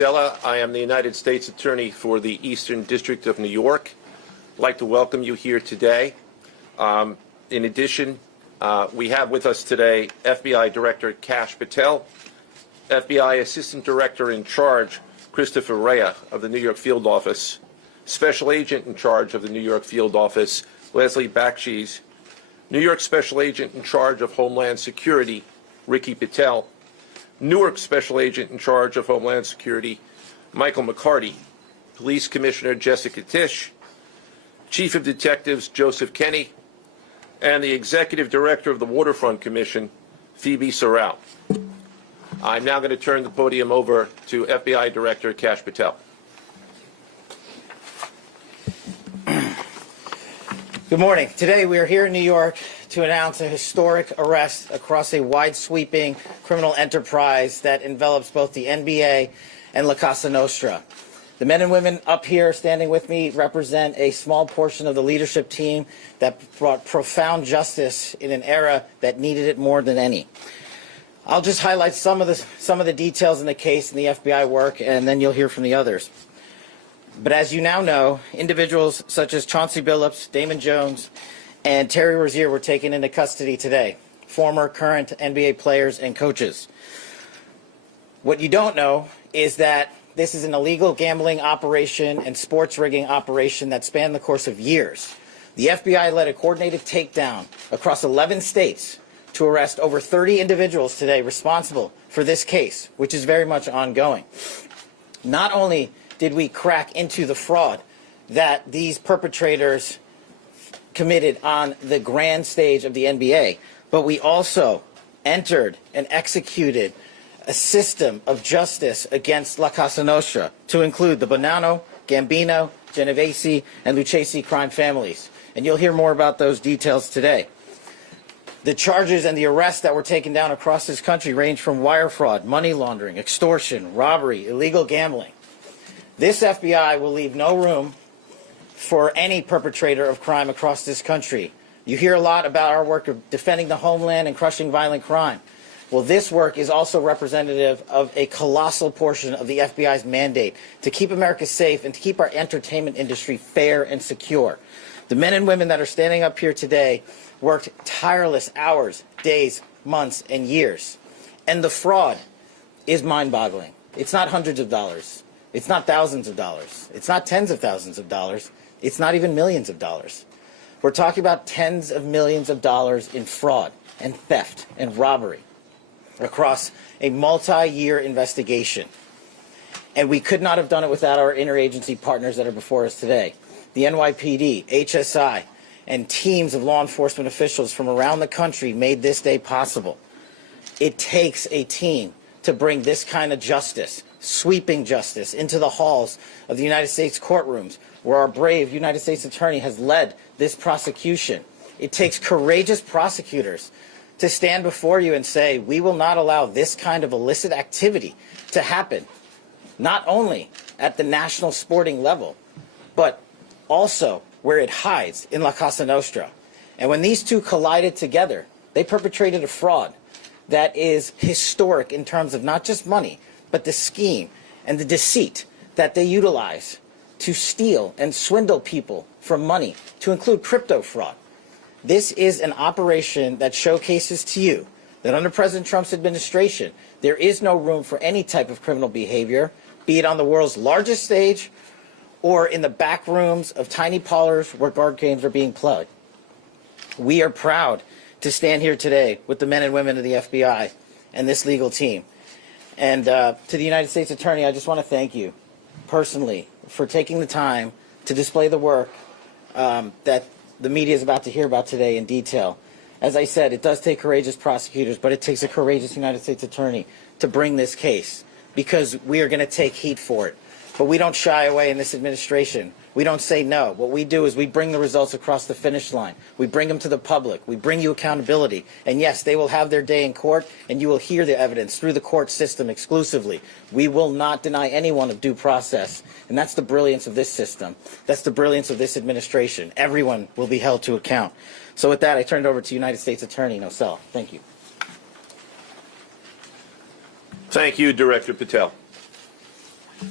I am the United States Attorney for the Eastern District of New York. I'd like to welcome you here today. In addition, we have with us today FBI Director Kash Patel, FBI Assistant Director in Charge Christopher Rea of the New York Field Office, Special Agent in Charge of the New York Field Office Leslie Bakshi's, New York Special Agent in Charge of Homeland Security Ricky Patel, Newark Special Agent in Charge of Homeland Security Michael McCarty, Police Commissioner Jessica Tisch, Chief of Detectives Joseph Kenny, and the Executive Director of the Waterfront Commission, Phoebe Sorrell. I'm now going to turn the podium over to FBI Director Kash Patel. Good morning. Today we are here in New York to announce a historic arrest across a wide-sweeping criminal enterprise that envelops both the NBA and La Cosa Nostra. The men and women up here standing with me represent a small portion of the leadership team that brought profound justice in an era that needed it more than any. I'll just highlight some of the details in the case and the FBI work, and then you'll hear from the others. But as you now know, individuals such as Chauncey Billups, Damon Jones, and Terry Rozier were taken into custody today, former, current NBA players and coaches. What you don't know is that this is an illegal gambling operation and sports rigging operation that spanned the course of years. The FBI led a coordinated takedown across 11 states to arrest over 30 individuals today responsible for this case, which is very much ongoing. Not only did we crack into the fraud that these perpetrators committed on the grand stage of the NBA, but we also entered and executed a system of justice against La Cosa Nostra to include the Bonanno, Gambino, Genovese, and Lucchese crime families. And you'll hear more about those details today. The charges and the arrests that were taken down across this country range from wire fraud, money laundering, extortion, robbery, illegal gambling. This FBI will leave no room for any perpetrator of crime across this country. You hear a lot about our work of defending the homeland and crushing violent crime. Well, this work is also representative of a colossal portion of the FBI's mandate to keep America safe and to keep our entertainment industry fair and secure. The men and women that are standing up here today worked tireless hours, days, months, and years. And the fraud is mind-boggling. It's not hundreds of dollars. It's not thousands of dollars. It's not tens of thousands of dollars. It's not even millions of dollars. We're talking about tens of millions of dollars in fraud and theft and robbery across a multi-year investigation. And we could not have done it without our interagency partners that are before us today. The NYPD, HSI, and teams of law enforcement officials from around the country made this day possible. It takes a team to bring this kind of justice, sweeping justice, into the halls of the United States courtrooms, where our brave United States Attorney has led this prosecution. It takes courageous prosecutors to stand before you and say, we will not allow this kind of illicit activity to happen, not only at the national sporting level, but also where it hides in La Cosa Nostra. And when these two collided together, they perpetrated a fraud that is historic in terms of not just money, but the scheme and the deceit that they utilize to steal and swindle people for money, to include crypto fraud. This is an operation that showcases to you that under President Trump's administration, there is no room for any type of criminal behavior, be it on the world's largest stage or in the back rooms of tiny parlors where guard games are being played. We are proud to stand here today with the men and women of the FBI and this legal team. And to the United States Attorney, I just want to thank you personally for taking the time to display the work that the media is about to hear about today in detail. As I said, it does take courageous prosecutors, but it takes a courageous United States Attorney to bring this case, because we are going to take heat for it. But we don't shy away in this administration. We don't say no. What we do is we bring the results across the finish line. We bring them to the public. We bring you accountability. And yes, they will have their day in court, and you will hear the evidence through the court system exclusively. We will not deny anyone of due process. And that's the brilliance of this system. That's the brilliance of this administration. Everyone will be held to account. So with that, I turn it over to United States Attorney Nosell. Thank you. Thank you, Director Patel.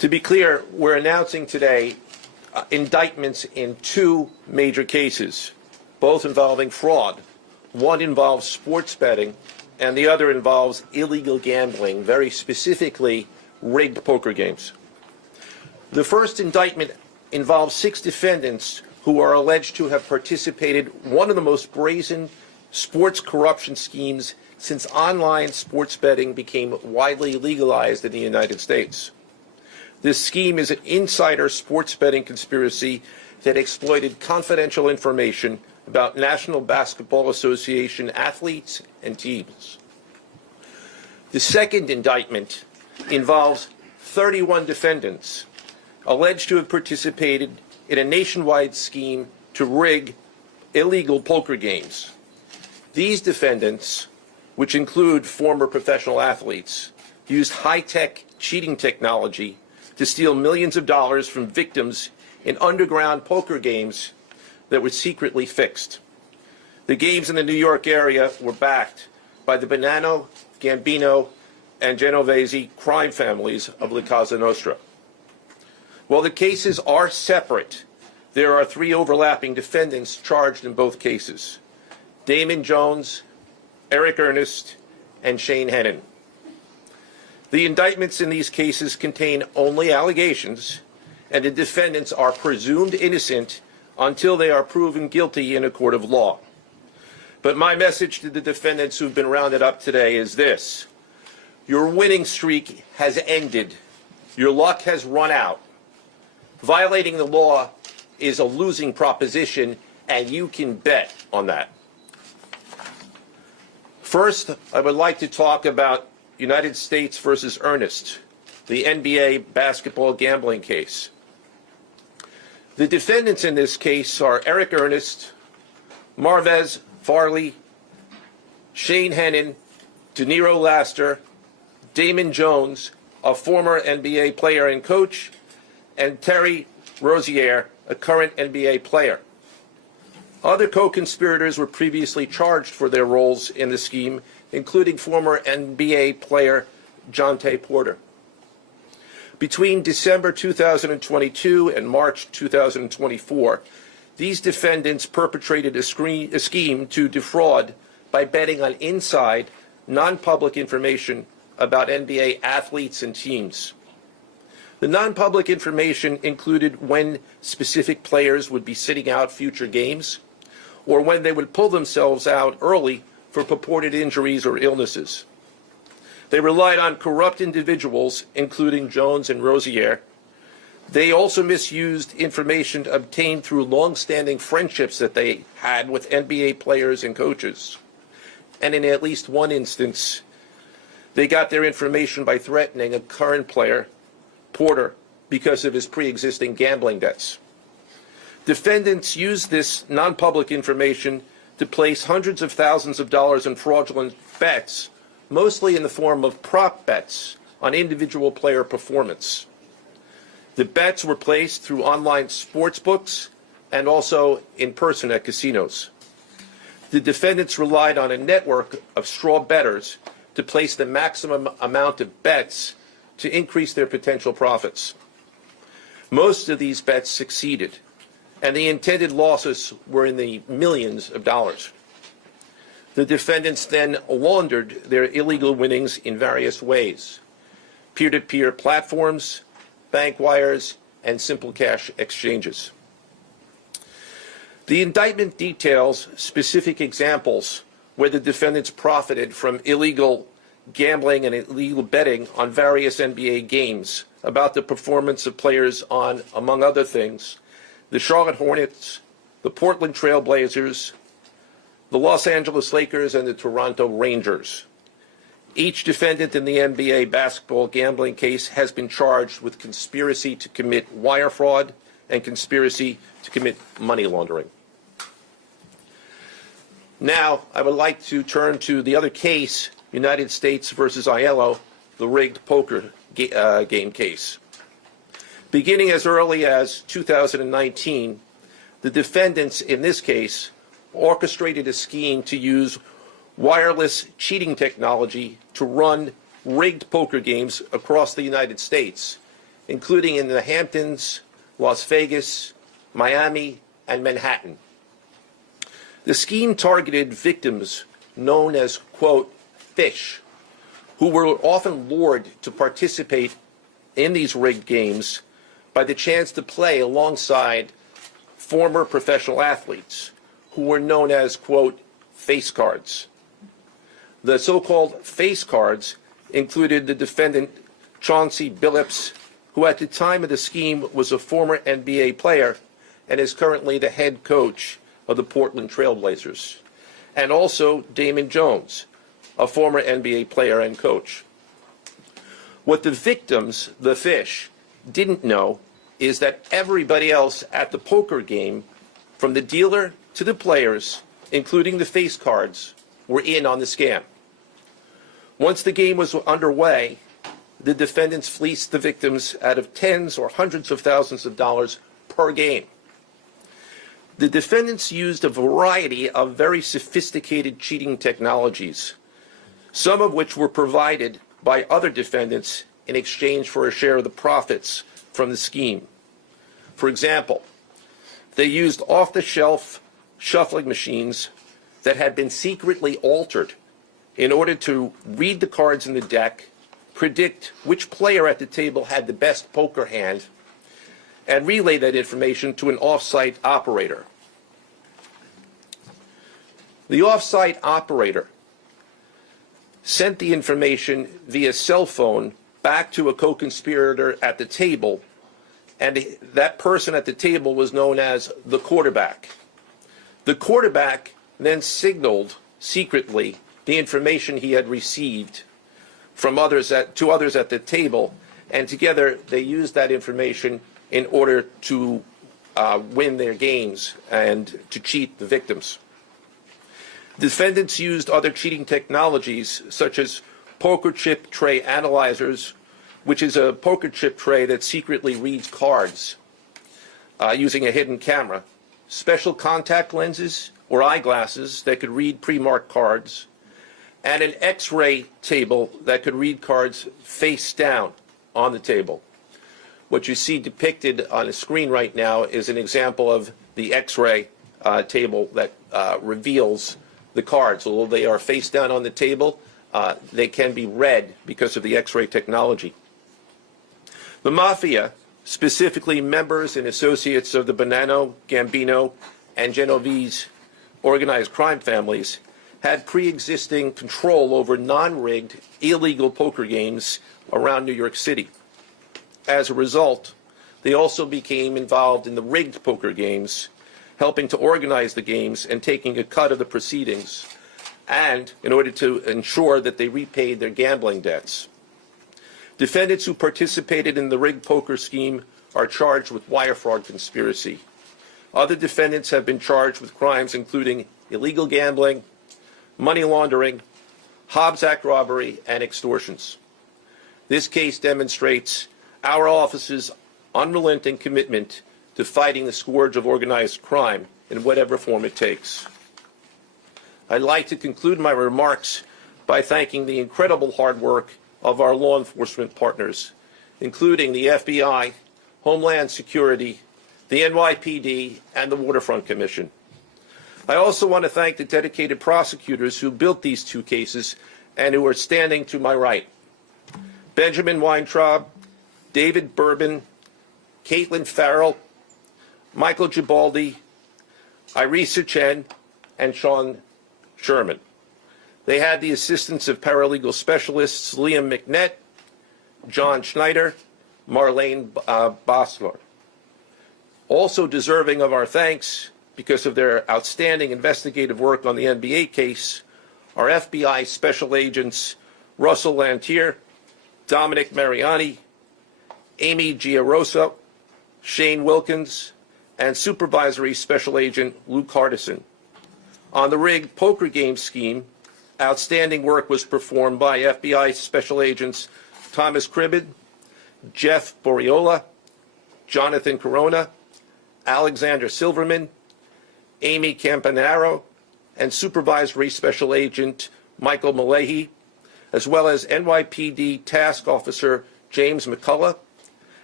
To be clear, we're announcing today indictments in two major cases, both involving fraud. One involves sports betting, and the other involves illegal gambling, very specifically rigged poker games. The first indictment involves 6 defendants who are alleged to have participated in one of the most brazen sports corruption schemes since online sports betting became widely legalized in the United States. This scheme is an insider sports betting conspiracy that exploited confidential information about National Basketball Association athletes and teams. The second indictment involves 31 defendants alleged to have participated in a nationwide scheme to rig illegal poker games. These defendants, which include former professional athletes, used high-tech cheating technology to steal millions of dollars from victims in underground poker games that were secretly fixed. The games in the New York area were backed by the Bonanno, Gambino, and Genovese crime families of La Cosa Nostra. While the cases are separate, there are 3 overlapping defendants charged in both cases: Damon Jones, Eric Ernest, and Shane Hennon. The indictments in these cases contain only allegations, and the defendants are presumed innocent until they are proven guilty in a court of law. But my message to the defendants who've been rounded up today is this: your winning streak has ended. Your luck has run out. Violating the law is a losing proposition, and you can bet on that. First, I would like to talk about United States versus Ernest, the NBA basketball gambling case. The defendants in this case are Eric Ernest, Marvez Farley, Shane Hennon, De Niro Laster, Damon Jones, a former NBA player and coach, and Terry Rozier, a current NBA player. Other co-conspirators were previously charged for their roles in the scheme, including former NBA player Jonte Porter. Between December 2022 and March 2024, these defendants perpetrated a scheme to defraud by betting on inside, non-public information about NBA athletes and teams. The non-public information included when specific players would be sitting out future games, or when they would pull themselves out early for purported injuries or illnesses. They relied on corrupt individuals, including Jones and Rozier. They also misused information obtained through long-standing friendships that they had with NBA players and coaches. And in at least one instance, they got their information by threatening a current player, Porter, because of his pre-existing gambling debts. Defendants used this non-public information to place hundreds of thousands of dollars in fraudulent bets, mostly in the form of prop bets on individual player performance. The bets were placed through online sports books and also in person at casinos. The defendants relied on a network of straw bettors to place the maximum amount of bets to increase their potential profits. Most of these bets succeeded, and the intended losses were in the millions of dollars. The defendants then laundered their illegal winnings in various ways: peer-to-peer platforms, bank wires, and simple cash exchanges. The indictment details specific examples where the defendants profited from illegal gambling and illegal betting on various NBA games about the performance of players on, among other things, the Charlotte Hornets, the Portland Trail Blazers, the Los Angeles Lakers, and the Toronto Rangers. Each defendant in the NBA basketball gambling case has been charged with conspiracy to commit wire fraud and conspiracy to commit money laundering. Now, I would like to turn to the other case, United States versus Aiello, the rigged poker game case. Beginning as early as 2019, the defendants in this case orchestrated a scheme to use wireless cheating technology to run rigged poker games across the United States, including in the Hamptons, Las Vegas, Miami, and Manhattan. The scheme targeted victims known as, quote, fish, who were often lured to participate in these rigged games by the chance to play alongside former professional athletes who were known as, quote, face cards. The so-called face cards included the defendant Chauncey Billups, who at the time of the scheme was a former NBA player and is currently the head coach of the Portland Trail Blazers, and also Damon Jones, a former NBA player and coach. What the victims, the fish, didn't know is that everybody else at the poker game, from the dealer to the players, including the face cards, were in on the scam. Once the game was underway, the defendants fleeced the victims out of tens or hundreds of thousands of dollars per game. The defendants used a variety of very sophisticated cheating technologies, some of which were provided by other defendants in exchange for a share of the profits from the scheme. For example, they used off-the-shelf shuffling machines that had been secretly altered in order to read the cards in the deck, predict which player at the table had the best poker hand, and relay that information to an off-site operator. The off-site operator sent the information via cell phone back to a co-conspirator at the table, and that person at the table was known as the quarterback. The quarterback then signaled secretly the information he had received from others to others at the table, and together they used that information in order to win their games and to cheat the victims. Defendants used other cheating technologies such as poker chip tray analyzers, which is a poker chip tray that secretly reads cards using a hidden camera, special contact lenses or eyeglasses that could read pre-marked cards, and an X-ray table that could read cards face down on the table. What you see depicted on the screen right now is an example of the X-ray table that reveals the cards. Although they are face down on the table, they can be read because of the X-ray technology. The Mafia, specifically members and associates of the Bonanno, Gambino, and Genovese organized crime families, had pre-existing control over non-rigged, illegal poker games around New York City. As a result, they also became involved in the rigged poker games, helping to organize the games and taking a cut of the proceedings, and in order to ensure that they repaid their gambling debts. Defendants who participated in the rigged poker scheme are charged with wire fraud conspiracy. Other defendants have been charged with crimes including illegal gambling, money laundering, Hobbs Act robbery, and extortions. This case demonstrates our office's unrelenting commitment to fighting the scourge of organized crime in whatever form it takes. I'd like to conclude my remarks by thanking the incredible hard work of our law enforcement partners, including the FBI, Homeland Security, the NYPD, and the Waterfront Commission. I also want to thank the dedicated prosecutors who built these two cases and who are standing to my right. Benjamin Weintraub, David Bourbon, Caitlin Farrell, Michael Gibaldi, Irisa Chen, and Sean Sherman. They had the assistance of paralegal specialists Liam McNett, John Schneider, Marlene Bosler. Also deserving of our thanks because of their outstanding investigative work on the NBA case are FBI Special Agents Russell Lantier, Dominic Mariani, Amy Giarosa, Shane Wilkins, and Supervisory Special Agent Luke Hardison. On the rigged poker game scheme, outstanding work was performed by FBI Special Agents Thomas Cribbin, Jeff Boriola, Jonathan Corona, Alexander Silverman, Amy Campanaro, and Supervisory Special Agent Michael Malahy, as well as NYPD Task Officer James McCullough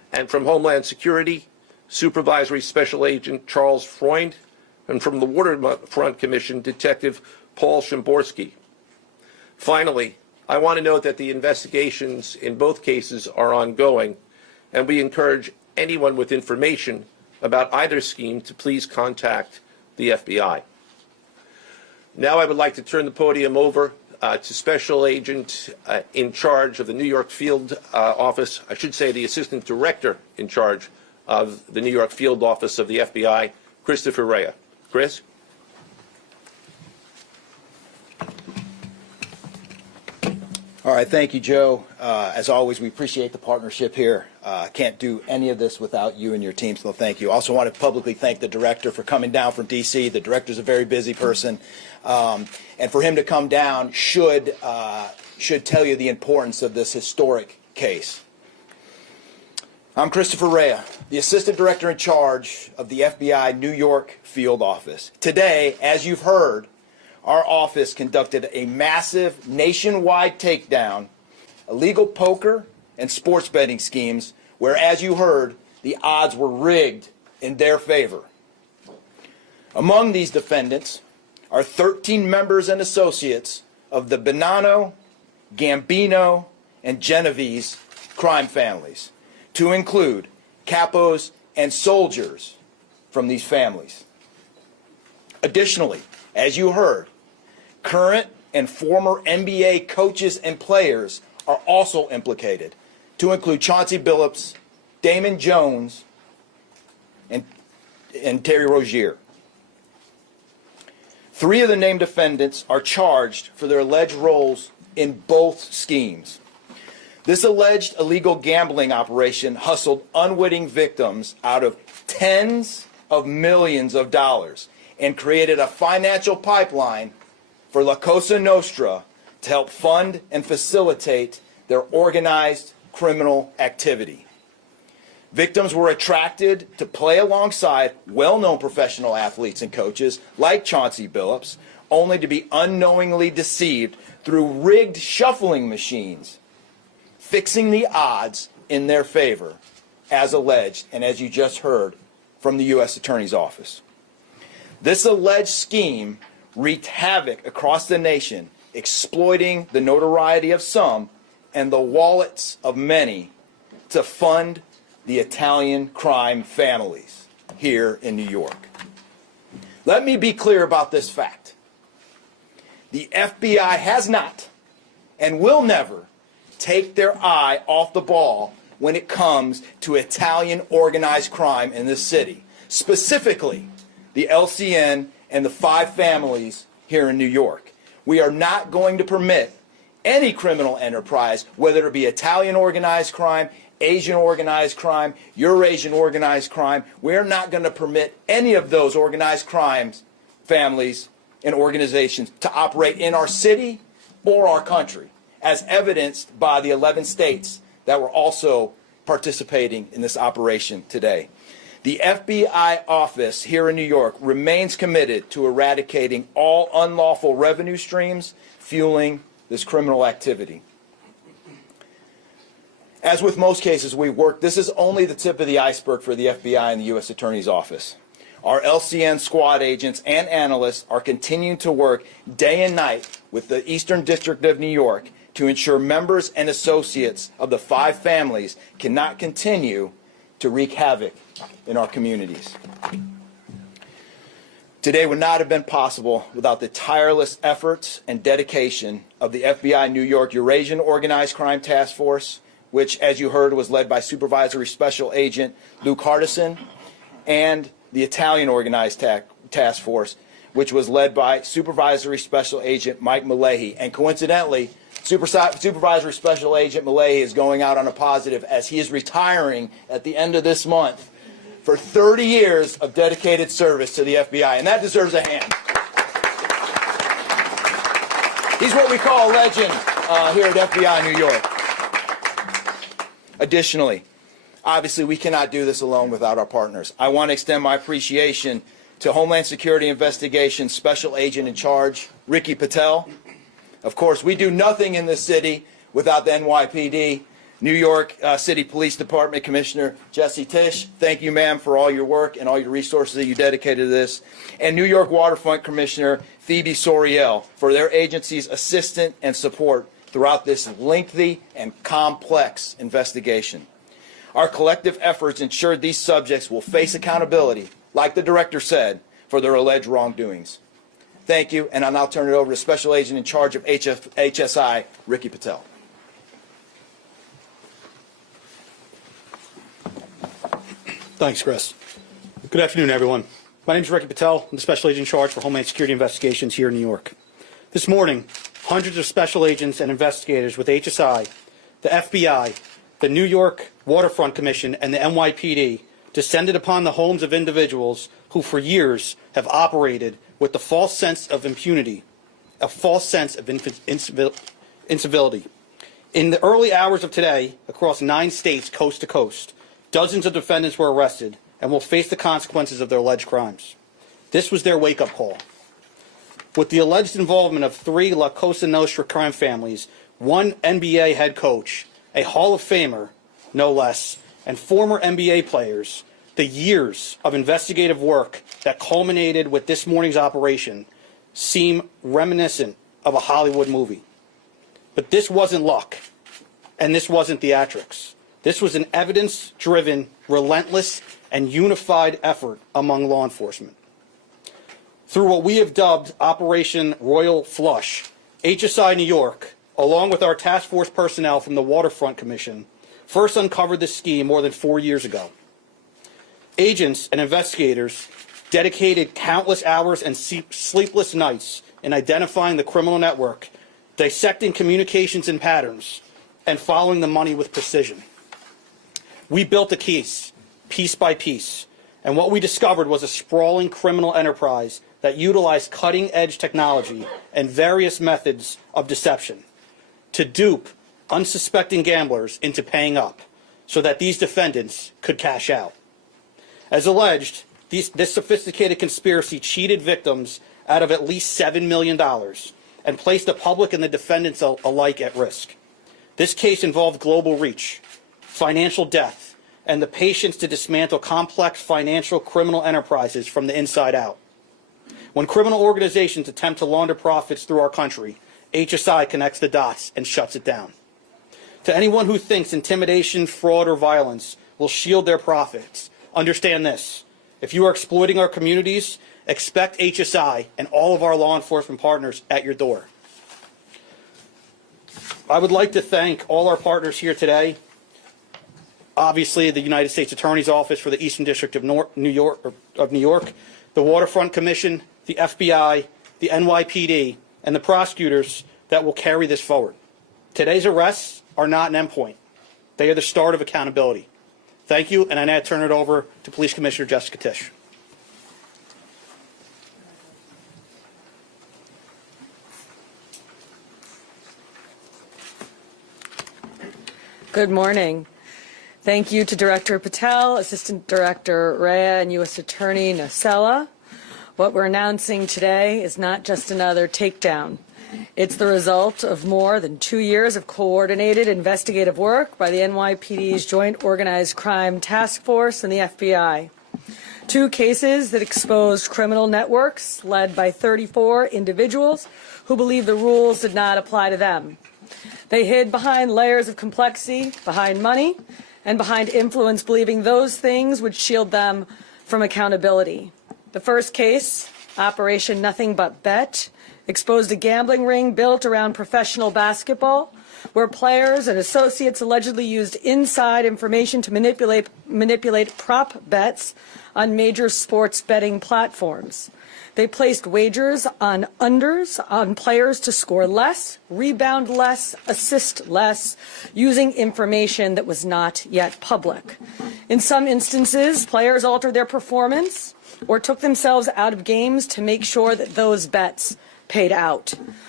And from Homeland Security, Supervisory Special Agent Charles Freund, and from the Waterfront Commission, Detective Paul Shimborski. Finally, I want to note that the investigations in both cases are ongoing, and we encourage anyone with information about either scheme to please contact the FBI. Now I would like to turn the podium over to Special Agent in charge of the New York Field Office, I should say the Assistant Director in charge of the New York Field Office of the FBI, Christopher Rea. Chris? All right, thank you, Joe. As always, we appreciate the partnership here. Can't do any of this without you and your team, so thank you. Also want to publicly thank the director for coming down from D.C. The director's a very busy person, and for him to come down should tell you the importance of this historic case. I'm Christopher Rea, the Assistant Director in charge of the FBI New York Field Office. Today, as you've heard, our office conducted a massive nationwide takedown, illegal poker and sports betting schemes where, as you heard, the odds were rigged in their favor. Among these defendants are 13 members and associates of the Bonanno, Gambino, and Genovese crime families, to include capos and soldiers from these families. Additionally, as you heard, current and former NBA coaches and players are also implicated, to include Chauncey Billups, Damon Jones, and Terry Rozier. 3 of the named defendants are charged for their alleged roles in both schemes. This alleged illegal gambling operation hustled unwitting victims out of tens of millions of dollars and created a financial pipeline for La Cosa Nostra to help fund and facilitate their organized criminal activity. Victims were attracted to play alongside well-known professional athletes and coaches like Chauncey Billups, only to be unknowingly deceived through rigged shuffling machines, fixing the odds in their favor, as alleged and as you just heard from the U.S. Attorney's Office. This alleged scheme wreaked havoc across the nation, exploiting the notoriety of some and the wallets of many to fund the Italian crime families here in New York. Let me be clear about this fact. The FBI has not and will never take their eye off the ball when it comes to Italian organized crime in this city, specifically the LCN and the 5 families here in New York. We are not going to permit any criminal enterprise, whether it be Italian organized crime, Asian organized crime, Eurasian organized crime. We're not going to permit any of those organized crimes, families, and organizations to operate in our city or our country, as evidenced by the 11 states that were also participating in this operation today. The FBI office here in New York remains committed to eradicating all unlawful revenue streams fueling this criminal activity. As with most cases we've worked, this is only the tip of the iceberg for the FBI and the U.S. Attorney's Office. Our LCN squad agents and analysts are continuing to work day and night with the Eastern District of New York to ensure members and associates of the 5 families cannot continue to wreak havoc in our communities. Today would not have been possible without the tireless efforts and dedication of the FBI New York Eurasian Organized Crime Task Force, which, as you heard, was led by Supervisory Special Agent Luke Hardison, and the Italian Organized Task Force, which was led by Supervisory Special Agent Mike Malahi. And coincidentally, Supervisory Special Agent Malahi is going out on a positive as he is retiring at the end of this month for 30 years of dedicated service to the FBI, and that deserves a hand. He's what we call a legend here at FBI New York. Additionally, obviously we cannot do this alone without our partners. I want to extend my appreciation to Homeland Security Investigations Special Agent in Charge, Ricky Patel. Of course, we do nothing in this city without the NYPD. New York City Police Department Commissioner Jesse Tisch, thank you, ma'am, for all your work and all your resources that you dedicated to this. And New York Waterfront Commissioner Phoebe Soriel for their agency's assistance and support throughout this lengthy and complex investigation. Our collective efforts ensured these subjects will face accountability, like the director said, for their alleged wrongdoings. Thank you, and I'll now turn it over to Special Agent in charge of HSI, Ricky Patel. Thanks, Chris. Good afternoon, everyone. My name is Ricky Patel. I'm the Special Agent in charge for Homeland Security Investigations here in New York. This morning, hundreds of special agents and investigators with HSI, the FBI, the New York Waterfront Commission, and the NYPD descended upon the homes of individuals who for years have operated with the false sense of impunity, a false sense of incivility. In the early hours of today, across 9 states coast to coast, dozens of defendants were arrested and will face the consequences of their alleged crimes. This was their wake-up call. With the alleged involvement of 3 La Cosa Nostra crime families, 1 NBA head coach, a Hall of Famer, no less, and former NBA players, the years of investigative work that culminated with this morning's operation seem reminiscent of a Hollywood movie. But this wasn't luck, and this wasn't theatrics. This was an evidence-driven, relentless, and unified effort among law enforcement. Through what we have dubbed Operation Royal Flush, HSI New York, along with our task force personnel from the Waterfront Commission, first uncovered this scheme more than 4 years ago. Agents and investigators dedicated countless hours and sleepless nights in identifying the criminal network, dissecting communications and patterns, and following the money with precision. We built a case, piece by piece, and what we discovered was a sprawling criminal enterprise that utilized cutting-edge technology and various methods of deception to dupe unsuspecting gamblers into paying up so that these defendants could cash out. As alleged, this sophisticated conspiracy cheated victims out of at least $7 million and placed the public and the defendants alike at risk. This case involved global reach, financial depth, and the patience to dismantle complex financial criminal enterprises from the inside out. When criminal organizations attempt to launder profits through our country, HSI connects the dots and shuts it down. To anyone who thinks intimidation, fraud, or violence will shield their profits, understand this. If you are exploiting our communities, expect HSI and all of our law enforcement partners at your door. I would like to thank all our partners here today. Obviously, the United States Attorney's Office for the Eastern District of New York, the Waterfront Commission, the FBI, the NYPD, and the prosecutors that will carry this forward. Today's arrests are not an endpoint. They are the start of accountability. Thank you, and I now turn it over to Police Commissioner Jessica Tisch. Good morning. Thank you to Director Patel, Assistant Director Rea, and U.S. Attorney Nacella. What we're announcing today is not just another takedown. It's the result of more than 2 years of coordinated investigative work by the NYPD's Joint Organized Crime Task Force and the FBI. 2 cases that exposed criminal networks led by 34 individuals who believed the rules did not apply to them. They hid behind layers of complexity, behind money, and behind influence, believing those things would shield them from accountability. The first case, Operation Nothing But Bet, exposed a gambling ring built around professional basketball, where players and associates allegedly used inside information to manipulate prop bets on major sports betting platforms. They placed wagers on unders on players to score less, rebound less, assist less, using information that was not yet public. In some instances, players altered their performance or took themselves out of games to make sure that those bets paid out.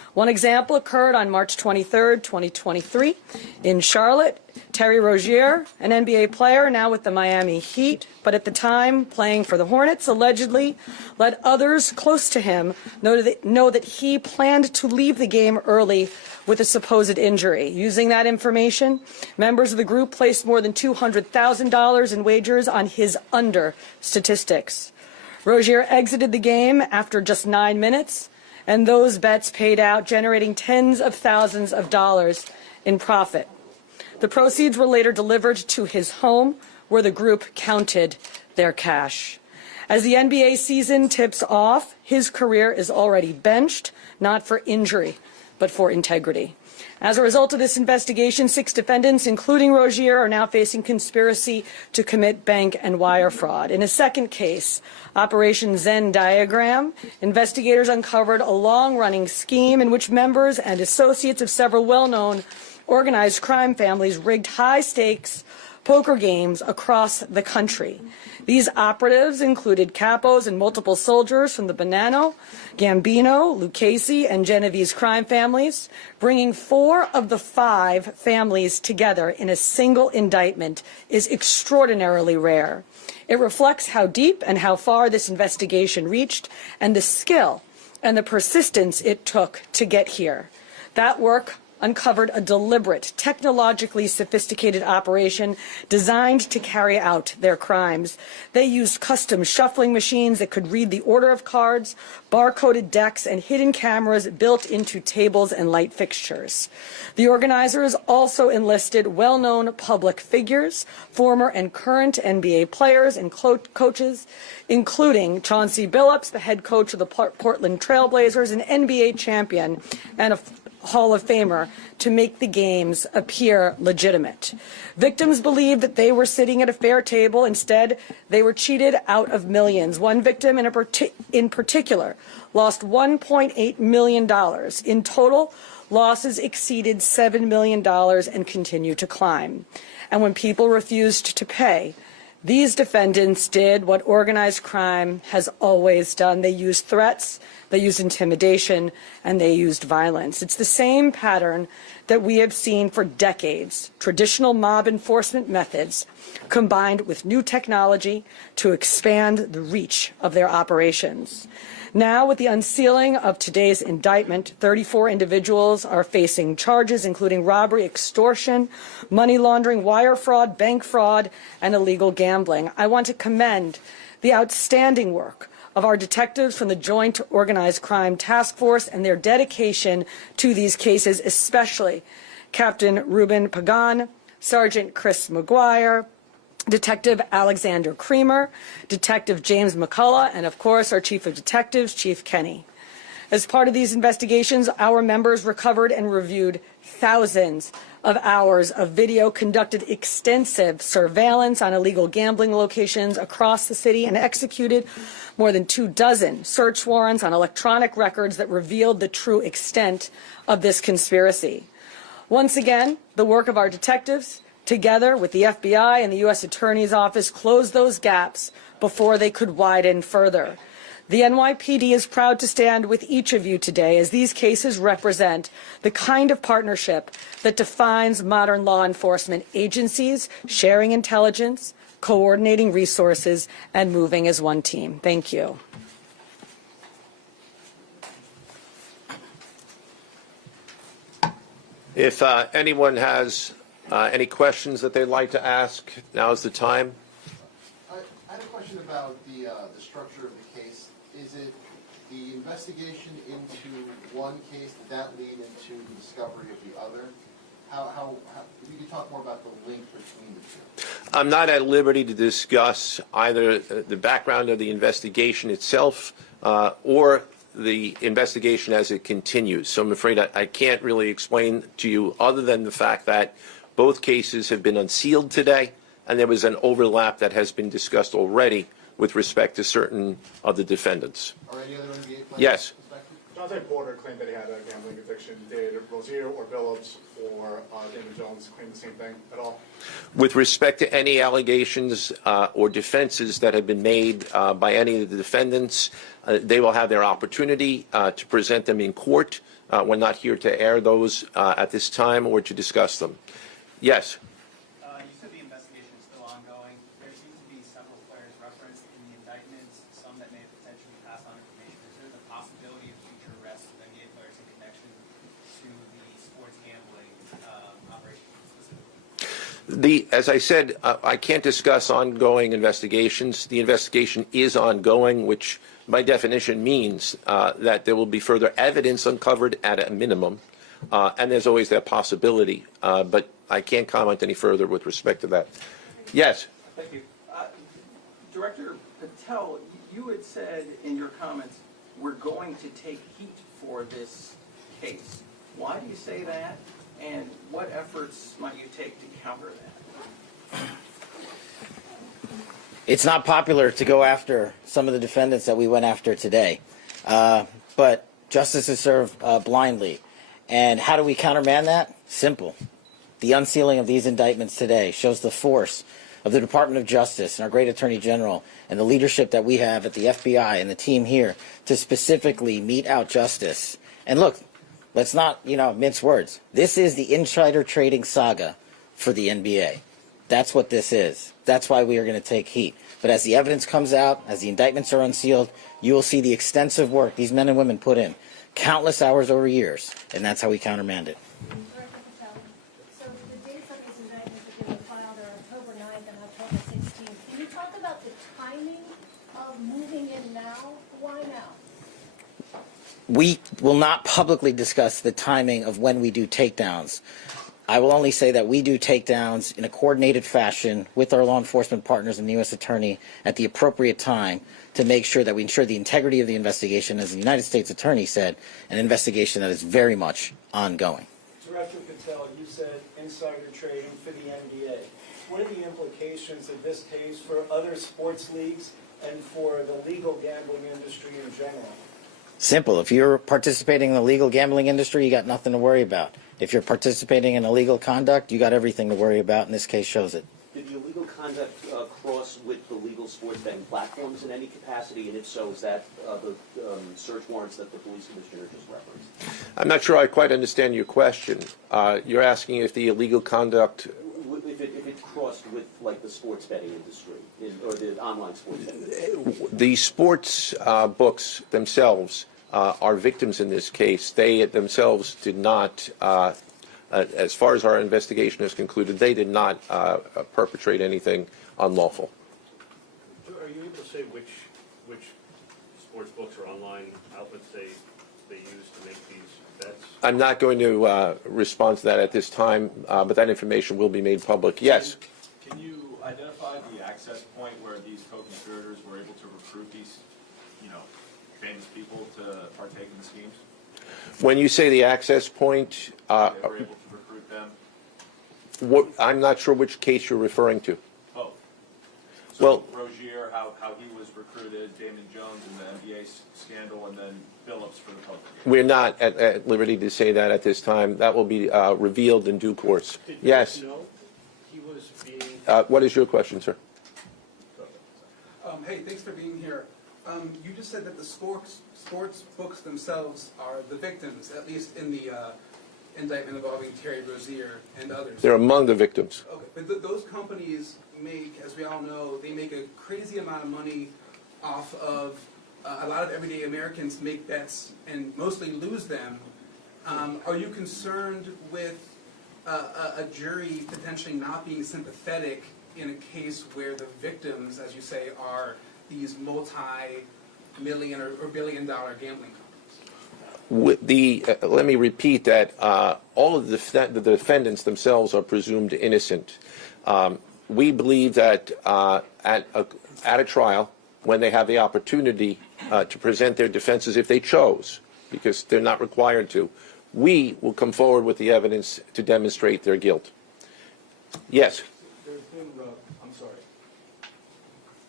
One example occurred on March 23, 2023, in Charlotte. Terry Rozier, an NBA player now with the Miami Heat, but at the time playing for the Hornets, allegedly let others close to him know that he planned to leave the game early with a supposed injury. Using that information, members of the group placed more than $200,000 in wagers on his under statistics. Rozier exited the game after just 9 minutes, and those bets paid out, generating tens of thousands of dollars in profit. The proceeds were later delivered to his home, where the group counted their cash. As the NBA season tips off, his career is already benched, not for injury, but for integrity. As a result of this investigation, 6 defendants, including Rozier, are now facing conspiracy to commit bank and wire fraud. In a second case, Operation Zen Diagram, investigators uncovered a long-running scheme in which members and associates of several well-known organized crime families rigged high-stakes poker games across the country. These operatives included capos and multiple soldiers from the Bonanno, Gambino, Lucchese, and Genovese crime families, bringing 4 of the 5 families together in a single indictment is extraordinarily rare. It reflects how deep and how far this investigation reached and the skill and the persistence it took to get here. That work uncovered a deliberate, technologically sophisticated operation designed to carry out their crimes. They used custom shuffling machines that could read the order of cards, barcoded decks, and hidden cameras built into tables and light fixtures. The organizers also enlisted well-known public figures, former and current NBA players and coaches, including Chauncey Billups, the head coach of the Portland Trail Blazers, an NBA champion and a Hall of Famer, to make the games appear legitimate. Victims believed that they were sitting at a fair table. Instead, they were cheated out of millions. One victim in particular lost $1.8 million. In total, losses exceeded $7 million and continue to climb. And when people refused to pay, these defendants did what organized crime has always done. They used threats, they used intimidation, and they used violence. It's the same pattern that we have seen for decades. Traditional mob enforcement methods combined with new technology to expand the reach of their operations. Now, with the unsealing of today's indictment, 34 individuals are facing charges, including robbery, extortion, money laundering, wire fraud, bank fraud, and illegal gambling. I want to commend the outstanding work of our detectives from the Joint Organized Crime Task Force and their dedication to these cases, especially Captain Ruben Pagan, Sergeant Chris McGuire, Detective Alexander Creamer, Detective James McCullough, and of course our Chief of Detectives, Chief Kenny. As part of these investigations, our members recovered and reviewed thousands of hours of video, conducted extensive surveillance on illegal gambling locations across the city, and executed more than 24 search warrants on electronic records that revealed the true extent of this conspiracy. Once again, the work of our detectives, together with the FBI and the U.S. Attorney's Office, closed those gaps before they could widen further. The NYPD is proud to stand with each of you today, as these cases represent the kind of partnership that defines modern law enforcement agencies, sharing intelligence, coordinating resources, and moving as one team. Thank you. If anyone has any questions that they'd like to ask, now is the time. I had a question about the structure of the case. Is it the investigation into one case, did that lead into the discovery of the other? How if you could talk more about the link between the two. I'm not at liberty to discuss either the background of the investigation itself or the investigation as it continues. So I'm afraid I can't really explain to you other than the fact that both cases have been unsealed today, and there was an overlap that has been discussed already with respect to certain of the defendants. Are any other NBA players Yes. suspected? Jonathan Porter claimed that he had a gambling addiction. Did Rozier or Billups or Damon Jones claim the same thing at all? With respect to any allegations or defenses that have been made by any of the defendants, they will have their opportunity to present them in court. We're not here to air those at this time or to discuss them. Yes. You said the investigation is still ongoing. There seems to be several players referenced in the indictments, some that may have potentially passed on information. Is there the possibility of future arrests of NBA players in connection to the sports gambling operation specifically? As I said, I can't discuss ongoing investigations. The investigation is ongoing, which by definition means that there will be further evidence uncovered at a minimum, and there's always that possibility. But I can't comment any further with respect to that. Yes? Thank you. Director Patel, you had said in your comments, we're going to take heat for this case. Why do you say that, and what efforts might you take to counter that? It's not popular to go after some of the defendants that we went after today, but justice is served blindly. And how do we countermand that? Simple. The unsealing of these indictments today shows the force of the Department of Justice and our great Attorney General and the leadership that we have at the FBI and the team here to specifically mete out justice. And look, let's not, mince words. This is the insider trading saga for the NBA. That's what this is. That's why we are going to take heat. But as the evidence comes out, as the indictments are unsealed, you will see the extensive work these men and women put in, countless hours over years, and that's how we countermand it. So the dates of these indictments that they were filed are October 9th and October 16th. Can you talk about the timing of moving in now? Why now? We will not publicly discuss the timing of when we do takedowns. I will only say that we do takedowns in a coordinated fashion with our law enforcement partners and the U.S. Attorney at the appropriate time to make sure that we ensure the integrity of the investigation, as the United States Attorney said, an investigation that is very much ongoing. Director Patel, you said insider trading for the NBA. What are the implications of this case for other sports leagues and for the legal gambling industry in general? Simple. If you're participating in the legal gambling industry, you got nothing to worry about. If you're participating in illegal conduct, you got everything to worry about, and this case shows it. Did the illegal conduct cross with the legal sports betting platforms in any capacity? And if so, is that the search warrants that the police commissioner just referenced? I'm not sure I quite understand your question. You're asking if the illegal conduct... If it crossed with, like, the sports betting industry, or the online sports betting industry? The sports books themselves are victims in this case. They themselves did not, as far as our investigation is concluded, they did not perpetrate anything unlawful. Are you able to say which sports books or online outlets they use to make these bets? I'm not going to respond to that at this time, but that information will be made public. Yes? Can you identify the access point where these co-conspirators were able to recruit these, famous people to partake in the schemes? When you say the access point, They were able to recruit them? I'm not sure which case you're referring to. Oh. So Well, Rozier, how he was recruited, Damon Jones in the NBA scandal, and then Billups for the poker game. We're not at liberty to say that at this time. That will be revealed in due course. Yes? No, he was being... What is your question, sir? Hey, thanks for being here. You just said that the sports books themselves are the victims, at least in the indictment involving Terry Rozier and others. They're among the victims. Okay, but those companies make, as we all know, they make a crazy amount of money off of a lot of everyday Americans make bets and mostly lose them. Are you concerned with a jury potentially not being sympathetic in a case where the victims, as you say, are these multi-million or billion-dollar gambling companies? Let me repeat that all of the defendants themselves are presumed innocent. We believe that at a trial, when they have the opportunity to present their defenses, if they chose, because they're not required to, we will come forward with the evidence to demonstrate their guilt. Yes? There's been, I'm sorry.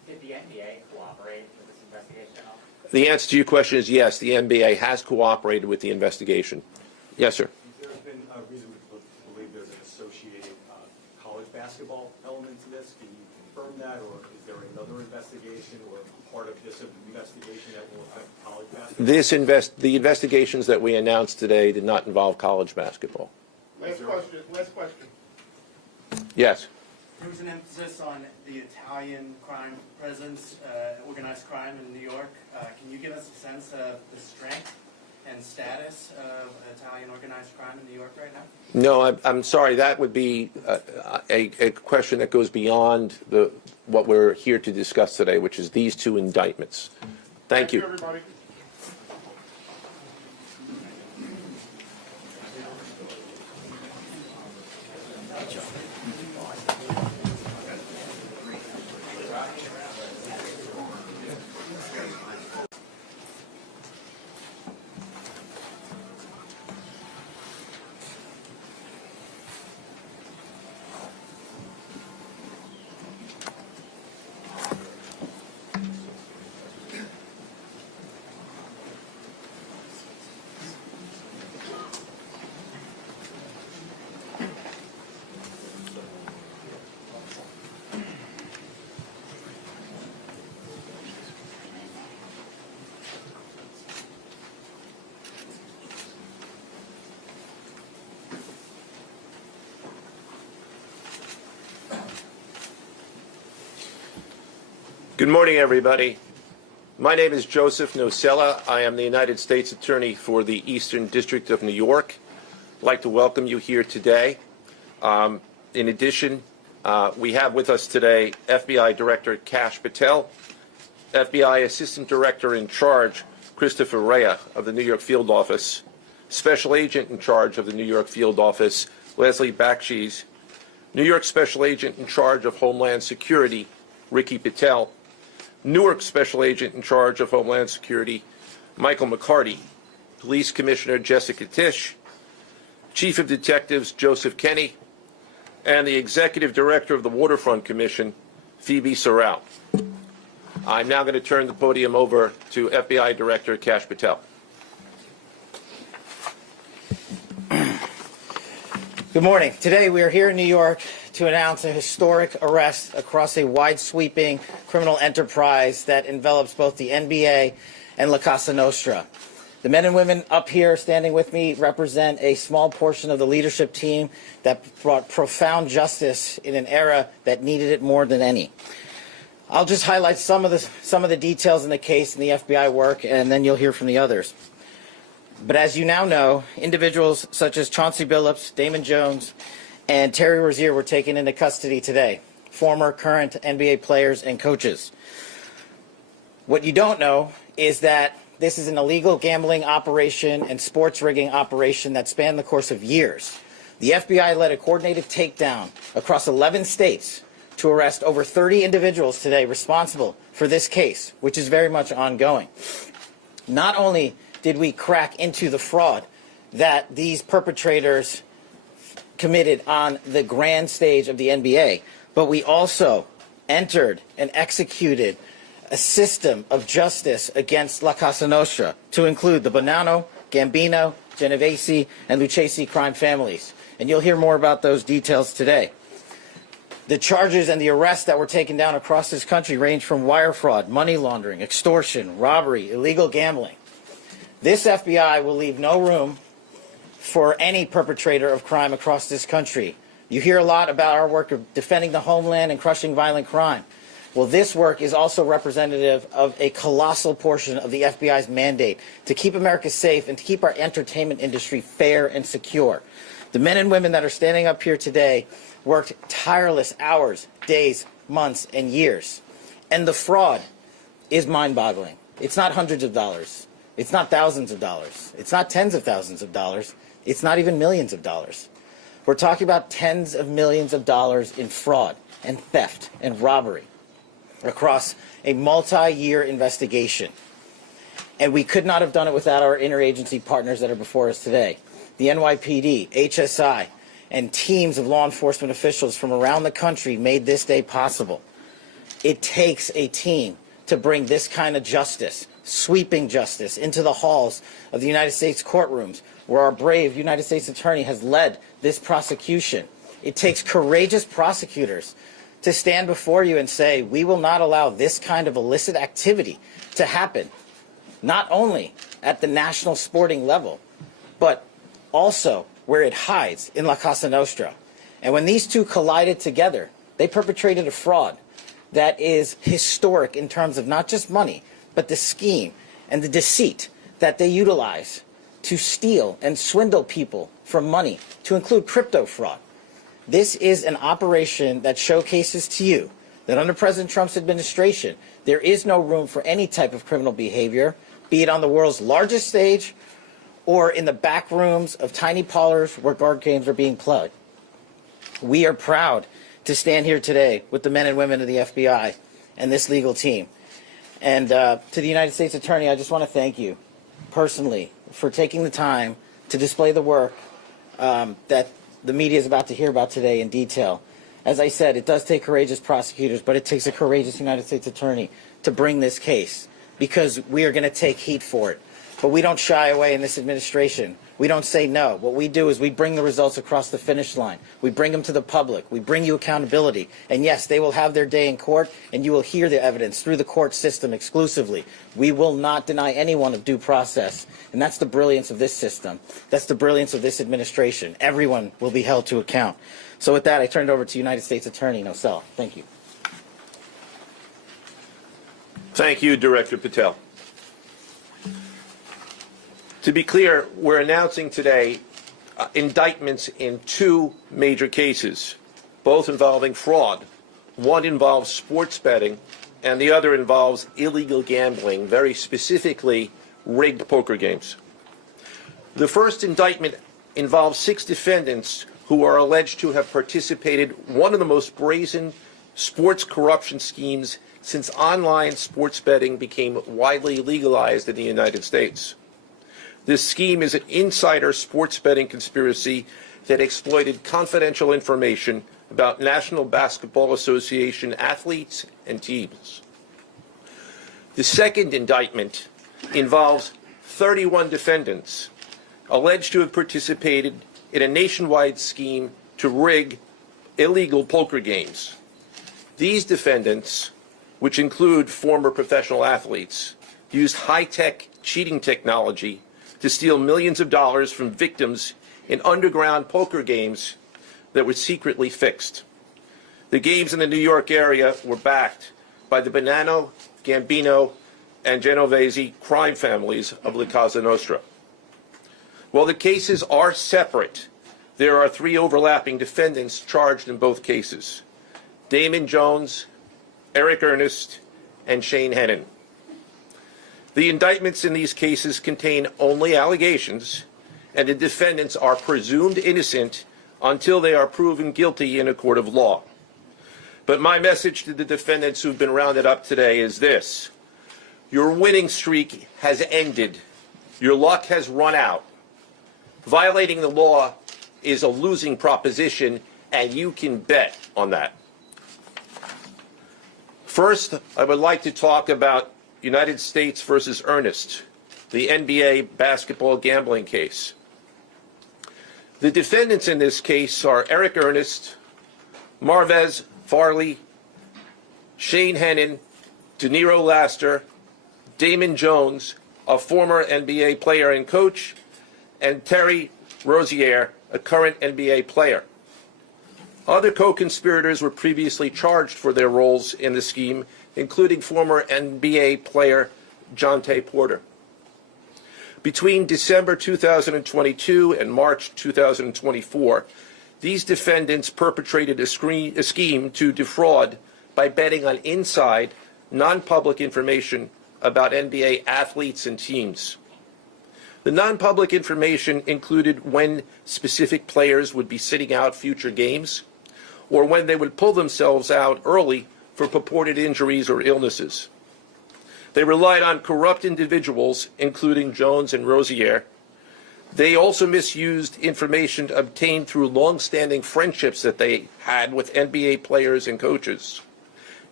Did the NBA cooperate with this investigation at all? The answer to your question is yes, the NBA has cooperated with the investigation. Yes, sir. There's been a reason to believe there's an associated college basketball element to this. Can you confirm that, or is there another investigation or part of this investigation that will affect college basketball? The investigations that we announced today did not involve college basketball. Last question. Yes. There was an emphasis on the Italian crime presence, organized crime in New York. Can you give us a sense of the strength and status of Italian organized crime in New York right now? No, I'm sorry. That would be a question that goes beyond what we're here to discuss today, which is these two indictments. Thank you. Everybody. Good morning, everybody. My name is Joseph Nocella. I am the United States Attorney for the Eastern District of New York. I'd like to welcome you here today. In addition, we have with us today FBI Director Kash Patel, FBI Assistant Director in Charge Christopher Rea of the New York Field Office, Special Agent in Charge of the New York Field Office Leslie Bakshi's, New York Special Agent in Charge of Homeland Security Ricky Patel, Newark Special Agent in Charge of Homeland Security Michael McCarty, Police Commissioner Jessica Tisch, Chief of Detectives Joseph Kenny, and the Executive Director of the Waterfront Commission, Phoebe Sorrell. I'm now going to turn the podium over to FBI Director Kash Patel. Good morning. Today we are here in New York to announce a historic arrest across a wide-sweeping criminal enterprise that envelops both the NBA and La Cosa Nostra. The men and women up here standing with me represent a small portion of the leadership team that brought profound justice in an era that needed it more than any. I'll just highlight some of the details in the case and the FBI work, and then you'll hear from the others. But as you now know, individuals such as Chauncey Billups, Damon Jones, and Terry Rozier were taken into custody today, former, current NBA players and coaches. What you don't know is that this is an illegal gambling operation and sports rigging operation that spanned the course of years. The FBI led a coordinated takedown across 11 states to arrest over 30 individuals today responsible for this case, which is very much ongoing. Not only did we crack into the fraud that these perpetrators committed on the grand stage of the NBA, but we also entered and executed a system of justice against La Cosa Nostra to include the Bonanno, Gambino, Genovese, and Lucchese crime families. And you'll hear more about those details today. The charges and the arrests that were taken down across this country range from wire fraud, money laundering, extortion, robbery, illegal gambling. This FBI will leave no room for any perpetrator of crime across this country. You hear a lot about our work of defending the homeland and crushing violent crime. Well, this work is also representative of a colossal portion of the FBI's mandate to keep America safe and to keep our entertainment industry fair and secure. The men and women that are standing up here today worked tireless hours, days, months, and years. And the fraud is mind-boggling. It's not hundreds of dollars. It's not thousands of dollars. It's not tens of thousands of dollars. It's not even millions of dollars. We're talking about tens of millions of dollars in fraud and theft and robbery across a multi-year investigation. And we could not have done it without our interagency partners that are before us today. The NYPD, HSI, and teams of law enforcement officials from around the country made this day possible. It takes a team to bring this kind of justice, sweeping justice, into the halls of the United States courtrooms, where our brave United States attorney has led this prosecution. It takes courageous prosecutors to stand before you and say, we will not allow this kind of illicit activity to happen, not only at the national sporting level, but also where it hides in La Cosa Nostra. And when these two collided together, they perpetrated a fraud that is historic in terms of not just money, but the scheme and the deceit that they utilize to steal and swindle people for money, to include crypto fraud. This is an operation that showcases to you that under President Trump's administration, there is no room for any type of criminal behavior, be it on the world's largest stage or in the back rooms of tiny parlors where card games are being played. We are proud to stand here today with the men and women of the FBI and this legal team. And to the United States Attorney, I just want to thank you personally for taking the time to display the work that the media is about to hear about today in detail. As I said, it does take courageous prosecutors, but it takes a courageous United States Attorney to bring this case, because we are going to take heat for it. But we don't shy away in this administration. We don't say no. What we do is we bring the results across the finish line. We bring them to the public. We bring you accountability. And yes, they will have their day in court, and you will hear the evidence through the court system exclusively. We will not deny anyone of due process. And that's the brilliance of this system. That's the brilliance of this administration. Everyone will be held to account. So with that, I turn it over to United States Attorney Nosella. Thank you. Thank you, Director Patel. To be clear, we're announcing today indictments in two major cases, both involving fraud. One involves sports betting, and the other involves illegal gambling, very specifically rigged poker games. The first indictment involves 6 defendants who are alleged to have participated in one of the most brazen sports corruption schemes since online sports betting became widely legalized in the United States. This scheme is an insider sports betting conspiracy that exploited confidential information about National Basketball Association athletes and teams. The second indictment involves 31 defendants alleged to have participated in a nationwide scheme to rig illegal poker games. These defendants, which include former professional athletes, used high-tech cheating technology to steal millions of dollars from victims in underground poker games that were secretly fixed. The games in the New York area were backed by the Bonanno, Gambino, and Genovese crime families of La Cosa Nostra. While the cases are separate, there are 3 overlapping defendants charged in both cases: Damon Jones, Eric Ernest, and Shane Hennon. The indictments in these cases contain only allegations, and the defendants are presumed innocent until they are proven guilty in a court of law. But my message to the defendants who've been rounded up today is this: your winning streak has ended. Your luck has run out. Violating the law is a losing proposition, and you can bet on that. First, I would like to talk about United States versus Ernest, the NBA basketball gambling case. The defendants in this case are Eric Ernest, Marvez Farley, Shane Hennon, DeNiro Laster, Damon Jones, a former NBA player and coach, and Terry Rozier, a current NBA player. Other co-conspirators were previously charged for their roles in the scheme, including former NBA player Jonte Porter. Between December 2022 and March 2024, these defendants perpetrated a scheme to defraud by betting on inside, non-public information about NBA athletes and teams. The non-public information included when specific players would be sitting out future games, or when they would pull themselves out early for purported injuries or illnesses. They relied on corrupt individuals, including Jones and Rozier. They also misused information obtained through long-standing friendships that they had with NBA players and coaches.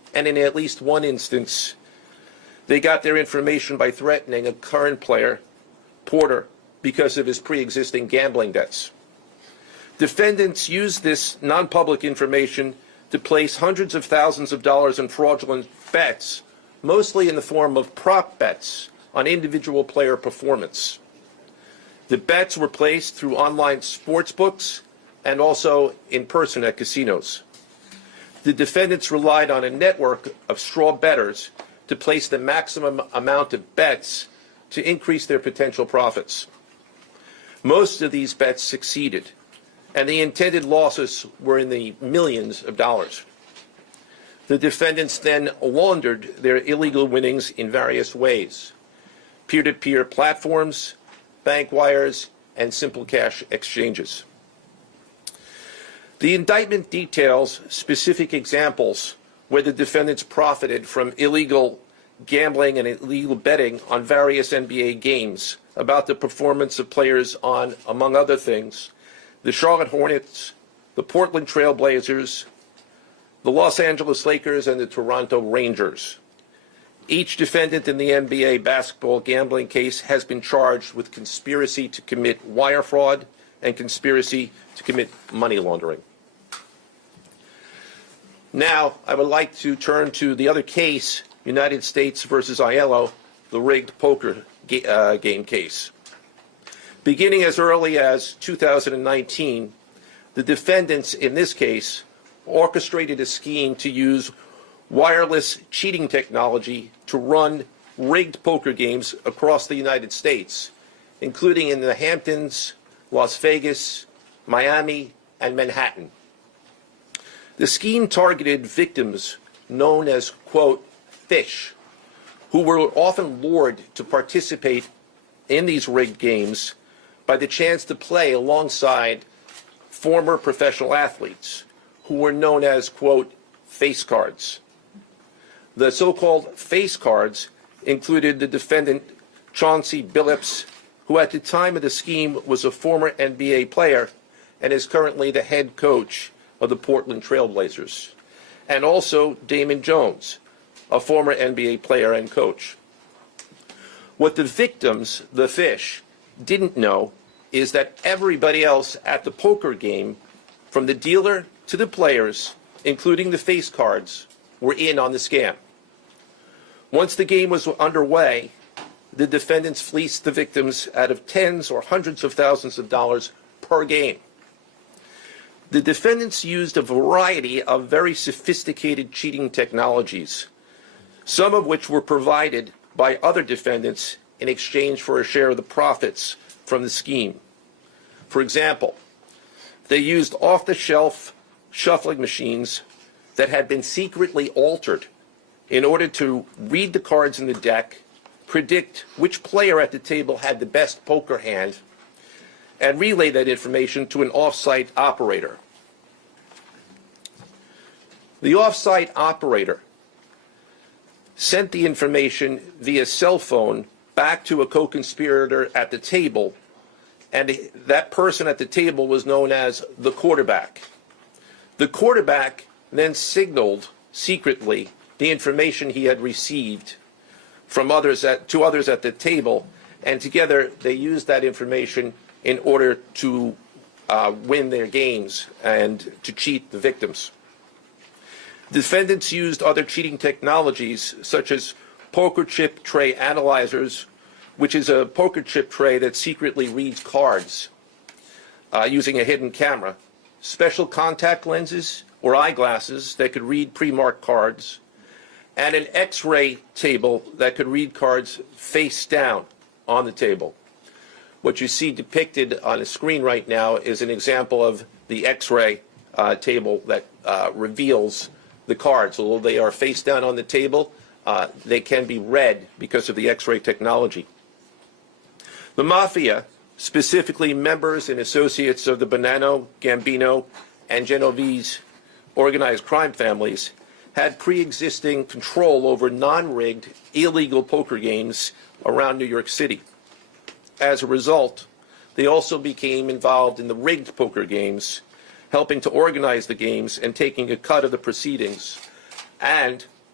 and in at least one instance, they got their information by threatening a current player, Porter, because of his pre-existing gambling debts. Defendants used this non-public information to place hundreds of thousands of dollars in fraudulent bets, mostly in the form of prop bets on individual player performance. The bets were placed through online sports books and also in person at casinos. The defendants relied on a network of straw bettors to place the maximum amount of bets to increase their potential profits. Most of these bets succeeded, and the intended losses were in the millions of dollars. The defendants then laundered their illegal winnings in various ways: peer-to-peer platforms, bank wires, and simple cash exchanges. The indictment details specific examples where the defendants profited from illegal gambling and illegal betting on various NBA games about the performance of players on, among other things, the Charlotte Hornets, the Portland Trail Blazers, the Los Angeles Lakers, and the Toronto Rangers. Each defendant in the NBA basketball gambling case has been charged with conspiracy to commit wire fraud and conspiracy to commit money laundering. Now, I would like to turn to the other case, United States versus Aiello, the rigged poker game case. Beginning as early as 2019, the defendants in this case orchestrated a scheme to use wireless cheating technology to run rigged poker games across the United States, including in the Hamptons, Las Vegas, Miami, and Manhattan. The scheme targeted victims known as, quote, fish, who were often lured to participate in these rigged games by the chance to play alongside former professional athletes who were known as, quote, face cards. The so-called face cards included the defendant Chauncey Billups, who at the time of the scheme was a former NBA player and is currently the head coach of the Portland Trail Blazers, and also Damon Jones, a former NBA player and coach. What the victims, the fish, didn't know is that everybody else at the poker game, from the dealer to the players, including the face cards, were in on the scam. Once the game was underway, the defendants fleeced the victims out of tens or hundreds of thousands of dollars per game. The defendants used a variety of very sophisticated cheating technologies, some of which were provided by other defendants in exchange for a share of the profits from the scheme. For example, they used off-the-shelf shuffling machines that had been secretly altered in order to read the cards in the deck, predict which player at the table had the best poker hand, and relay that information to an off-site operator. The off-site operator sent the information via cell phone back to a co-conspirator at the table, and that person at the table was known as the quarterback. The quarterback then signaled secretly the information he had received from others to others at the table, and together they used that information in order to win their games and to cheat the victims. Defendants used other cheating technologies such as poker chip tray analyzers, which is a poker chip tray that secretly reads cards using a hidden camera, special contact lenses or eyeglasses that could read pre-marked cards, and an X-ray table that could read cards face down on the table. What you see depicted on the screen right now is an example of the X-ray table that reveals the cards. Although they are face down on the table, they can be read because of the X-ray technology. The Mafia, specifically members and associates of the Bonanno, Gambino, and Genovese organized crime families, had pre-existing control over non-rigged, illegal poker games around New York City. As a result, they also became involved in the rigged poker games, helping to organize the games and taking a cut of the proceedings, and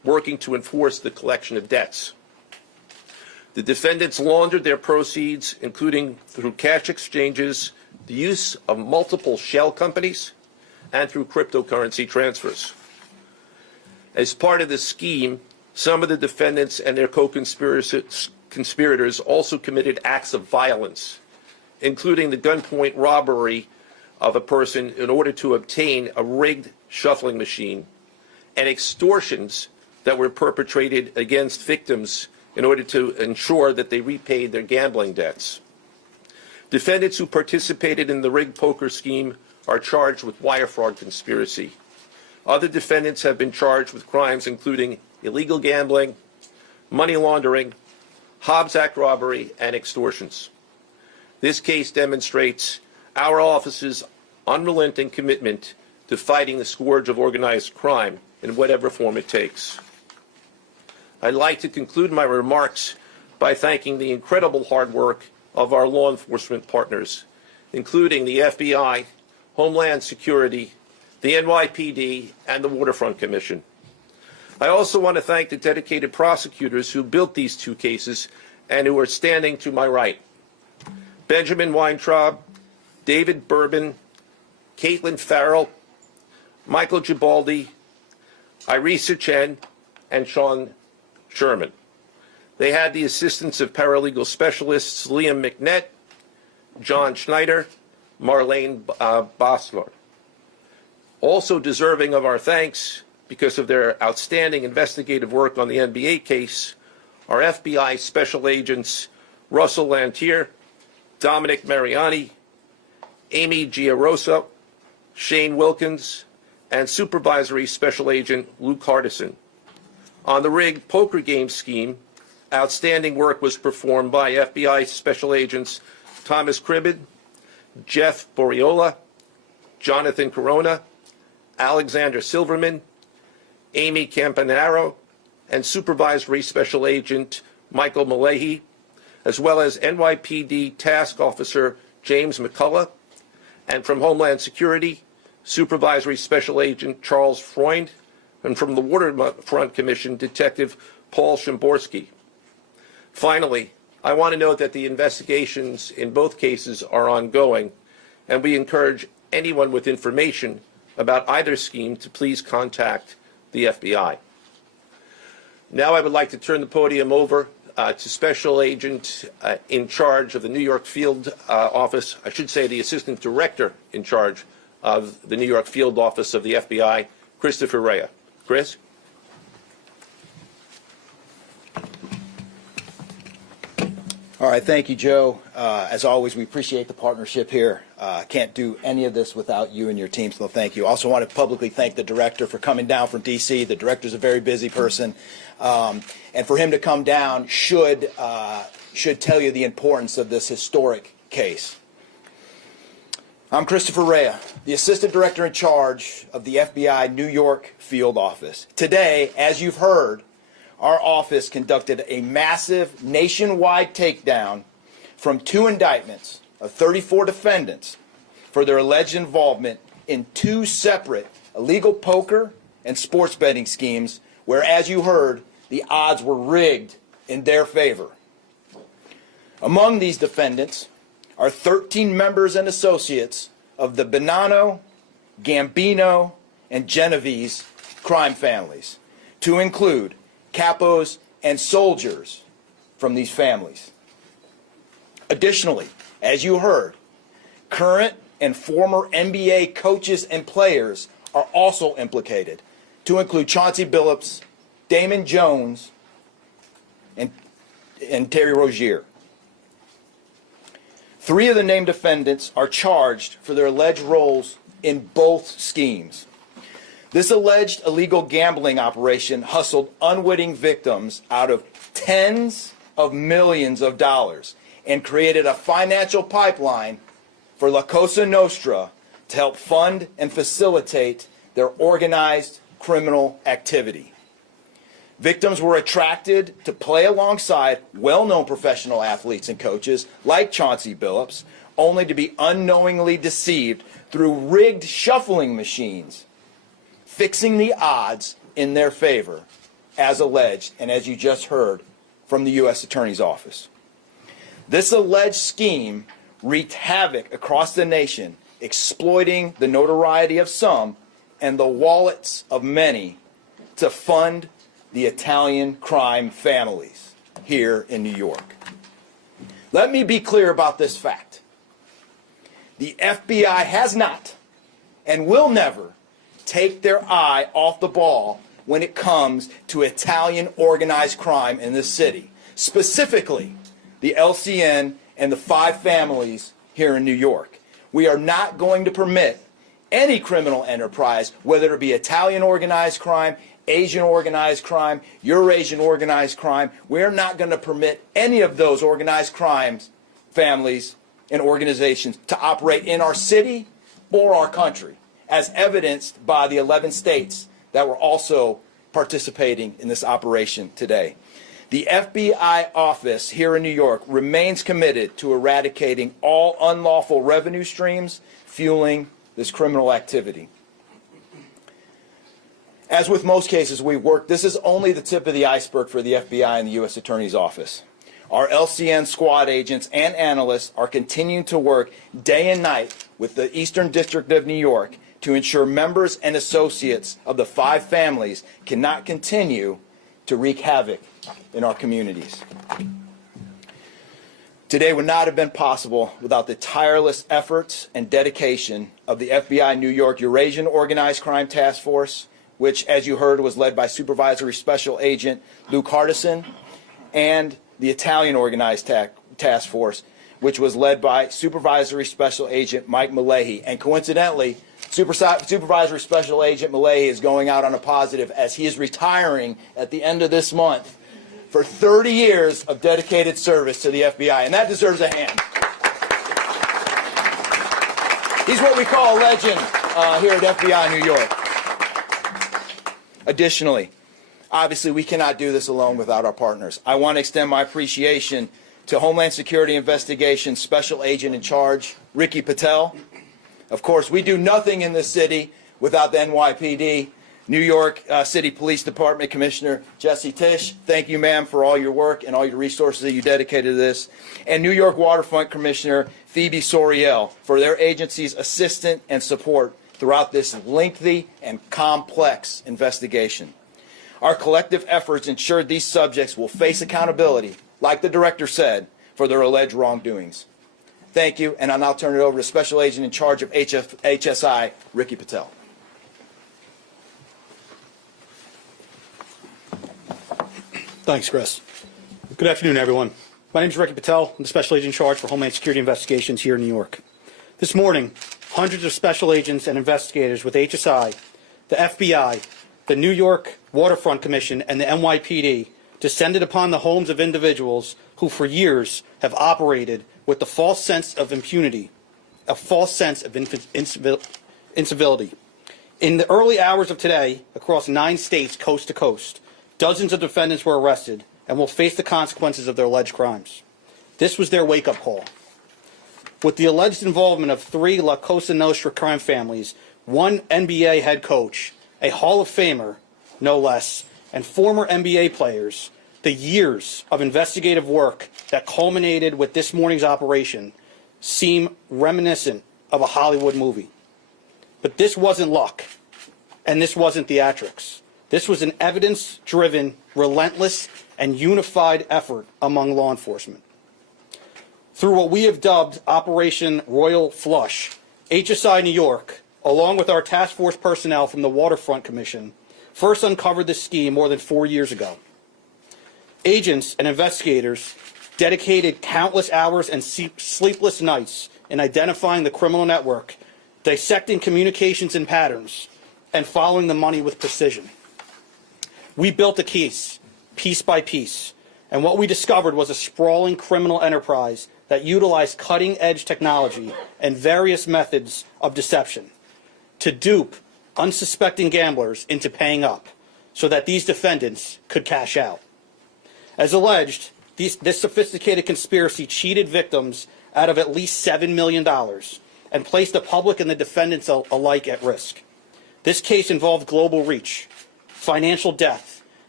working to enforce the collection of debts. The defendants laundered their proceeds, including through cash exchanges, the use of multiple shell companies, and through cryptocurrency transfers. As part of the scheme, some of the defendants and their co-conspirators also committed acts of violence, including the gunpoint robbery of a person in order to obtain a rigged shuffling machine, and extortions that were perpetrated against victims in order to ensure that they repaid their gambling debts. Defendants who participated in the rigged poker scheme are charged with wire fraud conspiracy. Other defendants have been charged with crimes including illegal gambling, money laundering, Hobbs Act robbery, and extortions. This case demonstrates our office's unrelenting commitment to fighting the scourge of organized crime in whatever form it takes. I'd like to conclude my remarks by thanking the incredible hard work of our law enforcement partners, including the FBI, Homeland Security, the NYPD, and the Waterfront Commission. I also want to thank the dedicated prosecutors who built these two cases and who are standing to my right. Benjamin Weintraub, David Bourbon, Caitlin Farrell, Michael Gibaldi, Irisa Chen, and Sean Sherman. They had the assistance of paralegal specialists Liam McNett, John Schneider, Marlene Bosler. Also deserving of our thanks because of their outstanding investigative work on the NBA case are FBI Special Agents Russell Lantier, Dominic Mariani, Amy Giarosa, Shane Wilkins, and Supervisory Special Agent Luke Hardison. On the rigged poker game scheme, outstanding work was performed by FBI Special Agents Thomas Cribbin, Jeff Boriola, Jonathan Corona, Alexander Silverman, Amy Campanaro, and Supervisory Special Agent Michael Malahy, as well as NYPD Task Officer James McCullough, and from Homeland Security, Supervisory Special Agent Charles Freund, and from the Waterfront Commission, Detective Paul Shimborski. Finally, I want to note that the investigations in both cases are ongoing, and we encourage anyone with information about either scheme to please contact the FBI. Now I would like to turn the podium over to Special Agent in charge of the New York Field Office, I should say the Assistant Director in charge of the New York Field Office of the FBI, Christopher Rea. Chris? All right, thank you, Joe. As always, we appreciate the partnership here. Can't do any of this without you and your team, so thank you. Also want to publicly thank the director for coming down from D.C. The director's a very busy person, and for him to come down should tell you the importance of this historic case. I'm Christopher Rea, the Assistant Director in charge of the FBI New York Field Office. Today, as you've heard, our office conducted a massive nationwide takedown from 2 indictments of 34 defendants for their alleged involvement in 2 separate illegal poker and sports betting schemes where, as you heard, the odds were rigged in their favor. Among these defendants are 13 members and associates of the Bonanno, Gambino, and Genovese crime families, to include capos and soldiers from these families. Additionally, as you heard, current and former NBA coaches and players are also implicated, to include Chauncey Billups, Damon Jones, and Terry Rozier. 3 of the named defendants are charged for their alleged roles in both schemes. This alleged illegal gambling operation hustled unwitting victims out of tens of millions of dollars and created a financial pipeline for La Cosa Nostra to help fund and facilitate their organized criminal activity. Victims were attracted to play alongside well-known professional athletes and coaches like Chauncey Billups, only to be unknowingly deceived through rigged shuffling machines, fixing the odds in their favor as alleged and as you just heard from the U.S. Attorney's Office. This alleged scheme wreaked havoc across the nation, exploiting the notoriety of some and the wallets of many to fund the Italian crime families here in New York. Let me be clear about this fact. The FBI has not and will never take their eye off the ball when it comes to Italian organized crime in this city, specifically the LCN and the 5 families here in New York. We are not going to permit any criminal enterprise, whether it be Italian organized crime, Asian organized crime, Eurasian organized crime. We're not going to permit any of those organized crimes, families, and organizations to operate in our city or our country, as evidenced by the 11 states that were also participating in this operation today. The FBI office here in New York remains committed to eradicating all unlawful revenue streams fueling this criminal activity. As with most cases we've worked, this is only the tip of the iceberg for the FBI and the U.S. Attorney's Office. Our LCN squad agents and analysts are continuing to work day and night with the Eastern District of New York to ensure members and associates of the 5 families cannot continue to wreak havoc in our communities. Today would not have been possible without the tireless efforts and dedication of the FBI New York Eurasian Organized Crime Task Force, which, as you heard, was led by Supervisory Special Agent Luke Hardison, and the Italian Organized Task Force, which was led by Supervisory Special Agent Mike Malahi. And coincidentally, Supervisory Special Agent Malahi is going out on a positive as he is retiring at the end of this month for 30 years of dedicated service to the FBI, and that deserves a hand. He's what we call a legend here at FBI New York. Additionally, obviously we cannot do this alone without our partners. I want to extend my appreciation to Homeland Security Investigations Special Agent in Charge, Ricky Patel. Of course, we do nothing in this city without the NYPD. New York City Police Department Commissioner Jesse Tisch, thank you, ma'am, for all your work and all your resources that you dedicated to this. And New York Waterfront Commissioner Phoebe Soriel for their agency's assistance and support throughout this lengthy and complex investigation. Our collective efforts ensured these subjects will face accountability, like the director said, for their alleged wrongdoings. Thank you, and I'll now turn it over to Special Agent in charge of HSI, Ricky Patel. Thanks, Chris. Good afternoon, everyone. My name is Ricky Patel. I'm the Special Agent in charge for Homeland Security Investigations here in New York. This morning, hundreds of special agents and investigators with HSI, the FBI, the New York Waterfront Commission, and the NYPD descended upon the homes of individuals who for years have operated with the false sense of impunity, a false sense of incivility. In the early hours of today, across 9 states coast to coast, dozens of defendants were arrested and will face the consequences of their alleged crimes. This was their wake-up call. With the alleged involvement of 3 La Cosa Nostra crime families, 1 NBA head coach, a Hall of Famer, no less, and former NBA players, the years of investigative work that culminated with this morning's operation seem reminiscent of a Hollywood movie. But this wasn't luck, and this wasn't theatrics. This was an evidence-driven, relentless, and unified effort among law enforcement. Through what we have dubbed Operation Royal Flush, HSI New York, along with our task force personnel from the Waterfront Commission, first uncovered this scheme more than 4 years ago. Agents and investigators dedicated countless hours and sleepless nights in identifying the criminal network, dissecting communications and patterns, and following the money with precision. We built a case, piece by piece, and what we discovered was a sprawling criminal enterprise that utilized cutting-edge technology and various methods of deception to dupe unsuspecting gamblers into paying up so that these defendants could cash out. As alleged, this sophisticated conspiracy cheated victims out of at least $7 million and placed the public and the defendants alike at risk. This case involved global reach, financial depth,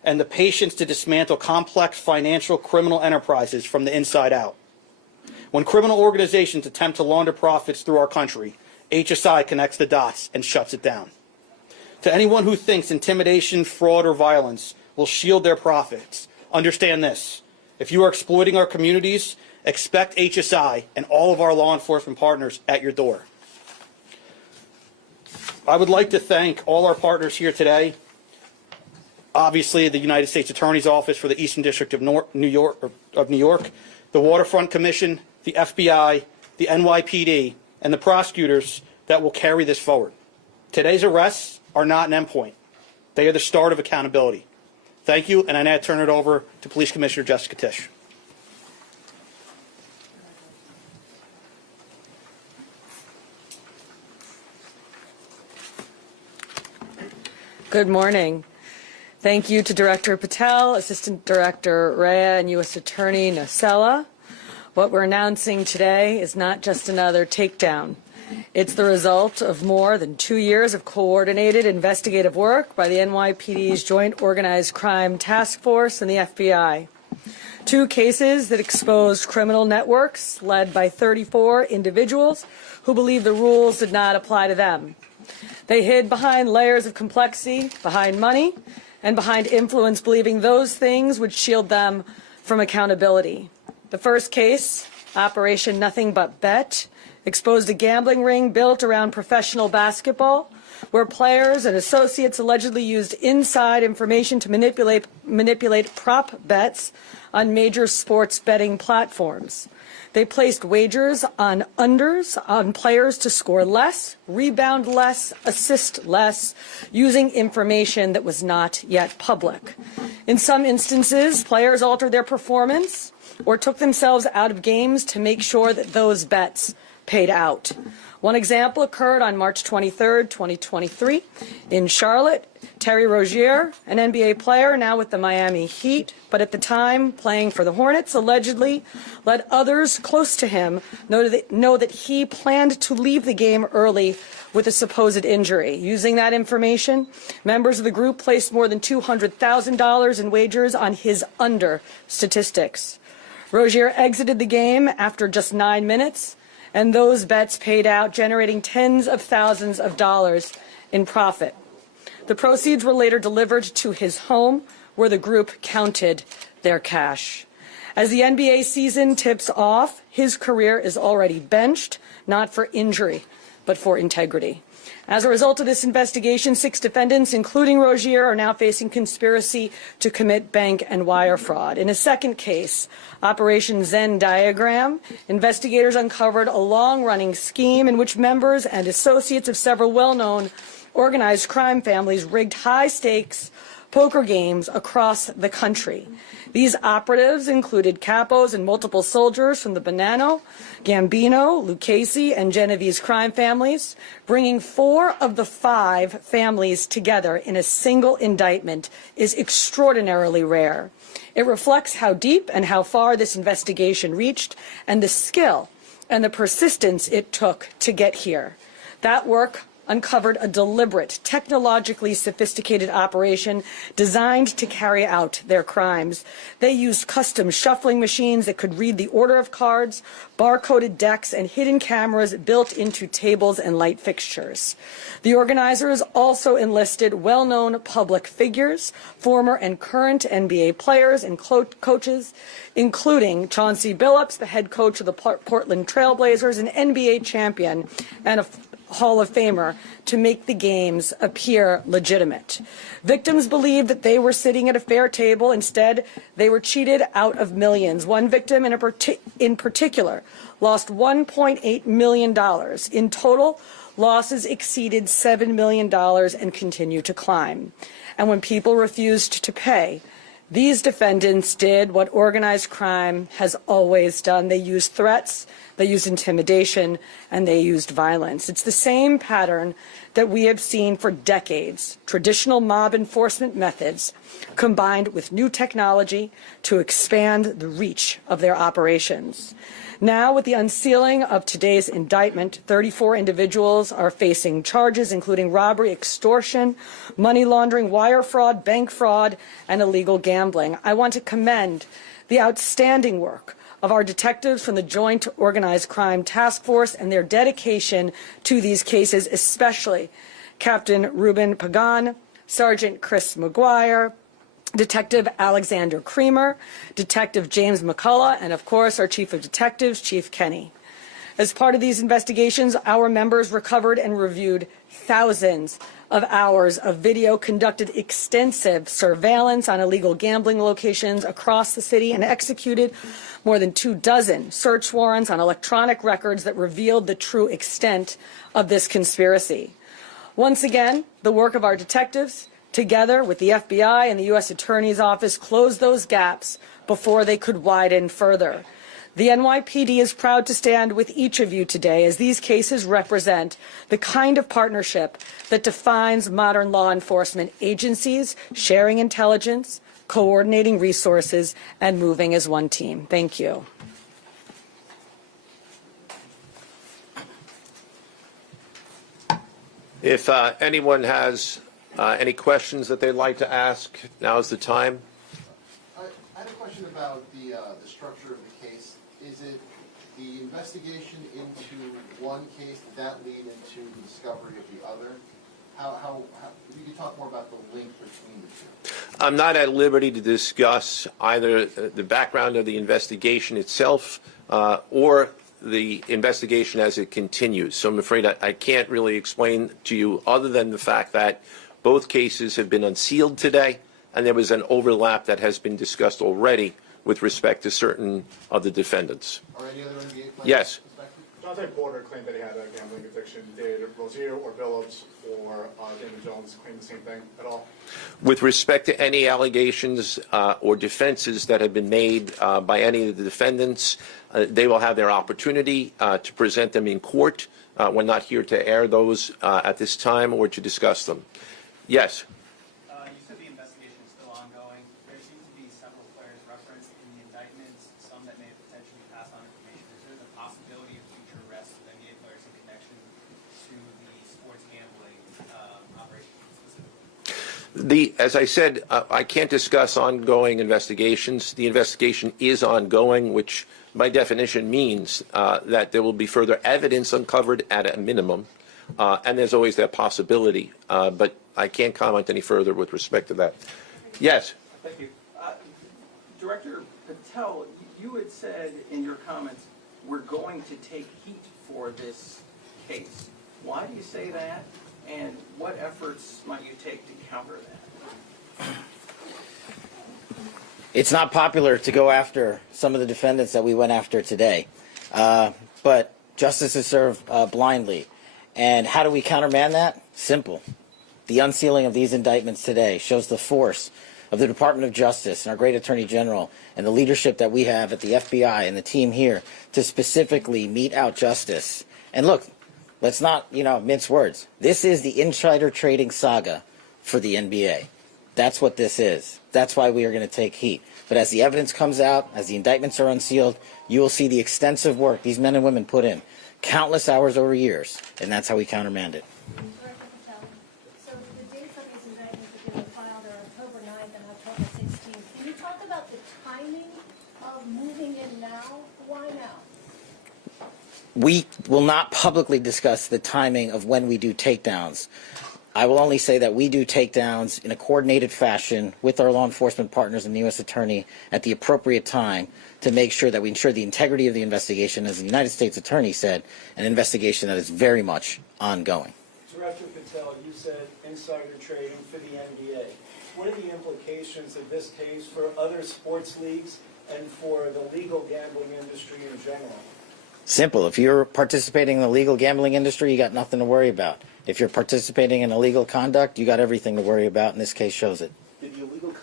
and the patience to dismantle complex financial criminal enterprises from the inside out. When criminal organizations attempt to launder profits through our country, HSI connects the dots and shuts it down. To anyone who thinks intimidation, fraud, or violence will shield their profits, understand this. If you are exploiting our communities, expect HSI and all of our law enforcement partners at your door. I would like to thank all our partners here today. Obviously, the United States Attorney's Office for the Eastern District of New York, the Waterfront Commission, the FBI, the NYPD, and the prosecutors that will carry this forward. Today's arrests are not an endpoint. They are the start of accountability. Thank you, and I now turn it over to Police Commissioner Jessica Tisch. Good morning. Thank you to Director Patel, Assistant Director Rhea, and U.S. Attorney Nocella. What we're announcing today is not just another takedown. It's the result of more than 2 years of coordinated investigative work by the NYPD's Joint Organized Crime Task Force and the FBI. 2 cases that exposed criminal networks led by 34 individuals who believed the rules did not apply to them. They hid behind layers of complexity, behind money, and behind influence, believing those things would shield them from accountability. The first case, Operation Nothing But Bet, exposed a gambling ring built around professional basketball, where players and associates allegedly used inside information to manipulate prop bets on major sports betting platforms. They placed wagers on unders on players to score less, rebound less, assist less, using information that was not yet public. In some instances, players altered their performance or took themselves out of games to make sure that those bets paid out. One example occurred on March 23, 2023, in Charlotte. Terry Rozier, an NBA player now with the Miami Heat, but at the time playing for the Hornets, allegedly let others close to him know that he planned to leave the game early with a supposed injury. Using that information, members of the group placed more than $200,000 in wagers on his under statistics. Rozier exited the game after just 9 minutes, and those bets paid out, generating tens of thousands of dollars in profit. The proceeds were later delivered to his home, where the group counted their cash. As the NBA season tips off, his career is already benched, not for injury, but for integrity. As a result of this investigation, 6 defendants, including Rozier, are now facing conspiracy to commit bank and wire fraud. In a second case, Operation Zen Diagram, investigators uncovered a long-running scheme in which members and associates of several well-known organized crime families rigged high-stakes poker games across the country. These operatives included capos and multiple soldiers from the Bonanno, Gambino, Lucchese, and Genovese crime families, bringing 4 of the 5 families together in a single indictment is extraordinarily rare. It reflects how deep and how far this investigation reached and the skill and the persistence it took to get here. That work uncovered a deliberate, technologically sophisticated operation designed to carry out their crimes. They used custom shuffling machines that could read the order of cards, barcoded decks, and hidden cameras built into tables and light fixtures. The organizers also enlisted well-known public figures, former and current NBA players and coaches, including Chauncey Billups, the head coach of the Portland Trail Blazers, an NBA champion and a Hall of Famer, to make the games appear legitimate. Victims believed that they were sitting at a fair table. Instead, they were cheated out of millions. One victim in particular lost $1.8 million. In total, losses exceeded $7 million and continue to climb. And when people refused to pay, these defendants did what organized crime has always done. They used threats, they used intimidation, and they used violence. It's the same pattern that we have seen for decades, traditional mob enforcement methods combined with new technology to expand the reach of their operations. Now, with the unsealing of today's indictment, 34 individuals are facing charges including robbery, extortion, money laundering, wire fraud, bank fraud, and illegal gambling. I want to commend the outstanding work of our detectives from the Joint Organized Crime Task Force and their dedication to these cases, especially Captain Ruben Pagan, Sergeant Chris McGuire, Detective Alexander Creamer, Detective James McCullough, and of course our Chief of Detectives, Chief Kenny. As part of these investigations, our members recovered and reviewed thousands of hours of video, conducted extensive surveillance on illegal gambling locations across the city, and executed more than 24 search warrants on electronic records that revealed the true extent of this conspiracy. Once again, the work of our detectives, together with the FBI and the U.S. Attorney's Office, closed those gaps before they could widen further. The NYPD is proud to stand with each of you today as these cases represent the kind of partnership that defines modern law enforcement agencies, sharing intelligence, coordinating resources, and moving as one team. Thank you. If anyone has any questions that they'd like to ask, now is the time. I had a question about the structure of the case. Is it the investigation into one case, did that lead into the discovery of the other? If you could talk more about the link between the two. I'm not at liberty to discuss either the background of the investigation itself or the investigation as it continues. So I'm afraid I can't really explain to you other than the fact that both cases have been unsealed today, and there was an overlap that has been discussed already with respect to certain of the defendants. Are any other NBA players? Yes. Jonathan Porter claimed that he had a gambling addiction. Did Rozier or Billups or Damon Jones claim the same thing at all? With respect to any allegations or defenses that have been made by any of the defendants, they will have their opportunity to present them in court. We're not here to air those at this time or to discuss them. Yes. You said the investigation is still ongoing. There seem to be several players referenced in the indictments, some that may potentially pass on information. Is there the possibility of future arrests of NBA players in connection to the sports gambling operation specifically? As I said, I can't discuss ongoing investigations. The investigation is ongoing, which by definition means that there will be further evidence uncovered at a minimum, and there's always that possibility. But I can't comment any further with respect to that. Yes? Thank you. Director Patel, you had said in your comments, we're going to take heat for this case. Why do you say that, and what efforts might you take to counter that? It's not popular to go after some of the defendants that we went after today, but justice is served blindly. And how do we countermand that? Simple. The unsealing of these indictments today shows the force of the Department of Justice and our great Attorney General and the leadership that we have at the FBI and the team here to specifically mete out justice. And look, let's not, mince words. This is the insider trading saga for the NBA. That's what this is. That's why we are going to take heat. But as the evidence comes out, as the indictments are unsealed, you will see the extensive work these men and women put in, countless hours over years, and that's how we countermand it. So the dates of these indictments that were filed are October 9th and October 16th. Can you talk about the timing of moving in now? Why now? We will not publicly discuss the timing of when we do takedowns. I will only say that we do takedowns in a coordinated fashion with our law enforcement partners and the U.S. Attorney at the appropriate time to make sure that we ensure the integrity of the investigation, as the United States Attorney said, an investigation that is very much ongoing. Director Patel, you said insider trading for the NBA. What are the implications of this case for other sports leagues and for the legal gambling industry in general? Simple. If you're participating in the legal gambling industry, you got nothing to worry about. If you're participating in illegal conduct, you got everything to worry about, and this case shows it. Did the illegal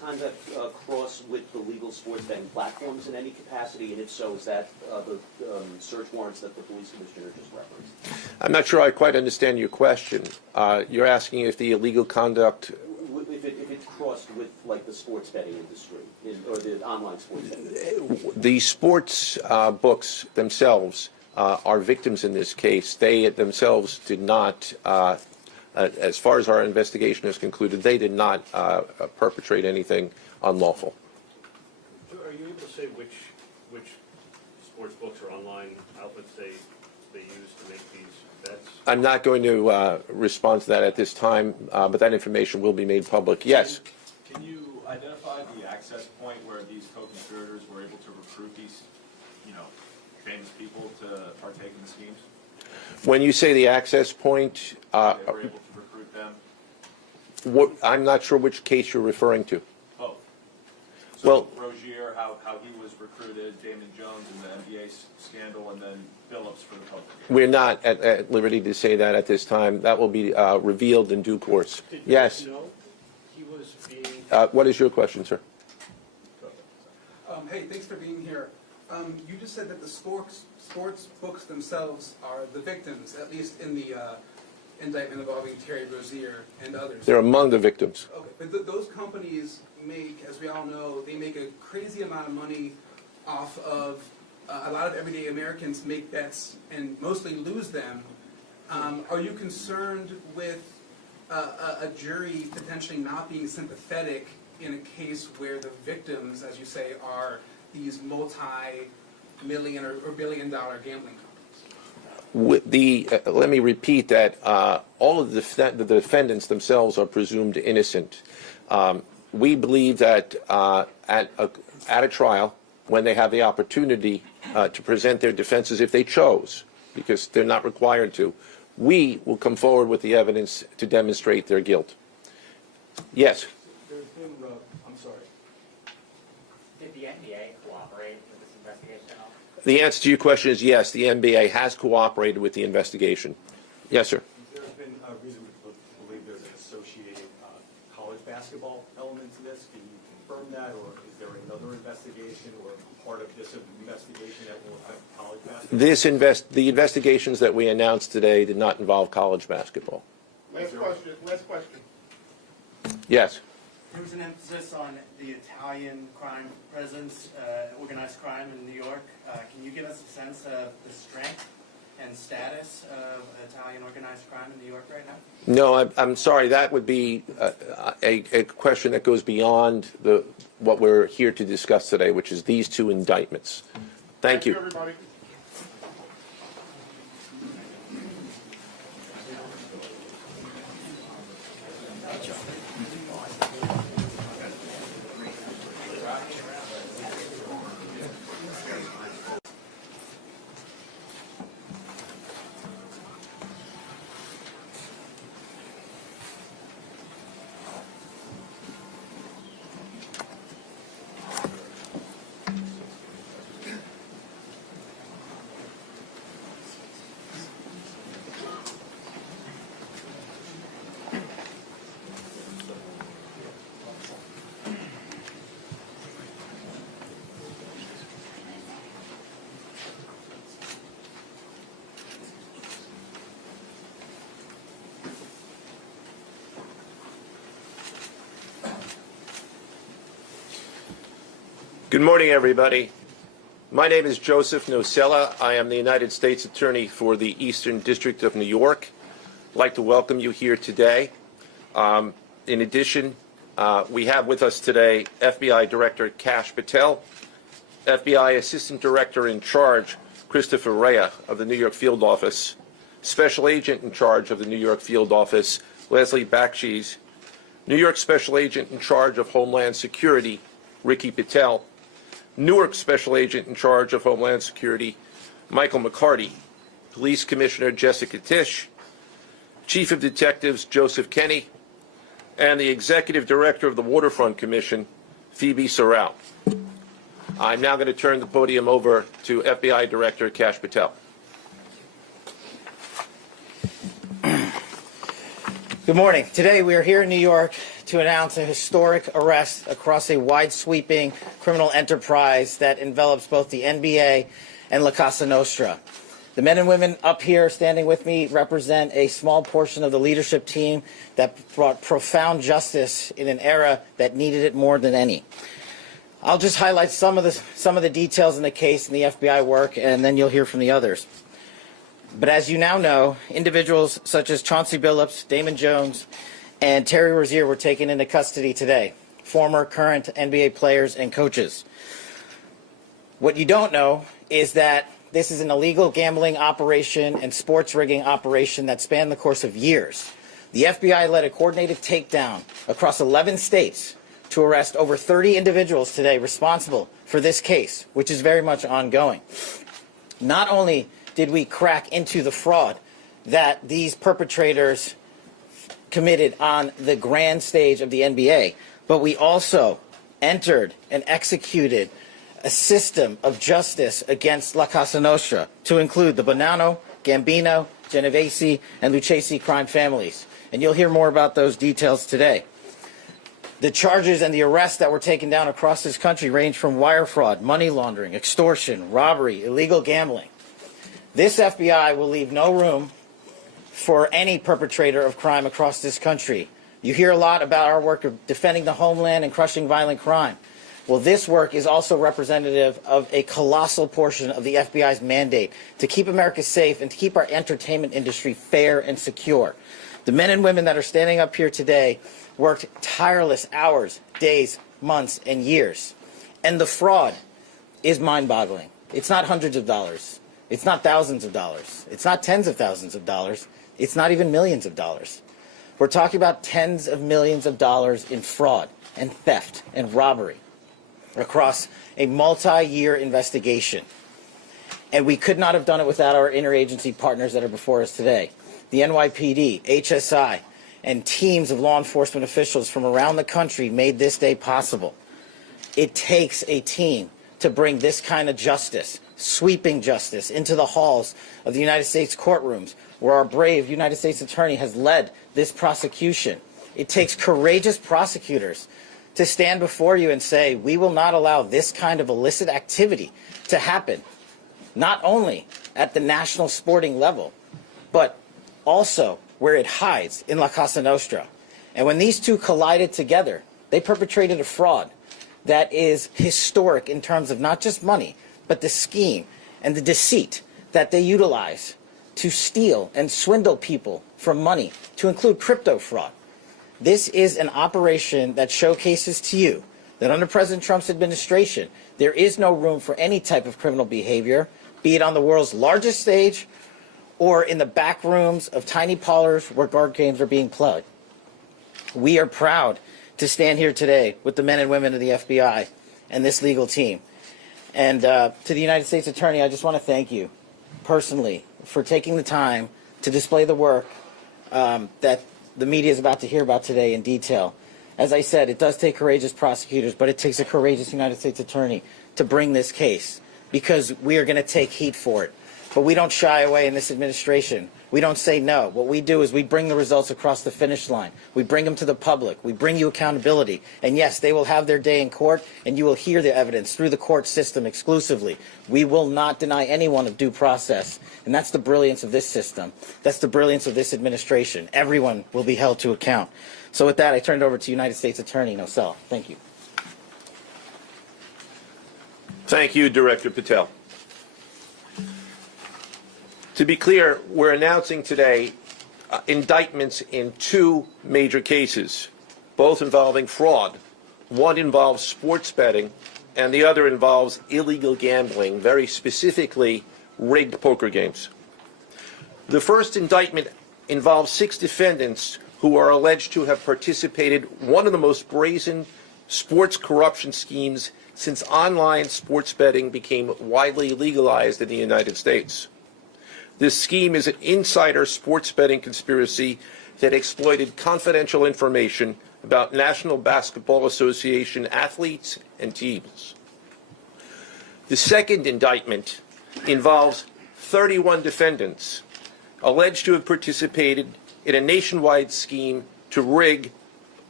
conduct cross with the legal sports betting platforms in any capacity? And if so, is that the search warrants that the police commissioner just referenced? I'm not sure I quite understand your question. You're asking if the illegal conduct, If it's crossed with, like, the sports betting industry, or the online sports betting industry? the sports books themselves are victims in this case. They themselves did not, as far as our investigation is concluded, they did not perpetrate anything unlawful. Are you able to say which sports books or online outlets they use to make these bets? I'm not going to respond to that at this time, but that information will be made public. Yes. Can you identify the access point where these co-conspirators were able to recruit these, famous people to partake in the schemes? When you say the access point, They were able to recruit them? I'm not sure which case you're referring to. Oh. Well, Rozier, how he was recruited, Damon Jones in the NBA scandal, and then Billups for the public. we're not at liberty to say that at this time. That will be revealed in due course. Yes. No, he was being. What is your question, sir? Hey, thanks for being here. You just said that the sports books themselves are the victims, at least in the indictment involving Terry Rozier and others. They're among the victims. Okay, but those companies make, as we all know, they make a crazy amount of money off of a lot of everyday Americans make bets and mostly lose them. Are you concerned with a jury potentially not being sympathetic in a case where the victims, as you say, are these multi-million or billion-dollar gambling companies? Let me repeat that all of the defendants themselves are presumed innocent. We believe that at a trial, when they have the opportunity to present their defenses, if they chose, because they're not required to, we will come forward with the evidence to demonstrate their guilt. Yes. There's been, I'm sorry. Did the NBA cooperate with this investigation at all? The answer to your question is yes. The NBA has cooperated with the investigation. Yes, sir. There's been a reason to believe there's an associated college basketball element to this. Can you confirm that, or is there another investigation or part of this investigation that will affect college basketball? The investigations that we announced today did not involve college basketball. Last question. Yes. There was an emphasis on the Italian crime presence, organized crime in New York. Can you give us a sense of the strength and status of Italian organized crime in New York right now? No, I'm sorry. That would be a question that goes beyond what we're here to discuss today, which is these two indictments. Thank you. Everybody. Good morning, everybody. My name is Joseph Nocella. I am the United States Attorney for the Eastern District of New York. I'd like to welcome you here today. In addition, we have with us today FBI Director Kash Patel, FBI Assistant Director in Charge Christopher Rea of the New York Field Office, Special Agent in Charge of the New York Field Office Leslie Bakshi's, New York Special Agent in Charge of Homeland Security Ricky Patel, Newark Special Agent in Charge of Homeland Security Michael McCarty, Police Commissioner Jessica Tisch, Chief of Detectives Joseph Kenny, and the Executive Director of the Waterfront Commission, Phoebe Sorrell. I'm now going to turn the podium over to FBI Director Kash Patel. Good morning. Today we are here in New York to to announce a historic arrest across a wide-sweeping criminal enterprise that envelops both the NBA and La Casa Nostra. The men and women up here standing with me represent a small portion of the leadership team that brought profound justice in an era that needed it more than any. I'll just highlight some of the details in the case and the FBI work, and then you'll hear from the others. But as you now know, individuals such as Chauncey Billups, Damon Jones, and Terry Rozier were taken into custody today, former, current NBA players and coaches. What you don't know is that this is an illegal gambling operation and sports rigging operation that spanned the course of years. The FBI led a coordinated takedown across 11 states to arrest over 30 individuals today responsible for this case, which is very much ongoing. Not only did we crack into the fraud that these perpetrators committed on the grand stage of the NBA, but we also entered and executed a system of justice against La Casa Nostra to include the Bonanno, Gambino, Genovese, and Lucchese crime families. And you'll hear more about those details today. The charges and the arrests that were taken down across this country range from wire fraud, money laundering, extortion, robbery, illegal gambling. This FBI will leave no room for any perpetrator of crime across this country. You hear a lot about our work of defending the homeland and crushing violent crime. Well, this work is also representative of a colossal portion of the FBI's mandate to keep America safe and to keep our entertainment industry fair and secure. The men and women that are standing up here today worked tireless hours, days, months, and years. And the fraud is mind-boggling. It's not hundreds of dollars. It's not thousands of dollars. It's not tens of thousands of dollars. It's not even millions of dollars. We're talking about tens of millions of dollars in fraud and theft and robbery across a multi-year investigation. And we could not have done it without our interagency partners that are before us today. The NYPD, HSI, and teams of law enforcement officials from around the country made this day possible. It takes a team to bring this kind of justice, sweeping justice, into the halls of the United States courtrooms, where our brave United States Attorney has led this prosecution. It takes courageous prosecutors to stand before you and say, we will not allow this kind of illicit activity to happen, not only at the national sporting level, but also where it hides in La Casa Nostra. And when these two collided together, they perpetrated a fraud that is historic in terms of not just money, but the scheme and the deceit that they utilize to steal and swindle people for money, to include crypto fraud. This is an operation that showcases to you that under President Trump's administration, there is no room for any type of criminal behavior, be it on the world's largest stage or in the back rooms of tiny parlors where card games are being played. We are proud to stand here today with the men and women of the FBI and this legal team. And to the United States Attorney, I just want to thank you personally for taking the time to display the work that the media is about to hear about today in detail. As I said, it does take courageous prosecutors, but it takes a courageous United States Attorney to bring this case, because we are going to take heat for it. But we don't shy away in this administration. We don't say no. What we do is we bring the results across the finish line. We bring them to the public. We bring you accountability. And yes, they will have their day in court, and you will hear the evidence through the court system exclusively. We will not deny anyone of due process. And that's the brilliance of this system. That's the brilliance of this administration. Everyone will be held to account. So with that, I turn it over to United States Attorney Nosella. Thank you. Thank you, Director Patel. To be clear, we're announcing today indictments in two major cases, both involving fraud. One involves sports betting, and the other involves illegal gambling, very specifically rigged poker games. The first indictment involves 6 defendants who are alleged to have participated in one of the most brazen sports corruption schemes since online sports betting became widely legalized in the United States. This scheme is an insider sports betting conspiracy that exploited confidential information about National Basketball Association athletes and teams. The second indictment involves 31 defendants alleged to have participated in a nationwide scheme to rig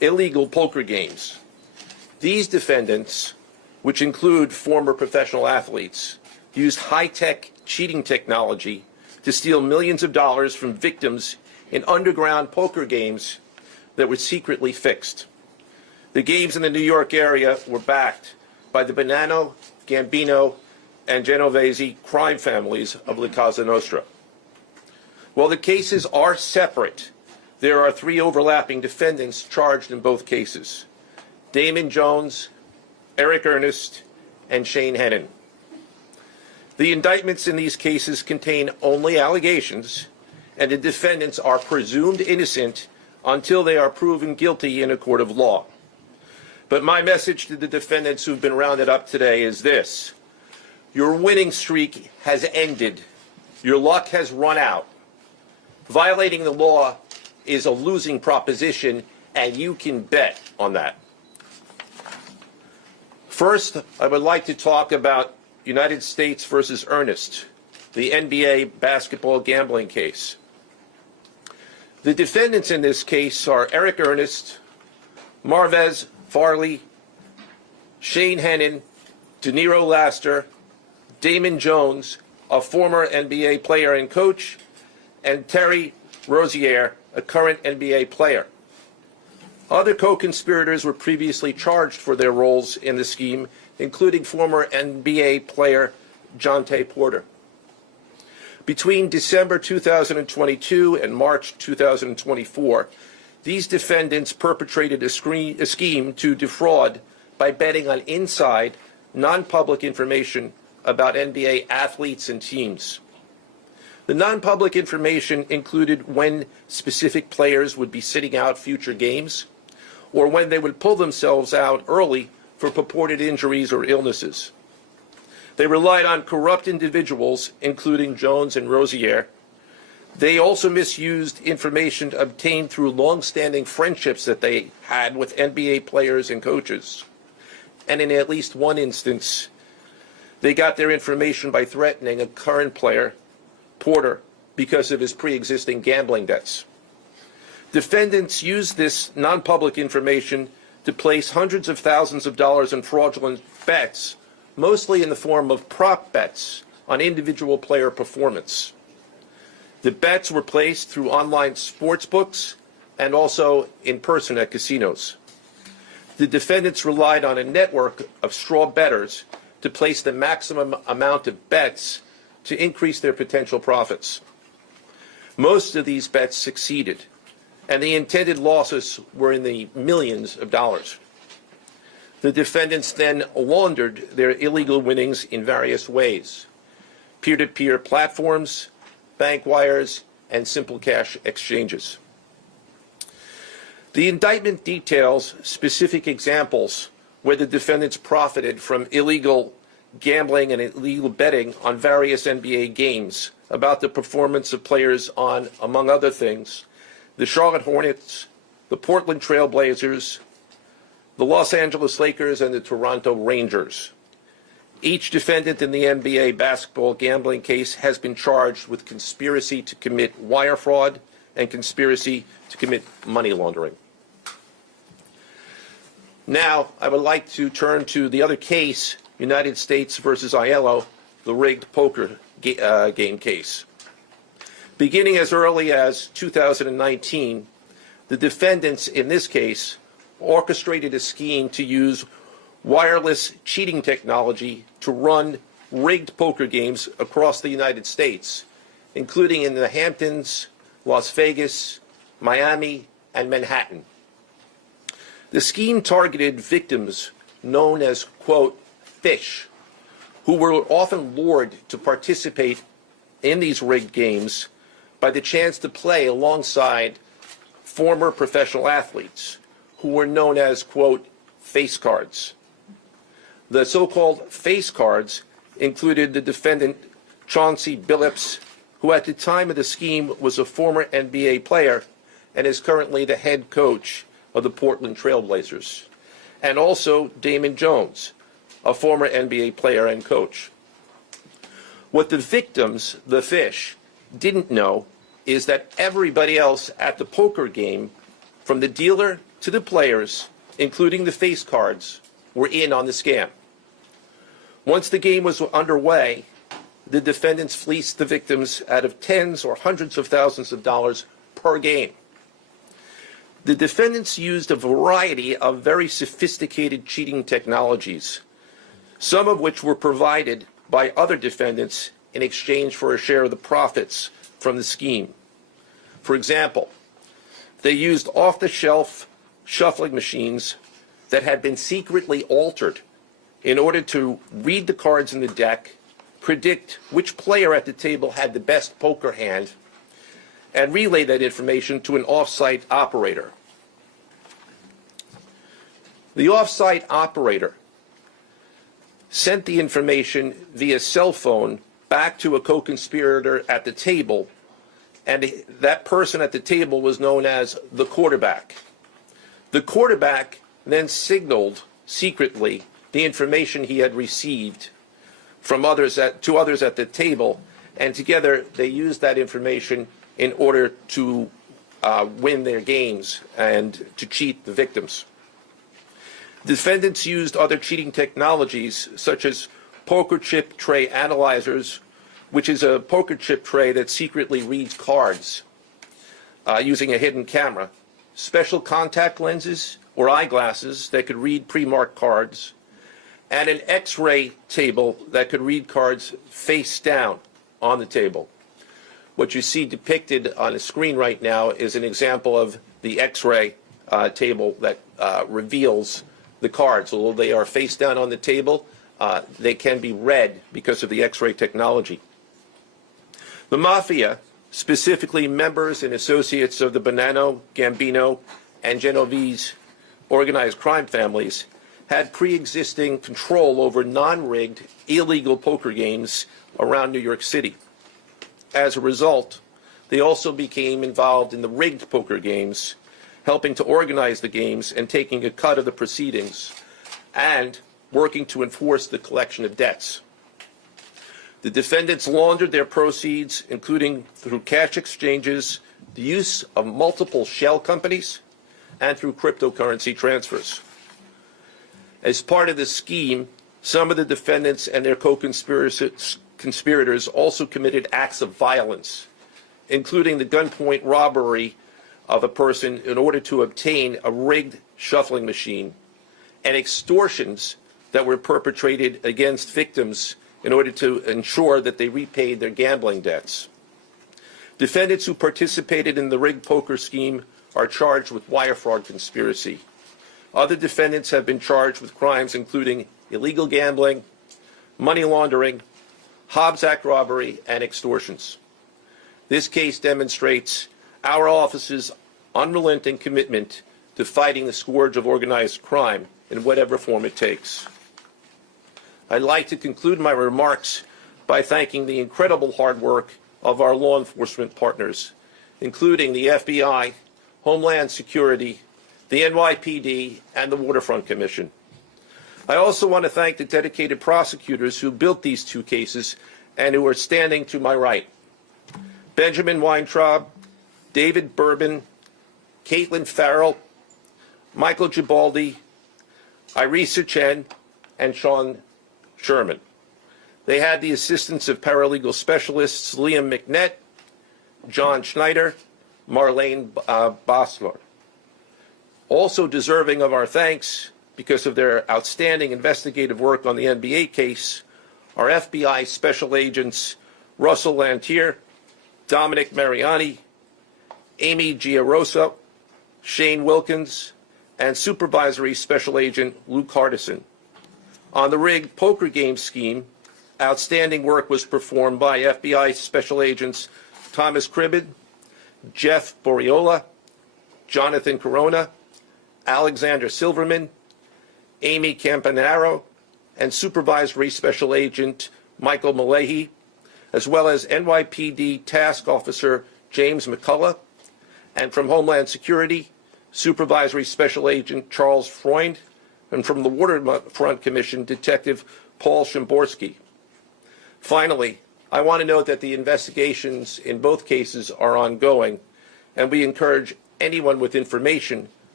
illegal poker games. These defendants, which include former professional athletes, used high-tech cheating technology to steal millions of dollars from victims in underground poker games that were secretly fixed. The games in the New York area were backed by the Bonanno, Gambino, and Genovese crime families of La Cosa Nostra. While the cases are separate, there are 3 overlapping defendants charged in both cases: Damon Jones, Eric Ernest, and Shane Hennon. The indictments in these cases contain only allegations, and the defendants are presumed innocent until they are proven guilty in a court of law. But my message to the defendants who've been rounded up today is this: your winning streak has ended. Your luck has run out. Violating the law is a losing proposition, and you can bet on that. First, I would like to talk about United States versus Ernest, the NBA basketball gambling case. The defendants in this case are Eric Ernest, Marvez Farley, Shane Hennon, DeNiro Laster, Damon Jones, a former NBA player and coach, and Terry Rozier, a current NBA player. Other co-conspirators were previously charged for their roles in the scheme, including former NBA player Jonte Porter. Between December 2022 and March 2024, these defendants perpetrated a scheme to defraud by betting on inside, non-public information about NBA athletes and teams. The non-public information included when specific players would be sitting out future games, or when they would pull themselves out early for purported injuries or illnesses. They relied on corrupt individuals, including Jones and Rozier. They also misused information obtained through long-standing friendships that they had with NBA players and coaches. And in at least one instance, they got their information by threatening a current player, Porter, because of his pre-existing gambling debts. Defendants used this non-public information to place hundreds of thousands of dollars in fraudulent bets, mostly in the form of prop bets on individual player performance. The bets were placed through online sports books and also in person at casinos. The defendants relied on a network of straw bettors to place the maximum amount of bets to increase their potential profits. Most of these bets succeeded, and the intended losses were in the millions of dollars. The defendants then laundered their illegal winnings in various ways: peer-to-peer platforms, bank wires, and simple cash exchanges. The indictment details specific examples where the defendants profited from illegal gambling and illegal betting on various NBA games about the performance of players on, among other things, the Charlotte Hornets, the Portland Trail Blazers, the Los Angeles Lakers, and the Toronto Rangers. Each defendant in the NBA basketball gambling case has been charged with conspiracy to commit wire fraud and conspiracy to commit money laundering. Now, I would like to turn to the other case, United States versus Aiello, the rigged poker game case. Beginning as early as 2019, the defendants in this case orchestrated a scheme to use wireless cheating technology to run rigged poker games across the United States, including in the Hamptons, Las Vegas, Miami, and Manhattan. The scheme targeted victims known as, quote, fish, who were often lured to participate in these rigged games by the chance to play alongside former professional athletes who were known as, quote, face cards. The so-called face cards included the defendant Chauncey Billups, who at the time of the scheme was a former NBA player and is currently the head coach of the Portland Trail Blazers, and also Damon Jones, a former NBA player and coach. What the victims, the fish, didn't know is that everybody else at the poker game, from the dealer to the players, including the face cards, were in on the scam. Once the game was underway, the defendants fleeced the victims out of tens or hundreds of thousands of dollars per game. The defendants used a variety of very sophisticated cheating technologies, some of which were provided by other defendants in exchange for a share of the profits from the scheme. For example, they used off-the-shelf shuffling machines that had been secretly altered in order to read the cards in the deck, predict which player at the table had the best poker hand, and relay that information to an off-site operator. The off-site operator sent the information via cell phone back to a co-conspirator at the table, and that person at the table was known as the quarterback. The quarterback then signaled secretly the information he had received from others to others at the table, and together they used that information in order to win their games and to cheat the victims. Defendants used other cheating technologies such as poker chip tray analyzers, which is a poker chip tray that secretly reads cards using a hidden camera, special contact lenses or eyeglasses that could read pre-marked cards, and an X-ray table that could read cards face down on the table. What you see depicted on the screen right now is an example of the X-ray table that reveals the cards. Although they are face down on the table, they can be read because of the X-ray technology. The Mafia, specifically members and associates of the Bonanno, Gambino, and Genovese organized crime families, had pre-existing control over non-rigged, illegal poker games around New York City. As a result, they also became involved in the rigged poker games, helping to organize the games and taking a cut of the proceedings, and working to enforce the collection of debts. The defendants laundered their proceeds, including through cash exchanges, the use of multiple shell companies, and through cryptocurrency transfers. As part of the scheme, some of the defendants and their co-conspirators also committed acts of violence, including the gunpoint robbery of a person in order to obtain a rigged shuffling machine, and extortions that were perpetrated against victims in order to ensure that they repaid their gambling debts. Defendants who participated in the rigged poker scheme are charged with wire fraud conspiracy. Other defendants have been charged with crimes including illegal gambling, money laundering, Hobbs Act robbery, and extortions. This case demonstrates our office's unrelenting commitment to fighting the scourge of organized crime in whatever form it takes. I'd like to conclude my remarks by thanking the incredible hard work of our law enforcement partners, including the FBI, Homeland Security, the NYPD, and the Waterfront Commission. I also want to thank the dedicated prosecutors who built these two cases and who are standing to my right. Benjamin Weintraub, David Bourbon, Caitlin Farrell, Michael Gibaldi, Irisa Chen, and Sean Sherman. They had the assistance of paralegal specialists Liam McNett, John Schneider, Marlene Bosler. Also deserving of our thanks because of their outstanding investigative work on the NBA case are FBI Special Agents Russell Lantier, Dominic Mariani, Amy Giarosa, Shane Wilkins, and Supervisory Special Agent Luke Hardison. On the rigged poker game scheme, outstanding work was performed by FBI Special Agents Thomas Cribbin, Jeff Boriola, Jonathan Corona, Alexander Silverman, Amy Campanaro, and Supervisory Special Agent Michael Malahy, as well as NYPD Task Officer James McCullough, and from Homeland Security, Supervisory Special Agent Charles Freund, and from the Waterfront Commission, Detective Paul Shimborski. Finally, I want to note that the investigations in both cases are ongoing, and we encourage anyone with information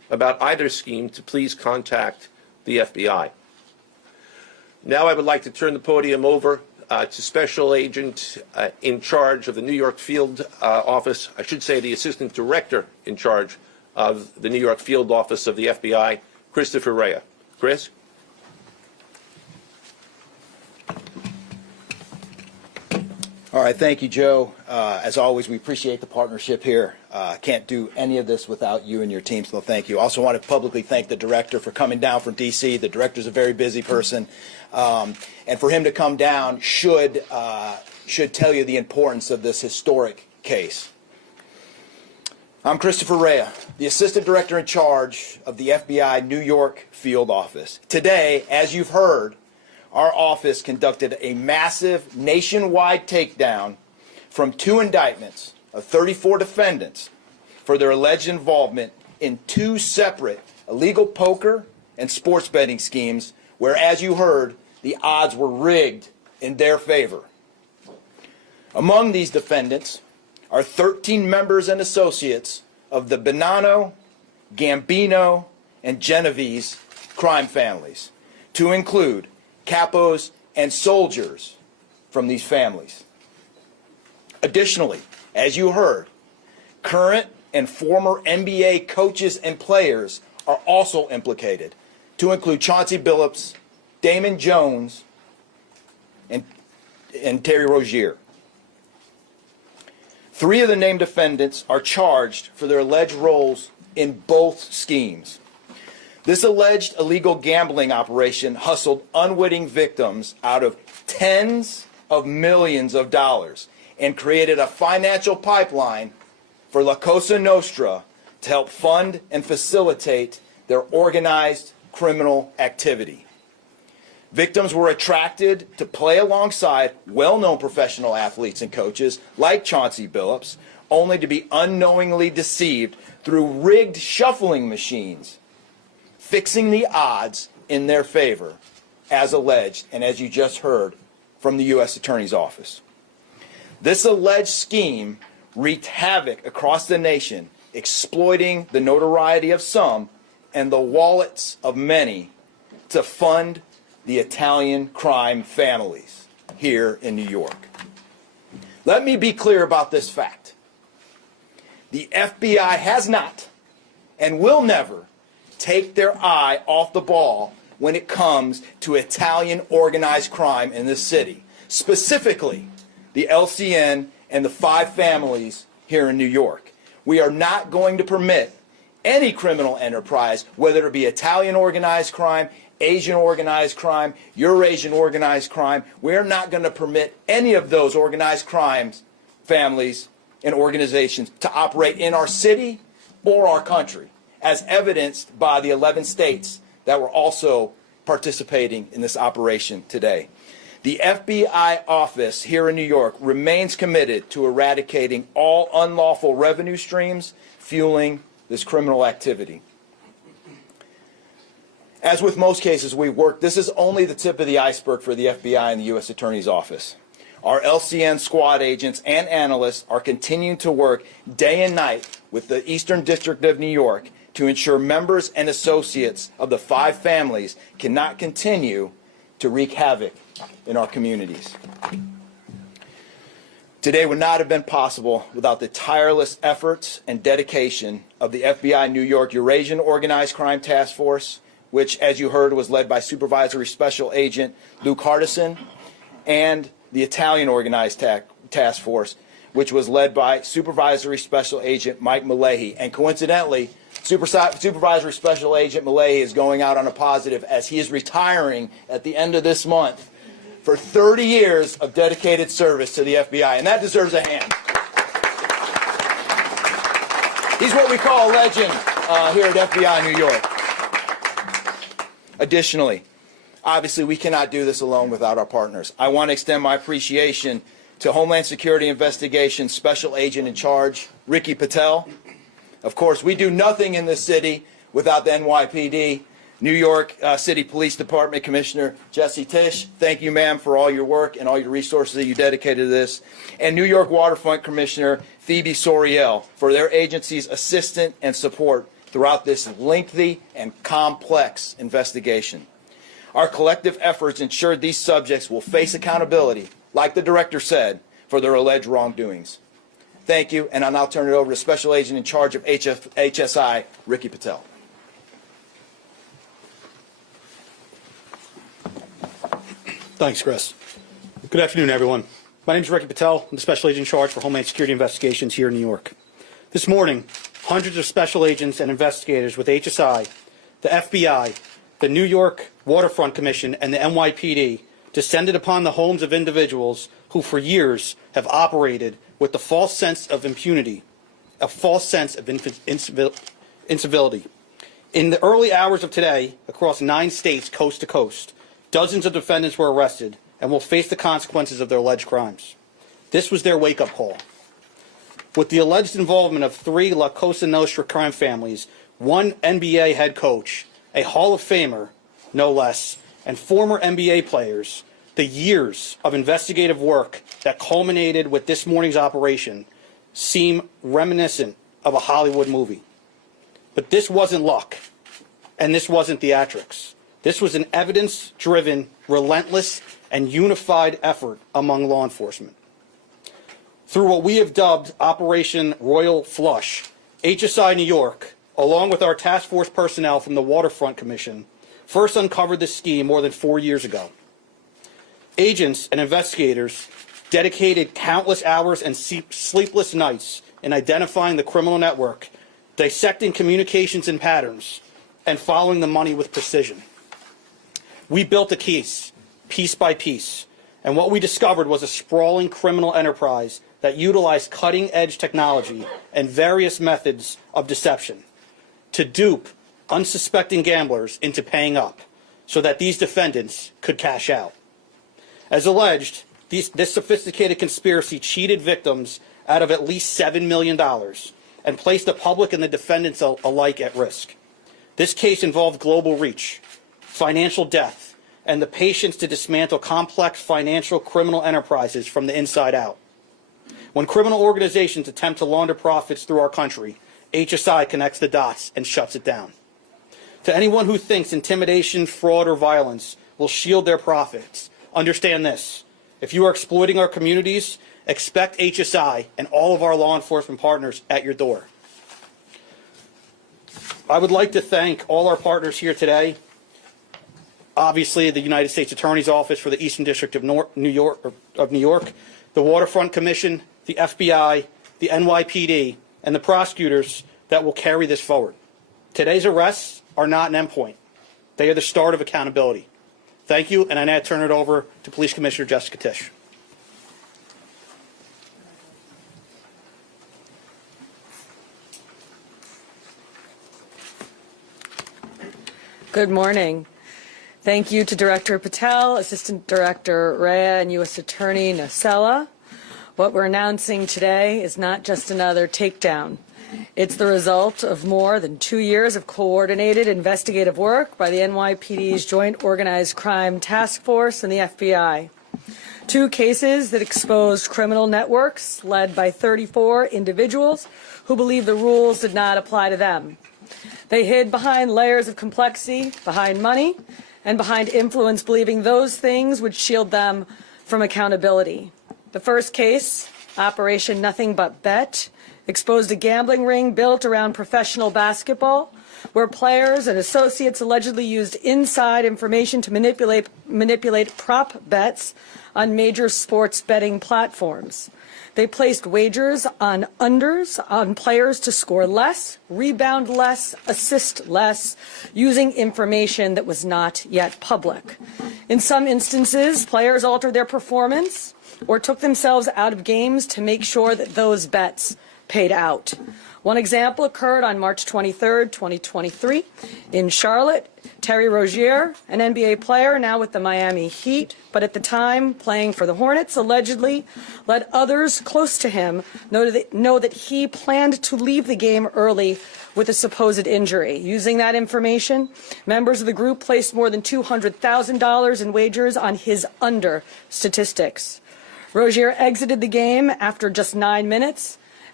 about either scheme to please contact the FBI. Now I would like to turn the podium over to Special Agent in charge of the New York Field Office, I should say the Assistant Director in charge of the New York Field Office of the FBI, Christopher Rea. Chris? All right, thank you, Joe. As always, we appreciate the partnership here. Can't do any of this without you and your team, so thank you. Also want to publicly thank the director for coming down from D.C. The director's a very busy person, and for him to come down should tell you the importance of this historic case. I'm Christopher Rea, the Assistant Director in charge of the FBI New York Field Office. Today, as you've heard, our office conducted a massive nationwide takedown from 2 indictments of 34 defendants for their alleged involvement in 2 separate illegal poker and sports betting schemes where, as you heard, the odds were rigged in their favor. Among these defendants are 13 members and associates of the Bonanno, Gambino, and Genovese crime families, to include capos and soldiers from these families. Additionally, as you heard, current and former NBA coaches and players are also implicated, to include Chauncey Billups, Damon Jones, and Terry Rozier. 3 of the named defendants are charged for their alleged roles in both schemes. This alleged illegal gambling operation hustled unwitting victims out of tens of millions of dollars and created a financial pipeline for La Cosa Nostra to help fund and facilitate their organized criminal activity. Victims were attracted to play alongside well-known professional athletes and coaches like Chauncey Billups, only to be unknowingly deceived through rigged shuffling machines, fixing the odds in their favor, as alleged and as you just heard from the U.S. Attorney's Office. This alleged scheme wreaked havoc across the nation, exploiting the notoriety of some and the wallets of many to fund the Italian crime families here in New York. Let me be clear about this fact. The FBI has not and will never take their eye off the ball when it comes to Italian organized crime in this city, specifically the LCN and the 5 families here in New York. We are not going to permit any criminal enterprise, whether it be Italian organized crime, Asian organized crime, Eurasian organized crime. We're not going to permit any of those organized crimes, families, and organizations to operate in our city or our country, as evidenced by the 11 states that were also participating in this operation today. The FBI office here in New York remains committed to eradicating all unlawful revenue streams fueling this criminal activity. As with most cases we've worked, this is only the tip of the iceberg for the FBI and the U.S. Attorney's Office. Our LCN squad agents and analysts are continuing to work day and night with the Eastern District of New York to ensure members and associates of the 5 families cannot continue to wreak havoc in our communities. Today would not have been possible without the tireless efforts and dedication of the FBI New York Eurasian Organized Crime Task Force, which, as you heard, was led by Supervisory Special Agent Luke Hardison, and the Italian Organized Task Force, which was led by Supervisory Special Agent Mike Malahi. And coincidentally, Supervisory Special Agent Malahi is going out on a positive as he is retiring at the end of this month for 30 years of dedicated service to the FBI, and that deserves a hand. He's what we call a legend here at FBI New York. Additionally, obviously we cannot do this alone without our partners. I want to extend my appreciation to Homeland Security Investigations Special Agent in Charge, Ricky Patel. Of course, we do nothing in this city without the NYPD. New York City Police Department Commissioner Jesse Tisch, thank you, ma'am, for all your work and all your resources that you dedicated to this. And New York Waterfront Commissioner Phoebe Soriel for their agency's assistance and support throughout this lengthy and complex investigation. Our collective efforts ensured these subjects will face accountability, like the director said, for their alleged wrongdoings. Thank you, and I'll now turn it over to Special Agent in charge of HSI, Ricky Patel. Thanks, Chris. Good afternoon, everyone. My name is Ricky Patel. I'm the Special Agent in charge for Homeland Security Investigations here in New York. This morning, hundreds of special agents and investigators with HSI, the FBI, the New York Waterfront Commission, and the NYPD descended upon the homes of individuals who for years have operated with the false sense of impunity, a false sense of incivility. In the early hours of today, across 9 states coast to coast, dozens of defendants were arrested and will face the consequences of their alleged crimes. This was their wake-up call. With the alleged involvement of 3 La Cosa Nostra crime families, 1 NBA head coach, a Hall of Famer, no less, and former NBA players, the years of investigative work that culminated with this morning's operation seem reminiscent of a Hollywood movie. But this wasn't luck, and this wasn't theatrics. This was an evidence-driven, relentless, and unified effort among law enforcement. Through what we have dubbed Operation Royal Flush, HSI New York, along with our task force personnel from the Waterfront Commission, first uncovered this scheme more than 4 years ago. Agents and investigators dedicated countless hours and sleepless nights in identifying the criminal network, dissecting communications and patterns, and following the money with precision. We built a case, piece by piece, and what we discovered was a sprawling criminal enterprise that utilized cutting-edge technology and various methods of deception to dupe unsuspecting gamblers into paying up so that these defendants could cash out. As alleged, this sophisticated conspiracy cheated victims out of at least $7 million and placed the public and the defendants alike at risk. This case involved global reach, financial depth, and the patience to dismantle complex financial criminal enterprises from the inside out. When criminal organizations attempt to launder profits through our country, HSI connects the dots and shuts it down. To anyone who thinks intimidation, fraud, or violence will shield their profits, understand this. If you are exploiting our communities, expect HSI and all of our law enforcement partners at your door. I would like to thank all our partners here today. Obviously, the United States Attorney's Office for the Eastern District of New York, the Waterfront Commission, the FBI, the NYPD, and the prosecutors that will carry this forward. Today's arrests are not an endpoint. They are the start of accountability. Thank you, and I now turn it over to Police Commissioner Jessica Tisch. Good morning. Thank you to Director Patel, Assistant Director Rhea, and U.S. Attorney Nacella. What we're announcing today is not just another takedown. It's the result of more than 2 years of coordinated investigative work by the NYPD's Joint Organized Crime Task Force and the FBI. 2 cases that exposed criminal networks led by 34 individuals who believed the rules did not apply to them. They hid behind layers of complexity, behind money, and behind influence, believing those things would shield them from accountability. The first case, Operation Nothing But Bet, exposed a gambling ring built around professional basketball, where players and associates allegedly used inside information to manipulate prop bets on major sports betting platforms. They placed wagers on unders on players to score less, rebound less, assist less, using information that was not yet public. In some instances, players altered their performance or took themselves out of games to make sure that those bets paid out. One example occurred on March 23, 2023, in Charlotte. Terry Rozier, an NBA player now with the Miami Heat, but at the time playing for the Hornets, allegedly let others close to him know that he planned to leave the game early with a supposed injury. Using that information, members of the group placed more than $200,000 in wagers on his under statistics. Rozier exited the game after just 9 minutes,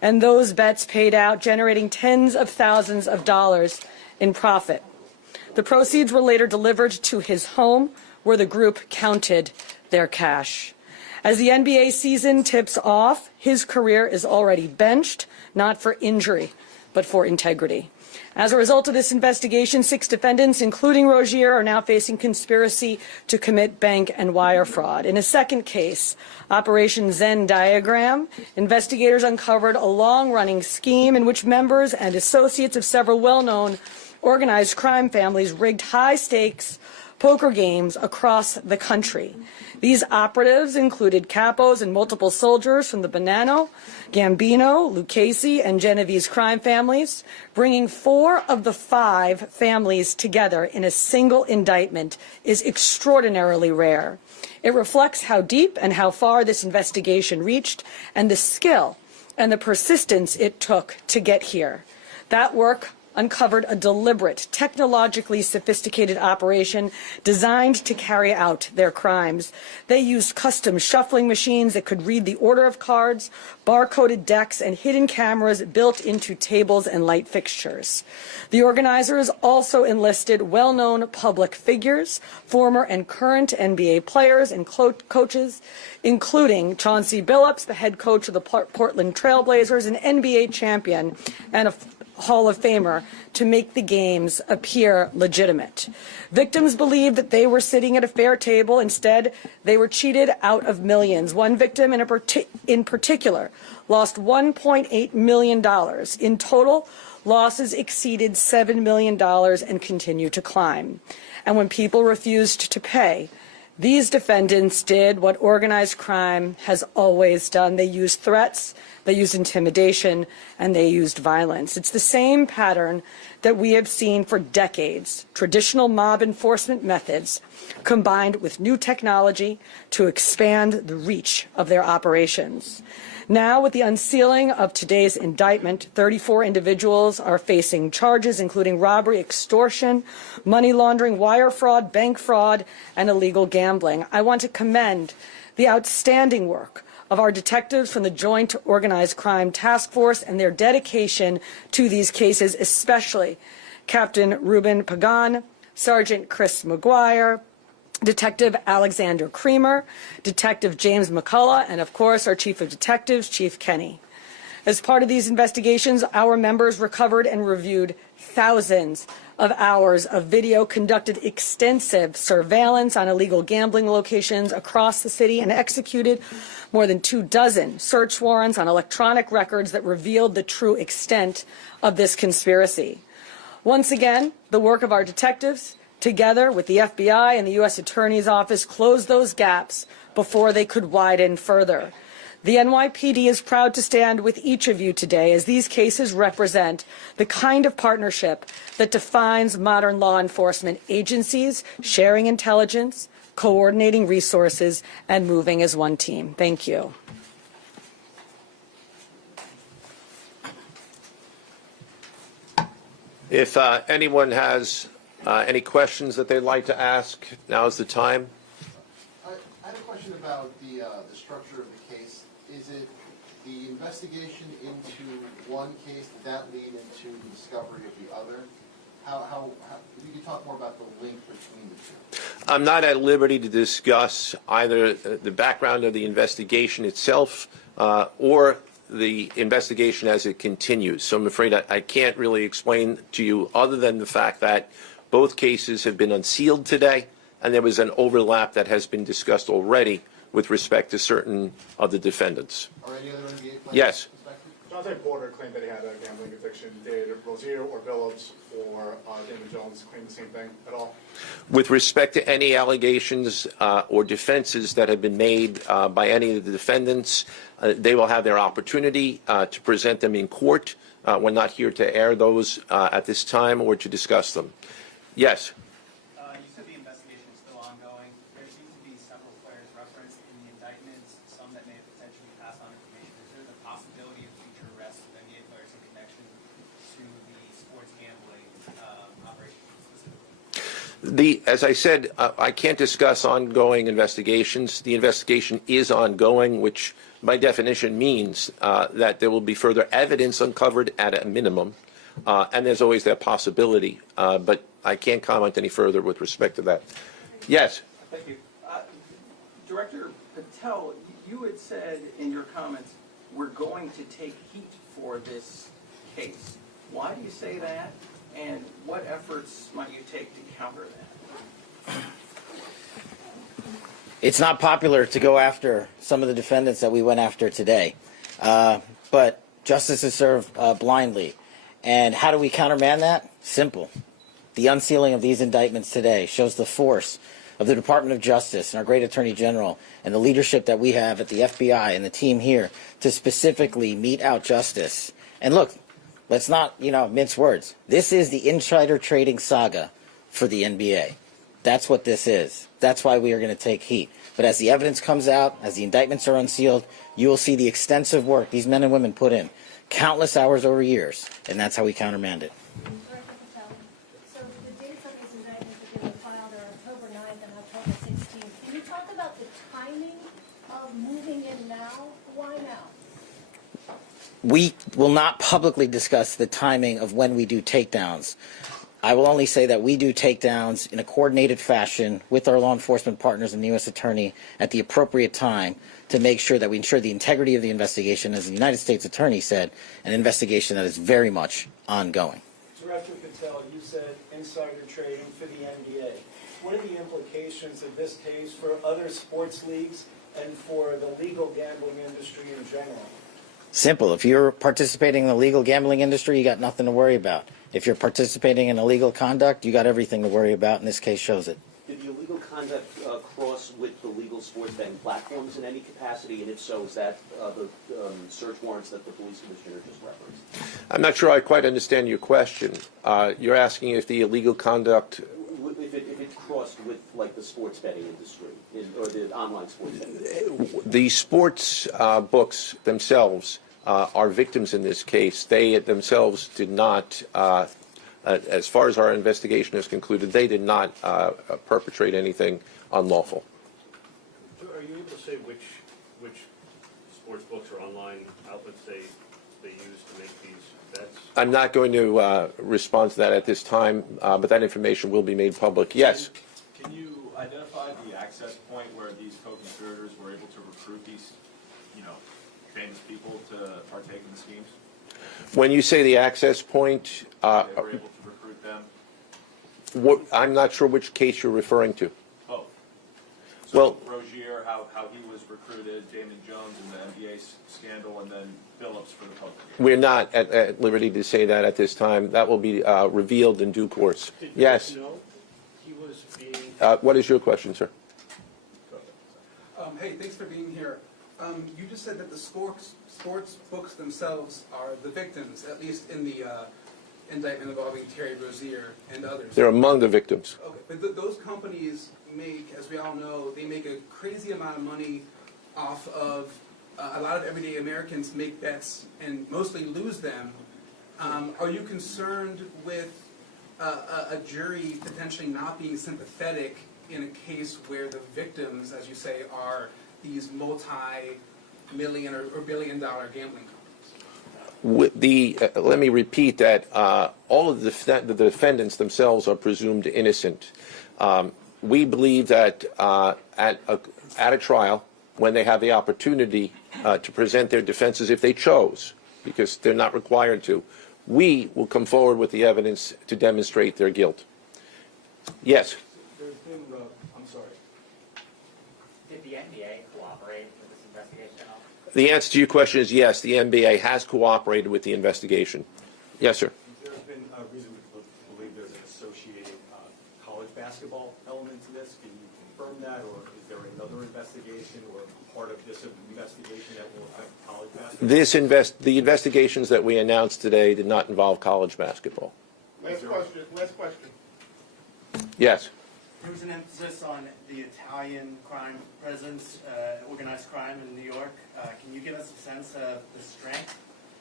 and those bets paid out, generating tens of thousands of dollars in profit. The proceeds were later delivered to his home, where the group counted their cash. As the NBA season tips off, his career is already benched, not for injury, but for integrity. As a result of this investigation, 6 defendants, including Rozier, are now facing conspiracy to commit bank and wire fraud. In a second case, Operation Zen Diagram, investigators uncovered a long-running scheme in which members and associates of several well-known organized crime families rigged high-stakes poker games across the country. These operatives included capos and multiple soldiers from the Bonanno, Gambino, Lucchese, and Genovese crime families, bringing 4 of the 5 families together in a single indictment is extraordinarily rare. It reflects how deep and how far this investigation reached and the skill and the persistence it took to get here. That work uncovered a deliberate, technologically sophisticated operation designed to carry out their crimes. They used custom shuffling machines that could read the order of cards, barcoded decks, and hidden cameras built into tables and light fixtures. The organizers also enlisted well-known public figures, former and current NBA players and coaches, including Chauncey Billups, the head coach of the Portland Trail Blazers, an NBA champion and a Hall of Famer, to make the games appear legitimate. Victims believed that they were sitting at a fair table. Instead, they were cheated out of millions. One victim in particular lost $1.8 million. In total, losses exceeded $7 million and continue to climb. And when people refused to pay, these defendants did what organized crime has always done. They used threats, they used intimidation, and they used violence. It's the same pattern that we have seen for decades. Traditional mob enforcement methods combined with new technology to expand the reach of their operations. Now, with the unsealing of today's indictment, 34 individuals are facing charges, including robbery, extortion, money laundering, wire fraud, bank fraud, and illegal gambling. I want to commend the outstanding work of our detectives from the Joint Organized Crime Task Force and their dedication to these cases, especially Captain Ruben Pagan, Sergeant Chris McGuire, Detective Alexander Creamer, Detective James McCullough, and of course our Chief of Detectives, Chief Kenny. As part of these investigations, our members recovered and reviewed thousands of hours of video, conducted extensive surveillance on illegal gambling locations across the city, and executed more than 24 search warrants on electronic records that revealed the true extent of this conspiracy. Once again, the work of our detectives, together with the FBI and the U.S. Attorney's Office, closed those gaps before they could widen further. The NYPD is proud to stand with each of you today, as these cases represent the kind of partnership that defines modern law enforcement agencies, sharing intelligence, coordinating resources, and moving as one team. Thank you. If anyone has any questions that they'd like to ask, now is the time. I had a question about the structure of the case. Is it the investigation into one case, did that lead into the discovery of the other? How if you could talk more about the link between the two. I'm not at liberty to discuss either the background of the investigation itself or the investigation as it continues. So I'm afraid I can't really explain to you other than the fact that both cases have been unsealed today, and there was an overlap that has been discussed already with respect to certain of the defendants. Are any other NBA players? Yes. Jonathan Porter claimed that he had a gambling addiction. Did Rozier or Billups or Damon Jones claim the same thing at all? With respect to any allegations or defenses that have been made by any of the defendants, they will have their opportunity to present them in court. We're not here to air those at this time or to discuss them. Yes. You said the investigation is still ongoing. There seems to be several players referenced in the indictments, some that may have potentially passed on information. Is there the possibility of future arrests of NBA players in connection to the sports gambling operation specifically? As I said, I can't discuss ongoing investigations. The investigation is ongoing, which by definition means that there will be further evidence uncovered at a minimum, and there's always that possibility. But I can't comment any further with respect to that. Yes? Thank you. Director Patel, you had said in your comments, we're going to take heat for this case. Why do you say that, and what efforts might you take to counter that? It's not popular to go after some of the defendants that we went after today, but justice is served blindly. And how do we countermand that? Simple. The unsealing of these indictments today shows the force of the Department of Justice and our great Attorney General and the leadership that we have at the FBI and the team here to specifically mete out justice. And look, let's not, mince words. This is the insider trading saga for the NBA. That's what this is. That's why we are going to take heat. But as the evidence comes out, as the indictments are unsealed, you will see the extensive work these men and women put in, countless hours over years, and that's how we countermand it. So the dates of these indictments that they were filed are October 9th and October 16th. Can you talk about the timing of moving in now? Why now? We will not publicly discuss the timing of when we do takedowns. I will only say that we do takedowns in a coordinated fashion with our law enforcement partners and the U.S. Attorney at the appropriate time to make sure that we ensure the integrity of the investigation, as the United States Attorney said, an investigation that is very much ongoing. Director Patel, you said insider trading for the NBA. What are the implications of this case for other sports leagues and for the legal gambling industry in general? Simple. If you're participating in the legal gambling industry, you got nothing to worry about. If you're participating in illegal conduct, you got everything to worry about, and this case shows it. Did the illegal conduct cross with the legal sports betting platforms in any capacity? And if so, is that the search warrants that the police commissioner just referenced? I'm not sure I quite understand your question. You're asking if the illegal conduct... If it crossed with, like, the sports betting industry, or the online sports betting? The sports books themselves are victims in this case. They themselves did not, as far as our investigation is concluded, they did not perpetrate anything unlawful. Are you able to say which sports books or online outlets they use to make these bets? I'm not going to respond to that at this time, but that information will be made public. Yes? Can you identify the access point where these co-conspirators were able to recruit these, famous people to partake in the schemes? When you say the access point, They were able to recruit them? I'm not sure which case you're referring to. Oh. Well, Rozier, how he was recruited, Damon Jones in the NBA scandal, and then Billups for the poker. We're not at liberty to say that at this time. That will be revealed in due course. Yes? know he was being... What is your question, sir? Hey, thanks for being here. You just said that the sports books themselves are the victims, at least in the indictment involving Terry Rozier and others. They're among the victims. Okay, but those companies make, as we all know, they make a crazy amount of money off of a lot of everyday Americans make bets and mostly lose them. Are you concerned with a jury potentially not being sympathetic in a case where the victims, as you say, are these multi-million or billion-dollar gambling companies? Let me repeat that all of the defendants themselves are presumed innocent. We believe that at a trial, when they have the opportunity to present their defenses, if they chose, because they're not required to, we will come forward with the evidence to demonstrate their guilt. Yes? There's been, I'm sorry. Did the NBA cooperate with this investigation at all? The answer to your question is yes, the NBA has cooperated with the investigation. Yes, sir. There's been a reason to believe there's an associated college basketball element to this. Can you confirm that, or is there another investigation or part of this investigation that will affect college basketball? The investigations that we announced today did not involve college basketball. Last question. Yes. There was an emphasis on the Italian crime presence, organized crime in New York. Can you give us a sense of the strength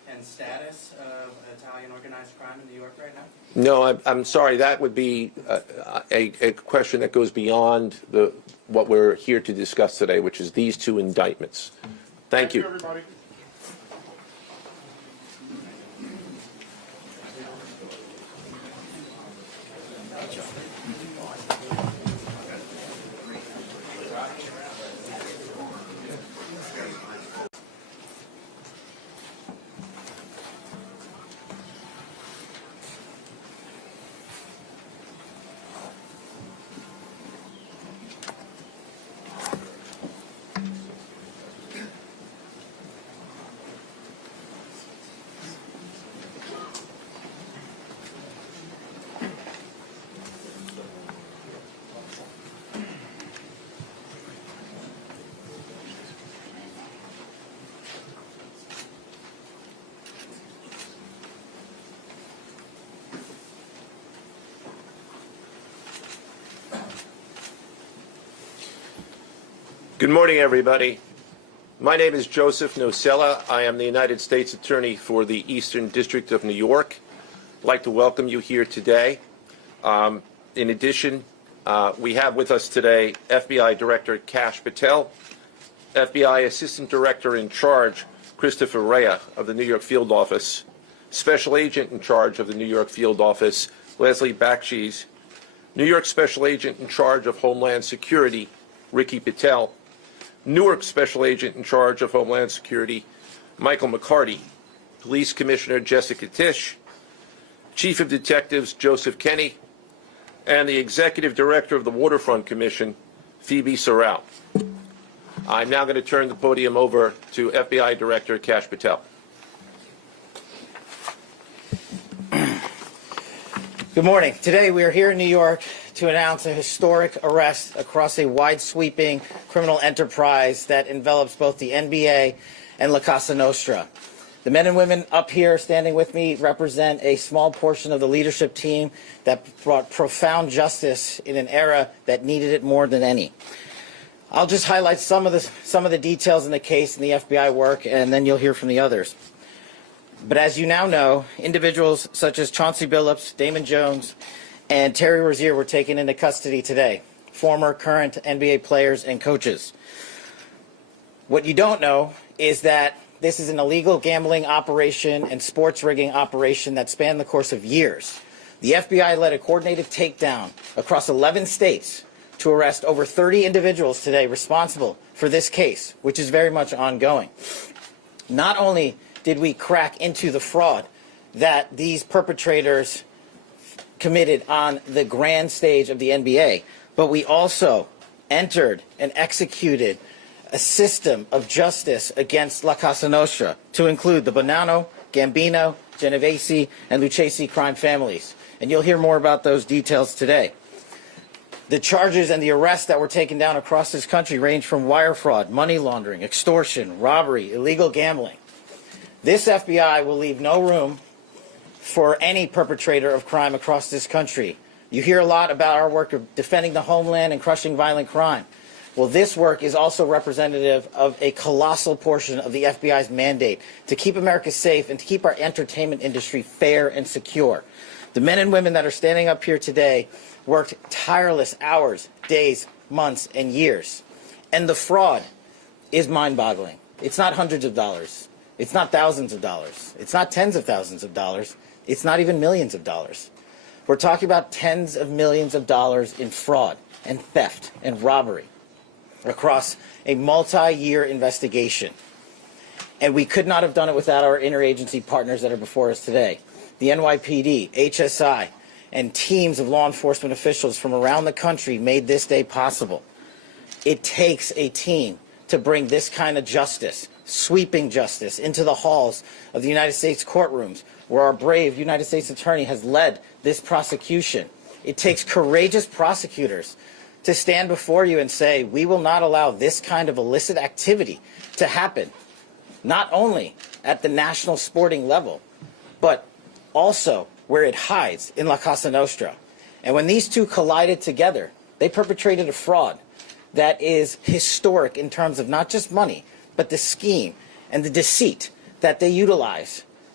and status of Italian organized crime in New York right now? No, I'm sorry. That would be a question that goes beyond what we're here to discuss today, which is these two indictments. Thank you. Everybody. Good morning, everybody. My name is Joseph Nocella. I am the United States Attorney for the Eastern District of New York. I'd like to welcome you here today. In addition, we have with us today FBI Director Kash Patel, FBI Assistant Director in Charge Christopher Rea of the New York Field Office, Special Agent in Charge of the New York Field Office Leslie Bakshi's, New York Special Agent in Charge of Homeland Security Ricky Patel, Newark Special Agent in Charge of Homeland Security Michael McCarty, Police Commissioner Jessica Tisch, Chief of Detectives Joseph Kenny, and the Executive Director of the Waterfront Commission, Phoebe Sorrell. I'm now going to turn the podium over to FBI Director Kash Patel. Good morning. Today we are here in New York to announce a historic arrest across a wide-sweeping criminal enterprise that envelops both the NBA and La Cosa Nostra. The men and women up here standing with me represent a small portion of the leadership team that brought profound justice in an era that needed it more than any. I'll just highlight some of the details in the case and the FBI work, and then you'll hear from the others. But as you now know, individuals such as Chauncey Billups, Damon Jones, and Terry Rozier were taken into custody today, former, current NBA players and coaches. What you don't know is that this is an illegal gambling operation and sports rigging operation that spanned the course of years. The FBI led a coordinated takedown across 11 states to arrest over 30 individuals today responsible for this case, which is very much ongoing. Not only did we crack into the fraud that these perpetrators committed on the grand stage of the NBA, but we also entered and executed a system of justice against La Cosa Nostra to include the Bonanno, Gambino, Genovese, and Lucchese crime families. And you'll hear more about those details today. The charges and the arrests that were taken down across this country range from wire fraud, money laundering, extortion, robbery, illegal gambling. This FBI will leave no room for any perpetrator of crime across this country. You hear a lot about our work of defending the homeland and crushing violent crime. Well, this work is also representative of a colossal portion of the FBI's mandate to keep America safe and to keep our entertainment industry fair and secure. The men and women that are standing up here today worked tireless hours, days, months, and years. And the fraud is mind-boggling. It's not hundreds of dollars. It's not thousands of dollars. It's not tens of thousands of dollars. It's not even millions of dollars. We're talking about tens of millions of dollars in fraud and theft and robbery across a multi-year investigation. And we could not have done it without our interagency partners that are before us today. The NYPD, HSI, and teams of law enforcement officials from around the country made this day possible. It takes a team to bring this kind of justice, sweeping justice, into the halls of the United States courtrooms, where our brave United States Attorney has led this prosecution. It takes courageous prosecutors to stand before you and say, we will not allow this kind of illicit activity to happen, not only at the national sporting level, but also where it hides in La Cosa Nostra. And when these two collided together, they perpetrated a fraud that is historic in terms of not just money, but the scheme and the deceit that they utilize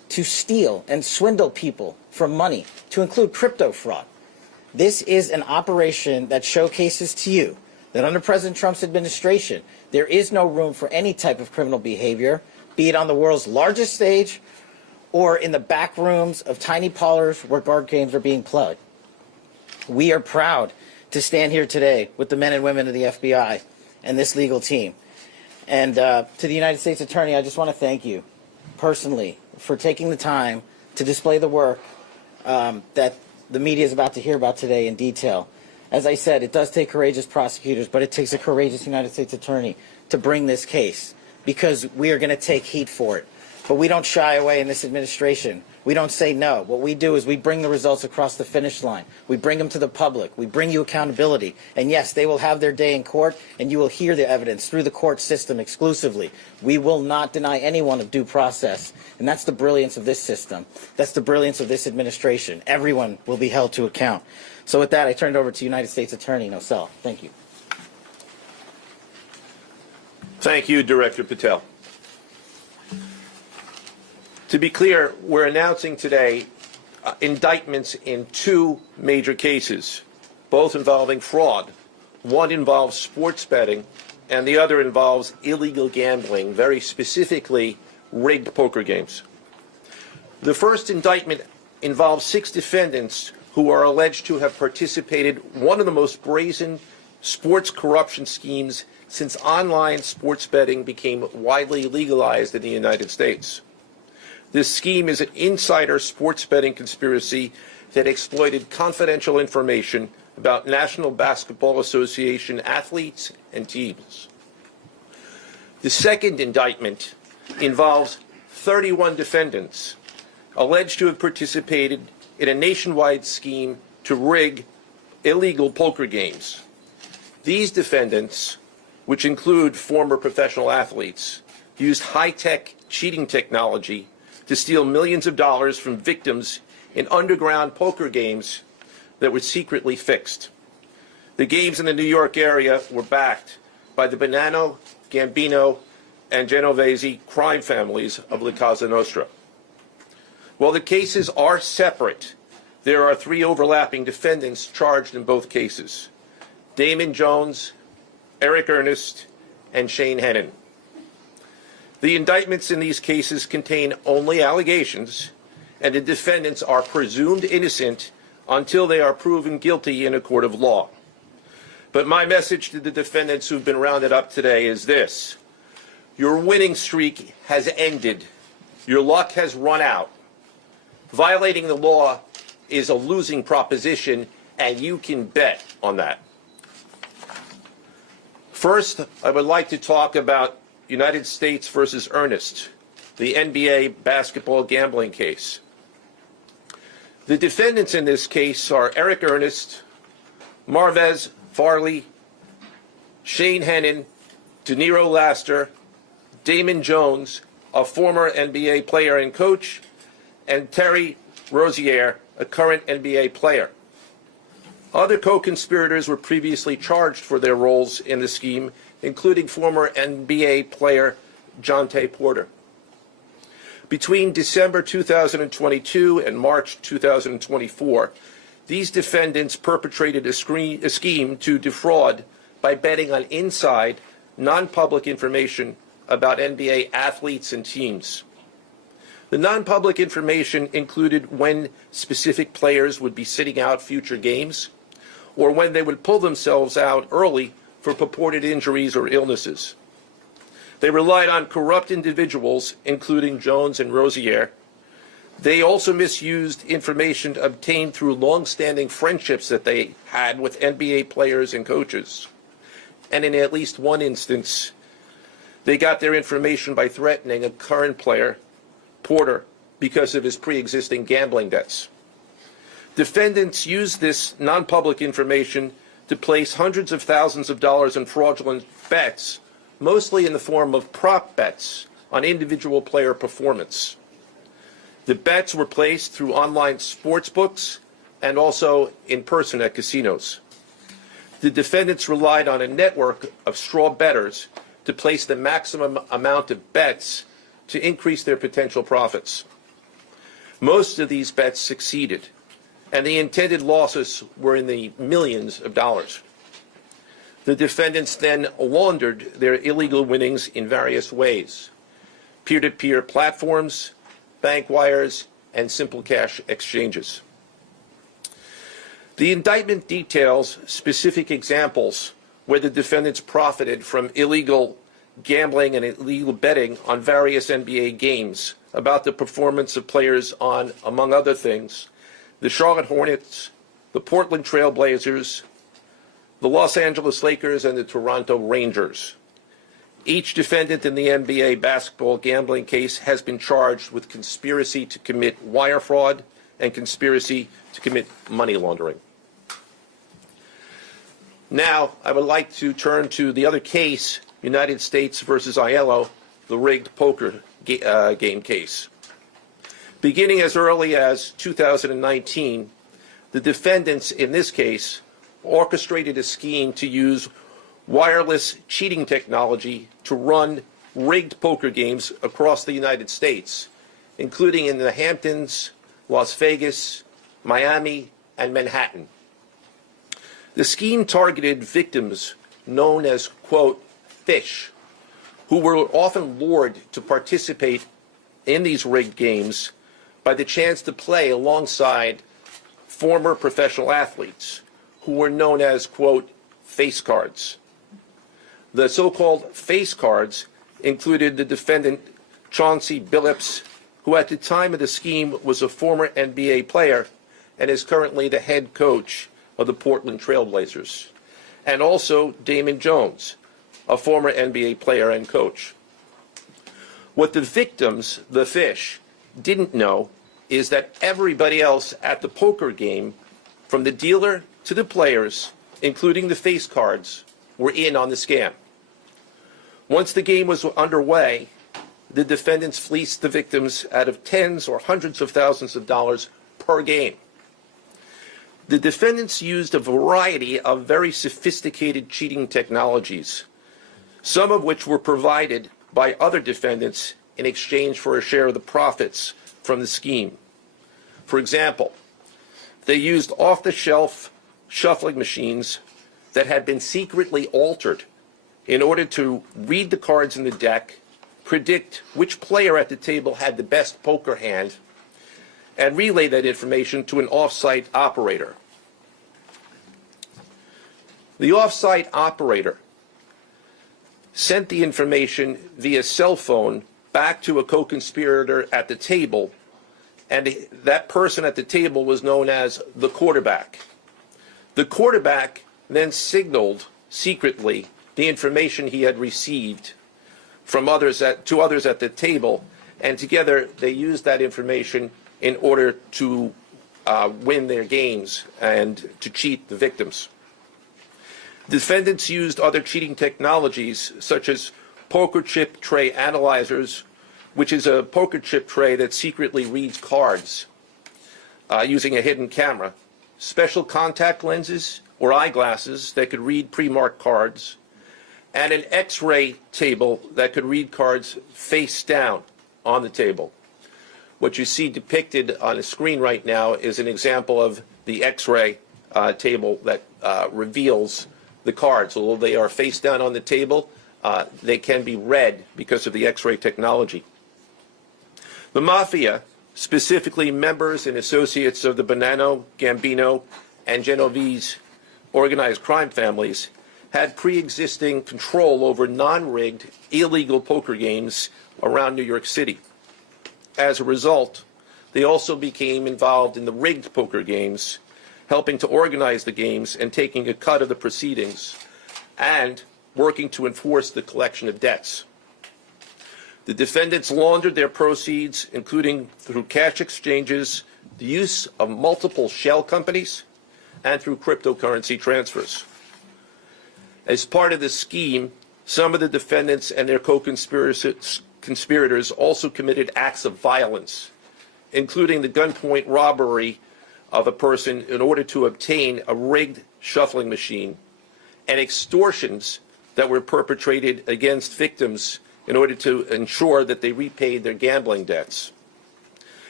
to steal and swindle people for money, to include crypto fraud. This is an operation that showcases to you that under President Trump's administration, there is no room for any type of criminal behavior, be it on the world's largest stage or in the back rooms of tiny parlors where card games are being played. We are proud to stand here today with the men and women of the FBI and this legal team. And to the United States Attorney, I just want to thank you personally for taking the time to display the work that the media is about to hear about today in detail. As I said, it does take courageous prosecutors, but it takes a courageous United States Attorney to bring this case, because we are going to take heat for it. But we don't shy away in this administration. We don't say no. What we do is we bring the results across the finish line. We bring them to the public. We bring you accountability. And yes, they will have their day in court, and you will hear the evidence through the court system exclusively. We will not deny anyone of due process. And that's the brilliance of this system. That's the brilliance of this administration. Everyone will be held to account. So with that, I turn it over to United States Attorney Nosella. Thank you. Thank you, Director Patel. To be clear, we're announcing today indictments in two major cases, both involving fraud. One involves sports betting, and the other involves illegal gambling, very specifically rigged poker games. The first indictment involves 6 defendants who are alleged to have participated in one of the most brazen sports corruption schemes since online sports betting became widely legalized in the United States. This scheme is an insider sports betting conspiracy that exploited confidential information about National Basketball Association athletes and teams. The second indictment involves 31 defendants alleged to have participated in a nationwide scheme to rig illegal poker games. These defendants, which include former professional athletes, used high-tech cheating technology to steal millions of dollars from victims in underground poker games that were secretly fixed. The games in the New York area were backed by the Bonanno, Gambino, and Genovese crime families of La Cosa Nostra. While the cases are separate, there are 3 overlapping defendants charged in both cases: Damon Jones, Eric Ernest, and Shane Hennon. The indictments in these cases contain only allegations, and the defendants are presumed innocent until they are proven guilty in a court of law. But my message to the defendants who've been rounded up today is this: your winning streak has ended. Your luck has run out. Violating the law is a losing proposition, and you can bet on that. First, I would like to talk about United States versus Ernest, the NBA basketball gambling case. The defendants in this case are Eric Ernest, Marvez Farley, Shane Hennon, De Niro Laster, Damon Jones, a former NBA player and coach, and Terry Rozier, a current NBA player. Other co-conspirators were previously charged for their roles in the scheme, including former NBA player Jonte Porter. Between December 2022 and March 2024, these defendants perpetrated a scheme to defraud by betting on inside, non-public information about NBA athletes and teams. The non-public information included when specific players would be sitting out future games, or when they would pull themselves out early for purported injuries or illnesses. They relied on corrupt individuals, including Jones and Rozier. They also misused information obtained through long-standing friendships that they had with NBA players and coaches. And in at least one instance, they got their information by threatening a current player, Porter, because of his pre-existing gambling debts. Defendants used this non-public information to place hundreds of thousands of dollars in fraudulent bets, mostly in the form of prop bets on individual player performance. The bets were placed through online sports books and also in person at casinos. The defendants relied on a network of straw bettors to place the maximum amount of bets to increase their potential profits. Most of these bets succeeded, and the intended losses were in the millions of dollars. The defendants then laundered their illegal winnings in various ways: peer-to-peer platforms, bank wires, and simple cash exchanges. The indictment details specific examples where the defendants profited from illegal gambling and illegal betting on various NBA games about the performance of players on, among other things, the Charlotte Hornets, the Portland Trail Blazers, the Los Angeles Lakers, and the Toronto Rangers. Each defendant in the NBA basketball gambling case has been charged with conspiracy to commit wire fraud and conspiracy to commit money laundering. Now, I would like to turn to the other case, United States versus Aiello, the rigged poker game case. Beginning as early as 2019, the defendants in this case orchestrated a scheme to use wireless cheating technology to run rigged poker games across the United States, including in the Hamptons, Las Vegas, Miami, and Manhattan. The scheme targeted victims known as, quote, fish, who were often lured to participate in these rigged games by the chance to play alongside former professional athletes who were known as, quote, face cards. The so-called face cards included the defendant Chauncey Billups, who at the time of the scheme was a former NBA player and is currently the head coach of the Portland Trail Blazers, and also Damon Jones, a former NBA player and coach. What the victims, the fish, didn't know is that everybody else at the poker game, from the dealer to the players, including the face cards, were in on the scam. Once the game was underway, the defendants fleeced the victims out of tens or hundreds of thousands of dollars per game. The defendants used a variety of very sophisticated cheating technologies, some of which were provided by other defendants in exchange for a share of the profits from the scheme. For example, they used off-the-shelf shuffling machines that had been secretly altered in order to read the cards in the deck, predict which player at the table had the best poker hand, and relay that information to an off-site operator. The off-site operator sent the information via cell phone back to a co-conspirator at the table, and that person at the table was known as the quarterback. The quarterback then signaled secretly the information he had received from to others at the table, and together they used that information in order to win their games and to cheat the victims. Defendants used other cheating technologies such as poker chip tray analyzers, which is a poker chip tray that secretly reads cards using a hidden camera, special contact lenses or eyeglasses that could read pre-marked cards, and an X-ray table that could read cards face down on the table. What you see depicted on the screen right now is an example of the X-ray table that reveals the cards. Although they are face down on the table, they can be read because of the X-ray technology. The Mafia, specifically members and associates of the Bonanno, Gambino, and Genovese organized crime families, had pre-existing control over non-rigged, illegal poker games around New York City. As a result, they also became involved in the rigged poker games, helping to organize the games and taking a cut of the proceedings, and working to enforce the collection of debts. The defendants laundered their proceeds, including through cash exchanges, the use of multiple shell companies, and through cryptocurrency transfers. As part of the scheme, some of the defendants and their co-conspirators also committed acts of violence, including the gunpoint robbery of a person in order to obtain a rigged shuffling machine, and extortions that were perpetrated against victims in order to ensure that they repaid their gambling debts.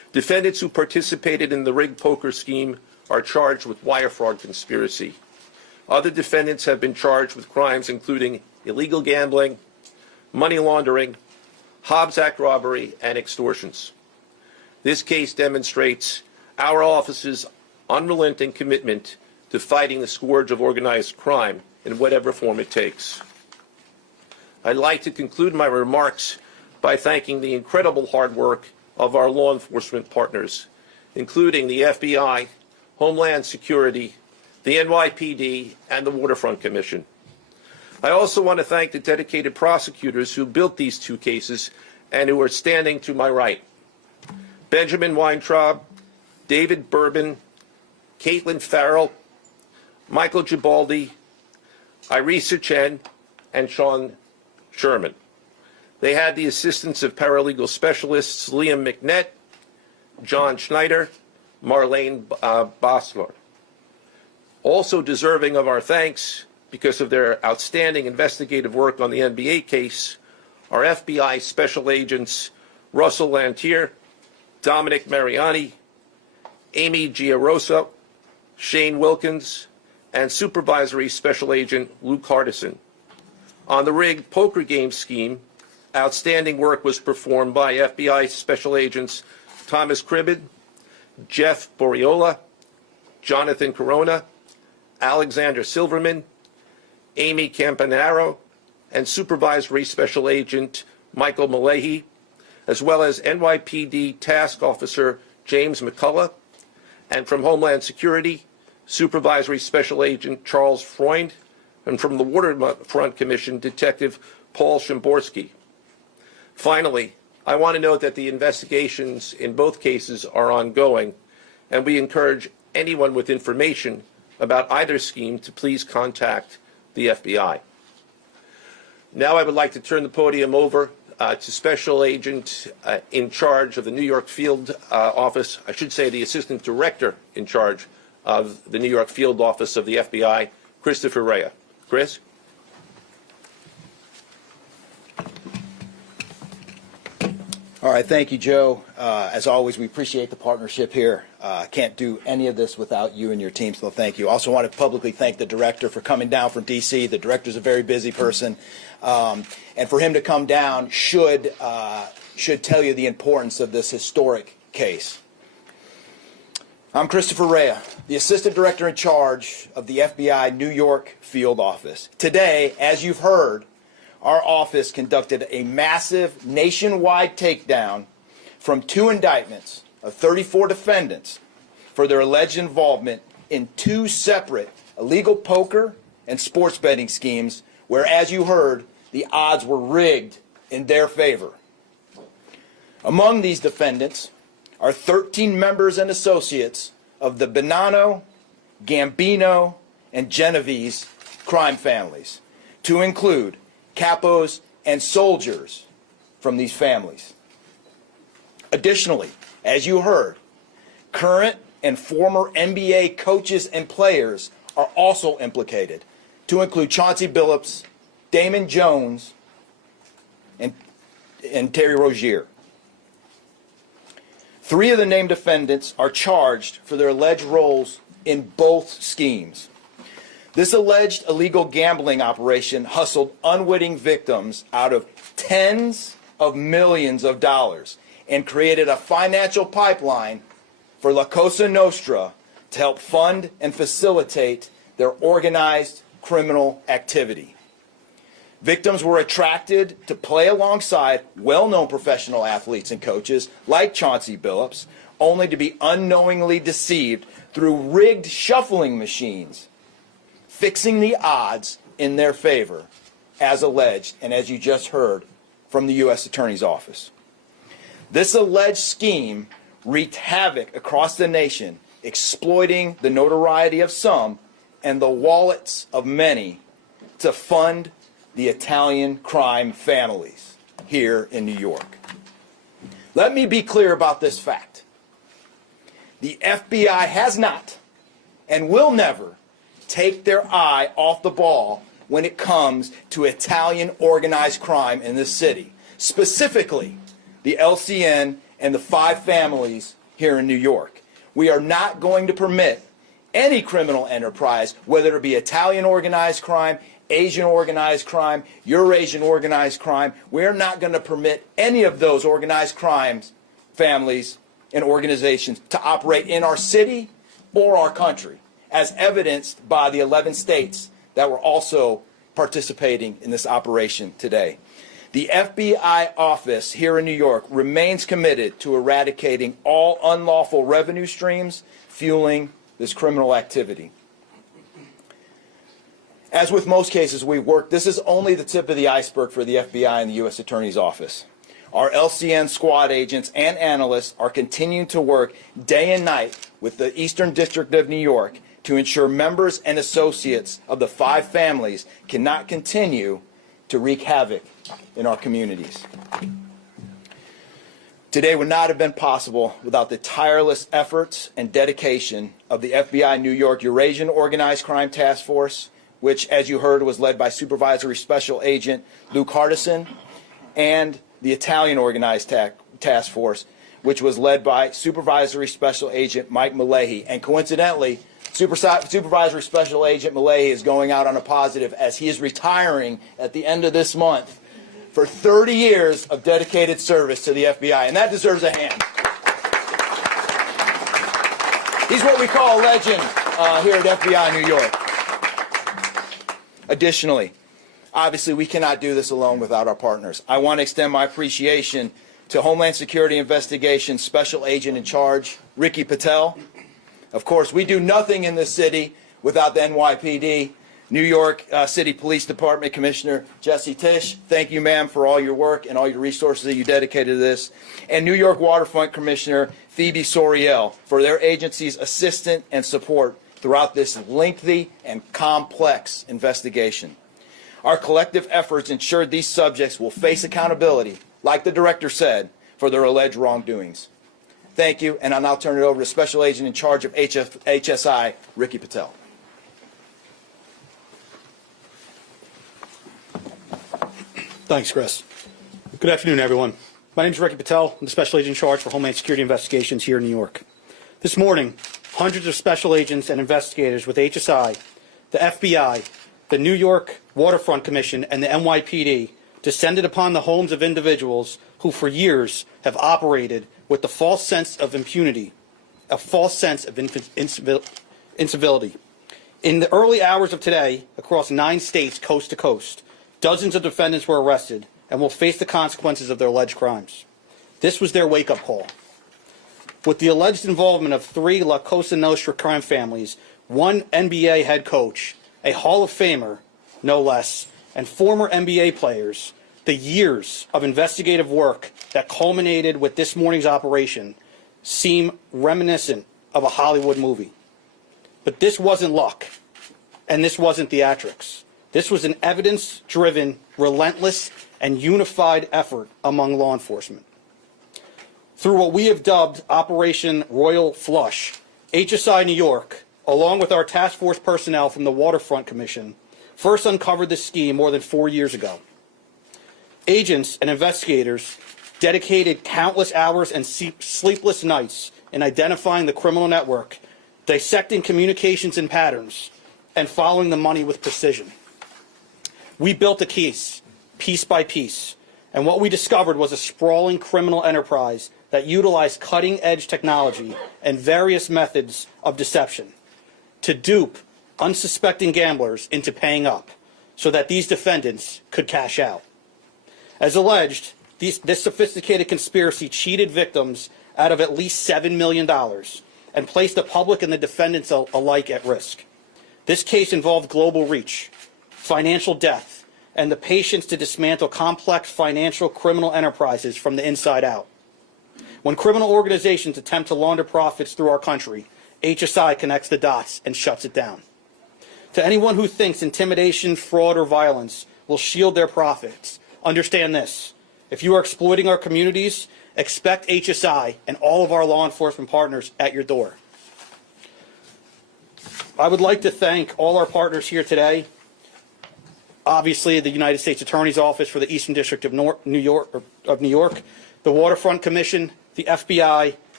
Defendants who participated in the rigged poker scheme are charged with wire fraud conspiracy. Other defendants have been charged with crimes including illegal gambling, money laundering, Hobbs Act robbery, and extortions. This case demonstrates our office's unrelenting commitment to fighting the scourge of organized crime in whatever form it takes. I'd like to conclude my remarks by thanking the incredible hard work of our law enforcement partners, including the FBI, Homeland Security, the NYPD, and the Waterfront Commission. I also want to thank the dedicated prosecutors who built these two cases and who are standing to my right. Benjamin Weintraub, David Bourbon, Caitlin Farrell, Michael Gibaldi, Irisa Chen, and Sean Sherman. They had the assistance of paralegal specialists Liam McNett, John Schneider, Marlene Bosler. Also deserving of our thanks because of their outstanding investigative work on the NBA case are FBI Special Agents Russell Lantier, Dominic Mariani, Amy Giarosa, Shane Wilkins, and Supervisory Special Agent Luke Hardison. On the rigged poker game scheme, outstanding work was performed by FBI Special Agents Thomas Cribbin, Jeff Boriola, Jonathan Corona, Alexander Silverman, Amy Campanaro, and Supervisory Special Agent Michael Malahy, as well as NYPD Task Officer James McCullough, and from Homeland Security, Supervisory Special Agent Charles Freund, and from the Waterfront Commission, Detective Paul Shimborski. Finally, I want to note that the investigations in both cases are ongoing, and we encourage anyone with information about either scheme to please contact the FBI. Now I would like to turn the podium over to Special Agent in charge of the New York Field Office, I should say the Assistant Director in charge of the New York Field Office of the FBI, Christopher Rea. Chris? All right, thank you, Joe. As always, we appreciate the partnership here. Can't do any of this without you and your team, so thank you. Also want to publicly thank the director for coming down from D.C. The director's a very busy person, and for him to come down should tell you the importance of this historic case. I'm Christopher Rea, the Assistant Director in charge of the FBI New York Field Office. Today, as you've heard, our office conducted a massive nationwide takedown from 2 indictments of 34 defendants for their alleged involvement in 2 separate illegal poker and sports betting schemes where, as you heard, the odds were rigged in their favor. Among these defendants are 13 members and associates of the Bonanno, Gambino, and Genovese crime families, to include capos and soldiers from these families. Additionally, as you heard, current and former NBA coaches and players are also implicated, to include Chauncey Billups, Damon Jones, and Terry Rozier. 3 of the named defendants are charged for their alleged roles in both schemes. This alleged illegal gambling operation hustled unwitting victims out of tens of millions of dollars and created a financial pipeline for La Cosa Nostra to help fund and facilitate their organized criminal activity. Victims were attracted to play alongside well-known professional athletes and coaches like Chauncey Billups, only to be unknowingly deceived through rigged shuffling machines, fixing the odds in their favor, as alleged and as you just heard from the U.S. Attorney's Office. This alleged scheme wreaked havoc across the nation, exploiting the notoriety of some and the wallets of many to fund the Italian crime families here in New York. Let me be clear about this fact. The FBI has not and will never take their eye off the ball when it comes to Italian organized crime in this city, specifically the LCN and the 5 families here in New York. We are not going to permit any criminal enterprise, whether it be Italian organized crime, Asian organized crime, Eurasian organized crime. We're not going to permit any of those organized crimes, families, and organizations to operate in our city or our country, as evidenced by the 11 states that were also participating in this operation today. The FBI office here in New York remains committed to eradicating all unlawful revenue streams fueling this criminal activity. As with most cases we've worked, this is only the tip of the iceberg for the FBI and the U.S. Attorney's Office. Our LCN squad agents and analysts are continuing to work day and night with the Eastern District of New York to ensure members and associates of the 5 families cannot continue to wreak havoc in our communities. Today would not have been possible without the tireless efforts and dedication of the FBI New York Eurasian Organized Crime Task Force, which, as you heard, was led by Supervisory Special Agent Luke Hardison, and the Italian Organized Task Force, which was led by Supervisory Special Agent Mike Malahi. And coincidentally, Supervisory Special Agent Malahi is going out on a positive as he is retiring at the end of this month for 30 years of dedicated service to the FBI, and that deserves a hand. He's what we call a legend here at FBI New York. Additionally, obviously we cannot do this alone without our partners. I want to extend my appreciation to Homeland Security Investigations Special Agent in Charge, Ricky Patel. Of course, we do nothing in this city without the NYPD. New York City Police Department Commissioner Jesse Tisch, thank you, ma'am, for all your work and all your resources that you dedicated to this. And New York Waterfront Commissioner Phoebe Soriel for their agency's assistance and support throughout this lengthy and complex investigation. Our collective efforts ensured these subjects will face accountability, like the director said, for their alleged wrongdoings. Thank you, and I'll now turn it over to Special Agent in charge of HSI, Ricky Patel. Thanks, Chris. Good afternoon, everyone. My name is Ricky Patel. I'm the Special Agent in charge for Homeland Security Investigations here in New York. This morning, hundreds of special agents and investigators with HSI, the FBI, the New York Waterfront Commission, and the NYPD descended upon the homes of individuals who for years have operated with the false sense of impunity, a false sense of incivility. In the early hours of today, across 9 states coast to coast, dozens of defendants were arrested and will face the consequences of their alleged crimes. This was their wake-up call. With the alleged involvement of 3 La Cosa Nostra crime families, 1 NBA head coach, a Hall of Famer, no less, and former NBA players, the years of investigative work that culminated with this morning's operation seem reminiscent of a Hollywood movie. But this wasn't luck, and this wasn't theatrics. This was an evidence-driven, relentless, and unified effort among law enforcement. Through what we have dubbed Operation Royal Flush, HSI New York, along with our task force personnel from the Waterfront Commission, first uncovered this scheme more than 4 years ago. Agents and investigators dedicated countless hours and sleepless nights in identifying the criminal network, dissecting communications and patterns, and following the money with precision. We built a case, piece by piece, and what we discovered was a sprawling criminal enterprise that utilized cutting-edge technology and various methods of deception to dupe unsuspecting gamblers into paying up so that these defendants could cash out. As alleged, this sophisticated conspiracy cheated victims out of at least $7 million and placed the public and the defendants alike at risk. This case involved global reach, financial depth, and the patience to dismantle complex financial criminal enterprises from the inside out. When criminal organizations attempt to launder profits through our country, HSI connects the dots and shuts it down. To anyone who thinks intimidation, fraud, or violence will shield their profits, understand this. If you are exploiting our communities, expect HSI and all of our law enforcement partners at your door. I would like to thank all our partners here today. Obviously, the United States Attorney's Office for the Eastern District of New York, the Waterfront Commission, the FBI,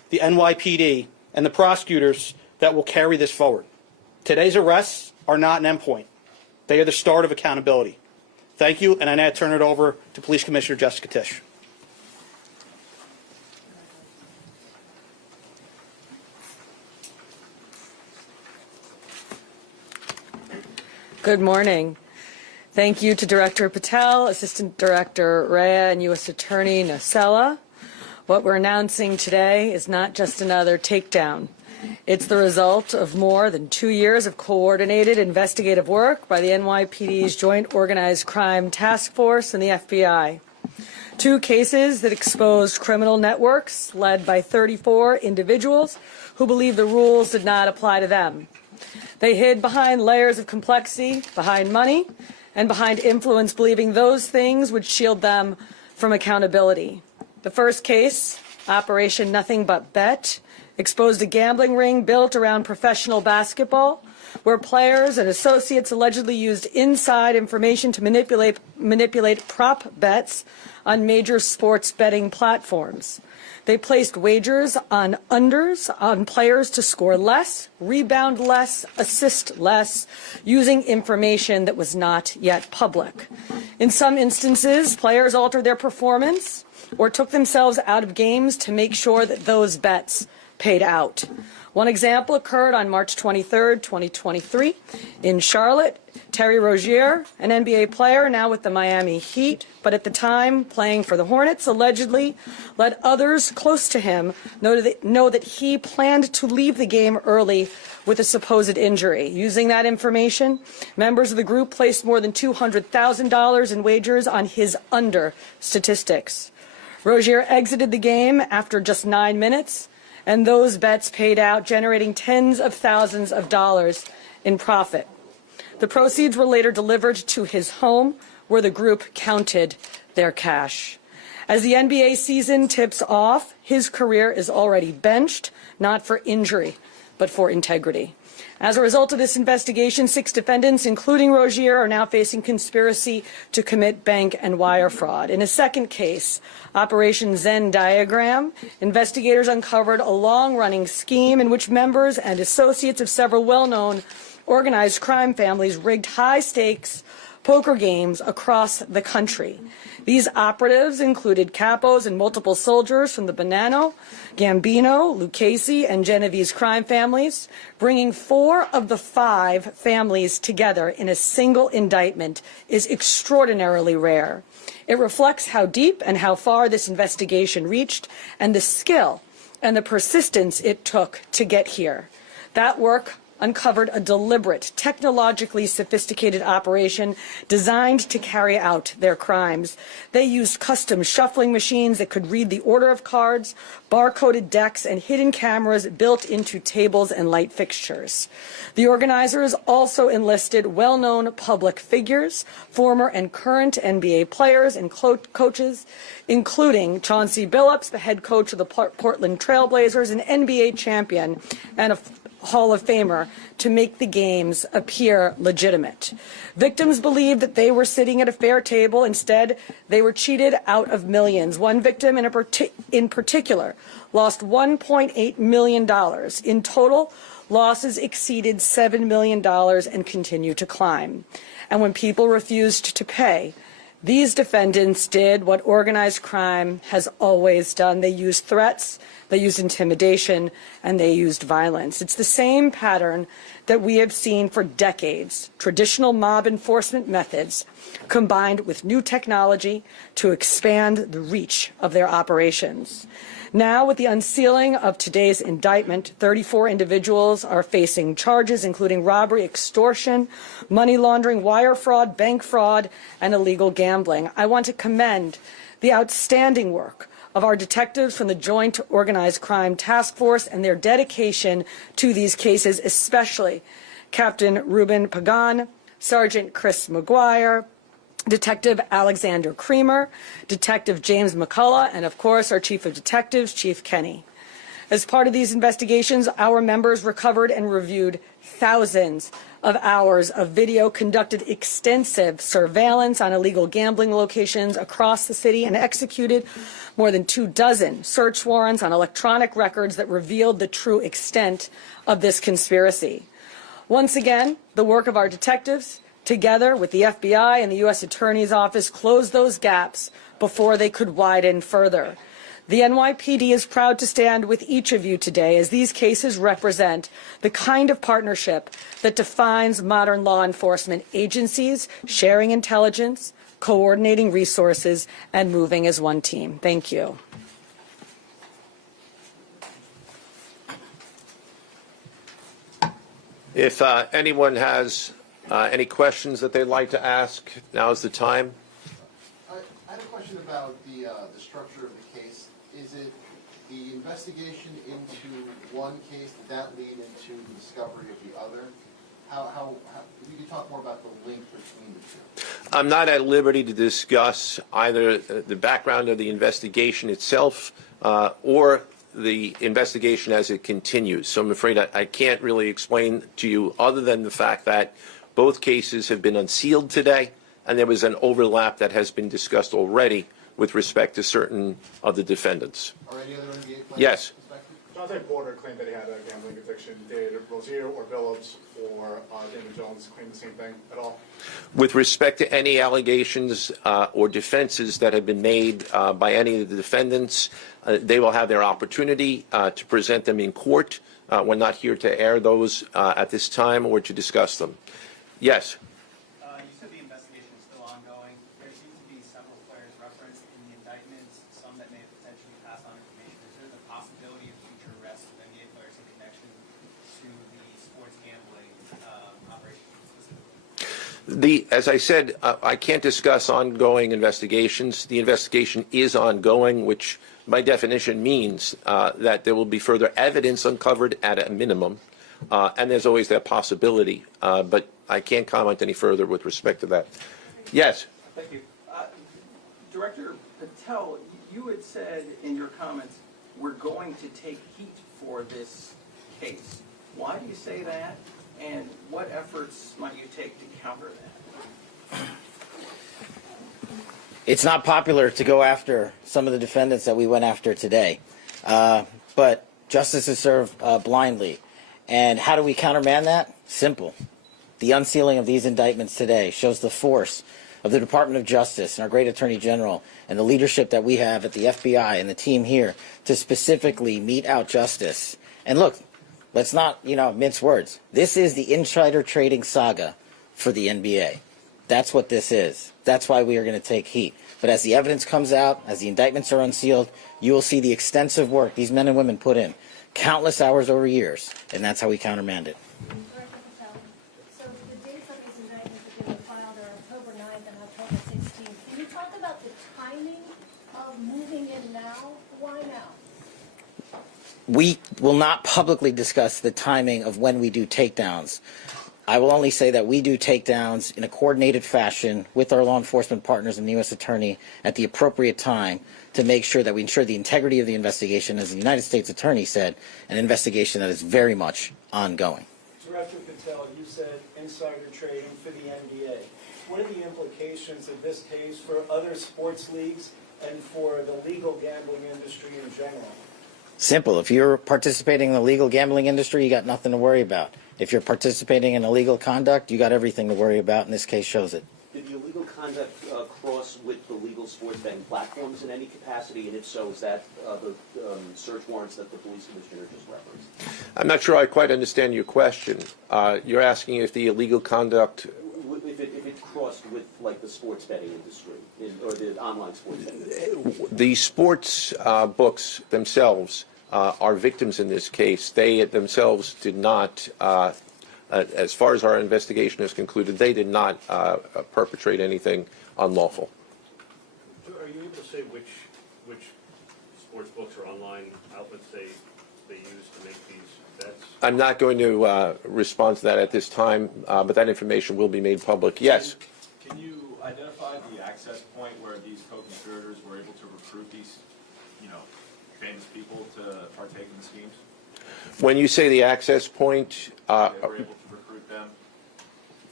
the NYPD, and the prosecutors that will carry this forward. Today's arrests are not an endpoint. They are the start of accountability. Thank you, and I now turn it over to Police Commissioner Jessica Tisch. Good morning. Thank you to Director Patel, Assistant Director Rhea, and U.S. Attorney Nocella. What we're announcing today is not just another takedown. It's the result of more than 2 years of coordinated investigative work by the NYPD's Joint Organized Crime Task Force and the FBI. 2 cases that exposed criminal networks led by 34 individuals who believed the rules did not apply to them. They hid behind layers of complexity, behind money, and behind influence, believing those things would shield them from accountability. The first case, Operation Nothing But Bet, exposed a gambling ring built around professional basketball, where players and associates allegedly used inside information to manipulate prop bets on major sports betting platforms. They placed wagers on unders on players to score less, rebound less, assist less, using information that was not yet public. In some instances, players altered their performance or took themselves out of games to make sure that those bets paid out. One example occurred on March 23, 2023, in Charlotte. Terry Rozier, an NBA player now with the Miami Heat, but at the time playing for the Hornets, allegedly let others close to him know that he planned to leave the game early with a supposed injury. Using that information, members of the group placed more than $200,000 in wagers on his under statistics. Rozier exited the game after just 9 minutes, and those bets paid out, generating tens of thousands of dollars in profit. The proceeds were later delivered to his home, where the group counted their cash. As the NBA season tips off, his career is already benched, not for injury, but for integrity. As a result of this investigation, 6 defendants, including Rozier, are now facing conspiracy to commit bank and wire fraud. In a second case, Operation Zen Diagram, investigators uncovered a long-running scheme in which members and associates of several well-known organized crime families rigged high-stakes poker games across the country. These operatives included capos and multiple soldiers from the Bonanno, Gambino, Lucchese, and Genovese crime families, bringing 4 of the 5 families together in a single indictment is extraordinarily rare. It reflects how deep and how far this investigation reached and the skill and the persistence it took to get here. That work uncovered a deliberate, technologically sophisticated operation designed to carry out their crimes. They used custom shuffling machines that could read the order of cards, barcoded decks, and hidden cameras built into tables and light fixtures. The organizers also enlisted well-known public figures, former and current NBA players and coaches, including Chauncey Billups, the head coach of the Portland Trail Blazers, an NBA champion and a Hall of Famer, to make the games appear legitimate. Victims believed that they were sitting at a fair table. Instead, they were cheated out of millions. One victim in particular lost $1.8 million. In total, losses exceeded $7 million and continue to climb. And when people refused to pay, these defendants did what organized crime has always done. They used threats, they used intimidation, and they used violence. It's the same pattern that we have seen for decades. Traditional mob enforcement methods combined with new technology to expand the reach of their operations. Now, with the unsealing of today's indictment, 34 individuals are facing charges including robbery, extortion, money laundering, wire fraud, bank fraud, and illegal gambling. I want to commend the outstanding work of our detectives from the Joint Organized Crime Task Force and their dedication to these cases, especially Captain Ruben Pagan, Sergeant Chris McGuire, Detective Alexander Creamer, Detective James McCullough, and of course our Chief of Detectives, Chief Kenny. As part of these investigations, our members recovered and reviewed thousands of hours of video, conducted extensive surveillance on illegal gambling locations across the city, and executed more than 24 search warrants on electronic records that revealed the true extent of this conspiracy. Once again, the work of our detectives, together with the FBI and the U.S. Attorney's Office, closed those gaps before they could widen further. The NYPD is proud to stand with each of you today as these cases represent the kind of partnership that defines modern law enforcement agencies, sharing intelligence, coordinating resources, and moving as one team. Thank you. If anyone has any questions that they'd like to ask, now is the time. I had a question about the structure of the case. Is it the investigation into one case, did that lead into the discovery of the other? How if you could talk more about the link between the two. I'm not at liberty to discuss either the background of the investigation itself or the investigation as it continues. So I'm afraid I can't really explain to you other than the fact that both cases have been unsealed today, and there was an overlap that has been discussed already with respect to certain of the defendants. Are any other NBA players? Yes. Jonathan Porter claimed that he had a gambling addiction. Did Rozier or Billups or David Jones claim the same thing at all? With respect to any allegations or defenses that have been made by any of the defendants, they will have their opportunity to present them in court. We're not here to air those at this time or to discuss them. Yes. You said the investigation is still ongoing. There seem to be several players referenced in the indictments, some that may have potentially passed on information. Is there the possibility of future arrests of NBA players in connection to the sports gambling operation specifically? As I said, I can't discuss ongoing investigations. The investigation is ongoing, which by definition means that there will be further evidence uncovered at a minimum, and there's always that possibility. But I can't comment any further with respect to that. Yes? Thank you. Director Patel, you had said in your comments, we're going to take heat for this case. Why do you say that, and what efforts might you take to counter that? It's not popular to go after some of the defendants that we went after today, but justice is served blindly. And how do we countermand that? Simple. The unsealing of these indictments today shows the force of the Department of Justice and our great Attorney General and the leadership that we have at the FBI and the team here to specifically mete out justice. And look, let's not, mince words. This is the insider trading saga for the NBA. That's what this is. That's why we are going to take heat. But as the evidence comes out, as the indictments are unsealed, you will see the extensive work these men and women put in, countless hours over years, and that's how we countermand it. Director Patel, so the dates on these indictments that they were filed are October 9th and October 16th. Can you talk about the timing of moving in now? Why now? We will not publicly discuss the timing of when we do takedowns. I will only say that we do takedowns in a coordinated fashion with our law enforcement partners and the U.S. Attorney at the appropriate time to make sure that we ensure the integrity of the investigation, as the United States Attorney said, an investigation that is very much ongoing. Director Patel, you said insider trading for the NBA. What are the implications of this case for other sports leagues and for the legal gambling industry in general? Simple. If you're participating in the legal gambling industry, you got nothing to worry about. If you're participating in illegal conduct, you got everything to worry about, and this case shows it. Did the illegal conduct cross with the legal sports betting platforms in any capacity? And if so, is that the search warrants that the police commissioner just referenced? I'm not sure I quite understand your question. You're asking if the illegal conduct... If it crossed with, like, the sports betting industry, or the online sports betting industry? The sports books themselves are victims in this case. They themselves did not, as far as our investigation is concluded, they did not perpetrate anything unlawful. Are you able to say which sports books or online outlets they use to make these bets? I'm not going to respond to that at this time, but that information will be made public. Yes? Can you identify the access point where these co-conspirators were able to recruit these, famous people to partake in the schemes? When you say the access point... they were able to recruit them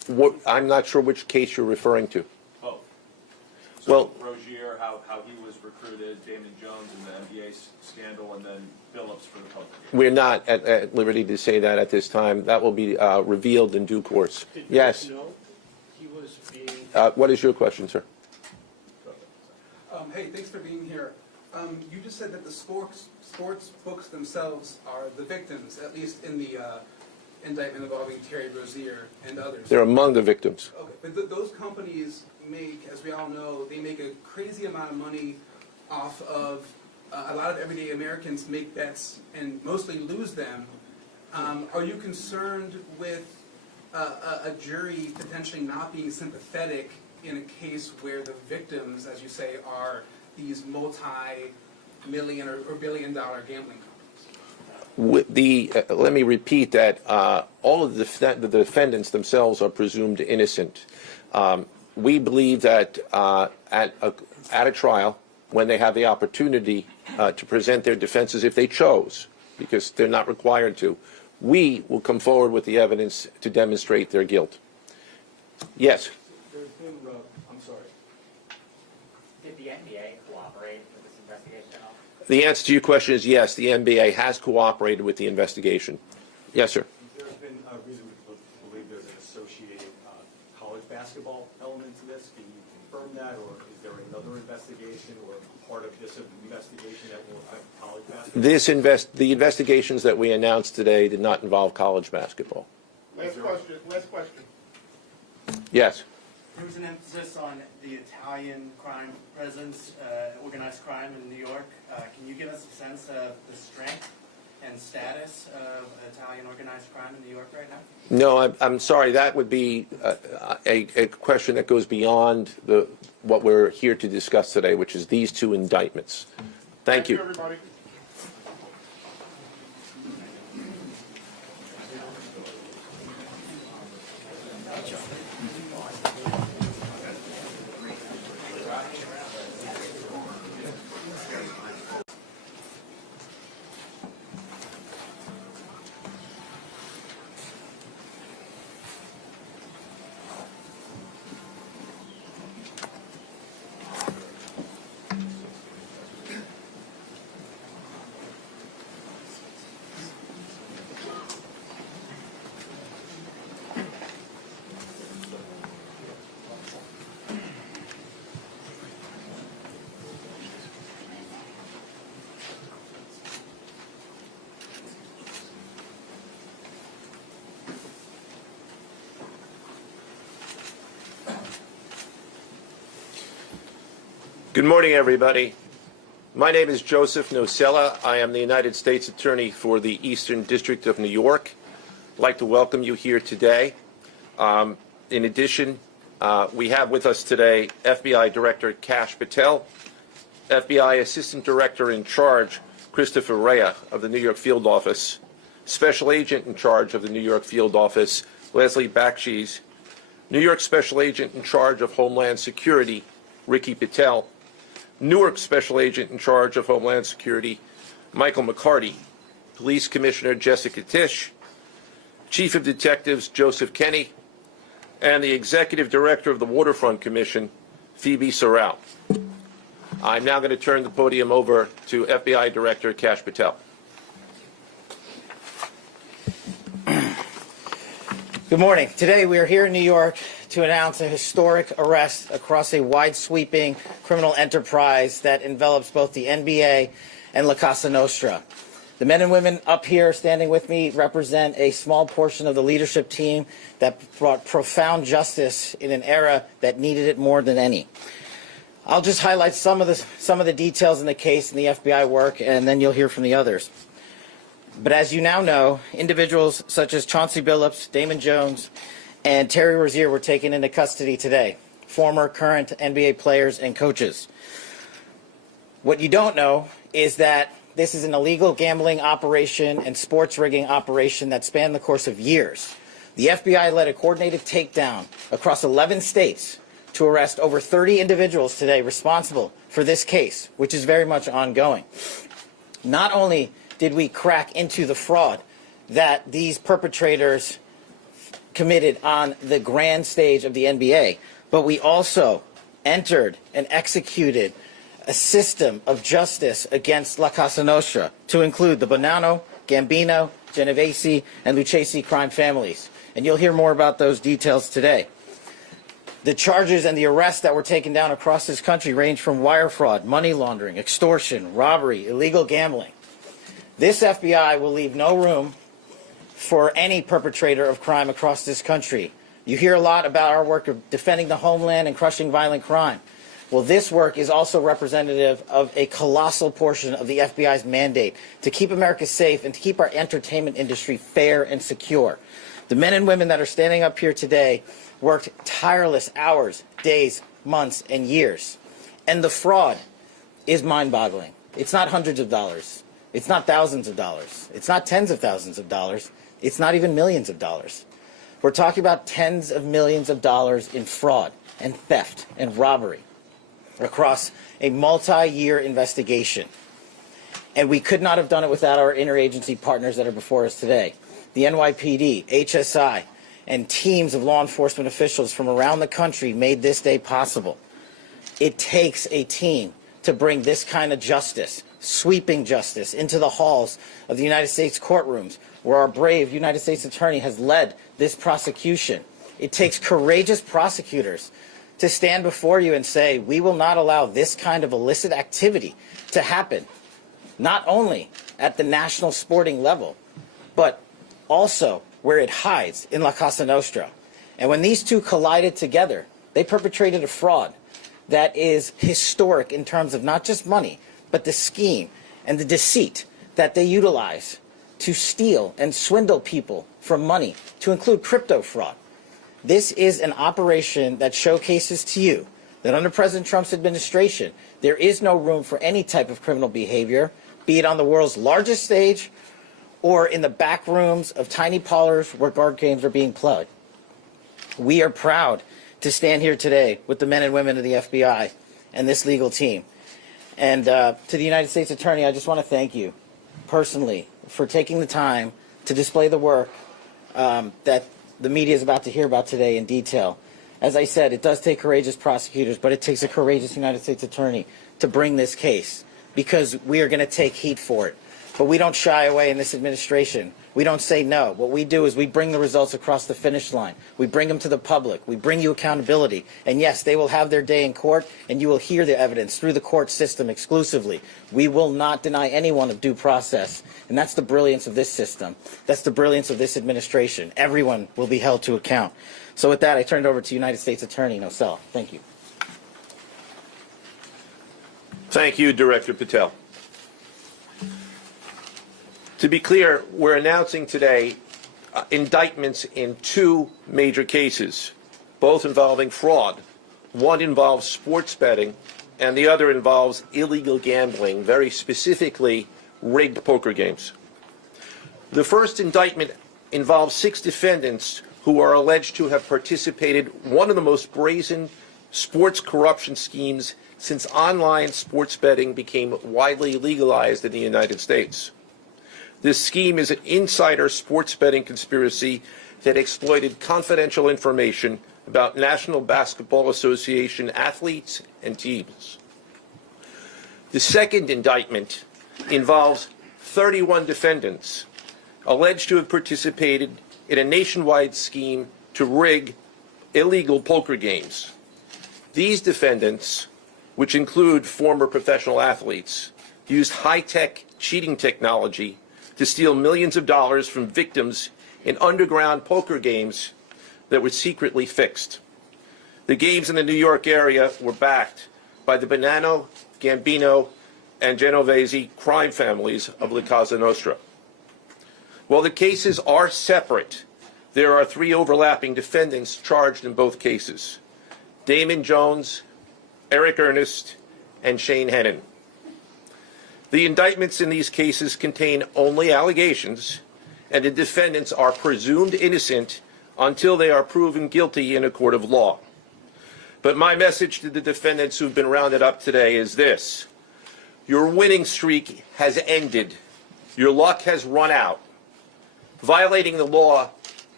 I'm not sure which case you're referring to. Both. Well, Rozier, how he was recruited, Damon Jones in the NBA scandal, and then Billups for the poker. we're not at liberty to say that at this time. That will be revealed in due course. Yes. No, he was being. What is your question, sir? Hey, thanks for being here. You just said that the sports books themselves are the victims, at least in the indictment involving Terry Rozier and others. They're among the victims. Okay, but those companies make, as we all know, they make a crazy amount of money off of a lot of everyday Americans make bets and mostly lose them. Are you concerned with a jury potentially not being sympathetic in a case where the victims, as you say, are these multi-million or billion-dollar gambling companies? Let me repeat that all of the defendants themselves are presumed innocent. We believe that at a trial, when they have the opportunity to present their defenses, if they chose, because they're not required to, we will come forward with the evidence to demonstrate their guilt. Yes. There's been, I'm sorry. Did the NBA cooperate with this investigation at all? The answer to your question is yes. The NBA has cooperated with the investigation. Yes, sir. There's been a reason to believe there's an associated college basketball element to this. Can you confirm that, or is there another investigation or part of this investigation that will affect college basketball? The investigations that we announced today did not involve college basketball. Last question. Yes. There was an emphasis on the Italian crime presence, organized crime in New York. Can you give us a sense of the strength and status of Italian organized crime in New York right now? No, I'm sorry. That would be a question that goes beyond what we're here to discuss today, which is these two indictments. Thank you. Everybody. Good morning, everybody. My name is Joseph Nocella. I am the United States Attorney for the Eastern District of New York. I'd like to welcome you here today. In addition, we have with us today FBI Director Kash Patel, FBI Assistant Director in Charge Christopher Rea of the New York Field Office, Special Agent in Charge of the New York Field Office Leslie Bakshi's, New York Special Agent in Charge of Homeland Security Ricky Patel, Newark Special Agent in Charge of Homeland Security Michael McCarty, Police Commissioner Jessica Tisch, Chief of Detectives Joseph Kenny, and the Executive Director of the Waterfront Commission, Phoebe Sorrell. I'm now going to turn the podium over to FBI Director Kash Patel. Good morning. Today we are here in New York to announce a historic arrest across a wide-sweeping criminal enterprise that envelops both the NBA and La Casa Nostra. The men and women up here standing with me represent a small portion of the leadership team that brought profound justice in an era that needed it more than any. I'll just highlight some of the details in the case and the FBI work, and then you'll hear from the others. But as you now know, individuals such as Chauncey Billups, Damon Jones, and Terry Rozier were taken into custody today, former, current NBA players and coaches. What you don't know is that this is an illegal gambling operation and sports rigging operation that spanned the course of years. The FBI led a coordinated takedown across 11 states to arrest over 30 individuals today responsible for this case, which is very much ongoing. Not only did we crack into the fraud that these perpetrators committed on the grand stage of the NBA, but we also entered and executed a system of justice against La Cosa Nostra to include the Bonanno, Gambino, Genovese, and Lucchese crime families. And you'll hear more about those details today. The charges and the arrests that were taken down across this country range from wire fraud, money laundering, extortion, robbery, illegal gambling. This FBI will leave no room for any perpetrator of crime across this country. You hear a lot about our work of defending the homeland and crushing violent crime. Well, this work is also representative of a colossal portion of the FBI's mandate to keep America safe and to keep our entertainment industry fair and secure. The men and women that are standing up here today worked tireless hours, days, months, and years. And the fraud is mind-boggling. It's not hundreds of dollars. It's not thousands of dollars. It's not tens of thousands of dollars. It's not even millions of dollars. We're talking about tens of millions of dollars in fraud and theft and robbery across a multi-year investigation. And we could not have done it without our interagency partners that are before us today. The NYPD, HSI, and teams of law enforcement officials from around the country made this day possible. It takes a team to bring this kind of justice, sweeping justice, into the halls of the United States courtrooms, where our brave United States Attorney has led this prosecution. It takes courageous prosecutors to stand before you and say, we will not allow this kind of illicit activity to happen, not only at the national sporting level, but also where it hides in La Cosa Nostra. And when these two collided together, they perpetrated a fraud that is historic in terms of not just money, but the scheme and the deceit that they utilize to steal and swindle people for money, to include crypto fraud. This is an operation that showcases to you that under President Trump's administration, there is no room for any type of criminal behavior, be it on the world's largest stage or in the back rooms of tiny parlors where card games are being played. We are proud to stand here today with the men and women of the FBI and this legal team. And to the United States Attorney, I just want to thank you personally for taking the time to display the work that the media is about to hear about today in detail. As I said, it does take courageous prosecutors, but it takes a courageous United States Attorney to bring this case, because we are going to take heat for it. But we don't shy away in this administration. We don't say no. What we do is we bring the results across the finish line. We bring them to the public. We bring you accountability. And yes, they will have their day in court, and you will hear the evidence through the court system exclusively. We will not deny anyone of due process. And that's the brilliance of this system. That's the brilliance of this administration. Everyone will be held to account. So with that, I turn it over to United States Attorney Nosella. Thank you. Thank you, Director Patel. To be clear, we're announcing today indictments in two major cases, both involving fraud. One involves sports betting, and the other involves illegal gambling, very specifically rigged poker games. The first indictment involves 6 defendants who are alleged to have participated in one of the most brazen sports corruption schemes since online sports betting became widely legalized in the United States. This scheme is an insider sports betting conspiracy that exploited confidential information about National Basketball Association athletes and teams. The second indictment involves 31 defendants alleged to have participated in a nationwide scheme to rig illegal poker games. These defendants, which include former professional athletes, used high-tech cheating technology to steal millions of dollars from victims in underground poker games that were secretly fixed. The games in the New York area were backed by the Bonanno, Gambino, and Genovese crime families of La Cosa Nostra. While the cases are separate, there are 3 overlapping defendants charged in both cases: Damon Jones, Eric Ernest, and Shane Hennon. The indictments in these cases contain only allegations, and the defendants are presumed innocent until they are proven guilty in a court of law. But my message to the defendants who've been rounded up today is this: your winning streak has ended. Your luck has run out. Violating the law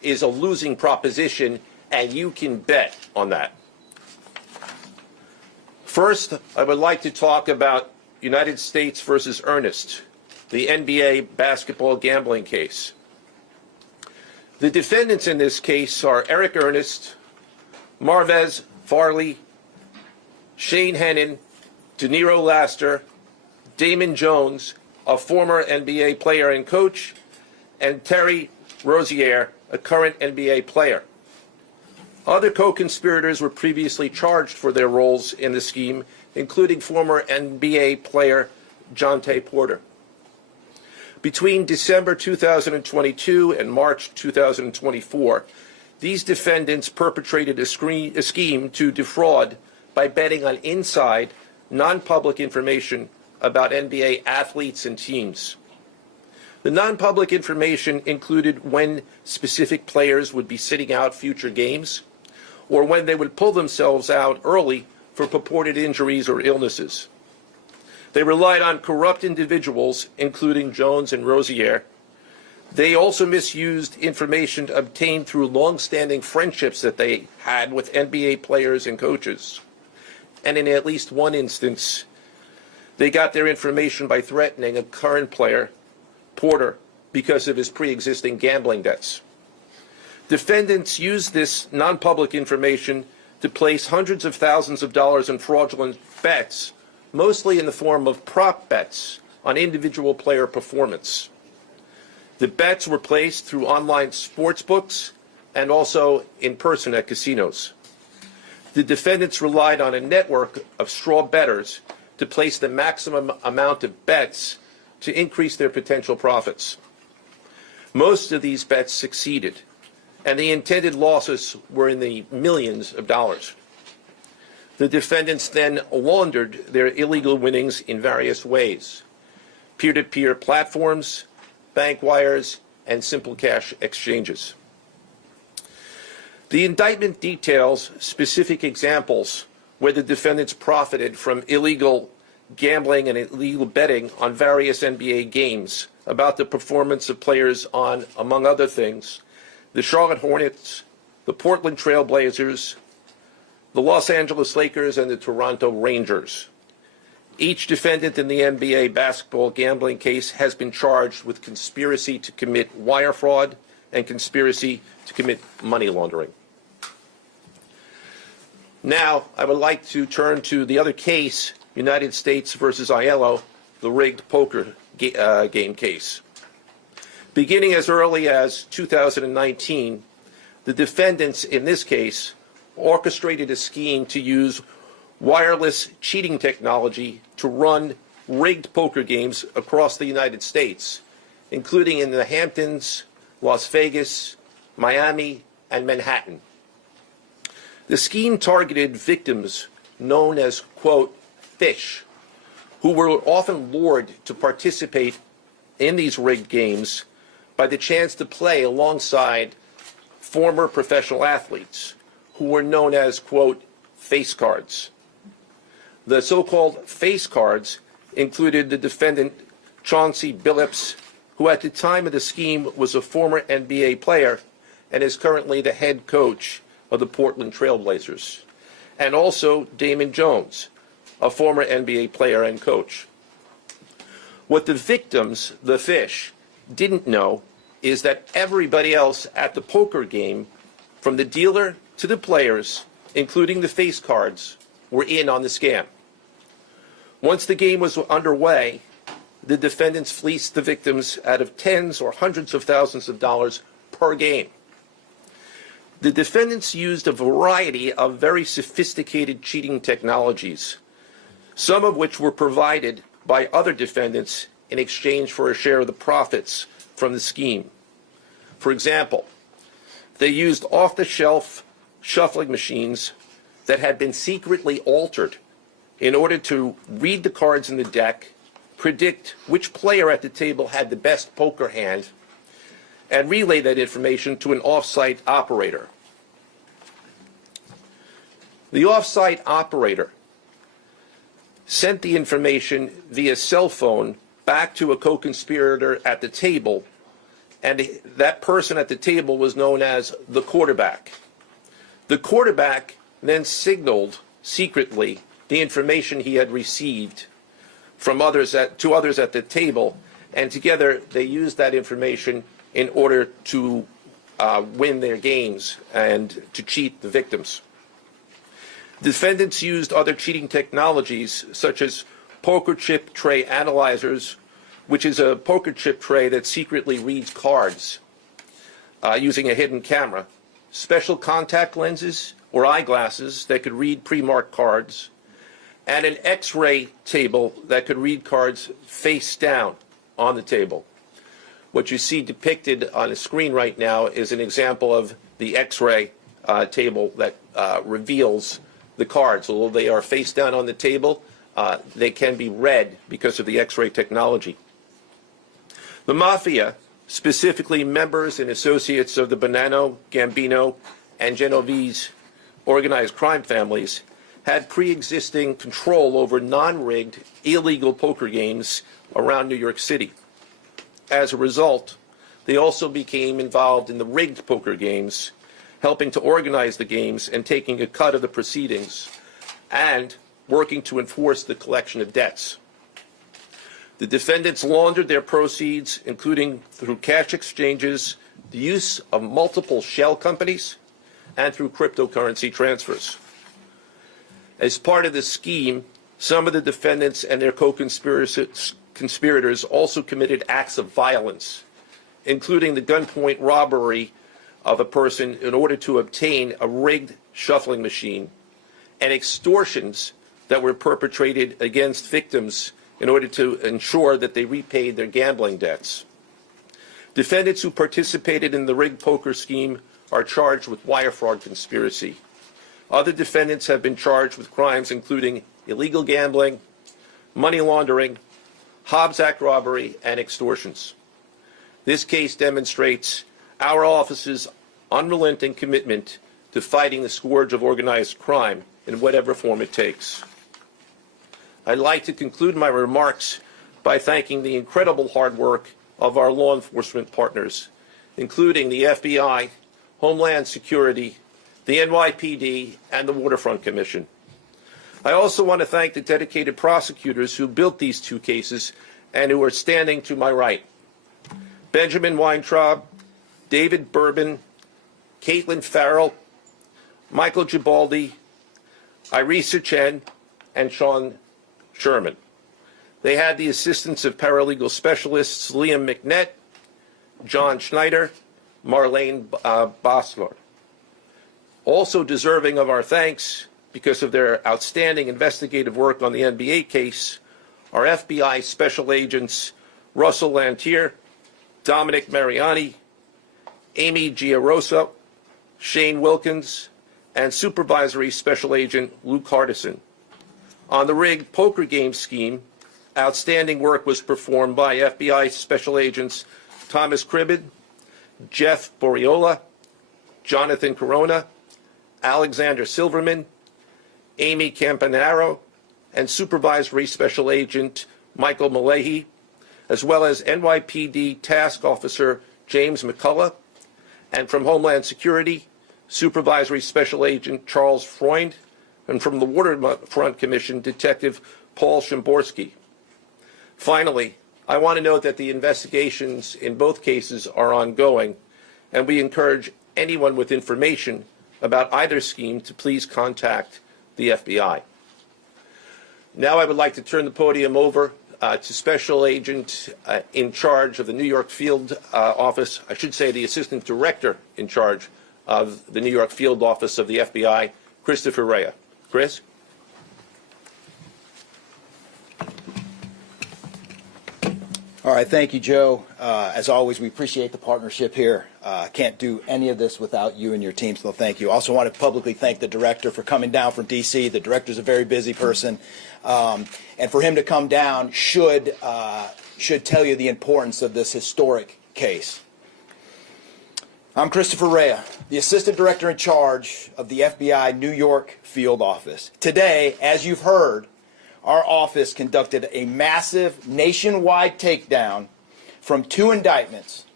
is a losing proposition, and you can bet on that. First, I would like to talk about United States versus Ernest, the NBA basketball gambling case. The defendants in this case are Eric Ernest, Marvez Farley, Shane Hennon, De Niro Laster, Damon Jones, a former NBA player and coach, and Terry Rozier, a current NBA player. Other co-conspirators were previously charged for their roles in the scheme, including former NBA player Jonte Porter. Between December 2022 and March 2024, these defendants perpetrated a scheme to defraud by betting on inside, non-public information about NBA athletes and teams. The non-public information included when specific players would be sitting out future games, or when they would pull themselves out early for purported injuries or illnesses. They relied on corrupt individuals, including Jones and Rozier. They also misused information obtained through long-standing friendships that they had with NBA players and coaches. And in at least one instance, they got their information by threatening a current player, Porter, because of his pre-existing gambling debts. Defendants used this non-public information to place hundreds of thousands of dollars in fraudulent bets, mostly in the form of prop bets on individual player performance. The bets were placed through online sports books and also in person at casinos. The defendants relied on a network of straw bettors to place the maximum amount of bets to increase their potential profits. Most of these bets succeeded, and the intended losses were in the millions of dollars. The defendants then laundered their illegal winnings in various ways: peer-to-peer platforms, bank wires, and simple cash exchanges. The indictment details specific examples where the defendants profited from illegal gambling and illegal betting on various NBA games about the performance of players on, among other things, the Charlotte Hornets, the Portland Trail Blazers, the Los Angeles Lakers, and the Toronto Rangers. Each defendant in the NBA basketball gambling case has been charged with conspiracy to commit wire fraud and conspiracy to commit money laundering. Now, I would like to turn to the other case, United States versus Aiello, the rigged poker game case. Beginning as early as 2019, the defendants in this case orchestrated a scheme to use wireless cheating technology to run rigged poker games across the United States, including in the Hamptons, Las Vegas, Miami, and Manhattan. The scheme targeted victims known as, quote, fish, who were often lured to participate in these rigged games by the chance to play alongside former professional athletes who were known as, quote, face cards. The so-called face cards included the defendant Chauncey Billups, who at the time of the scheme was a former NBA player and is currently the head coach of the Portland Trail Blazers, and also Damon Jones, a former NBA player and coach. What the victims, the fish, didn't know is that everybody else at the poker game, from the dealer to the players, including the face cards, were in on the scam. Once the game was underway, the defendants fleeced the victims out of tens or hundreds of thousands of dollars per game. The defendants used a variety of very sophisticated cheating technologies, some of which were provided by other defendants in exchange for a share of the profits from the scheme. For example, they used off-the-shelf shuffling machines that had been secretly altered in order to read the cards in the deck, predict which player at the table had the best poker hand, and relay that information to an off-site operator. The off-site operator sent the information via cell phone back to a co-conspirator at the table and that person at the table was known as the quarterback. The quarterback then signaled secretly the information he had received from to others at the table, and together they used that information in order to win their games and to cheat the victims. Defendants used other cheating technologies such as poker chip tray analyzers, which is a poker chip tray that secretly reads cards using a hidden camera, special contact lenses or eyeglasses that could read pre-marked cards, and an X-ray table that could read cards face down on the table. What you see depicted on the screen right now is an example of the X-ray table that reveals the cards. Although they are face down on the table, they can be read because of the X-ray technology. The Mafia, specifically members and associates of the Bonanno, Gambino, and Genovese organized crime families, had pre-existing control over non-rigged, illegal poker games around New York City. As a result, they also became involved in the rigged poker games, helping to organize the games and taking a cut of the proceedings, and working to enforce the collection of debts. The defendants laundered their proceeds, including through cash exchanges, the use of multiple shell companies, and through cryptocurrency transfers. As part of the scheme, some of the defendants and their co-conspirators also committed acts of violence, including the gunpoint robbery of a person in order to obtain a rigged shuffling machine, and extortions that were perpetrated against victims in order to ensure that they repaid their gambling debts. Defendants who participated in the rigged poker scheme are charged with wire fraud conspiracy. Other defendants have been charged with crimes including illegal gambling, money laundering, Hobbs Act robbery, and extortions. This case demonstrates our office's unrelenting commitment to fighting the scourge of organized crime in whatever form it takes. I'd like to conclude my remarks by thanking the incredible hard work of our law enforcement partners, including the FBI, Homeland Security, the NYPD, and the Waterfront Commission. I also want to thank the dedicated prosecutors who built these two cases and who are standing to my right. Benjamin Weintraub, David Bourbon, Caitlin Farrell, Michael Gibaldi, Irisa Chen, and Sean Sherman. They had the assistance of paralegal specialists Liam McNett, John Schneider, Marlene Bosler. Also deserving of our thanks because of their outstanding investigative work on the NBA case are FBI Special Agents Russell Lantier, Dominic Mariani, Amy Giarosa, Shane Wilkins, and Supervisory Special Agent Luke Hardison. On the rigged poker game scheme, outstanding work was performed by FBI Special Agents Thomas Cribbin, Jeff Boriola, Jonathan Corona, Alexander Silverman, Amy Campanaro, and Supervisory Special Agent Michael Malahi, as well as NYPD Task Officer James McCullough, and from Homeland Security, Supervisory Special Agent Charles Freund, and from the Waterfront Commission, Detective Paul Shimborski. Finally, I want to note that the investigations in both cases are ongoing, and we encourage anyone with information about either scheme to please contact the FBI. Now I would like to turn the podium over to Special Agent in charge of the New York Field Office, I should say the Assistant Director in charge of the New York Field Office of the FBI, Christopher Rea. Chris? All right, thank you, Joe. As always, we appreciate the partnership here. Can't do any of this without you and your team, so thank you. Also want to publicly thank the director for coming down from D.C. The director's a very busy person, and for him to come down should tell you the importance of this historic case. I'm Christopher Rea, the Assistant Director in charge of the FBI New York Field Office. Today, as you've heard, our office conducted a massive nationwide takedown from 2 indictments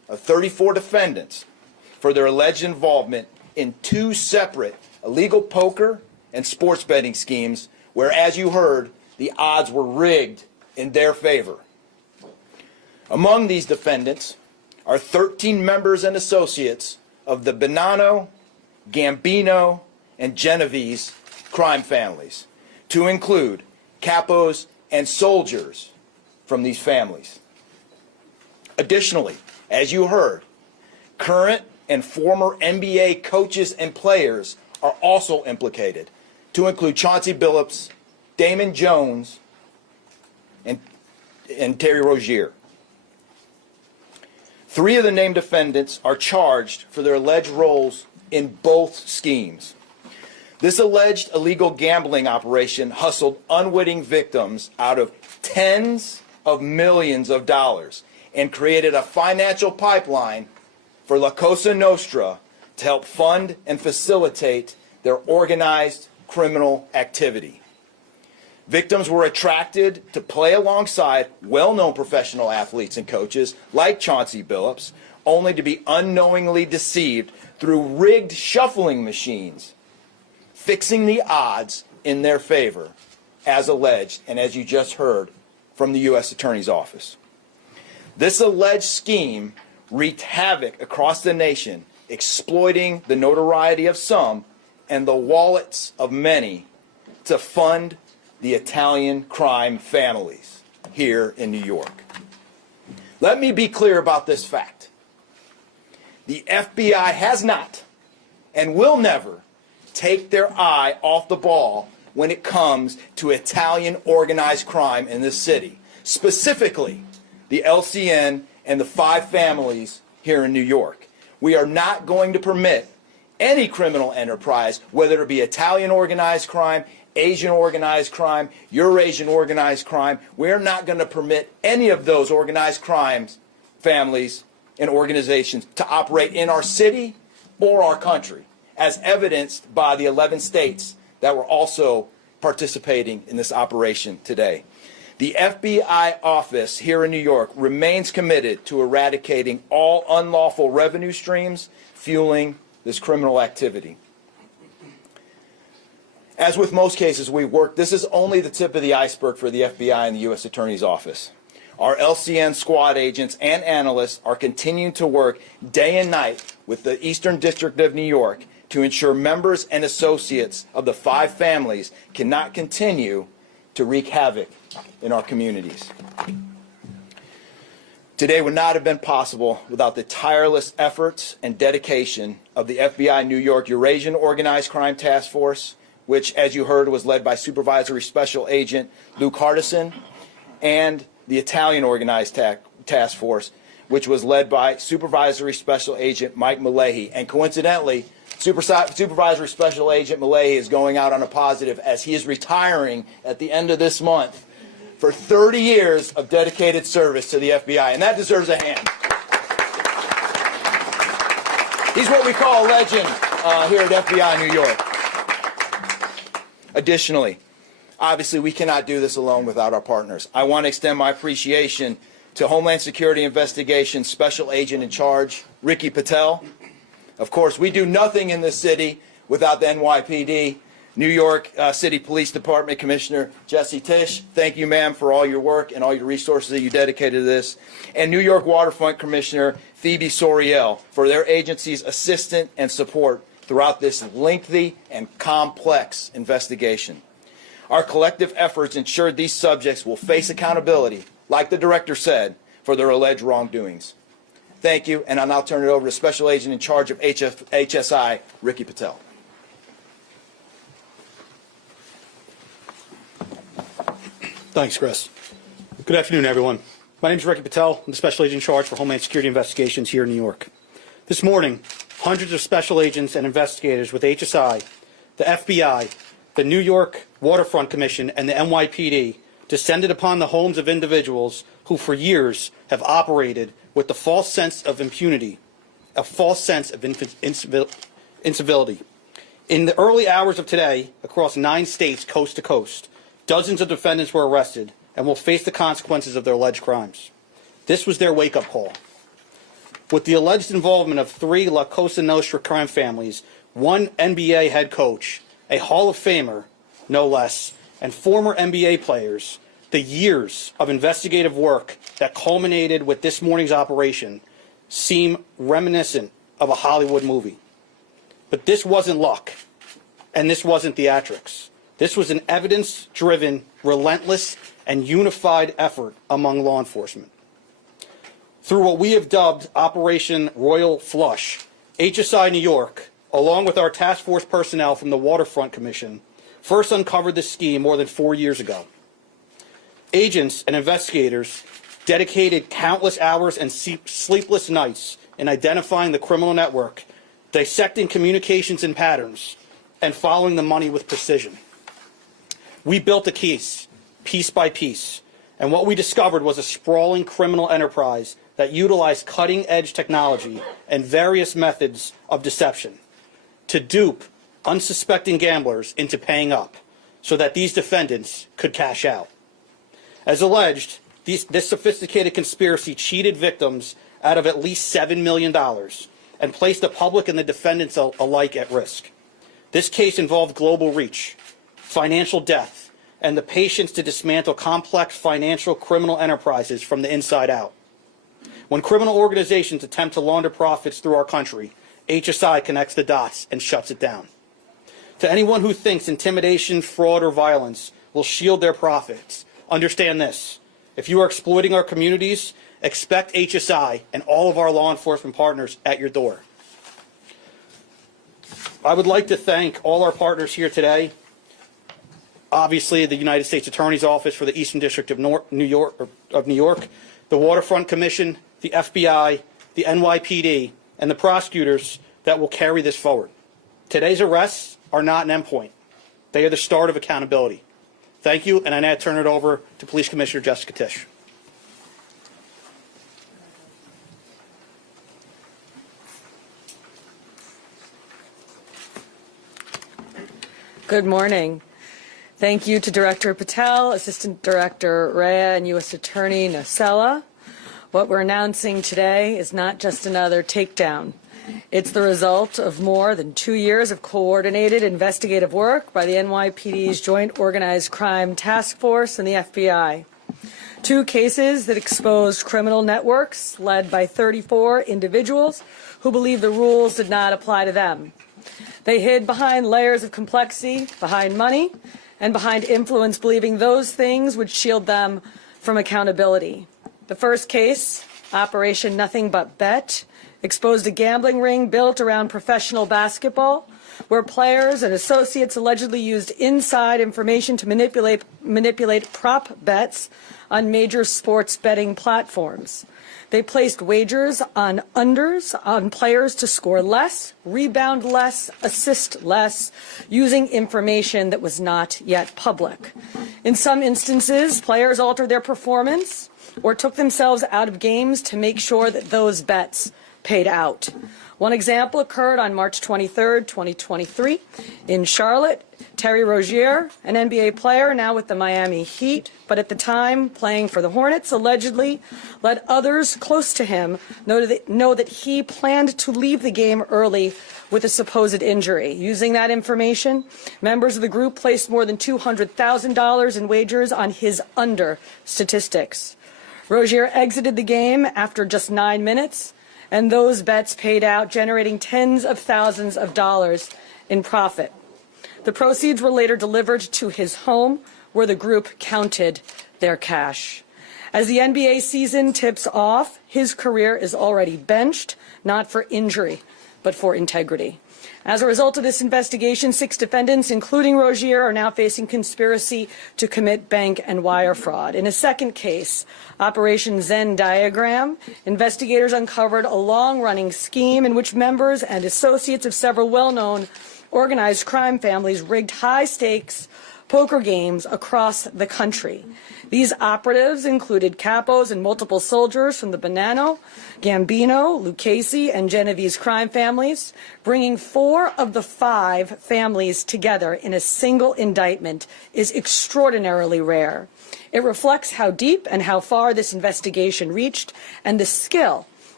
of 34 defendants for their alleged involvement in 2 separate illegal poker and sports betting schemes where, as you heard, the odds were rigged in their favor. Among these defendants are 13 members and associates of the Bonanno, Gambino, and Genovese crime families, to include capos and soldiers from these families. Additionally, as you heard, current and former NBA coaches and players are also implicated, to include Chauncey Billups, Damon Jones, and Terry Rozier. 3 of the named defendants are charged for their alleged roles in both schemes. This alleged illegal gambling operation hustled unwitting victims out of tens of millions of dollars and created a financial pipeline for La Cosa Nostra to help fund and facilitate their organized criminal activity. Victims were attracted to play alongside well-known professional athletes and coaches like Chauncey Billups, only to be unknowingly deceived through rigged shuffling machines, fixing the odds in their favor, as alleged and as you just heard from the U.S. Attorney's Office. This alleged scheme wreaked havoc across the nation, exploiting the notoriety of some and the wallets of many to fund the Italian crime families here in New York. Let me be clear about this fact. The FBI has not and will never take their eye off the ball when it comes to Italian organized crime in this city, specifically the LCN and the 5 families here in New York. We are not going to permit any criminal enterprise, whether it be Italian organized crime, Asian organized crime, Eurasian organized crime. We're not going to permit any of those organized crimes, families, and organizations to operate in our city or our country, as evidenced by the 11 states that were also participating in this operation today. The FBI office here in New York remains committed to eradicating all unlawful revenue streams fueling this criminal activity. As with most cases we've worked, this is only the tip of the iceberg for the FBI and the U.S. Attorney's Office. Our LCN squad agents and analysts are continuing to work day and night with the Eastern District of New York to ensure members and associates of the 5 families cannot continue to wreak havoc in our communities. Today would not have been possible without the tireless efforts and dedication of the FBI New York Eurasian Organized Crime Task Force, which, as you heard, was led by Supervisory Special Agent Luke Hardison, and the Italian Organized Task Force, which was led by Supervisory Special Agent Mike Malahi. And coincidentally, Supervisory Special Agent Malahi is going out on a positive as he is retiring at the end of this month for 30 years of dedicated service to the FBI, and that deserves a hand. He's what we call a legend here at FBI New York. Additionally, obviously we cannot do this alone without our partners. I want to extend my appreciation to Homeland Security Investigations Special Agent in Charge, Ricky Patel. Of course, we do nothing in this city without the NYPD. New York City Police Department Commissioner Jesse Tisch, thank you, ma'am, for all your work and all your resources that you dedicated to this. And New York Waterfront Commissioner Phoebe Soriel for their agency's assistance and support throughout this lengthy and complex investigation. Our collective efforts ensured these subjects will face accountability, like the director said, for their alleged wrongdoings. Thank you, and I'll now turn it over to Special Agent in charge of HSI, Ricky Patel. Thanks, Chris. Good afternoon, everyone. My name is Ricky Patel. I'm the Special Agent in charge for Homeland Security Investigations here in New York. This morning, hundreds of special agents and investigators with HSI, the FBI, the New York Waterfront Commission, and the NYPD descended upon the homes of individuals who for years have operated with the false sense of impunity, a false sense of incivility. In the early hours of today, across 9 states coast to coast, dozens of defendants were arrested and will face the consequences of their alleged crimes. This was their wake-up call. with the alleged involvement of 3 La Cosa Nostra crime families, 1 NBA head coach, a Hall of Famer, no less, and former NBA players, the years of investigative work that culminated with this morning's operation seem reminiscent of a Hollywood movie. But this wasn't luck, and this wasn't theatrics. This was an evidence-driven, relentless, and unified effort among law enforcement. Through what we have dubbed Operation Royal Flush, HSI New York, along with our task force personnel from the Waterfront Commission, first uncovered this scheme more than 4 years ago. Agents and investigators dedicated countless hours and sleepless nights in identifying the criminal network, dissecting communications and patterns, and following the money with precision. We built a case, piece by piece, and what we discovered was a sprawling criminal enterprise that utilized cutting-edge technology and various methods of deception to dupe unsuspecting gamblers into paying up so that these defendants could cash out. As alleged, this sophisticated conspiracy cheated victims out of at least $7 million and placed the public and the defendants alike at risk. This case involved global reach, financial depth, and the patience to dismantle complex financial criminal enterprises from the inside out. When criminal organizations attempt to launder profits through our country, HSI connects the dots and shuts it down. To anyone who thinks intimidation, fraud, or violence will shield their profits, understand this. If you are exploiting our communities, expect HSI and all of our law enforcement partners at your door. I would like to thank all our partners here today. Obviously, the United States Attorney's Office for the Eastern District of New York, the Waterfront Commission, the FBI, the NYPD, and the prosecutors that will carry this forward. Today's arrests are not an endpoint. They are the start of accountability. Thank you, and I now turn it over to Police Commissioner Jessica Tisch. Good morning. Thank you to Director Patel, Assistant Director Rhea, and U.S. Attorney Nocella. What we're announcing today is not just another takedown. It's the result of more than 2 years of coordinated investigative work by the NYPD's Joint Organized Crime Task Force and the FBI. 2 cases that exposed criminal networks led by 34 individuals who believed the rules did not apply to them. They hid behind layers of complexity, behind money, and behind influence, believing those things would shield them from accountability. The first case, Operation Nothing But Bet, exposed a gambling ring built around professional basketball, where players and associates allegedly used inside information to manipulate prop bets on major sports betting platforms. They placed wagers on unders on players to score less, rebound less, assist less, using information that was not yet public. In some instances, players altered their performance or took themselves out of games to make sure that those bets paid out. One example occurred on March 23, 2023, in Charlotte. Terry Rozier, an NBA player now with the Miami Heat, but at the time playing for the Hornets, allegedly let others close to him know that he planned to leave the game early with a supposed injury. Using that information, members of the group placed more than $200,000 in wagers on his under statistics. Rozier exited the game after just 9 minutes, and those bets paid out, generating tens of thousands of dollars in profit. The proceeds were later delivered to his home, where the group counted their cash. As the NBA season tips off, his career is already benched, not for injury, but for integrity. As a result of this investigation, 6 defendants, including Rozier, are now facing conspiracy to commit bank and wire fraud. In a second case, Operation Zen Diagram, investigators uncovered a long-running scheme in which members and associates of several well-known organized crime families rigged high-stakes poker games across the country. These operatives included capos and multiple soldiers from the Bonanno, Gambino, Lucchese, and Genovese crime families, bringing 4 of the 5 families together in a single indictment is extraordinarily rare. It reflects how deep and how far this investigation reached and the skill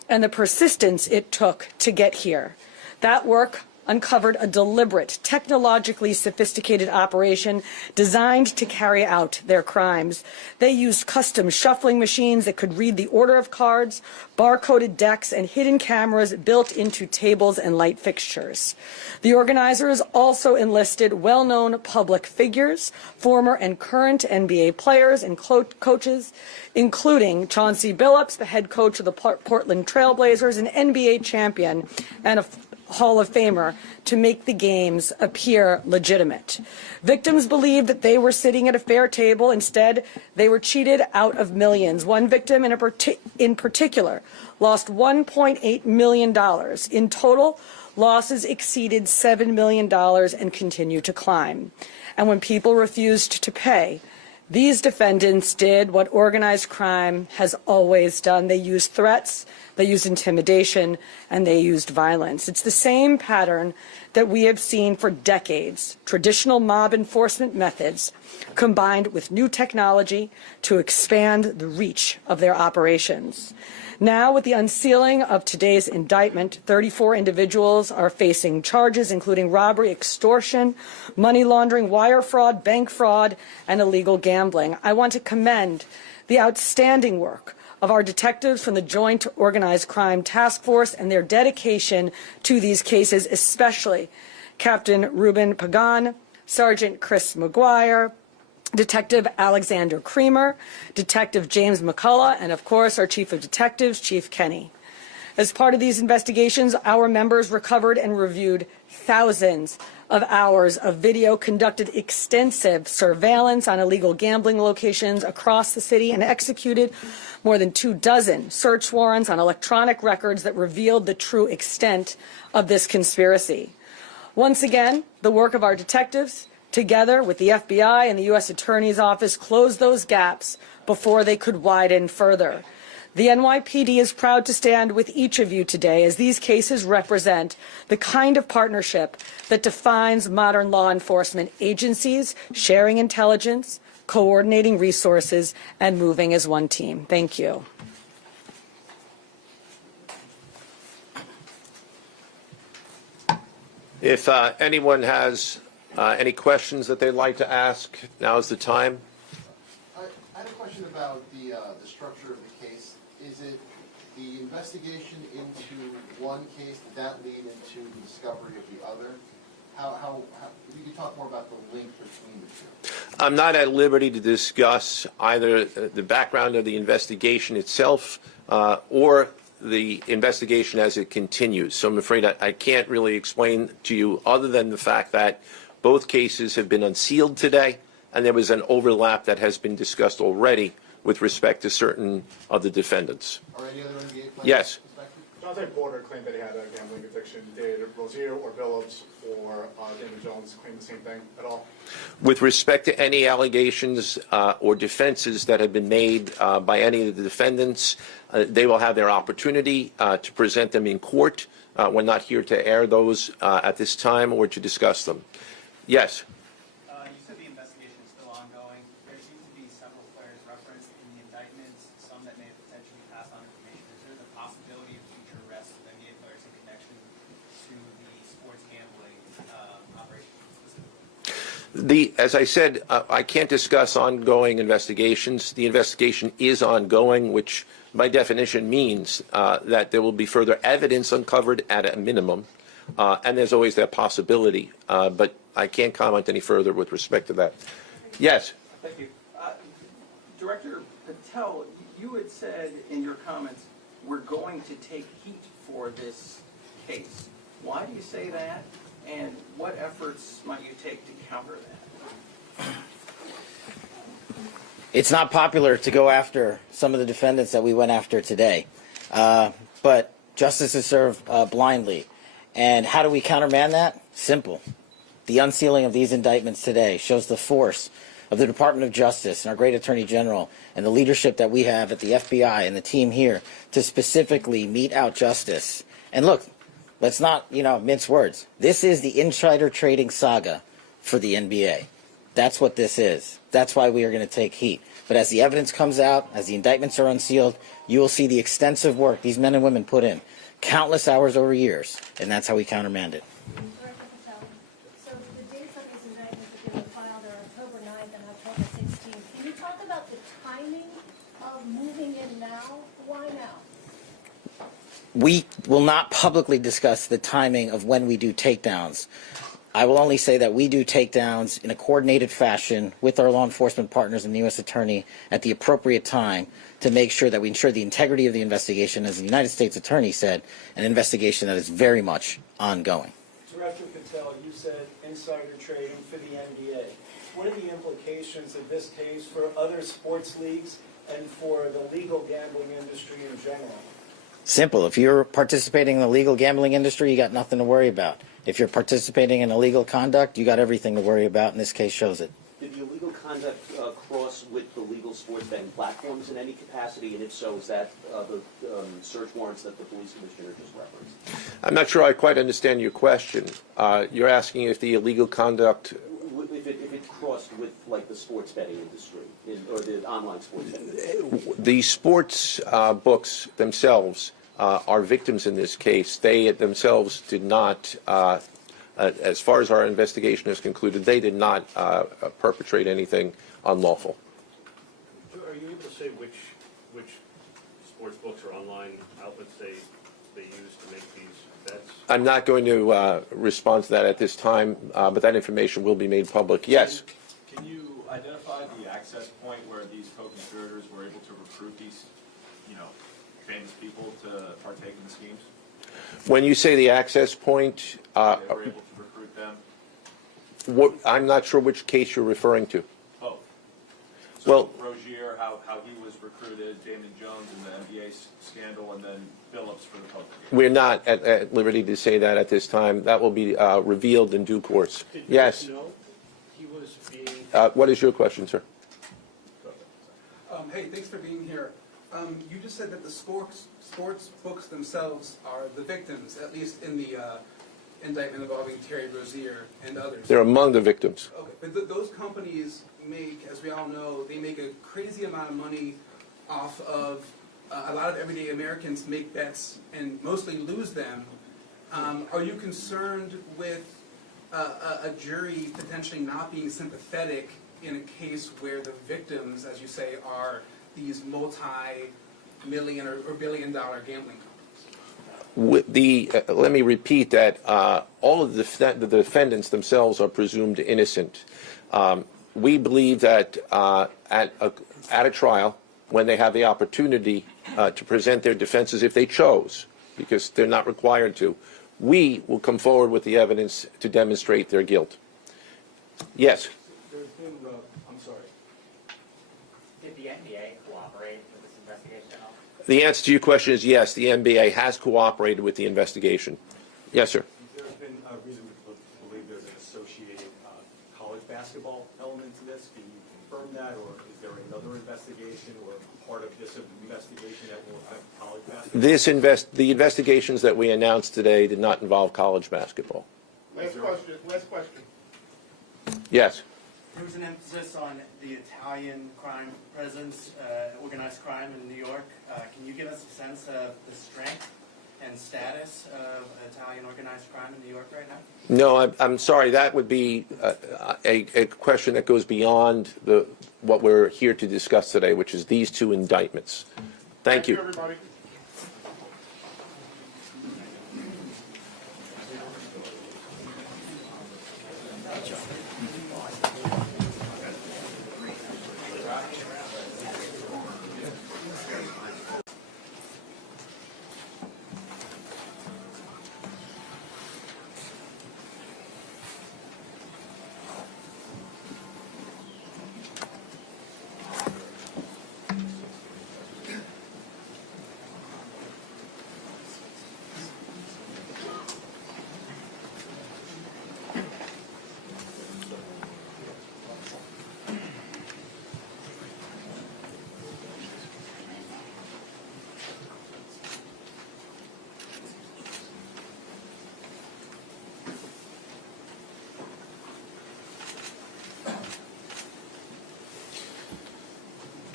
and the persistence it took to get here. That work uncovered a deliberate, technologically sophisticated operation designed to carry out their crimes. They used custom shuffling machines that could read the order of cards, barcoded decks, and hidden cameras built into tables and light fixtures. The organizers also enlisted well-known public figures, former and current NBA players and coaches, including Chauncey Billups, the head coach of the Portland Trail Blazers, an NBA champion and a Hall of Famer, to make the games appear legitimate. Victims believed that they were sitting at a fair table. Instead, they were cheated out of millions. One victim in particular lost $1.8 million. In total, losses exceeded $7 million and continue to climb. And when people refused to pay, these defendants did what organized crime has always done. They used threats, they used intimidation, and they used violence. It's the same pattern that we have seen for decades. Traditional mob enforcement methods combined with new technology to expand the reach of their operations. Now, with the unsealing of today's indictment, 34 individuals are facing charges including robbery, extortion, money laundering, wire fraud, bank fraud, and illegal gambling. I want to commend the outstanding work of our detectives from the Joint Organized Crime Task Force and their dedication to these cases, especially Captain Ruben Pagan, Sergeant Chris McGuire, Detective Alexander Creamer, Detective James McCullough, and of course our Chief of Detectives, Chief Kenny. As part of these investigations, our members recovered and reviewed thousands of hours of video, conducted extensive surveillance on illegal gambling locations across the city, and executed more than 24 search warrants on electronic records that revealed the true extent of this conspiracy. Once again, the work of our detectives, together with the FBI and the U.S. Attorney's Office, closed those gaps before they could widen further. The NYPD is proud to stand with each of you today as these cases represent the kind of partnership that defines modern law enforcement agencies, sharing intelligence, coordinating resources, and moving as one team. Thank you. If anyone has any questions that they'd like to ask, now is the time. I had a question about the structure of the case. Is it the investigation into one case, did that lead into the discovery of the other? How if you could talk more about the link between the two. I'm not at liberty to discuss either the background of the investigation itself or the investigation as it continues. So I'm afraid I can't really explain to you other than the fact that both cases have been unsealed today, and there was an overlap that has been discussed already with respect to certain of the defendants. Are any other NBA players? Yes. Jonathan Porter claimed that he had a gambling addiction. Did Rozier or Billups or David Jones claim the same thing at all? With respect to any allegations or defenses that have been made by any of the defendants, they will have their opportunity to present them in court. We're not here to air those at this time or to discuss them. Yes. You said the investigation is still ongoing. There seem to be several players referenced in the indictments, some that may potentially pass on information. Is there the possibility of future arrests of NBA players in connection to the sports gambling operation specifically? As I said, I can't discuss ongoing investigations. The investigation is ongoing, which by definition means that there will be further evidence uncovered at a minimum, and there's always that possibility. But I can't comment any further with respect to that. Yes? Thank you. Director Patel, you had said in your comments, we're going to take heat for this case. Why do you say that, and what efforts might you take to counter that? It's not popular to go after some of the defendants that we went after today, but justice is served blindly. And how do we countermand that? Simple. The unsealing of these indictments today shows the force of the Department of Justice and our great Attorney General and the leadership that we have at the FBI and the team here to specifically mete out justice. And look, let's not, mince words. This is the insider trading saga for the NBA. That's what this is. That's why we are going to take heat. But as the evidence comes out, as the indictments are unsealed, you will see the extensive work these men and women put in, countless hours over years, and that's how we countermand it. Director Patel, so the dates on these indictments that they were filed are October 9th and October 16th. Can you talk about the timing of moving in now? Why now? We will not publicly discuss the timing of when we do takedowns. I will only say that we do takedowns in a coordinated fashion with our law enforcement partners and the U.S. Attorney at the appropriate time to make sure that we ensure the integrity of the investigation, as the United States Attorney said, an investigation that is very much ongoing. Director Patel, you said insider trading for the NBA. What are the implications of this case for other sports leagues and for the legal gambling industry in general? Simple. If you're participating in the legal gambling industry, you got nothing to worry about. If you're participating in illegal conduct, you got everything to worry about, and this case shows it. Did the illegal conduct cross with the legal sports betting platforms in any capacity? And if so, is that the search warrants that the police commissioner just referenced? I'm not sure I quite understand your question. You're asking if the illegal conduct... If it crossed with, like, the sports betting industry, or the online sports betting industry? The sports books themselves are victims in this case. They themselves did not, as far as our investigation is concluded, they did not perpetrate anything unlawful. Are you able to say which sports books or online outlets they use to make these bets? I'm not going to respond to that at this time, but that information will be made public. Yes? Can you identify the access point where these co-conspirators were able to recruit these, famous people to partake in the schemes? When you say the access point, They were able to recruit them? I'm not sure which case you're referring to. Oh. So Well, Rozier, how he was recruited, Damon Jones in the NBA scandal, and then Billups for the poker game. we're not at liberty to say that at this time. That will be revealed in due course. Yes? know he was being... What is your question, sir? Hey, thanks for being here. You just said that the sports books themselves are the victims, at least in the indictment involving Terry Rozier and others. They're among the victims. Okay, but those companies make, as we all know, they make a crazy amount of money off of a lot of everyday Americans make bets and mostly lose them. Are you concerned with a jury potentially not being sympathetic in a case where the victims, as you say, are these multi-million or billion-dollar gambling companies? Let me repeat that all of the defendants themselves are presumed innocent. We believe that at a trial, when they have the opportunity to present their defenses, if they chose, because they're not required to, we will come forward with the evidence to demonstrate their guilt. Yes? There's been, I'm sorry. Did the NBA cooperate with this investigation at all? The answer to your question is yes, the NBA has cooperated with the investigation. Yes, sir. There's been a reason to believe there's an associated college basketball element to this. Can you confirm that, or is there another investigation or part of this investigation that will affect college basketball? The investigations that we announced today did not involve college basketball. Last question. Yes. There was an emphasis on the Italian crime presence, organized crime in New York. Can you give us a sense of the strength and status of Italian organized crime in New York right now? No, I'm sorry. That would be a question that goes beyond what we're here to discuss today, which is these two indictments. Thank you. Everybody.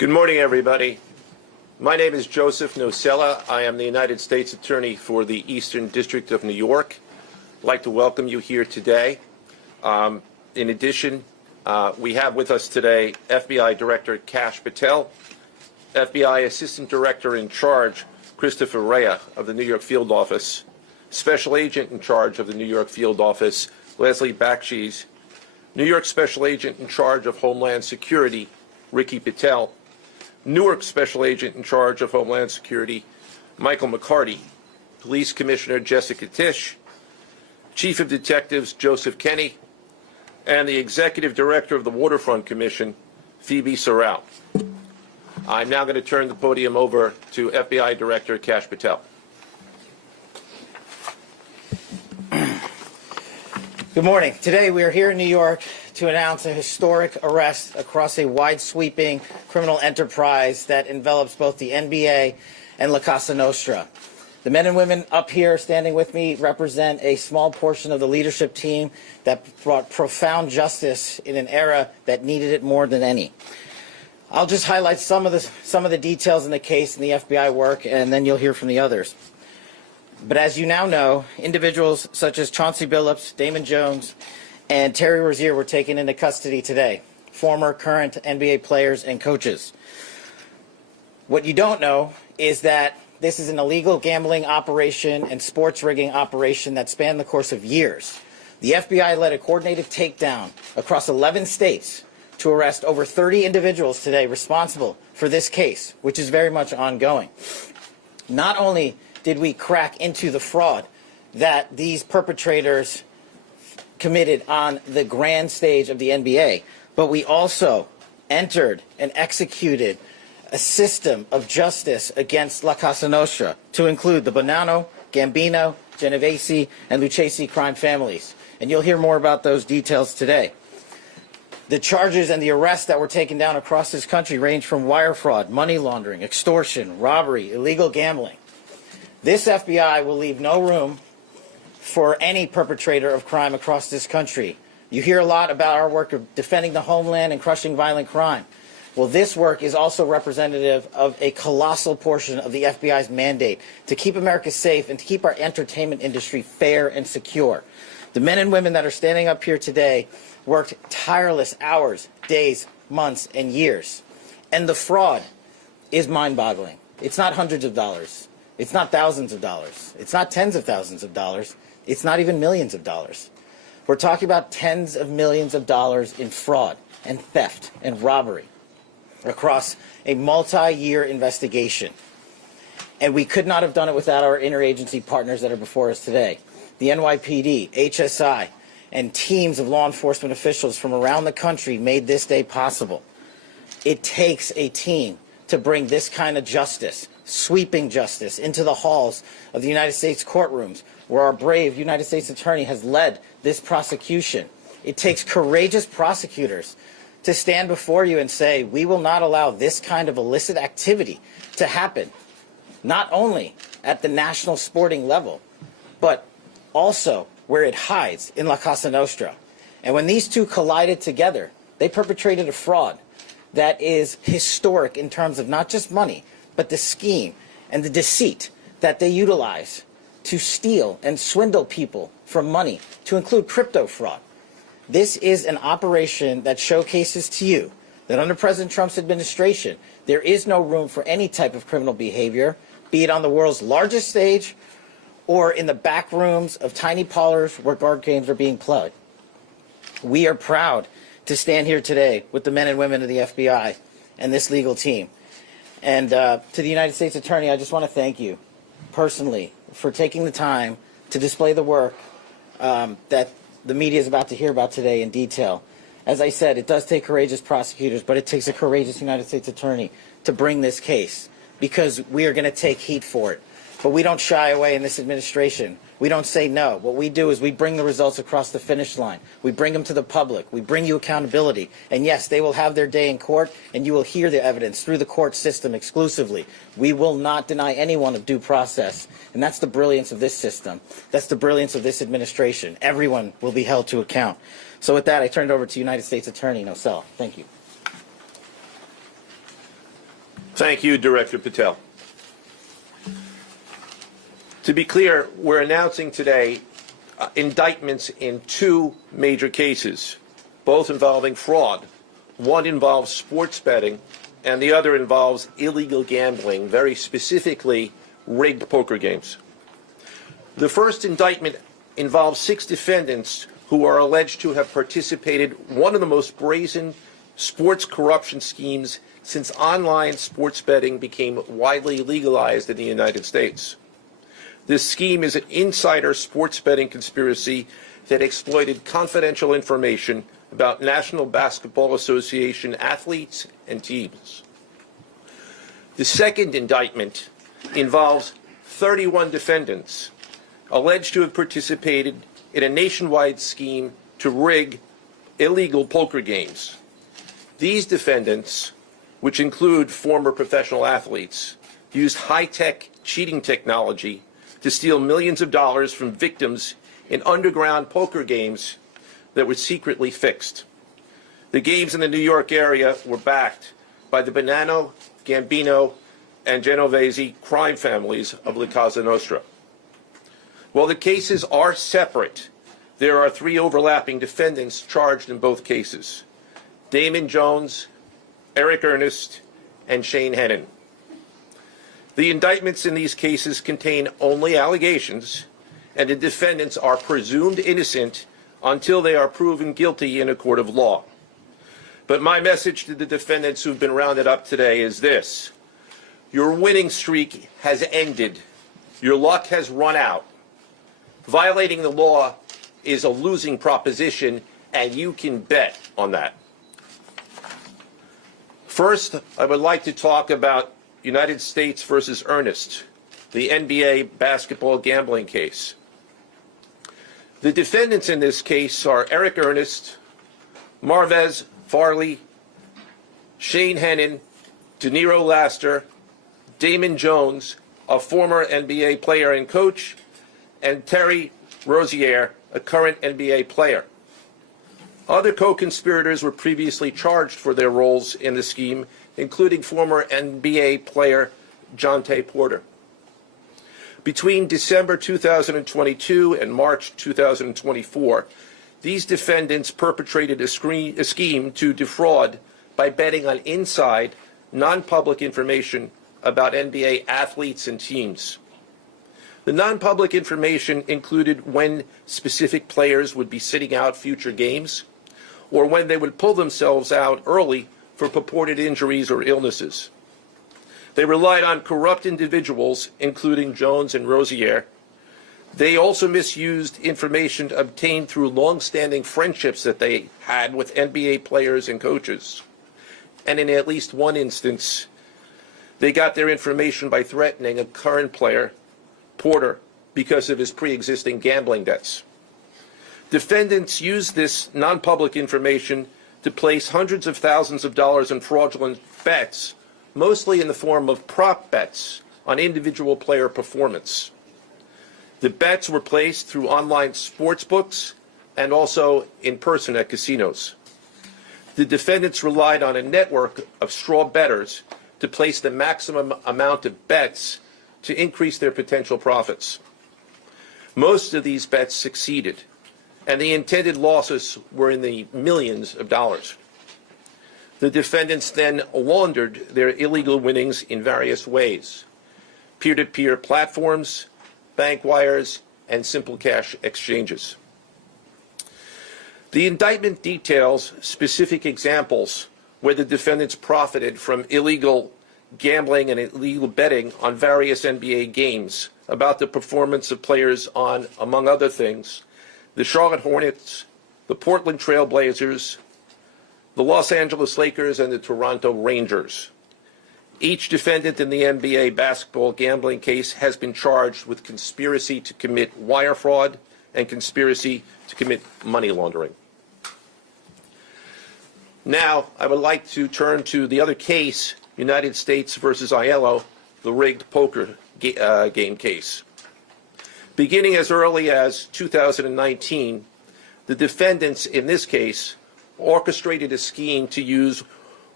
Good morning, everybody. My name is Joseph Nocella. I am the United States Attorney for the Eastern District of New York. I'd like to welcome you here today. In addition, we have with us today FBI Director Kash Patel, FBI Assistant Director in Charge Christopher Rea of the New York Field Office, Special Agent in Charge of the New York Field Office Leslie Bakshi's, New York Special Agent in Charge of Homeland Security Ricky Patel, Newark Special Agent in Charge of Homeland Security Michael McCarty, Police Commissioner Jessica Tisch, Chief of Detectives Joseph Kenny, and the Executive Director of the Waterfront Commission, Phoebe Sorrell. I'm now going to turn the podium over to FBI Director Kash Patel. Good morning. Today we are here in New York to announce a historic arrest across a wide-sweeping criminal enterprise that envelops both the NBA and La Cosa Nostra. The men and women up here standing with me represent a small portion of the leadership team that brought profound justice in an era that needed it more than any. I'll just highlight some of the details in the case and the FBI work, and then you'll hear from the others. But as you now know, individuals such as Chauncey Billups, Damon Jones, and Terry Rozier were taken into custody today, former, current NBA players and coaches. What you don't know is that this is an illegal gambling operation and sports rigging operation that spanned the course of years. The FBI led a coordinated takedown across 11 states to arrest over 30 individuals today responsible for this case, which is very much ongoing. Not only did we crack into the fraud that these perpetrators committed on the grand stage of the NBA, but we also entered and executed a system of justice against La Cosa Nostra to include the Bonanno, Gambino, Genovese, and Lucchese crime families. And you'll hear more about those details today. The charges and the arrests that were taken down across this country range from wire fraud, money laundering, extortion, robbery, illegal gambling. This FBI will leave no room for any perpetrator of crime across this country. You hear a lot about our work of defending the homeland and crushing violent crime. Well, this work is also representative of a colossal portion of the FBI's mandate to keep America safe and to keep our entertainment industry fair and secure. The men and women that are standing up here today worked tireless hours, days, months, and years. And the fraud is mind-boggling. It's not hundreds of dollars. It's not thousands of dollars. It's not tens of thousands of dollars. It's not even millions of dollars. We're talking about tens of millions of dollars in fraud and theft and robbery across a multi-year investigation. And we could not have done it without our interagency partners that are before us today. The NYPD, HSI, and teams of law enforcement officials from around the country made this day possible. It takes a team to bring this kind of justice, sweeping justice, into the halls of the United States courtrooms, where our brave United States Attorney has led this prosecution. It takes courageous prosecutors to stand before you and say, we will not allow this kind of illicit activity to happen, not only at the national sporting level, but also where it hides in La Cosa Nostra. And when these two collided together, they perpetrated a fraud that is historic in terms of not just money, but the scheme and the deceit that they utilize to steal and swindle people for money, to include crypto fraud. This is an operation that showcases to you that under President Trump's administration, there is no room for any type of criminal behavior, be it on the world's largest stage or in the back rooms of tiny parlors where card games are being played. We are proud to stand here today with the men and women of the FBI and this legal team. And to the United States Attorney, I just want to thank you personally for taking the time to display the work that the media is about to hear about today in detail. As I said, it does take courageous prosecutors, but it takes a courageous United States Attorney to bring this case, because we are going to take heat for it. But we don't shy away in this administration. We don't say no. What we do is we bring the results across the finish line. We bring them to the public. We bring you accountability. And yes, they will have their day in court, and you will hear the evidence through the court system exclusively. We will not deny anyone of due process. And that's the brilliance of this system. That's the brilliance of this administration. Everyone will be held to account. So with that, I turn it over to United States Attorney Nocella. Thank you. Thank you, Director Patel. To be clear, we're announcing today indictments in two major cases, both involving fraud. One involves sports betting, and the other involves illegal gambling, very specifically rigged poker games. The first indictment involves 6 defendants who are alleged to have participated in one of the most brazen sports corruption schemes since online sports betting became widely legalized in the United States. This scheme is an insider sports betting conspiracy that exploited confidential information about National Basketball Association athletes and teams. The second indictment involves 31 defendants alleged to have participated in a nationwide scheme to rig illegal poker games. These defendants, which include former professional athletes, used high-tech cheating technology to steal millions of dollars from victims in underground poker games that were secretly fixed. The games in the New York area were backed by the Bonanno, Gambino, and Genovese crime families of La Cosa Nostra. While the cases are separate, there are 3 overlapping defendants charged in both cases: Damon Jones, Eric Ernest, and Shane Hennon. The indictments in these cases contain only allegations, and the defendants are presumed innocent until they are proven guilty in a court of law. But my message to the defendants who've been rounded up today is this: your winning streak has ended. Your luck has run out. Violating the law is a losing proposition, and you can bet on that. First, I would like to talk about United States versus Ernest, the NBA basketball gambling case. The defendants in this case are Eric Ernest, Marvez Farley, Shane Hennon, De Niro Laster, Damon Jones, a former NBA player and coach, and Terry Rozier, a current NBA player. Other co-conspirators were previously charged for their roles in the scheme, including former NBA player Jonte Porter. Between December 2022 and March 2024, these defendants perpetrated a scheme to defraud by betting on inside, non-public information about NBA athletes and teams. The non-public information included when specific players would be sitting out future games, or when they would pull themselves out early for purported injuries or illnesses. They relied on corrupt individuals, including Jones and Rozier. They also misused information obtained through long-standing friendships that they had with NBA players and coaches. And in at least one instance, they got their information by threatening a current player, Porter, because of his pre-existing gambling debts. Defendants used this non-public information to place hundreds of thousands of dollars in fraudulent bets, mostly in the form of prop bets on individual player performance. The bets were placed through online sports books and also in person at casinos. The defendants relied on a network of straw bettors to place the maximum amount of bets to increase their potential profits. Most of these bets succeeded, and the intended losses were in the millions of dollars. The defendants then laundered their illegal winnings in various ways: peer-to-peer platforms, bank wires, and simple cash exchanges. The indictment details specific examples where the defendants profited from illegal gambling and illegal betting on various NBA games about the performance of players on, among other things, the Charlotte Hornets, the Portland Trail Blazers, the Los Angeles Lakers, and the Toronto Rangers. Each defendant in the NBA basketball gambling case has been charged with conspiracy to commit wire fraud and conspiracy to commit money laundering. Now, I would like to turn to the other case, United States versus Aiello, the rigged poker game case. Beginning as early as 2019, the defendants in this case orchestrated a scheme to use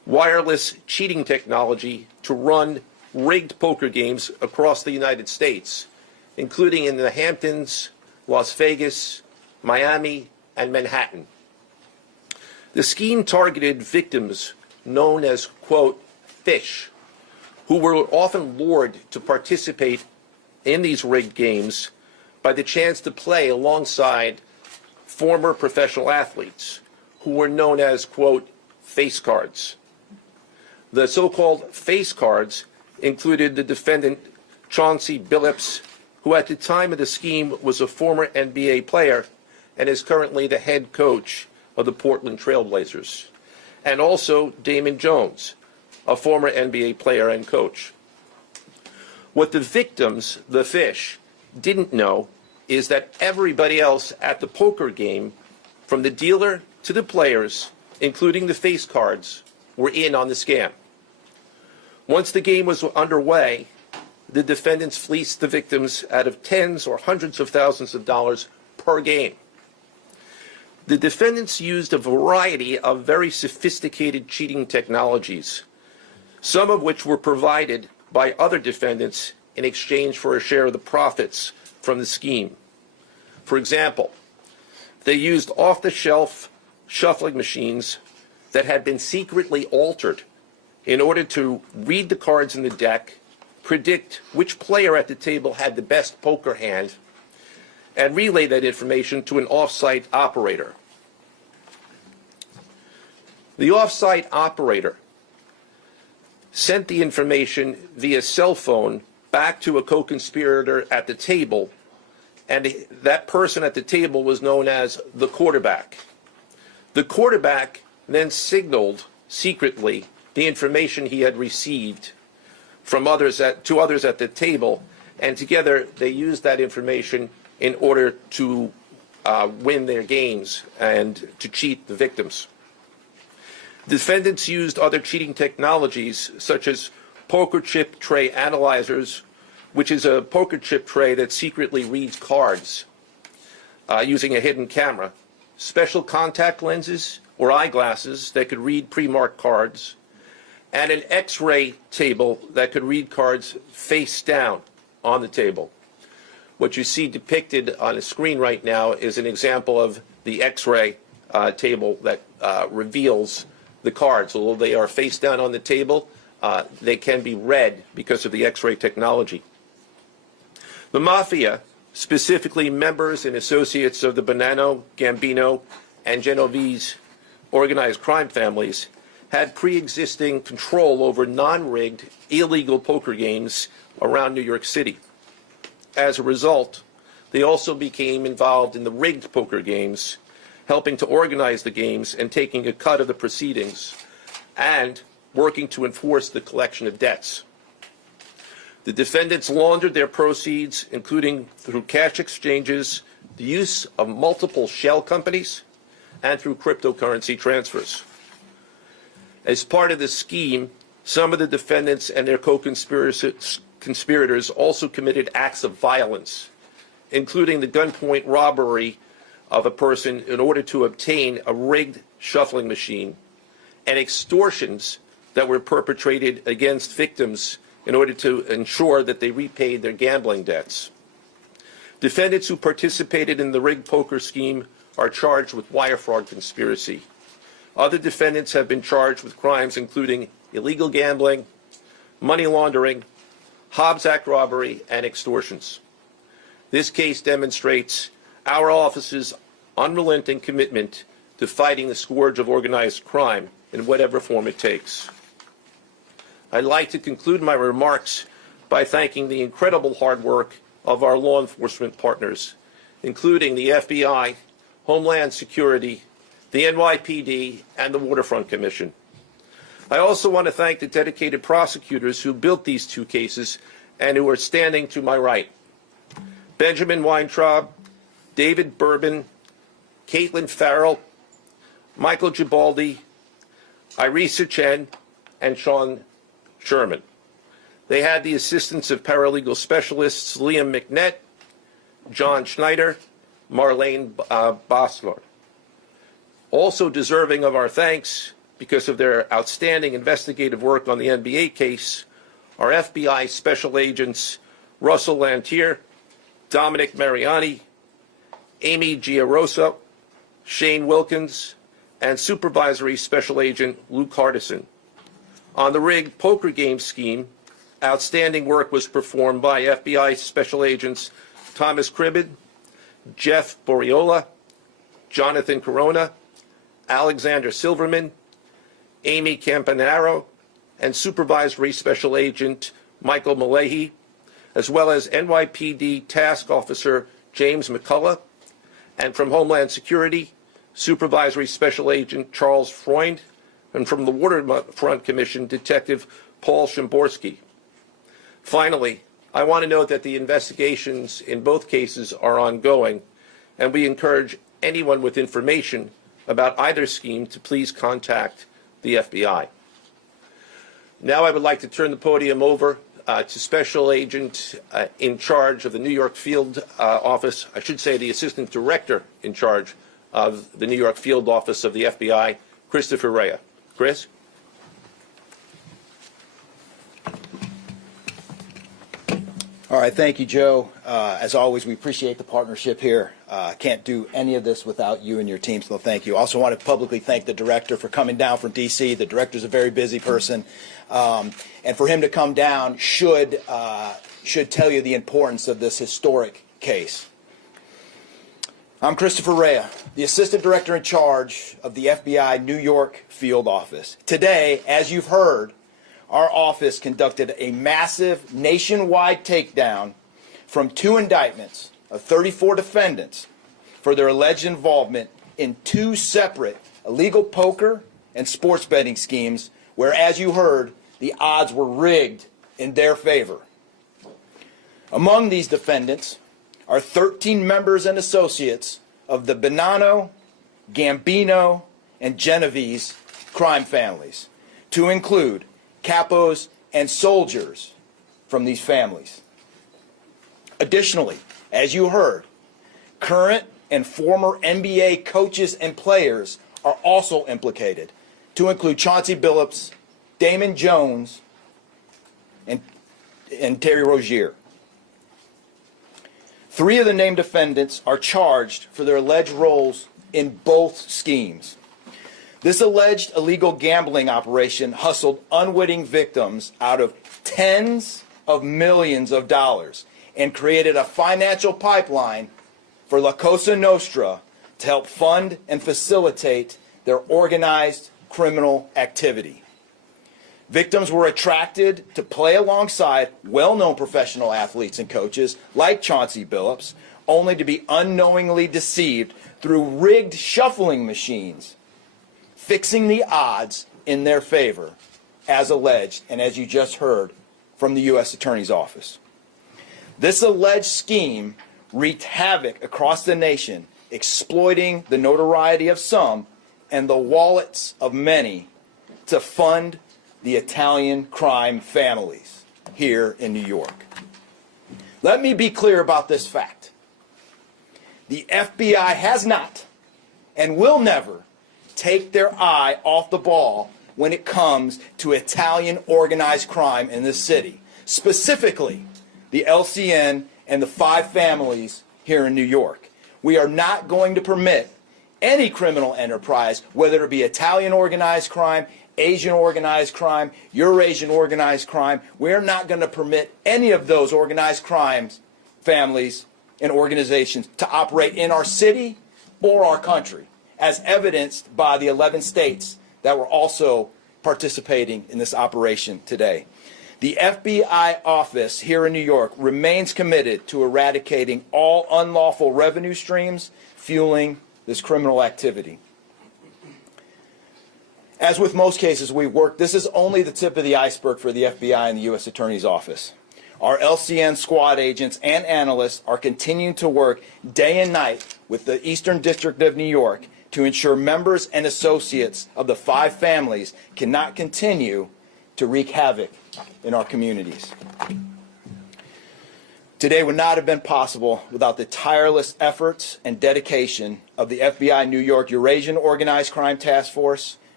wireless cheating technology to run rigged poker games across the United States, including in the Hamptons, Las Vegas, Miami, and Manhattan. The scheme targeted victims known as, quote, fish, who were often lured to participate in these rigged games by the chance to play alongside former professional athletes who were known as, quote, face cards. The so-called face cards included the defendant Chauncey Billups, who at the time of the scheme was a former NBA player and is currently the head coach of the Portland Trail Blazers, and also Damon Jones, a former NBA player and coach. What the victims, the fish, didn't know is that everybody else at the poker game, from the dealer to the players, including the face cards, were in on the scam. Once the game was underway, the defendants fleeced the victims out of tens or hundreds of thousands of dollars per game. The defendants used a variety of very sophisticated cheating technologies, some of which were provided by other defendants in exchange for a share of the profits from the scheme. For example, they used off-the-shelf shuffling machines that had been secretly altered in order to read the cards in the deck, predict which player at the table had the best poker hand, and relay that information to an off-site operator. The off-site operator sent the information via cell phone back to a co-conspirator at the table, and that person at the table was known as the quarterback. The quarterback then signaled secretly the information he had received from to others at the table, and together they used that information in order to win their games and to cheat the victims. Defendants used other cheating technologies such as poker chip tray analyzers, which is a poker chip tray that secretly reads cards using a hidden camera, special contact lenses or eyeglasses that could read pre-marked cards, and an X-ray table that could read cards face down on the table. What you see depicted on the screen right now is an example of the X-ray table that reveals the cards. Although they are face down on the table, they can be read because of the X-ray technology. The Mafia, specifically members and associates of the Bonanno, Gambino, and Genovese organized crime families, had pre-existing control over non-rigged, illegal poker games around New York City. As a result, they also became involved in the rigged poker games, helping to organize the games and taking a cut of the proceedings, and working to enforce the collection of debts. The defendants laundered their proceeds, including through cash exchanges, the use of multiple shell companies, and through cryptocurrency transfers. As part of the scheme, some of the defendants and their co-conspirators also committed acts of violence, including the gunpoint robbery of a person in order to obtain a rigged shuffling machine, and extortions that were perpetrated against victims in order to ensure that they repaid their gambling debts. Defendants who participated in the rigged poker scheme are charged with wire fraud conspiracy. Other defendants have been charged with crimes including illegal gambling, money laundering, Hobbs Act robbery, and extortions. This case demonstrates our office's unrelenting commitment to fighting the scourge of organized crime in whatever form it takes. I'd like to conclude my remarks by thanking the incredible hard work of our law enforcement partners, including the FBI, Homeland Security, the NYPD, and the Waterfront Commission. I also want to thank the dedicated prosecutors who built these two cases and who are standing to my right. Benjamin Weintraub, David Bourbon, Caitlin Farrell, Michael Gibaldi, Irisa Chen, and Sean Sherman. They had the assistance of paralegal specialists Liam McNett, John Schneider, Marlene Bosler. Also deserving of our thanks because of their outstanding investigative work on the NBA case are FBI Special Agents Russell Lantier, Dominic Mariani, Amy Giarosa, Shane Wilkins, and Supervisory Special Agent Luke Hardison. On the rigged poker game scheme, outstanding work was performed by FBI Special Agents Thomas Cribbin, Jeff Boriola, Jonathan Corona, Alexander Silverman, Amy Campanaro, and Supervisory Special Agent Michael Malahy, as well as NYPD Task Officer James McCullough, and from Homeland Security, Supervisory Special Agent Charles Freund, and from the Waterfront Commission, Detective Paul Shimborski. Finally, I want to note that the investigations in both cases are ongoing, and we encourage anyone with information about either scheme to please contact the FBI. Now I would like to turn the podium over to Special Agent in charge of the New York Field Office, I should say the Assistant Director in charge of the New York Field Office of the FBI, Christopher Rea. Chris? All right, thank you, Joe. As always, we appreciate the partnership here. Can't do any of this without you and your team, so thank you. Also want to publicly thank the director for coming down from D.C. The director's a very busy person, and for him to come down should tell you the importance of this historic case. I'm Christopher Rea, the Assistant Director in charge of the FBI New York Field Office. Today, as you've heard, our office conducted a massive nationwide takedown from 2 indictments of 34 defendants for their alleged involvement in 2 separate illegal poker and sports betting schemes where, as you heard, the odds were rigged in their favor. Among these defendants are 13 members and associates of the Bonanno, Gambino, and Genovese crime families, to include capos and soldiers from these families. Additionally, as you heard, current and former NBA coaches and players are also implicated, to include Chauncey Billups, Damon Jones, and Terry Rozier. 3 of the named defendants are charged for their alleged roles in both schemes. This alleged illegal gambling operation hustled unwitting victims out of tens of millions of dollars and created a financial pipeline for La Cosa Nostra to help fund and facilitate their organized criminal activity. Victims were attracted to play alongside well-known professional athletes and coaches like Chauncey Billups, only to be unknowingly deceived through rigged shuffling machines, fixing the odds in their favor, as alleged and as you just heard from the U.S. Attorney's Office. This alleged scheme wreaked havoc across the nation, exploiting the notoriety of some and the wallets of many to fund the Italian crime families here in New York. Let me be clear about this fact. The FBI has not and will never take their eye off the ball when it comes to Italian organized crime in this city, specifically the LCN and the 5 families here in New York. We are not going to permit any criminal enterprise, whether it be Italian organized crime, Asian organized crime, Eurasian organized crime. We're not going to permit any of those organized crimes, families, and organizations to operate in our city or our country, as evidenced by the 11 states that were also participating in this operation today. The FBI office here in New York remains committed to eradicating all unlawful revenue streams fueling this criminal activity. As with most cases we work, this is only the tip of the iceberg for the FBI and the U.S. Attorney's Office. Our LCN squad agents and analysts are continuing to work day and night with the Eastern District of New York to ensure members and associates of the 5 families cannot continue to wreak havoc in our communities. Today would not have been possible without the tireless efforts and dedication of the FBI New York Eurasian Organized Crime Task Force,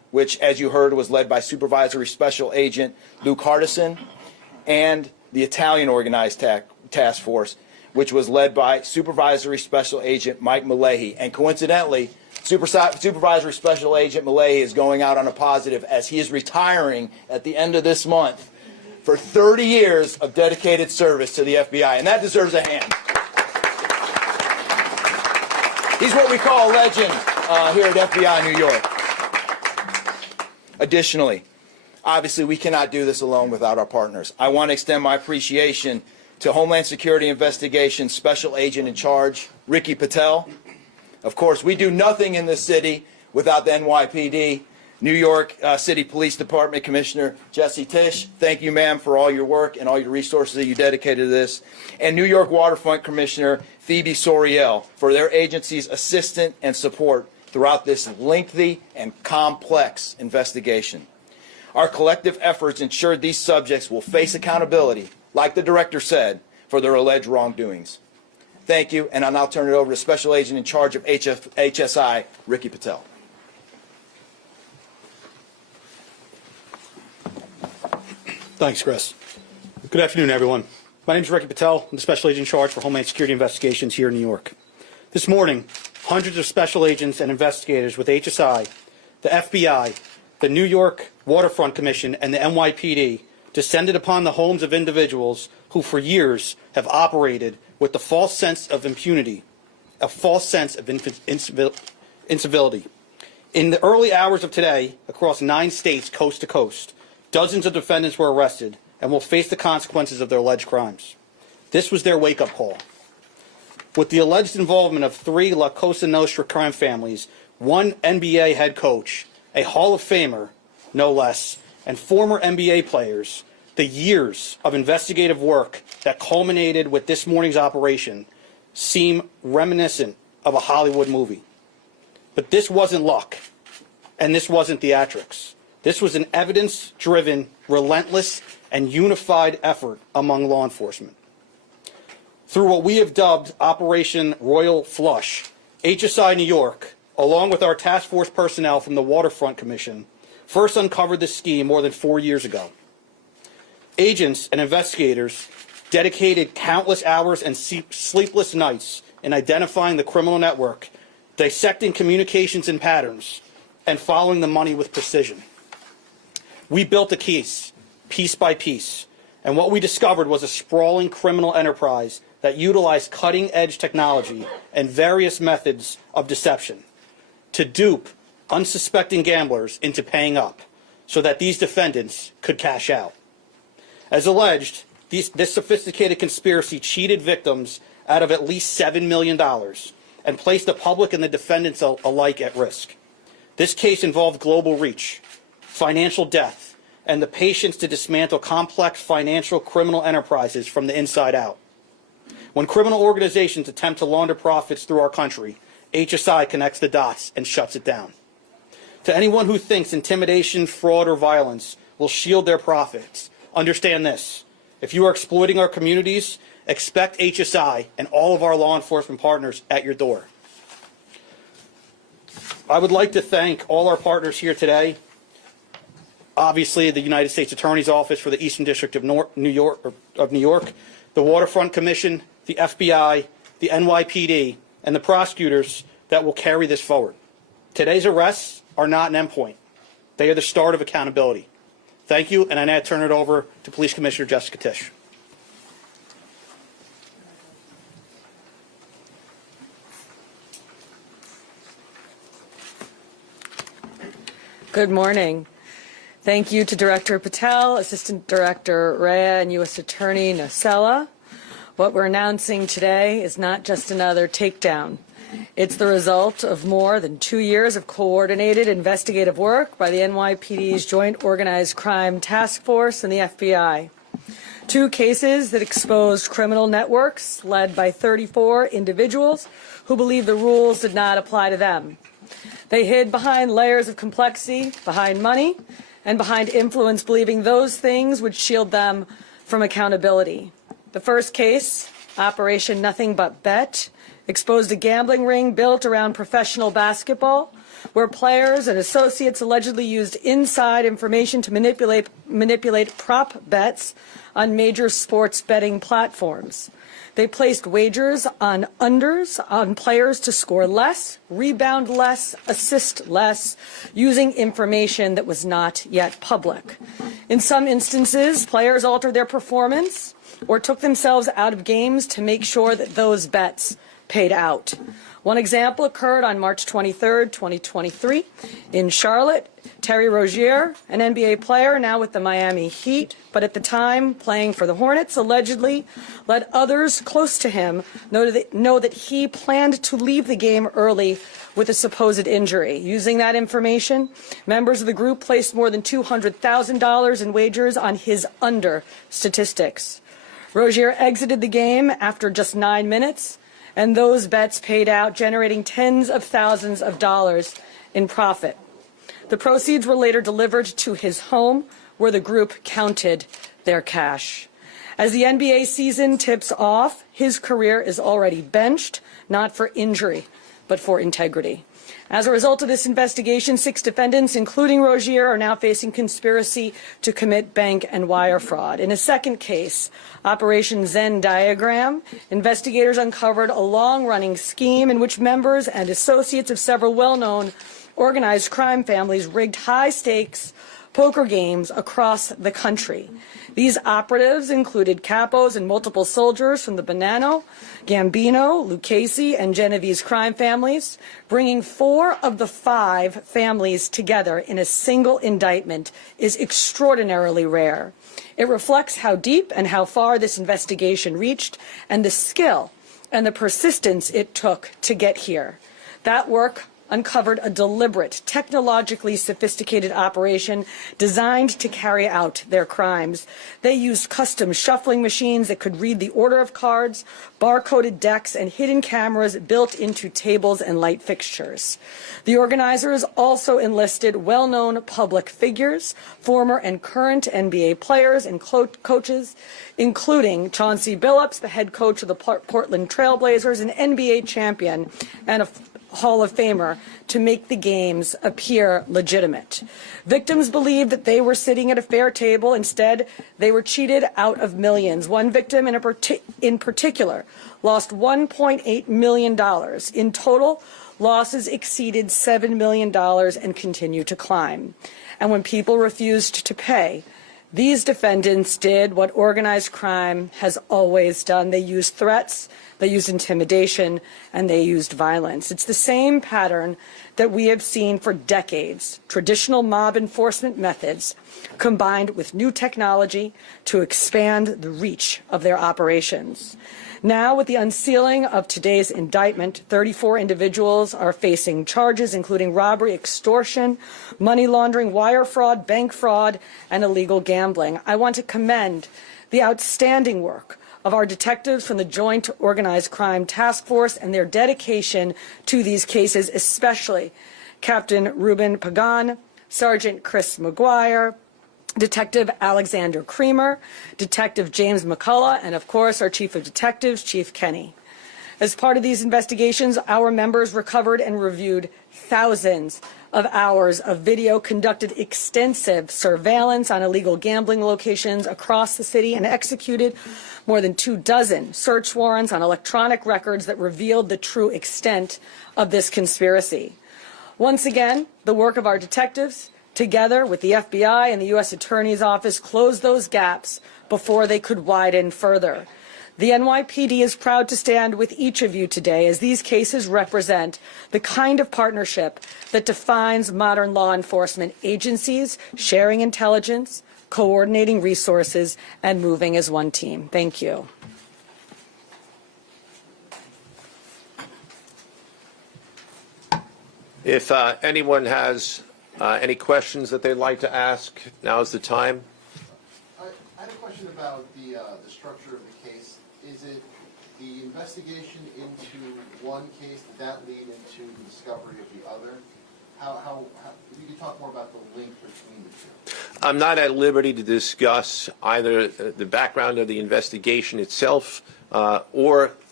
which, as you heard, was led by Supervisory Special Agent Luke Hardison, and the Italian Organized Task Force, which was led by Supervisory Special Agent Mike Malahi. And coincidentally, Supervisory Special Agent Malahi is going out on a positive as he is retiring at the end of this month for 30 years of dedicated service to the FBI, and that deserves a hand. He's what we call a legend here at FBI New York. Additionally, obviously we cannot do this alone without our partners. I want to extend my appreciation to Homeland Security Investigations Special Agent in Charge, Ricky Patel. Of course, we do nothing in this city without the NYPD. New York City Police Department Commissioner Jesse Tisch, thank you, ma'am, for all your work and all your resources that you dedicated to this. And New York Waterfront Commissioner Phoebe Soriel for their agency's assistance and support throughout this lengthy and complex investigation. Our collective efforts ensured these subjects will face accountability, like the director said, for their alleged wrongdoings. Thank you, and I'll now turn it over to Special Agent in charge of HSI, Ricky Patel. Thanks, Chris. Good afternoon, everyone. My name is Ricky Patel. I'm the Special Agent in charge for Homeland Security Investigations here in New York. This morning, hundreds of special agents and investigators with HSI, the FBI, the New York Waterfront Commission, and the NYPD descended upon the homes of individuals who for years have operated with the false sense of impunity, a false sense of incivility. In the early hours of today, across 9 states coast to coast, dozens of defendants were arrested and will face the consequences of their alleged crimes. This was their wake-up call. With the alleged involvement of 3 La Cosa Nostra crime families, 1 NBA head coach, a Hall of Famer, no less, and former NBA players, the years of investigative work that culminated with this morning's operation seem reminiscent of a Hollywood movie. But this wasn't luck, and this wasn't theatrics. This was an evidence-driven, relentless, and unified effort among law enforcement. Through what we have dubbed Operation Royal Flush, HSI New York, along with our task force personnel from the Waterfront Commission, first uncovered this scheme more than 4 years ago. Agents and investigators dedicated countless hours and sleepless nights in identifying the criminal network, dissecting communications and patterns, and following the money with precision. We built a case, piece by piece, and what we discovered was a sprawling criminal enterprise that utilized cutting-edge technology and various methods of deception to dupe unsuspecting gamblers into paying up so that these defendants could cash out. As alleged, this sophisticated conspiracy cheated victims out of at least $7 million and placed the public and the defendants alike at risk. This case involved global reach, financial depth, and the patience to dismantle complex financial criminal enterprises from the inside out. When criminal organizations attempt to launder profits through our country, HSI connects the dots and shuts it down. To anyone who thinks intimidation, fraud, or violence will shield their profits, understand this. If you are exploiting our communities, expect HSI and all of our law enforcement partners at your door. I would like to thank all our partners here today. Obviously, the United States Attorney's Office for the Eastern District of New York, the Waterfront Commission, the FBI, the NYPD, and the prosecutors that will carry this forward. Today's arrests are not an endpoint. They are the start of accountability. Thank you, and I now turn it over to Police Commissioner Jessica Tisch. Good morning. Thank you to Director Patel, Assistant Director Rhea, and U.S. Attorney Nocella. What we're announcing today is not just another takedown. It's the result of more than 2 years of coordinated investigative work by the NYPD's Joint Organized Crime Task Force and the FBI. 2 cases that exposed criminal networks led by 34 individuals who believed the rules did not apply to them. They hid behind layers of complexity, behind money, and behind influence, believing those things would shield them from accountability. The first case, Operation Nothing But Bet, exposed a gambling ring built around professional basketball where players and associates allegedly used inside information to manipulate prop bets on major sports betting platforms. They placed wagers on unders on players to score less, rebound less, assist less, using information that was not yet public. In some instances, players altered their performance or took themselves out of games to make sure that those bets paid out. One example occurred on March 23, 2023, in Charlotte. Terry Rozier, an NBA player now with the Miami Heat, but at the time playing for the Hornets, allegedly let others close to him know that he planned to leave the game early with a supposed injury. Using that information, members of the group placed more than $200,000 in wagers on his under statistics. Rozier exited the game after just 9 minutes, and those bets paid out, generating tens of thousands of dollars in profit. The proceeds were later delivered to his home, where the group counted their cash. As the NBA season tips off, his career is already benched, not for injury, but for integrity. As a result of this investigation, 6 defendants, including Rozier, are now facing conspiracy to commit bank and wire fraud. In a second case, Operation Zen Diagram, investigators uncovered a long-running scheme in which members and associates of several well-known organized crime families rigged high-stakes poker games across the country. These operatives included capos and multiple soldiers from the Bonanno, Gambino, Lucchese, and Genovese crime families, bringing 4 of the 5 families together in a single indictment is extraordinarily rare. It reflects how deep and how far this investigation reached and the skill and the persistence it took to get here. That work uncovered a deliberate, technologically sophisticated operation designed to carry out their crimes. They used custom shuffling machines that could read the order of cards, barcoded decks, and hidden cameras built into tables and light fixtures. The organizers also enlisted well-known public figures, former and current NBA players and coaches, including Chauncey Billups, the head coach of the Portland Trail Blazers, an NBA champion and a Hall of Famer, to make the games appear legitimate. Victims believed that they were sitting at a fair table. Instead, they were cheated out of millions. One victim in particular lost $1.8 million. In total, losses exceeded $7 million and continue to climb. And when people refused to pay, these defendants did what organized crime has always done. They used threats, they used intimidation, and they used violence. It's the same pattern that we have seen for decades. Traditional mob enforcement methods combined with new technology to expand the reach of their operations. Now, with the unsealing of today's indictment, 34 individuals are facing charges, including robbery, extortion, money laundering, wire fraud, bank fraud, and illegal gambling. I want to commend the outstanding work of our detectives from the Joint Organized Crime Task Force and their dedication to these cases, especially Captain Ruben Pagan, Sergeant Chris McGuire, Detective Alexander Creamer, Detective James McCullough, and of course our Chief of Detectives, Chief Kenny. As part of these investigations, our members recovered and reviewed thousands of hours of video, conducted extensive surveillance on illegal gambling locations across the city, and executed more than 24 search warrants on electronic records that revealed the true extent of this conspiracy. Once again, the work of our detectives, together with the FBI and the U.S. Attorney's Office, closed those gaps before they could widen further. The NYPD is proud to stand with each of you today, as these cases represent the kind of partnership that defines modern law enforcement agencies, sharing intelligence, coordinating resources, and moving as one team. Thank you. If anyone has any questions that they'd like to ask, now's the time. I had a question about the structure of the case. Is it the investigation into one case, did that lead into the discovery of the other? How if you could talk more about the link between the two. I'm not at liberty to discuss either the background of the investigation itself or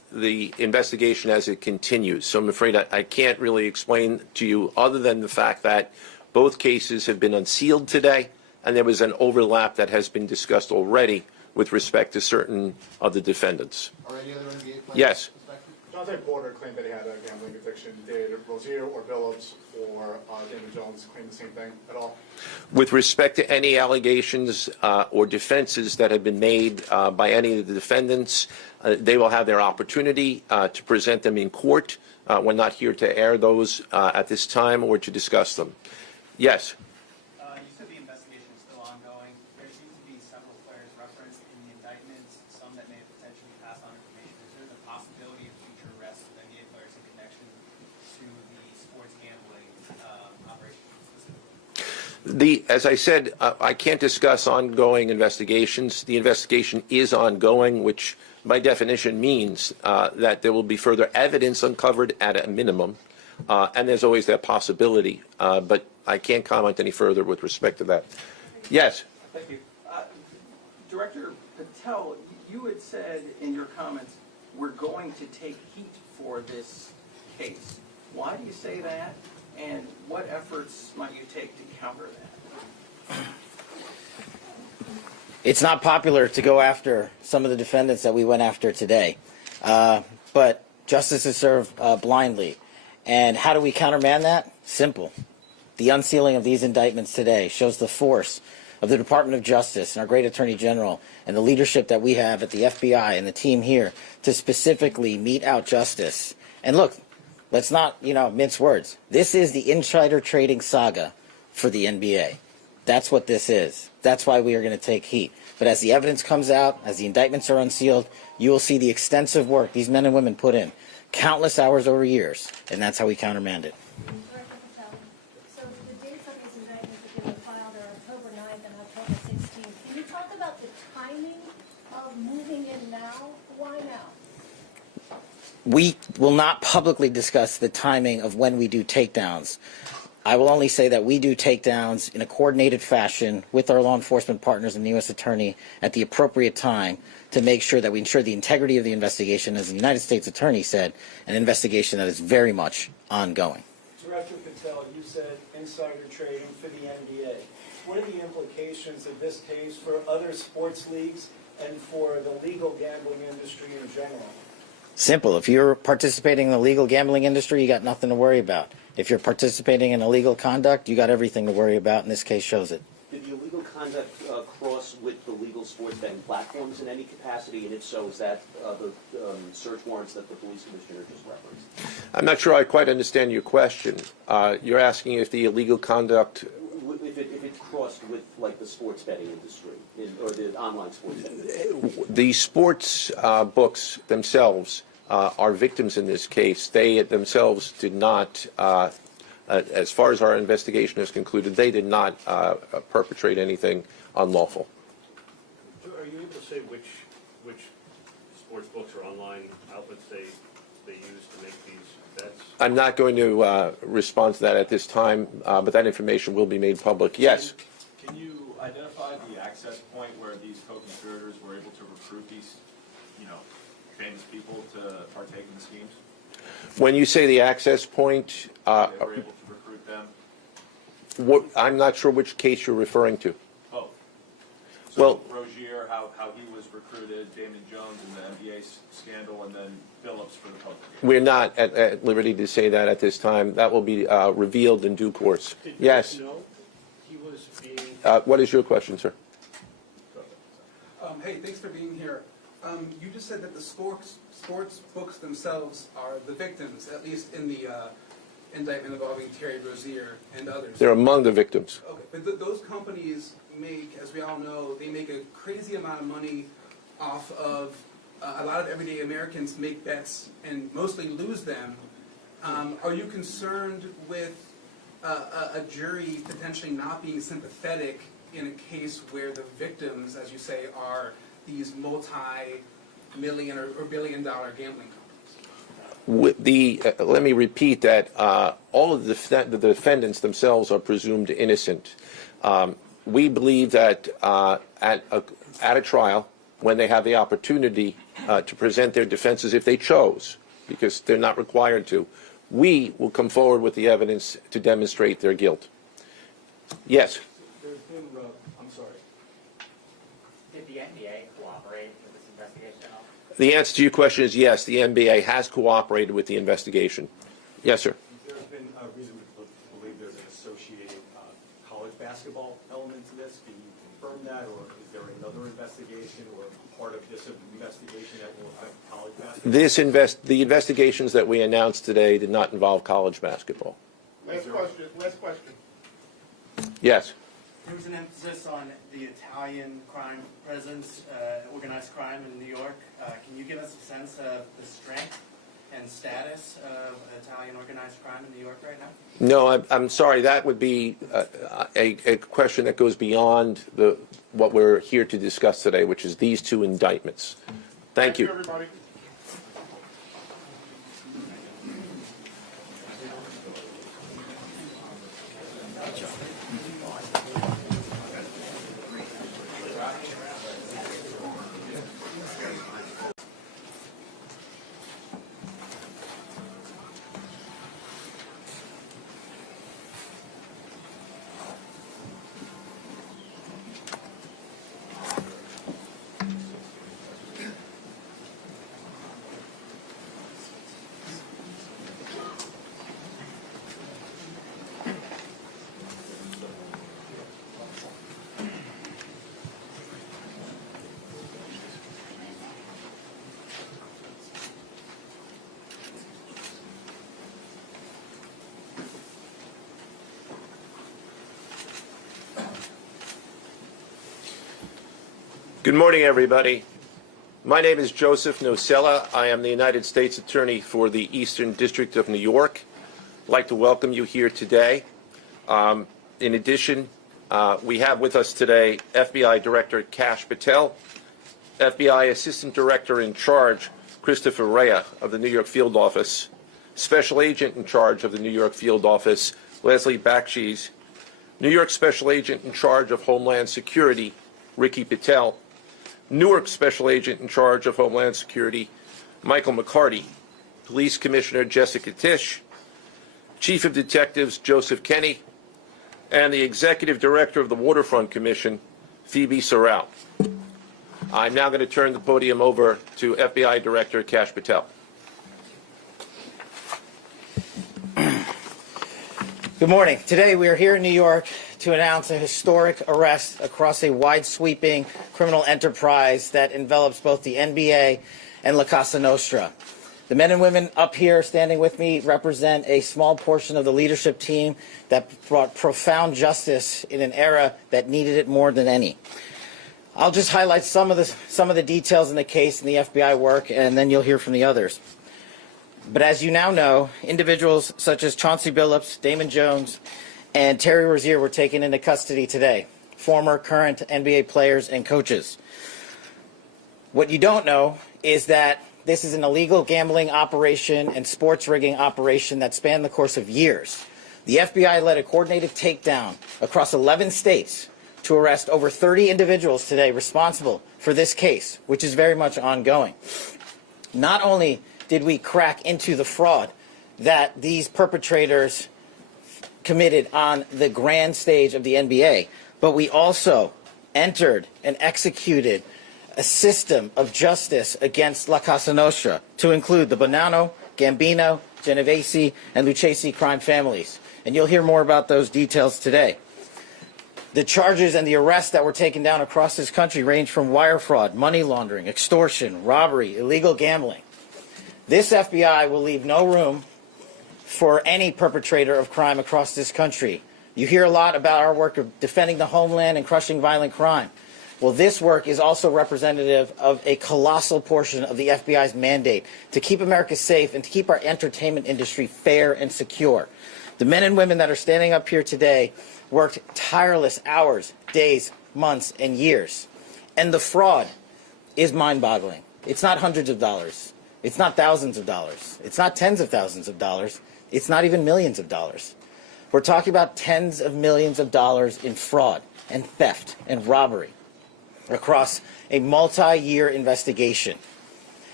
the investigation as it continues. So I'm afraid I can't really explain to you other than the fact that both cases have been unsealed today, and there was an overlap that has been discussed already with respect to certain of the defendants. Are any other NBA players? Yes. Jonathan Porter claimed that he had a gambling addiction. Did Rozier or Billups or Damon Jones claim the same thing at all? With respect to any allegations or defenses that have been made by any of the defendants, they will have their opportunity to present them in court. We're not here to air those at this time or to discuss them. Yes. You said the investigation is still ongoing. There seems to be several players referenced in the indictments, some that may potentially pass on information. Is there the possibility of future arrests of NBA players in connection to the sports gambling operation specifically? As I said, I can't discuss ongoing investigations. The investigation is ongoing, which by definition means that there will be further evidence uncovered at a minimum, and there's always that possibility. But I can't comment any further with respect to that. Yes? Thank you. Director Patel, you had said in your comments, we're going to take heat for this case. Why do you say that, and what efforts might you take to counter that? It's not popular to go after some of the defendants that we went after today, but justice is served blindly. And how do we countermand that? Simple. The unsealing of these indictments today shows the force of the Department of Justice and our great Attorney General and the leadership that we have at the FBI and the team here to specifically mete out justice. And look, let's not, mince words. This is the insider trading saga for the NBA. That's what this is. That's why we are going to take heat. But as the evidence comes out, as the indictments are unsealed, you will see the extensive work these men and women put in, countless hours over years, and that's how we countermand it. Director Patel, so the dates on these indictments that have been filed are October 9th and October 16th. Can you talk about the timing of moving in now? Why now? We will not publicly discuss the timing of when we do takedowns. I will only say that we do takedowns in a coordinated fashion with our law enforcement partners and the U.S. Attorney at the appropriate time to make sure that we ensure the integrity of the investigation, as the United States Attorney said, an investigation that is very much ongoing. Director Patel, you said insider trading for the NBA. What are the implications of this case for other sports leagues and for the legal gambling industry in general? Simple. If you're participating in the legal gambling industry, you got nothing to worry about. If you're participating in illegal conduct, you got everything to worry about, and this case shows it. Did the illegal conduct cross with the legal sports betting platforms in any capacity? And if so, is that the search warrants that the police commissioner just referenced? I'm not sure I quite understand your question. You're asking if the illegal conduct... If it crossed with, like, the sports betting industry, or the online sports betting industry? The sports books themselves are victims in this case. They themselves did not, as far as our investigation has concluded, they did not perpetrate anything unlawful. Are you able to say which sports books or online outlets they use to make these bets? I'm not going to respond to that at this time, but that information will be made public. Yes? Can you identify the access point where these co-conspirators were able to recruit these, famous people to partake in the schemes? When you say the access point, They were able to recruit them? I'm not sure which case you're referring to. Oh. Well, Rozier, how he was recruited, Damon Jones in the NBA scandal, and then Billups for the poker game. We're not at liberty to say that at this time. That will be revealed in due course. Yes. No, he was being... What is your question, sir? Hey, thanks for being here. You just said that the sports books themselves are the victims, at least in the indictment involving Terry Rozier and others. They're among the victims. Okay, but those companies make, as we all know, they make a crazy amount of money off of a lot of everyday Americans make bets and mostly lose them. Are you concerned with a jury potentially not being sympathetic in a case where the victims, as you say, are these multi-million or billion-dollar gambling companies? Let me repeat that all of the defendants themselves are presumed innocent. We believe that at a trial, when they have the opportunity to present their defenses if they chose, because they're not required to. We will come forward with the evidence to demonstrate their guilt. Yes? There's been, I'm sorry. Did the NBA cooperate with this investigation at all? The answer to your question is yes, the NBA has cooperated with the investigation. Yes, sir. There's been a reason to believe there's an associated college basketball element to this. Can you confirm that, or is there another investigation or part of this investigation that will affect college basketball? The investigations that we announced today did not involve college basketball. Last question. Yes. There was an emphasis on the Italian crime presence, organized crime in New York. Can you give us a sense of the strength and status of Italian organized crime in New York right now? No, I'm sorry. That would be a question that goes beyond what we're here to discuss today, which is these two indictments. Thank you. Everybody. Good morning, everybody. My name is Joseph Nocella. I am the United States Attorney for the Eastern District of New York. I'd like to welcome you here today. In addition, we have with us today FBI Director Kash Patel, FBI Assistant Director in Charge Christopher Rea of the New York Field Office, Special Agent in Charge of the New York Field Office Leslie Bakshi's, New York Special Agent in Charge of Homeland Security Ricky Patel, Newark Special Agent in Charge of Homeland Security Michael McCarty, Police Commissioner Jessica Tisch, Chief of Detectives Joseph Kenny, and the Executive Director of the Waterfront Commission, Phoebe Sorrell. I'm now going to turn the podium over to FBI Director Kash Patel. Good morning. Today we are here in New York to announce a historic arrest across a wide-sweeping criminal enterprise that envelops both the NBA and La Cosa Nostra. The men and women up here standing with me represent a small portion of the leadership team that brought profound justice in an era that needed it more than any. I'll just highlight some of the details in the case and the FBI work, and then you'll hear from the others. But as you now know, individuals such as Chauncey Billups, Damon Jones, and Terry Rozier were taken into custody today, former, current NBA players and coaches. What you don't know is that this is an illegal gambling operation and sports rigging operation that spanned the course of years. The FBI led a coordinated takedown across 11 states to arrest over 30 individuals today responsible for this case, which is very much ongoing. Not only did we crack into the fraud that these perpetrators committed on the grand stage of the NBA, but we also entered and executed a system of justice against La Cosa Nostra to include the Bonanno, Gambino, Genovese, and Lucchese crime families. And you'll hear more about those details today. The charges and the arrests that were taken down across this country range from wire fraud, money laundering, extortion, robbery, illegal gambling. This FBI will leave no room for any perpetrator of crime across this country. You hear a lot about our work of defending the homeland and crushing violent crime. Well, this work is also representative of a colossal portion of the FBI's mandate to keep America safe and to keep our entertainment industry fair and secure. The men and women that are standing up here today worked tireless hours, days, months, and years. And the fraud is mind-boggling. It's not hundreds of dollars. It's not thousands of dollars. It's not tens of thousands of dollars. It's not even millions of dollars. We're talking about tens of millions of dollars in fraud and theft and robbery across a multi-year investigation.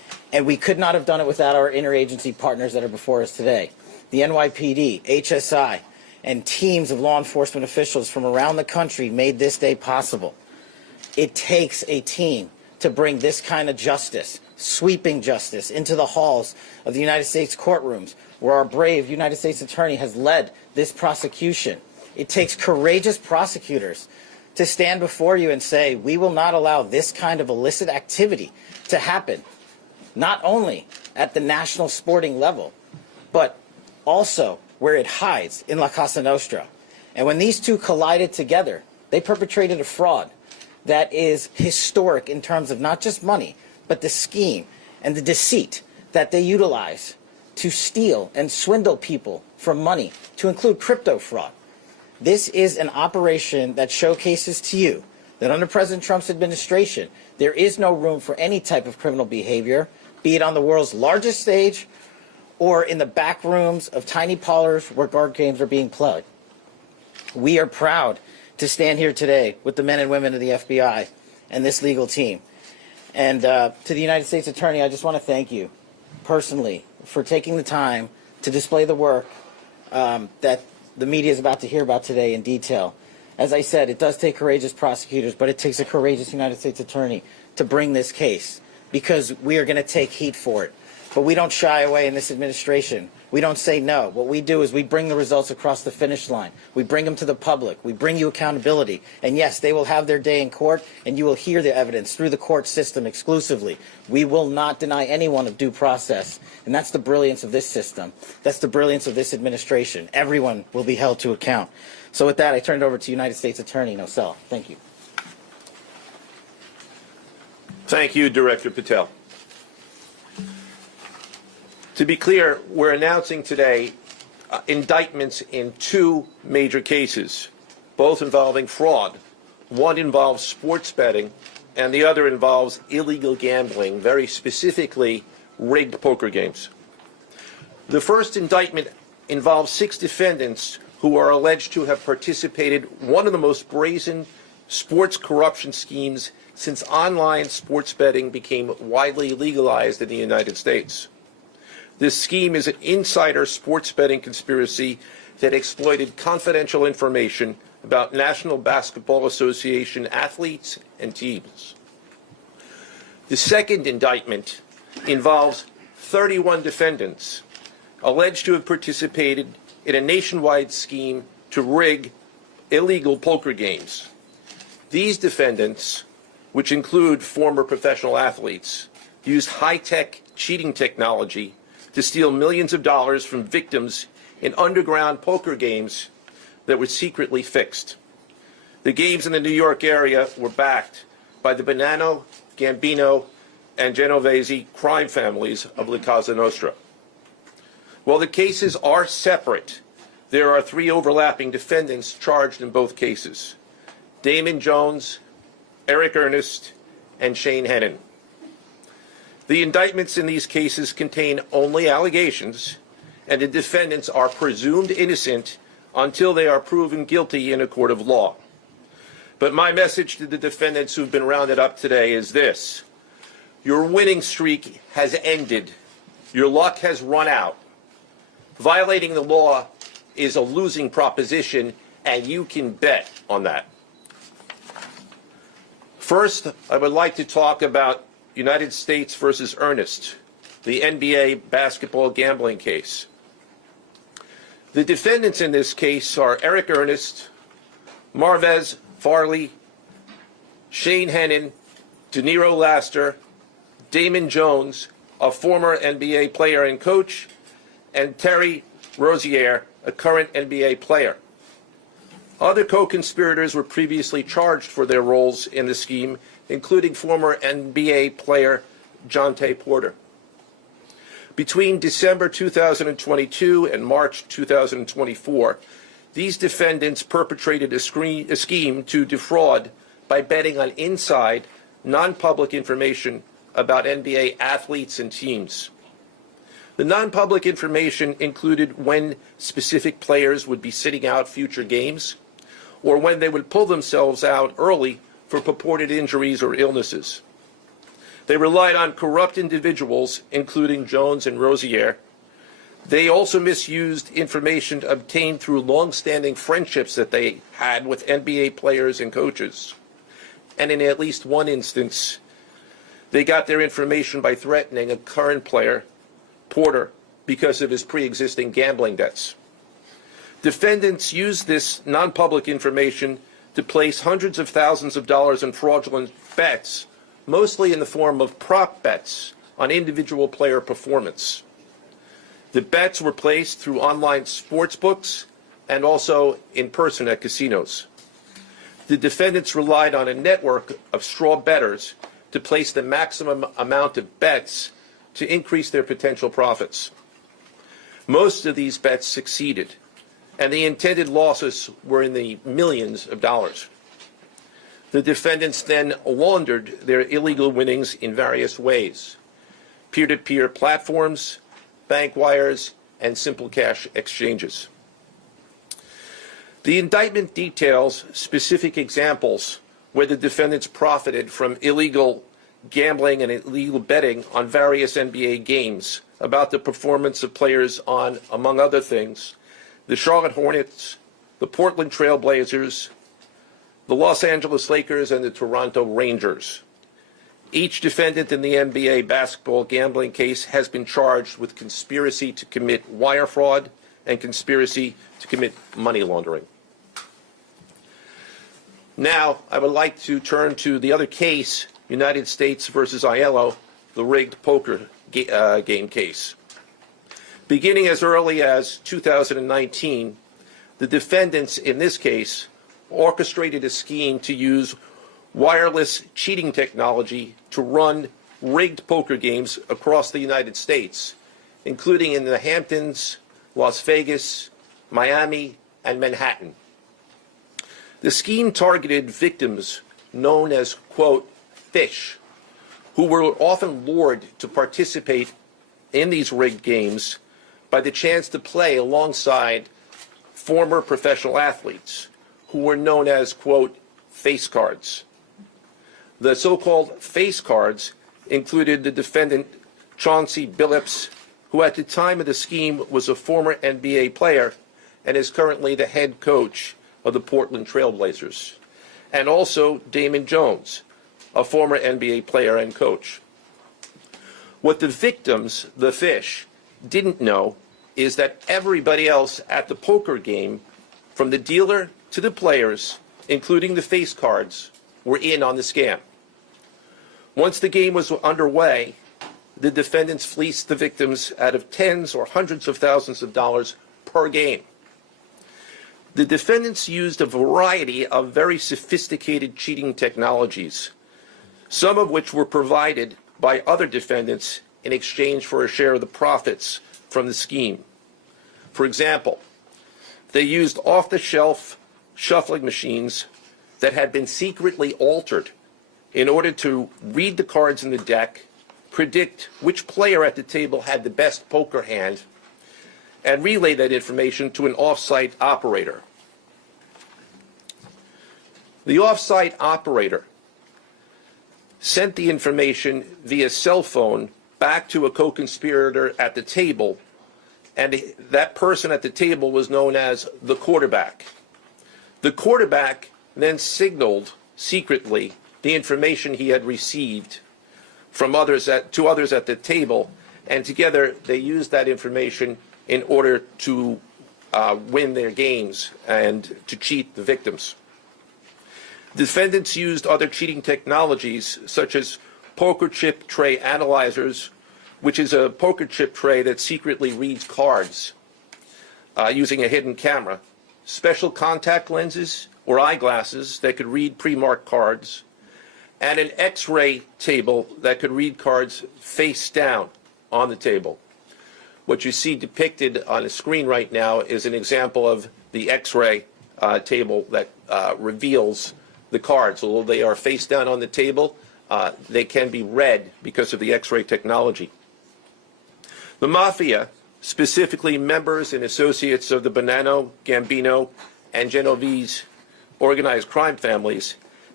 And we could not have done it without our interagency partners that are before us today. The NYPD, HSI, and teams of law enforcement officials from around the country made this day possible. It takes a team to bring this kind of justice, sweeping justice, into the halls of the United States courtrooms, where our brave United States Attorney has led this prosecution. It takes courageous prosecutors to stand before you and say, we will not allow this kind of illicit activity to happen, not only at the national sporting level, but also where it hides in La Cosa Nostra. And when these two collided together, they perpetrated a fraud that is historic in terms of not just money, but the scheme and the deceit that they utilize to steal and swindle people for money, to include crypto fraud. This is an operation that showcases to you that under President Trump's administration, there is no room for any type of criminal behavior, be it on the world's largest stage or in the back rooms of tiny parlors where card games are being played. We are proud to stand here today with the men and women of the FBI and this legal team. And to the United States Attorney, I just want to thank you personally for taking the time to display the work that the media is about to hear about today in detail. As I said, it does take courageous prosecutors, but it takes a courageous United States Attorney to bring this case, because we are going to take heat for it. But we don't shy away in this administration. We don't say no. What we do is we bring the results across the finish line. We bring them to the public. We bring you accountability. And yes, they will have their day in court, and you will hear the evidence through the court system exclusively. We will not deny anyone of due process. And that's the brilliance of this system. That's the brilliance of this administration. Everyone will be held to account. So with that, I turn it over to United States Attorney Nosella. Thank you. Thank you, Director Patel. To be clear, we're announcing today indictments in two major cases, both involving fraud. One involves sports betting, and the other involves illegal gambling, very specifically rigged poker games. The first indictment involves 6 defendants who are alleged to have participated in one of the most brazen sports corruption schemes since online sports betting became widely legalized in the United States. This scheme is an insider sports betting conspiracy that exploited confidential information about National Basketball Association athletes and teams. The second indictment involves 31 defendants alleged to have participated in a nationwide scheme to rig illegal poker games. These defendants, which include former professional athletes, used high-tech cheating technology to steal millions of dollars from victims in underground poker games that were secretly fixed. The games in the New York area were backed by the Bonanno, Gambino, and Genovese crime families of La Cosa Nostra. While the cases are separate, there are 3 overlapping defendants charged in both cases: Damon Jones, Eric Ernest, and Shane Hennon. The indictments in these cases contain only allegations, and the defendants are presumed innocent until they are proven guilty in a court of law. But my message to the defendants who've been rounded up today is this: your winning streak has ended. Your luck has run out. Violating the law is a losing proposition, and you can bet on that. First, I would like to talk about United States versus Ernest, the NBA basketball gambling case. The defendants in this case are Eric Ernest, Marvez Farley, Shane Hennon, De Niro Laster, Damon Jones, a former NBA player and coach, and Terry Rozier, a current NBA player. Other co-conspirators were previously charged for their roles in the scheme, including former NBA player Jonte Porter. Between December 2022 and March 2024, these defendants perpetrated a scheme to defraud by betting on inside, non-public information about NBA athletes and teams. The non-public information included when specific players would be sitting out future games, or when they would pull themselves out early for purported injuries or illnesses. They relied on corrupt individuals, including Jones and Rosier. They also misused information obtained through long-standing friendships that they had with NBA players and coaches. And in at least one instance, they got their information by threatening a current player, Porter, because of his pre-existing gambling debts. Defendants used this non-public information to place hundreds of thousands of dollars in fraudulent bets, mostly in the form of prop bets on individual player performance. The bets were placed through online sports books and also in person at casinos. The defendants relied on a network of straw bettors to place the maximum amount of bets to increase their potential profits. Most of these bets succeeded, and the intended losses were in the millions of dollars. The defendants then laundered their illegal winnings in various ways: peer-to-peer platforms, bank wires, and simple cash exchanges. The indictment details specific examples where the defendants profited from illegal gambling and illegal betting on various NBA games about the performance of players on, among other things, the Charlotte Hornets, the Portland Trail Blazers, the Los Angeles Lakers, and the Toronto Rangers. Each defendant in the NBA basketball gambling case has been charged with conspiracy to commit wire fraud and conspiracy to commit money laundering. Now, I would like to turn to the other case, United States versus Aiello, the rigged poker game case. Beginning as early as 2019, the defendants in this case orchestrated a scheme to use wireless cheating technology to run rigged poker games across the United States, including in the Hamptons, Las Vegas, Miami, and Manhattan. The scheme targeted victims known as, quote, fish, who were often lured to participate in these rigged games by the chance to play alongside former professional athletes who were known as, quote, face cards. The so-called face cards included the defendant Chauncey Billups, who at the time of the scheme was a former NBA player and is currently the head coach of the Portland Trail Blazers, and also Damon Jones, a former NBA player and coach. What the victims, the fish, didn't know is that everybody else at the poker game, from the dealer to the players, including the face cards, were in on the scam. Once the game was underway, the defendants fleeced the victims out of tens or hundreds of thousands of dollars per game. The defendants used a variety of very sophisticated cheating technologies, some of which were provided by other defendants in exchange for a share of the profits from the scheme. For example, they used off-the-shelf shuffling machines that had been secretly altered in order to read the cards in the deck, predict which player at the table had the best poker hand, and relay that information to an off-site operator. The off-site operator sent the information via cell phone back to a co-conspirator at the table, and that person at the table was known as the quarterback. The quarterback then signaled secretly the information he had received from others to others at the table, and together they used that information in order to win their games and to cheat the victims. Defendants used other cheating technologies such as poker chip tray analyzers, which is a poker chip tray that secretly reads cards using a hidden camera, special contact lenses or eyeglasses that could read pre-marked cards, and an X-ray table that could read cards face down on the table. What you see depicted on the screen right now is an example of the X-ray table that reveals the cards. Although they are face down on the table, they can be read because of the X-ray technology. The Mafia, specifically members and associates of the Bonanno, Gambino, and Genovese organized crime families,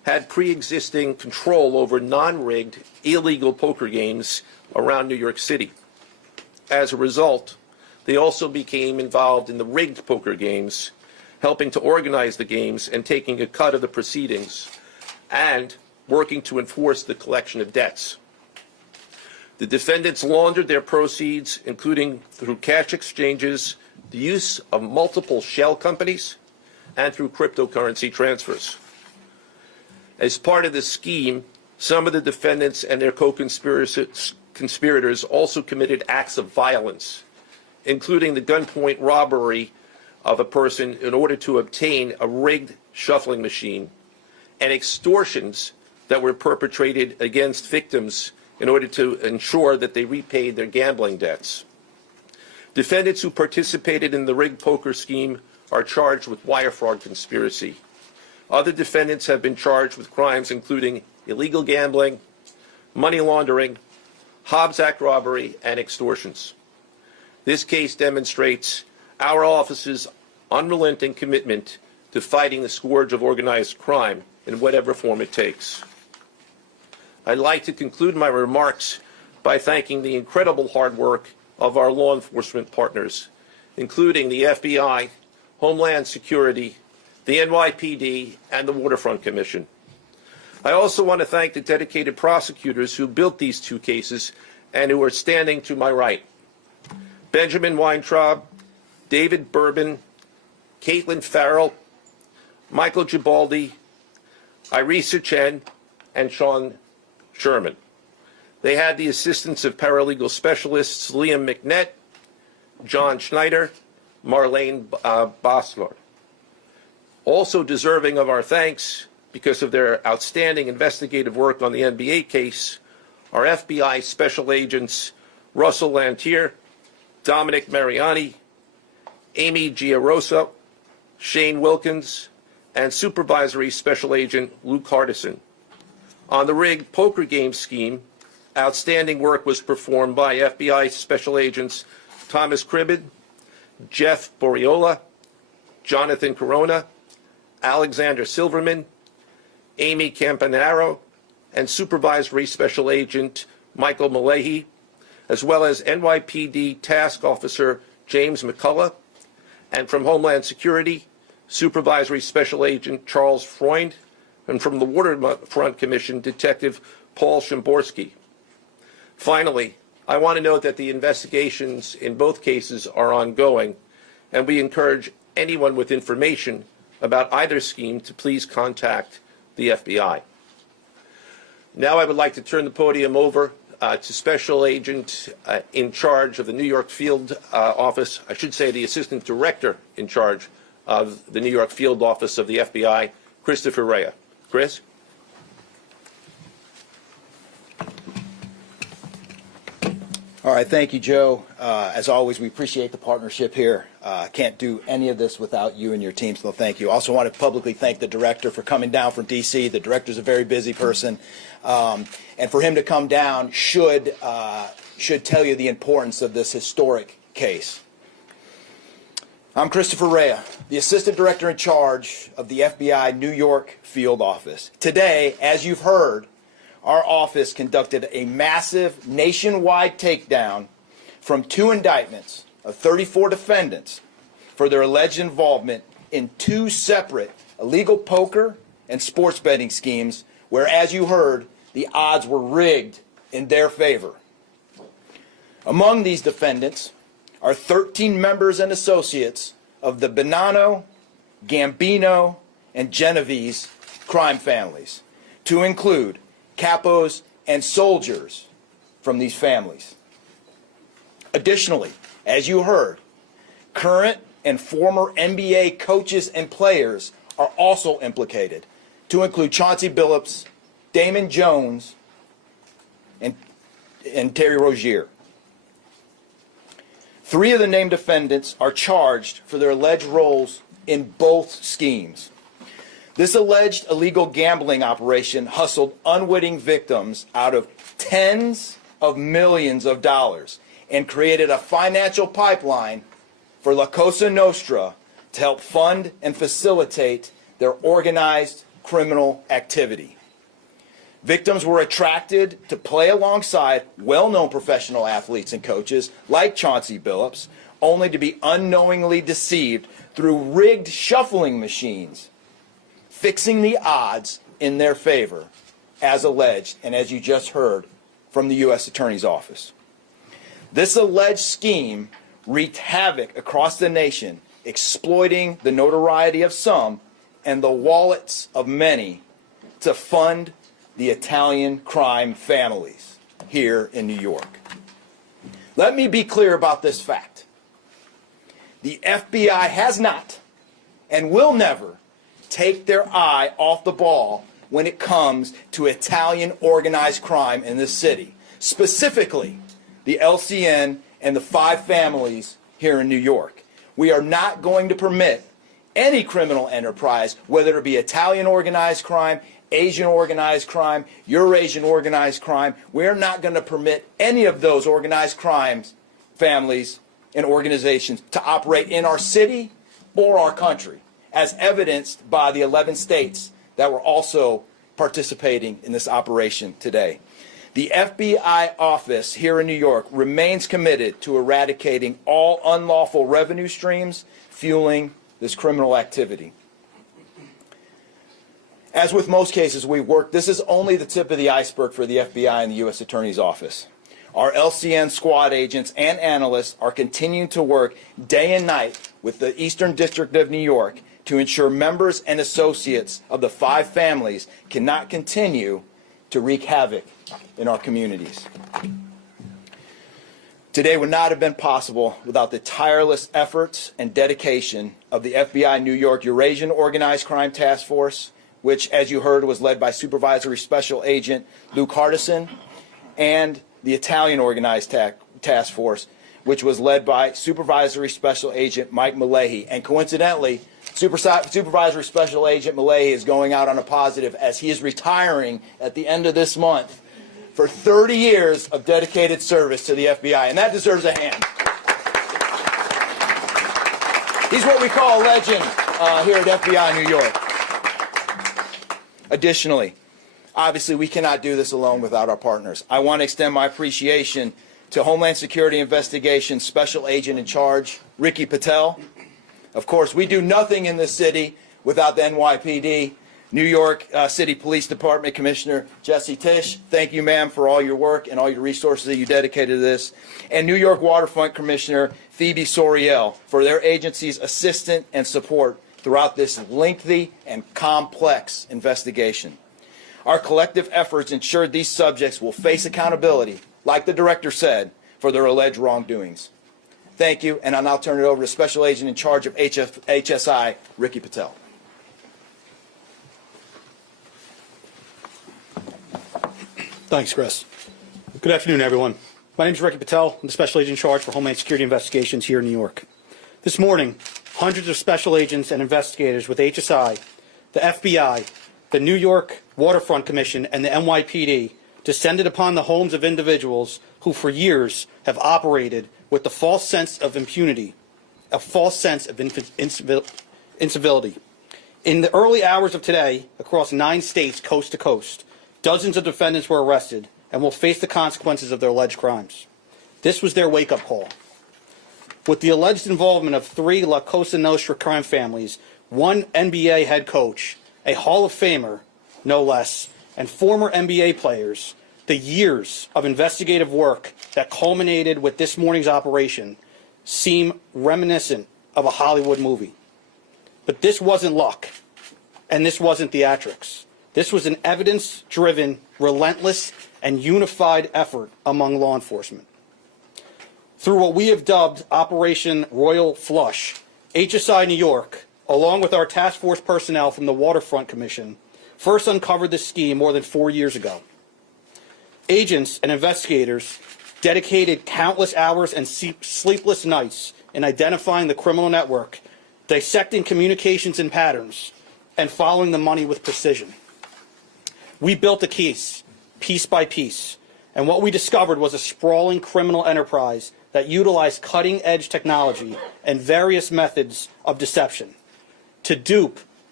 had pre-existing control over non-rigged, illegal poker games around New York City. As a result, they also became involved in the rigged poker games, helping to organize the games and taking a cut of the proceedings, and working to enforce the collection of debts. The defendants laundered their proceeds, including through cash exchanges, the use of multiple shell companies, and through cryptocurrency transfers. As part of this scheme, some of the defendants and their co-conspirators also committed acts of violence, including the gunpoint robbery of a person in order to obtain a rigged shuffling machine, and extortions that were perpetrated against victims in order to ensure that they repaid their gambling debts. Defendants who participated in the rigged poker scheme are charged with wire fraud conspiracy. Other defendants have been charged with crimes including illegal gambling, money laundering, Hobbs Act robbery, and extortions. This case demonstrates our office's unrelenting commitment to fighting the scourge of organized crime in whatever form it takes. I'd like to conclude my remarks by thanking the incredible hard work of our law enforcement partners, including the FBI, Homeland Security, the NYPD, and the Waterfront Commission. I also want to thank the dedicated prosecutors who built these two cases and who are standing to my right: Benjamin Weintraub, David Bourbon, Caitlin Farrell, Michael Gibaldi, Irisa Chen, and Sean Sherman. They had the assistance of paralegal specialists Liam McNett, John Schneider, Marlene Bosler. Also deserving of our thanks because of their outstanding investigative work on the NBA case are FBI Special Agents Russell Lantier, Dominic Mariani, Amy Giarosa, Shane Wilkins, and Supervisory Special Agent Luke Hardison. On the rigged poker game scheme, outstanding work was performed by FBI Special Agents Thomas Cribbin, Jeff Boriola, Jonathan Corona, Alexander Silverman, Amy Campanaro, and Supervisory Special Agent Michael Malahy, as well as NYPD Task Officer James McCullough, and from Homeland Security, Supervisory Special Agent Charles Freund, and from the Waterfront Commission, Detective Paul Shimborski. Finally, I want to note that the investigations in both cases are ongoing, and we encourage anyone with information about either scheme to please contact the FBI. Now I would like to turn the podium over to Special Agent in charge of the New York Field Office, I should say the Assistant Director in charge of the New York Field Office of the FBI, Christopher Rea. Chris? All right, thank you, Joe. As always, we appreciate the partnership here. Can't do any of this without you and your team, so thank you. Also want to publicly thank the director for coming down from D.C. The director's a very busy person, and for him to come down should tell you the importance of this historic case. I'm Christopher Rea, the Assistant Director in charge of the FBI New York Field Office. Today, as you've heard, our office conducted a massive nationwide takedown from 2 indictments of 34 defendants for their alleged involvement in 2 separate illegal poker and sports betting schemes where, as you heard, the odds were rigged in their favor. Among these defendants are 13 members and associates of the Bonanno, Gambino, and Genovese crime families, to include capos and soldiers from these families. Additionally, as you heard, current and former NBA coaches and players are also implicated, to include Chauncey Billups, Damon Jones, and Terry Rozier. 3 of the named defendants are charged for their alleged roles in both schemes. This alleged illegal gambling operation hustled unwitting victims out of tens of millions of dollars and created a financial pipeline for La Cosa Nostra to help fund and facilitate their organized criminal activity. Victims were attracted to play alongside well-known professional athletes and coaches like Chauncey Billups, only to be unknowingly deceived through rigged shuffling machines, fixing the odds in their favor, as alleged and as you just heard from the U.S. Attorney's Office. This alleged scheme wreaked havoc across the nation, exploiting the notoriety of some and the wallets of many to fund the Italian crime families here in New York. Let me be clear about this fact. The FBI has not and will never take their eye off the ball when it comes to Italian organized crime in this city, specifically the LCN and the 5 families here in New York. We are not going to permit any criminal enterprise, whether it be Italian organized crime, Asian organized crime, Eurasian organized crime. We're not going to permit any of those organized crimes, families, and organizations to operate in our city or our country, as evidenced by the 11 states that were also participating in this operation today. The FBI office here in New York remains committed to eradicating all unlawful revenue streams fueling this criminal activity. As with most cases we work, this is only the tip of the iceberg for the FBI and the U.S. Attorney's Office. Our LCN squad agents and analysts are continuing to work day and night with the Eastern District of New York to ensure members and associates of the 5 families cannot continue to wreak havoc in our communities. Today would not have been possible without the tireless efforts and dedication of the FBI New York Eurasian Organized Crime Task Force, which, as you heard, was led by Supervisory Special Agent Luke Hardison, and the Italian Organized Task Force, which was led by Supervisory Special Agent Mike Malahi. And coincidentally, Supervisory Special Agent Malahi is going out on a positive as he is retiring at the end of this month for 30 years of dedicated service to the FBI, and that deserves a hand. He's what we call a legend here at FBI New York. Additionally, obviously we cannot do this alone without our partners. I want to extend my appreciation to Homeland Security Investigations Special Agent in Charge, Ricky Patel. Of course, we do nothing in this city without the NYPD. New York City Police Department Commissioner Jesse Tisch, thank you, ma'am, for all your work and all your resources that you dedicated to this. And New York Waterfront Commissioner Phoebe Soriel for their agency's assistance and support throughout this lengthy and complex investigation. Our collective efforts ensured these subjects will face accountability, like the director said, for their alleged wrongdoings. Thank you, and I'll now turn it over to Special Agent in charge of HSI, Ricky Patel. Thanks, Chris. Good afternoon, everyone. My name is Ricky Patel. I'm the Special Agent in charge for Homeland Security Investigations here in New York. This morning, hundreds of special agents and investigators with HSI, the FBI, the New York Waterfront Commission, and the NYPD descended upon the homes of individuals who for years have operated with the false sense of impunity, a false sense of incivility. In the early hours of today, across 9 states coast to coast, dozens of defendants were arrested and will face the consequences of their alleged crimes. This was their wake-up call. With the alleged involvement of 3 La Cosa Nostra crime families, 1 NBA head coach, a Hall of Famer, no less, and former NBA players, the years of investigative work that culminated with this morning's operation seem reminiscent of a Hollywood movie. But this wasn't luck, and this wasn't theatrics. This was an evidence-driven, relentless, and unified effort among law enforcement. Through what we have dubbed Operation Royal Flush, HSI New York, along with our task force personnel from the Waterfront Commission, first uncovered this scheme more than 4 years ago. Agents and investigators dedicated countless hours and sleepless nights in identifying the criminal network, dissecting communications and patterns, and following the money with precision. We built a case, piece by piece, and what we discovered was a sprawling criminal enterprise that utilized cutting-edge technology and various methods of deception to dupe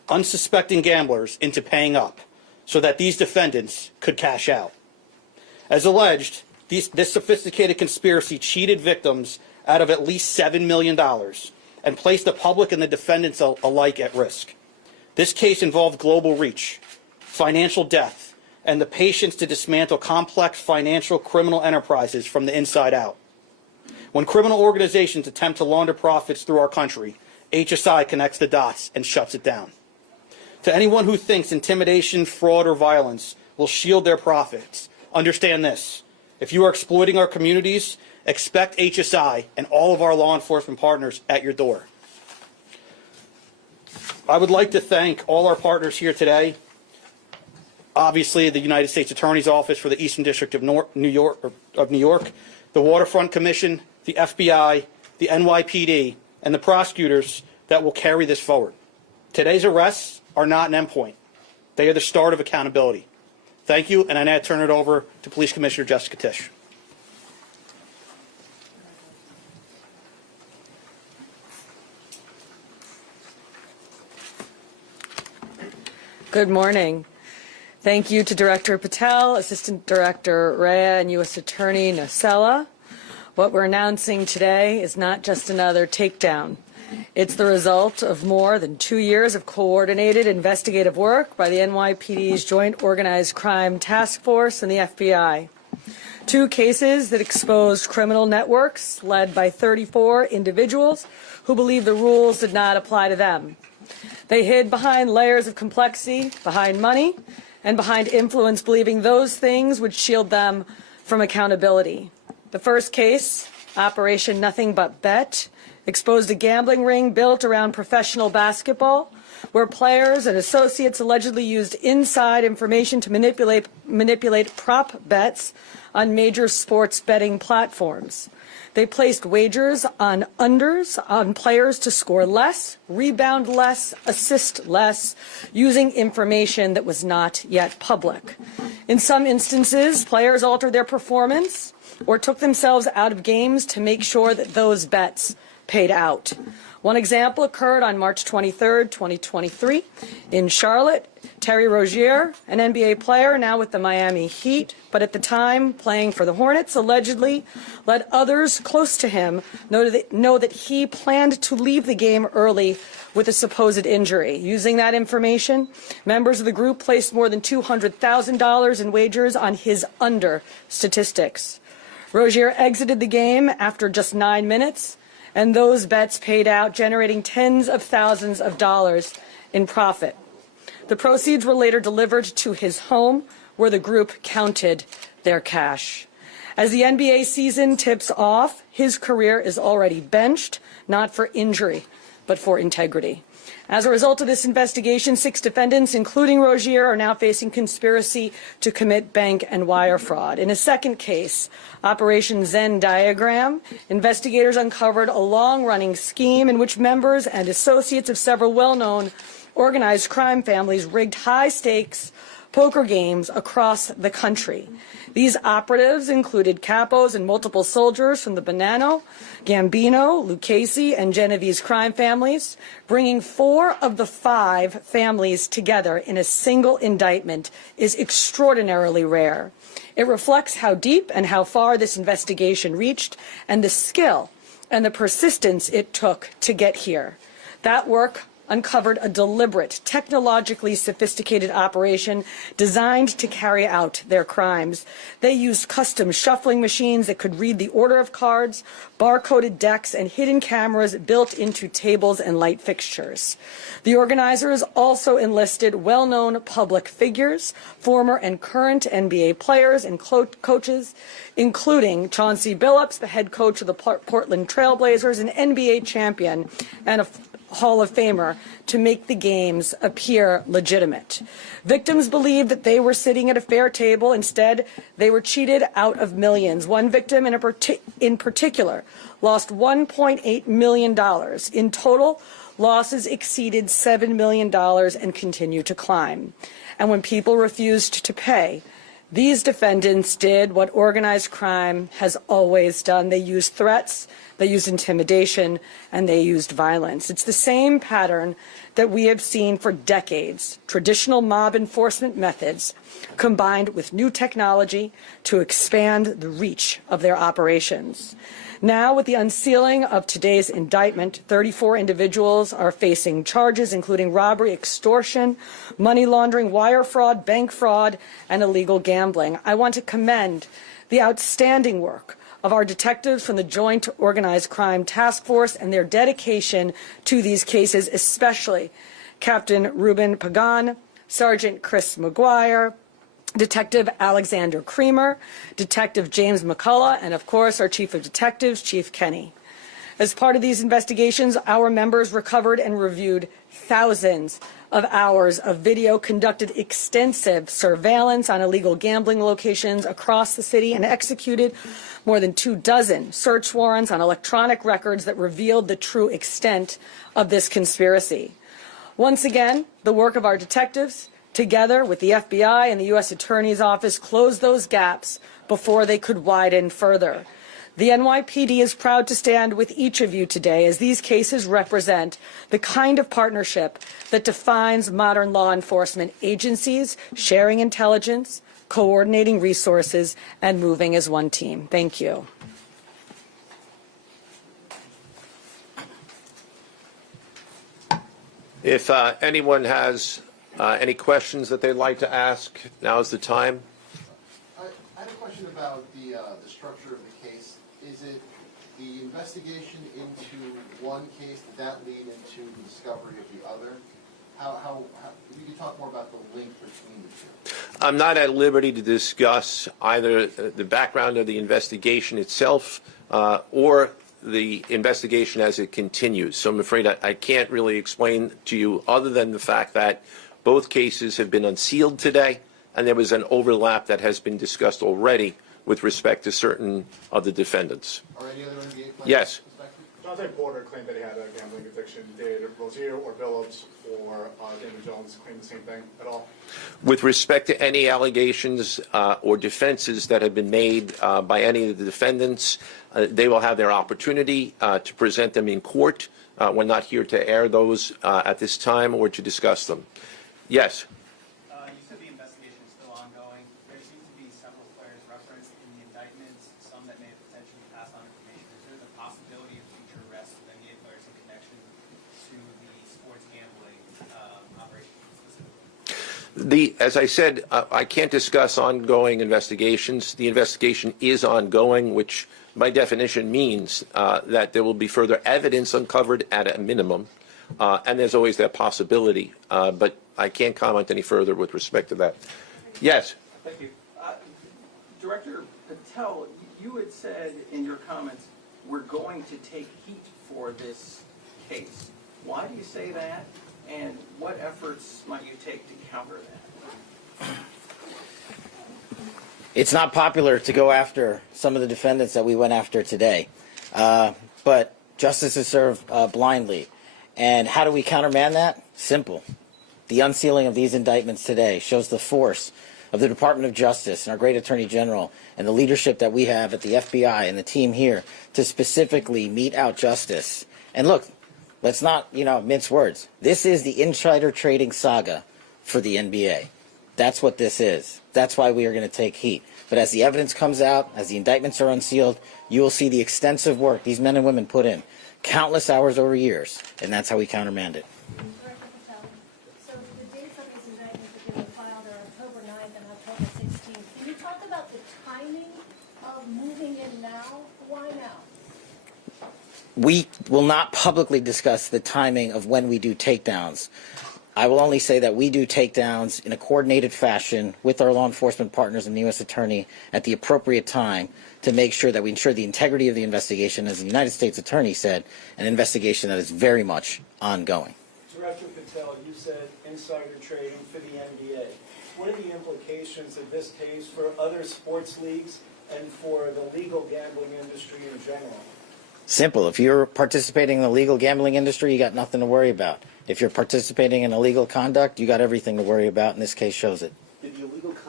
unsuspecting gamblers into paying up so that these defendants could cash out. As alleged, this sophisticated conspiracy cheated victims out of at least $7 million and placed the public and the defendants alike at risk. This case involved global reach, financial depth, and the patience to dismantle complex financial criminal enterprises from the inside out. When criminal organizations attempt to launder profits through our country, HSI connects the dots and shuts it down. To anyone who thinks intimidation, fraud, or violence will shield their profits, understand this. If you are exploiting our communities, expect HSI and all of our law enforcement partners at your door. I would like to thank all our partners here today. Obviously, the United States Attorney's Office for the Eastern District of New York, the Waterfront Commission, the FBI, the NYPD, and the prosecutors that will carry this forward. Today's arrests are not an endpoint. They are the start of accountability. Thank you, and I now turn it over to Police Commissioner Jessica Tisch. Good morning. Thank you to Director Patel, Assistant Director Rhea, and U.S. Attorney Nocella. What we're announcing today is not just another takedown. It's the result of more than 2 years of coordinated investigative work by the NYPD's Joint Organized Crime Task Force and the FBI. 2 cases that exposed criminal networks led by 34 individuals who believed the rules did not apply to them. They hid behind layers of complexity, behind money, and behind influence, believing those things would shield them from accountability. The first case, Operation Nothing But Bet, exposed a gambling ring built around professional basketball, where players and associates allegedly used inside information to manipulate prop bets on major sports betting platforms. They placed wagers on unders on players to score less, rebound less, assist less, using information that was not yet public. In some instances, players altered their performance or took themselves out of games to make sure that those bets paid out. One example occurred on March 23, 2023, in Charlotte. Terry Rozier, an NBA player now with the Miami Heat, but at the time playing for the Hornets, allegedly let others close to him know that he planned to leave the game early with a supposed injury. Using that information, members of the group placed more than $200,000 in wagers on his under statistics. Rozier exited the game after just 9 minutes, and those bets paid out, generating tens of thousands of dollars in profit. The proceeds were later delivered to his home, where the group counted their cash. As the NBA season tips off, his career is already benched, not for injury, but for integrity. As a result of this investigation, 6 defendants, including Rozier, are now facing conspiracy to commit bank and wire fraud. In a second case, Operation Zen Diagram, investigators uncovered a long-running scheme in which members and associates of several well-known organized crime families rigged high-stakes poker games across the country. These operatives included capos and multiple soldiers from the Bonanno, Gambino, Lucchese, and Genovese crime families, bringing 4 of the 5 families together in a single indictment is extraordinarily rare. It reflects how deep and how far this investigation reached and the skill and the persistence it took to get here. That work uncovered a deliberate, technologically sophisticated operation designed to carry out their crimes. They used custom shuffling machines that could read the order of cards, barcoded decks, and hidden cameras built into tables and light fixtures. The organizers also enlisted well-known public figures, former and current NBA players and coaches, including Chauncey Billups, the head coach of the Portland Trail Blazers, an NBA champion, and a Hall of Famer, to make the games appear legitimate. Victims believed that they were sitting at a fair table. Instead, they were cheated out of millions. One victim in particular lost $1.8 million. In total, losses exceeded $7 million and continue to climb. And when people refused to pay, these defendants did what organized crime has always done. They used threats, they used intimidation, and they used violence. It's the same pattern that we have seen for decades, traditional mob enforcement methods combined with new technology to expand the reach of their operations. Now, with the unsealing of today's indictment, 34 individuals are facing charges including robbery, extortion, money laundering, wire fraud, bank fraud, and illegal gambling. I want to commend the outstanding work of our detectives from the Joint Organized Crime Task Force and their dedication to these cases, especially Captain Ruben Pagan, Sergeant Chris McGuire, Detective Alexander Creamer, Detective James McCullough, and of course our Chief of Detectives, Chief Kenny. As part of these investigations, our members recovered and reviewed thousands of hours of video, conducted extensive surveillance on illegal gambling locations across the city, and executed more than 24 search warrants on electronic records that revealed the true extent of this conspiracy. Once again, the work of our detectives, together with the FBI and the U.S. Attorney's Office, closed those gaps before they could widen further. The NYPD is proud to stand with each of you today as these cases represent the kind of partnership that defines modern law enforcement agencies, sharing intelligence, coordinating resources, and moving as one team. Thank you. If anyone has any questions that they'd like to ask, now is the time. I had a question about the structure of the case. Is it the investigation into one case, did that lead into the discovery of the other? How if you could talk more about the link between the two. I'm not at liberty to discuss either the background of the investigation itself or the investigation as it continues. So I'm afraid I can't really explain to you other than the fact that both cases have been unsealed today, and there was an overlap that has been discussed already with respect to certain of the defendants. Are any other NBA players? Yes. Jonathan Porter claimed that he had a gambling addiction. Did Rozier or Billups or Damon Jones claim the same thing at all? With respect to any allegations or defenses that have been made by any of the defendants, they will have their opportunity to present them in court. We're not here to air those at this time or to discuss them. Yes. You said the investigation is still ongoing. There seem to be several players referenced in the indictments, some that may have potentially passed on information. Is there the possibility of future arrests of NBA players in connection to the sports gambling operation specifically? As I said, I can't discuss ongoing investigations. The investigation is ongoing, which by definition means that there will be further evidence uncovered at a minimum, and there's always that possibility. But I can't comment any further with respect to that. Yes? Thank you. Director Patel, you had said in your comments, we're going to take heat for this case. Why do you say that, and what efforts might you take to counter that? It's not popular to go after some of the defendants that we went after today, but justice is served blindly. And how do we countermand that? Simple. The unsealing of these indictments today shows the force of the Department of Justice and our great Attorney General and the leadership that we have at the FBI and the team here to specifically mete out justice. And look, let's not, mince words. This is the insider trading saga for the NBA. That's what this is. That's why we are going to take heat. But as the evidence comes out, as the indictments are unsealed, you will see the extensive work these men and women put in, countless hours over years, and that's how we countermand it. Director Patel, so the dates of these indictments that were filed are October 9th and October 16th. Can you talk about the timing of moving in now? Why now? We will not publicly discuss the timing of when we do takedowns. I will only say that we do takedowns in a coordinated fashion with our law enforcement partners and the U.S. Attorney at the appropriate time to make sure that we ensure the integrity of the investigation, as the United States Attorney said, an investigation that is very much ongoing. Director Patel, you said insider trading for the NBA. What are the implications of this case for other sports leagues and for the legal gambling industry in general? Simple. If you're participating in the legal gambling industry, you got nothing to worry about. If you're participating in illegal conduct, you got everything to worry about, and this case shows it. Did the illegal conduct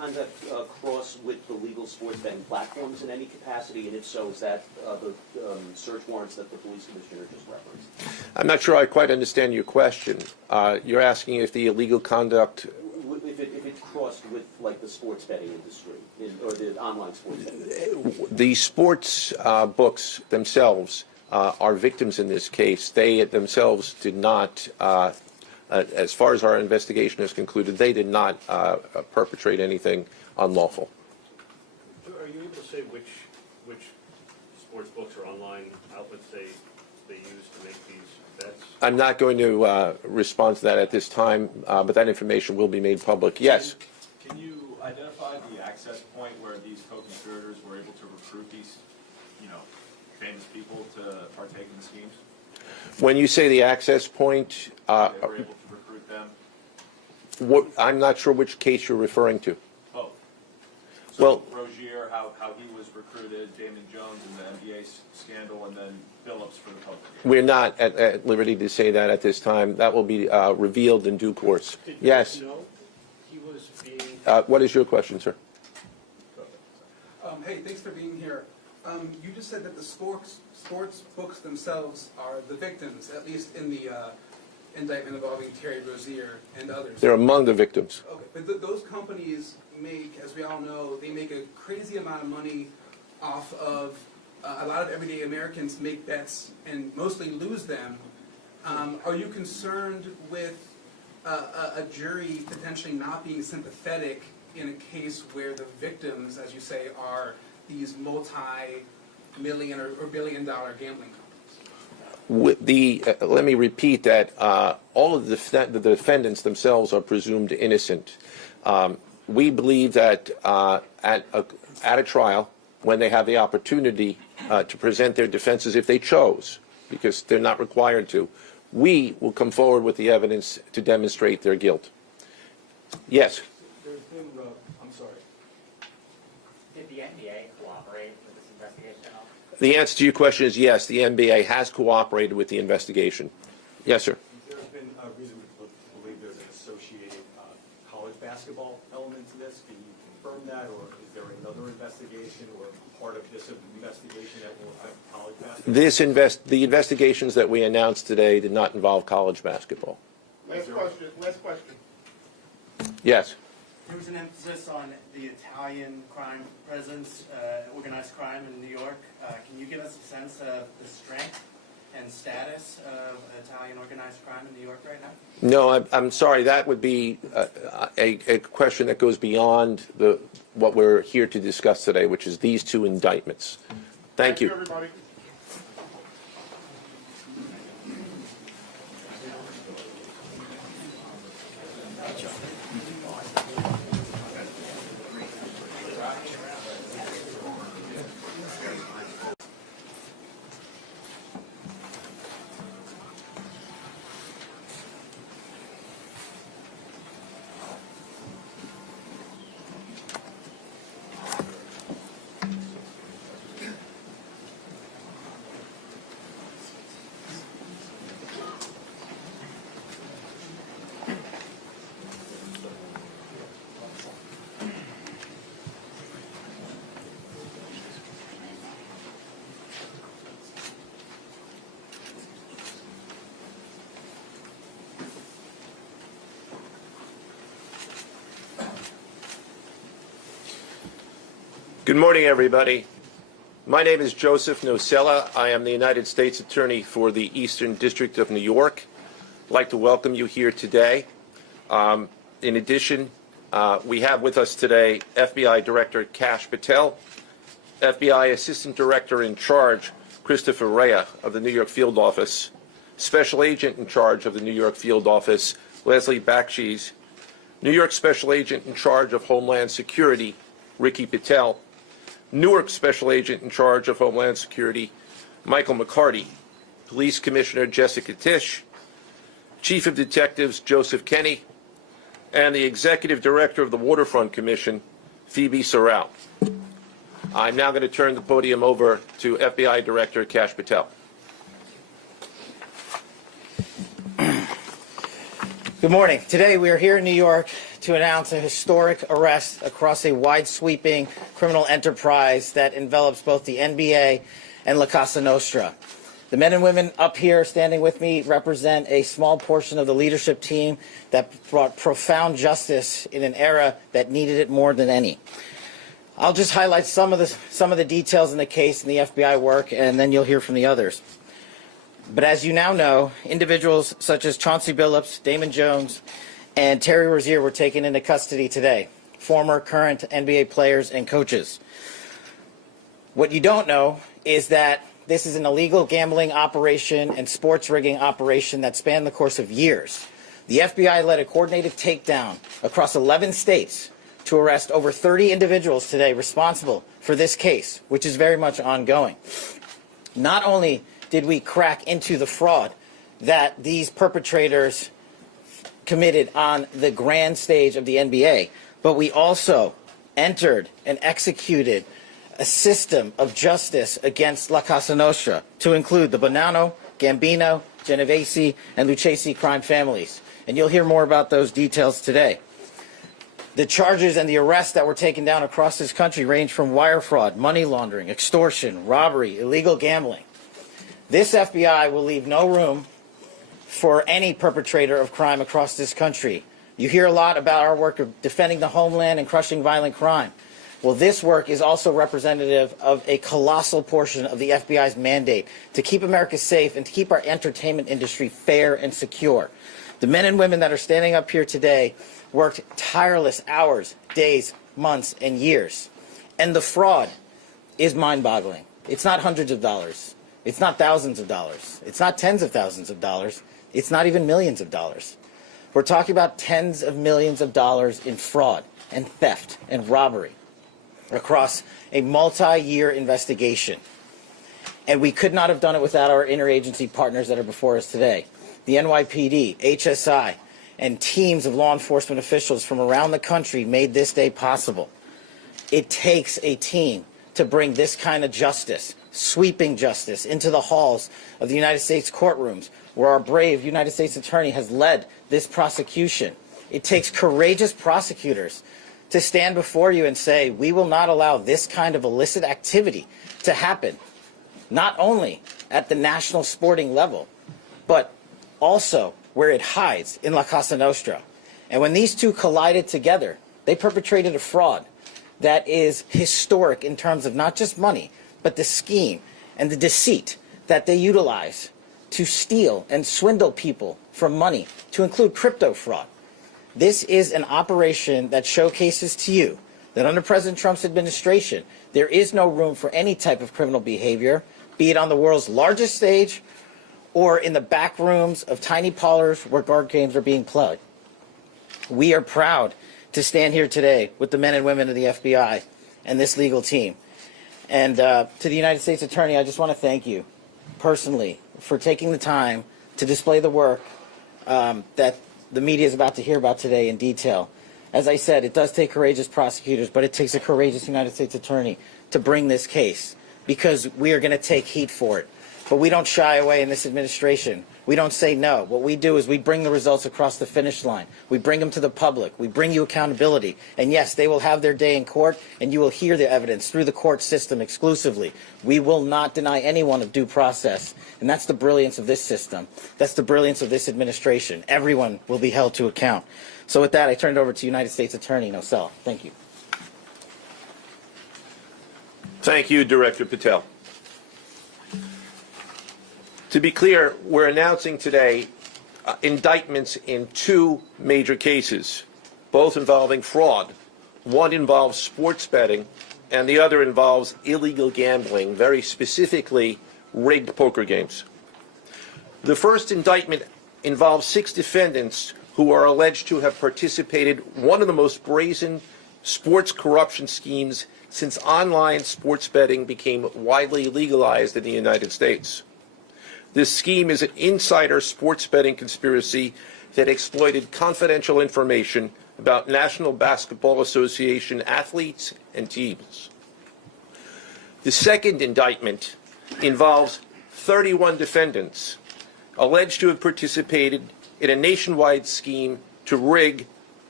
sometimes that cross with the legal sports betting platforms in any capacity? And if so, is that the search warrants that the police commissioner just referenced? I'm not sure I quite understand your question. You're asking if the illegal conduct... If it's crossed with, like, the sports betting industry, or the online sports betting? The sports books themselves are victims in this case. They themselves did not, as far as our investigation has concluded, they did not perpetrate anything unlawful. Are you able to say which sports books or online outlets they use to make these bets? I'm not going to respond to that at this time, but that information will be made public. Yes? Can you identify the access point where these co-conspirators were able to recruit these, famous people to partake in the schemes? When you say the access point, They were able to recruit them? I'm not sure which case you're referring to. Oh. Well, Rozier, how he was recruited, Damon Jones in the NBA scandal, and then Phillips for the poker game. we're not at liberty to say that at this time. That will be revealed in due course. Yes? No, he was being. What is your question, sir? Hey, thanks for being here. You just said that the sports books themselves are the victims, at least in the indictment involving Terry Rozier and others. They're among the victims. Okay, but those companies make, as we all know, they make a crazy amount of money off of a lot of everyday Americans make bets and mostly lose them. Are you concerned with a jury potentially not being sympathetic in a case where the victims, as you say, are these multi-million or billion-dollar gambling companies? Let me repeat that all of the defendants themselves are presumed innocent. We believe that at a trial, when they have the opportunity to present their defenses, if they chose, because they're not required to, we will come forward with the evidence to demonstrate their guilt. Yes? There's been, I'm sorry. Did the NBA cooperate with this investigation at all? The answer to your question is yes, the NBA has cooperated with the investigation. Yes, sir. There's been a reason to believe there's an associated college basketball element to this. Can you confirm that, or is there another investigation or part of this investigation that will affect college basketball? The investigations that we announced today did not involve college basketball. Last question. Yes. There was an emphasis on the Italian crime presence, organized crime in New York. Can you give us a sense of the strength and status of Italian organized crime in New York right now? No, I'm sorry. That would be a question that goes beyond what we're here to discuss today, which is these two indictments. Thank you. Everybody. Good morning, everybody. My name is Joseph Nocella. I am the United States Attorney for the Eastern District of New York. I'd like to welcome you here today. In addition, we have with us today FBI Director Kash Patel, FBI Assistant Director in Charge Christopher Rea of the New York Field Office, Special Agent in Charge of the New York Field Office Leslie Bakshi's, New York Special Agent in Charge of Homeland Security Ricky Patel, Newark Special Agent in Charge of Homeland Security Michael McCarty, Police Commissioner Jessica Tisch, Chief of Detectives Joseph Kenny, and the Executive Director of the Waterfront Commission, Phoebe Sorrell. I'm now going to turn the podium over to FBI Director Kash Patel. Good morning. Today we are here in New York to announce a historic arrest across a wide-sweeping criminal enterprise that envelops both the NBA and La Casa Nostra. The men and women up here standing with me represent a small portion of the leadership team that brought profound justice in an era that needed it more than any. I'll just highlight some of the details in the case and the FBI work, and then you'll hear from the others. But as you now know, individuals such as Chauncey Billups, Damon Jones, and Terry Rozier were taken into custody today, former, current NBA players and coaches. What you don't know is that this is an illegal gambling operation and sports rigging operation that spanned the course of years. The FBI led a coordinated takedown across 11 states to arrest over 30 individuals today responsible for this case, which is very much ongoing. Not only did we crack into the fraud that these perpetrators committed on the grand stage of the NBA, but we also entered and executed a system of justice against La Casa Nostra to include the Bonanno, Gambino, Genovese, and Lucchese crime families. And you'll hear more about those details today. The charges and the arrests that were taken down across this country range from wire fraud, money laundering, extortion, robbery, illegal gambling. This FBI will leave no room for any perpetrator of crime across this country. You hear a lot about our work of defending the homeland and crushing violent crime. Well, this work is also representative of a colossal portion of the FBI's mandate to keep America safe and to keep our entertainment industry fair and secure. The men and women that are standing up here today worked tireless hours, days, months, and years. And the fraud is mind-boggling. It's not hundreds of dollars. It's not thousands of dollars. It's not tens of thousands of dollars. It's not even millions of dollars. We're talking about tens of millions of dollars in fraud and theft and robbery across a multi-year investigation. And we could not have done it without our interagency partners that are before us today. The NYPD, HSI, and teams of law enforcement officials from around the country made this day possible. It takes a team to bring this kind of justice, sweeping justice, into the halls of the United States courtrooms, where our brave United States Attorney has led this prosecution. It takes courageous prosecutors to stand before you and say, we will not allow this kind of illicit activity to happen, not only at the national sporting level, but also where it hides in La Casa Nostra. And when these two collided together, they perpetrated a fraud that is historic in terms of not just money, but the scheme and the deceit that they utilize to steal and swindle people for money, to include crypto fraud. This is an operation that showcases to you that under President Trump's administration, there is no room for any type of criminal behavior, be it on the world's largest stage or in the back rooms of tiny parlors where card games are being played. We are proud to stand here today with the men and women of the FBI and this legal team. And to the United States Attorney, I just want to thank you personally for taking the time to display the work that the media is about to hear about today in detail. As I said, it does take courageous prosecutors, but it takes a courageous United States Attorney to bring this case, because we are going to take heat for it. But we don't shy away in this administration. We don't say no. What we do is we bring the results across the finish line. We bring them to the public. We bring you accountability. And yes, they will have their day in court, and you will hear the evidence through the court system exclusively. We will not deny anyone of due process. And that's the brilliance of this system. That's the brilliance of this administration. Everyone will be held to account. So with that, I turn it over to United States Attorney Nosella. Thank you. Thank you, Director Patel. To be clear, we're announcing today indictments in two major cases, both involving fraud. One involves sports betting, and the other involves illegal gambling, very specifically rigged poker games. The first indictment involves 6 defendants who are alleged to have participated in one of the most brazen sports corruption schemes since online sports betting became widely legalized in the United States. This scheme is an insider sports betting conspiracy that exploited confidential information about National Basketball Association athletes and teams. The second indictment involves 31 defendants alleged to have participated in a nationwide scheme to rig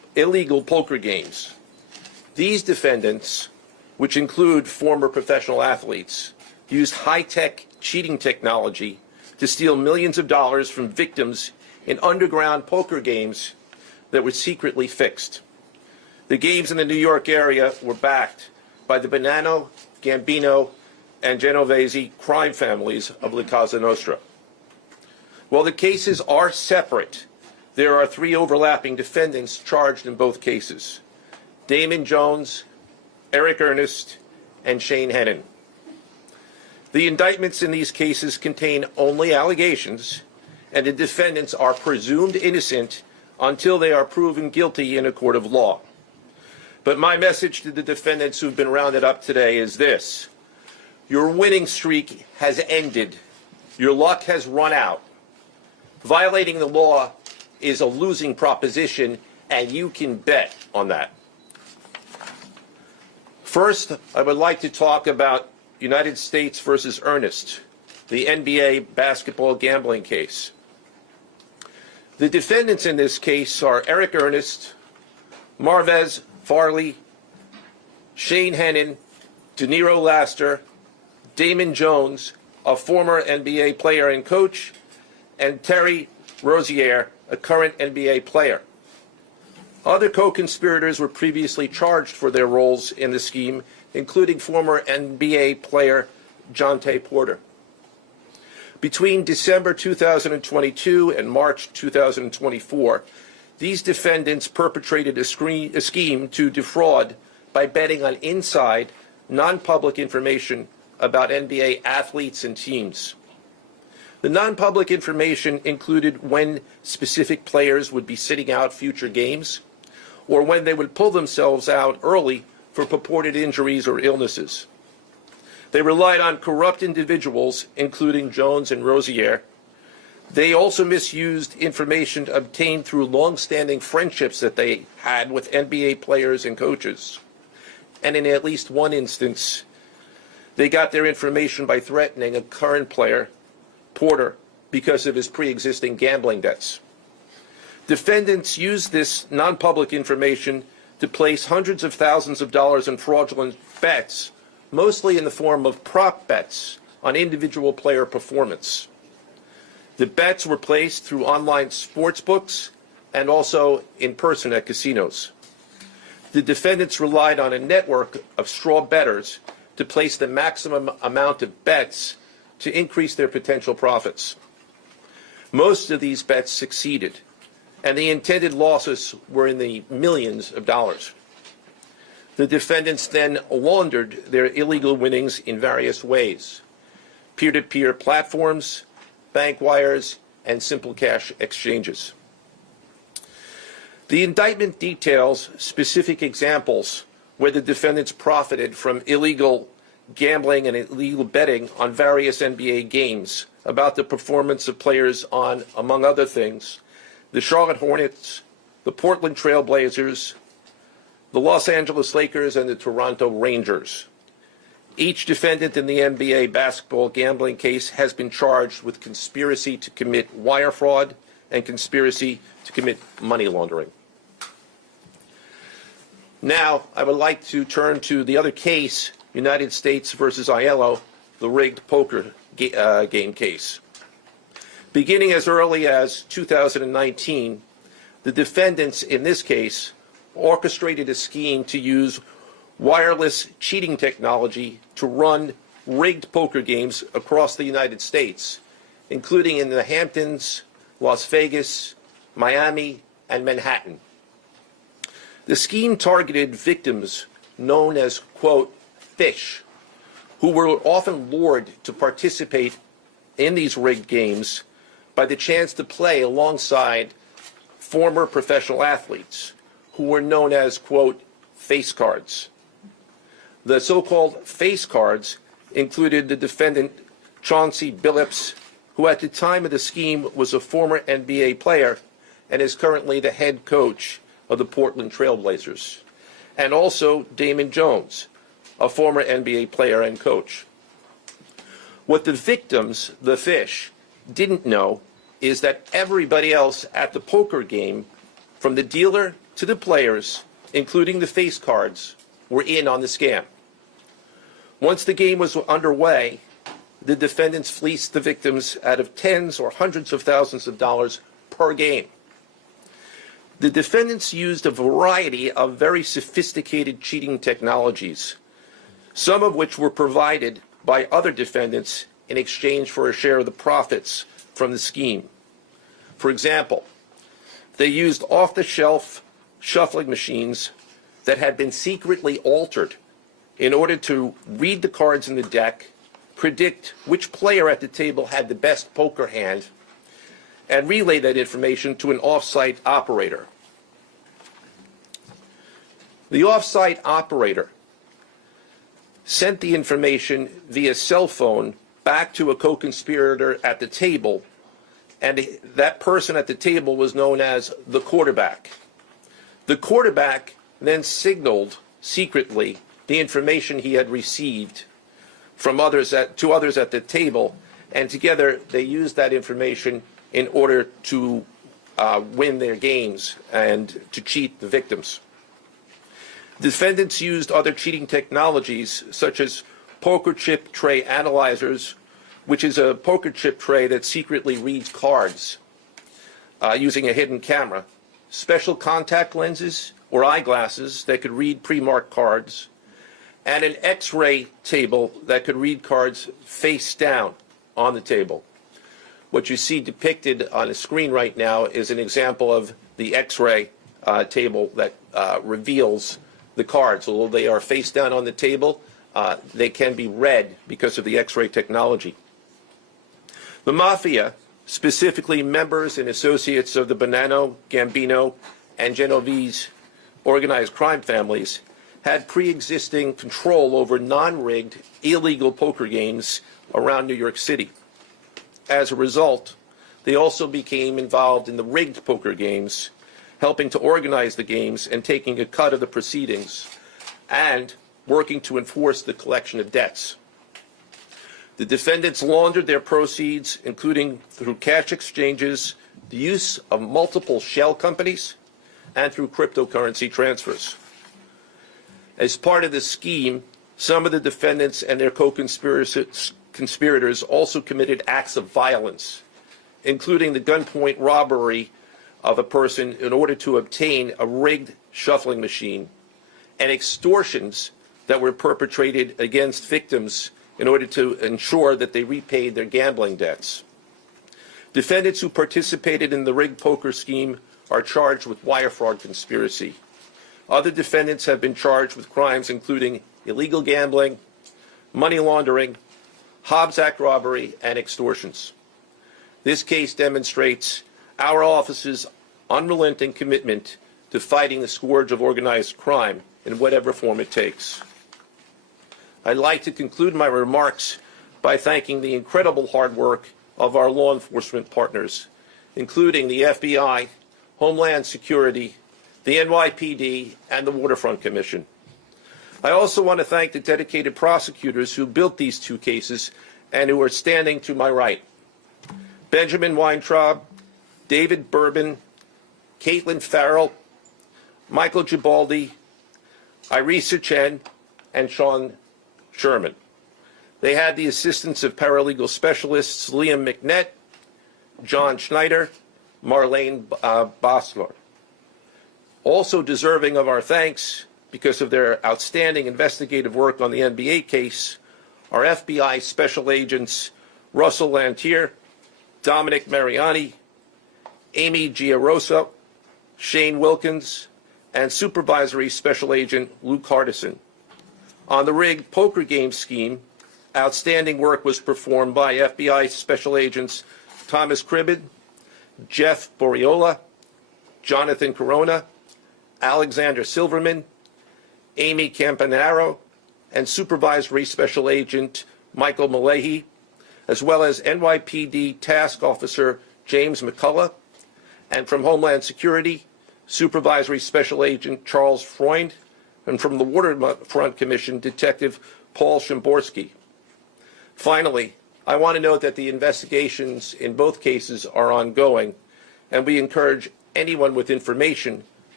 illegal poker games. These defendants, which include former professional athletes, used high-tech cheating technology to steal millions of dollars from victims in underground poker games that were secretly fixed. The games in the New York area were backed by the Bonanno, Gambino, and Genovese crime families of La Cosa Nostra. While the cases are separate, there are 3 overlapping defendants charged in both cases: Damon Jones, Eric Ernest, and Shane Hennon. The indictments in these cases contain only allegations, and the defendants are presumed innocent until they are proven guilty in a court of law. But my message to the defendants who've been rounded up today is this: your winning streak has ended. Your luck has run out. Violating the law is a losing proposition, and you can bet on that. First, I would like to talk about United States versus Ernest, the NBA basketball gambling case. The defendants in this case are Eric Ernest, Marvez Farley, Shane Hennon, De Niro Laster, Damon Jones, a former NBA player and coach, and Terry Rozier, a current NBA player. Other co-conspirators were previously charged for their roles in the scheme, including former NBA player Jonte Porter. Between December 2022 and March 2024, these defendants perpetrated a scheme to defraud by betting on inside, non-public information about NBA athletes and teams. The non-public information included when specific players would be sitting out future games, or when they would pull themselves out early for purported injuries or illnesses. They relied on corrupt individuals, including Jones and Rozier. They also misused information obtained through long-standing friendships that they had with NBA players and coaches. And in at least one instance, they got their information by threatening a current player, Porter, because of his pre-existing gambling debts. Defendants used this non-public information to place hundreds of thousands of dollars in fraudulent bets, mostly in the form of prop bets on individual player performance. The bets were placed through online sports books and also in person at casinos. The defendants relied on a network of straw bettors to place the maximum amount of bets to increase their potential profits. Most of these bets succeeded, and the intended losses were in the millions of dollars. The defendants then laundered their illegal winnings in various ways: peer-to-peer platforms, bank wires, and simple cash exchanges. The indictment details specific examples where the defendants profited from illegal gambling and illegal betting on various NBA games about the performance of players on, among other things, the Charlotte Hornets, the Portland Trail Blazers, the Los Angeles Lakers, and the Toronto Rangers. Each defendant in the NBA basketball gambling case has been charged with conspiracy to commit wire fraud and conspiracy to commit money laundering. Now, I would like to turn to the other case, United States versus Aiello, the rigged poker game case. Beginning as early as 2019, the defendants in this case orchestrated a scheme to use wireless cheating technology to run rigged poker games across the United States, including in the Hamptons, Las Vegas, Miami, and Manhattan. The scheme targeted victims known as, quote, fish, who were often lured to participate in these rigged games by the chance to play alongside former professional athletes who were known as, quote, face cards. The so-called face cards included the defendant Chauncey Billups, who at the time of the scheme was a former NBA player and is currently the head coach of the Portland Trail Blazers, and also Damon Jones, a former NBA player and coach. What the victims, the fish, didn't know is that everybody else at the poker game, from the dealer to the players, including the face cards, were in on the scam. Once the game was underway, the defendants fleeced the victims out of tens or hundreds of thousands of dollars per game. The defendants used a variety of very sophisticated cheating technologies, some of which were provided by other defendants in exchange for a share of the profits from the scheme. For example, they used off-the-shelf shuffling machines that had been secretly altered in order to read the cards in the deck, predict which player at the table had the best poker hand, and relay that information to an off-site operator. The off-site operator sent the information via cell phone back to a co-conspirator at the table, and that person at the table was known as the quarterback. The quarterback then signaled secretly the information he had received from to others at the table, and together they used that information in order to win their games and to cheat the victims. Defendants used other cheating technologies such as poker chip tray analyzers, which is a poker chip tray that secretly reads cards using a hidden camera, special contact lenses or eyeglasses that could read pre-marked cards, and an X-ray table that could read cards face down on the table. What you see depicted on the screen right now is an example of the X-ray table that reveals the cards. Although they are face down on the table, they can be read because of the X-ray technology. The Mafia, specifically members and associates of the Bonanno, Gambino, and Genovese organized crime families, had pre-existing control over non-rigged, illegal poker games around New York City. As a result, they also became involved in the rigged poker games, helping to organize the games and taking a cut of the proceedings, and working to enforce the collection of debts. The defendants laundered their proceeds, including through cash exchanges, the use of multiple shell companies, and through cryptocurrency transfers. As part of the scheme, some of the defendants and their co-conspirators also committed acts of violence, including the gunpoint robbery of a person in order to obtain a rigged shuffling machine, and extortions that were perpetrated against victims in order to ensure that they repaid their gambling debts. Defendants who participated in the rigged poker scheme are charged with wire fraud conspiracy. Other defendants have been charged with crimes including illegal gambling, money laundering, Hobbs Act robbery, and extortions. This case demonstrates our office's unrelenting commitment to fighting the scourge of organized crime in whatever form it takes. I'd like to conclude my remarks by thanking the incredible hard work of our law enforcement partners, including the FBI, Homeland Security, the NYPD, and the Waterfront Commission. I also want to thank the dedicated prosecutors who built these two cases and who are standing to my right. Benjamin Weintraub, David Bourbon, Caitlin Farrell, Michael Gibaldi, Irisa Chen, and Sean Sherman. They had the assistance of paralegal specialists Liam McNett, John Schneider, Marlene Bosler. Also deserving of our thanks because of their outstanding investigative work on the NBA case are FBI Special Agents Russell Lantier, Dominic Mariani, Amy Giarosa, Shane Wilkins, and Supervisory Special Agent Luke Hardison. On the rigged poker game scheme, outstanding work was performed by FBI Special Agents Thomas Cribbin, Jeff Boriola, Jonathan Corona, Alexander Silverman, Amy Campanaro, and Supervisory Special Agent Michael Malahi, as well as NYPD Task Officer James McCullough, and from Homeland Security, Supervisory Special Agent Charles Freund, and from the Waterfront Commission, Detective Paul Shimborski. Finally, I want to note that the investigations in both cases are ongoing, and we encourage anyone with information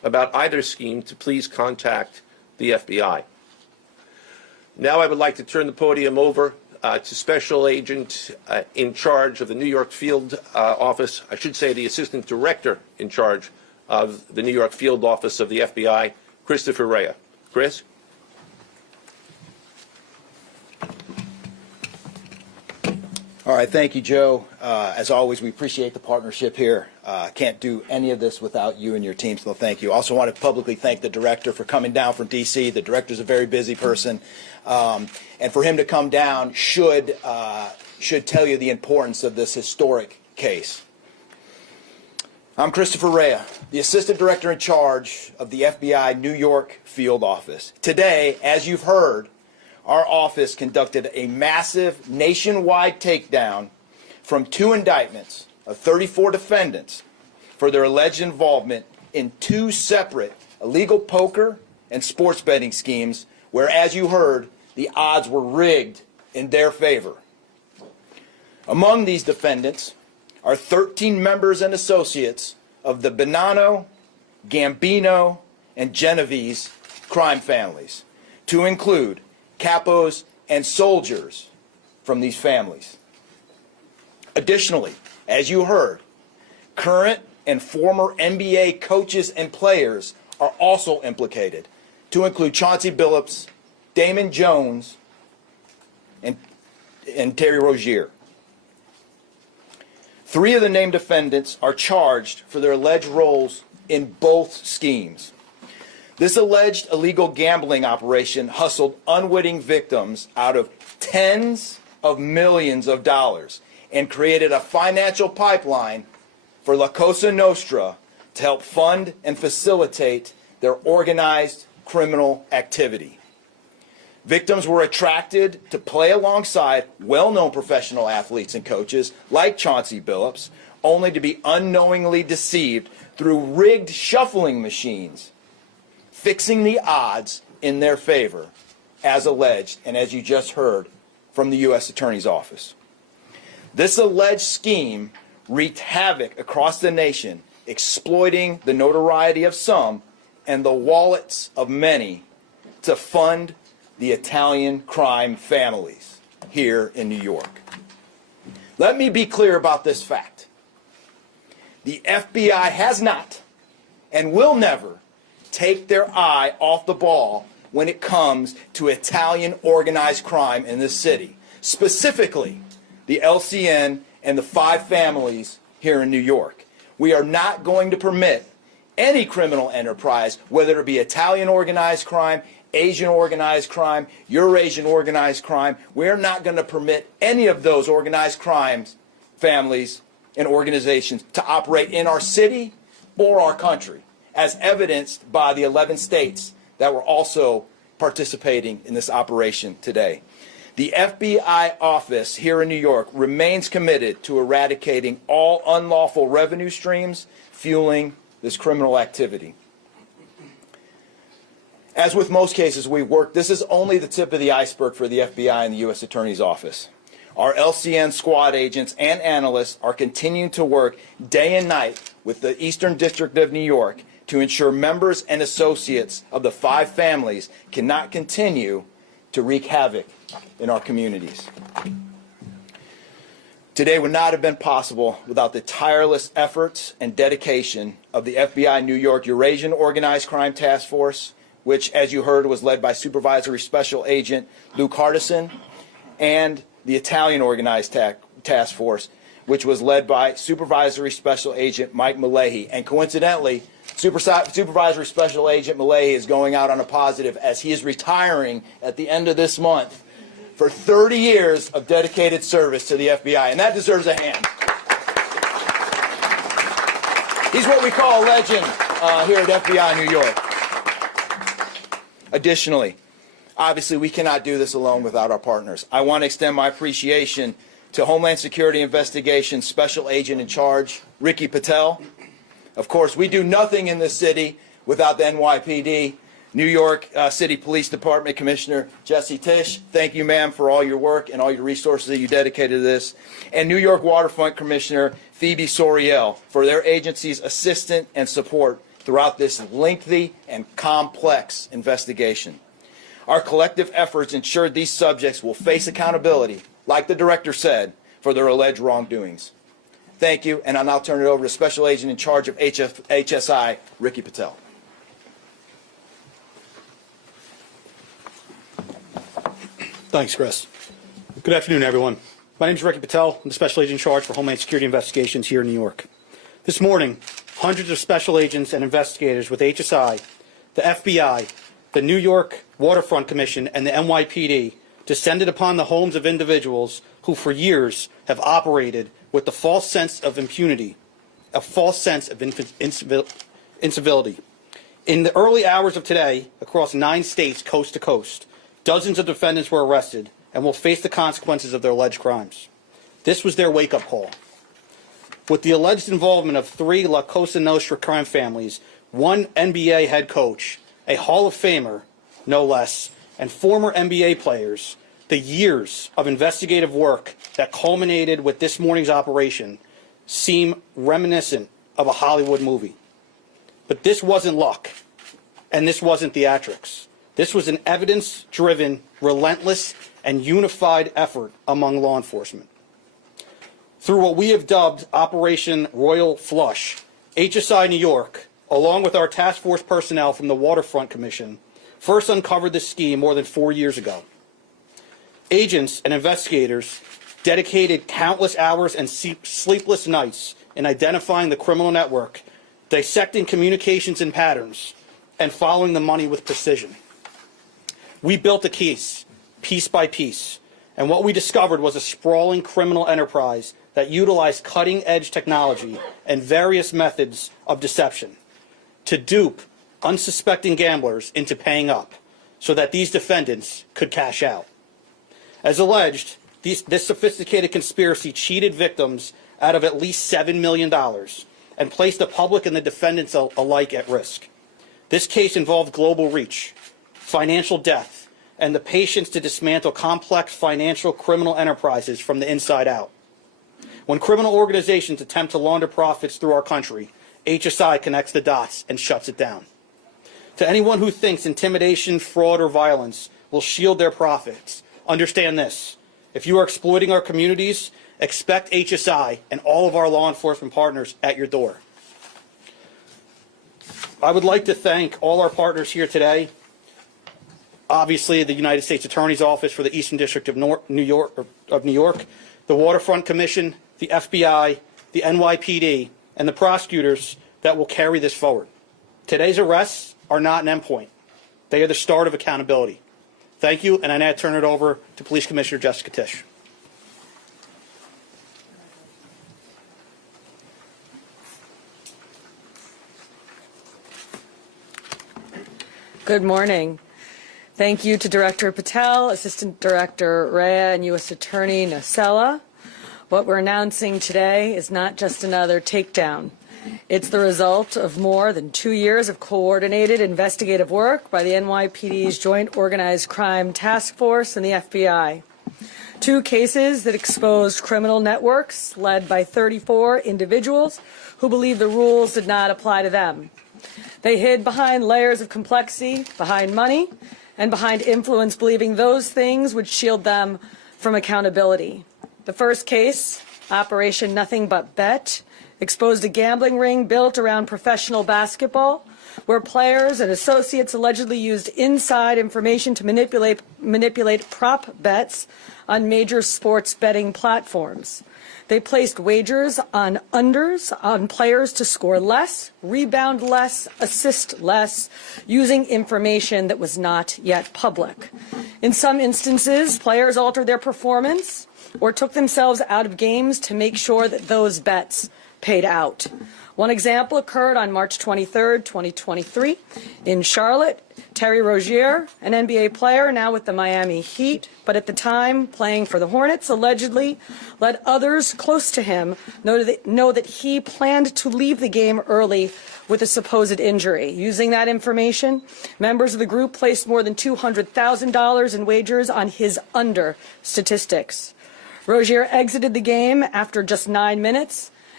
about either scheme to please contact the FBI. Now I would like to turn the podium over to Special Agent in charge of the New York Field Office, I should say the Assistant Director in charge of the New York Field Office of the FBI, Christopher Rea. Chris? All right, thank you, Joe. As always, we appreciate the partnership here. Can't do any of this without you and your team, so thank you. Also want to publicly thank the director for coming down from D.C. The director's a very busy person, and for him to come down should tell you the importance of this historic case. I'm Christopher Rea, the Assistant Director in charge of the FBI New York Field Office. Today, as you've heard, our office conducted a massive nationwide takedown from 2 indictments of 34 defendants for their alleged involvement in 2 separate illegal poker and sports betting schemes where, as you heard, the odds were rigged in their favor. Among these defendants are 13 members and associates of the Bonanno, Gambino, and Genovese crime families, to include capos and soldiers from these families. Additionally, as you heard, current and former NBA coaches and players are also implicated, to include Chauncey Billups, Damon Jones, and Terry Rozier. 3 of the named defendants are charged for their alleged roles in both schemes. This alleged illegal gambling operation hustled unwitting victims out of tens of millions of dollars and created a financial pipeline for La Cosa Nostra to help fund and facilitate their organized criminal activity. Victims were attracted to play alongside well-known professional athletes and coaches like Chauncey Billups, only to be unknowingly deceived through rigged shuffling machines, fixing the odds in their favor, as alleged and as you just heard from the U.S. Attorney's Office. This alleged scheme wreaked havoc across the nation, exploiting the notoriety of some and the wallets of many to fund the Italian crime families here in New York. Let me be clear about this fact. The FBI has not and will never take their eye off the ball when it comes to Italian organized crime in this city, specifically the LCN and the 5 families here in New York. We are not going to permit any criminal enterprise, whether it be Italian organized crime, Asian organized crime, Eurasian organized crime. We're not going to permit any of those organized crimes, families, and organizations to operate in our city or our country, as evidenced by the 11 states that were also participating in this operation today. The FBI office here in New York remains committed to eradicating all unlawful revenue streams fueling this criminal activity. As with most cases we work, this is only the tip of the iceberg for the FBI and the U.S. Attorney's Office. Our LCN squad agents and analysts are continuing to work day and night with the Eastern District of New York to ensure members and associates of the 5 families cannot continue to wreak havoc in our communities. Today would not have been possible without the tireless efforts and dedication of the FBI New York Eurasian Organized Crime Task Force, which, as you heard, was led by Supervisory Special Agent Luke Hardison, and the Italian Organized Task Force, which was led by Supervisory Special Agent Mike Malahi. And coincidentally, Supervisory Special Agent Malahi is going out on a positive as he is retiring at the end of this month for 30 years of dedicated service to the FBI, and that deserves a hand. He's what we call a legend here at FBI New York. Additionally, obviously we cannot do this alone without our partners. I want to extend my appreciation to Homeland Security Investigations Special Agent in Charge, Ricky Patel. Of course, we do nothing in this city without the NYPD. New York City Police Department Commissioner Jesse Tisch, thank you, ma'am, for all your work and all your resources that you dedicated to this. And New York Waterfront Commissioner Phoebe Soriel for their agency's assistance and support throughout this lengthy and complex investigation. Our collective efforts ensured these subjects will face accountability, like the director said, for their alleged wrongdoings. Thank you, and I'll now turn it over to Special Agent in charge of HSI, Ricky Patel. Thanks, Chris. Good afternoon, everyone. My name is Ricky Patel. I'm the Special Agent in charge for Homeland Security Investigations here in New York. This morning, hundreds of special agents and investigators with HSI, the FBI, the New York Waterfront Commission, and the NYPD descended upon the homes of individuals who for years have operated with the false sense of impunity, a false sense of incivility. In the early hours of today, across 9 states coast to coast, dozens of defendants were arrested and will face the consequences of their alleged crimes. This was their wake-up call. With the alleged involvement of 3 La Cosa Nostra crime families, 1 NBA head coach, a Hall of Famer, no less, and former NBA players, the years of investigative work that culminated with this morning's operation seem reminiscent of a Hollywood movie. But this wasn't luck, and this wasn't theatrics. This was an evidence-driven, relentless, and unified effort among law enforcement. Through what we have dubbed Operation Royal Flush, HSI New York, along with our task force personnel from the Waterfront Commission, first uncovered this scheme more than 4 years ago. Agents and investigators dedicated countless hours and sleepless nights in identifying the criminal network, dissecting communications and patterns, and following the money with precision. We built a case, piece by piece, and what we discovered was a sprawling criminal enterprise that utilized cutting-edge technology and various methods of deception to dupe unsuspecting gamblers into paying up so that these defendants could cash out. As alleged, this sophisticated conspiracy cheated victims out of at least $7 million and placed the public and the defendants alike at risk. This case involved global reach, financial depth, and the patience to dismantle complex financial criminal enterprises from the inside out. When criminal organizations attempt to launder profits through our country, HSI connects the dots and shuts it down. To anyone who thinks intimidation, fraud, or violence will shield their profits, understand this. If you are exploiting our communities, expect HSI and all of our law enforcement partners at your door. I would like to thank all our partners here today. Obviously, the United States Attorney's Office for the Eastern District of New York, the Waterfront Commission, the FBI, the NYPD, and the prosecutors that will carry this forward. Today's arrests are not an endpoint. They are the start of accountability. Thank you, and I now turn it over to Police Commissioner Jessica Tisch. Good morning. Thank you to Director Patel, Assistant Director Rhea, and U.S. Attorney Nocella. What we're announcing today is not just another takedown. It's the result of more than 2 years of coordinated investigative work by the NYPD's Joint Organized Crime Task Force and the FBI. 2 cases that exposed criminal networks led by 34 individuals who believed the rules did not apply to them. They hid behind layers of complexity, behind money, and behind influence, believing those things would shield them from accountability. The first case, Operation Nothing But Bet, exposed a gambling ring built around professional basketball, where players and associates allegedly used inside information to manipulate prop bets on major sports betting platforms. They placed wagers on unders on players to score less, rebound less, assist less, using information that was not yet public. In some instances, players altered their performance or took themselves out of games to make sure that those bets paid out. One example occurred on March 23, 2023, in Charlotte. Terry Rozier, an NBA player now with the Miami Heat, but at the time playing for the Hornets, allegedly let others close to him know that he planned to leave the game early with a supposed injury. Using that information, members of the group placed more than $200,000 in wagers on his under statistics. Rozier exited the game after just 9 minutes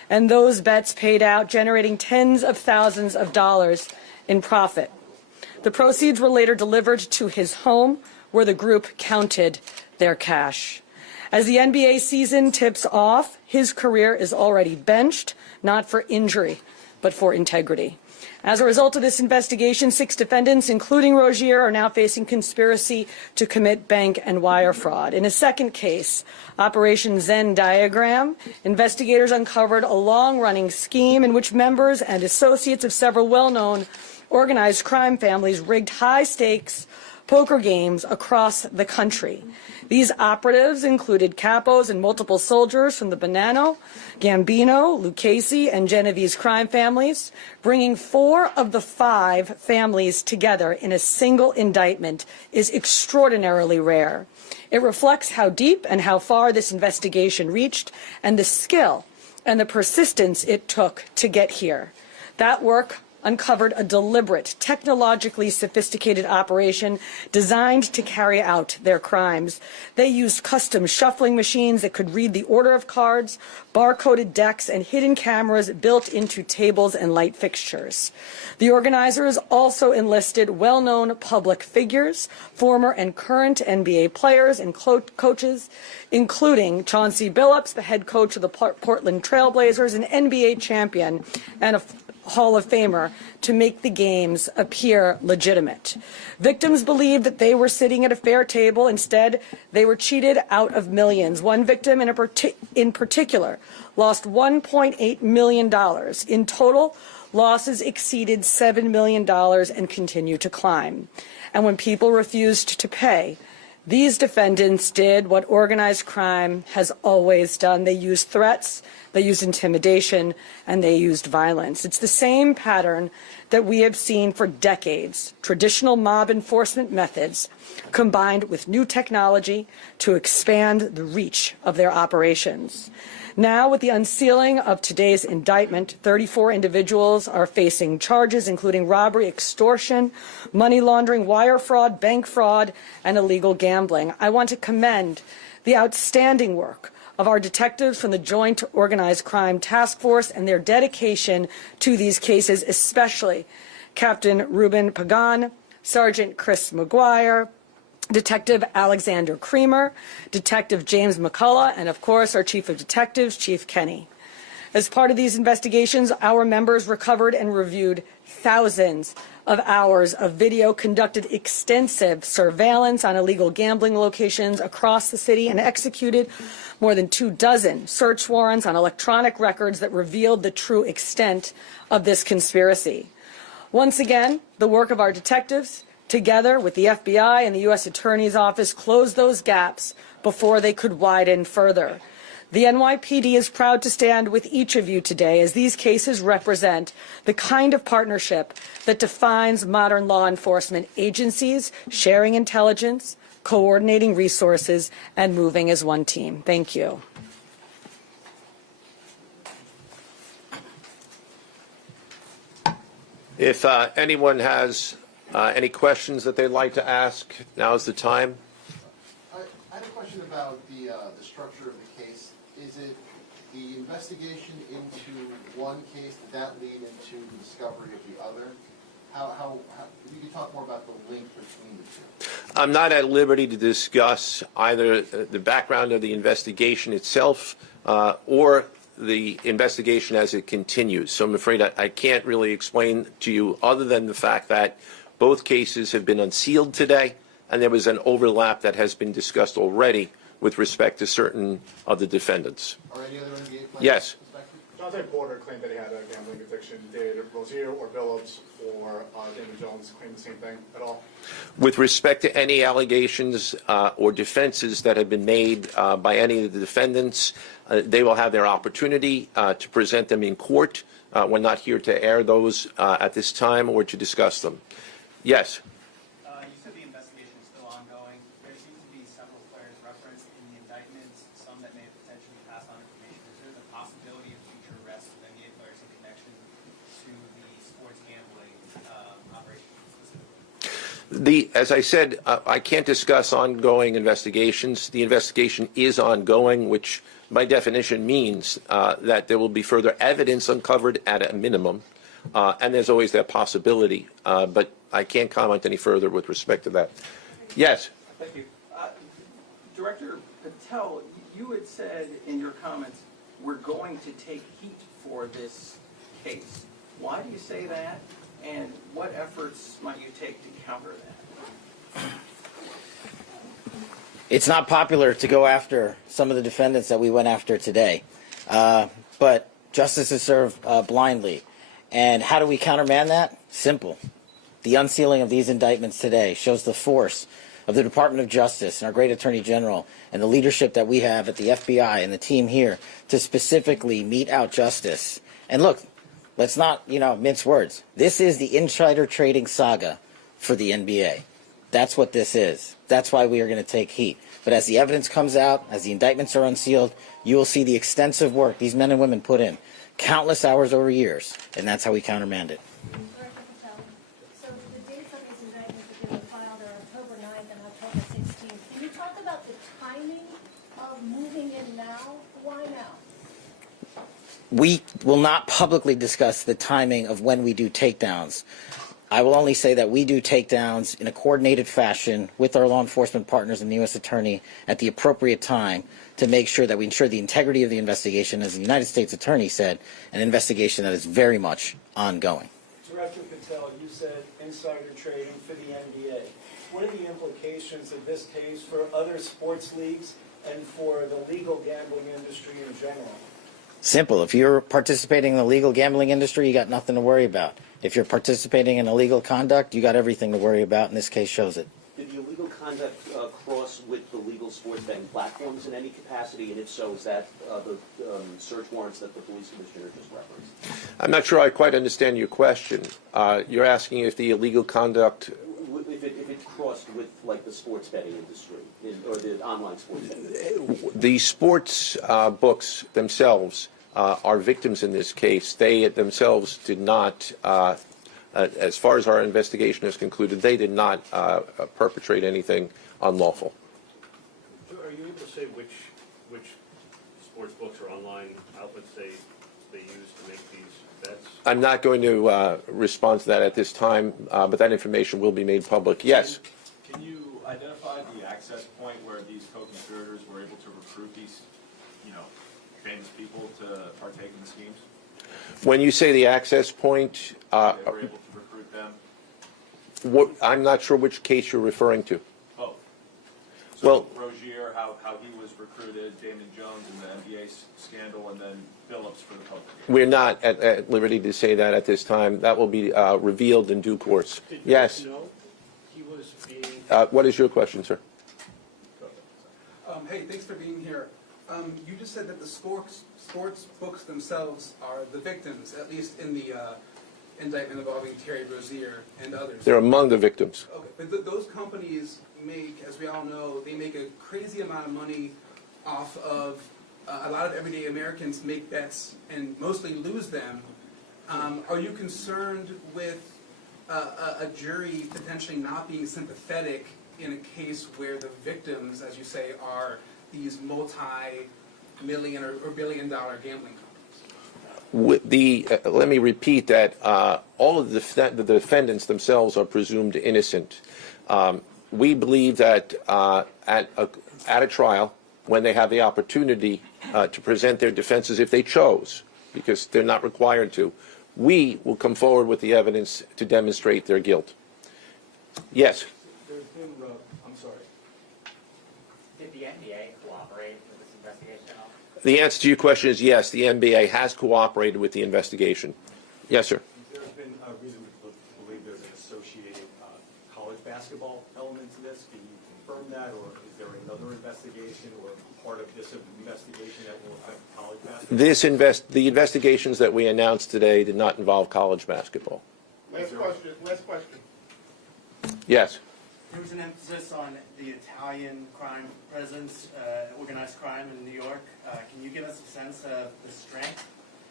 and those bets paid out, generating tens of thousands of dollars in profit. The proceeds were later delivered to his home, where the group counted their cash. As the NBA season tips off, his career is already benched, not for injury, but for integrity. As a result of this investigation, 6 defendants, including Rozier, are now facing conspiracy to commit bank and wire fraud. In a second case, Operation Zen Diagram, investigators uncovered a long-running scheme in which members and associates of several well-known organized crime families rigged high-stakes poker games across the country. These operatives included capos and multiple soldiers from the Bonanno, Gambino, Lucchese, and Genovese crime families, bringing 4 of the 5 families together in a single indictment is extraordinarily rare. It reflects how deep and how far this investigation reached and the skill and the persistence it took to get here. That work uncovered a deliberate, technologically sophisticated operation designed to carry out their crimes. They used custom shuffling machines that could read the order of cards, barcoded decks, and hidden cameras built into tables and light fixtures. The organizers also enlisted well-known public figures, former and current NBA players and coaches, including Chauncey Billups, the head coach of the Portland Trailblazers, an NBA champion, and a Hall of Famer, to make the games appear legitimate. Victims believed that they were sitting at a fair table. Instead, they were cheated out of millions. One victim in particular lost $1.8 million. In total, losses exceeded $7 million and continue to climb. And when people refused to pay, these defendants did what organized crime has always done. They used threats, they used intimidation, and they used violence. It's the same pattern that we have seen for decades. Traditional mob enforcement methods combined with new technology to expand the reach of their operations. Now, with the unsealing of today's indictment, 34 individuals are facing charges, including robbery, extortion, money laundering, wire fraud, bank fraud, and illegal gambling. I want to commend the outstanding work of our detectives from the Joint Organized Crime Task Force and their dedication to these cases, especially Captain Ruben Pagan, Sergeant Chris McGuire, Detective Alexander Creamer, Detective James McCullough, and of course our Chief of Detectives, Chief Kenny. As part of these investigations, our members recovered and reviewed thousands of hours of video, conducted extensive surveillance on illegal gambling locations across the city, and executed more than 24 search warrants on electronic records that revealed the true extent of this conspiracy. Once again, the work of our detectives, together with the FBI and the U.S. Attorney's Office, closed those gaps before they could widen further. The NYPD is proud to stand with each of you today, as these cases represent the kind of partnership that defines modern law enforcement agencies, sharing intelligence, coordinating resources, and moving as one team. Thank you. If anyone has any questions that they'd like to ask, now's the time. I had a question about the structure of the case. Is it the investigation into one case, did that lead into the discovery of the other? How if you could talk more about the link between the two. I'm not at liberty to discuss either the background of the investigation itself or the investigation as it continues. So I'm afraid I can't really explain to you other than the fact that both cases have been unsealed today, and there was an overlap that has been discussed already with respect to certain of the defendants. Are any other NBA players? Yes. Jonte Porter claimed that he had a gambling addiction. Did Rozier or Billups or Damon Jones claim the same thing at all? With respect to any allegations or defenses that have been made by any of the defendants, they will have their opportunity to present them in court. We're not here to air those at this time or to discuss them. Yes. You said the investigation is still ongoing. There seems to be several players referenced in the indictments, some that may potentially pass on information. Is there the possibility of future arrests of NBA players in connection to the sports gambling operation specifically? As I said, I can't discuss ongoing investigations. The investigation is ongoing, which by definition means that there will be further evidence uncovered at a minimum, and there's always that possibility. But I can't comment any further with respect to that. Yes? Thank you. Director Patel, you had said in your comments, we're going to take heat for this case. Why do you say that, and what efforts might you take to counter that? It's not popular to go after some of the defendants that we went after today, but justice is served blindly. And how do we countermand that? Simple. The unsealing of these indictments today shows the force of the Department of Justice and our great Attorney General and the leadership that we have at the FBI and the team here to specifically mete out justice. And look, let's not, mince words. This is the insider trading saga for the NBA. That's what this is. That's why we are going to take heat. But as the evidence comes out, as the indictments are unsealed, you will see the extensive work these men and women put in, countless hours over years, and that's how we countermand it. Director Patel, so the dates on these indictments that have been filed are October 9th and October 16th. Can you talk about the timing of moving in now? Why now? We will not publicly discuss the timing of when we do takedowns. I will only say that we do takedowns in a coordinated fashion with our law enforcement partners and the U.S. Attorney at the appropriate time to make sure that we ensure the integrity of the investigation, as the United States Attorney said, an investigation that is very much ongoing. Director Patel, you said insider trading for the NBA. What are the implications of this case for other sports leagues and for the legal gambling industry in general? Simple. If you're participating in the legal gambling industry, you got nothing to worry about. If you're participating in illegal conduct, you got everything to worry about, and this case shows it. Did the illegal conduct cross with the legal sports betting platforms in any capacity? And if so, is that the search warrants that the police commissioner just referenced? I'm not sure I quite understand your question. You're asking if the illegal conduct... If it crossed with, like, the sports betting industry, or the online sports betting? The sports books themselves are victims in this case. They themselves did not, as far as our investigation has concluded, they did not perpetrate anything unlawful. Are you able to say which sports books or online outlets they use to make these bets? I'm not going to respond to that at this time, but that information will be made public. Yes? Can you identify the access point where these co-conspirators were able to recruit these, famous people to partake in the schemes? When you say the access point, They were able to recruit them? I'm not sure which case you're referring to. Oh. So Well, Rozier, how he was recruited, Damon Jones in the NBA scandal, and then Billups for the poker game. we're not at liberty to say that at this time. That will be revealed in due course. Yes? know he was being... What is your question, sir? Hey, thanks for being here. You just said that the sports books themselves are the victims, at least in the indictment involving Terry Rozier and others. They're among the victims. Okay, but those companies make, as we all know, they make a crazy amount of money off of a lot of everyday Americans make bets and mostly lose them. Are you concerned with a jury potentially not being sympathetic in a case where the victims, as you say, are these multi-million or billion-dollar gambling companies? Let me repeat that all of the defendants themselves are presumed innocent. We believe that at a trial, when they have the opportunity to present their defenses, if they chose, because they're not required to, we will come forward with the evidence to demonstrate their guilt. Yes? There's been, I'm sorry. Did the NBA cooperate with this investigation at all? The answer to your question is yes, the NBA has cooperated with the investigation. Yes, sir. There's been a reason to believe there's an associated college basketball element to this. Can you confirm that, or is there another investigation or part of this investigation that will affect college basketball? The investigations that we announced today did not involve college basketball. Last question. Yes. There was an emphasis on the Italian crime presence, organized crime in New York. Can you give us a sense of the strength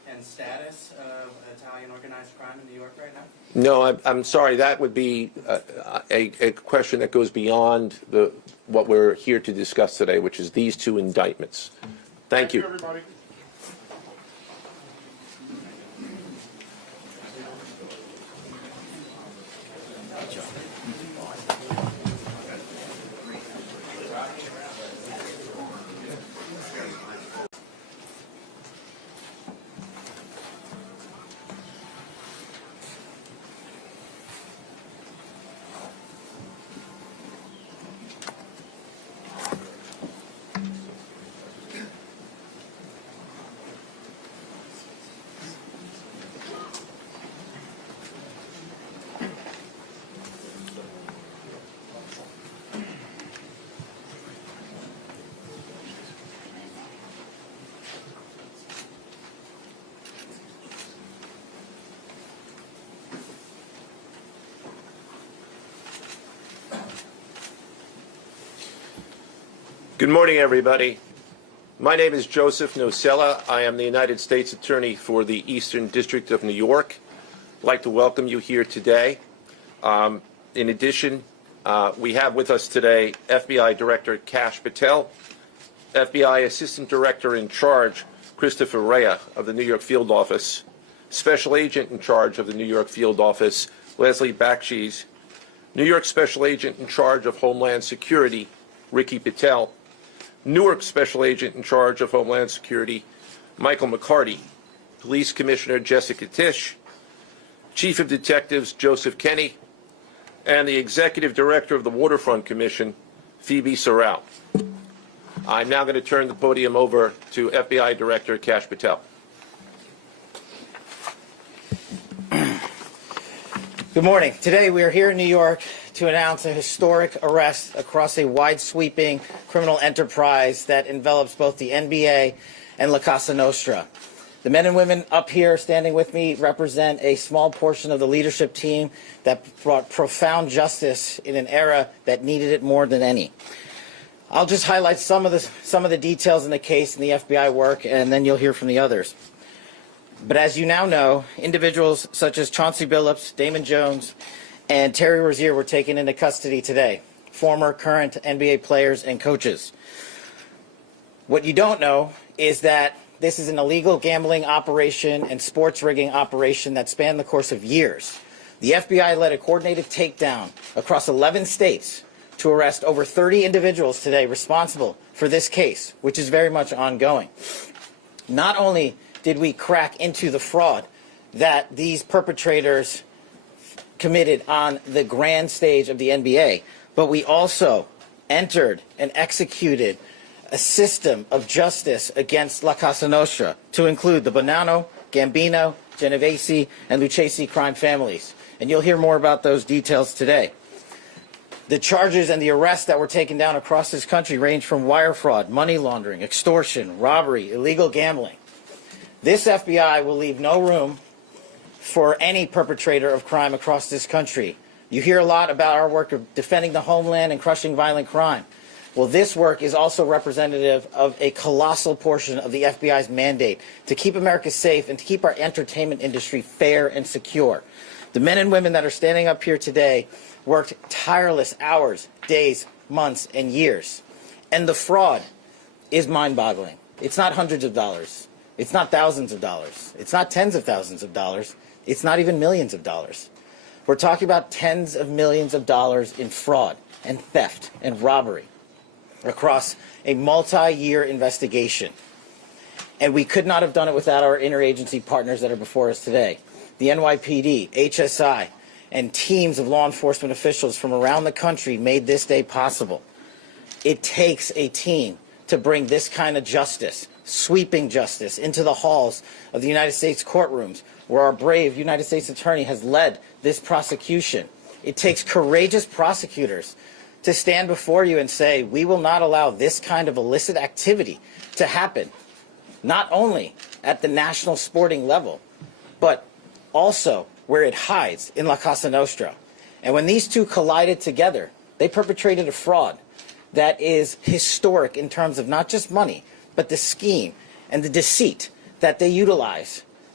and status of Italian organized crime in New York right now? No, I'm sorry. That would be a question that goes beyond what we're here to discuss today, which is these two indictments. Thank you. Everybody. Good morning, everybody. My name is Joseph Nocella. I am the United States Attorney for the Eastern District of New York. I'd like to welcome you here today. In addition, we have with us today FBI Director Kash Patel, FBI Assistant Director in Charge Christopher Rea of the New York Field Office, Special Agent in Charge of the New York Field Office Leslie Bakshi's, New York Special Agent in Charge of Homeland Security Ricky Patel, Newark Special Agent in Charge of Homeland Security Michael McCarty, Police Commissioner Jessica Tisch, Chief of Detectives Joseph Kenny, and the Executive Director of the Waterfront Commission, Phoebe Sorrell. I'm now going to turn the podium over to FBI Director Kash Patel. Good morning. Today we are here in New York to announce a historic arrest across a wide-sweeping criminal enterprise that envelops both the NBA and La Cosa Nostra. The men and women up here standing with me represent a small portion of the leadership team that brought profound justice in an era that needed it more than any. I'll just highlight some of the details in the case and the FBI work, and then you'll hear from the others. But as you now know, individuals such as Chauncey Billups, Damon Jones, and Terry Rozier were taken into custody today, former, current NBA players and coaches. What you don't know is that this is an illegal gambling operation and sports rigging operation that spanned the course of years. The FBI led a coordinated takedown across 11 states to arrest over 30 individuals today responsible for this case, which is very much ongoing. Not only did we crack into the fraud that these perpetrators committed on the grand stage of the NBA, but we also entered and executed a system of justice against La Cosa Nostra to include the Bonanno, Gambino, Genovese, and Lucchese crime families. And you'll hear more about those details today. The charges and the arrests that were taken down across this country range from wire fraud, money laundering, extortion, robbery, illegal gambling. This FBI will leave no room for any perpetrator of crime across this country. You hear a lot about our work of defending the homeland and crushing violent crime. Well, this work is also representative of a colossal portion of the FBI's mandate to keep America safe and to keep our entertainment industry fair and secure. The men and women that are standing up here today worked tireless hours, days, months, and years. And the fraud is mind-boggling. It's not hundreds of dollars. It's not thousands of dollars. It's not tens of thousands of dollars. It's not even millions of dollars. We're talking about tens of millions of dollars in fraud and theft and robbery across a multi-year investigation. And we could not have done it without our interagency partners that are before us today. The NYPD, HSI, and teams of law enforcement officials from around the country made this day possible. It takes a team to bring this kind of justice, sweeping justice, into the halls of the United States courtrooms, where our brave United States Attorney has led this prosecution. It takes courageous prosecutors to stand before you and say, we will not allow this kind of illicit activity to happen, not only at the national sporting level, but also where it hides in La Cosa Nostra. And when these two collided together, they perpetrated a fraud that is historic in terms of not just money, but the scheme and the deceit that they utilize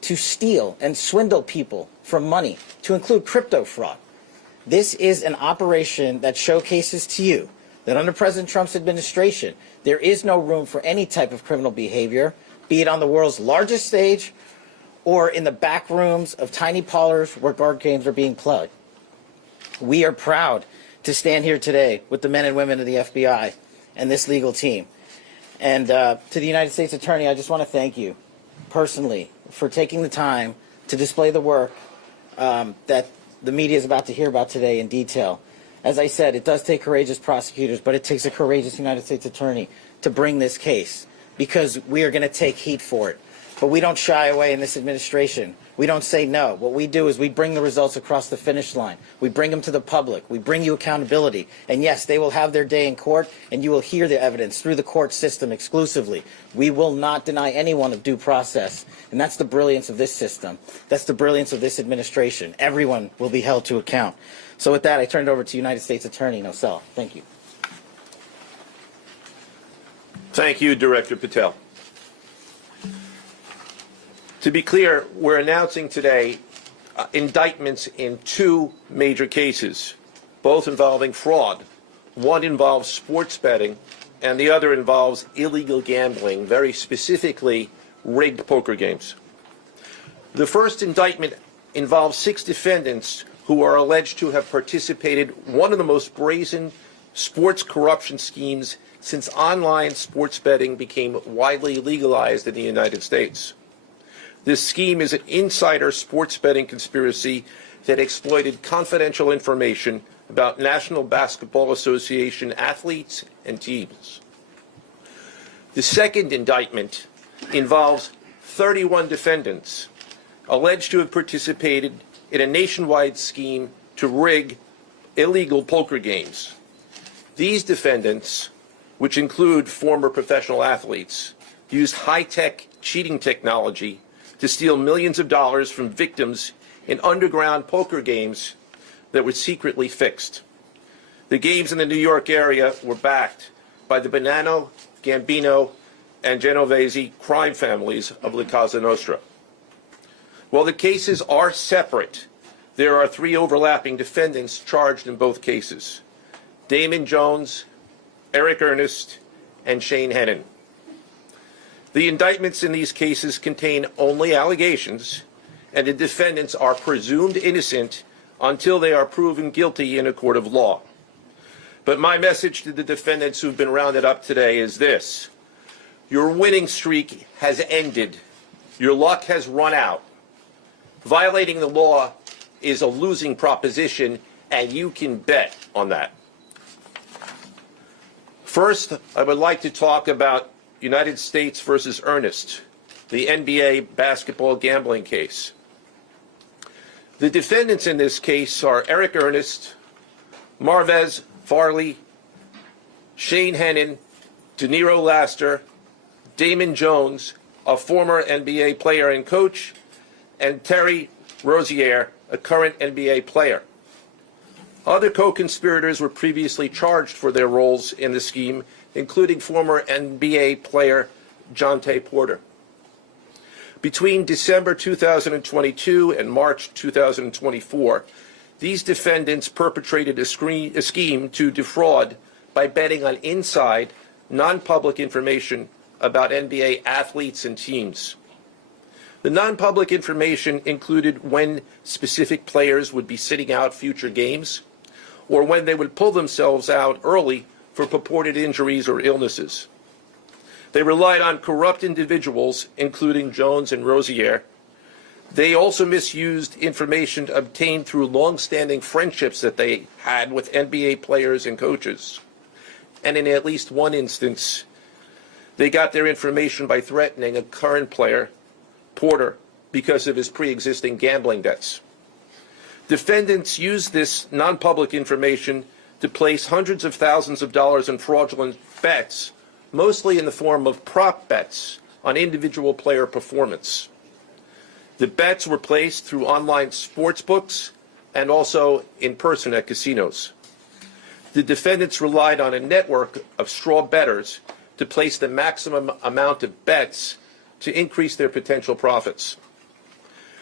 to steal and swindle people for money, to include crypto fraud. This is an operation that showcases to you that under President Trump's administration, there is no room for any type of criminal behavior, be it on the world's largest stage or in the back rooms of tiny parlors where card games are being played. We are proud to stand here today with the men and women of the FBI and this legal team. And to the United States Attorney, I just want to thank you personally for taking the time to display the work that the media is about to hear about today in detail. As I said, it does take courageous prosecutors, but it takes a courageous United States Attorney to bring this case, because we are going to take heat for it. But we don't shy away in this administration. We don't say no. What we do is we bring the results across the finish line. We bring them to the public. We bring you accountability. And yes, they will have their day in court, and you will hear the evidence through the court system exclusively. We will not deny anyone of due process. And that's the brilliance of this system. That's the brilliance of this administration. Everyone will be held to account. So with that, I turn it over to United States Attorney Nosella. Thank you. Thank you, Director Patel. To be clear, we're announcing today indictments in two major cases, both involving fraud. One involves sports betting, and the other involves illegal gambling, very specifically rigged poker games. The first indictment involves 6 defendants who are alleged to have participated in one of the most brazen sports corruption schemes since online sports betting became widely legalized in the United States. This scheme is an insider sports betting conspiracy that exploited confidential information about National Basketball Association athletes and teams. The second indictment involves 31 defendants alleged to have participated in a nationwide scheme to rig illegal poker games. These defendants, which include former professional athletes, used high-tech cheating technology to steal millions of dollars from victims in underground poker games that were secretly fixed. The games in the New York area were backed by the Bonanno, Gambino, and Genovese crime families of La Cosa Nostra. While the cases are separate, there are 3 overlapping defendants charged in both cases: Damon Jones, Eric Ernest, and Shane Hennon. The indictments in these cases contain only allegations, and the defendants are presumed innocent until they are proven guilty in a court of law. But my message to the defendants who've been rounded up today is this: your winning streak has ended. Your luck has run out. Violating the law is a losing proposition, and you can bet on that. First, I would like to talk about United States versus Ernest, the NBA basketball gambling case. The defendants in this case are Eric Ernest, Marvez Farley, Shane Hennon, De Niro Laster, Damon Jones, a former NBA player and coach, and Terry Rozier, a current NBA player. Other co-conspirators were previously charged for their roles in the scheme, including former NBA player Jonte Porter. Between December 2022 and March 2024, these defendants perpetrated a scheme to defraud by betting on inside, non-public information about NBA athletes and teams. The non-public information included when specific players would be sitting out future games, or when they would pull themselves out early for purported injuries or illnesses. They relied on corrupt individuals, including Jones and Rozier. They also misused information obtained through long-standing friendships that they had with NBA players and coaches. And in at least one instance, they got their information by threatening a current player, Porter, because of his pre-existing gambling debts. Defendants used this non-public information to place hundreds of thousands of dollars in fraudulent bets, mostly in the form of prop bets on individual player performance. The bets were placed through online sports books and also in person at casinos. The defendants relied on a network of straw bettors to place the maximum amount of bets to increase their potential profits.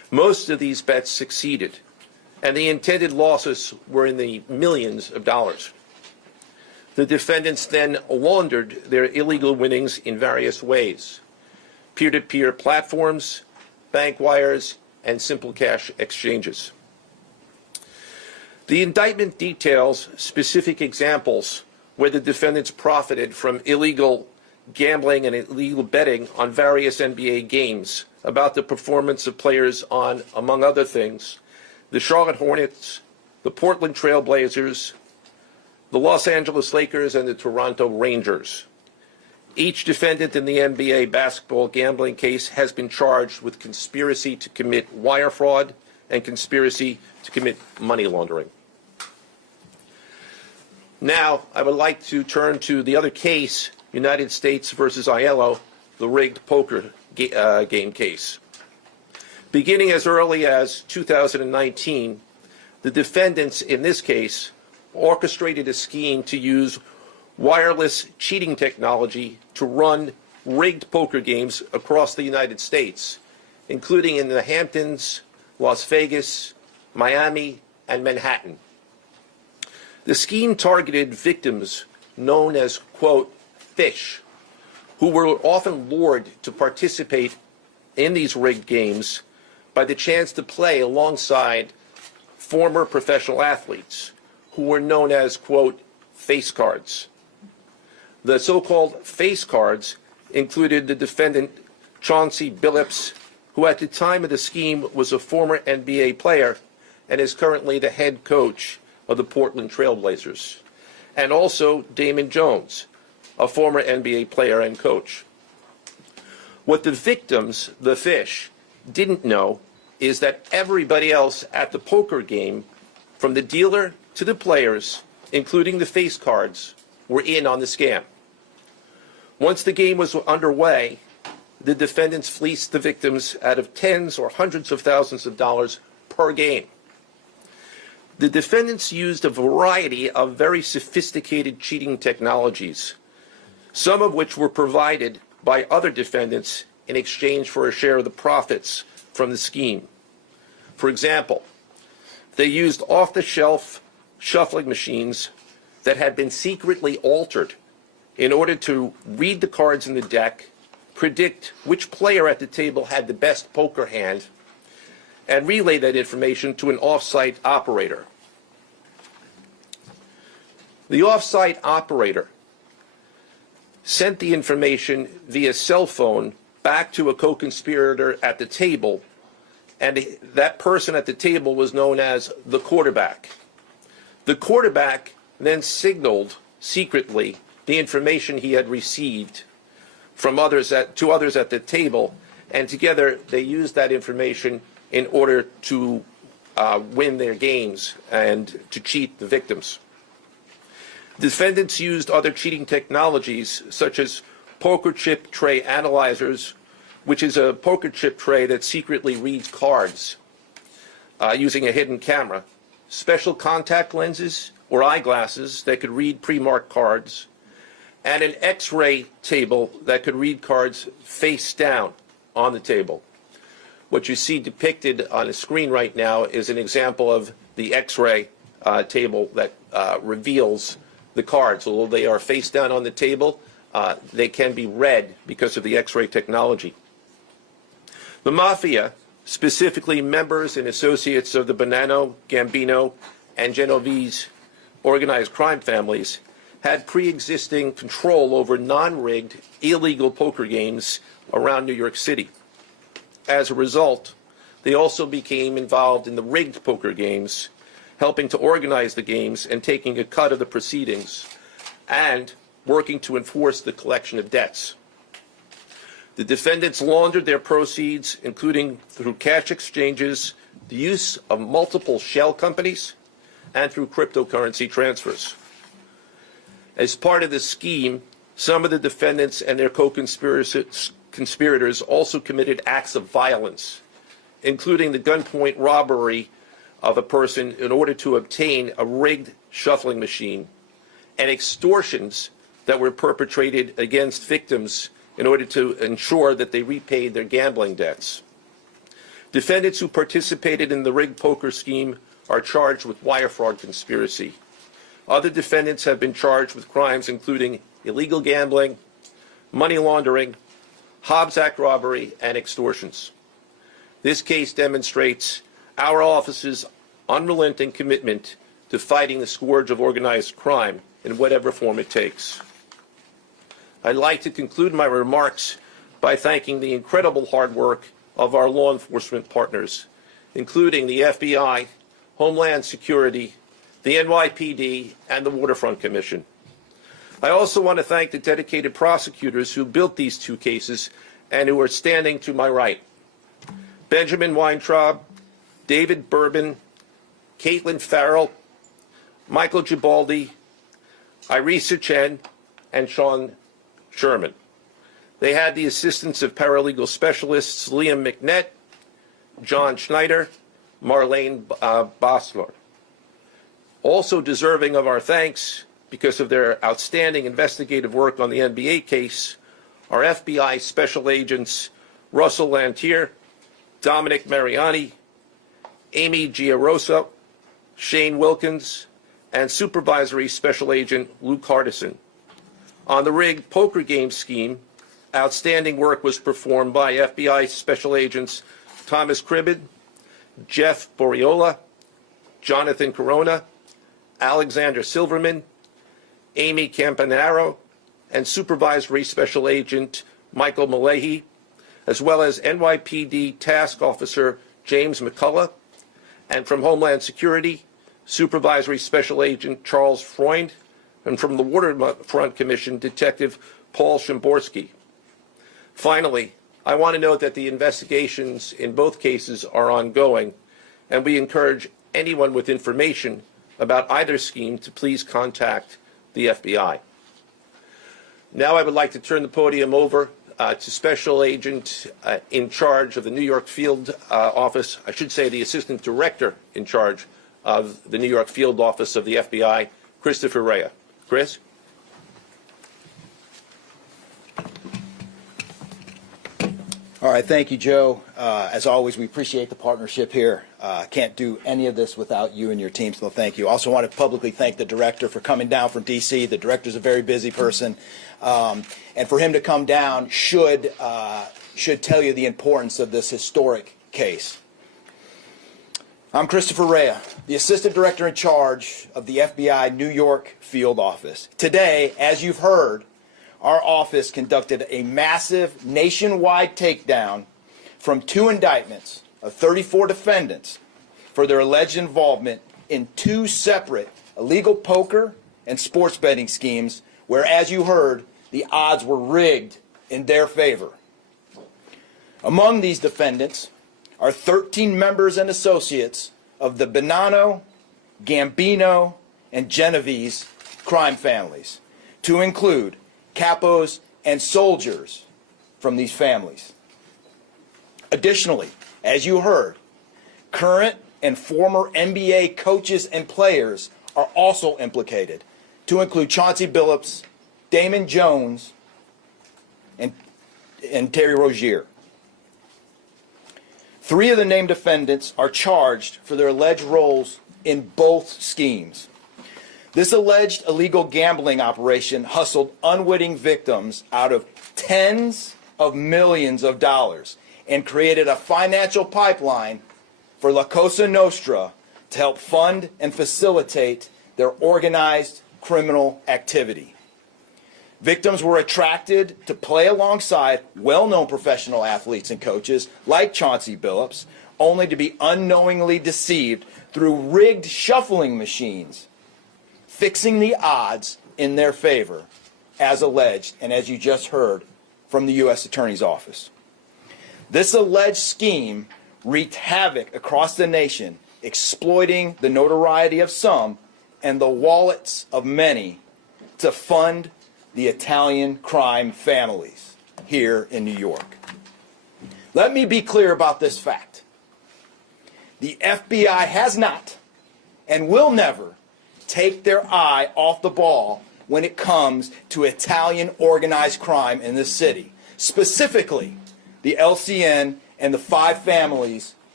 Most of these bets succeeded, and the intended losses were in the millions of dollars. The defendants then laundered their illegal winnings in various ways: peer-to-peer platforms, bank wires, and simple cash exchanges. The indictment details specific examples where the defendants profited from illegal gambling and illegal betting on various NBA games about the performance of players on, among other things, the Charlotte Hornets, the Portland Trail Blazers, the Los Angeles Lakers, and the Toronto Rangers. Each defendant in the NBA basketball gambling case has been charged with conspiracy to commit wire fraud and conspiracy to commit money laundering. Now, I would like to turn to the other case, United States versus Aiello, the rigged poker game case. Beginning as early as 2019, the defendants in this case orchestrated a scheme to use wireless cheating technology to run rigged poker games across the United States, including in the Hamptons, Las Vegas, Miami, and Manhattan. The scheme targeted victims known as, quote, fish, who were often lured to participate in these rigged games by the chance to play alongside former professional athletes who were known as, quote, face cards. The so-called face cards included the defendant Chauncey Billups, who at the time of the scheme was a former NBA player and is currently the head coach of the Portland Trail Blazers, and also Damon Jones, a former NBA player and coach. What the victims, the fish, didn't know is that everybody else at the poker game, from the dealer to the players, including the face cards, were in on the scam. Once the game was underway, the defendants fleeced the victims out of tens or hundreds of thousands of dollars per game. The defendants used a variety of very sophisticated cheating technologies, some of which were provided by other defendants in exchange for a share of the profits from the scheme. For example, they used off-the-shelf shuffling machines that had been secretly altered in order to read the cards in the deck, predict which player at the table had the best poker hand, and relay that information to an off-site operator. The off-site operator sent the information via cell phone back to a co-conspirator at the table, and that person at the table was known as the quarterback. The quarterback then signaled secretly the information he had received from to others at the table, and together they used that information in order to win their games and to cheat the victims. Defendants used other cheating technologies such as poker chip tray analyzers, which is a poker chip tray that secretly reads cards using a hidden camera, special contact lenses or eyeglasses that could read pre-marked cards, and an X-ray table that could read cards face down on the table. What you see depicted on the screen right now is an example of the X-ray table that reveals the cards. Although they are face down on the table, they can be read because of the X-ray technology. The Mafia, specifically members and associates of the Bonanno, Gambino, and Genovese organized crime families, had pre-existing control over non-rigged, illegal poker games around New York City. As a result, they also became involved in the rigged poker games, helping to organize the games and taking a cut of the proceedings, and working to enforce the collection of debts. The defendants laundered their proceeds, including through cash exchanges, the use of multiple shell companies, and through cryptocurrency transfers. As part of the scheme, some of the defendants and their co-conspirators also committed acts of violence, including the gunpoint robbery of a person in order to obtain a rigged shuffling machine, and extortions that were perpetrated against victims in order to ensure that they repaid their gambling debts. Defendants who participated in the rigged poker scheme are charged with wire fraud conspiracy. Other defendants have been charged with crimes including illegal gambling, money laundering, Hobbs Act robbery, and extortions. This case demonstrates our office's unrelenting commitment to fighting the scourge of organized crime in whatever form it takes. I'd like to conclude my remarks by thanking the incredible hard work of our law enforcement partners, including the FBI, Homeland Security, the NYPD, and the Waterfront Commission. I also want to thank the dedicated prosecutors who built these two cases and who are standing to my right. Benjamin Weintraub, David Bourbon, Caitlin Farrell, Michael Gibaldi, Irisa Chen, and Sean Sherman. They had the assistance of paralegal specialists Liam McNett, John Schneider, Marlene Bosler. Also deserving of our thanks because of their outstanding investigative work on the NBA case are FBI Special Agents Russell Lantier, Dominic Mariani, Amy Giarosa, Shane Wilkins, and Supervisory Special Agent Luke Hardison. On the rigged poker game scheme, outstanding work was performed by FBI Special Agents Thomas Cribbin, Jeff Boriola, Jonathan Corona, Alexander Silverman, Amy Campanaro, and Supervisory Special Agent Michael Malahy, as well as NYPD Task Officer James McCullough, and from Homeland Security, Supervisory Special Agent Charles Freund, and from the Waterfront Commission, Detective Paul Shimborski. Finally, I want to note that the investigations in both cases are ongoing, and we encourage anyone with information about either scheme to please contact the FBI. Now I would like to turn the podium over to Special Agent in charge of the New York Field Office, I should say the Assistant Director in charge of the New York Field Office of the FBI, Christopher Rea. Chris? All right, thank you, Joe. As always, we appreciate the partnership here. Can't do any of this without you and your team, so thank you. Also want to publicly thank the director for coming down from D.C. The director's a very busy person, and for him to come down should tell you the importance of this historic case. I'm Christopher Rea, the Assistant Director in charge of the FBI New York Field Office. Today, as you've heard, our office conducted a massive nationwide takedown from 2 indictments of 34 defendants for their alleged involvement in 2 separate illegal poker and sports betting schemes where, as you heard, the odds were rigged in their favor. Among these defendants are 13 members and associates of the Bonanno, Gambino, and Genovese crime families, to include capos and soldiers from these families. Additionally, as you heard, current and former NBA coaches and players are also implicated, to include Chauncey Billups, Damon Jones, and Terry Rozier. 3 of the named defendants are charged for their alleged roles in both schemes. This alleged illegal gambling operation hustled unwitting victims out of tens of millions of dollars and created a financial pipeline for La Cosa Nostra to help fund and facilitate their organized criminal activity. Victims were attracted to play alongside well-known professional athletes and coaches like Chauncey Billups, only to be unknowingly deceived through rigged shuffling machines, fixing the odds in their favor, as alleged and as you just heard from the U.S. Attorney's Office. This alleged scheme wreaked havoc across the nation, exploiting the notoriety of some and the wallets of many to fund the Italian crime families here in New York. Let me be clear about this fact. The FBI has not and will never take their eye off the ball when it comes to Italian organized crime in this city, specifically the LCN and the 5 families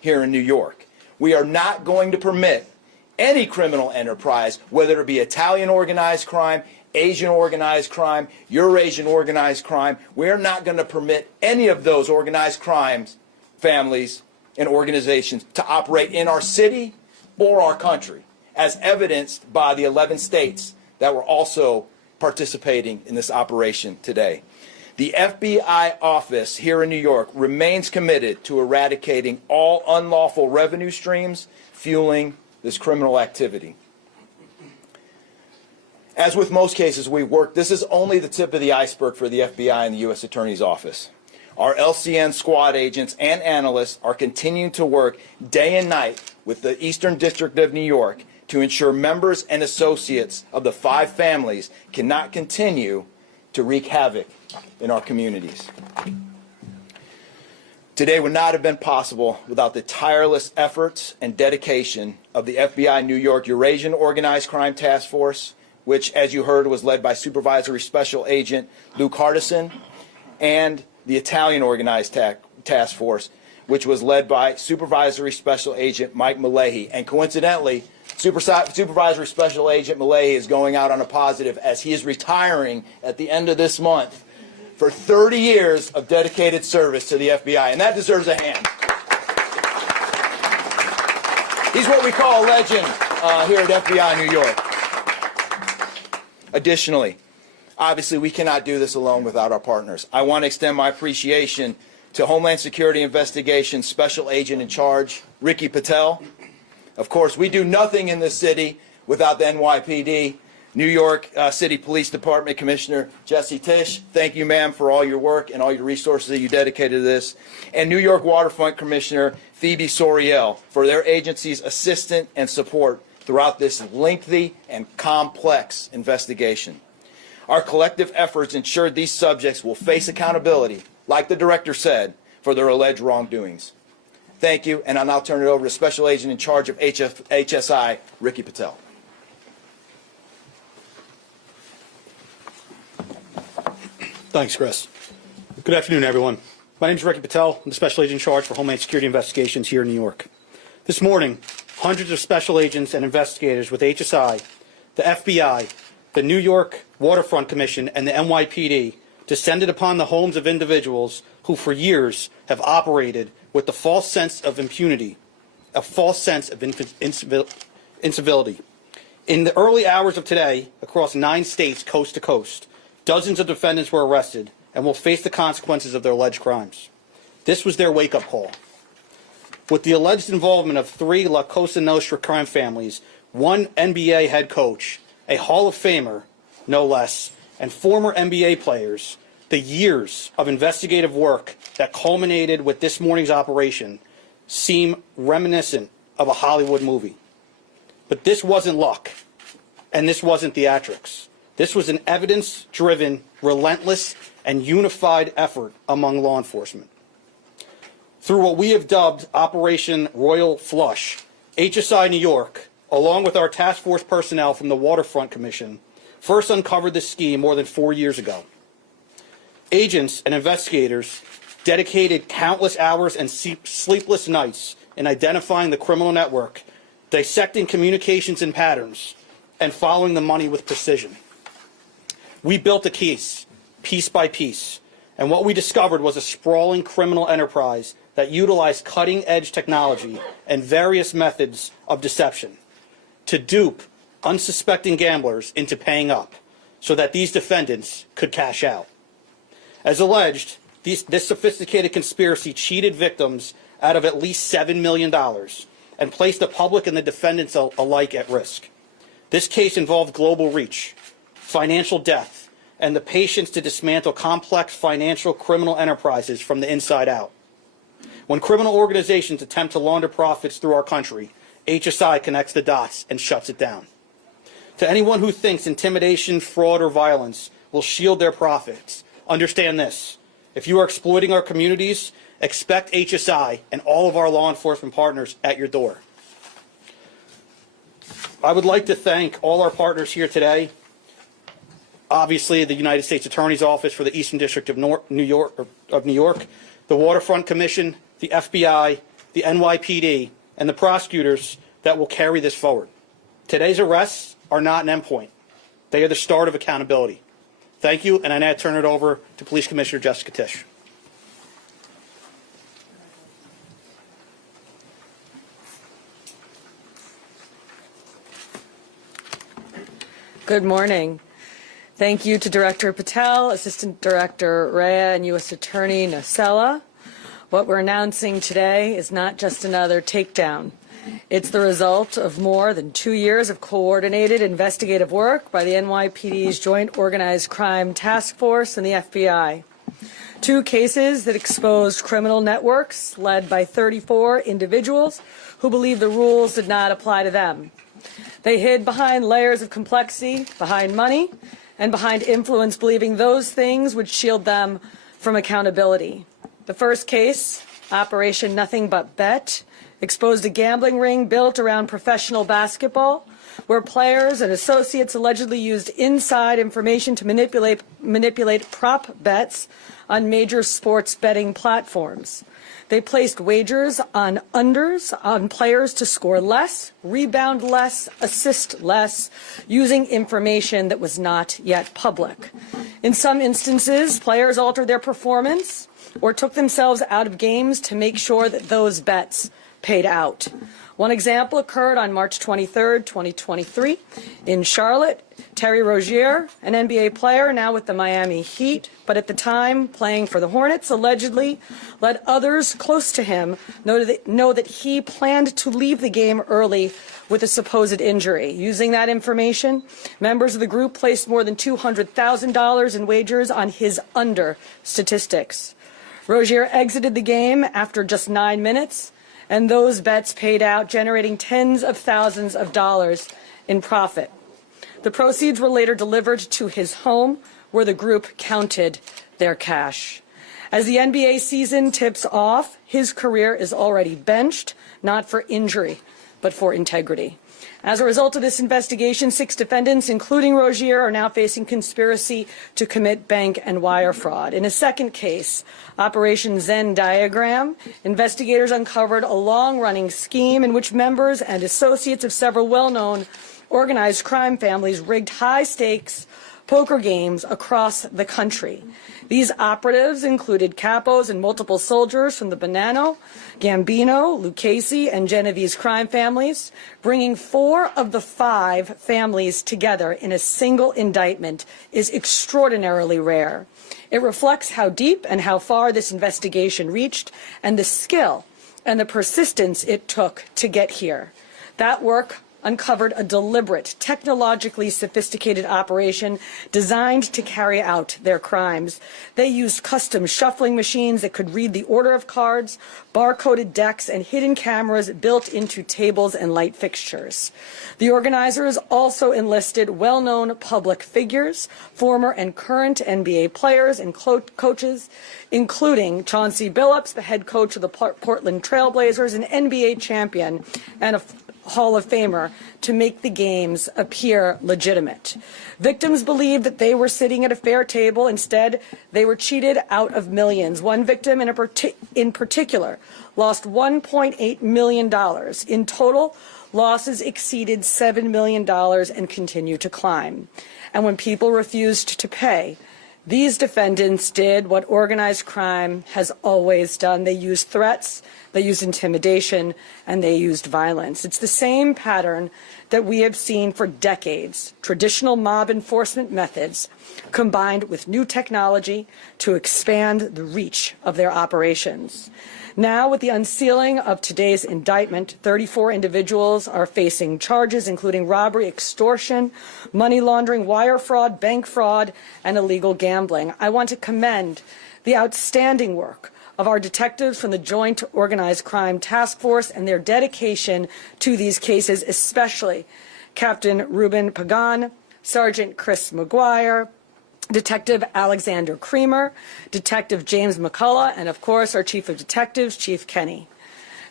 here in New York. We are not going to permit any criminal enterprise, whether it be Italian organized crime, Asian organized crime, Eurasian organized crime. We're not going to permit any of those organized crimes, families, and organizations to operate in our city or our country, as evidenced by the 11 states that were also participating in this operation today. The FBI office here in New York remains committed to eradicating all unlawful revenue streams fueling this criminal activity. As with most cases we work, this is only the tip of the iceberg for the FBI and the U.S. Attorney's Office. Our LCN squad agents and analysts are continuing to work day and night with the Eastern District of New York to ensure members and associates of the 5 families cannot continue to wreak havoc in our communities. Today would not have been possible without the tireless efforts and dedication of the FBI New York Eurasian Organized Crime Task Force, which, as you heard, was led by Supervisory Special Agent Luke Hardison, and the Italian Organized Task Force, which was led by Supervisory Special Agent Mike Malahi. And coincidentally, Supervisory Special Agent Malahi is going out on a positive as he is retiring at the end of this month for 30 years of dedicated service to the FBI, and that deserves a hand. He's what we call a legend here at FBI New York. Additionally, obviously we cannot do this alone without our partners. I want to extend my appreciation to Homeland Security Investigations Special Agent in Charge, Ricky Patel. Of course, we do nothing in this city without the NYPD. New York City Police Department Commissioner Jesse Tisch, thank you, ma'am, for all your work and all your resources that you dedicated to this. And New York Waterfront Commissioner Phoebe Soriel for their agency's assistance and support throughout this lengthy and complex investigation. Our collective efforts ensured these subjects will face accountability, like the director said, for their alleged wrongdoings. Thank you, and I'll now turn it over to Special Agent in charge of HSI, Ricky Patel. Thanks, Chris. Good afternoon, everyone. My name is Ricky Patel. I'm the Special Agent in charge for Homeland Security Investigations here in New York. This morning, hundreds of special agents and investigators with HSI, the FBI, the New York Waterfront Commission, and the NYPD descended upon the homes of individuals who for years have operated with the false sense of impunity, a false sense of incivility. In the early hours of today, across 9 states coast to coast, dozens of defendants were arrested and will face the consequences of their alleged crimes. This was their wake-up call. With the alleged involvement of 3 La Cosa Nostra crime families, 1 NBA head coach, a Hall of Famer, no less, and former NBA players, the years of investigative work that culminated with this morning's operation seem reminiscent of a Hollywood movie. But this wasn't luck, and this wasn't theatrics. This was an evidence-driven, relentless, and unified effort among law enforcement. Through what we have dubbed Operation Royal Flush, HSI New York, along with our task force personnel from the Waterfront Commission, first uncovered this scheme more than 4 years ago. Agents and investigators dedicated countless hours and sleepless nights in identifying the criminal network, dissecting communications and patterns, and following the money with precision. We built a case, piece by piece, and what we discovered was a sprawling criminal enterprise that utilized cutting-edge technology and various methods of deception to dupe unsuspecting gamblers into paying up so that these defendants could cash out. As alleged, this sophisticated conspiracy cheated victims out of at least $7 million and placed the public and the defendants alike at risk. This case involved global reach, financial depth, and the patience to dismantle complex financial criminal enterprises from the inside out. When criminal organizations attempt to launder profits through our country, HSI connects the dots and shuts it down. To anyone who thinks intimidation, fraud, or violence will shield their profits, understand this. If you are exploiting our communities, expect HSI and all of our law enforcement partners at your door. I would like to thank all our partners here today. Obviously, the United States Attorney's Office for the Eastern District of New York, the Waterfront Commission, the FBI, the NYPD, and the prosecutors that will carry this forward. Today's arrests are not an endpoint. They are the start of accountability. Thank you, and I now turn it over to Police Commissioner Jessica Tisch. Good morning. Thank you to Director Patel, Assistant Director Rhea, and U.S. Attorney Nocella. What we're announcing today is not just another takedown. It's the result of more than 2 years of coordinated investigative work by the NYPD's Joint Organized Crime Task Force and the FBI. 2 cases that exposed criminal networks led by 34 individuals who believed the rules did not apply to them. They hid behind layers of complexity, behind money, and behind influence, believing those things would shield them from accountability. The first case, Operation Nothing But Bet, exposed a gambling ring built around professional basketball, where players and associates allegedly used inside information to manipulate prop bets on major sports betting platforms. They placed wagers on unders on players to score less, rebound less, assist less, using information that was not yet public. In some instances, players altered their performance or took themselves out of games to make sure that those bets paid out. One example occurred on March 23, 2023, in Charlotte. Terry Rozier, an NBA player now with the Miami Heat, but at the time playing for the Hornets, allegedly let others close to him know that he planned to leave the game early with a supposed injury. Using that information, members of the group placed more than $200,000 in wagers on his under statistics. Rozier exited the game after just 9 minutes, and those bets paid out, generating tens of thousands of dollars in profit. The proceeds were later delivered to his home, where the group counted their cash. As the NBA season tips off, his career is already benched, not for injury, but for integrity. As a result of this investigation, 6 defendants, including Rozier, are now facing conspiracy to commit bank and wire fraud. In a second case, Operation Zen Diagram, investigators uncovered a long-running scheme in which members and associates of several well-known organized crime families rigged high-stakes poker games across the country. These operatives included capos and multiple soldiers from the Bonanno, Gambino, Lucchese, and Genovese crime families, bringing 4 of the 5 families together in a single indictment is extraordinarily rare. It reflects how deep and how far this investigation reached and the skill and the persistence it took to get here. That work uncovered a deliberate, technologically sophisticated operation designed to carry out their crimes. They used custom shuffling machines that could read the order of cards, barcoded decks, and hidden cameras built into tables and light fixtures. The organizers also enlisted well-known public figures, former and current NBA players and coaches, including Chauncey Billups, the head coach of the Portland Trailblazers, an NBA champion, and a Hall of Famer, to make the games appear legitimate. Victims believed that they were sitting at a fair table. Instead, they were cheated out of millions. One victim in particular lost $1.8 million. In total, losses exceeded $7 million and continue to climb. And when people refused to pay, these defendants did what organized crime has always done. They used threats, they used intimidation, and they used violence. It's the same pattern that we have seen for decades. Traditional mob enforcement methods combined with new technology to expand the reach of their operations. Now, with the unsealing of today's indictment, 34 individuals are facing charges including robbery, extortion, money laundering, wire fraud, bank fraud, and illegal gambling. I want to commend the outstanding work of our detectives from the Joint Organized Crime Task Force and their dedication to these cases, especially Captain Ruben Pagan, Sergeant Chris McGuire, Detective Alexander Creamer, Detective James McCullough, and of course our Chief of Detectives, Chief Kenny.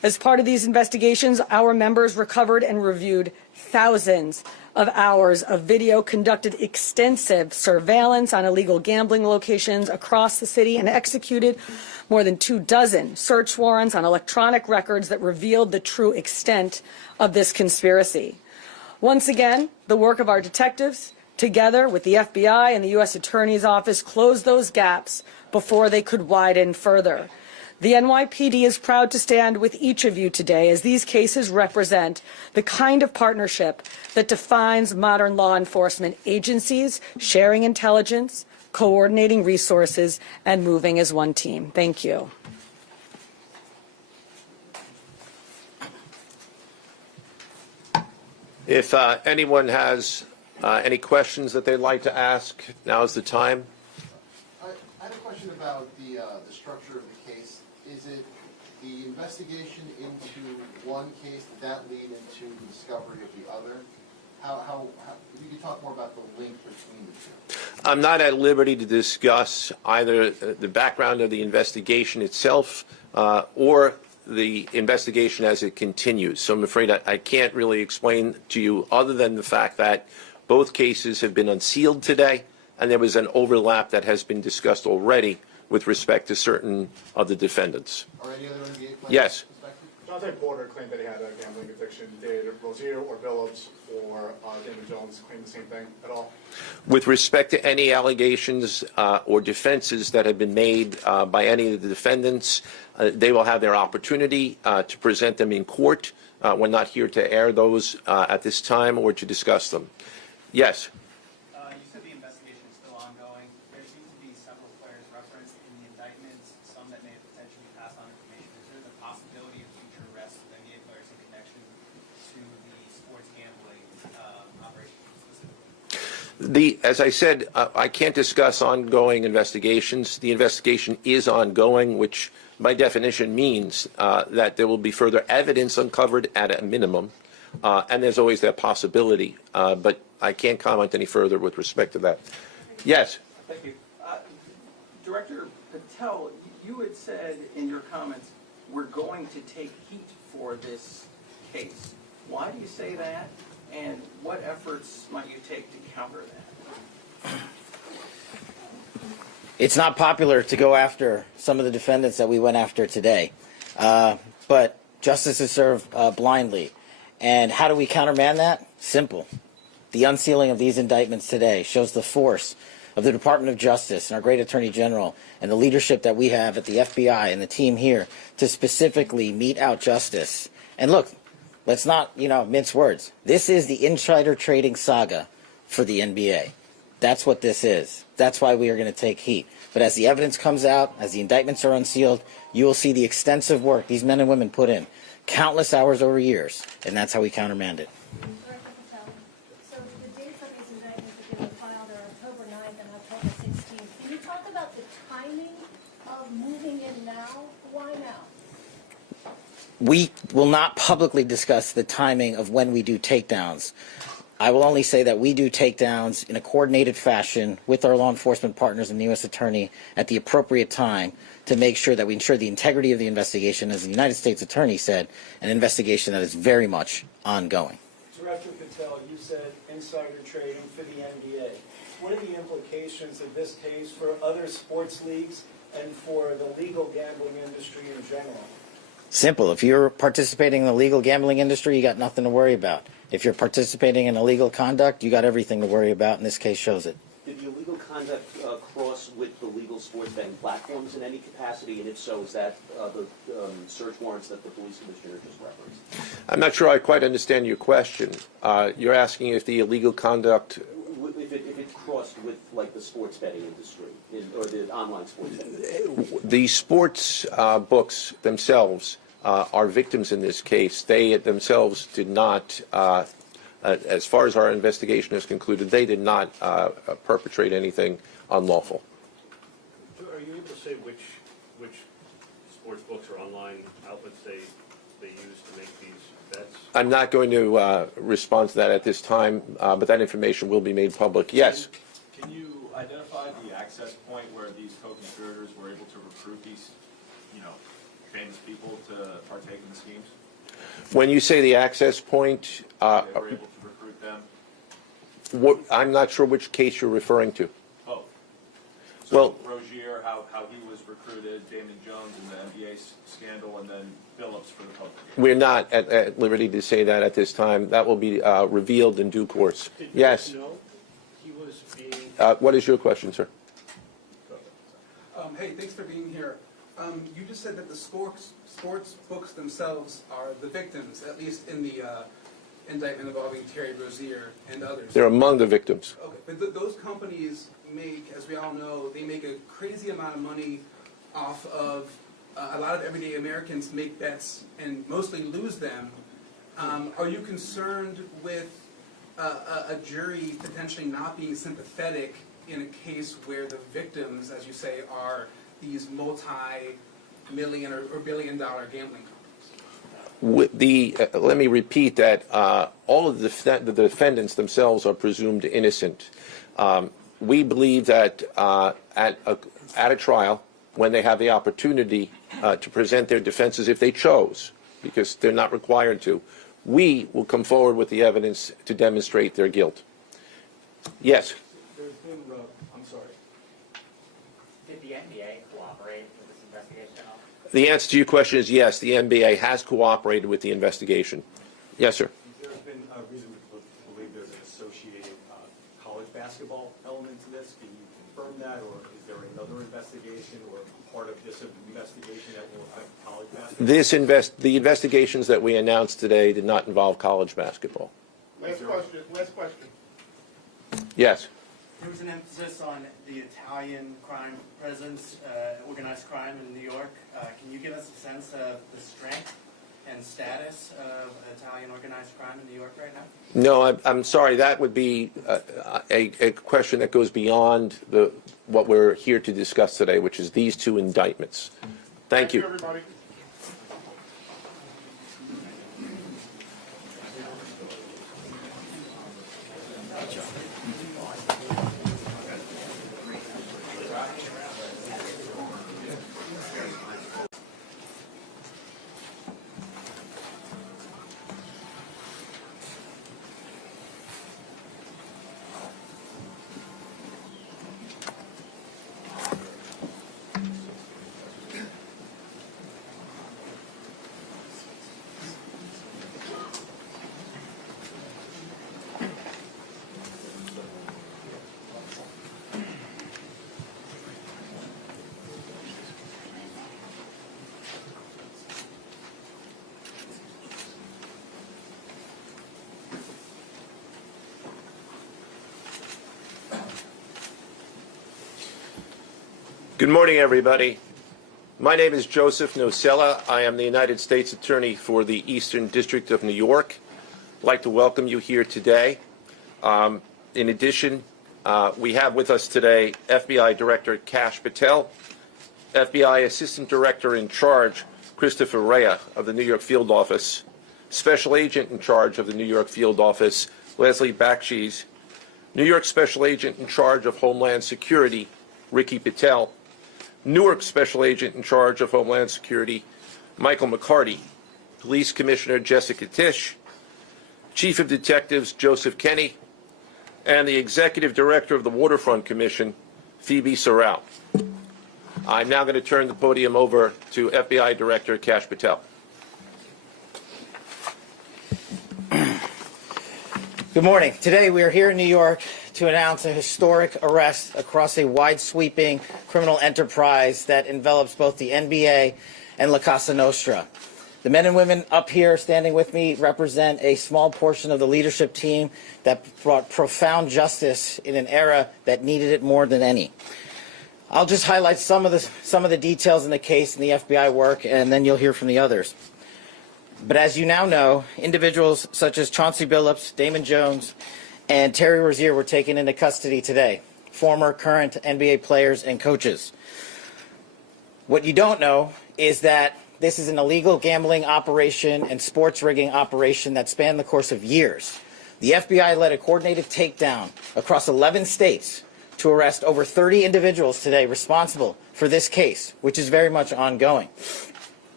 As part of these investigations, our members recovered and reviewed thousands of hours of video, conducted extensive surveillance on illegal gambling locations across the city, and executed more than 24 search warrants on electronic records that revealed the true extent of this conspiracy. Once again, the work of our detectives, together with the FBI and the U.S. Attorney's Office, closed those gaps before they could widen further. The NYPD is proud to stand with each of you today, as these cases represent the kind of partnership that defines modern law enforcement agencies, sharing intelligence, coordinating resources, and moving as one team. Thank you. If anyone has any questions that they'd like to ask, now's the time. I had a question about the structure of the case. Is it the investigation into one case, did that lead into the discovery of the other? How if you could talk more about the link between the two. I'm not at liberty to discuss either the background of the investigation itself or the investigation as it continues. So I'm afraid I can't really explain to you other than the fact that both cases have been unsealed today, and there was an overlap that has been discussed already with respect to certain of the defendants. Are any other NBA players? Yes. Jonathan Porter claimed that he had a gambling addiction. Did Rozier or Billups or David Jones claim the same thing at all? With respect to any allegations or defenses that have been made by any of the defendants, they will have their opportunity to present them in court. We're not here to air those at this time or to discuss them. Yes. You said the investigation is still ongoing. There seem to be several players referenced in the indictments, some that may potentially pass on information. Is there the possibility of future arrests of NBA players in connection to the sports gambling operation specifically? As I said, I can't discuss ongoing investigations. The investigation is ongoing, which by definition means that there will be further evidence uncovered at a minimum, and there's always that possibility. But I can't comment any further with respect to that. Yes? Thank you. Director Patel, you had said in your comments, we're going to take heat for this case. Why do you say that, and what efforts might you take to counter that? It's not popular to go after some of the defendants that we went after today, but justice is served blindly. And how do we countermand that? Simple. The unsealing of these indictments today shows the force of the Department of Justice and our great Attorney General and the leadership that we have at the FBI and the team here to specifically mete out justice. And look, let's not, mince words. This is the insider trading saga for the NBA. That's what this is. That's why we are going to take heat. But as the evidence comes out, as the indictments are unsealed, you will see the extensive work these men and women put in, countless hours over years, and that's how we countermand it. Director Patel, so the dates of these indictments that they were filed are October 9th and October 16th. Can you talk about the timing of moving in now? Why now? We will not publicly discuss the timing of when we do takedowns. I will only say that we do takedowns in a coordinated fashion with our law enforcement partners and the U.S. Attorney at the appropriate time to make sure that we ensure the integrity of the investigation, as the United States Attorney said, an investigation that is very much ongoing. Director Patel, you said insider trading for the NBA. What are the implications of this case for other sports leagues and for the legal gambling industry in general? Simple. If you're participating in the legal gambling industry, you got nothing to worry about. If you're participating in illegal conduct, you got everything to worry about, and this case shows it. Did the illegal conduct cross with the legal sports betting platforms in any capacity? And if so, is that the search warrants that the police commissioner just referenced? I'm not sure I quite understand your question. You're asking if the illegal conduct... If it crossed with, like, the sports betting industry, or the online sports betting? The sports books themselves are victims in this case. They themselves did not, as far as our investigation has concluded, they did not perpetrate anything unlawful. Are you able to say which sports books or online outlets they use to make these bets? I'm not going to respond to that at this time, but that information will be made public. Yes? Can you identify the access point where these co-conspirators were able to recruit these, famous people to partake in the schemes? When you say the access point, They were able to recruit them? I'm not sure which case you're referring to. Oh. Well, Rozier, how he was recruited, Damon Jones in the NBA scandal, and then Billups for the poker game. we're not at liberty to say that at this time. That will be revealed in due course. Yes. know he was being... What is your question, sir? Hey, thanks for being here. You just said that the sports books themselves are the victims, at least in the indictment involving Terry Rozier and others. They're among the victims. Okay, but those companies make, as we all know, they make a crazy amount of money off of a lot of everyday Americans make bets and mostly lose them. Are you concerned with a jury potentially not being sympathetic in a case where the victims, as you say, are these multi-million or billion-dollar gambling companies? Let me repeat that all of the defendants themselves are presumed innocent. We believe that at a trial, when they have the opportunity to present their defenses, if they chose, because they're not required to, we will come forward with the evidence to demonstrate their guilt. Yes. There's been, I'm sorry. Did the NBA cooperate with this investigation at all? The answer to your question is yes. The NBA has cooperated with the investigation. Yes, sir. There's been a reason to believe there's an associated college basketball element to this. Can you confirm that, or is there another investigation or part of this investigation that will affect college basketball? The investigations that we announced today did not involve college basketball. Last question. Yes. There was an emphasis on the Italian crime presence, organized crime in New York. Can you give us a sense of the strength and status of Italian organized crime in New York right now? No, I'm sorry. That would be a question that goes beyond what we're here to discuss today, which is these two indictments. Thank you. Everybody. Good morning, everybody. My name is Joseph Nocella. I am the United States Attorney for the Eastern District of New York. I'd like to welcome you here today. In addition, we have with us today FBI Director Kash Patel, FBI Assistant Director in Charge Christopher Rea of the New York Field Office, Special Agent in Charge of the New York Field Office Leslie Bakshi's, New York Special Agent in Charge of Homeland Security Ricky Patel, Newark Special Agent in Charge of Homeland Security Michael McCarty, Police Commissioner Jessica Tisch, Chief of Detectives Joseph Kenny, and the Executive Director of the Waterfront Commission, Phoebe Sorrell. I'm now going to turn the podium over to FBI Director Kash Patel. Good morning. Today we are here in New York to announce a historic arrest across a wide-sweeping criminal enterprise that envelops both the NBA and La Casa Nostra. The men and women up here standing with me represent a small portion of the leadership team that brought profound justice in an era that needed it more than any. I'll just highlight some of the details in the case and the FBI work, and then you'll hear from the others. But as you now know, individuals such as Chauncey Billups, Damon Jones, and Terry Rozier were taken into custody today, former, current NBA players and coaches. What you don't know is that this is an illegal gambling operation and sports rigging operation that spanned the course of years. The FBI led a coordinated takedown across 11 states to arrest over 30 individuals today responsible for this case, which is very much ongoing.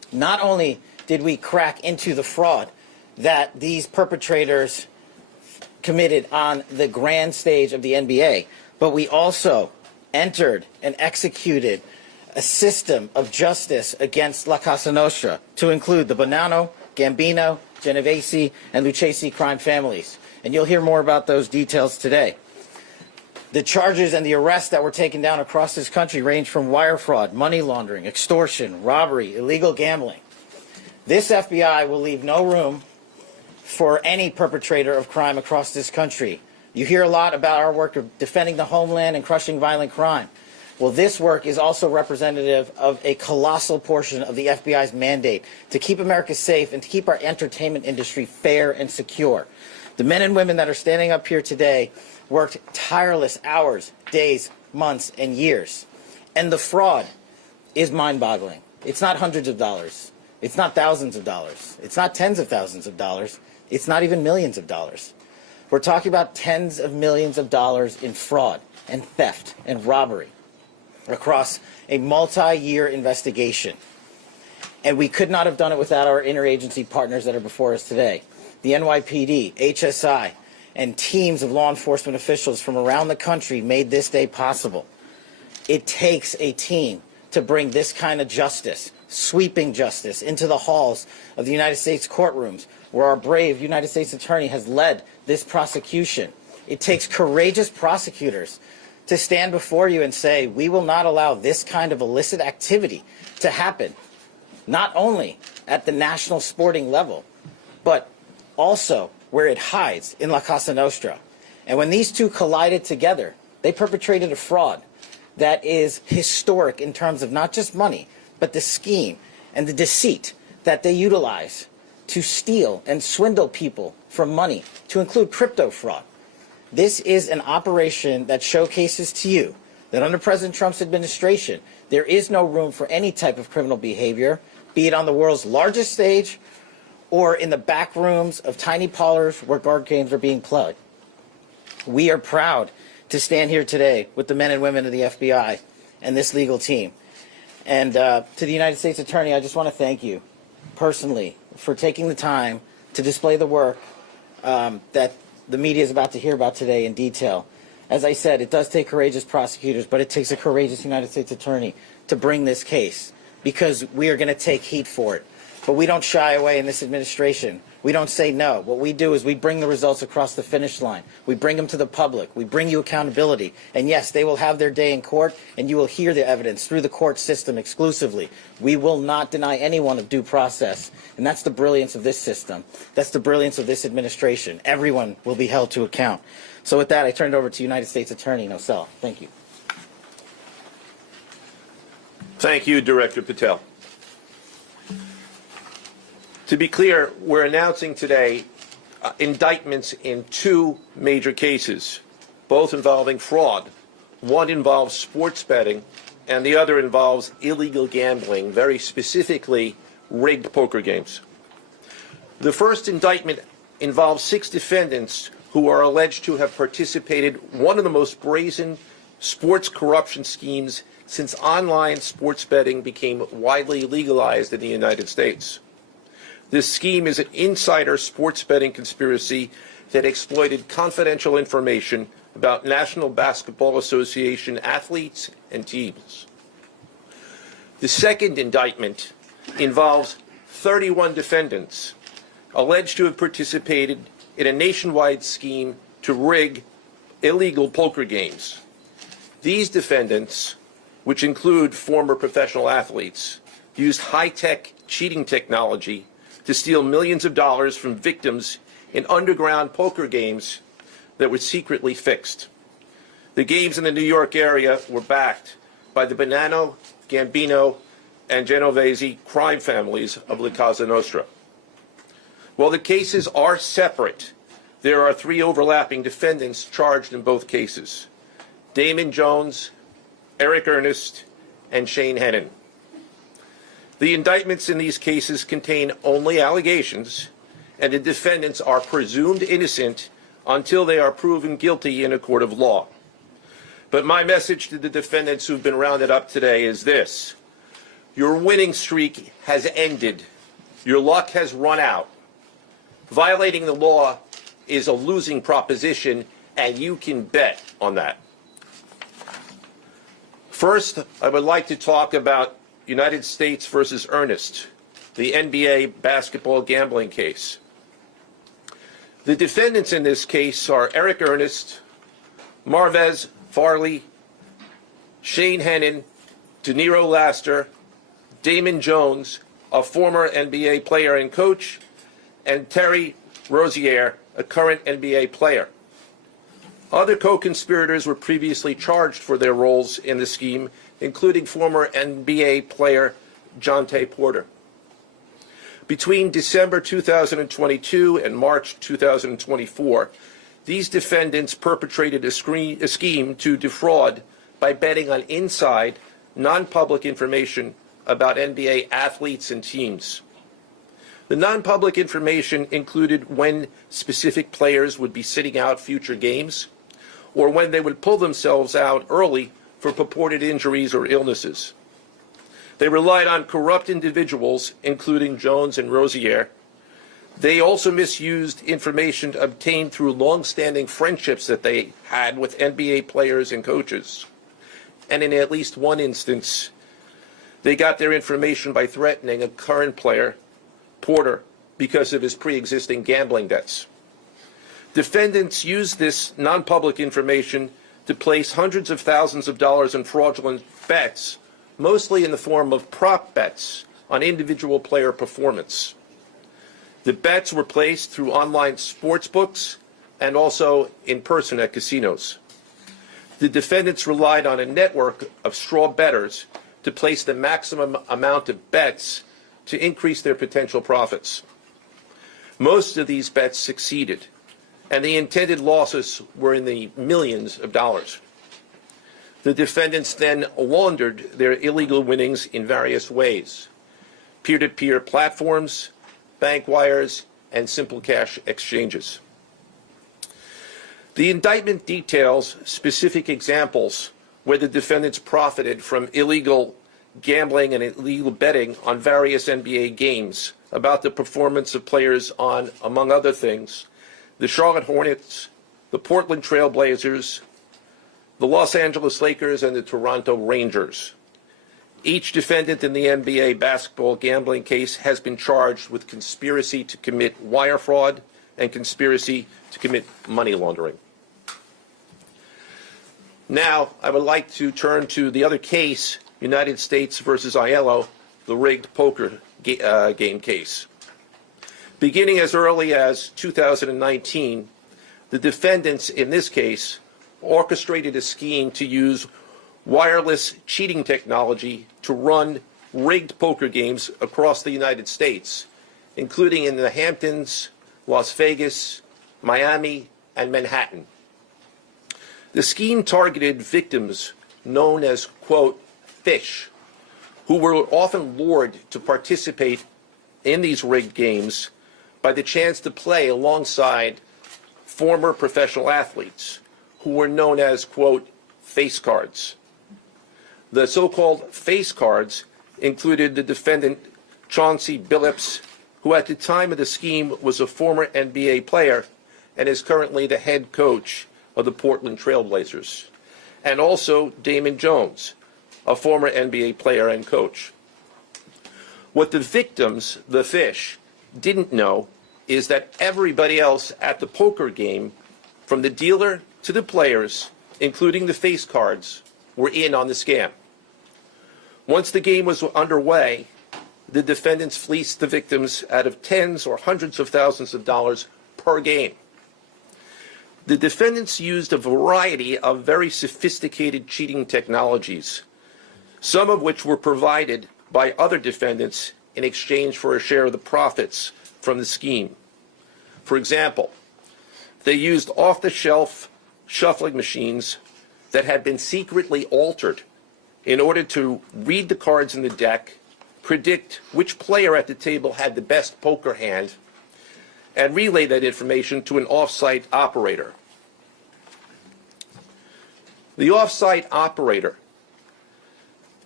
Not only did we crack into the fraud that these perpetrators committed on the grand stage of the NBA, but we also entered and executed a system of justice against La Cosa Nostra to include the Bonanno, Gambino, Genovese, and Lucchese crime families. And you'll hear more about those details today. The charges and the arrests that were taken down across this country range from wire fraud, money laundering, extortion, robbery, illegal gambling. This FBI will leave no room for any perpetrator of crime across this country. You hear a lot about our work of defending the homeland and crushing violent crime. Well, this work is also representative of a colossal portion of the FBI's mandate to keep America safe and to keep our entertainment industry fair and secure. The men and women that are standing up here today worked tireless hours, days, months, and years. And the fraud is mind-boggling. It's not hundreds of dollars. It's not thousands of dollars. It's not tens of thousands of dollars. It's not even millions of dollars. We're talking about tens of millions of dollars in fraud and theft and robbery across a multi-year investigation. And we could not have done it without our interagency partners that are before us today. The NYPD, HSI, and teams of law enforcement officials from around the country made this day possible. It takes a team to bring this kind of justice, sweeping justice, into the halls of the United States courtrooms, where our brave United States Attorney has led this prosecution. It takes courageous prosecutors to stand before you and say, we will not allow this kind of illicit activity to happen, not only at the national sporting level, but also where it hides in La Cosa Nostra. And when these two collided together, they perpetrated a fraud that is historic in terms of not just money, but the scheme and the deceit that they utilize to steal and swindle people for money, to include crypto fraud. This is an operation that showcases to you that under President Trump's administration, there is no room for any type of criminal behavior, be it on the world's largest stage or in the back rooms of tiny parlors where card games are being played. We are proud to stand here today with the men and women of the FBI and this legal team. And to the United States Attorney, I just want to thank you personally for taking the time to display the work that the media is about to hear about today in detail. As I said, it does take courageous prosecutors, but it takes a courageous United States Attorney to bring this case, because we are going to take heat for it. But we don't shy away in this administration. We don't say no. What we do is we bring the results across the finish line. We bring them to the public. We bring you accountability. And yes, they will have their day in court, and you will hear the evidence through the court system exclusively. We will not deny anyone of due process. And that's the brilliance of this system. That's the brilliance of this administration. Everyone will be held to account. So with that, I turn it over to United States Attorney Nosella. Thank you. Thank you, Director Patel. To be clear, we're announcing today indictments in two major cases, both involving fraud. One involves sports betting, and the other involves illegal gambling, very specifically rigged poker games. The first indictment involves 6 defendants who are alleged to have participated in one of the most brazen sports corruption schemes since online sports betting became widely legalized in the United States. This scheme is an insider sports betting conspiracy that exploited confidential information about National Basketball Association athletes and teams. The second indictment involves 31 defendants alleged to have participated in a nationwide scheme to rig illegal poker games. These defendants, which include former professional athletes, used high-tech cheating technology to steal millions of dollars from victims in underground poker games that were secretly fixed. The games in the New York area were backed by the Bonanno, Gambino, and Genovese crime families of La Cosa Nostra. While the cases are separate, there are 3 overlapping defendants charged in both cases: Damon Jones, Eric Ernest, and Shane Hennon. The indictments in these cases contain only allegations, and the defendants are presumed innocent until they are proven guilty in a court of law. But my message to the defendants who've been rounded up today is this: Your winning streak has ended. Your luck has run out. Violating the law is a losing proposition, and you can bet on that. First, I would like to talk about United States versus Ernest, the NBA basketball gambling case. The defendants in this case are Eric Ernest, Marvez Farley, Shane Hennon, De Niro Laster, Damon Jones, a former NBA player and coach, and Terry Rozier, a current NBA player. Other co-conspirators were previously charged for their roles in the scheme, including former NBA player Jonte Porter. Between December 2022 and March 2024, these defendants perpetrated a scheme to defraud by betting on inside, non-public information about NBA athletes and teams. The non-public information included when specific players would be sitting out future games, or when they would pull themselves out early for purported injuries or illnesses. They relied on corrupt individuals, including Jones and Rozier. They also misused information obtained through long-standing friendships that they had with NBA players and coaches. And in at least one instance, they got their information by threatening a current player, Porter, because of his pre-existing gambling debts. Defendants used this non-public information to place hundreds of thousands of dollars in fraudulent bets, mostly in the form of prop bets on individual player performance. The bets were placed through online sports books and also in person at casinos. The defendants relied on a network of straw bettors to place the maximum amount of bets to increase their potential profits. Most of these bets succeeded, and the intended losses were in the millions of dollars. The defendants then laundered their illegal winnings in various ways: peer-to-peer platforms, bank wires, and simple cash exchanges. The indictment details specific examples where the defendants profited from illegal gambling and illegal betting on various NBA games about the performance of players on, among other things, the Charlotte Hornets, the Portland Trail Blazers, the Los Angeles Lakers, and the Toronto Rangers. Each defendant in the NBA basketball gambling case has been charged with conspiracy to commit wire fraud and conspiracy to commit money laundering. Now, I would like to turn to the other case, United States versus Aiello, the rigged poker game case. Beginning as early as 2019, the defendants in this case orchestrated a scheme to use wireless cheating technology to run rigged poker games across the United States, including in the Hamptons, Las Vegas, Miami, and Manhattan. The scheme targeted victims known as, quote, fish, who were often lured to participate in these rigged games by the chance to play alongside former professional athletes who were known as, quote, face cards. The so-called face cards included the defendant Chauncey Billups, who at the time of the scheme was a former NBA player and is currently the head coach of the Portland Trail Blazers, and also Damon Jones, a former NBA player and coach. What the victims, the fish, didn't know is that everybody else at the poker game, from the dealer to the players, including the face cards, were in on the scam. Once the game was underway, the defendants fleeced the victims out of tens or hundreds of thousands of dollars per game. The defendants used a variety of very sophisticated cheating technologies, some of which were provided by other defendants in exchange for a share of the profits from the scheme. For example, they used off-the-shelf shuffling machines that had been secretly altered in order to read the cards in the deck, predict which player at the table had the best poker hand, and relay that information to an off-site operator. The off-site operator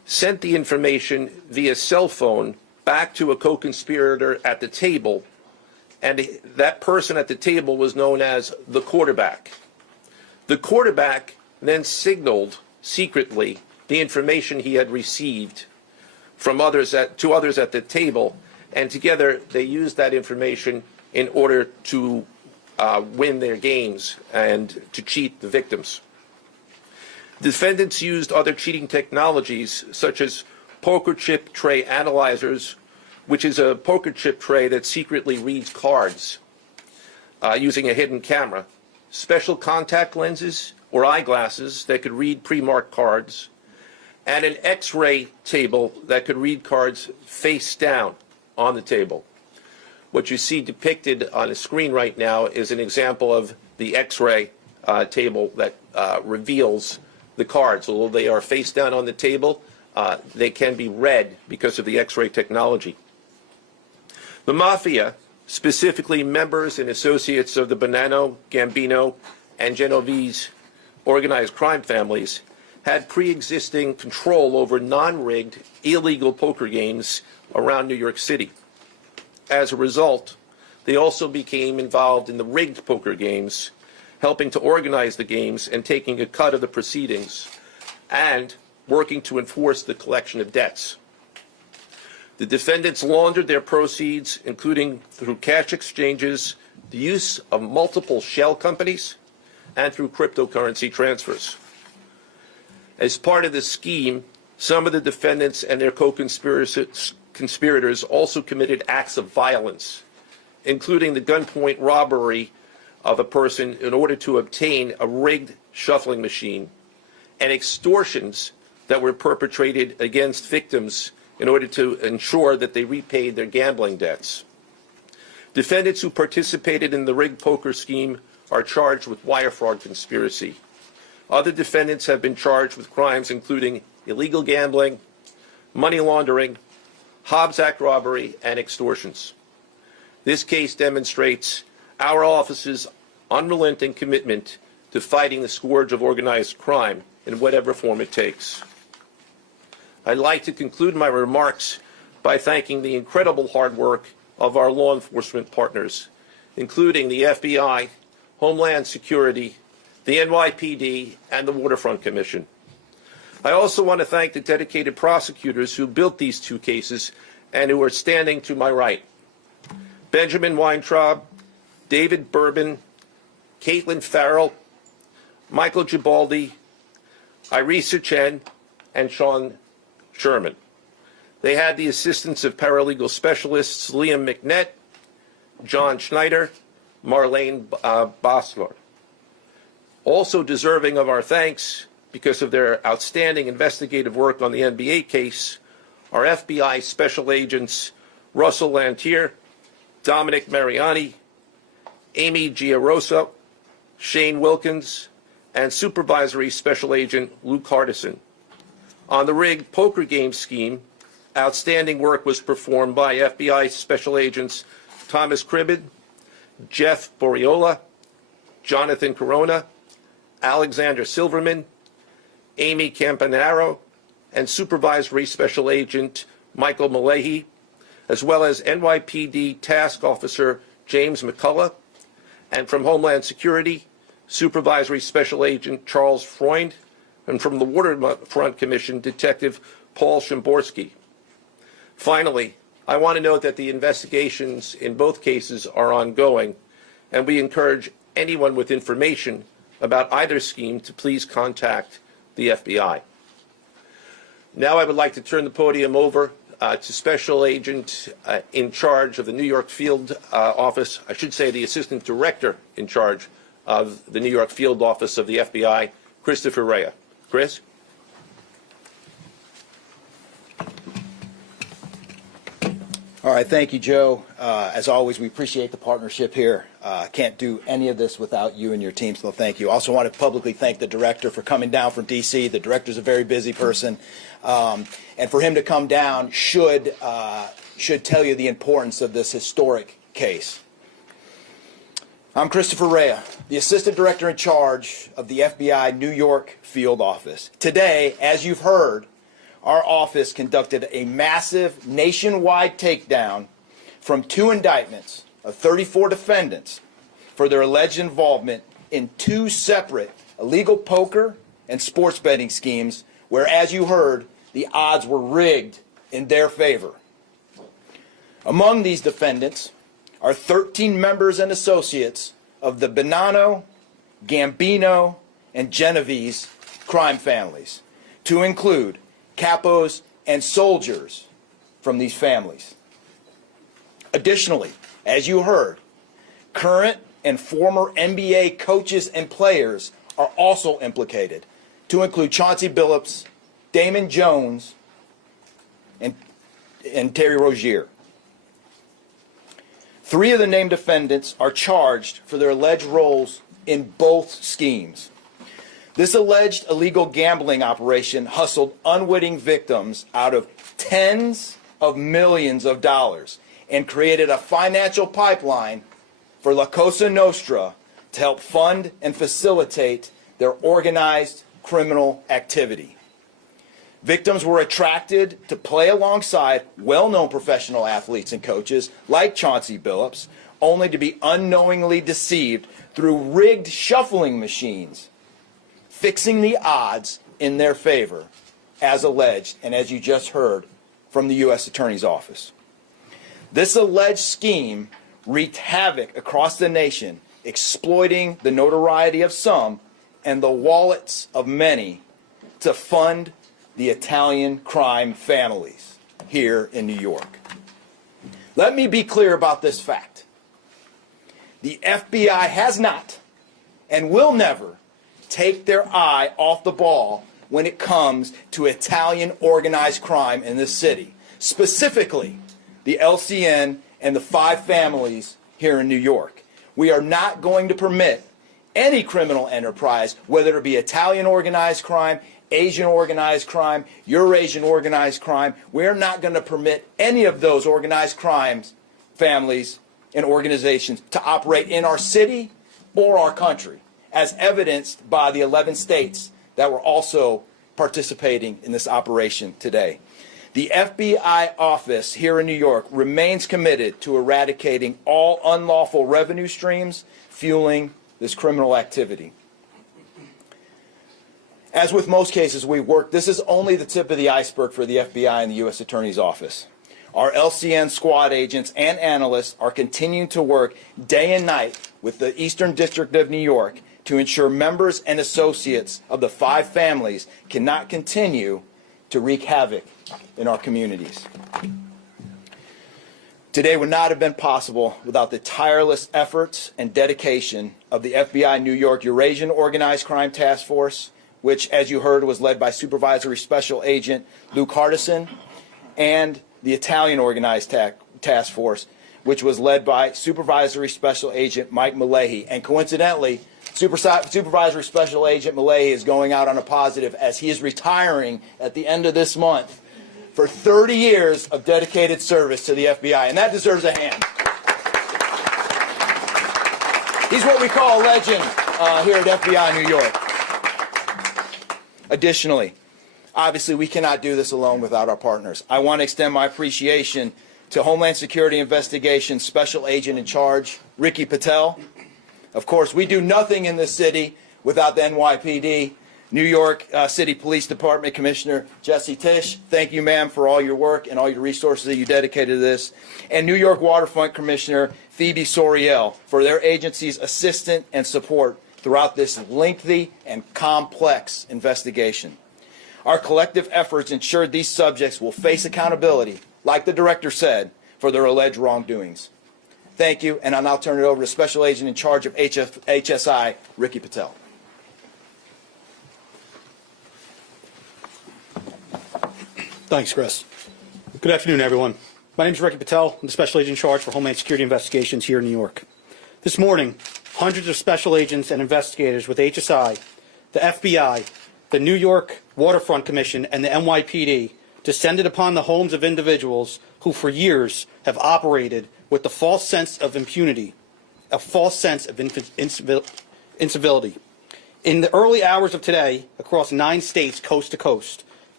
sent the information via cell phone back to a co-conspirator at the table, and that person at the table was known as the quarterback. The quarterback then signaled secretly the information he had received from others to others at the table, and together they used that information in order to win their games and to cheat the victims. Defendants used other cheating technologies such as poker chip tray analyzers, which is a poker chip tray that secretly reads cards using a hidden camera, special contact lenses or eyeglasses that could read pre-marked cards, and an X-ray table that could read cards face down on the table. What you see depicted on the screen right now is an example of the X-ray table that reveals the cards. Although they are face down on the table, they can be read because of the X-ray technology. The Mafia, specifically members and associates of the Bonanno, Gambino, and Genovese organized crime families, had pre-existing control over non-rigged, illegal poker games around New York City. As a result, they also became involved in the rigged poker games, helping to organize the games and taking a cut of the proceedings, and working to enforce the collection of debts. The defendants laundered their proceeds, including through cash exchanges, the use of multiple shell companies, and through cryptocurrency transfers. As part of the scheme, some of the defendants and their co-conspirators also committed acts of violence, including the gunpoint robbery of a person in order to obtain a rigged shuffling machine, and extortions that were perpetrated against victims in order to ensure that they repaid their gambling debts. Defendants who participated in the rigged poker scheme are charged with wire fraud conspiracy. Other defendants have been charged with crimes including illegal gambling, money laundering, Hobbs Act robbery, and extortions. This case demonstrates our office's unrelenting commitment to fighting the scourge of organized crime in whatever form it takes. I'd like to conclude my remarks by thanking the incredible hard work of our law enforcement partners, including the FBI, Homeland Security, the NYPD, and the Waterfront Commission. I also want to thank the dedicated prosecutors who built these two cases and who are standing to my right. Benjamin Weintraub, David Bourbon, Caitlin Farrell, Michael Gibaldi, Irisa Chen, and Sean Sherman. They had the assistance of paralegal specialists Liam McNett, John Schneider, Marlene Bosler. Also deserving of our thanks because of their outstanding investigative work on the NBA case are FBI Special Agents Russell Lantier, Dominic Mariani, Amy Giarosa, Shane Wilkins, and Supervisory Special Agent Luke Hardison. On the rigged poker game scheme, outstanding work was performed by FBI Special Agents Thomas Cribbin, Jeff Boriola, Jonathan Corona, Alexander Silverman, Amy Campanaro, and Supervisory Special Agent Michael Malahi, as well as NYPD Task Officer James McCullough, and from Homeland Security, Supervisory Special Agent Charles Freund, and from the Waterfront Commission, Detective Paul Shimborski. Finally, I want to note that the investigations in both cases are ongoing, and we encourage anyone with information about either scheme to please contact the FBI. Now I would like to turn the podium over to Special Agent in charge of the New York Field Office, I should say the Assistant Director in charge of the New York Field Office of the FBI, Christopher Rea. Chris? All right, thank you, Joe. As always, we appreciate the partnership here. Can't do any of this without you and your team, so thank you. Also want to publicly thank the director for coming down from D.C. The director's a very busy person, and for him to come down should tell you the importance of this historic case. I'm Christopher Rea, the Assistant Director in charge of the FBI New York Field Office. Today, as you've heard, our office conducted a massive nationwide takedown from 2 indictments of 34 defendants for their alleged involvement in 2 separate illegal poker and sports betting schemes where, as you heard, the odds were rigged in their favor. Among these defendants are 13 members and associates of the Bonanno, Gambino, and Genovese crime families, to include capos and soldiers from these families. Additionally, as you heard, current and former NBA coaches and players are also implicated, to include Chauncey Billups, Damon Jones, and Terry Rozier. 3 of the named defendants are charged for their alleged roles in both schemes. This alleged illegal gambling operation hustled unwitting victims out of tens of millions of dollars and created a financial pipeline for La Cosa Nostra to help fund and facilitate their organized criminal activity. Victims were attracted to play alongside well-known professional athletes and coaches like Chauncey Billups, only to be unknowingly deceived through rigged shuffling machines, fixing the odds in their favor, as alleged and as you just heard from the U.S. Attorney's Office. This alleged scheme wreaked havoc across the nation, exploiting the notoriety of some and the wallets of many to fund the Italian crime families here in New York. Let me be clear about this fact. The FBI has not and will never take their eye off the ball when it comes to Italian organized crime in this city, specifically the LCN and the 5 families here in New York. We are not going to permit any criminal enterprise, whether it be Italian organized crime, Asian organized crime, Eurasian organized crime. We're not going to permit any of those organized crimes, families, and organizations to operate in our city or our country, as evidenced by the 11 states that were also participating in this operation today. The FBI office here in New York remains committed to eradicating all unlawful revenue streams fueling this criminal activity. As with most cases we work, this is only the tip of the iceberg for the FBI and the U.S. Attorney's Office. Our LCN squad agents and analysts are continuing to work day and night with the Eastern District of New York to ensure members and associates of the 5 families cannot continue to wreak havoc in our communities. Today would not have been possible without the tireless efforts and dedication of the FBI New York Eurasian Organized Crime Task Force, which, as you heard, was led by Supervisory Special Agent Luke Hardison, and the Italian Organized Task Force, which was led by Supervisory Special Agent Mike Malahi. And coincidentally, Supervisory Special Agent Malahi is going out on a positive as he is retiring at the end of this month for 30 years of dedicated service to the FBI, and that deserves a hand. He's what we call a legend here at FBI New York. Additionally, obviously we cannot do this alone without our partners. I want to extend my appreciation to Homeland Security Investigations Special Agent in Charge, Ricky Patel. Of course, we do nothing in this city without the NYPD. New York City Police Department Commissioner Jesse Tisch, thank you, ma'am, for all your work and all your resources that you dedicated to this. And New York Waterfront Commissioner Phoebe Soriel for their agency's assistance and support throughout this lengthy and complex investigation. Our collective efforts ensured these subjects will face accountability, like the director said, for their alleged wrongdoings. Thank you, and I'll now turn it over to Special Agent in charge of HSI, Ricky Patel. Thanks, Chris. Good afternoon, everyone. My name is Ricky Patel. I'm the Special Agent in charge for Homeland Security Investigations here in New York. This morning, hundreds of special agents and investigators with HSI, the FBI, the New York Waterfront Commission, and the NYPD descended upon the homes of individuals who for years have operated with the false sense of impunity, a false sense of incivility. In the early hours of today, across 9 states coast to coast,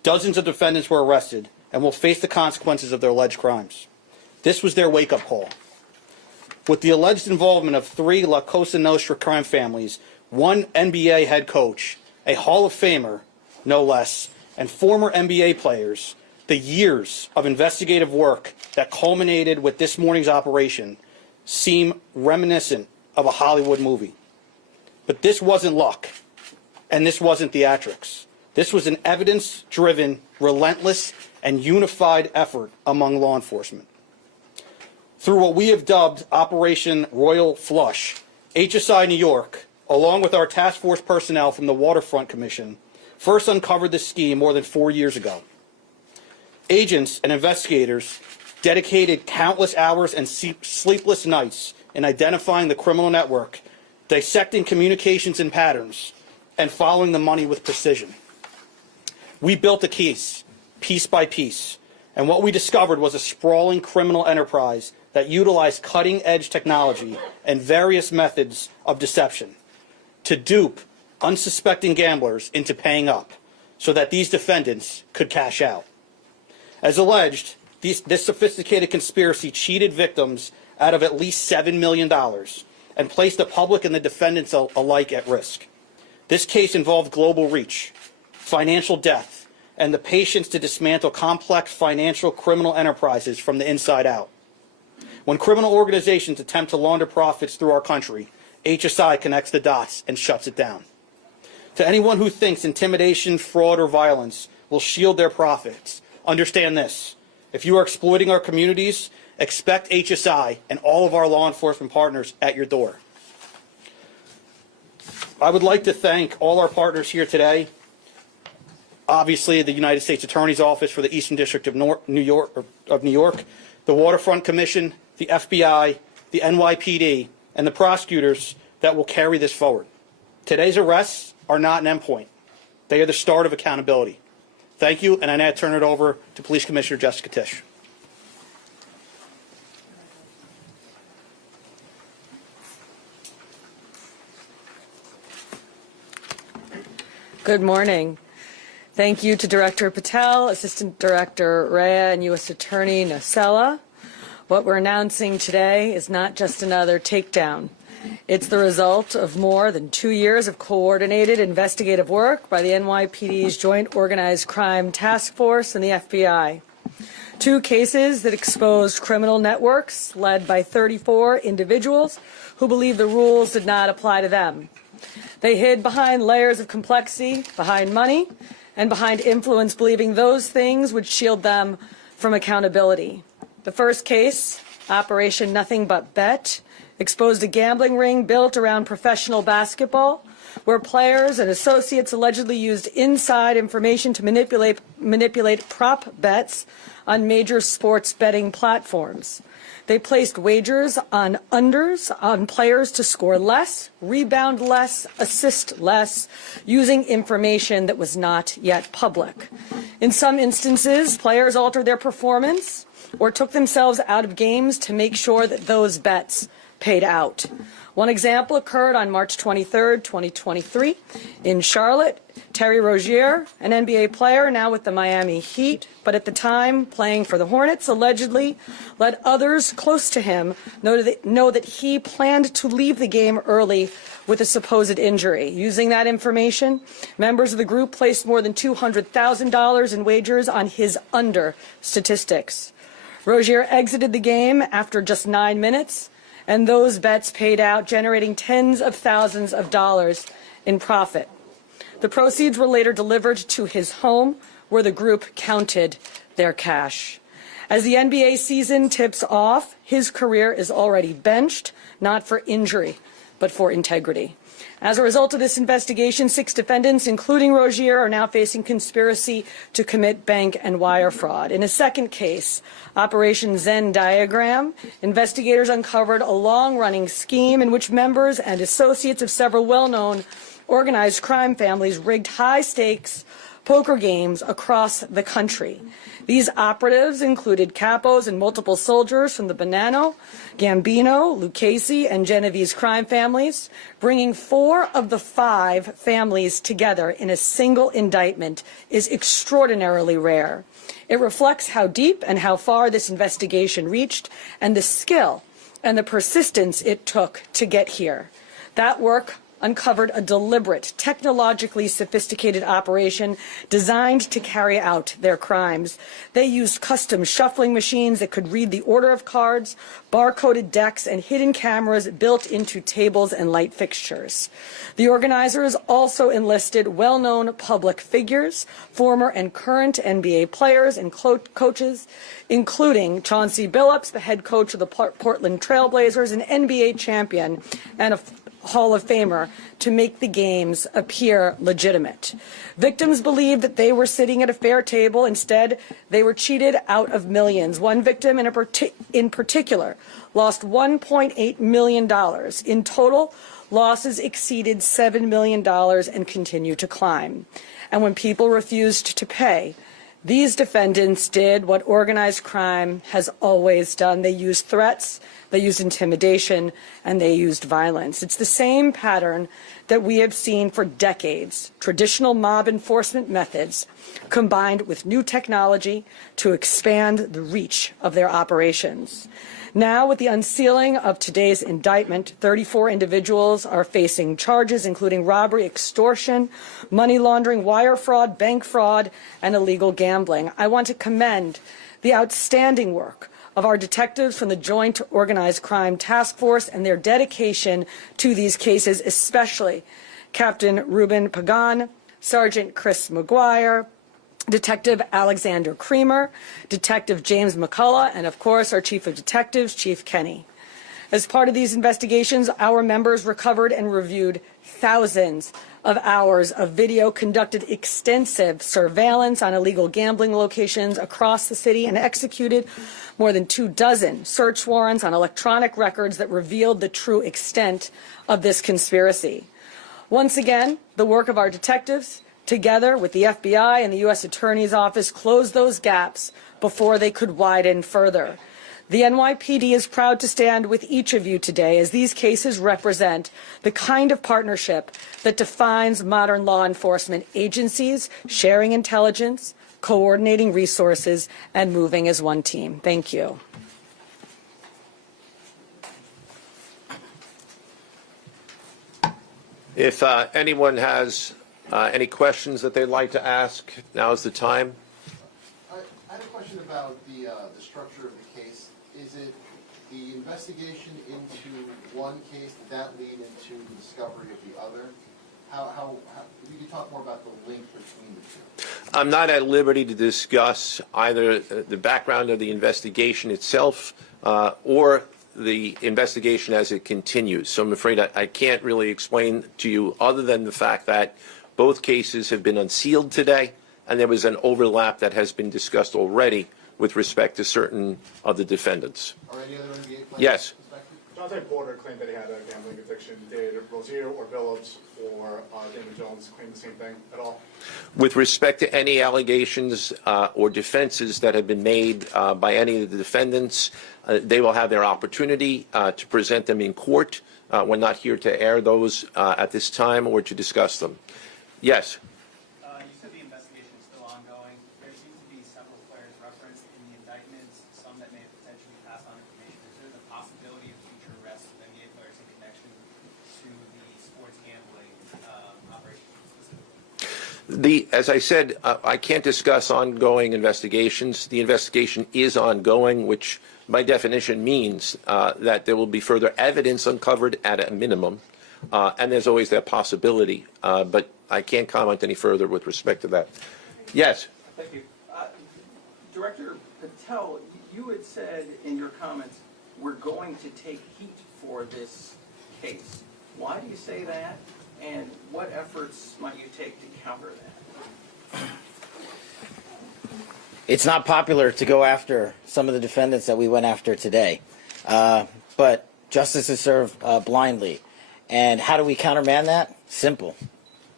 Dozens of defendants were arrested and will face the consequences of their alleged crimes. This was their wake-up call. With the alleged involvement of 3 La Cosa Nostra crime families, 1 NBA head coach, a Hall of Famer, no less, and former NBA players, the years of investigative work that culminated with this morning's operation seem reminiscent of a Hollywood movie. But this wasn't luck, and this wasn't theatrics. This was an evidence-driven, relentless, and unified effort among law enforcement. Through what we have dubbed Operation Royal Flush, HSI New York, along with our task force personnel from the Waterfront Commission, first uncovered this scheme more than 4 years ago. Agents and investigators dedicated countless hours and sleepless nights in identifying the criminal network, dissecting communications and patterns, and following the money with precision. We built a case, piece by piece, and what we discovered was a sprawling criminal enterprise that utilized cutting-edge technology and various methods of deception to dupe unsuspecting gamblers into paying up so that these defendants could cash out. As alleged, this sophisticated conspiracy cheated victims out of at least $7 million and placed the public and the defendants alike at risk. This case involved global reach, financial depth, and the patience to dismantle complex financial criminal enterprises from the inside out. When criminal organizations attempt to launder profits through our country, HSI connects the dots and shuts it down. To anyone who thinks intimidation, fraud, or violence will shield their profits, understand this. If you are exploiting our communities, expect HSI and all of our law enforcement partners at your door. I would like to thank all our partners here today. Obviously, the United States Attorney's Office for the Eastern District of New York, the Waterfront Commission, the FBI, the NYPD, and the prosecutors that will carry this forward. Today's arrests are not an endpoint. They are the start of accountability. Thank you, and I now turn it over to Police Commissioner Jessica Tisch. Good morning. Thank you to Director Patel, Assistant Director Rhea, and U.S. Attorney Nocella. What we're announcing today is not just another takedown. It's the result of more than 2 years of coordinated investigative work by the NYPD's Joint Organized Crime Task Force and the FBI. 2 cases that exposed criminal networks led by 34 individuals who believed the rules did not apply to them. They hid behind layers of complexity, behind money, and behind influence, believing those things would shield them from accountability. The first case, Operation Nothing But Bet, exposed a gambling ring built around professional basketball, where players and associates allegedly used inside information to manipulate prop bets on major sports betting platforms. They placed wagers on unders on players to score less, rebound less, assist less, using information that was not yet public. In some instances, players altered their performance or took themselves out of games to make sure that those bets paid out. One example occurred on March 23, 2023, in Charlotte. Terry Rozier, an NBA player now with the Miami Heat, but at the time playing for the Hornets, allegedly let others close to him know that he planned to leave the game early with a supposed injury. Using that information, members of the group placed more than $200,000 in wagers on his under statistics. Rozier exited the game after just 9 minutes, and those bets paid out, generating tens of thousands of dollars in profit. The proceeds were later delivered to his home, where the group counted their cash. As the NBA season tips off, his career is already benched, not for injury, but for integrity. As a result of this investigation, 6 defendants, including Rozier, are now facing conspiracy to commit bank and wire fraud. In a second case, Operation Zen Diagram, investigators uncovered a long-running scheme in which members and associates of several well-known organized crime families rigged high-stakes poker games across the country. These operatives included capos and multiple soldiers from the Bonanno, Gambino, Lucchese, and Genovese crime families, bringing 4 of the 5 families together in a single indictment is extraordinarily rare. It reflects how deep and how far this investigation reached and the skill and the persistence it took to get here. That work uncovered a deliberate, technologically sophisticated operation designed to carry out their crimes. They used custom shuffling machines that could read the order of cards, barcoded decks, and hidden cameras built into tables and light fixtures. The organizers also enlisted well-known public figures, former and current NBA players and coaches, including Chauncey Billups, the head coach of the Portland Trailblazers, an NBA champion, and a Hall of Famer, to make the games appear legitimate. Victims believed that they were sitting at a fair table. Instead, they were cheated out of millions. One victim in particular lost $1.8 million. In total, losses exceeded $7 million and continue to climb. And when people refused to pay, these defendants did what organized crime has always done. They used threats, they used intimidation, and they used violence. It's the same pattern that we have seen for decades. Traditional mob enforcement methods combined with new technology to expand the reach of their operations. Now, with the unsealing of today's indictment, 34 individuals are facing charges including robbery, extortion, money laundering, wire fraud, bank fraud, and illegal gambling. I want to commend the outstanding work of our detectives from the Joint Organized Crime Task Force and their dedication to these cases, especially Captain Ruben Pagan, Sergeant Chris McGuire, Detective Alexander Creamer, Detective James McCullough, and of course our Chief of Detectives, Chief Kenny. As part of these investigations, our members recovered and reviewed thousands of hours of video, conducted extensive surveillance on illegal gambling locations across the city, and executed more than 24 search warrants on electronic records that revealed the true extent of this conspiracy. Once again, the work of our detectives, together with the FBI and the U.S. Attorney's Office, closed those gaps before they could widen further. The NYPD is proud to stand with each of you today as these cases represent the kind of partnership that defines modern law enforcement agencies, sharing intelligence, coordinating resources, and moving as one team. Thank you. If anyone has any questions that they'd like to ask, now is the time. I had a question about the structure of the case. Is it the investigation into one case, did that lead into the discovery of the other? How if you could talk more about the link between the two. I'm not at liberty to discuss either the background of the investigation itself or the investigation as it continues. So I'm afraid I can't really explain to you other than the fact that both cases have been unsealed today, and there was an overlap that has been discussed already with respect to certain of the defendants. Are any other NBA players? Yes. Jonathan Porter claimed that he had a gambling addiction. Did Rozier or Billups or Damon Jones claim the same thing at all? With respect to any allegations or defenses that have been made by any of the defendants, they will have their opportunity to present them in court. We're not here to air those at this time or to discuss them. Yes. You said the investigation is still ongoing. There seem to be several players referenced in the indictments, some that may potentially pass on information. Is there the possibility of future arrests of NBA players in connection to the sports gambling operation specifically? As I said, I can't discuss ongoing investigations. The investigation is ongoing, which by definition means that there will be further evidence uncovered at a minimum, and there's always that possibility. But I can't comment any further with respect to that. Yes? Thank you. Director Patel, you had said in your comments, we're going to take heat for this case. Why do you say that, and what efforts might you take to counter that? It's not popular to go after some of the defendants that we went after today, but justice is served blindly. And how do we countermand that? Simple.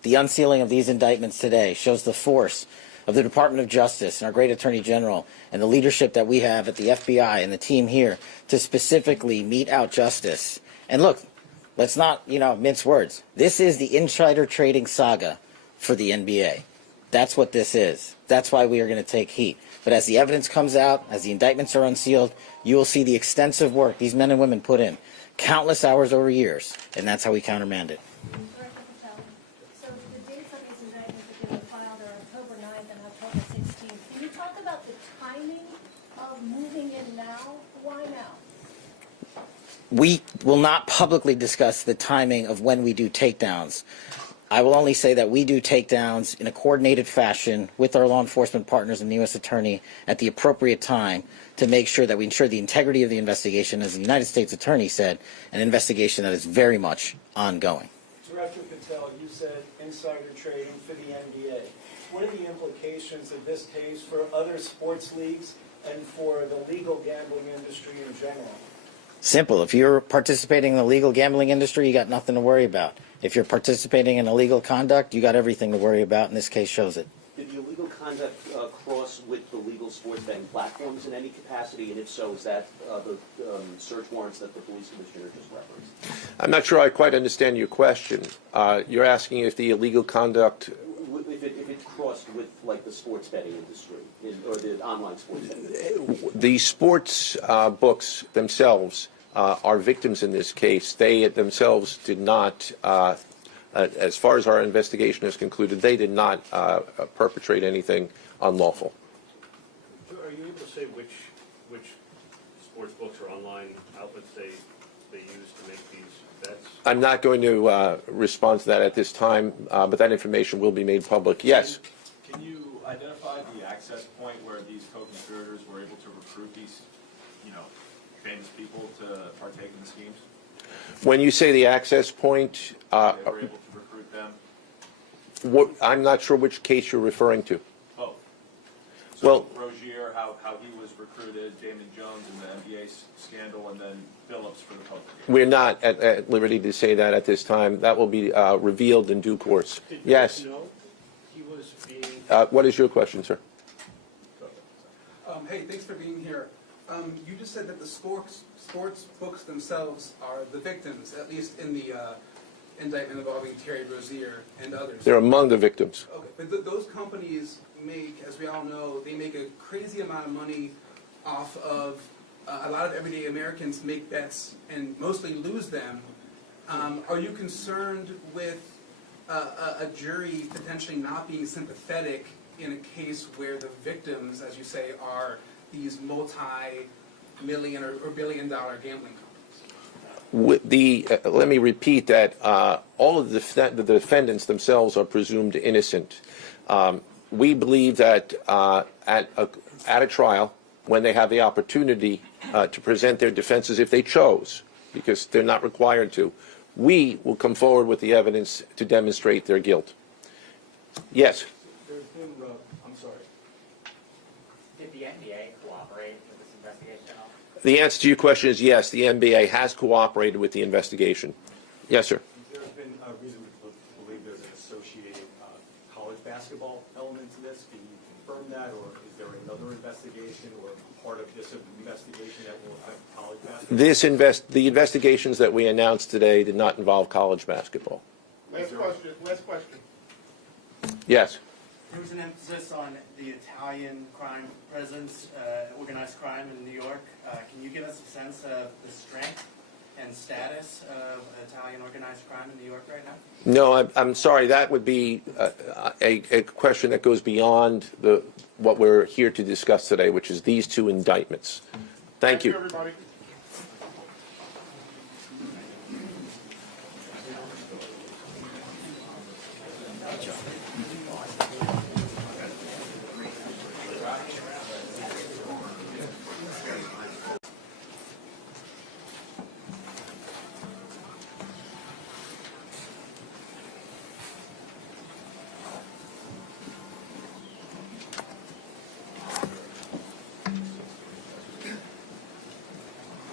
the unsealing of these indictments today shows the force of the Department of Justice and our great Attorney General and the leadership that we have at the FBI and the team here to specifically mete out justice. And look, let's not, mince words. This is the insider trading saga for the NBA. That's what this is. That's why we are going to take heat. But as the evidence comes out, as the indictments are unsealed, you will see the extensive work these men and women put in, countless hours over years, and that's how we countermand it. Director Patel, so the dates on these indictments that they were filed are October 9th and October 16th. Can you talk about the timing of moving in now? Why now? We will not publicly discuss the timing of when we do takedowns. I will only say that we do takedowns in a coordinated fashion with our law enforcement partners and the U.S. Attorney at the appropriate time to make sure that we ensure the integrity of the investigation, as the United States Attorney said, an investigation that is very much ongoing. Director Patel, you said insider trading for the NBA. What are the implications of this case for other sports leagues and for the legal gambling industry in general? Simple. If you're participating in the legal gambling industry, you got nothing to worry about. If you're participating in illegal conduct, you got everything to worry about, and this case shows it. Did the illegal conduct cross with the legal sports betting platforms in any capacity? And if so, is that the search warrants that the police commissioner just referenced? I'm not sure I quite understand your question. You're asking if the illegal conduct... If it crossed with, like, the sports betting industry, or the online sports betting? The sports books themselves are victims in this case. They themselves did not, as far as our investigation has concluded, they did not perpetrate anything unlawful. Are you able to say which sports books or online outlets they use to make these bets? I'm not going to respond to that at this time, but that information will be made public. Yes? Can you identify the access point where these co-conspirators were able to recruit these, famous people to partake in the schemes? When you say the access point, They were able to recruit them? I'm not sure which case you're referring to. Oh. Well, Rozier, how he was recruited, Damon Jones in the NBA scandal, and then Phillips for the poker game. we're not at liberty to say that at this time. That will be revealed in due course. Yes? Did you know he was being... What is your question, sir? Hey, thanks for being here. You just said that the sports books themselves are the victims, at least in the indictment involving Terry Rozier and others. They're among the victims. Okay, but those companies make, as we all know, they make a crazy amount of money off of a lot of everyday Americans make bets and mostly lose them. Are you concerned with a jury potentially not being sympathetic in a case where the victims, as you say, are these multi-million or billion-dollar gambling companies? Let me repeat that all of the defendants themselves are presumed innocent. We believe that at a trial, when they have the opportunity to present their defenses, if they chose, because they're not required to, we will come forward with the evidence to demonstrate their guilt. Yes? There's been, I'm sorry. Did the NBA cooperate with this investigation at all? The answer to your question is yes, the NBA has cooperated with the investigation. Yes, sir. There's been a reason to believe there's an associated college basketball element to this. Can you confirm that, or is there another investigation or part of this investigation that will affect college basketball? The investigations that we announced today did not involve college basketball. Last question. Yes. There was an emphasis on the Italian crime presence, organized crime in New York. Can you give us a sense of the strength and status of Italian organized crime in New York right now? No, I'm sorry. That would be a question that goes beyond what we're here to discuss today, which is these two indictments. Thank you. Everybody.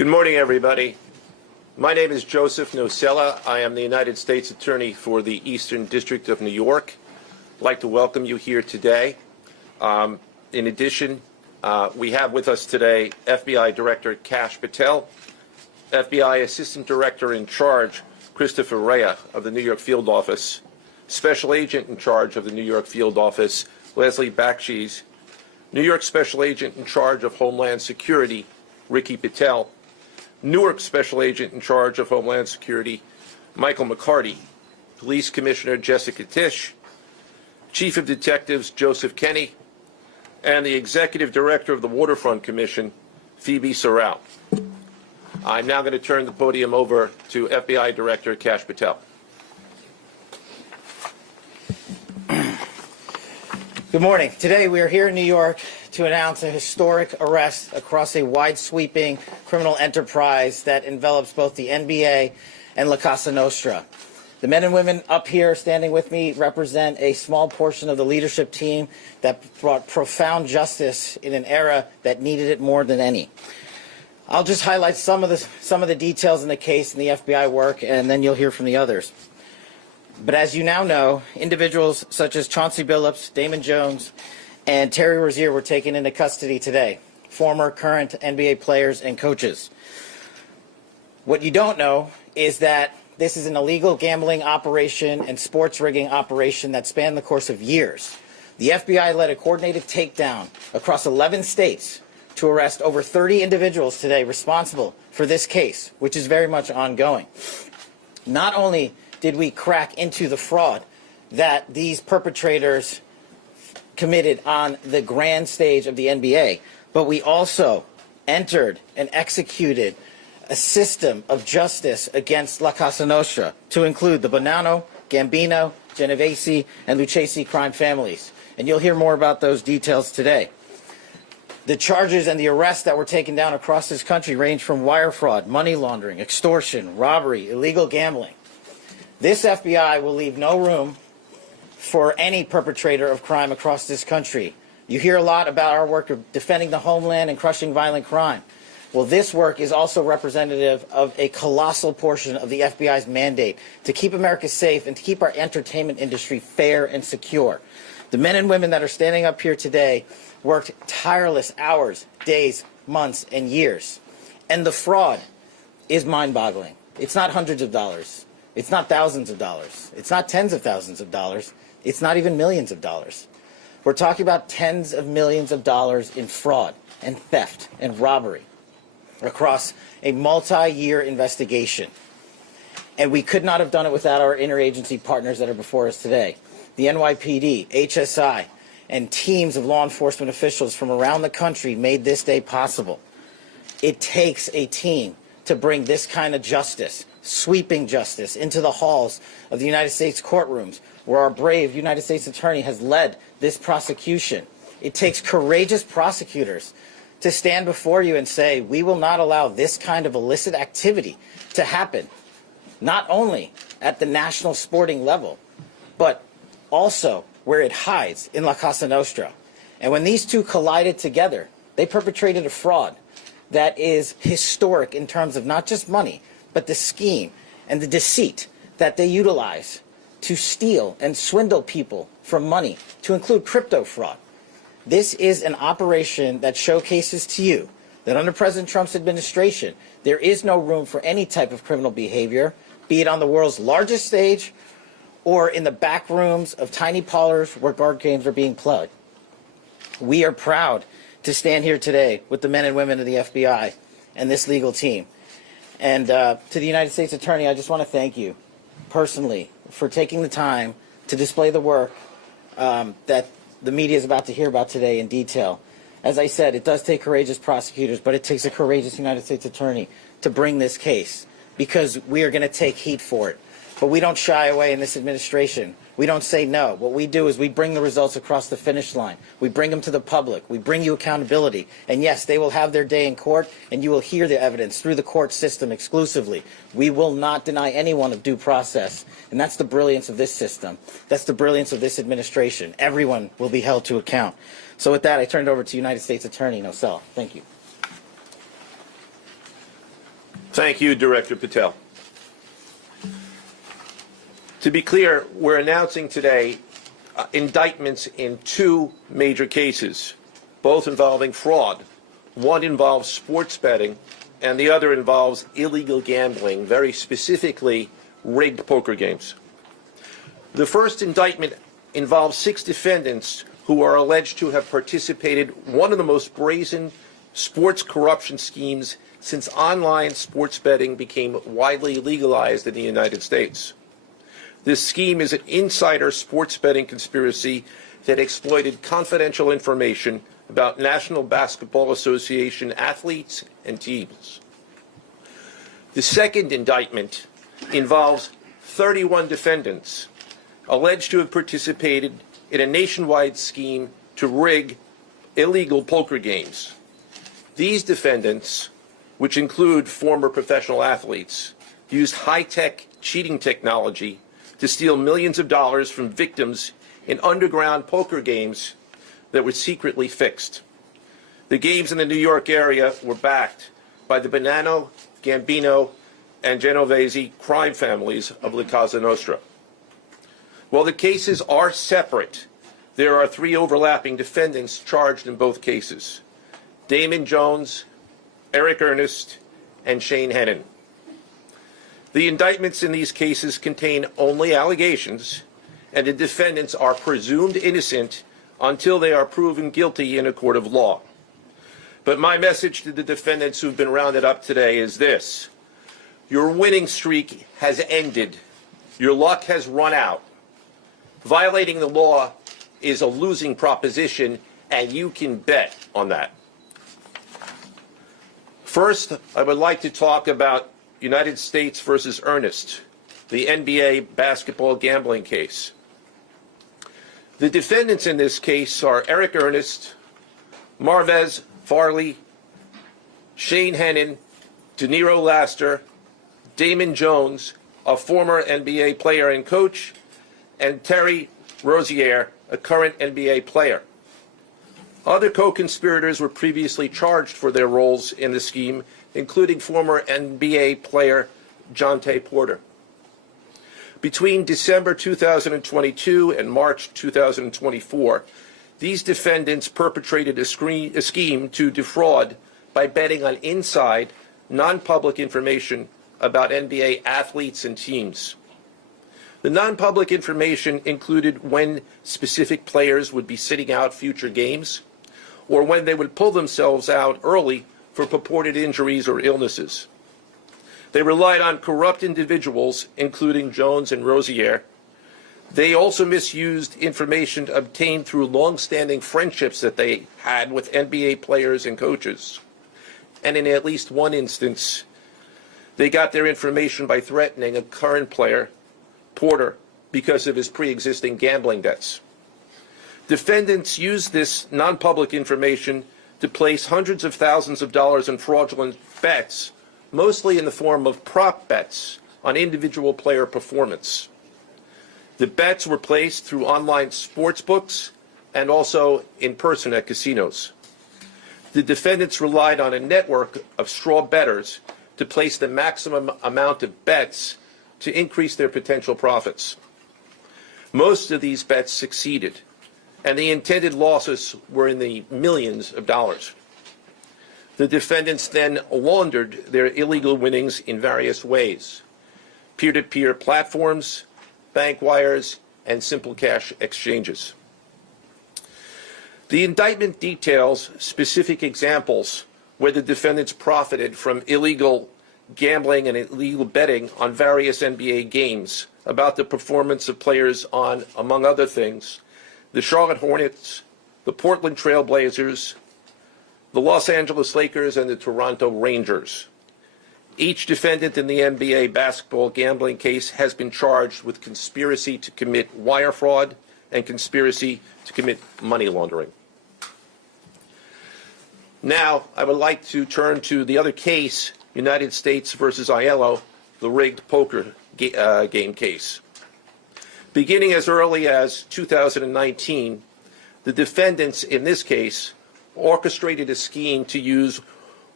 Good morning, everybody. My name is Joseph Nocella. I am the United States Attorney for the Eastern District of New York. I'd like to welcome you here today. In addition, we have with us today FBI Director Kash Patel, FBI Assistant Director in Charge Christopher Rea of the New York Field Office, Special Agent in Charge of the New York Field Office Leslie Bakshi's, New York Special Agent in Charge of Homeland Security Ricky Patel, Newark Special Agent in Charge of Homeland Security Michael McCarty, Police Commissioner Jessica Tisch, Chief of Detectives Joseph Kenny, and the Executive Director of the Waterfront Commission, Phoebe Sorrell. I'm now going to turn the podium over to FBI Director Kash Patel. Good morning. Today we are here in New York to announce a historic arrest across a wide-sweeping criminal enterprise that envelops both the NBA and La Cosa Nostra. The men and women up here standing with me represent a small portion of the leadership team that brought profound justice in an era that needed it more than any. I'll just highlight some of the details in the case and the FBI work, and then you'll hear from the others. But as you now know, individuals such as Chauncey Billups, Damon Jones, and Terry Rozier were taken into custody today, former, current NBA players and coaches. What you don't know is that this is an illegal gambling operation and sports rigging operation that spanned the course of years. The FBI led a coordinated takedown across 11 states to arrest over 30 individuals today responsible for this case, which is very much ongoing. Not only did we crack into the fraud that these perpetrators committed on the grand stage of the NBA, but we also entered and executed a system of justice against La Cosa Nostra to include the Bonanno, Gambino, Genovese, and Lucchese crime families. And you'll hear more about those details today. The charges and the arrests that were taken down across this country range from wire fraud, money laundering, extortion, robbery, illegal gambling. This FBI will leave no room for any perpetrator of crime across this country. You hear a lot about our work of defending the homeland and crushing violent crime. Well, this work is also representative of a colossal portion of the FBI's mandate to keep America safe and to keep our entertainment industry fair and secure. The men and women that are standing up here today worked tireless hours, days, months, and years. And the fraud is mind-boggling. It's not hundreds of dollars. It's not thousands of dollars. It's not tens of thousands of dollars. It's not even millions of dollars. We're talking about tens of millions of dollars in fraud and theft and robbery across a multi-year investigation. And we could not have done it without our interagency partners that are before us today. The NYPD, HSI, and teams of law enforcement officials from around the country made this day possible. It takes a team to bring this kind of justice, sweeping justice, into the halls of the United States courtrooms, where our brave United States Attorney has led this prosecution. It takes courageous prosecutors to stand before you and say, we will not allow this kind of illicit activity to happen, not only at the national sporting level, but also where it hides in La Cosa Nostra. And when these two collided together, they perpetrated a fraud that is historic in terms of not just money, but the scheme and the deceit that they utilize to steal and swindle people for money, to include crypto fraud. This is an operation that showcases to you that under President Trump's administration, there is no room for any type of criminal behavior, be it on the world's largest stage or in the back rooms of tiny parlors where card games are being played. We are proud to stand here today with the men and women of the FBI and this legal team. And to the United States Attorney, I just want to thank you personally for taking the time to display the work that the media is about to hear about today in detail. As I said, it does take courageous prosecutors, but it takes a courageous United States Attorney to bring this case, because we are going to take heat for it. But we don't shy away in this administration. We don't say no. What we do is we bring the results across the finish line. We bring them to the public. We bring you accountability. And yes, they will have their day in court, and you will hear the evidence through the court system exclusively. We will not deny anyone of due process. And that's the brilliance of this system. That's the brilliance of this administration. Everyone will be held to account. So with that, I turn it over to United States Attorney Nocella. Thank you. Thank you, Director Patel. To be clear, we're announcing today indictments in two major cases, both involving fraud. One involves sports betting, and the other involves illegal gambling, very specifically rigged poker games. The first indictment involves 6 defendants who are alleged to have participated in one of the most brazen sports corruption schemes since online sports betting became widely legalized in the United States. This scheme is an insider sports betting conspiracy that exploited confidential information about National Basketball Association athletes and teams. The second indictment involves 31 defendants alleged to have participated in a nationwide scheme to rig illegal poker games. These defendants, which include former professional athletes, used high-tech cheating technology to steal millions of dollars from victims in underground poker games that were secretly fixed. The games in the New York area were backed by the Bonanno, Gambino, and Genovese crime families of La Cosa Nostra. While the cases are separate, there are 3 overlapping defendants charged in both cases: Damon Jones, Eric Ernest, and Shane Hennon. The indictments in these cases contain only allegations, and the defendants are presumed innocent until they are proven guilty in a court of law. But my message to the defendants who've been rounded up today is this: your winning streak has ended. Your luck has run out. Violating the law is a losing proposition, and you can bet on that. First, I would like to talk about United States versus Ernest, the NBA basketball gambling case. The defendants in this case are Eric Ernest, Marvez Farley, Shane Hennon, De Niro Laster, Damon Jones, a former NBA player and coach, and Terry Rozier, a current NBA player. Other co-conspirators were previously charged for their roles in the scheme, including former NBA player Jonte Porter. Between December 2022 and March 2024, these defendants perpetrated a scheme to defraud by betting on inside, non-public information about NBA athletes and teams. The non-public information included when specific players would be sitting out future games, or when they would pull themselves out early for purported injuries or illnesses. They relied on corrupt individuals, including Jones and Rozier. They also misused information obtained through long-standing friendships that they had with NBA players and coaches. And in at least one instance, they got their information by threatening a current player, Porter, because of his pre-existing gambling debts. Defendants used this non-public information to place hundreds of thousands of dollars in fraudulent bets, mostly in the form of prop bets on individual player performance. The bets were placed through online sports books and also in person at casinos. The defendants relied on a network of straw bettors to place the maximum amount of bets to increase their potential profits. Most of these bets succeeded, and the intended losses were in the millions of dollars. The defendants then laundered their illegal winnings in various ways: peer-to-peer platforms, bank wires, and simple cash exchanges. The indictment details specific examples where the defendants profited from illegal gambling and illegal betting on various NBA games about the performance of players on, among other things, the Charlotte Hornets, the Portland Trail Blazers, the Los Angeles Lakers, and the Toronto Rangers. Each defendant in the NBA basketball gambling case has been charged with conspiracy to commit wire fraud and conspiracy to commit money laundering. Now, I would like to turn to the other case, United States versus Aiello, the rigged poker game case. Beginning as early as 2019, the defendants in this case orchestrated a scheme to use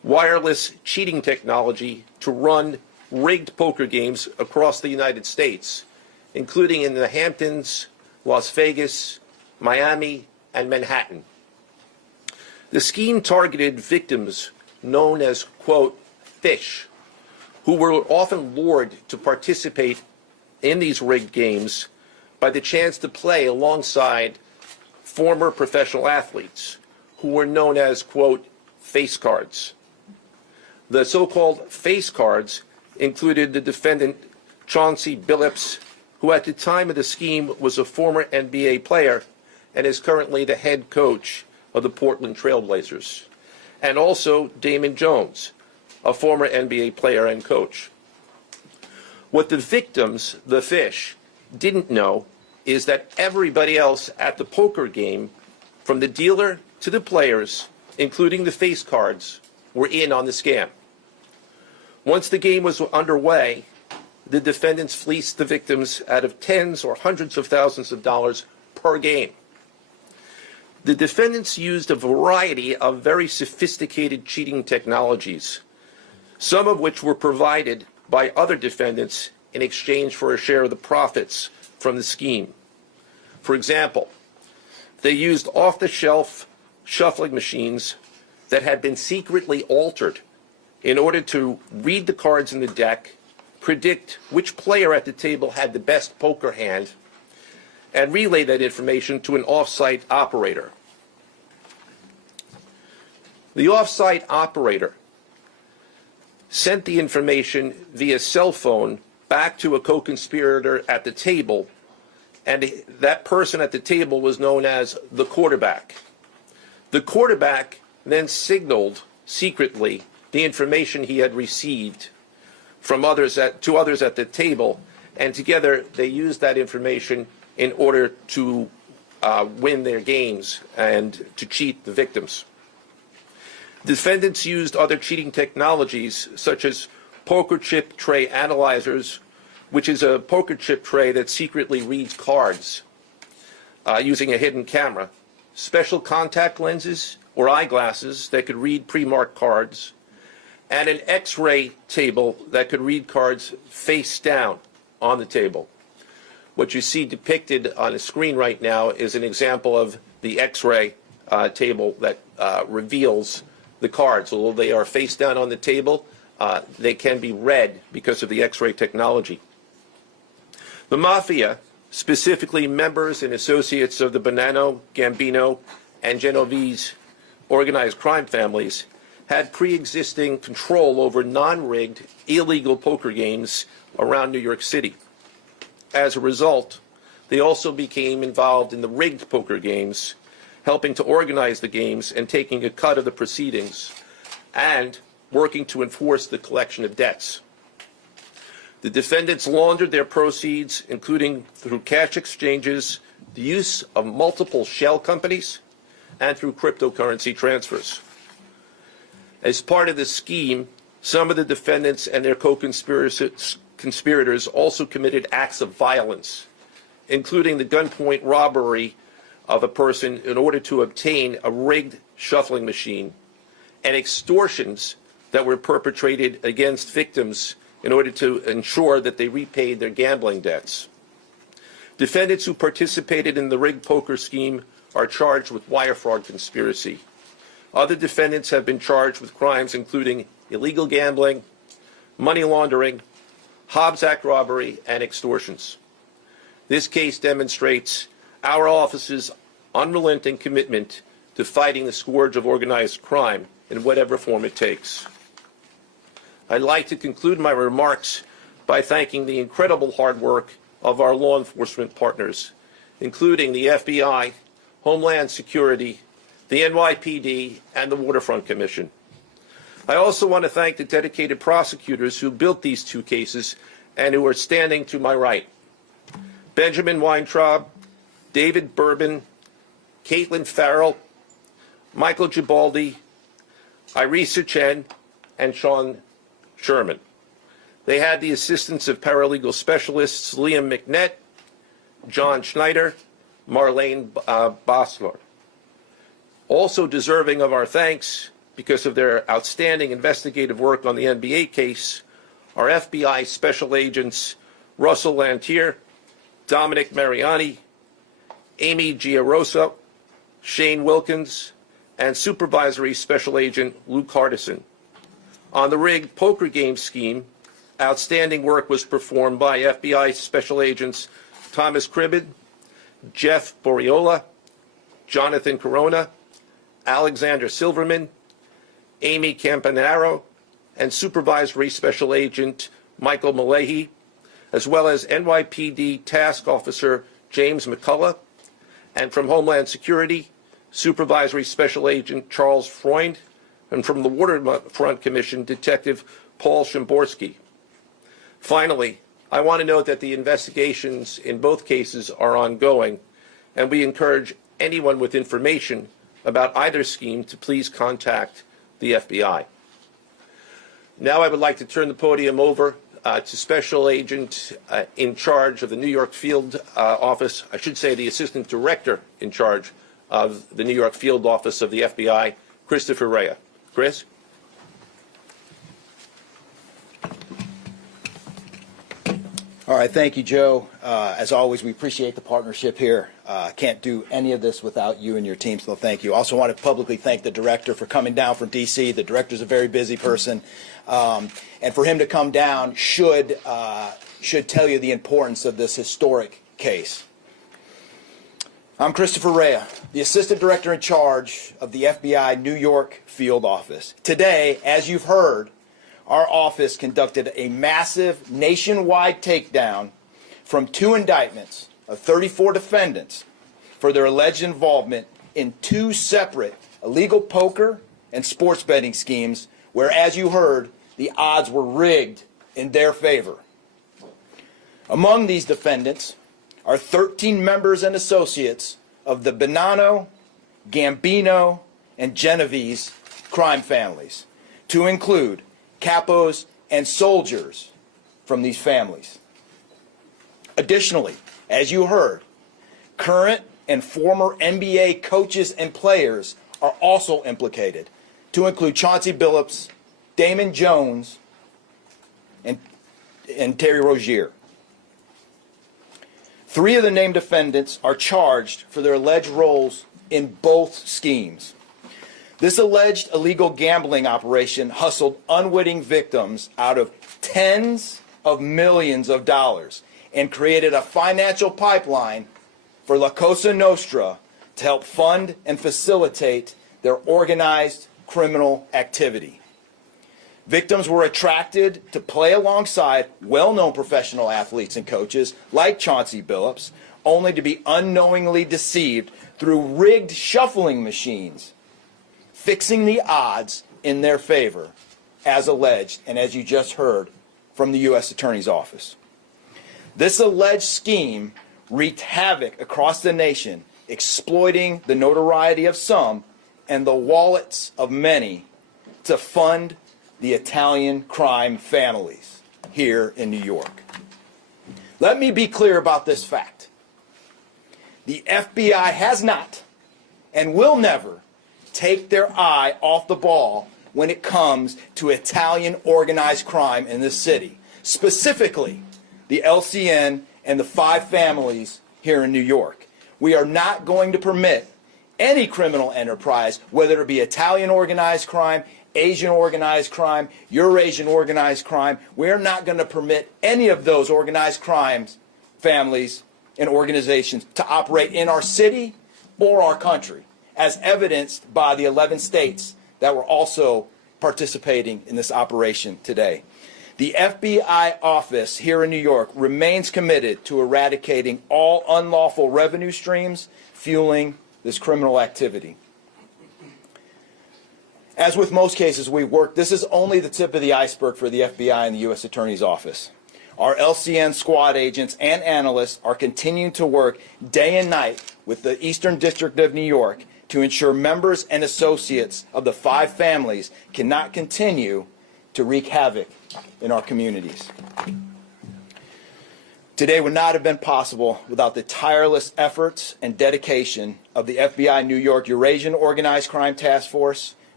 wireless cheating technology to run rigged poker games across the United States, including in the Hamptons, Las Vegas, Miami, and Manhattan. The scheme targeted victims known as, quote, fish, who were often lured to participate in these rigged games by the chance to play alongside former professional athletes who were known as, quote, face cards. The so-called face cards included the defendant Chauncey Billups, who at the time of the scheme was a former NBA player and is currently the head coach of the Portland Trail Blazers, and also Damon Jones, a former NBA player and coach. What the victims, the fish, didn't know is that everybody else at the poker game, from the dealer to the players, including the face cards, were in on the scam. Once the game was underway, the defendants fleeced the victims out of tens or hundreds of thousands of dollars per game. The defendants used a variety of very sophisticated cheating technologies, some of which were provided by other defendants in exchange for a share of the profits from the scheme. For example, they used off-the-shelf shuffling machines that had been secretly altered in order to read the cards in the deck, predict which player at the table had the best poker hand, and relay that information to an off-site operator. The off-site operator sent the information via cell phone back to a co-conspirator at the table, and that person at the table was known as the quarterback. The quarterback then signaled secretly the information he had received from to others at the table, and together they used that information in order to win their games and to cheat the victims. Defendants used other cheating technologies such as poker chip tray analyzers, which is a poker chip tray that secretly reads cards using a hidden camera, special contact lenses or eyeglasses that could read pre-marked cards, and an X-ray table that could read cards face down on the table. What you see depicted on the screen right now is an example of the X-ray table that reveals the cards. Although they are face down on the table, they can be read because of the X-ray technology. The Mafia, specifically members and associates of the Bonanno, Gambino, and Genovese organized crime families, had pre-existing control over non-rigged, illegal poker games around New York City. As a result, they also became involved in the rigged poker games, helping to organize the games and taking a cut of the proceedings, and working to enforce the collection of debts. The defendants laundered their proceeds, including through cash exchanges, the use of multiple shell companies, and through cryptocurrency transfers. As part of the scheme, some of the defendants and their co-conspirators also committed acts of violence, including the gunpoint robbery of a person in order to obtain a rigged shuffling machine, and extortions that were perpetrated against victims in order to ensure that they repaid their gambling debts. Defendants who participated in the rigged poker scheme are charged with wire fraud conspiracy. Other defendants have been charged with crimes including illegal gambling, money laundering, Hobbs Act robbery, and extortions. This case demonstrates our office's unrelenting commitment to fighting the scourge of organized crime in whatever form it takes. I'd like to conclude my remarks by thanking the incredible hard work of our law enforcement partners, including the FBI, Homeland Security, the NYPD, and the Waterfront Commission. I also want to thank the dedicated prosecutors who built these two cases and who are standing to my right. Benjamin Weintraub, David Bourbon, Caitlin Farrell, Michael Gibaldi, Irisa Chen, and Sean Sherman. They had the assistance of paralegal specialists Liam McNett, John Schneider, Marlene Bosler. Also deserving of our thanks because of their outstanding investigative work on the NBA case are FBI Special Agents Russell Lantier, Dominic Mariani, Amy Giarosa, Shane Wilkins, and Supervisory Special Agent Luke Hardison. On the rigged poker game scheme, outstanding work was performed by FBI Special Agents Thomas Cribbin, Jeff Boriola, Jonathan Corona, Alexander Silverman, Amy Campanaro, and Supervisory Special Agent Michael Malahy, as well as NYPD Task Officer James McCullough, and from Homeland Security, Supervisory Special Agent Charles Freund, and from the Waterfront Commission, Detective Paul Shimborski. Finally, I want to note that the investigations in both cases are ongoing, and we encourage anyone with information about either scheme to please contact the FBI. Now I would like to turn the podium over to Special Agent in charge of the New York Field Office, I should say the Assistant Director in charge of the New York Field Office of the FBI, Christopher Rea. Chris? All right, thank you, Joe. As always, we appreciate the partnership here. Can't do any of this without you and your team, so thank you. Also want to publicly thank the director for coming down from D.C. The director's a very busy person, and for him to come down should tell you the importance of this historic case. I'm Christopher Rea, the Assistant Director in charge of the FBI New York Field Office. Today, as you've heard, our office conducted a massive nationwide takedown from 2 indictments of 34 defendants for their alleged involvement in 2 separate illegal poker and sports betting schemes where, as you heard, the odds were rigged in their favor. Among these defendants are 13 members and associates of the Bonanno, Gambino, and Genovese crime families, to include capos and soldiers from these families. Additionally, as you heard, current and former NBA coaches and players are also implicated, to include Chauncey Billups, Damon Jones, and Terry Rozier. 3 of the named defendants are charged for their alleged roles in both schemes. This alleged illegal gambling operation hustled unwitting victims out of tens of millions of dollars and created a financial pipeline for La Cosa Nostra to help fund and facilitate their organized criminal activity. Victims were attracted to play alongside well-known professional athletes and coaches like Chauncey Billups, only to be unknowingly deceived through rigged shuffling machines, fixing the odds in their favor, as alleged and as you just heard from the U.S. Attorney's Office. This alleged scheme wreaked havoc across the nation, exploiting the notoriety of some and the wallets of many to fund the Italian crime families here in New York. Let me be clear about this fact. The FBI has not and will never take their eye off the ball when it comes to Italian organized crime in this city, specifically the LCN and the 5 families here in New York. We are not going to permit any criminal enterprise, whether it be Italian organized crime, Asian organized crime, Eurasian organized crime. We're not going to permit any of those organized crimes, families, and organizations to operate in our city or our country, as evidenced by the 11 states that were also participating in this operation today. The FBI office here in New York remains committed to eradicating all unlawful revenue streams fueling this criminal activity. As with most cases we work, this is only the tip of the iceberg for the FBI and the U.S. Attorney's Office. Our LCN squad agents and analysts are continuing to work day and night with the Eastern District of New York to ensure members and associates of the 5 families cannot continue to wreak havoc in our communities. Today would not have been possible without the tireless efforts and dedication of the FBI New York Eurasian Organized Crime Task Force,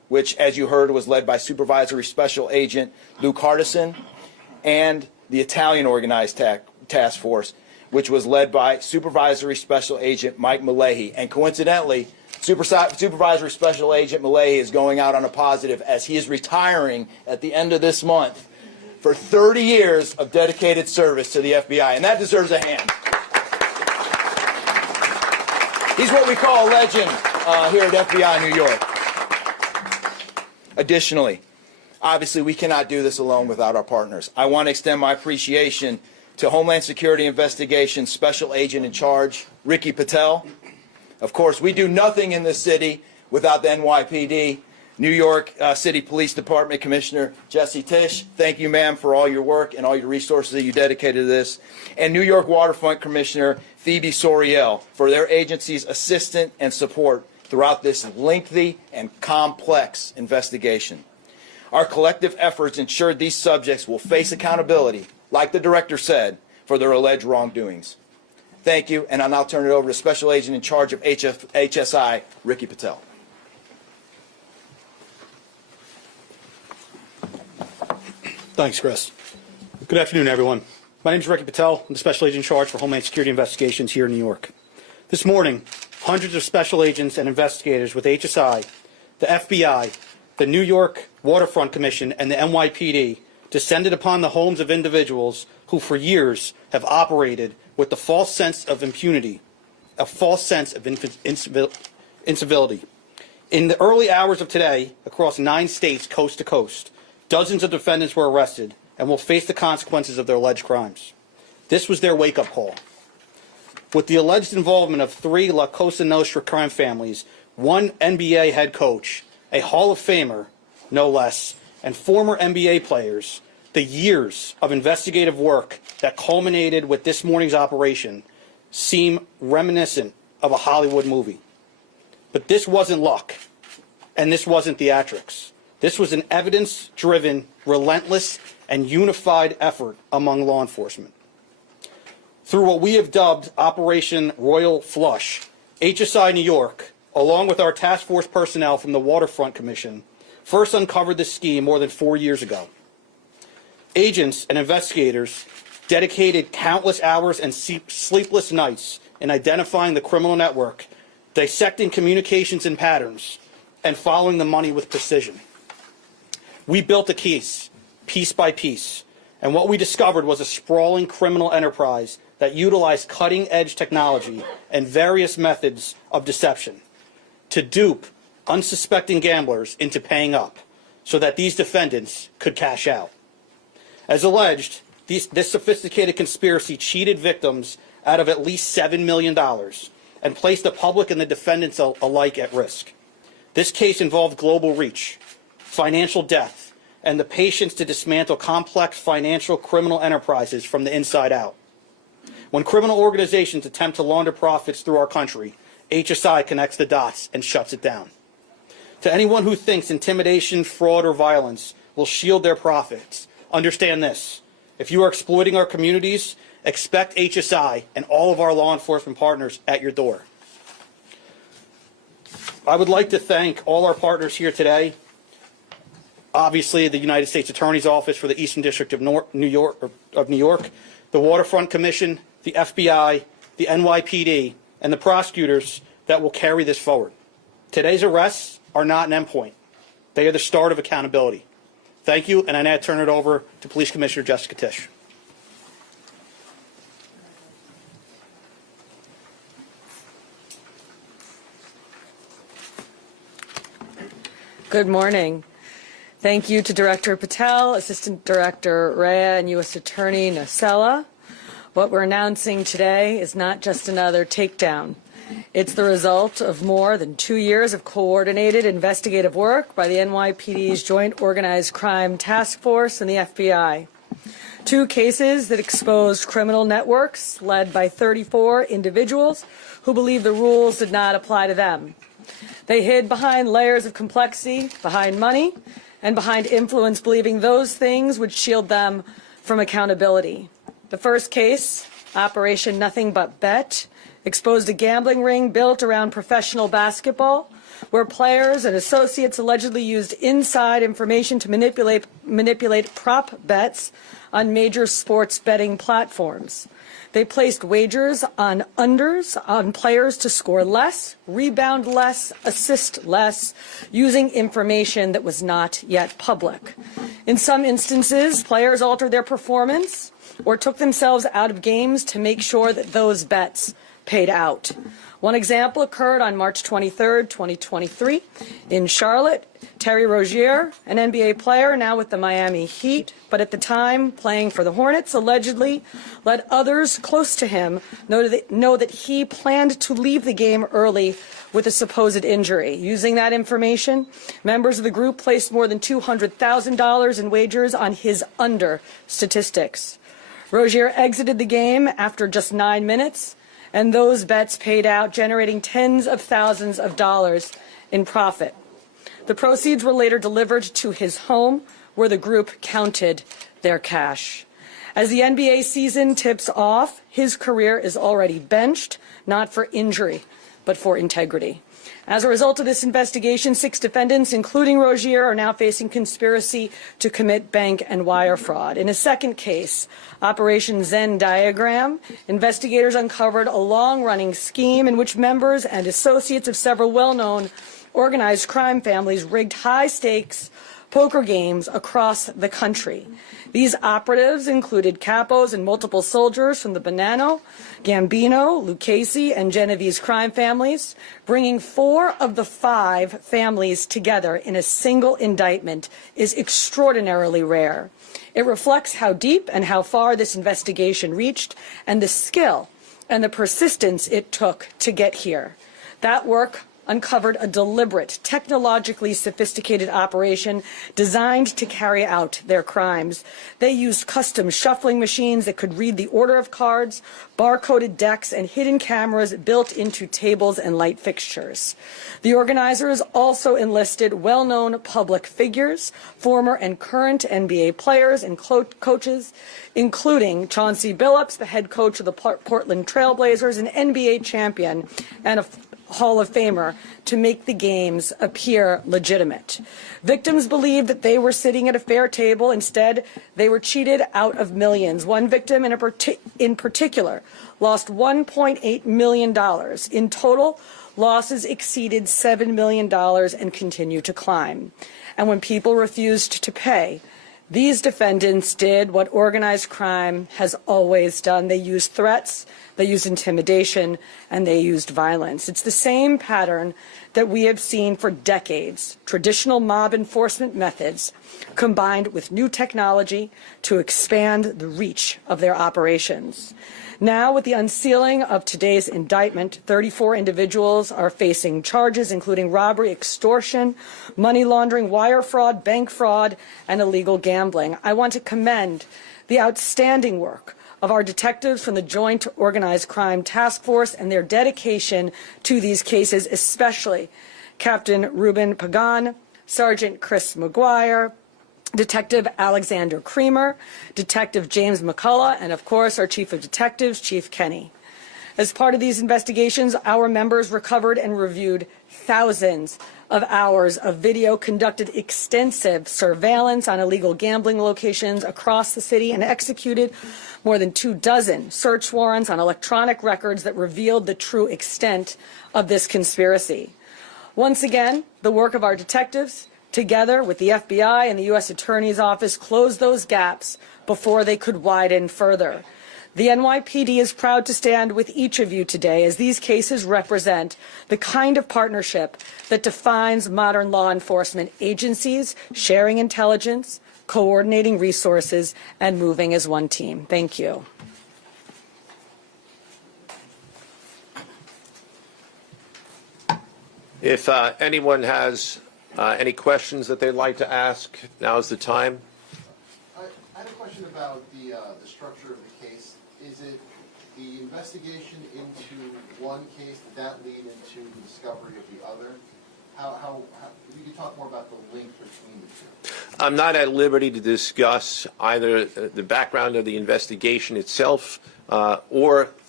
which, as you heard, was led by Supervisory Special Agent Luke Hardison, and the Italian Organized Task Force, which was led by Supervisory Special Agent Mike Malahi. And coincidentally, Supervisory Special Agent Malahi is going out on a positive as he is retiring at the end of this month for 30 years of dedicated service to the FBI, and that deserves a hand. He's what we call a legend here at FBI New York. Additionally, obviously we cannot do this alone without our partners. I want to extend my appreciation to Homeland Security Investigations Special Agent in Charge, Ricky Patel. Of course, we do nothing in this city without the NYPD. New York City Police Department Commissioner Jesse Tisch, thank you, ma'am, for all your work and all your resources that you dedicated to this. And New York Waterfront Commissioner Phoebe Soriel for their agency's assistance and support throughout this lengthy and complex investigation. Our collective efforts ensured these subjects will face accountability, like the director said, for their alleged wrongdoings. Thank you, and I'll now turn it over to Special Agent in charge of HSI, Ricky Patel. Thanks, Chris. Good afternoon, everyone. My name is Ricky Patel. I'm the Special Agent in charge for Homeland Security Investigations here in New York. This morning, hundreds of special agents and investigators with HSI, the FBI, the New York Waterfront Commission, and the NYPD descended upon the homes of individuals who for years have operated with the false sense of impunity, a false sense of incivility. In the early hours of today, across 9 states coast to coast, dozens of defendants were arrested and will face the consequences of their alleged crimes. This was their wake-up call. With the alleged involvement of 3 La Cosa Nostra crime families, 1 NBA head coach, a Hall of Famer, no less, and former NBA players, the years of investigative work that culminated with this morning's operation seem reminiscent of a Hollywood movie. But this wasn't luck, and this wasn't theatrics. This was an evidence-driven, relentless, and unified effort among law enforcement. Through what we have dubbed Operation Royal Flush, HSI New York, along with our task force personnel from the Waterfront Commission, first uncovered this scheme more than 4 years ago. Agents and investigators dedicated countless hours and sleepless nights in identifying the criminal network, dissecting communications and patterns, and following the money with precision. We built a case, piece by piece, and what we discovered was a sprawling criminal enterprise that utilized cutting-edge technology and various methods of deception to dupe unsuspecting gamblers into paying up so that these defendants could cash out. As alleged, this sophisticated conspiracy cheated victims out of at least $7 million and placed the public and the defendants alike at risk. This case involved global reach, financial depth, and the patience to dismantle complex financial criminal enterprises from the inside out. When criminal organizations attempt to launder profits through our country, HSI connects the dots and shuts it down. To anyone who thinks intimidation, fraud, or violence will shield their profits, understand this. If you are exploiting our communities, expect HSI and all of our law enforcement partners at your door. I would like to thank all our partners here today. Obviously, the United States Attorney's Office for the Eastern District of New York, the Waterfront Commission, the FBI, the NYPD, and the prosecutors that will carry this forward. Today's arrests are not an endpoint. They are the start of accountability. Thank you, and I now turn it over to Police Commissioner Jessica Tisch. Good morning. Thank you to Director Patel, Assistant Director Rhea, and U.S. Attorney Nacella. What we're announcing today is not just another takedown. It's the result of more than 2 years of coordinated investigative work by the NYPD's Joint Organized Crime Task Force and the FBI. 2 cases that exposed criminal networks led by 34 individuals who believed the rules did not apply to them. They hid behind layers of complexity, behind money, and behind influence, believing those things would shield them from accountability. The first case, Operation Nothing But Bet, exposed a gambling ring built around professional basketball, where players and associates allegedly used inside information to manipulate prop bets on major sports betting platforms. They placed wagers on unders on players to score less, rebound less, assist less, using information that was not yet public. In some instances, players altered their performance or took themselves out of games to make sure that those bets paid out. One example occurred on March 23, 2023, in Charlotte. Terry Rozier, an NBA player now with the Miami Heat, but at the time playing for the Hornets, allegedly let others close to him know that he planned to leave the game early with a supposed injury. Using that information, members of the group placed more than $200,000 in wagers on his under statistics. Rozier exited the game after just 9 minutes, and those bets paid out, generating tens of thousands of dollars in profit. The proceeds were later delivered to his home, where the group counted their cash. As the NBA season tips off, his career is already benched, not for injury, but for integrity. As a result of this investigation, 6 defendants, including Rozier, are now facing conspiracy to commit bank and wire fraud. In a second case, Operation Zen Diagram, investigators uncovered a long-running scheme in which members and associates of several well-known organized crime families rigged high-stakes poker games across the country. These operatives included capos and multiple soldiers from the Bonanno, Gambino, Lucchese, and Genovese crime families, bringing 4 of the 5 families together in a single indictment is extraordinarily rare. It reflects how deep and how far this investigation reached and the skill and the persistence it took to get here. That work uncovered a deliberate, technologically sophisticated operation designed to carry out their crimes. They used custom shuffling machines that could read the order of cards, barcoded decks, and hidden cameras built into tables and light fixtures. The organizers also enlisted well-known public figures, former and current NBA players and coaches, including Chauncey Billups, the head coach of the Portland Trailblazers, an NBA champion, and a Hall of Famer, to make the games appear legitimate. Victims believed that they were sitting at a fair table. Instead, they were cheated out of millions. One victim in particular lost $1.8 million. In total, losses exceeded $7 million and continue to climb. And when people refused to pay, these defendants did what organized crime has always done. They used threats, they used intimidation, and they used violence. It's the same pattern that we have seen for decades. Traditional mob enforcement methods combined with new technology to expand the reach of their operations. Now, with the unsealing of today's indictment, 34 individuals are facing charges, including robbery, extortion, money laundering, wire fraud, bank fraud, and illegal gambling. I want to commend the outstanding work of our detectives from the Joint Organized Crime Task Force and their dedication to these cases, especially Captain Ruben Pagan, Sergeant Chris McGuire, Detective Alexander Creamer, Detective James McCullough, and of course our Chief of Detectives, Chief Kenny. As part of these investigations, our members recovered and reviewed thousands of hours of video, conducted extensive surveillance on illegal gambling locations across the city, and executed more than 24 search warrants on electronic records that revealed the true extent of this conspiracy. Once again, the work of our detectives, together with the FBI and the U.S. Attorney's Office, closed those gaps before they could widen further. The NYPD is proud to stand with each of you today, as these cases represent the kind of partnership that defines modern law enforcement agencies, sharing intelligence, coordinating resources, and moving as one team. Thank you. If anyone has any questions that they'd like to ask, now's the time. I had a question about the structure of the case. Is it the investigation into one case, did that lead into the discovery of the other? How if you could talk more about the link between the two. I'm not at liberty to discuss either the background of the investigation itself or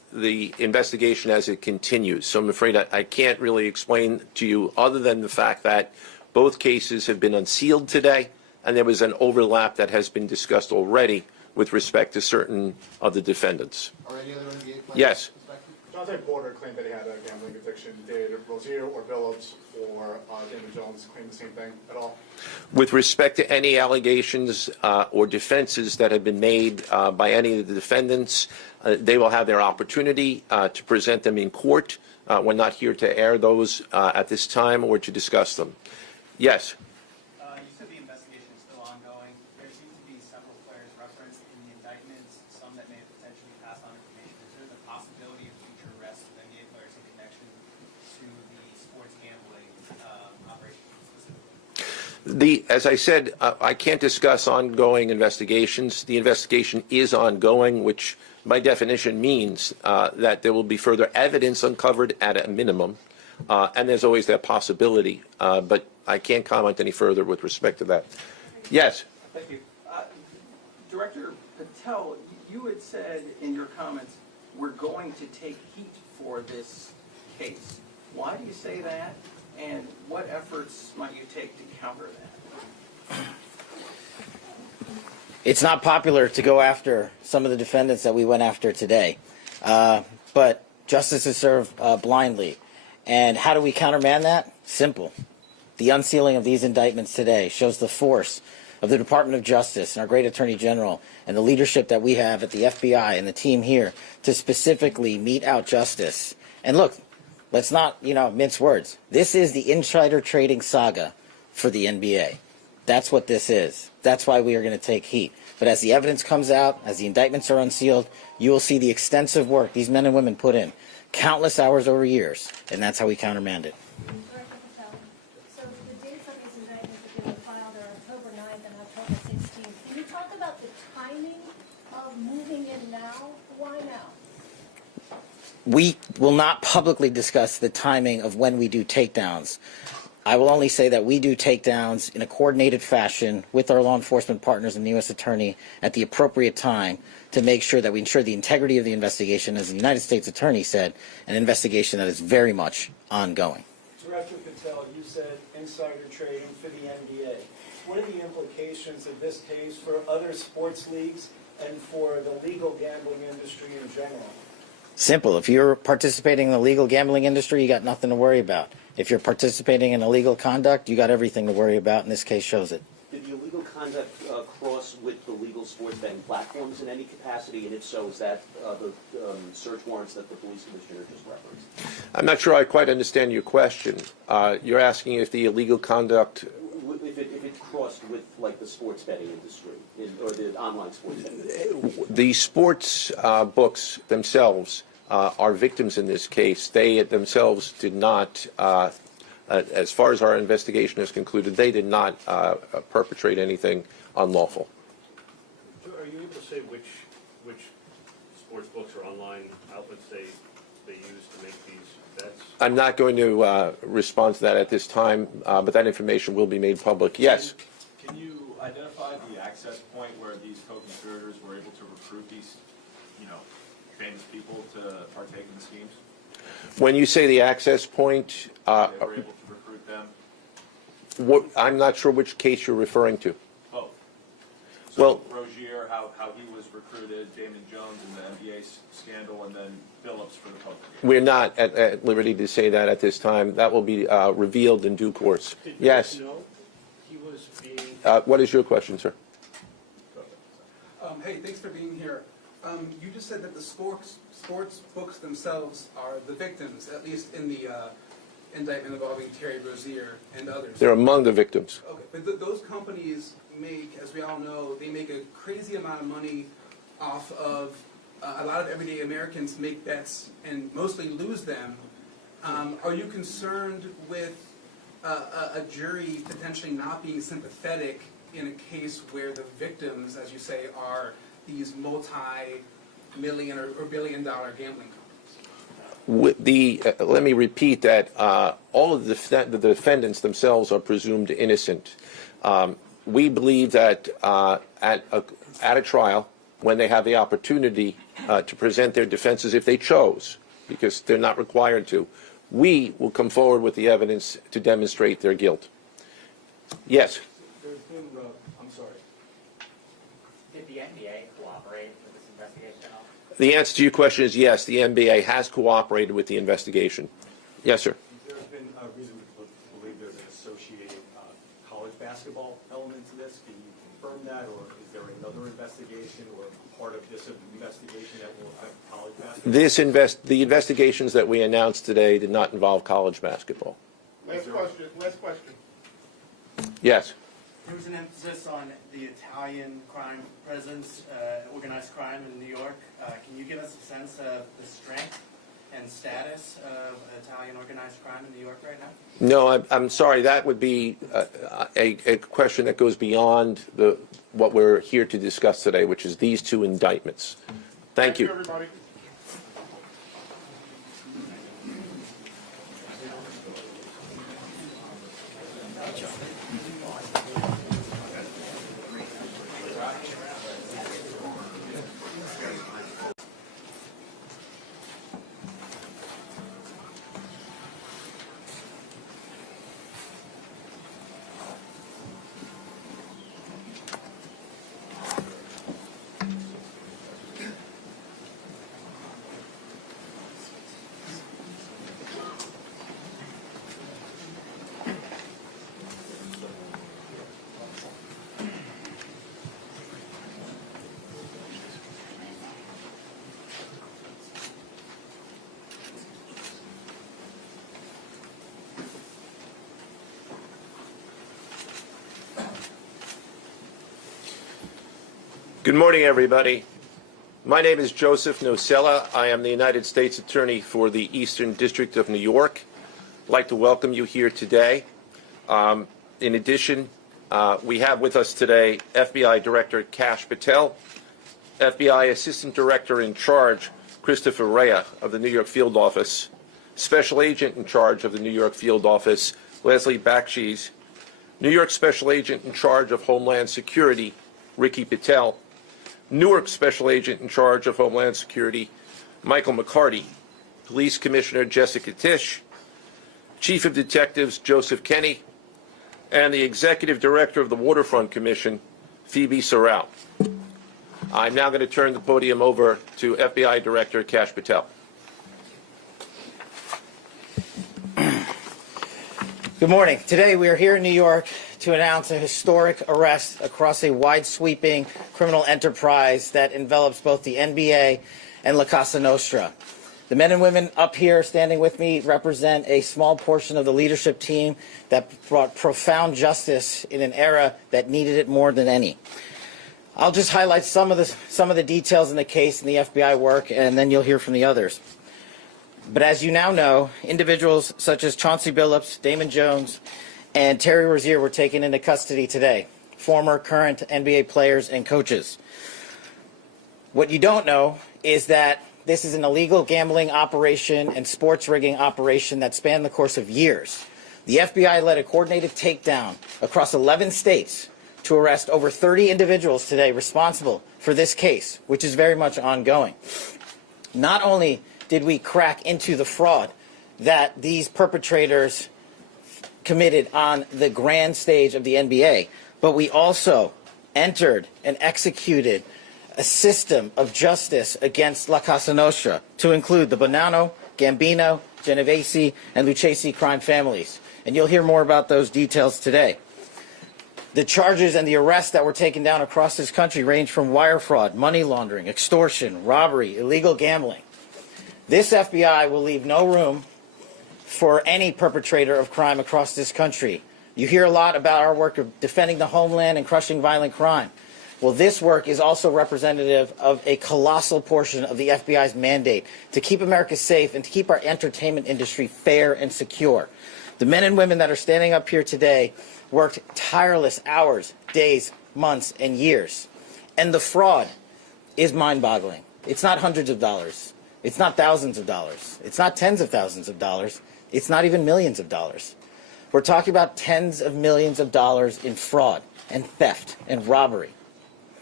the investigation as it continues. So I'm afraid I can't really explain to you other than the fact that both cases have been unsealed today, and there was an overlap that has been discussed already with respect to certain of the defendants. Are any other NBA players? Yes. Jonathan Porter claimed that he had a gambling addiction. Did Rozier or Billups or Damon Jones claim the same thing at all? With respect to any allegations or defenses that have been made by any of the defendants, they will have their opportunity to present them in court. We're not here to air those at this time or to discuss them. Yes. You said the investigation is still ongoing. There seem to be several players referenced in the indictments, some that may potentially pass on information. Is there the possibility of future arrests of NBA players in connection to the sports gambling operation specifically? As I said, I can't discuss ongoing investigations. The investigation is ongoing, which by definition means that there will be further evidence uncovered at a minimum, and there's always that possibility. But I can't comment any further with respect to that. Yes? Thank you. Director Patel, you had said in your comments, we're going to take heat for this case. Why do you say that, and what efforts might you take to counter that? It's not popular to go after some of the defendants that we went after today, but justice is served blindly. And how do we countermand that? Simple. The unsealing of these indictments today shows the force of the Department of Justice and our great Attorney General and the leadership that we have at the FBI and the team here to specifically mete out justice. And look, let's not, mince words. This is the insider trading saga for the NBA. That's what this is. That's why we are going to take heat. But as the evidence comes out, as the indictments are unsealed, you will see the extensive work these men and women put in, countless hours over years, and that's how we countermand it. Director Patel, so the dates on these indictments that they were filed are October 9th and October 16th. Can you talk about the timing of moving in now? Why now? We will not publicly discuss the timing of when we do takedowns. I will only say that we do takedowns in a coordinated fashion with our law enforcement partners and the U.S. Attorney at the appropriate time to make sure that we ensure the integrity of the investigation, as the United States Attorney said, an investigation that is very much ongoing. Director Patel, you said insider trading for the NBA. What are the implications of this case for other sports leagues and for the legal gambling industry in general? Simple. If you're participating in the legal gambling industry, you got nothing to worry about. If you're participating in illegal conduct, you got everything to worry about, and this case shows it. Did the illegal conduct cross with the legal sports betting platforms in any capacity? And if so, is that the search warrants that the police commissioner just referenced? I'm not sure I quite understand your question. You're asking if the illegal conduct... If it crossed with, like, the sports betting industry, or the online sports betting industry? The sports books themselves are victims in this case. They themselves did not, as far as our investigation has concluded, they did not perpetrate anything unlawful. Are you able to say which sports books or online outlets they use to make these bets? I'm not going to respond to that at this time, but that information will be made public. Yes? Can you identify the access point where these co-conspirators were able to recruit these, famous people to partake in the schemes? When you say the access point, They were able to recruit them? I'm not sure which case you're referring to. Oh. Well, Rozier, how he was recruited, Damon Jones in the NBA scandal, and then Billups for the poker game. we're not at liberty to say that at this time. That will be revealed in due course. Yes? Did you know he was being... What is your question, sir? Hey, thanks for being here. You just said that the sports books themselves are the victims, at least in the indictment involving Terry Rozier and others. They're among the victims. Okay, but those companies make, as we all know, they make a crazy amount of money off of a lot of everyday Americans make bets and mostly lose them. Are you concerned with a jury potentially not being sympathetic in a case where the victims, as you say, are these multi-million or billion-dollar gambling companies? Let me repeat that all of the defendants themselves are presumed innocent. We believe that at a trial, when they have the opportunity to present their defenses if they chose, because they're not required to, we will come forward with the evidence to demonstrate their guilt. Yes? There's been, I'm sorry. Did the NBA cooperate with this investigation at all? The answer to your question is yes, the NBA has cooperated with the investigation. Yes, sir. There's been a reason to believe there's an associated college basketball element to this. Can you confirm that, or is there another investigation or part of this investigation that will affect college basketball? The investigations that we announced today did not involve college basketball. Last question. Yes. There was an emphasis on the Italian crime presence, organized crime in New York. Can you give us a sense of the strength and status of Italian organized crime in New York right now? No, I'm sorry. That would be a question that goes beyond what we're here to discuss today, which is these two indictments. Thank you. Everybody. Good morning, everybody. My name is Joseph Nocella. I am the United States Attorney for the Eastern District of New York. I'd like to welcome you here today. In addition, we have with us today FBI Director Kash Patel, FBI Assistant Director in Charge Christopher Rea of the New York Field Office, Special Agent in Charge of the New York Field Office Leslie Bakshi's, New York Special Agent in Charge of Homeland Security Ricky Patel, Newark Special Agent in Charge of Homeland Security Michael McCarty, Police Commissioner Jessica Tisch, Chief of Detectives Joseph Kenny, and the Executive Director of the Waterfront Commission, Phoebe Sorrell. I'm now going to turn the podium over to FBI Director Kash Patel. Good morning. Today we are here in New York to announce a historic arrest across a wide-sweeping criminal enterprise that envelops both the NBA and La Cosa Nostra. The men and women up here standing with me represent a small portion of the leadership team that brought profound justice in an era that needed it more than any. I'll just highlight some of the details in the case and the FBI work, and then you'll hear from the others. But as you now know, individuals such as Chauncey Billups, Damon Jones, and Terry Rozier were taken into custody today, former, current NBA players and coaches. What you don't know is that this is an illegal gambling operation and sports rigging operation that spanned the course of years. The FBI led a coordinated takedown across 11 states to arrest over 30 individuals today responsible for this case, which is very much ongoing. Not only did we crack into the fraud that these perpetrators committed on the grand stage of the NBA, but we also entered and executed a system of justice against La Cosa Nostra to include the Bonanno, Gambino, Genovese, and Lucchese crime families. And you'll hear more about those details today. The charges and the arrests that were taken down across this country range from wire fraud, money laundering, extortion, robbery, illegal gambling. This FBI will leave no room for any perpetrator of crime across this country. You hear a lot about our work of defending the homeland and crushing violent crime. Well, this work is also representative of a colossal portion of the FBI's mandate to keep America safe and to keep our entertainment industry fair and secure. The men and women that are standing up here today worked tireless hours, days, months, and years. And the fraud is mind-boggling. It's not hundreds of dollars. It's not thousands of dollars. It's not tens of thousands of dollars. It's not even millions of dollars. We're talking about tens of millions of dollars in fraud and theft and robbery.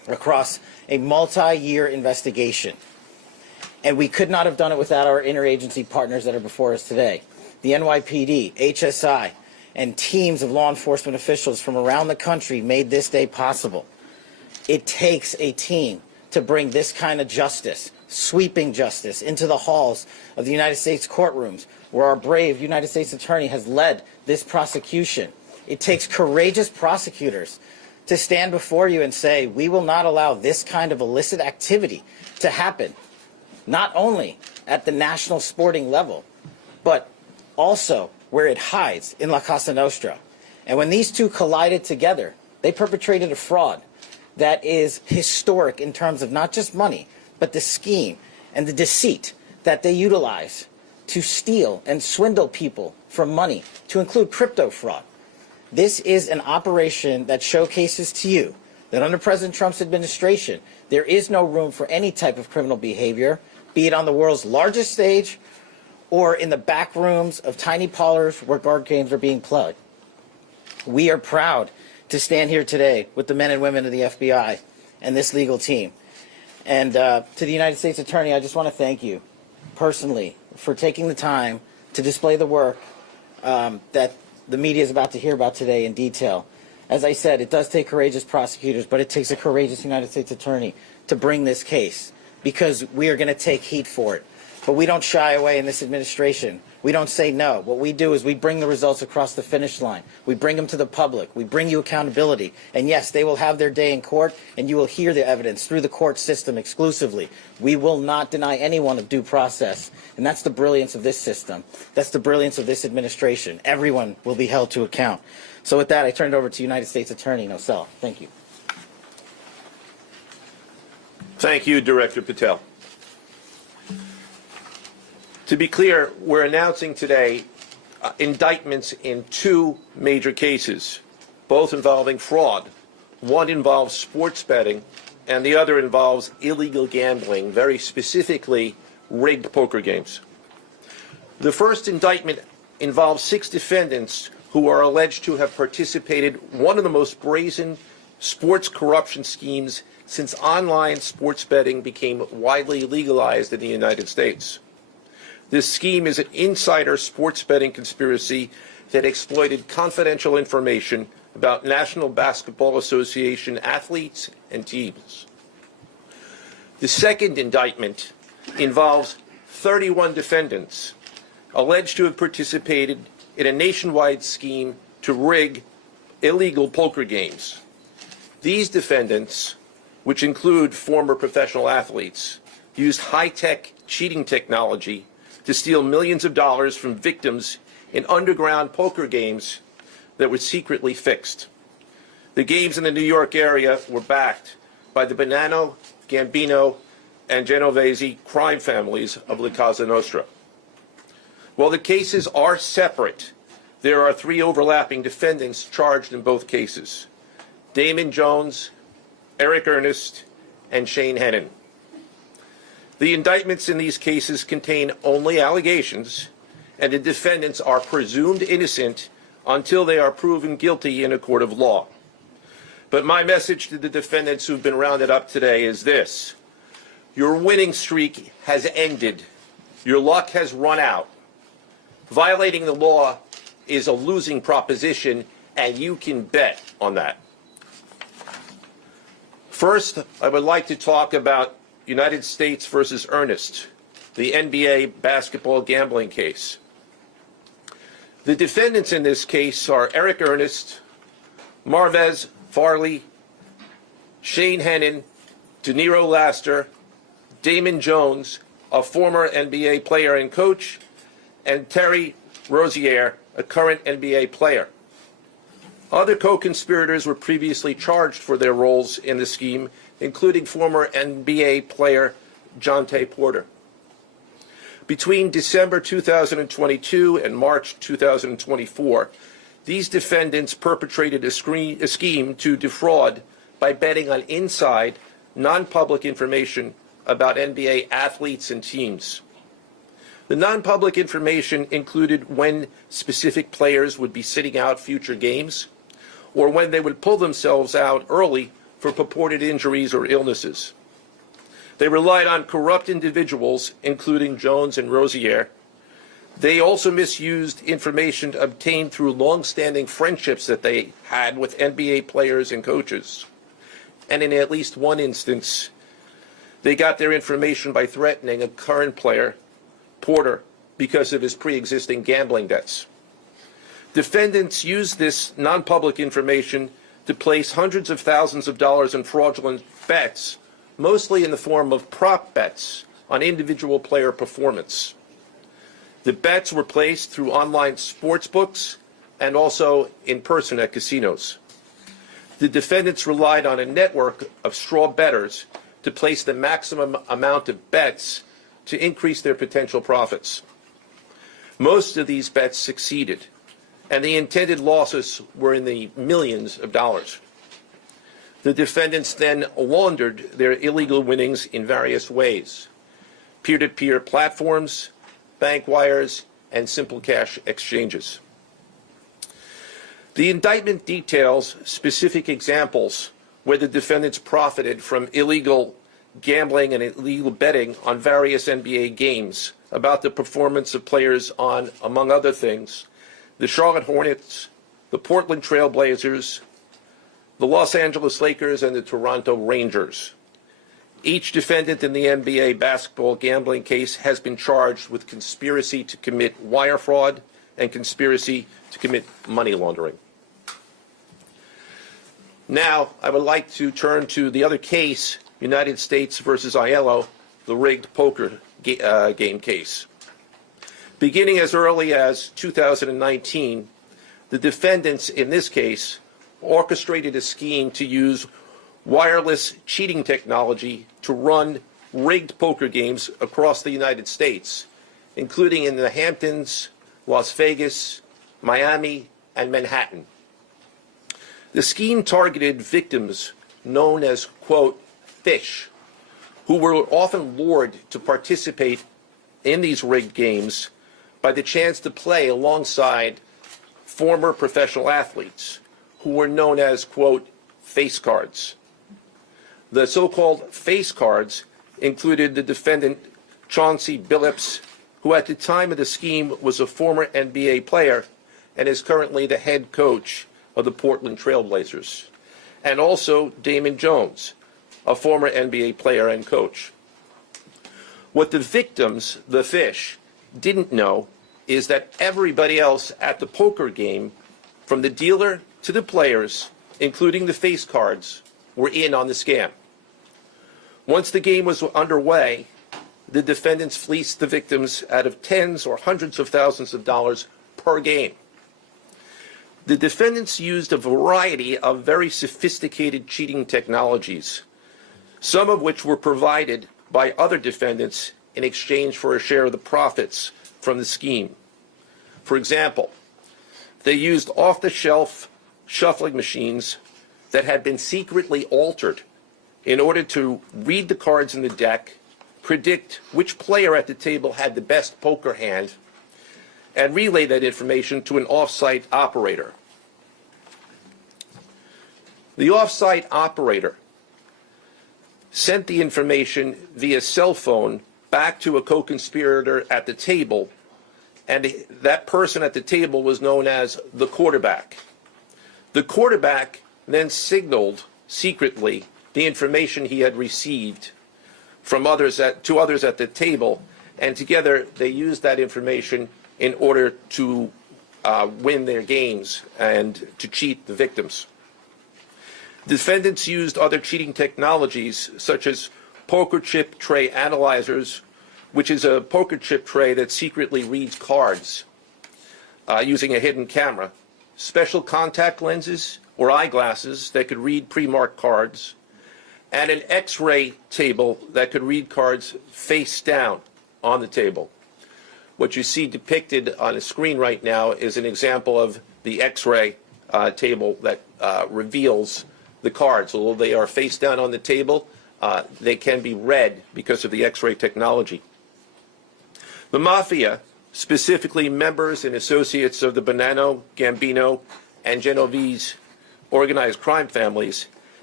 across a multi-year investigation. And we could not have done it without our interagency partners that are before us today. The NYPD, HSI, and teams of law enforcement officials from around the country made this day possible. It takes a team to bring this kind of justice, sweeping justice, into the halls of the United States courtrooms, where our brave United States Attorney has led this prosecution. It takes courageous prosecutors to stand before you and say, we will not allow this kind of illicit activity to happen, not only at the national sporting level, but also where it hides in La Cosa Nostra. And when these two collided together, they perpetrated a fraud that is historic in terms of not just money, but the scheme and the deceit that they utilize to steal and swindle people for money, to include crypto fraud. This is an operation that showcases to you that under President Trump's administration, there is no room for any type of criminal behavior, be it on the world's largest stage or in the back rooms of tiny parlors where card games are being played. We are proud to stand here today with the men and women of the FBI and this legal team. And to the United States Attorney, I just want to thank you personally for taking the time to display the work that the media is about to hear about today in detail. As I said, it does take courageous prosecutors, but it takes a courageous United States Attorney to bring this case, because we are going to take heat for it. But we don't shy away in this administration. We don't say no. What we do is we bring the results across the finish line. We bring them to the public. We bring you accountability. And yes, they will have their day in court, and you will hear the evidence through the court system exclusively. We will not deny anyone of due process. And that's the brilliance of this system. That's the brilliance of this administration. Everyone will be held to account. So with that, I turn it over to United States Attorney Nosella. Thank you. Thank you, Director Patel. To be clear, we're announcing today indictments in two major cases, both involving fraud. One involves sports betting, and the other involves illegal gambling, very specifically rigged poker games. The first indictment involves 6 defendants who are alleged to have participated in one of the most brazen sports corruption schemes since online sports betting became widely legalized in the United States. This scheme is an insider sports betting conspiracy that exploited confidential information about National Basketball Association athletes and teams. The second indictment involves 31 defendants alleged to have participated in a nationwide scheme to rig illegal poker games. These defendants, which include former professional athletes, used high-tech cheating technology to steal millions of dollars from victims in underground poker games that were secretly fixed. The games in the New York area were backed by the Bonanno, Gambino, and Genovese crime families of La Cosa Nostra. While the cases are separate, there are 3 overlapping defendants charged in both cases: Damon Jones, Eric Ernest, and Shane Hennon. The indictments in these cases contain only allegations, and the defendants are presumed innocent until they are proven guilty in a court of law. But my message to the defendants who've been rounded up today is this: your winning streak has ended. Your luck has run out. Violating the law is a losing proposition, and you can bet on that. First, I would like to talk about United States versus Ernest, the NBA basketball gambling case. The defendants in this case are Eric Ernest, Marvez Farley, Shane Hennon, De Niro Laster, Damon Jones, a former NBA player and coach, and Terry Rozier, a current NBA player. Other co-conspirators were previously charged for their roles in the scheme, including former NBA player Jonte Porter. Between December 2022 and March 2024, these defendants perpetrated a scheme to defraud by betting on inside, non-public information about NBA athletes and teams. The non-public information included when specific players would be sitting out future games, or when they would pull themselves out early for for purported injuries or illnesses. They relied on corrupt individuals, including Jones and Rosier. They also misused information obtained through long-standing friendships that they had with NBA players and coaches. And in at least one instance, they got their information by threatening a current player, Porter, because of his pre-existing gambling debts. Defendants used this non-public information to place hundreds of thousands of dollars in fraudulent bets, mostly in the form of prop bets on individual player performance. The bets were placed through online sports books and also in person at casinos. The defendants relied on a network of straw bettors to place the maximum amount of bets to increase their potential profits. Most of these bets succeeded, and the intended losses were in the millions of dollars. The defendants then laundered their illegal winnings in various ways: peer-to-peer platforms, bank wires, and simple cash exchanges. The indictment details specific examples where the defendants profited from illegal gambling and illegal betting on various NBA games about the performance of players on, among other things, the Charlotte Hornets, the Portland Trail Blazers, the Los Angeles Lakers, and the Toronto Rangers. Each defendant in the NBA basketball gambling case has been charged with conspiracy to commit wire fraud and conspiracy to commit money laundering. Now, I would like to turn to the other case, United States versus Aiello, the rigged poker game case. Beginning as early as 2019, the defendants in this case orchestrated a scheme to use wireless cheating technology to run rigged poker games across the United States, including in the Hamptons, Las Vegas, Miami, and Manhattan. The scheme targeted victims known as, quote, fish, who were often lured to participate in these rigged games by the chance to play alongside former professional athletes who were known as, quote, face cards. The so-called face cards included the defendant Chauncey Billups, who at the time of the scheme was a former NBA player and is currently the head coach of the Portland Trail Blazers, and also Damon Jones, a former NBA player and coach. What the victims, the fish, didn't know is that everybody else at the poker game, from the dealer to the players, including the face cards, were in on the scam. Once the game was underway, the defendants fleeced the victims out of tens or hundreds of thousands of dollars per game. The defendants used a variety of very sophisticated cheating technologies, some of which were provided by other defendants in exchange for a share of the profits from the scheme. For example, they used off-the-shelf shuffling machines that had been secretly altered in order to read the cards in the deck, predict which player at the table had the best poker hand, and relay that information to an off-site operator. The off-site operator sent the information via cell phone back to a co-conspirator at the table, and that person at the table was known as the quarterback. The quarterback then signaled secretly the information he had received from others to others at the table, and together they used that information in order to win their games and to cheat the victims. Defendants used other cheating technologies such as poker chip tray analyzers, which is a poker chip tray that secretly reads cards using a hidden camera, special contact lenses or eyeglasses that could read pre-marked cards, and an X-ray table that could read cards face down on the table. What you see depicted on the screen right now is an example of the X-ray table that reveals the cards. Although they are face down on the table, they can be read because of the X-ray technology. The Mafia, specifically members and associates of the Bonanno, Gambino, and Genovese organized crime families,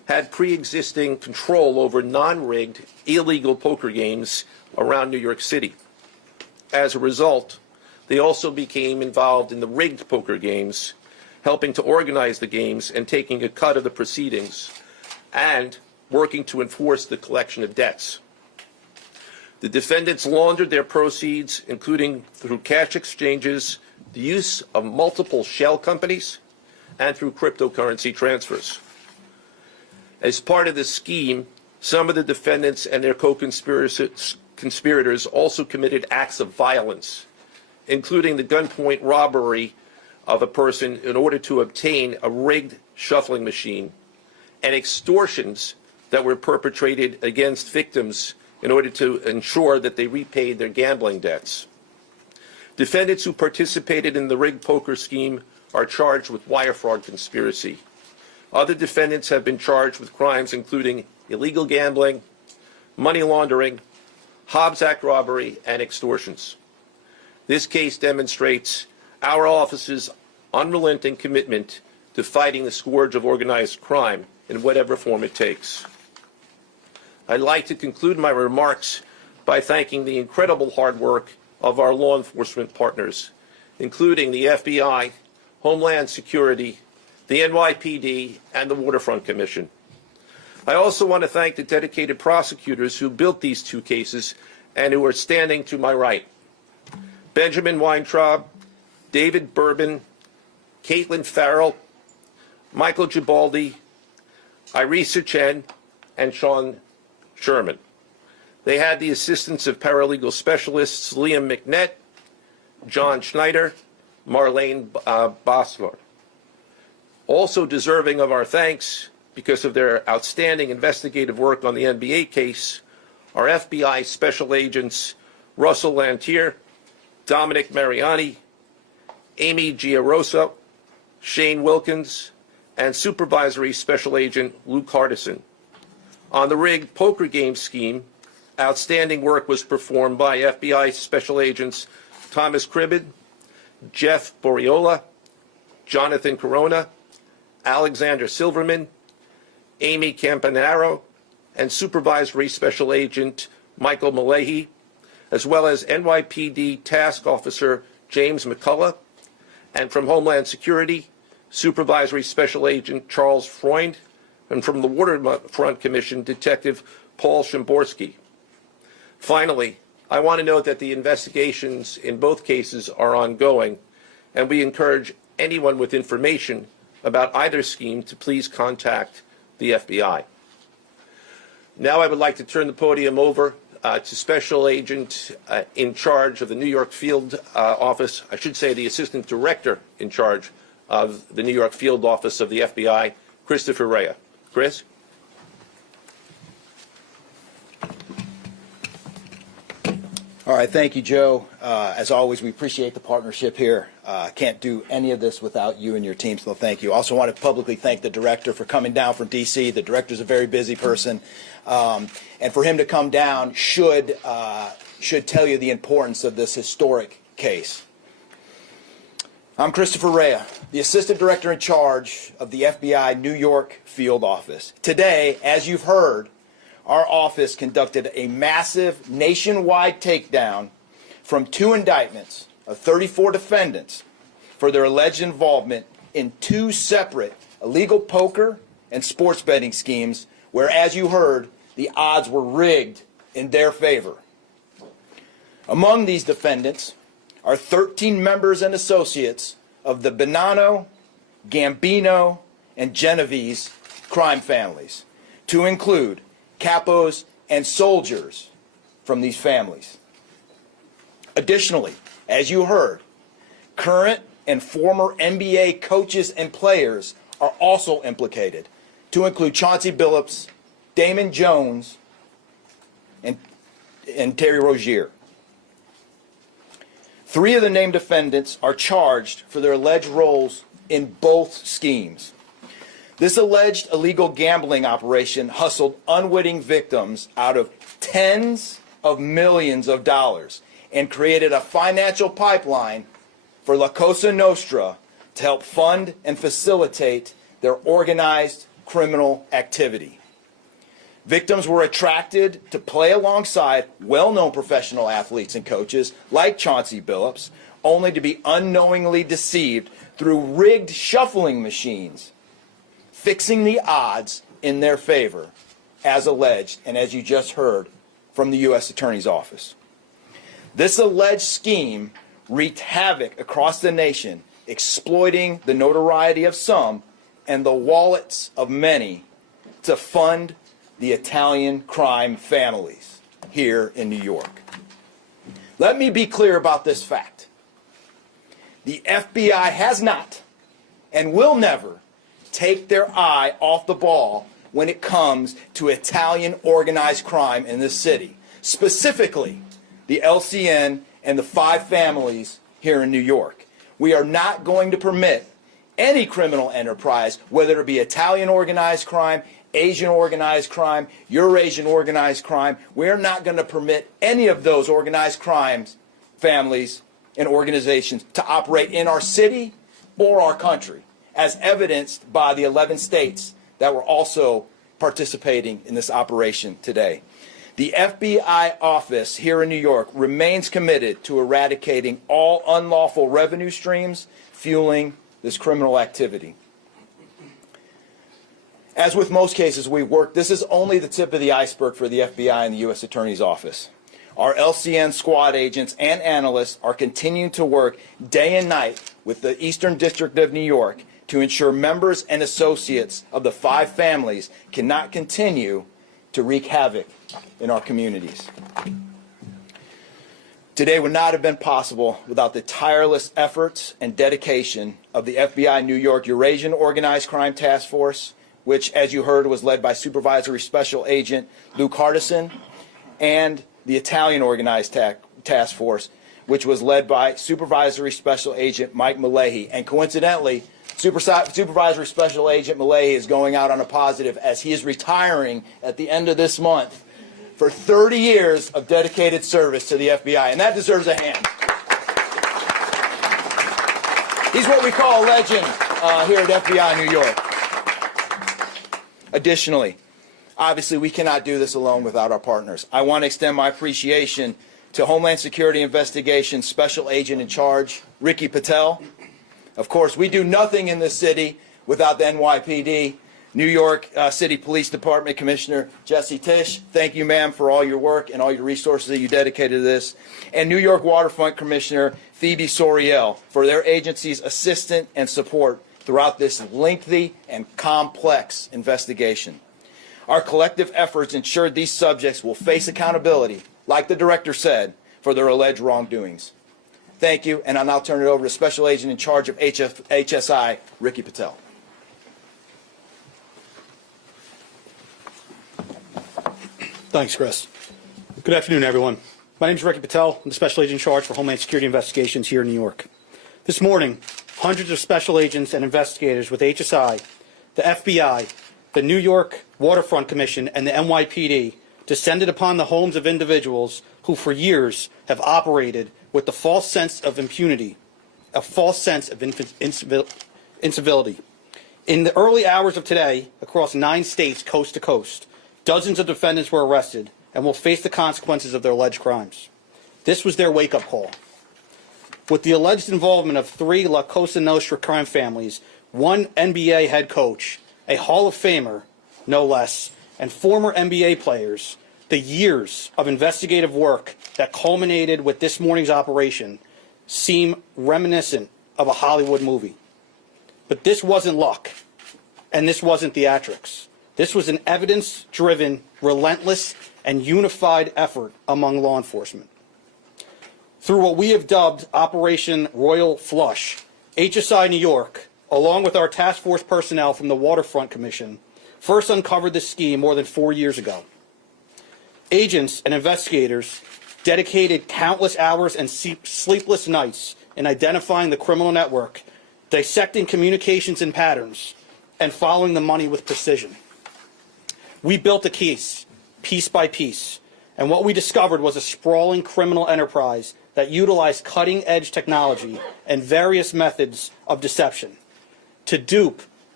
had pre-existing control over non-rigged, illegal poker games around New York City. As a result, they also became involved in the rigged poker games, helping to organize the games and taking a cut of the proceedings, and working to enforce the collection of debts. The defendants laundered their proceeds, including through cash exchanges, the use of multiple shell companies, and through cryptocurrency transfers. As part of this scheme, some of the defendants and their co-conspirators also committed acts of violence, including the gunpoint robbery of a person in order to obtain a rigged shuffling machine, and extortions that were perpetrated against victims in order to ensure that they repaid their gambling debts. Defendants who participated in the rigged poker scheme are charged with wire fraud conspiracy. Other defendants have been charged with crimes including illegal gambling, money laundering, Hobbs Act robbery, and extortions. This case demonstrates our office's unrelenting commitment to fighting the scourge of organized crime in whatever form it takes. I'd like to conclude my remarks by thanking the incredible hard work of our law enforcement partners, including the FBI, Homeland Security, the NYPD, and the Waterfront Commission. I also want to thank the dedicated prosecutors who built these two cases and who are standing to my right: Benjamin Weintraub, David Bourbon, Caitlin Farrell, Michael Gibaldi, Irisa Chen, and Sean Sherman. They had the assistance of paralegal specialists Liam McNett, John Schneider, Marlene Bosler. Also deserving of our thanks because of their outstanding investigative work on the NBA case are FBI Special Agents Russell Lantier, Dominic Mariani, Amy Giarosa, Shane Wilkins, and Supervisory Special Agent Luke Hardison. On the rigged poker game scheme, outstanding work was performed by FBI Special Agents Thomas Cribbin, Jeff Boriola, Jonathan Corona, Alexander Silverman, Amy Campanaro, and Supervisory Special Agent Michael Malahy, as well as NYPD Task Officer James McCullough, and from Homeland Security, Supervisory Special Agent Charles Freund, and from the Waterfront Commission, Detective Paul Shimborski. Finally, I want to note that the investigations in both cases are ongoing, and we encourage anyone with information about either scheme to please contact the FBI. Now I would like to turn the podium over to Special Agent in charge of the New York Field Office, I should say the Assistant Director in charge of the New York Field Office of the FBI, Christopher Rea. Chris? All right, thank you, Joe. As always, we appreciate the partnership here. Can't do any of this without you and your team, so thank you. Also want to publicly thank the director for coming down from D.C. The director's a very busy person, and for him to come down should tell you the importance of this historic case. I'm Christopher Rea, the Assistant Director in charge of the FBI New York Field Office. Today, as you've heard, our office conducted a massive nationwide takedown from 2 indictments of 34 defendants for their alleged involvement in 2 separate illegal poker and sports betting schemes where, as you heard, the odds were rigged in their favor. Among these defendants are 13 members and associates of the Bonanno, Gambino, and Genovese crime families, to include capos and soldiers from these families. Additionally, as you heard, current and former NBA coaches and players are also implicated, to include Chauncey Billups, Damon Jones, and Terry Rozier. 3 of the named defendants are charged for their alleged roles in both schemes. This alleged illegal gambling operation hustled unwitting victims out of tens of millions of dollars and created a financial pipeline for La Cosa Nostra to help fund and facilitate their organized criminal activity. Victims were attracted to play alongside well-known professional athletes and coaches like Chauncey Billups, only to be unknowingly deceived through rigged shuffling machines, fixing the odds in their favor, as alleged and as you just heard from the U.S. Attorney's Office. This alleged scheme wreaked havoc across the nation, exploiting the notoriety of some and the wallets of many to fund the Italian crime families here in New York. Let me be clear about this fact. The FBI has not and will never take their eye off the ball when it comes to Italian organized crime in this city, specifically the LCN and the 5 families here in New York. We are not going to permit any criminal enterprise, whether it be Italian organized crime, Asian organized crime, Eurasian organized crime. We're not going to permit any of those organized crimes, families, and organizations to operate in our city or our country, as evidenced by the 11 states that were also participating in this operation today. The FBI office here in New York remains committed to eradicating all unlawful revenue streams fueling this criminal activity. As with most cases we work, this is only the tip of the iceberg for the FBI and the U.S. Attorney's Office. Our LCN squad agents and analysts are continuing to work day and night with the Eastern District of New York to ensure members and associates of the 5 families cannot continue to wreak havoc in our communities. Today would not have been possible without the tireless efforts and dedication of the FBI New York Eurasian Organized Crime Task Force, which, as you heard, was led by Supervisory Special Agent Luke Hardison, and the Italian Organized Task Force, which was led by Supervisory Special Agent Mike Malahi. And coincidentally, Supervisory Special Agent Malahi is going out on a positive as he is retiring at the end of this month for 30 years of dedicated service to the FBI, and that deserves a hand. He's what we call a legend here at FBI New York. Additionally, obviously we cannot do this alone without our partners. I want to extend my appreciation to Homeland Security Investigations Special Agent in Charge, Ricky Patel. Of course, we do nothing in this city without the NYPD. New York City Police Department Commissioner Jesse Tisch, thank you, ma'am, for all your work and all your resources that you dedicated to this. And New York Waterfront Commissioner Phoebe Soriel for their agency's assistance and support throughout this lengthy and complex investigation. Our collective efforts ensured these subjects will face accountability, like the director said, for their alleged wrongdoings. Thank you, and I'll now turn it over to Special Agent in charge of HSI, Ricky Patel. Thanks, Chris. Good afternoon, everyone. My name is Ricky Patel. I'm the Special Agent in charge for Homeland Security Investigations here in New York. This morning, hundreds of special agents and investigators with HSI, the FBI, the New York Waterfront Commission, and the NYPD descended upon the homes of individuals who for years have operated with the false sense of impunity, a false sense of incivility. In the early hours of today, across 9 states coast to coast, dozens of defendants were arrested and will face the consequences of their alleged crimes. This was their wake-up call. With the alleged involvement of 3 La Cosa Nostra crime families, 1 NBA head coach, a Hall of Famer, no less, and former NBA players, the years of investigative work that culminated with this morning's operation seem reminiscent of a Hollywood movie. But this wasn't luck, and this wasn't theatrics. This was an evidence-driven, relentless, and unified effort among law enforcement. Through what we have dubbed Operation Royal Flush, HSI New York, along with our task force personnel from the Waterfront Commission, first uncovered this scheme more than 4 years ago. Agents and investigators dedicated countless hours and sleepless nights in identifying the criminal network, dissecting communications and patterns, and following the money with precision. We built a case, piece by piece, and what we discovered was a sprawling criminal enterprise that utilized cutting-edge technology and various methods of deception to dupe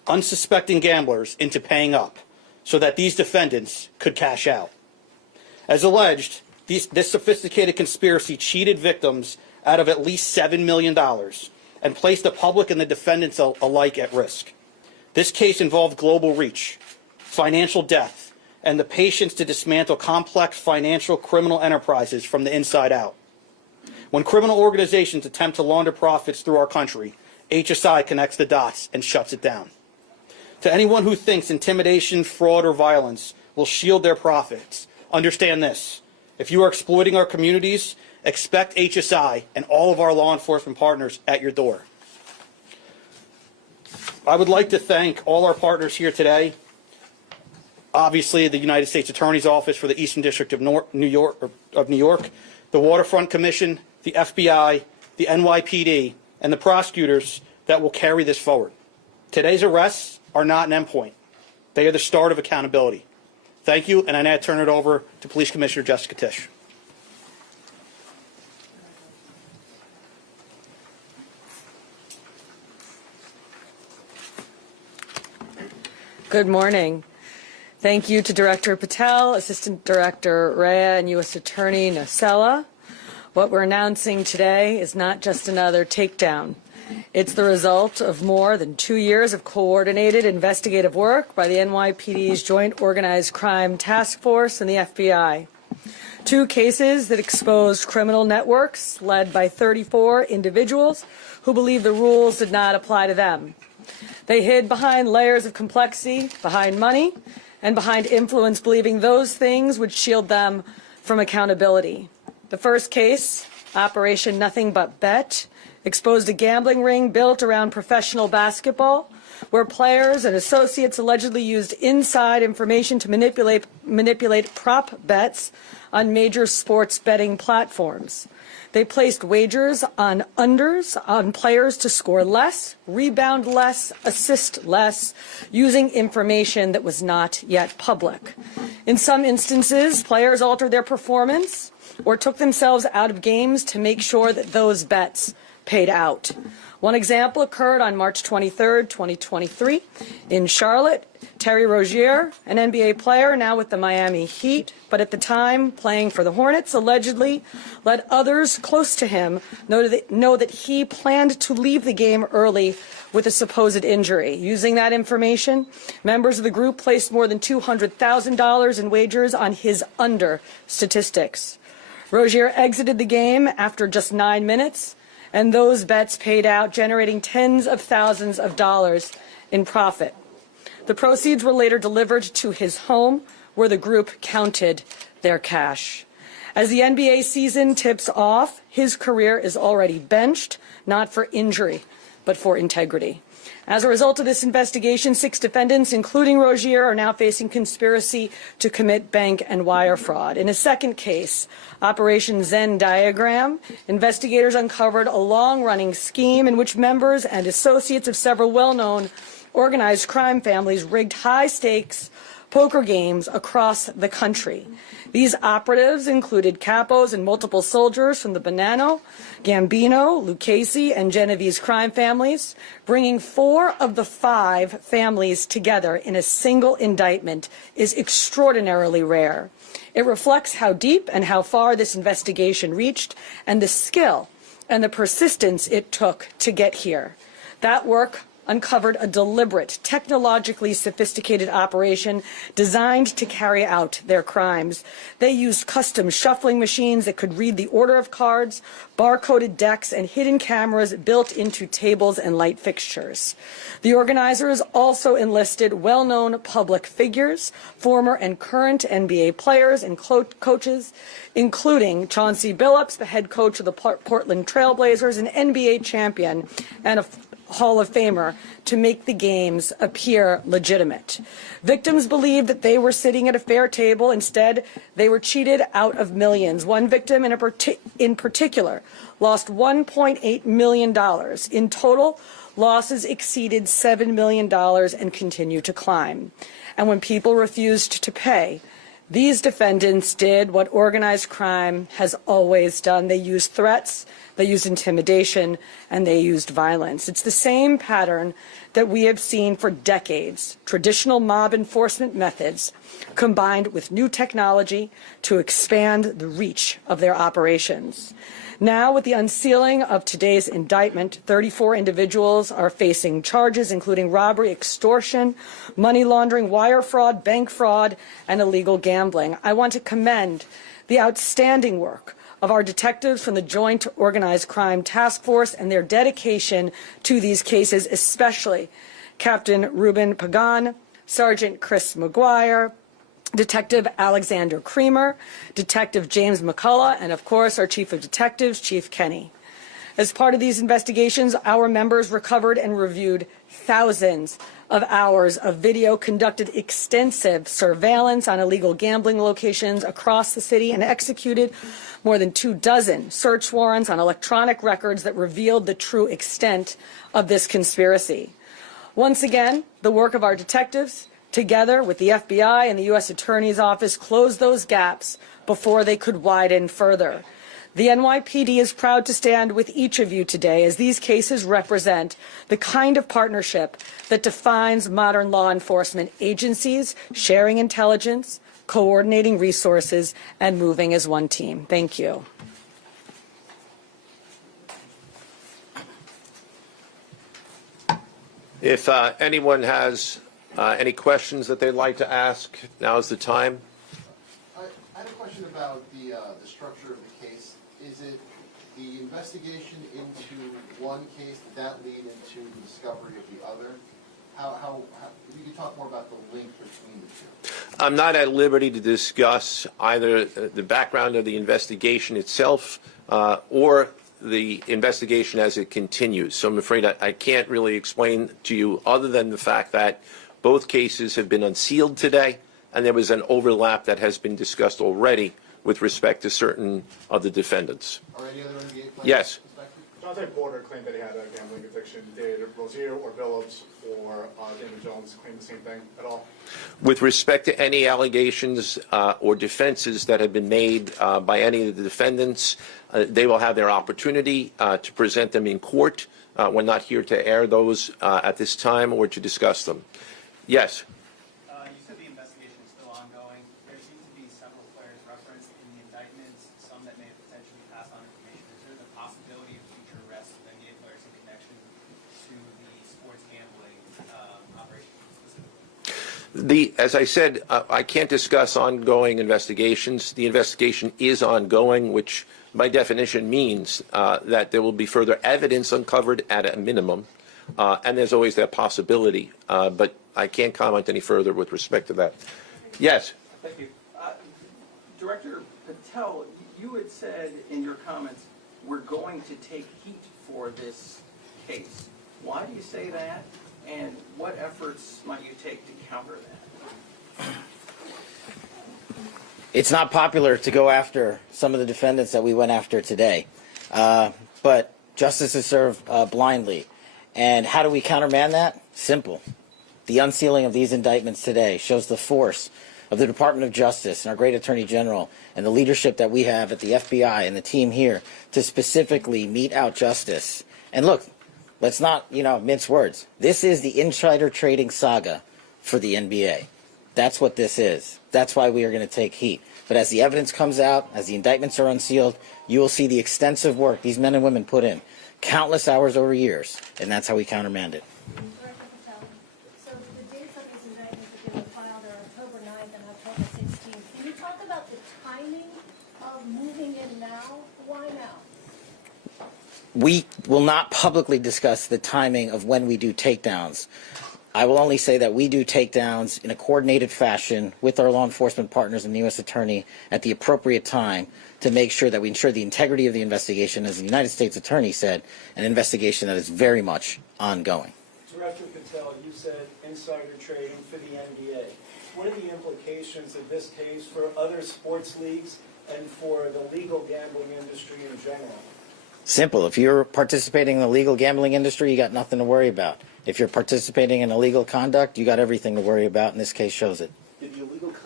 unsuspecting gamblers into paying up so that these defendants could cash out. As alleged, this sophisticated conspiracy cheated victims out of at least $7 million and placed the public and the defendants alike at risk. This case involved global reach, financial depth, and the patience to dismantle complex financial criminal enterprises from the inside out. When criminal organizations attempt to launder profits through our country, HSI connects the dots and shuts it down. To anyone who thinks intimidation, fraud, or violence will shield their profits, understand this. If you are exploiting our communities, expect HSI and all of our law enforcement partners at your door. I would like to thank all our partners here today. Obviously, the United States Attorney's Office for the Eastern District of New York, the Waterfront Commission, the FBI, the NYPD, and the prosecutors that will carry this forward. Today's arrests are not an endpoint. They are the start of accountability. Thank you, and I now turn it over to Police Commissioner Jessica Tisch. Good morning. Thank you to Director Patel, Assistant Director Rhea, and U.S. Attorney Nocella. What we're announcing today is not just another takedown. It's the result of more than 2 years of coordinated investigative work by the NYPD's Joint Organized Crime Task Force and the FBI. 2 cases that exposed criminal networks led by 34 individuals who believed the rules did not apply to them. They hid behind layers of complexity, behind money, and behind influence, believing those things would shield them from accountability. The first case, Operation Nothing But Bet, exposed a gambling ring built around professional basketball, where players and associates allegedly used inside information to manipulate prop bets on major sports betting platforms. They placed wagers on unders on players to score less, rebound less, assist less, using information that was not yet public. In some instances, players altered their performance or took themselves out of games to make sure that those bets paid out. One example occurred on March 23, 2023, in Charlotte. Terry Rozier, an NBA player now with the Miami Heat, but at the time playing for the Hornets, allegedly let others close to him know that he planned to leave the game early with a supposed injury. Using that information, members of the group placed more than $200,000 in wagers on his under statistics. Rozier exited the game after just 9 minutes, and those bets paid out, generating tens of thousands of dollars in profit. The proceeds were later delivered to his home, where the group counted their cash. As the NBA season tips off, his career is already benched, not for injury, but for integrity. As a result of this investigation, 6 defendants, including Rozier, are now facing conspiracy to commit bank and wire fraud. In a second case, Operation Zen Diagram, investigators uncovered a long-running scheme in which members and associates of several well-known organized crime families rigged high-stakes poker games across the country. These operatives included capos and multiple soldiers from the Bonanno, Gambino, Lucchese, and Genovese crime families, bringing 4 of the 5 families together in a single indictment is extraordinarily rare. It reflects how deep and how far this investigation reached and the skill and the persistence it took to get here. That work uncovered a deliberate, technologically sophisticated operation designed to carry out their crimes. They used custom shuffling machines that could read the order of cards, barcoded decks, and hidden cameras built into tables and light fixtures. The organizers also enlisted well-known public figures, former and current NBA players and coaches, including Chauncey Billups, the head coach of the Portland Trailblazers, an NBA champion, and a Hall of Famer, to make the games appear legitimate. Victims believed that they were sitting at a fair table. Instead, they were cheated out of millions. One victim in particular lost $1.8 million. In total, losses exceeded $7 million and continue to climb. And when people refused to pay, these defendants did what organized crime has always done. They used threats, They used intimidation and they used violence. It's the same pattern that we have seen for decades. Traditional mob enforcement methods combined with new technology to expand the reach of their operations. Now, with the unsealing of today's indictment, 34 individuals are facing charges including robbery, extortion, money laundering, wire fraud, bank fraud, and illegal gambling. I want to commend the outstanding work of our detectives from the Joint Organized Crime Task Force and their dedication to these cases, especially Captain Ruben Pagan, Sergeant Chris McGuire, Detective Alexander Creamer, Detective James McCullough, and of course our Chief of Detectives, Chief Kenny. As part of these investigations, our members recovered and reviewed thousands of hours of video, conducted extensive surveillance on illegal gambling locations across the city, and executed more than 24 search warrants on electronic records that revealed the true extent of this conspiracy. Once again, the work of our detectives, together with the FBI and the U.S. Attorney's Office, closed those gaps before they could widen further. The NYPD is proud to stand with each of you today as these cases represent the kind of partnership that defines modern law enforcement agencies, sharing intelligence, coordinating resources, and moving as one team. Thank you. If anyone has any questions that they'd like to ask, now's the time. I had a question about the structure of the case. Is it the investigation into one case, did that lead into the discovery of the other? How if you could talk more about the link between the two. I'm not at liberty to discuss either the background of the investigation itself or the investigation as it continues. So I'm afraid I can't really explain to you other than the fact that both cases have been unsealed today, and there was an overlap that has been discussed already with respect to certain of the defendants. Are any other NBA players? Yes. Jonathan Porter claimed that he had a gambling addiction. Did Rozier or Billups or David Jones claim the same thing at all? With respect to any allegations or defenses that have been made by any of the defendants, they will have their opportunity to present them in court. We're not here to air those at this time or to discuss them. Yes. You said the investigation is still ongoing. There seem to be several players referenced in the indictments, some that may have potentially passed on information. Is there the possibility of future arrests of NBA players in connection to the sports gambling operation specifically? As I said, I can't discuss ongoing investigations. The investigation is ongoing, which by definition means that there will be further evidence uncovered at a minimum, and there's always that possibility. But I can't comment any further with respect to that. Yes? Thank you. Director Patel, you had said in your comments, we're going to take heat for this case. Why do you say that, and what efforts might you take to counter that? It's not popular to go after some of the defendants that we went after today, but justice is served blindly. And how do we countermand that? Simple. The unsealing of these indictments today shows the force of the Department of Justice and our great Attorney General and the leadership that we have at the FBI and the team here to specifically mete out justice. And look, let's not, mince words. This is the insider trading saga for the NBA. That's what this is. That's why we are going to take heat. But as the evidence comes out, as the indictments are unsealed, you will see the extensive work these men and women put in, countless hours over years, and that's how we countermand it. Director Patel, so the dates on these indictments that they were filed are October 9th and October 16th. Can you talk about the timing of moving in now? Why now? We will not publicly discuss the timing of when we do takedowns. I will only say that we do takedowns in a coordinated fashion with our law enforcement partners and the U.S. Attorney at the appropriate time to make sure that we ensure the integrity of the investigation, as the United States Attorney said, an investigation that is very much ongoing. Director Patel, you said insider trading for the NBA. What are the implications of this case for other sports leagues and for the legal gambling industry in general? Simple. If you're participating in the legal gambling industry, you got nothing to worry about. If you're participating in illegal conduct, you got everything to worry about, and this case shows it. Did the illegal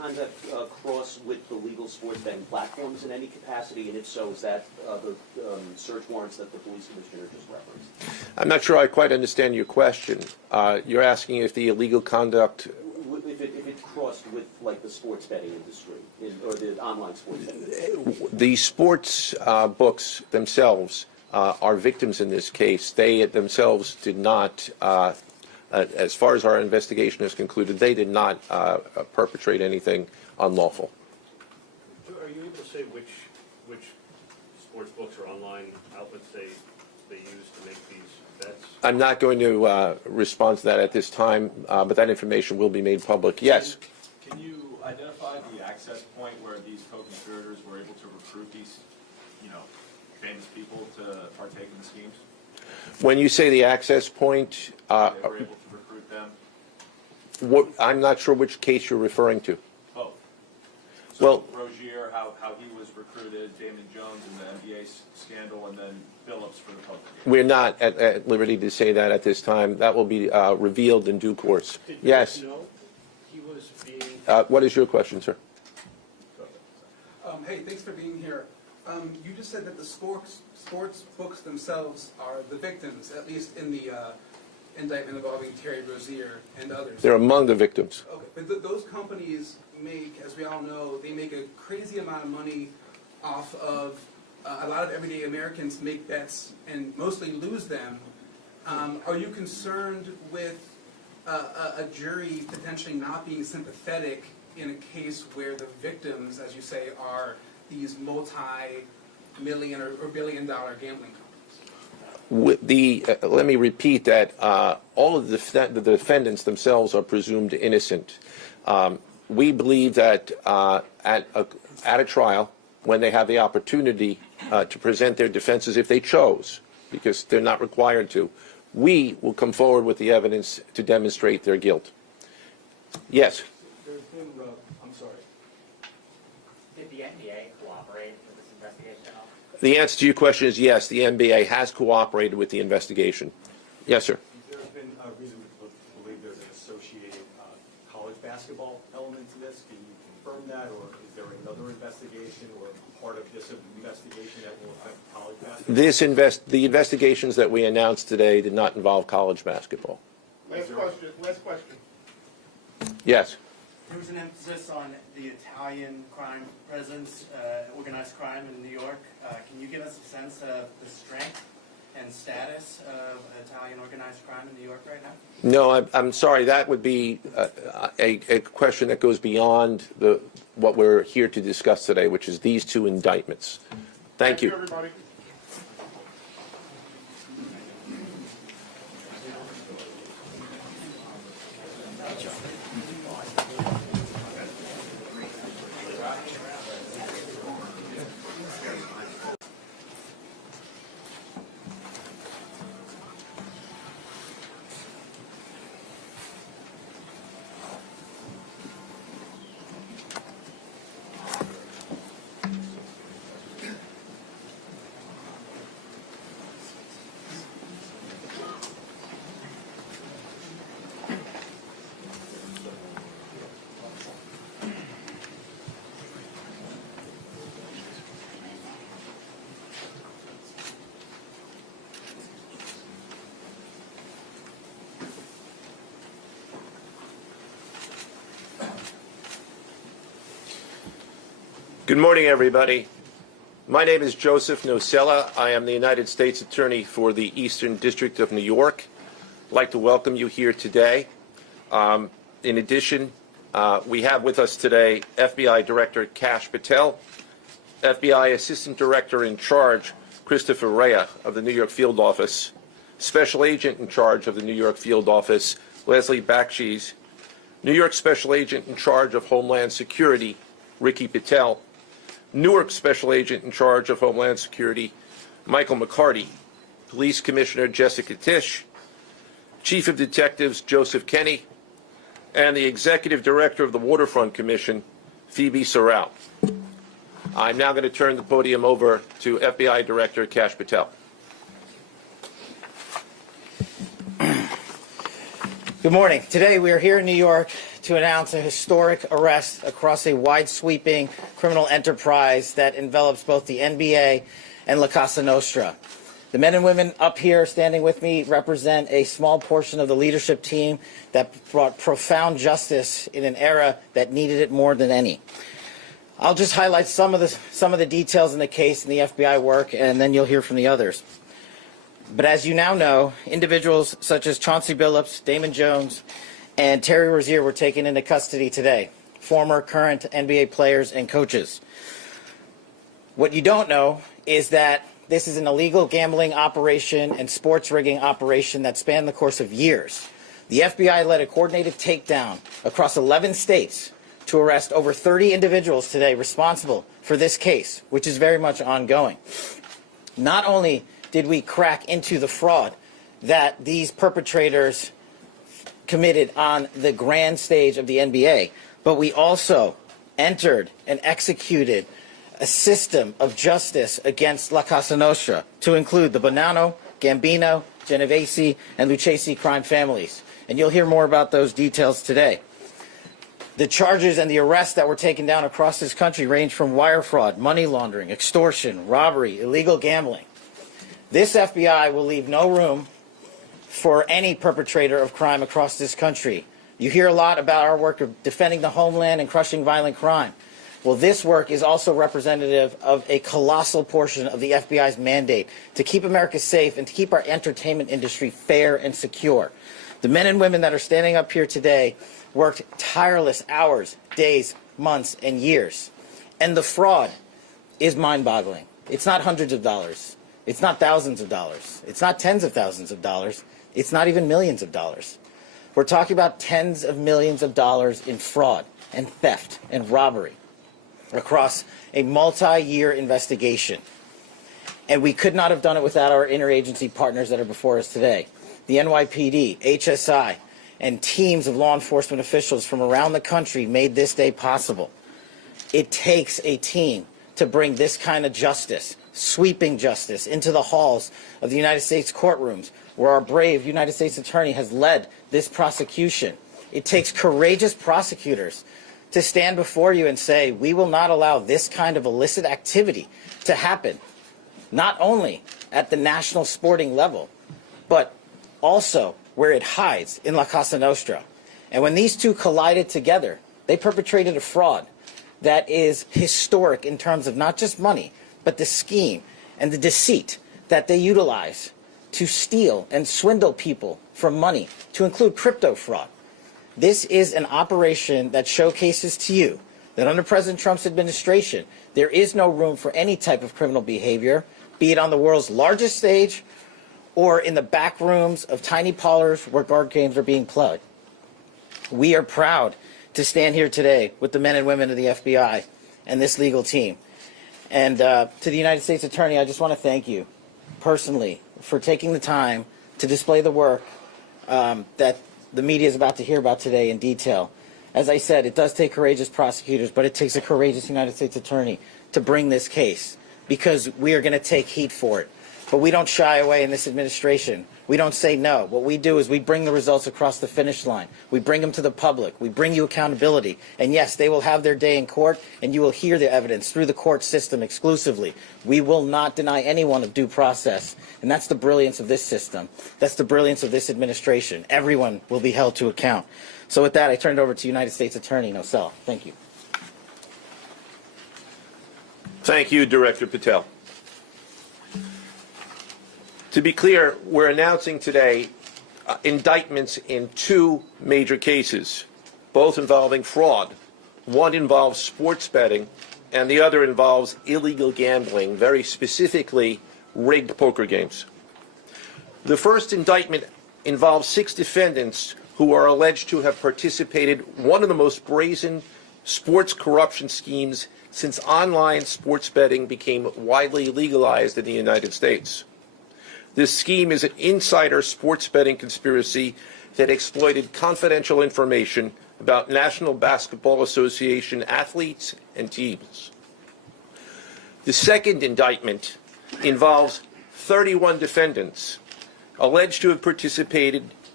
conduct cross with the legal sports betting platforms in any capacity? And if so, is that the search warrants that the police commissioner just referenced? I'm not sure I quite understand your question. You're asking if the illegal conduct... If it crossed with, like, the sports betting industry, or the online sports betting industry? The sports books themselves are victims in this case. They themselves did not, as far as our investigation has concluded, they did not perpetrate anything unlawful. Are you able to say which sports books or online outlets they use to make these bets? I'm not going to respond to that at this time, but that information will be made public. Yes? Can you identify the access point where these co-conspirators were able to recruit these, famous people to partake in the schemes? When you say the access point, They were able to recruit them? I'm not sure which case you're referring to. Oh. Well, Rozier, how he was recruited, Damon Jones in the NBA scandal, and then Phillips for the poker game. we're not at liberty to say that at this time. That will be revealed in due course. Yes? know he was being... What is your question, sir? Hey, thanks for being here. You just said that the sports books themselves are the victims, at least in the indictment involving Terry Rozier and others. They're among the victims. Okay, but those companies make, as we all know, they make a crazy amount of money off of a lot of everyday Americans make bets and mostly lose them. Are you concerned with a jury potentially not being sympathetic in a case where the victims, as you say, are these multi-million or billion-dollar gambling companies? Let me repeat that all of the defendants themselves are presumed innocent. We believe that at a trial, when they have the opportunity to present their defenses, if they chose, because they're not required to, we will come forward with the evidence to demonstrate their guilt. Yes? There's been, I'm sorry. Did the NBA cooperate with this investigation at all? The answer to your question is yes, the NBA has cooperated with the investigation. Yes, sir. There's been a reason to believe there's an associated college basketball element to this. Can you confirm that, or is there another investigation or part of this investigation that will affect college basketball? The investigations that we announced today did not involve college basketball. Last question. Yes. There was an emphasis on the Italian crime presence, organized crime in New York. Can you give us a sense of the strength and status of Italian organized crime in New York right now? No, I'm sorry. That would be a question that goes beyond what we're here to discuss today, which is these two indictments. Thank you. Everybody. Good morning, everybody. My name is Joseph Nocella. I am the United States Attorney for the Eastern District of New York. I'd like to welcome you here today. In addition, we have with us today FBI Director Kash Patel, FBI Assistant Director in Charge Christopher Rea of the New York Field Office, Special Agent in Charge of the New York Field Office Leslie Bakshi's, New York Special Agent in Charge of Homeland Security Ricky Patel, Newark Special Agent in Charge of Homeland Security Michael McCarty, Police Commissioner Jessica Tisch, Chief of Detectives Joseph Kenny, and the Executive Director of the Waterfront Commission, Phoebe Sorrell. I'm now going to turn the podium over to FBI Director Kash Patel. Good morning. Today we are here in New York to announce a historic arrest across a wide-sweeping criminal enterprise that envelops both the NBA and La Cosa Nostra. The men and women up here standing with me represent a small portion of the leadership team that brought profound justice in an era that needed it more than any. I'll just highlight some of the details in the case and the FBI work, and then you'll hear from the others. But as you now know, individuals such as Chauncey Billups, Damon Jones, and Terry Rozier were taken into custody today, former, current NBA players and coaches. What you don't know is that this is an illegal gambling operation and sports rigging operation that spanned the course of years. The FBI led a coordinated takedown across 11 states to arrest over 30 individuals today responsible for this case, which is very much ongoing. Not only did we crack into the fraud that these perpetrators committed on the grand stage of the NBA, but we also entered and executed a system of justice against La Cosa Nostra to include the Bonanno, Gambino, Genovese, and Lucchese crime families. And you'll hear more about those details today. The charges and the arrests that were taken down across this country range from wire fraud, money laundering, extortion, robbery, illegal gambling. This FBI will leave no room for any perpetrator of crime across this country. You hear a lot about our work of defending the homeland and crushing violent crime. Well, this work is also representative of a colossal portion of the FBI's mandate to keep America safe and to keep our entertainment industry fair and secure. The men and women that are standing up here today worked tireless hours, days, months, and years. And the fraud is mind-boggling. It's not hundreds of dollars. It's not thousands of dollars. It's not tens of thousands of dollars. It's not even millions of dollars. We're talking about tens of millions of dollars in fraud and theft and robbery across a multi-year investigation. And we could not have done it without our interagency partners that are before us today. The NYPD, HSI, and teams of law enforcement officials from around the country made this day possible. It takes a team to bring this kind of justice, sweeping justice, into the halls of the United States courtrooms, where our brave United States Attorney has led this prosecution. It takes courageous prosecutors to stand before you and say, we will not allow this kind of illicit activity to happen, not only at the national sporting level, but also where it hides in La Cosa Nostra. And when these two collided together, they perpetrated a fraud that is historic in terms of not just money, but the scheme and the deceit that they utilize to steal and swindle people for money, to include crypto fraud. This is an operation that showcases to you that under President Trump's administration, there is no room for any type of criminal behavior, be it on the world's largest stage or in the back rooms of tiny parlors where card games are being played. We are proud to stand here today with the men and women of the FBI and this legal team. And to the United States Attorney, I just want to thank you personally for taking the time to display the work that the media is about to hear about today in detail. As I said, it does take courageous prosecutors, but it takes a courageous United States Attorney to bring this case, because we are going to take heat for it. But we don't shy away in this administration. We don't say no. What we do is we bring the results across the finish line. We bring them to the public. We bring you accountability. And yes, they will have their day in court, and you will hear the evidence through the court system exclusively. We will not deny anyone of due process. And that's the brilliance of this system. That's the brilliance of this administration. Everyone will be held to account. So with that, I turn it over to United States Attorney Nosella. Thank you. Thank you, Director Patel. To be clear, we're announcing today indictments in two major cases, both involving fraud. One involves sports betting, and the other involves illegal gambling, very specifically rigged poker games. The first indictment involves 6 defendants who are alleged to have participated in one of the most brazen sports corruption schemes since online sports betting became widely legalized in the United States. This scheme is an insider sports betting conspiracy that exploited confidential information about National Basketball Association athletes and teams. The second indictment involves 31 defendants alleged to have participated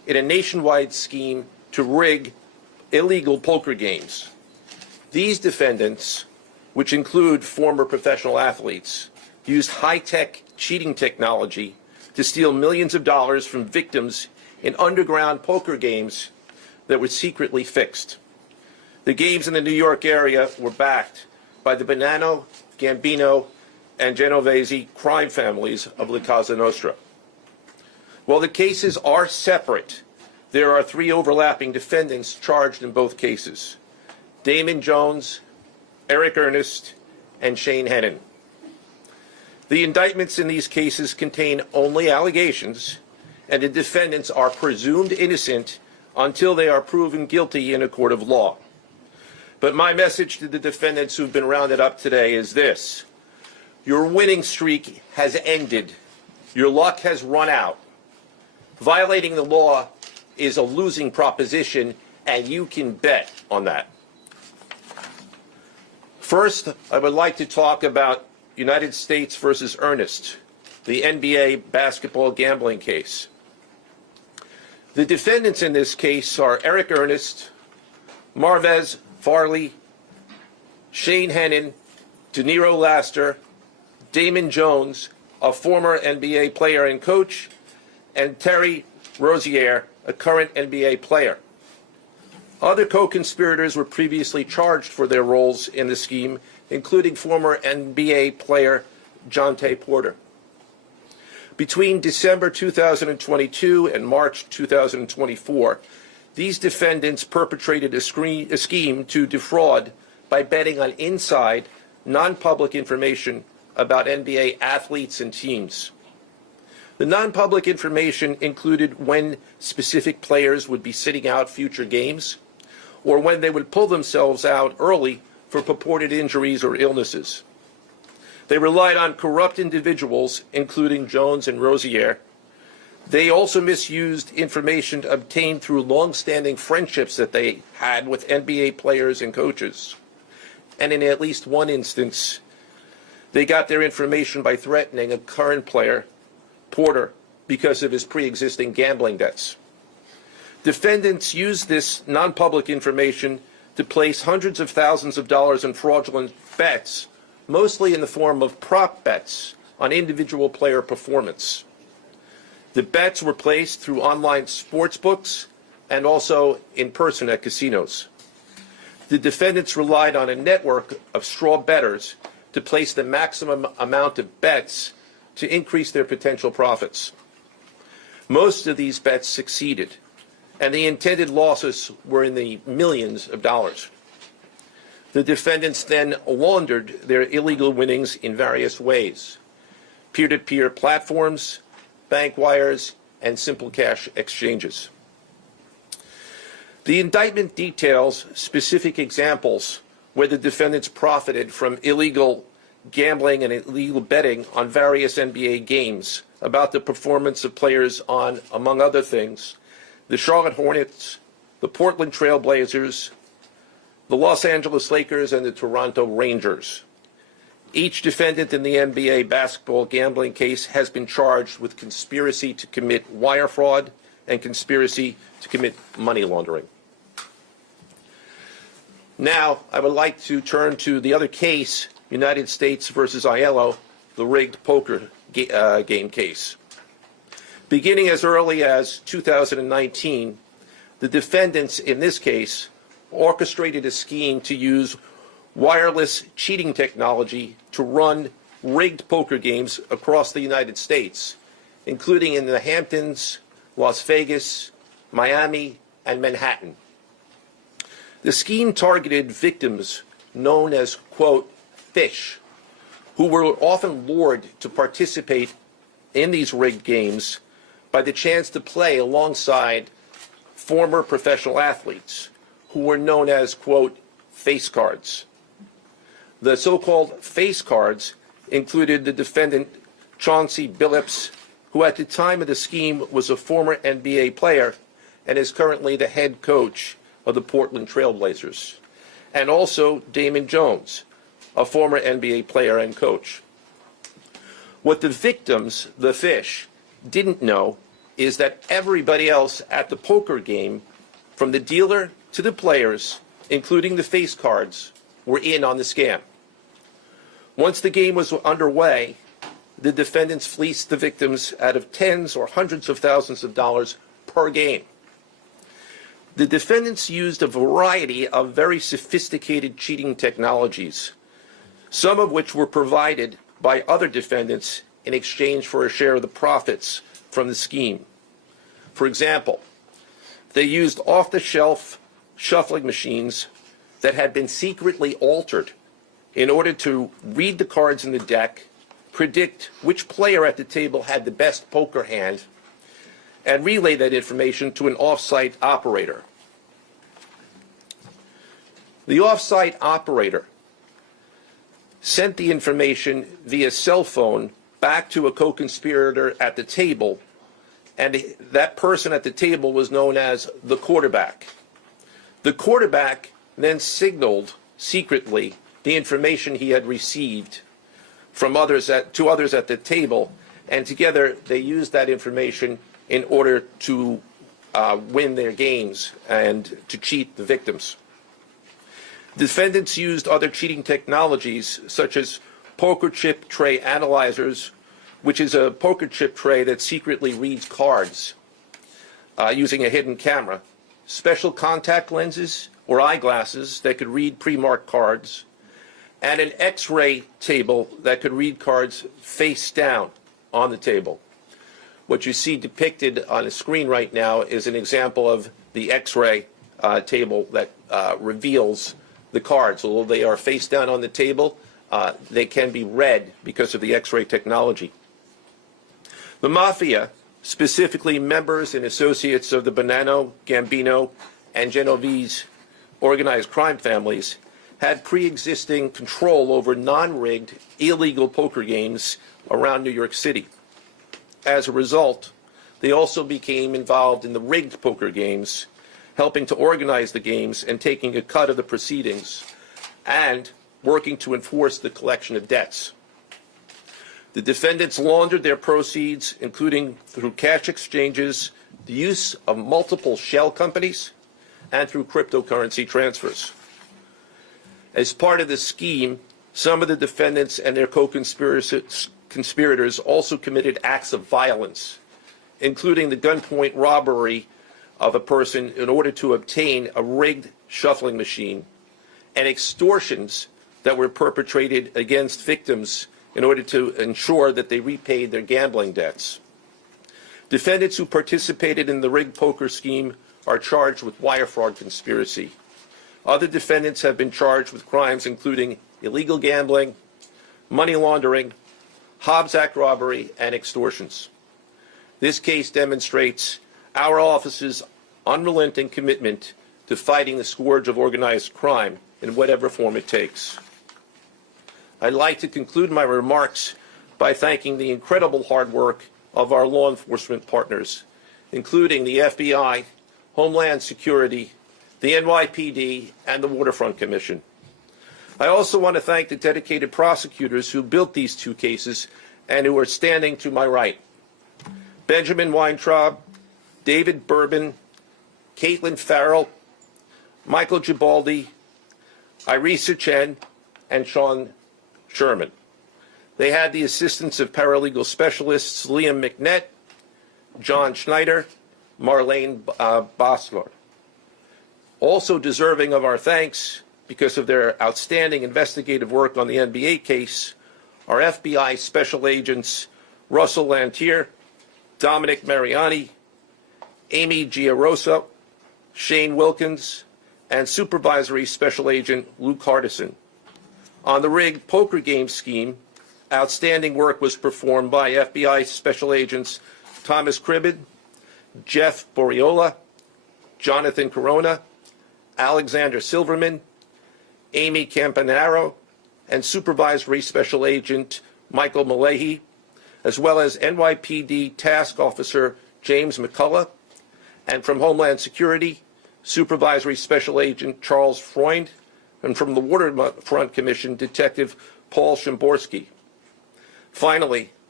in a nationwide scheme to rig illegal poker games. These defendants, which include former professional athletes, used high-tech cheating technology to steal millions of dollars from victims in underground poker games that were secretly fixed. The games in the New York area were backed by the Bonanno, Gambino, and Genovese crime families of La Cosa Nostra. While the cases are separate, there are 3 overlapping defendants charged in both cases: Damon Jones, Eric Ernest, and Shane Hennon. The indictments in these cases contain only allegations, and the defendants are presumed innocent until they are proven guilty in a court of law. But my message to the defendants who've been rounded up today is this: your winning streak has ended. Your luck has run out. Violating the law is a losing proposition, and you can bet on that. First, I would like to talk about United States versus Ernest, the NBA basketball gambling case. The defendants in this case are Eric Ernest, Marvez Farley, Shane Hennon, De Niro Laster, Damon Jones, a former NBA player and coach, and Terry Rozier, a current NBA player. Other co-conspirators were previously charged for their roles in the scheme, including former NBA player Jonte Porter. Between December 2022 and March 2024, these defendants perpetrated a scheme to defraud by betting on inside, non-public information about NBA athletes and teams. The non-public information included when specific players would be sitting out future games, or when they would pull themselves out early for purported injuries or illnesses. They relied on corrupt individuals, including Jones and Rozier. They also misused information obtained through long-standing friendships that they had with NBA players and coaches. And in at least one instance, they got their information by threatening a current player, Porter, because of his pre-existing gambling debts. Defendants used this non-public information to place hundreds of thousands of dollars in fraudulent bets, mostly in the form of prop bets on individual player performance. The bets were placed through online sports books and also in person at casinos. The defendants relied on a network of straw bettors to place the maximum amount of bets to increase their potential profits. Most of these bets succeeded, and the intended losses were in the millions of dollars. The defendants then laundered their illegal winnings in various ways: peer-to-peer platforms, bank wires, and simple cash exchanges. The indictment details specific examples where the defendants profited from illegal gambling and illegal betting on various NBA games about the performance of players on, among other things, the Charlotte Hornets, the Portland Trail Blazers, the Los Angeles Lakers, and the Toronto Rangers. Each defendant in the NBA basketball gambling case has been charged with conspiracy to commit wire fraud and conspiracy to commit money laundering. Now, I would like to turn to the other case, United States versus Aiello, the rigged poker game case. Beginning as early as 2019, the defendants in this case orchestrated a scheme to use wireless cheating technology to run rigged poker games across the United States, including in the Hamptons, Las Vegas, Miami, and Manhattan. The scheme targeted victims known as, quote, fish, who were often lured to participate in these rigged games by the chance to play alongside former professional athletes who were known as, quote, face cards. The so-called face cards included the defendant Chauncey Billups, who at the time of the scheme was a former NBA player and is currently the head coach of the Portland Trail Blazers, and also Damon Jones, a former NBA player and coach. What the victims, the fish, didn't know is that everybody else at the poker game, from the dealer to the players, including the face cards, were in on the scam. Once the game was underway, the defendants fleeced the victims out of tens or hundreds of thousands of dollars per game. The defendants used a variety of very sophisticated cheating technologies, some of which were provided by other defendants in exchange for a share of the profits from the scheme. For example, they used off-the-shelf shuffling machines that had been secretly altered in order to read the cards in the deck, predict which player at the table had the best poker hand, and relay that information to an off-site operator. The off-site operator sent the information via cell phone back to a co-conspirator at the table, and that person at the table was known as the quarterback. The quarterback then signaled secretly the information he had received from others to others at the table, and together they used that information in order to win their games and to cheat the victims. Defendants used other cheating technologies such as poker chip tray analyzers, which is a poker chip tray that secretly reads cards using a hidden camera, special contact lenses or eyeglasses that could read pre-marked cards, and an X-ray table that could read cards face down on the table. What you see depicted on the screen right now is an example of the X-ray table that reveals the cards. Although they are face down on the table, they can be read because of the X-ray technology. The Mafia, specifically members and associates of the Bonanno, Gambino, and Genovese organized crime families, had pre-existing control over non-rigged, illegal poker games around New York City. As a result, they also became involved in the rigged poker games, helping to organize the games and taking a cut of the proceedings, and working to enforce the collection of debts. The defendants laundered their proceeds, including through cash exchanges, the use of multiple shell companies, and through cryptocurrency transfers. As part of the scheme, some of the defendants and their co-conspirators also committed acts of violence, including the gunpoint robbery of a person in order to obtain a rigged shuffling machine, and extortions that were perpetrated against victims in order to ensure that they repaid their gambling debts. Defendants who participated in the rigged poker scheme are charged with wire fraud conspiracy. Other defendants have been charged with crimes including illegal gambling, money laundering, Hobbs Act robbery, and extortions. This case demonstrates our office's unrelenting commitment to fighting the scourge of organized crime in whatever form it takes. I'd like to conclude my remarks by thanking the incredible hard work of our law enforcement partners, including the FBI, Homeland Security, the NYPD, and the Waterfront Commission. I also want to thank the dedicated prosecutors who built these two cases and who are standing to my right. Benjamin Weintraub, David Bourbon, Caitlin Farrell, Michael Gibaldi, Irisa Chen, and Sean Sherman. They had the assistance of paralegal specialists Liam McNett, John Schneider, Marlene Bosler. Also deserving of our thanks because of their outstanding investigative work on the NBA case are FBI Special Agents Russell Lantier, Dominic Mariani, Amy Giarosa, Shane Wilkins, and Supervisory Special Agent Luke Hardison. On the rigged poker game scheme, outstanding work was performed by FBI Special Agents Thomas Cribbin, Jeff Boriola, Jonathan Corona, Alexander Silverman, Amy Campanaro, and Supervisory Special Agent Michael Malahi, as well as NYPD Task Officer James McCullough, and from Homeland Security, Supervisory Special Agent Charles Freund, and from the Waterfront Commission, Detective Paul Shimborski. Finally,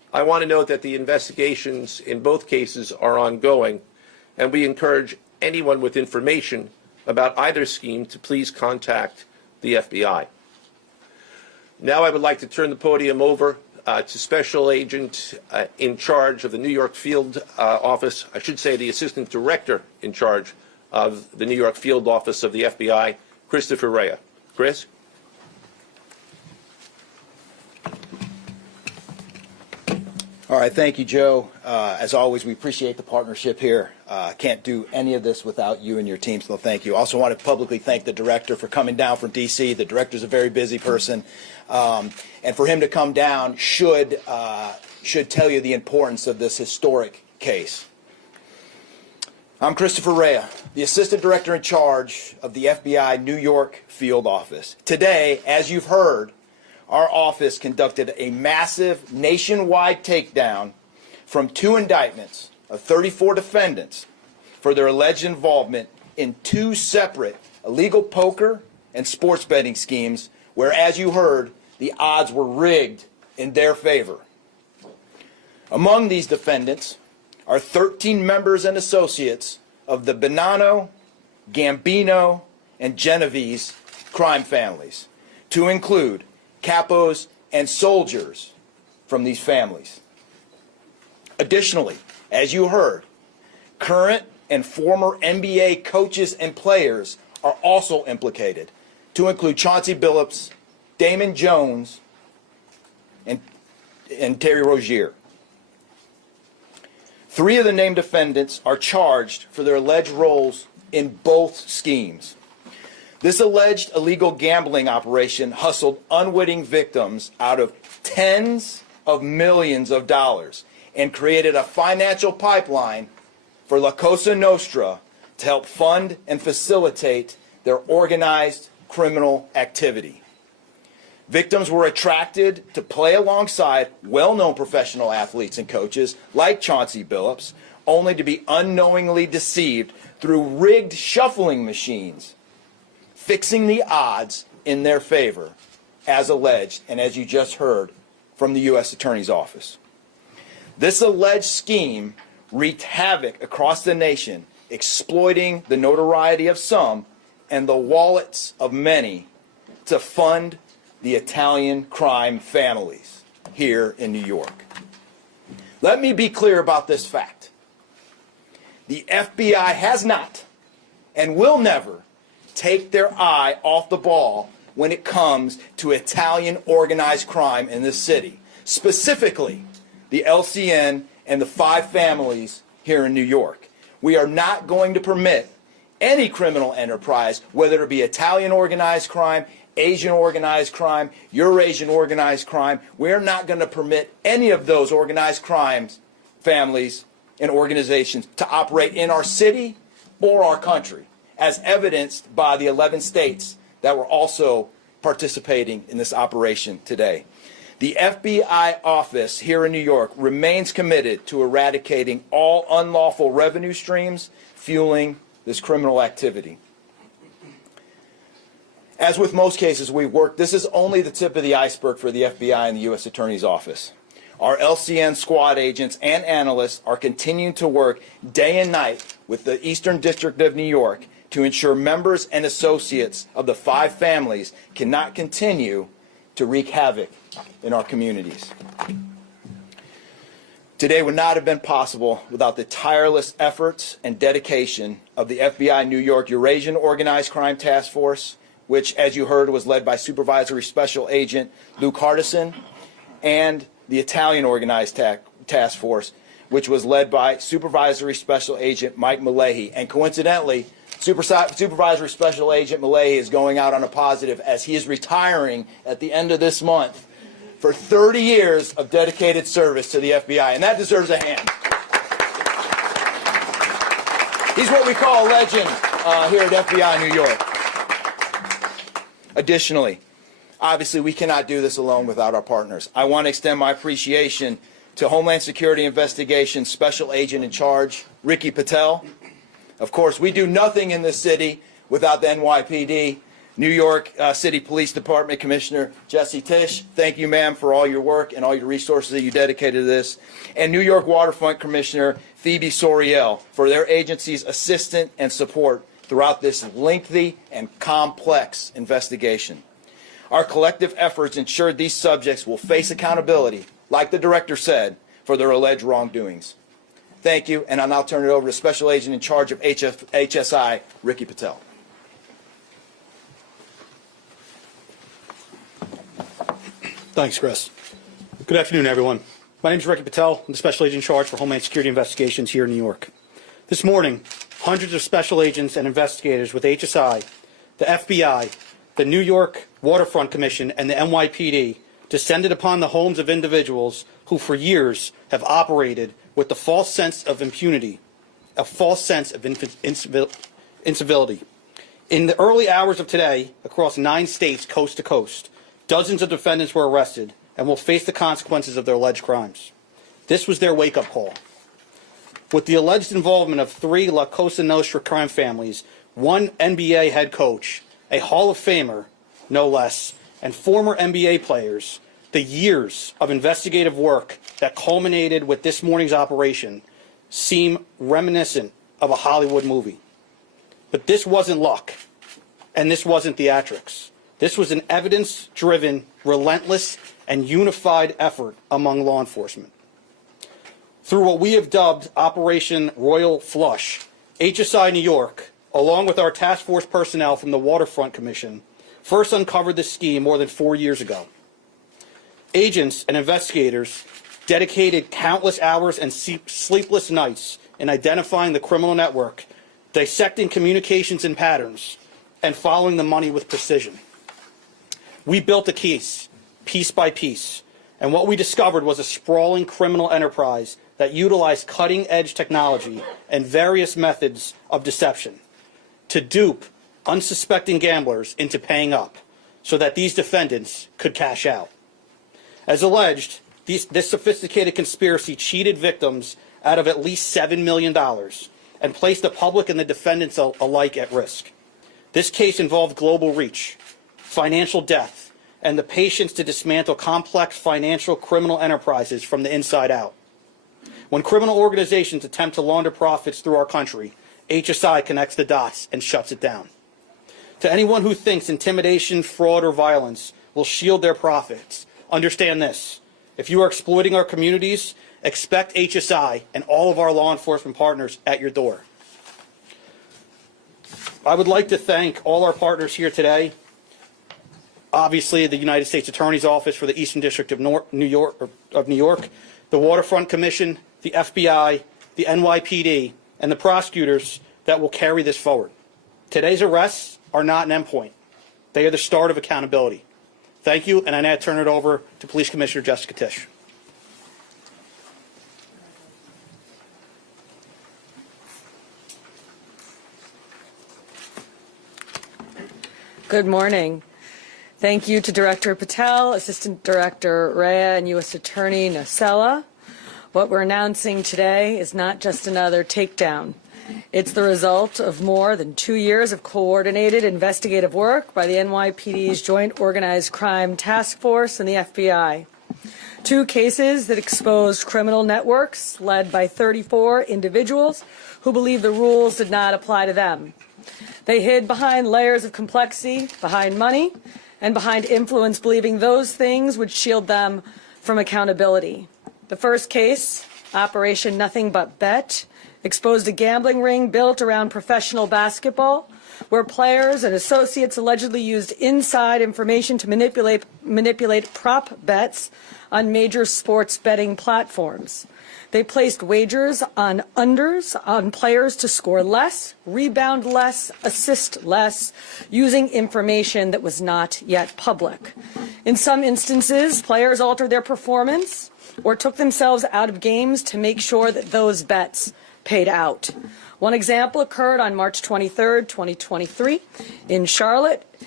I want to note that the investigations in both cases are ongoing, and we encourage anyone with information about either scheme to please contact the FBI. Now I would like to turn the podium over to Special Agent in charge of the New York Field Office, I should say the Assistant Director in charge of the New York Field Office of the FBI, Christopher Rea. Chris? All right, thank you, Joe. As always, we appreciate the partnership here. Can't do any of this without you and your team, so thank you. Also want to publicly thank the director for coming down from D.C. The director's a very busy person, and for him to come down should tell you the importance of this historic case. I'm Christopher Rea, the Assistant Director in charge of the FBI New York Field Office. Today, as you've heard, our office conducted a massive nationwide takedown from 2 indictments of 34 defendants for their alleged involvement in 2 separate illegal poker and sports betting schemes where, as you heard, the odds were rigged in their favor. Among these defendants are 13 members and associates of the Bonanno, Gambino, and Genovese crime families, to include capos and soldiers from these families. Additionally, as you heard, current and former NBA coaches and players are also implicated, to include Chauncey Billups, Damon Jones, and Terry Rozier. 3 of the named defendants are charged for their alleged roles in both schemes. This alleged illegal gambling operation hustled unwitting victims out of tens of millions of dollars and created a financial pipeline for La Cosa Nostra to help fund and facilitate their organized criminal activity. Victims were attracted to play alongside well-known professional athletes and coaches like Chauncey Billups, only to be unknowingly deceived through rigged shuffling machines, fixing the odds in their favor, as alleged and as you just heard from the U.S. Attorney's Office. This alleged scheme wreaked havoc across the nation, exploiting the notoriety of some and the wallets of many to fund the Italian crime families here in New York. Let me be clear about this fact. The FBI has not and will never take their eye off the ball when it comes to Italian organized crime in this city, specifically the LCN and the 5 families here in New York. We are not going to permit any criminal enterprise, whether it be Italian organized crime, Asian organized crime, Eurasian organized crime. We're not going to permit any of those organized crimes, families, and organizations to operate in our city or our country, as evidenced by the 11 states that were also participating in this operation today. The FBI office here in New York remains committed to eradicating all unlawful revenue streams fueling this criminal activity. As with most cases we've worked, this is only the tip of the iceberg for the FBI and the U.S. Attorney's Office. Our LCN squad agents and analysts are continuing to work day and night with the Eastern District of New York to ensure members and associates of the 5 families cannot continue to wreak havoc in our communities. Today would not have been possible without the tireless efforts and dedication of the FBI New York Eurasian Organized Crime Task Force, which, as you heard, was led by Supervisory Special Agent Luke Hardison, and the Italian Organized Task Force, which was led by Supervisory Special Agent Mike Malahi. And coincidentally, Supervisory Special Agent Malahi is going out on a positive as he is retiring at the end of this month for 30 years of dedicated service to the FBI, and that deserves a hand. He's what we call a legend here at FBI New York. Additionally, obviously we cannot do this alone without our partners. I want to extend my appreciation to Homeland Security Investigations Special Agent in Charge, Ricky Patel. Of course, we do nothing in this city without the NYPD. New York City Police Department Commissioner Jesse Tisch, thank you, ma'am, for all your work and all your resources that you dedicated to this. And New York Waterfront Commissioner Phoebe Soriel for their agency's assistance and support throughout this lengthy and complex investigation. Our collective efforts ensured these subjects will face accountability, like the director said, for their alleged wrongdoings. Thank you, and I'll now turn it over to Special Agent in charge of HSI, Ricky Patel. Thanks, Chris. Good afternoon, everyone. My name is Ricky Patel. I'm the Special Agent in charge for Homeland Security Investigations here in New York. This morning, hundreds of special agents and investigators with HSI, the FBI, the New York Waterfront Commission, and the NYPD descended upon the homes of individuals who for years have operated with the false sense of impunity, a false sense of incivility. In the early hours of today, across 9 states, coast to coast, dozens of defendants were arrested and will face the consequences of their alleged crimes. This was their wake-up call. With the alleged involvement of 3 La Cosa Nostra crime families, 1 NBA head coach, a Hall of Famer, no less, and former NBA players, the years of investigative work that culminated with this morning's operation seem reminiscent of a Hollywood movie. But this wasn't luck, and this wasn't theatrics. This was an evidence-driven, relentless, and unified effort among law enforcement. Through what we have dubbed Operation Royal Flush, HSI New York, along with our task force personnel from the Waterfront Commission, first uncovered this scheme more than 4 years ago. Agents and investigators dedicated countless hours and sleepless nights in identifying the criminal network, dissecting communications and patterns, and following the money with precision. We built a case, piece by piece, and what we discovered was a sprawling criminal enterprise that utilized cutting-edge technology and various methods of deception to dupe unsuspecting gamblers into paying up so that these defendants could cash out. As alleged, this sophisticated conspiracy cheated victims out of at least $7 million and placed the public and the defendants alike at risk. This case involved global reach, financial depth, and the patience to dismantle complex financial criminal enterprises from the inside out. When criminal organizations attempt to launder profits through our country, HSI connects the dots and shuts it down. To anyone who thinks intimidation, fraud, or violence will shield their profits, understand this. If you are exploiting our communities, expect HSI and all of our law enforcement partners at your door. I would like to thank all our partners here today. Obviously, the United States Attorney's Office for the Eastern District of New York, the Waterfront Commission, the FBI, the NYPD, and the prosecutors that will carry this forward. Today's arrests are not an endpoint. They are the start of accountability. Thank you, and I now turn it over to Police Commissioner Jessica Tisch. Good morning. Thank you to Director Patel, Assistant Director Rhea, and U.S. Attorney Nocella. What we're announcing today is not just another takedown. It's the result of more than 2 years of coordinated investigative work by the NYPD's Joint Organized Crime Task Force and the FBI. 2 cases that exposed criminal networks led by 34 individuals who believed the rules did not apply to them. They hid behind layers of complexity, behind money, and behind influence, believing those things would shield them from accountability. The first case, Operation Nothing But Bet, exposed a gambling ring built around professional basketball, where players and associates allegedly used inside information to manipulate prop bets on major sports betting platforms. They placed wagers on unders on players to score less, rebound less, assist less, using information that was not yet public. In some instances, players altered their performance or took themselves out of games to make sure that those bets paid out. One example occurred on March 23, 2023 in Charlotte.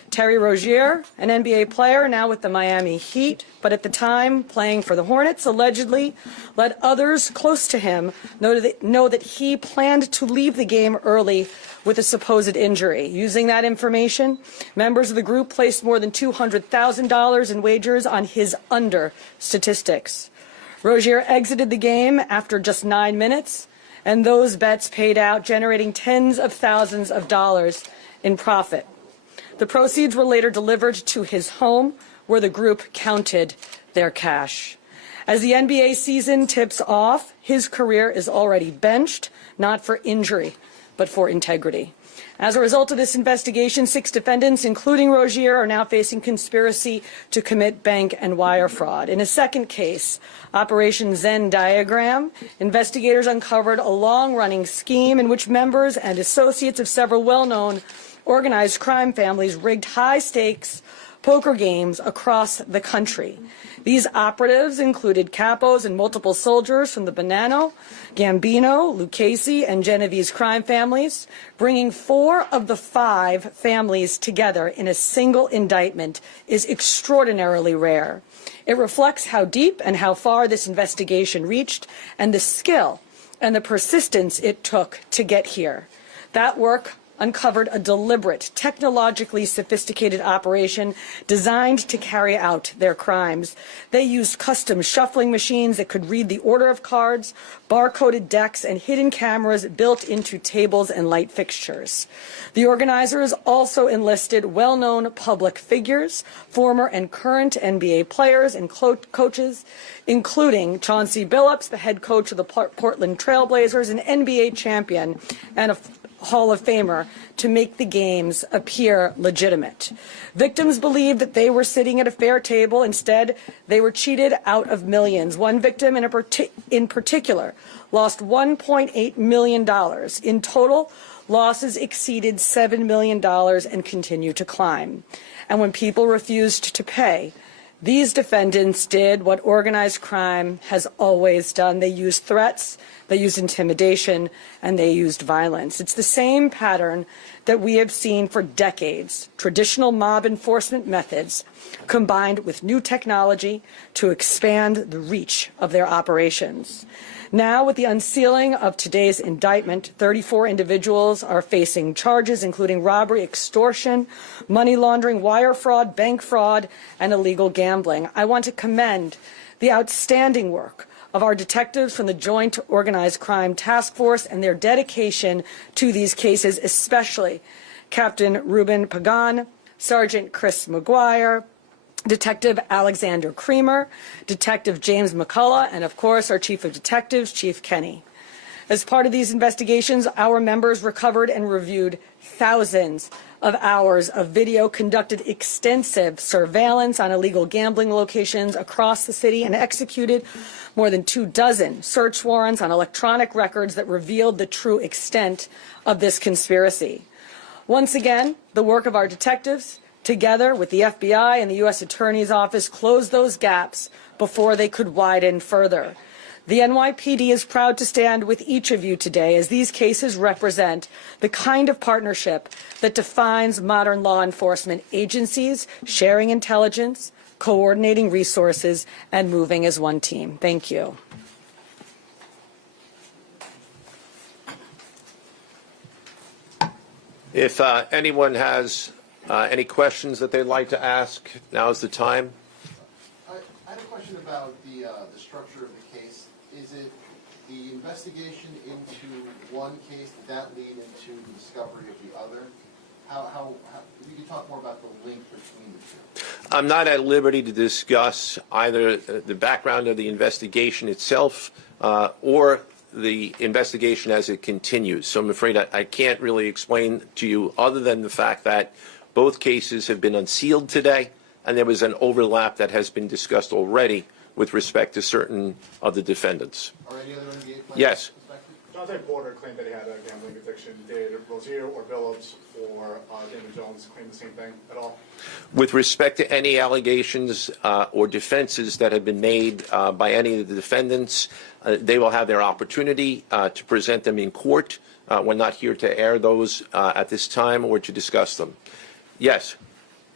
Terry Rozier, an NBA player now with the Miami Heat, but at the time playing for the Hornets, allegedly let others close to him know that he planned to leave the game early with a supposed injury. Using that information, members of the group placed more than $200,000 in wagers on his under statistics. Rozier exited the game after just 9 minutes, and those bets paid out, generating tens of thousands of dollars in profit. The proceeds were later delivered to his home, where the group counted their cash. As the NBA season tips off, his career is already benched, not for injury, but for integrity. As a result of this investigation, 6 defendants, including Rozier, are now facing conspiracy to commit bank and wire fraud. In a second case, Operation Zen Diagram, investigators uncovered a long-running scheme in which members and associates of several well-known organized crime families rigged high-stakes poker games across the country. These operatives included capos and multiple soldiers from the Bonanno, Gambino, Lucchese, and Genovese crime families, bringing 4 of the 5 families together in a single indictment is extraordinarily rare. It reflects how deep and how far this investigation reached and the skill and the persistence it took to get here. That work uncovered a deliberate, technologically sophisticated operation designed to carry out their crimes. They used custom shuffling machines that could read the order of cards, barcoded decks, and hidden cameras built into tables and light fixtures. The organizers also enlisted well-known public figures, former and current NBA players and coaches, including Chauncey Billups, the head coach of the Portland Trailblazers, an NBA champion, and a Hall of Famer, to make the games appear legitimate. Victims believed that they were sitting at a fair table. Instead, they were cheated out of millions. One victim in particular lost $1.8 million. In total, losses exceeded $7 million and continue to climb. And when people refused to pay, these defendants did what organized crime has always done. They used threats, they used intimidation, and they used violence. It's the same pattern that we have seen for decades. Traditional mob enforcement methods combined with new technology to expand the reach of their operations. Now, with the unsealing of today's indictment, 34 individuals are facing charges including robbery, extortion, money laundering, wire fraud, bank fraud, and illegal gambling. I want to commend the outstanding work of our detectives from the Joint Organized Crime Task Force and their dedication to these cases, especially Captain Ruben Pagan, Sergeant Chris McGuire, Detective Alexander Creamer, Detective James McCullough, and of course our Chief of Detectives, Chief Kenny. As part of these investigations, our members recovered and reviewed thousands of hours of video, conducted extensive surveillance on illegal gambling locations across the city, and executed more than 24 search warrants on electronic records that revealed the true extent of this conspiracy. Once again, the work of our detectives, together with the FBI and the U.S. Attorney's Office, closed those gaps before they could widen further. The NYPD is proud to stand with each of you today, as these cases represent the kind of partnership that defines modern law enforcement agencies, sharing intelligence, coordinating resources, and moving as one team. Thank you. If anyone has any questions that they'd like to ask, now's the time. I had a question about the structure of the case. Is it the investigation into one case, did that lead into the discovery of the other? How if you could talk more about the link between the two. I'm not at liberty to discuss either the background of the investigation itself or the investigation as it continues. So I'm afraid I can't really explain to you other than the fact that both cases have been unsealed today, and there was an overlap that has been discussed already with respect to certain of the defendants. Are any other NBA players? Yes. Jonathan Porter claimed that he had a gambling addiction. Did Rozier or Billups or David Jones claim the same thing at all? With respect to any allegations or defenses that have been made by any of the defendants, they will have their opportunity to present them in court. We're not here to air those at this time or to discuss them. Yes.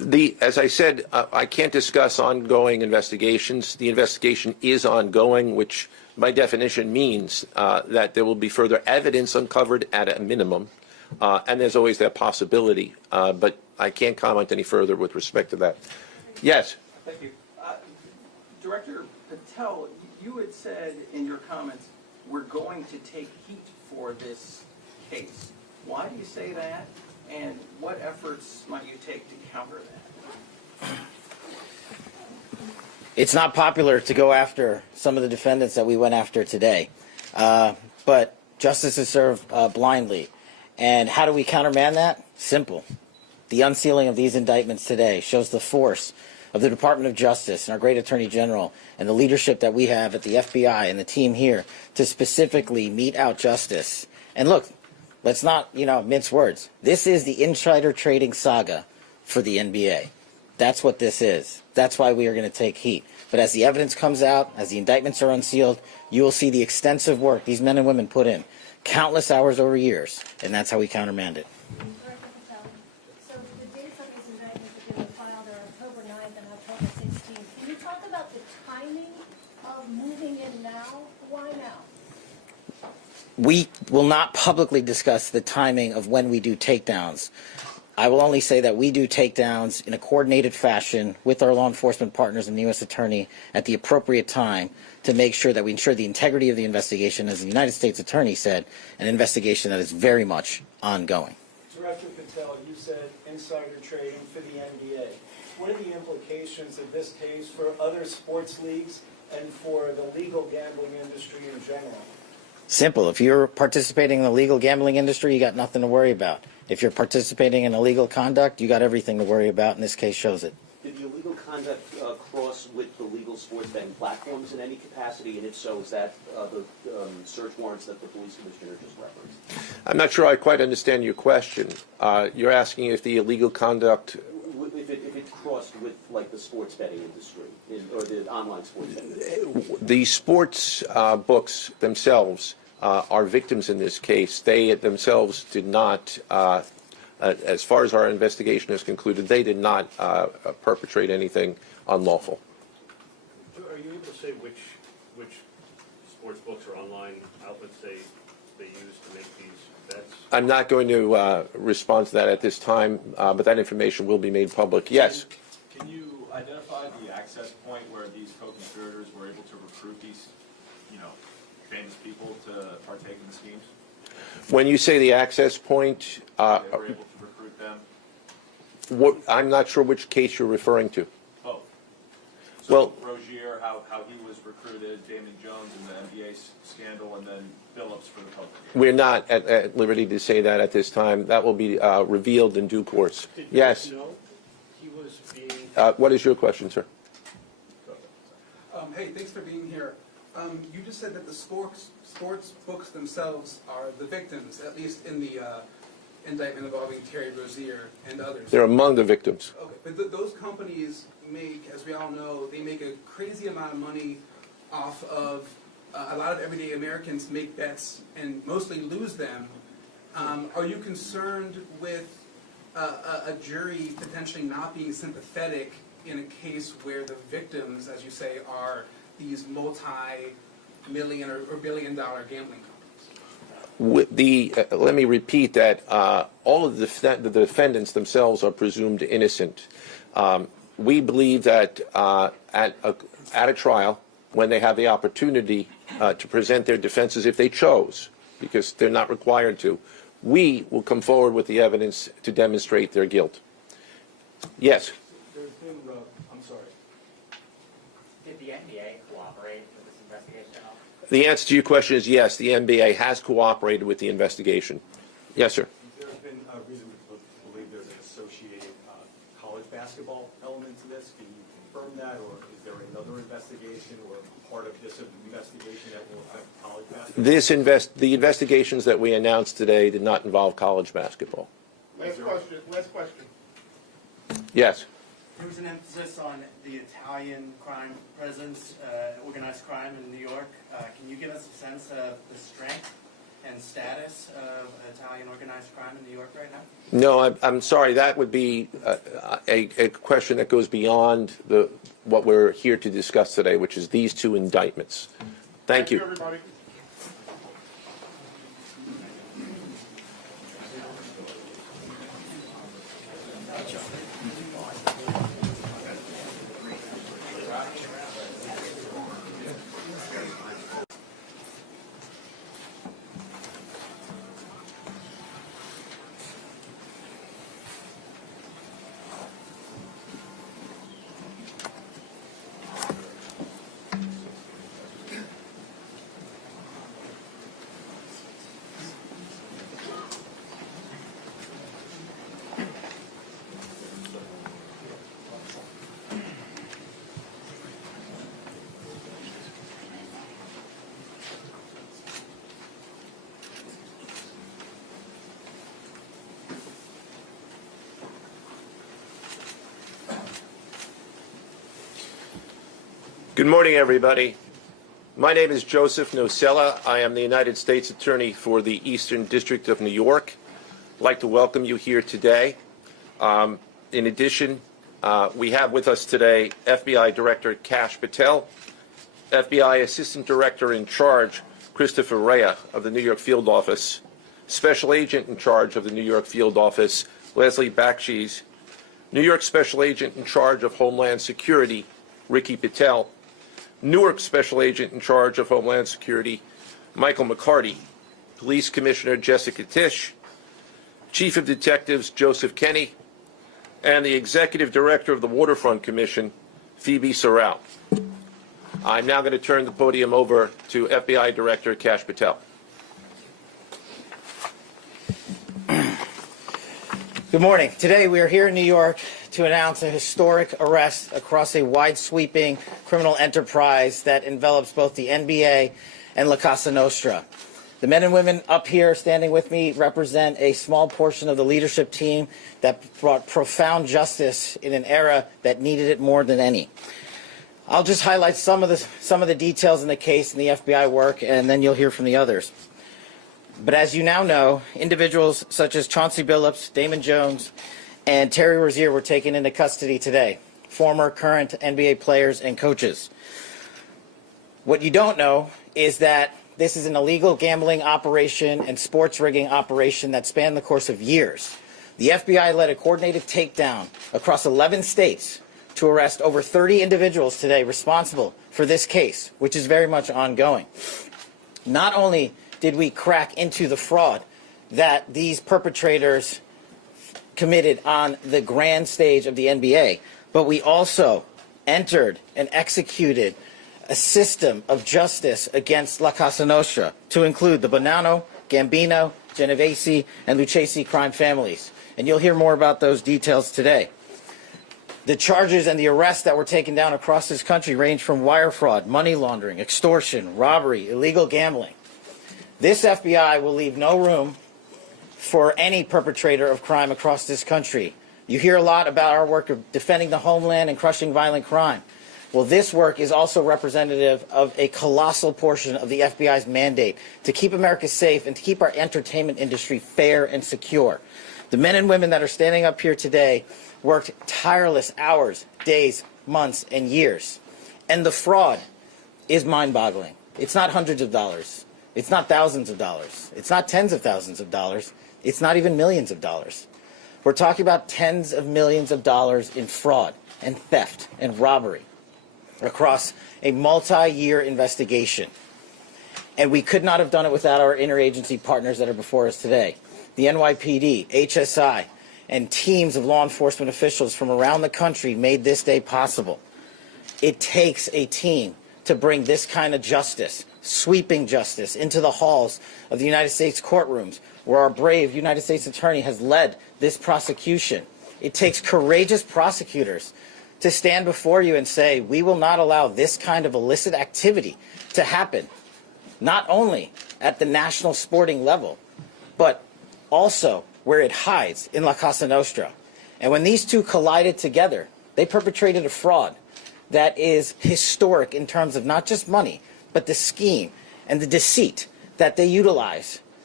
As I said, I can't discuss ongoing investigations. The investigation is ongoing, which by definition means that there will be further evidence uncovered at a minimum, and there's always that possibility. But I can't comment any further with respect to that. Yes? Thank you. Director Patel, you had said in your comments, we're going to take heat for this case. Why do you say that, and what efforts might you take to counter that? It's not popular to go after some of the defendants that we went after today, but justice is served blindly. And how do we countermand that? Simple. The unsealing of these indictments today shows the force of the Department of Justice and our great Attorney General and the leadership that we have at the FBI and the team here to specifically mete out justice. And look, let's not, mince words. This is the insider trading saga for the NBA. That's what this is. That's why we are going to take heat. But as the evidence comes out, as the indictments are unsealed, you will see the extensive work these men and women put in, countless hours over years, and that's how we countermand it. Director Patel, so the dates on these indictments that have been filed are October 9th and October 16th. Can you talk about the timing of moving in now? Why now? We will not publicly discuss the timing of when we do takedowns. I will only say that we do takedowns in a coordinated fashion with our law enforcement partners and the U.S. Attorney at the appropriate time to make sure that we ensure the integrity of the investigation, as the United States Attorney said, an investigation that is very much ongoing. Director Patel, you said insider trading for the NBA. What are the implications of this case for other sports leagues and for the legal gambling industry in general? Simple. If you're participating in the legal gambling industry, you got nothing to worry about. If you're participating in illegal conduct, you got everything to worry about, and this case shows it. Did the illegal conduct cross with the legal sports betting platforms in any capacity? And if so, is that the search warrants that the police commissioner just referenced? I'm not sure I quite understand your question. You're asking if the illegal conduct... If it crossed with, like, the sports betting industry, or the online sports betting industry? The sports books themselves are victims in this case. They themselves did not, as far as our investigation has concluded, they did not perpetrate anything unlawful. Are you able to say which sports books or online outlets they use to make these bets? I'm not going to respond to that at this time, but that information will be made public. Yes? Can you identify the access point where these co-conspirators were able to recruit these, famous people to partake in the schemes? When you say the access point, They were able to recruit them? I'm not sure which case you're referring to. Oh. Well, Rozier, how he was recruited, Damon Jones in the NBA scandal, and then Billups for the poker game. we're not at liberty to say that at this time. That will be revealed in due course. Did Yes? you know he was being... What is your question, sir? Hey, thanks for being here. You just said that the sports books themselves are the victims, at least in the indictment involving Terry Rozier and others. They're among the victims. Okay, but those companies make, as we all know, they make a crazy amount of money off of a lot of everyday Americans make bets and mostly lose them. Are you concerned with a jury potentially not being sympathetic in a case where the victims, as you say, are these multi-million or billion-dollar gambling companies? Let me repeat that all of the defendants themselves are presumed innocent. We believe that at a trial, when they have the opportunity to present their defenses, if they chose, because they're not required to, we will come forward with the evidence to demonstrate their guilt. Yes? There's been, I'm sorry. Did the NBA cooperate with this investigation at all? The answer to your question is yes, the NBA has cooperated with the investigation. Yes, sir. There's been reason to believe there's an associated college basketball element to this. Can you confirm that, or is there another investigation or part of this investigation that will affect college basketball? The investigations that we announced today did not involve college basketball. Last question. Yes. There was an emphasis on the Italian crime presence, organized crime in New York. Can you give us a sense of the strength and status of Italian organized crime in New York right now? No, I'm sorry. That would be a question that goes beyond what we're here to discuss today, which is these two indictments. Thank you. Everybody. Good morning, everybody. My name is Joseph Nocella. I am the United States Attorney for the Eastern District of New York. I'd like to welcome you here today. In addition, we have with us today FBI Director Kash Patel, FBI Assistant Director in Charge Christopher Rea of the New York Field Office, Special Agent in Charge of the New York Field Office Leslie Bakshi's, New York Special Agent in Charge of Homeland Security Ricky Patel, Newark Special Agent in Charge of Homeland Security Michael McCarty, Police Commissioner Jessica Tisch, Chief of Detectives Joseph Kenny, and the Executive Director of the Waterfront Commission, Phoebe Sorrell. I'm now going to turn the podium over to FBI Director Kash Patel. Good morning. Today we are here in New York to announce a historic arrest across a wide-sweeping criminal enterprise that envelops both the NBA and La Casa Nostra. The men and women up here standing with me represent a small portion of the leadership team that brought profound justice in an era that needed it more than any. I'll just highlight some of the details in the case and the FBI work, and then you'll hear from the others. But as you now know, individuals such as Chauncey Billups, Damon Jones, and Terry Rozier were taken into custody today, former, current NBA players and coaches. What you don't know is that this is an illegal gambling operation and sports rigging operation that spanned the course of years. The FBI led a coordinated takedown across 11 states to arrest over 30 individuals today responsible for this case, which is very much ongoing. Not only did we crack into the fraud that these perpetrators committed on the grand stage of the NBA, but we also entered and executed a system of justice against La Casa Nostra to include the Bonanno, Gambino, Genovese, and Lucchese crime families. And you'll hear more about those details today. The charges and the arrests that were taken down across this country range from wire fraud, money laundering, extortion, robbery, illegal gambling. This FBI will leave no room for any perpetrator of crime across this country. You hear a lot about our work of defending the homeland and crushing violent crime. Well, this work is also representative of a colossal portion of the FBI's mandate to keep America safe and to keep our entertainment industry fair and secure. The men and women that are standing up here today worked tireless hours, days, months, and years. And the fraud is mind-boggling. It's not hundreds of dollars. It's not thousands of dollars. It's not tens of thousands of dollars. It's not even millions of dollars. We're talking about tens of millions of dollars in fraud and theft and robbery across a multi-year investigation. And we could not have done it without our interagency partners that are before us today. The NYPD, HSI, and teams of law enforcement officials from around the country made this day possible. It takes a team to bring this kind of justice, sweeping justice, into the halls of the United States courtrooms, where our brave United States Attorney has led this prosecution. It takes courageous prosecutors to stand before you and say, we will not allow this kind of illicit activity to happen, not only at the national sporting level, but also where it hides in La Casa Nostra. And when these two collided together, they perpetrated a fraud that is historic in terms of not just money, but the scheme and the deceit that they utilize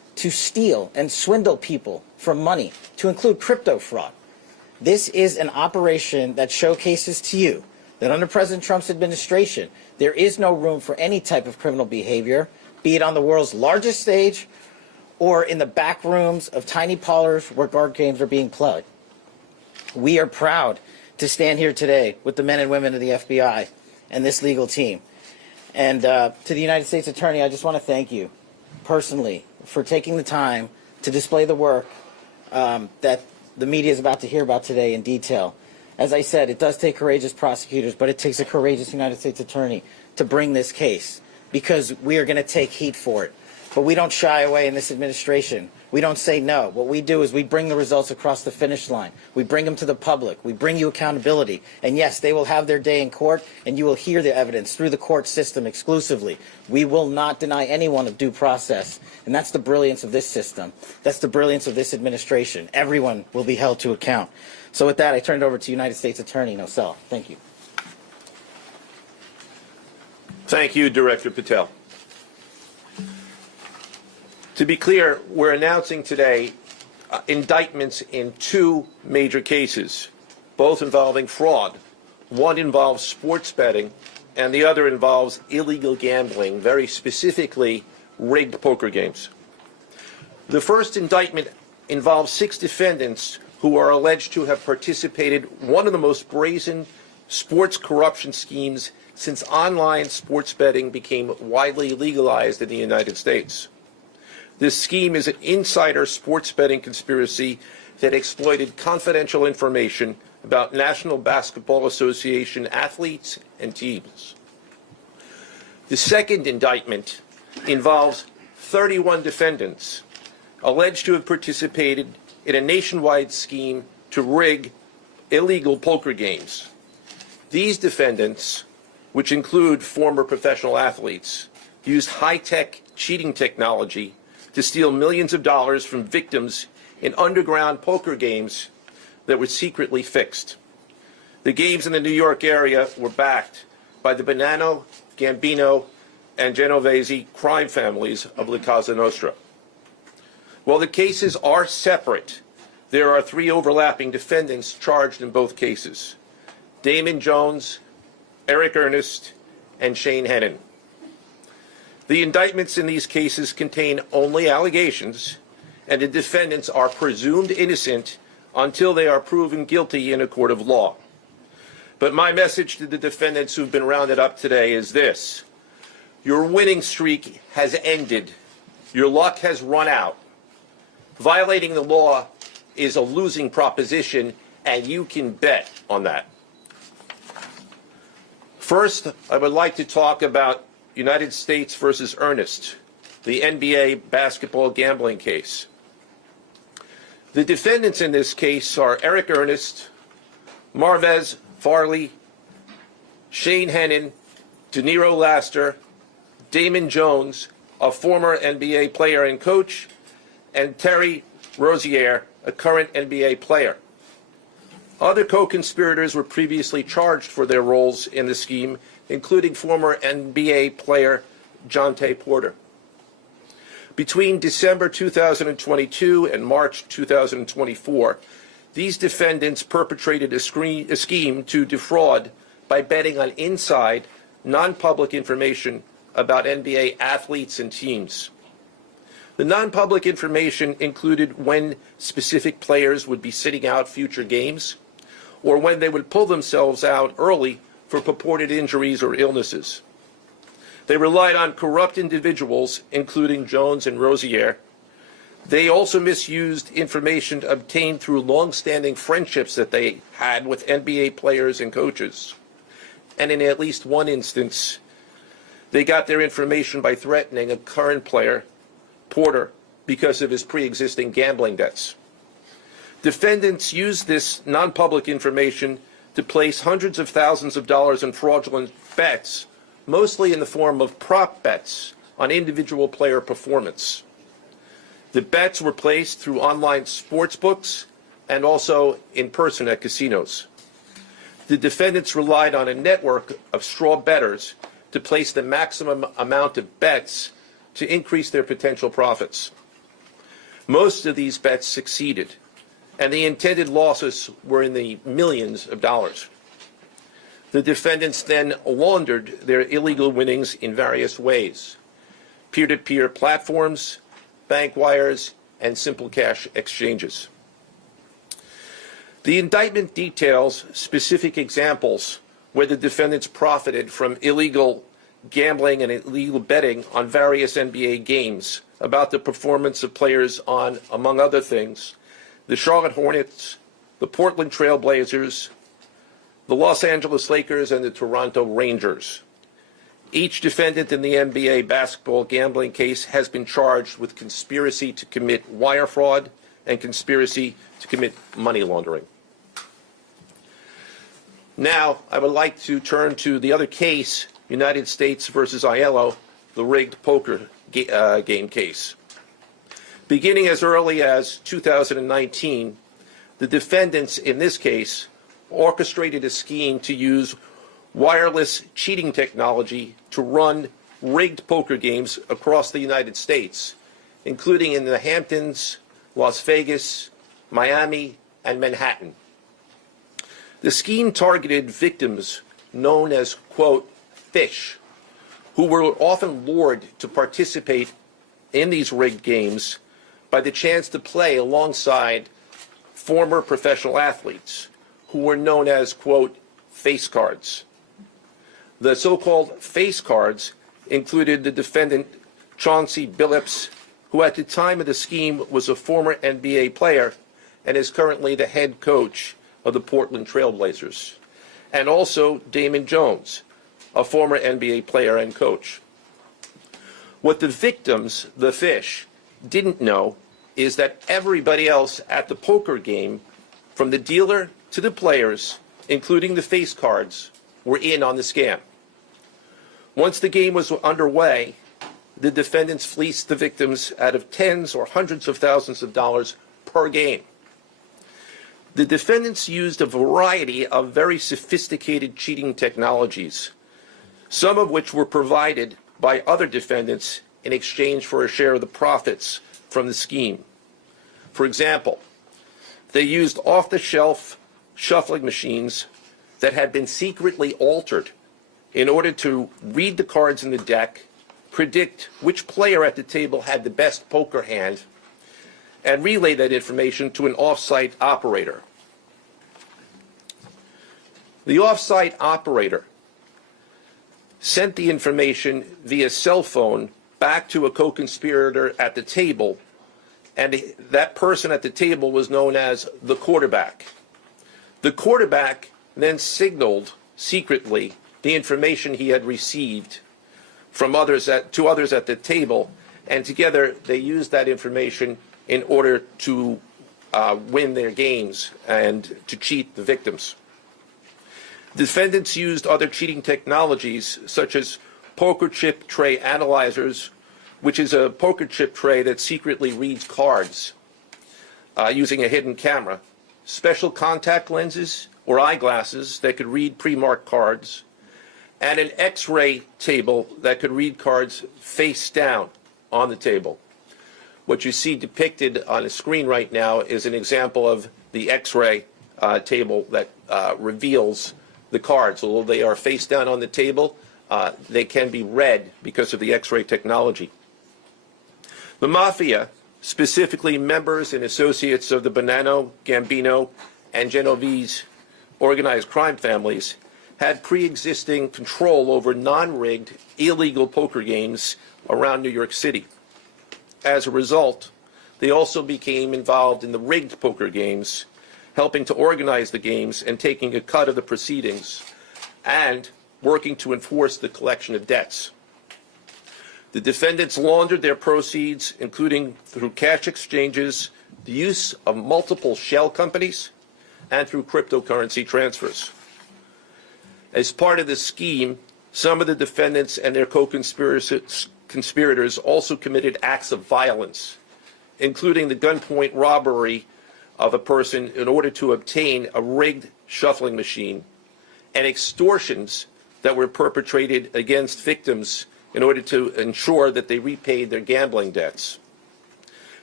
to steal and swindle people for money, to include crypto fraud. This is an operation that showcases to you that under President Trump's administration, there is no room for any type of criminal behavior, be it on the world's largest stage or in the back rooms of tiny parlors where card games are being played. We are proud to stand here today with the men and women of the FBI and this legal team. And to the United States Attorney, I just want to thank you personally for taking the time to display the work that the media is about to hear about today in detail. As I said, it does take courageous prosecutors, but it takes a courageous United States Attorney to bring this case, because we are going to take heat for it. But we don't shy away in this administration. We don't say no. What we do is we bring the results across the finish line. We bring them to the public. We bring you accountability. And yes, they will have their day in court, and you will hear the evidence through the court system exclusively. We will not deny anyone of due process. And that's the brilliance of this system. That's the brilliance of this administration. Everyone will be held to account. So with that, I turn it over to United States Attorney Nosella. Thank you. Thank you, Director Patel. To be clear, we're announcing today indictments in two major cases, both involving fraud. One involves sports betting, and the other involves illegal gambling, very specifically rigged poker games. The first indictment involves 6 defendants who are alleged to have participated in one of the most brazen sports corruption schemes since online sports betting became widely legalized in the United States. This scheme is an insider sports betting conspiracy that exploited confidential information about National Basketball Association athletes and teams. The second indictment involves 31 defendants alleged to have participated in a nationwide scheme to rig illegal poker games. These defendants, which include former professional athletes, used high-tech cheating technology to steal millions of dollars from victims in underground poker games that were secretly fixed. The games in the New York area were backed by the Bonanno, Gambino, and Genovese crime families of La Cosa Nostra. While the cases are separate, there are 3 overlapping defendants charged in both cases: Damon Jones, Eric Ernest, and Shane Hennon. The indictments in these cases contain only allegations, and the defendants are presumed innocent until they are proven guilty in a court of law. But my message to the defendants who've been rounded up today is this: your winning streak has ended. Your luck has run out. Violating the law is a losing proposition, and you can bet on that. First, I would like to talk about United States versus Ernest, the NBA basketball gambling case. The defendants in this case are Eric Ernest, Marvez Farley, Shane Hennon, De Niro Laster, Damon Jones, a former NBA player and coach, and Terry Rozier, a current NBA player. Other co-conspirators were previously charged for their roles in the scheme, including former NBA player Jonte Porter. Between December 2022 and March 2024, these defendants perpetrated a scheme to defraud by betting on inside, non-public information about NBA athletes and teams. The non-public information included when specific players would be sitting out future games, or when they would pull themselves out early for purported injuries or illnesses. They relied on corrupt individuals, including Jones and Rozier. They also misused information obtained through long-standing friendships that they had with NBA players and coaches. And in at least one instance, they got their information by threatening a current player, Porter, because of his pre-existing gambling debts. Defendants used this non-public information to place hundreds of thousands of dollars in fraudulent bets, mostly in the form of prop bets on individual player performance. The bets were placed through online sports books and also in person at casinos. The defendants relied on a network of straw bettors to place the maximum amount of bets to increase their potential profits. Most of these bets succeeded, and the intended losses were in the millions of dollars. The defendants then laundered their illegal winnings in various ways: peer-to-peer platforms, bank wires, and simple cash exchanges. The indictment details specific examples where the defendants profited from illegal gambling and illegal betting on various NBA games about the performance of players on, among other things, the Charlotte Hornets, the Portland Trail Blazers, the Los Angeles Lakers, and the Toronto Rangers. Each defendant in the NBA basketball gambling case has been charged with conspiracy to commit wire fraud and conspiracy to commit money laundering. Now, I would like to turn to the other case, United States versus Aiello, the rigged poker game case. Beginning as early as 2019, the defendants in this case orchestrated a scheme to use wireless cheating technology to run rigged poker games across the United States, including in the Hamptons, Las Vegas, Miami, and Manhattan. The scheme targeted victims known as, quote, fish, who were often lured to participate in these rigged games by the chance to play alongside former professional athletes who were known as, quote, face cards. The so-called face cards included the defendant Chauncey Billups, who at the time of the scheme was a former NBA player and is currently the head coach of the Portland Trail Blazers, and also Damon Jones, a former NBA player and coach. What the victims, the fish, didn't know is that everybody else at the poker game, from the dealer to the players, including the face cards, were in on the scam. Once the game was underway, the defendants fleeced the victims out of tens or hundreds of thousands of dollars per game. The defendants used a variety of very sophisticated cheating technologies, some of which were provided by other defendants in exchange for a share of the profits from the scheme. For example, they used off-the-shelf shuffling machines that had been secretly altered in order to read the cards in the deck, predict which player at the table had the best poker hand, and relay that information to an off-site operator. The off-site operator sent the information via cell phone back to a co-conspirator at the table, and that person at the table was known as the quarterback. The quarterback then signaled secretly the information he had received from others to others at the table, and together they used that information in order to win their games and to cheat the victims. Defendants used other cheating technologies such as poker chip tray analyzers, which is a poker chip tray that secretly reads cards using a hidden camera, special contact lenses or eyeglasses that could read pre-marked cards, and an X-ray table that could read cards face down on the table. What you see depicted on the screen right now is an example of the X-ray table that reveals the cards. Although they are face down on the table, they can be read because of the X-ray technology. The Mafia, specifically members and associates of the Bonanno, Gambino, and Genovese organized crime families, had pre-existing control over non-rigged, illegal poker games around New York City. As a result, they also became involved in the rigged poker games, helping to organize the games and taking a cut of the proceedings, and working to enforce the collection of debts. The defendants laundered their proceeds, including through cash exchanges, the use of multiple shell companies, and through cryptocurrency transfers. As part of the scheme, some of the defendants and their co-conspirators also committed acts of violence, including the gunpoint robbery of a person in order to obtain a rigged shuffling machine, and extortions that were perpetrated against victims in order to ensure that they repaid their gambling debts.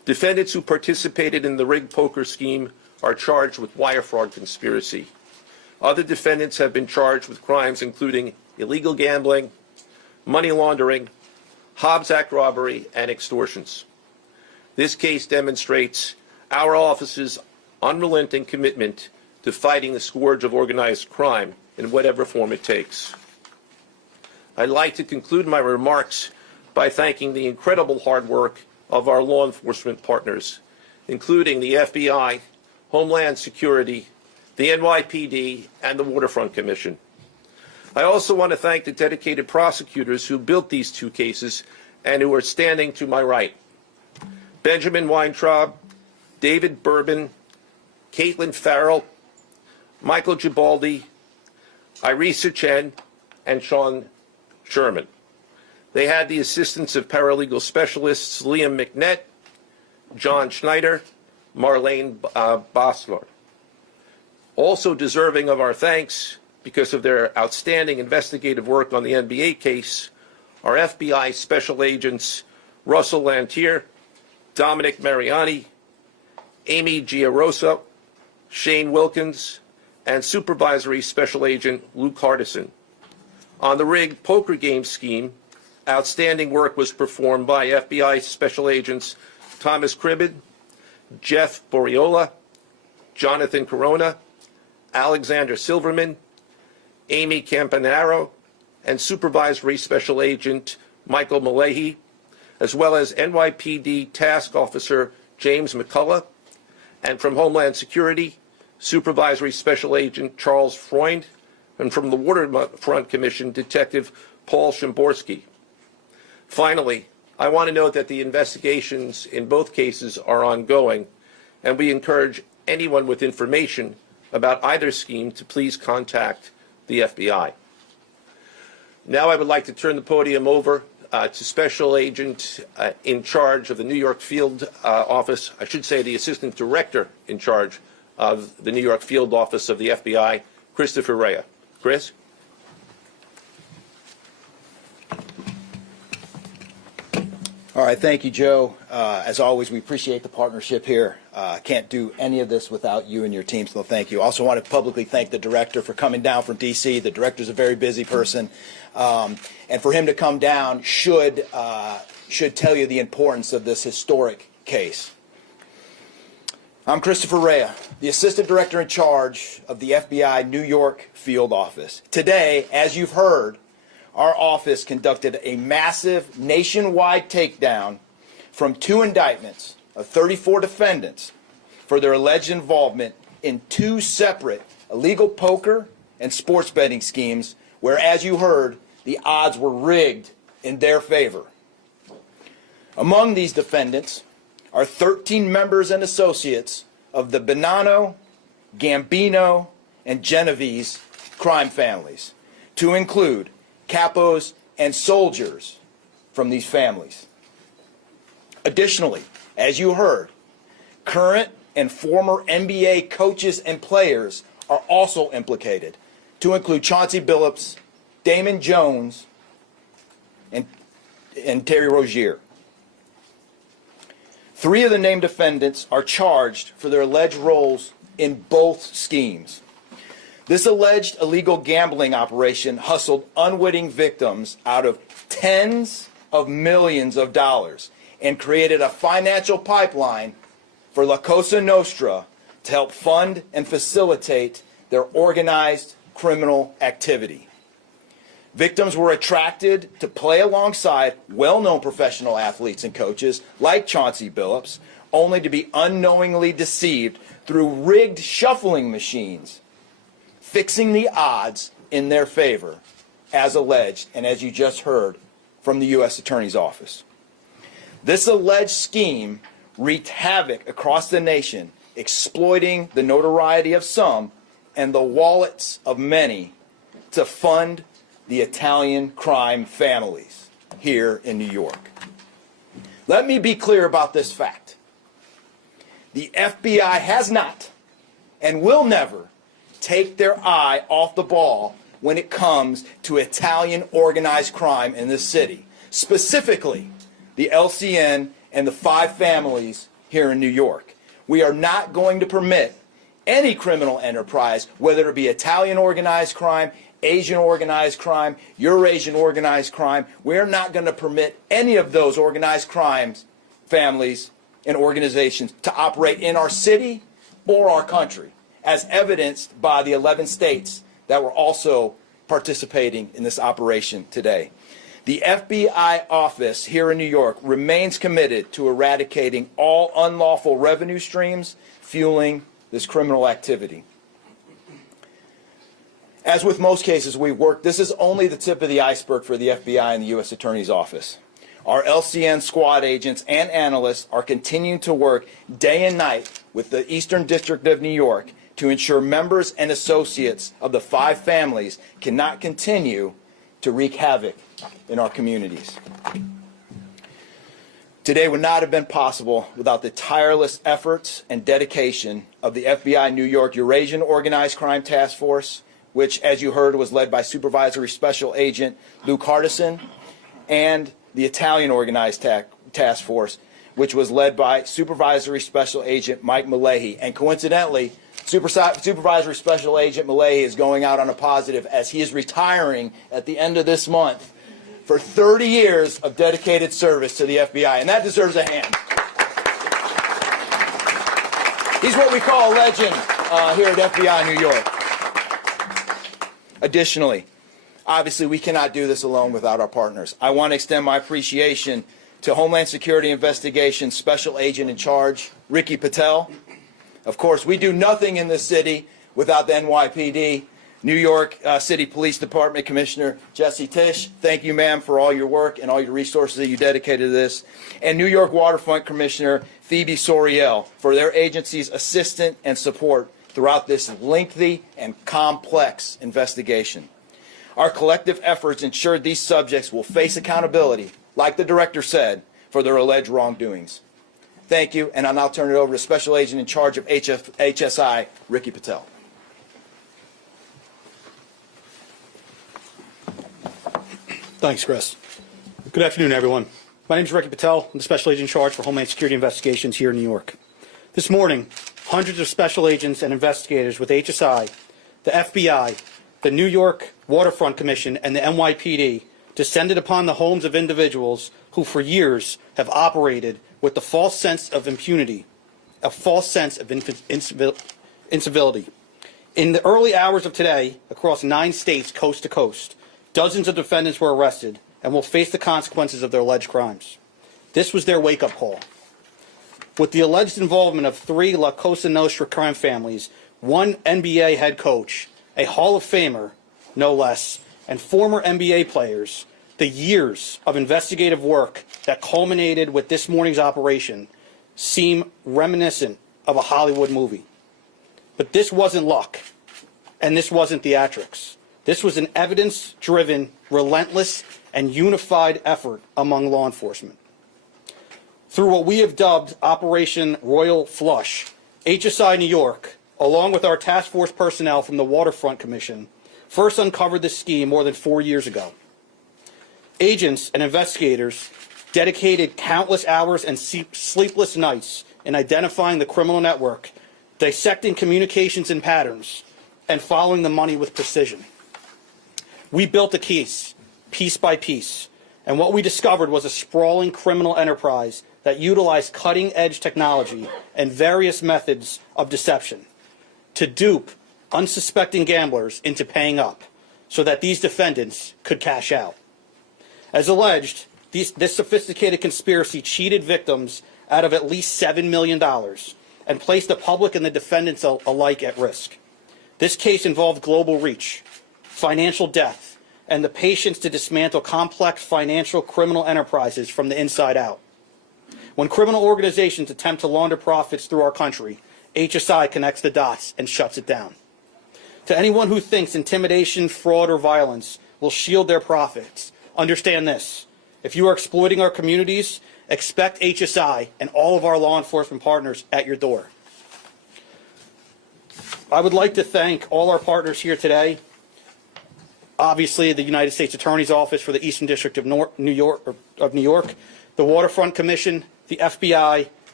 Defendants who participated in the rigged poker scheme are charged with wire fraud conspiracy. Other defendants have been charged with crimes including illegal gambling, money laundering, Hobbs Act robbery, and extortions. This case demonstrates our office's unrelenting commitment to fighting the scourge of organized crime in whatever form it takes. I'd like to conclude my remarks by thanking the incredible hard work of our law enforcement partners, including the FBI, Homeland Security, the NYPD, and the Waterfront Commission. I also want to thank the dedicated prosecutors who built these two cases and who are standing to my right. Benjamin Weintraub, David Bourbon, Caitlin Farrell, Michael Gibaldi, Irisa Chen, and Sean Sherman. They had the assistance of paralegal specialists Liam McNett, John Schneider, Marlene Bosler. Also deserving of our thanks because of their outstanding investigative work on the NBA case are FBI Special Agents Russell Lantier, Dominic Mariani, Amy Giarosa, Shane Wilkins, and Supervisory Special Agent Luke Hardison. On the rigged poker game scheme, outstanding work was performed by FBI Special Agents Thomas Cribbin, Jeff Boriola, Jonathan Corona, Alexander Silverman, Amy Campanaro, and Supervisory Special Agent Michael Malahy, as well as NYPD Task Officer James McCullough, and from Homeland Security, Supervisory Special Agent Charles Freund, and from the Waterfront Commission, Detective Paul Shimborski. Finally, I want to note that the investigations in both cases are ongoing, and we encourage anyone with information about either scheme to please contact the FBI. Now I would like to turn the podium over to Special Agent in charge of the New York Field Office, I should say the Assistant Director in charge of the New York Field Office of the FBI, Christopher Rea. Chris? All right, thank you, Joe. As always, we appreciate the partnership here. Can't do any of this without you and your team, so thank you. Also want to publicly thank the director for coming down from D.C. The director's a very busy person, and for him to come down should tell you the importance of this historic case. I'm Christopher Rea, the Assistant Director in charge of the FBI New York Field Office. Today, as you've heard, our office conducted a massive nationwide takedown from 2 indictments of 34 defendants for their alleged involvement in 2 separate illegal poker and sports betting schemes where, as you heard, the odds were rigged in their favor. Among these defendants are 13 members and associates of the Bonanno, Gambino, and Genovese crime families, to include capos and soldiers from these families. Additionally, as you heard, current and former NBA coaches and players are also implicated, to include Chauncey Billups, Damon Jones, and Terry Rozier. 3 of the named defendants are charged for their alleged roles in both schemes. This alleged illegal gambling operation hustled unwitting victims out of tens of millions of dollars and created a financial pipeline for La Cosa Nostra to help fund and facilitate their organized criminal activity. Victims were attracted to play alongside well-known professional athletes and coaches like Chauncey Billups, only to be unknowingly deceived through rigged shuffling machines, fixing the odds in their favor, as alleged and as you just heard from the U.S. Attorney's Office. This alleged scheme wreaked havoc across the nation, exploiting the notoriety of some and the wallets of many to fund the Italian crime families here in New York. Let me be clear about this fact. The FBI has not and will never take their eye off the ball when it comes to Italian organized crime in this city, specifically the LCN and the 5 families here in New York. We are not going to permit any criminal enterprise, whether it be Italian organized crime, Asian organized crime, Eurasian organized crime. We're not going to permit any of those organized crimes, families, and organizations to operate in our city or our country, as evidenced by the 11 states that were also participating in this operation today. The FBI office here in New York remains committed to eradicating all unlawful revenue streams fueling this criminal activity. As with most cases we work, this is only the tip of the iceberg for the FBI and the U.S. Attorney's Office. Our LCN squad agents and analysts are continuing to work day and night with the Eastern District of New York to ensure members and associates of the 5 families cannot continue to wreak havoc in our communities. Today would not have been possible without the tireless efforts and dedication of the FBI New York Eurasian Organized Crime Task Force, which, as you heard, was led by Supervisory Special Agent Luke Hardison, and the Italian Organized Task Force, which was led by Supervisory Special Agent Mike Malahi. And coincidentally, Supervisory Special Agent Malahi is going out on a positive as he is retiring at the end of this month for 30 years of dedicated service to the FBI, and that deserves a hand. He's what we call a legend here at FBI New York. Additionally, obviously we cannot do this alone without our partners. I want to extend my appreciation to Homeland Security Investigations Special Agent in Charge, Ricky Patel. Of course, we do nothing in this city without the NYPD. New York City Police Department Commissioner Jesse Tisch, thank you, ma'am, for all your work and all your resources that you dedicated to this. And New York Waterfront Commissioner Phoebe Soriel for their agency's assistance and support throughout this lengthy and complex investigation. Our collective efforts ensured these subjects will face accountability, like the director said, for their alleged wrongdoings. Thank you, and I'll now turn it over to Special Agent in charge of HSI, Ricky Patel. Thanks, Chris. Good afternoon, everyone. My name is Ricky Patel. I'm the Special Agent in charge for Homeland Security Investigations here in New York. This morning, hundreds of special agents and investigators with HSI, the FBI, the New York Waterfront Commission, and the NYPD descended upon the homes of individuals who for years have operated with the false sense of impunity, a false sense of incivility. In the early hours of today, across 9 states coast to coast, dozens of defendants were arrested and will face the consequences of their alleged crimes. This was their wake-up call. With the alleged involvement of 3 La Cosa Nostra crime families, 1 NBA head coach, a Hall of Famer, no less, and former NBA players, the years of investigative work that culminated with this morning's operation seem reminiscent of a Hollywood movie. But this wasn't luck, and this wasn't theatrics. This was an evidence-driven, relentless, and unified effort among law enforcement. Through what we have dubbed Operation Royal Flush, HSI New York, along with our task force personnel from the Waterfront Commission, first uncovered this scheme more than 4 years ago. Agents and investigators dedicated countless hours and sleepless nights in identifying the criminal network, dissecting communications and patterns, and following the money with precision. We built a case, piece by piece, and what we discovered was a sprawling criminal enterprise that utilized cutting-edge technology and various methods of deception to dupe unsuspecting gamblers into paying up so that these defendants could cash out. As alleged, this sophisticated conspiracy cheated victims out of at least $7 million and placed the public and the defendants alike at risk. This case involved global reach, financial depth, and the patience to dismantle complex financial criminal enterprises from the inside out. When criminal organizations attempt to launder profits through our country, HSI connects the dots and shuts it down. To anyone who thinks intimidation, fraud, or violence will shield their profits, understand this. If you are exploiting our communities, expect HSI and all of our law enforcement partners at your door. I would like to thank all our partners here today. Obviously, the United States Attorney's Office for the Eastern District of New York, the Waterfront Commission, the FBI,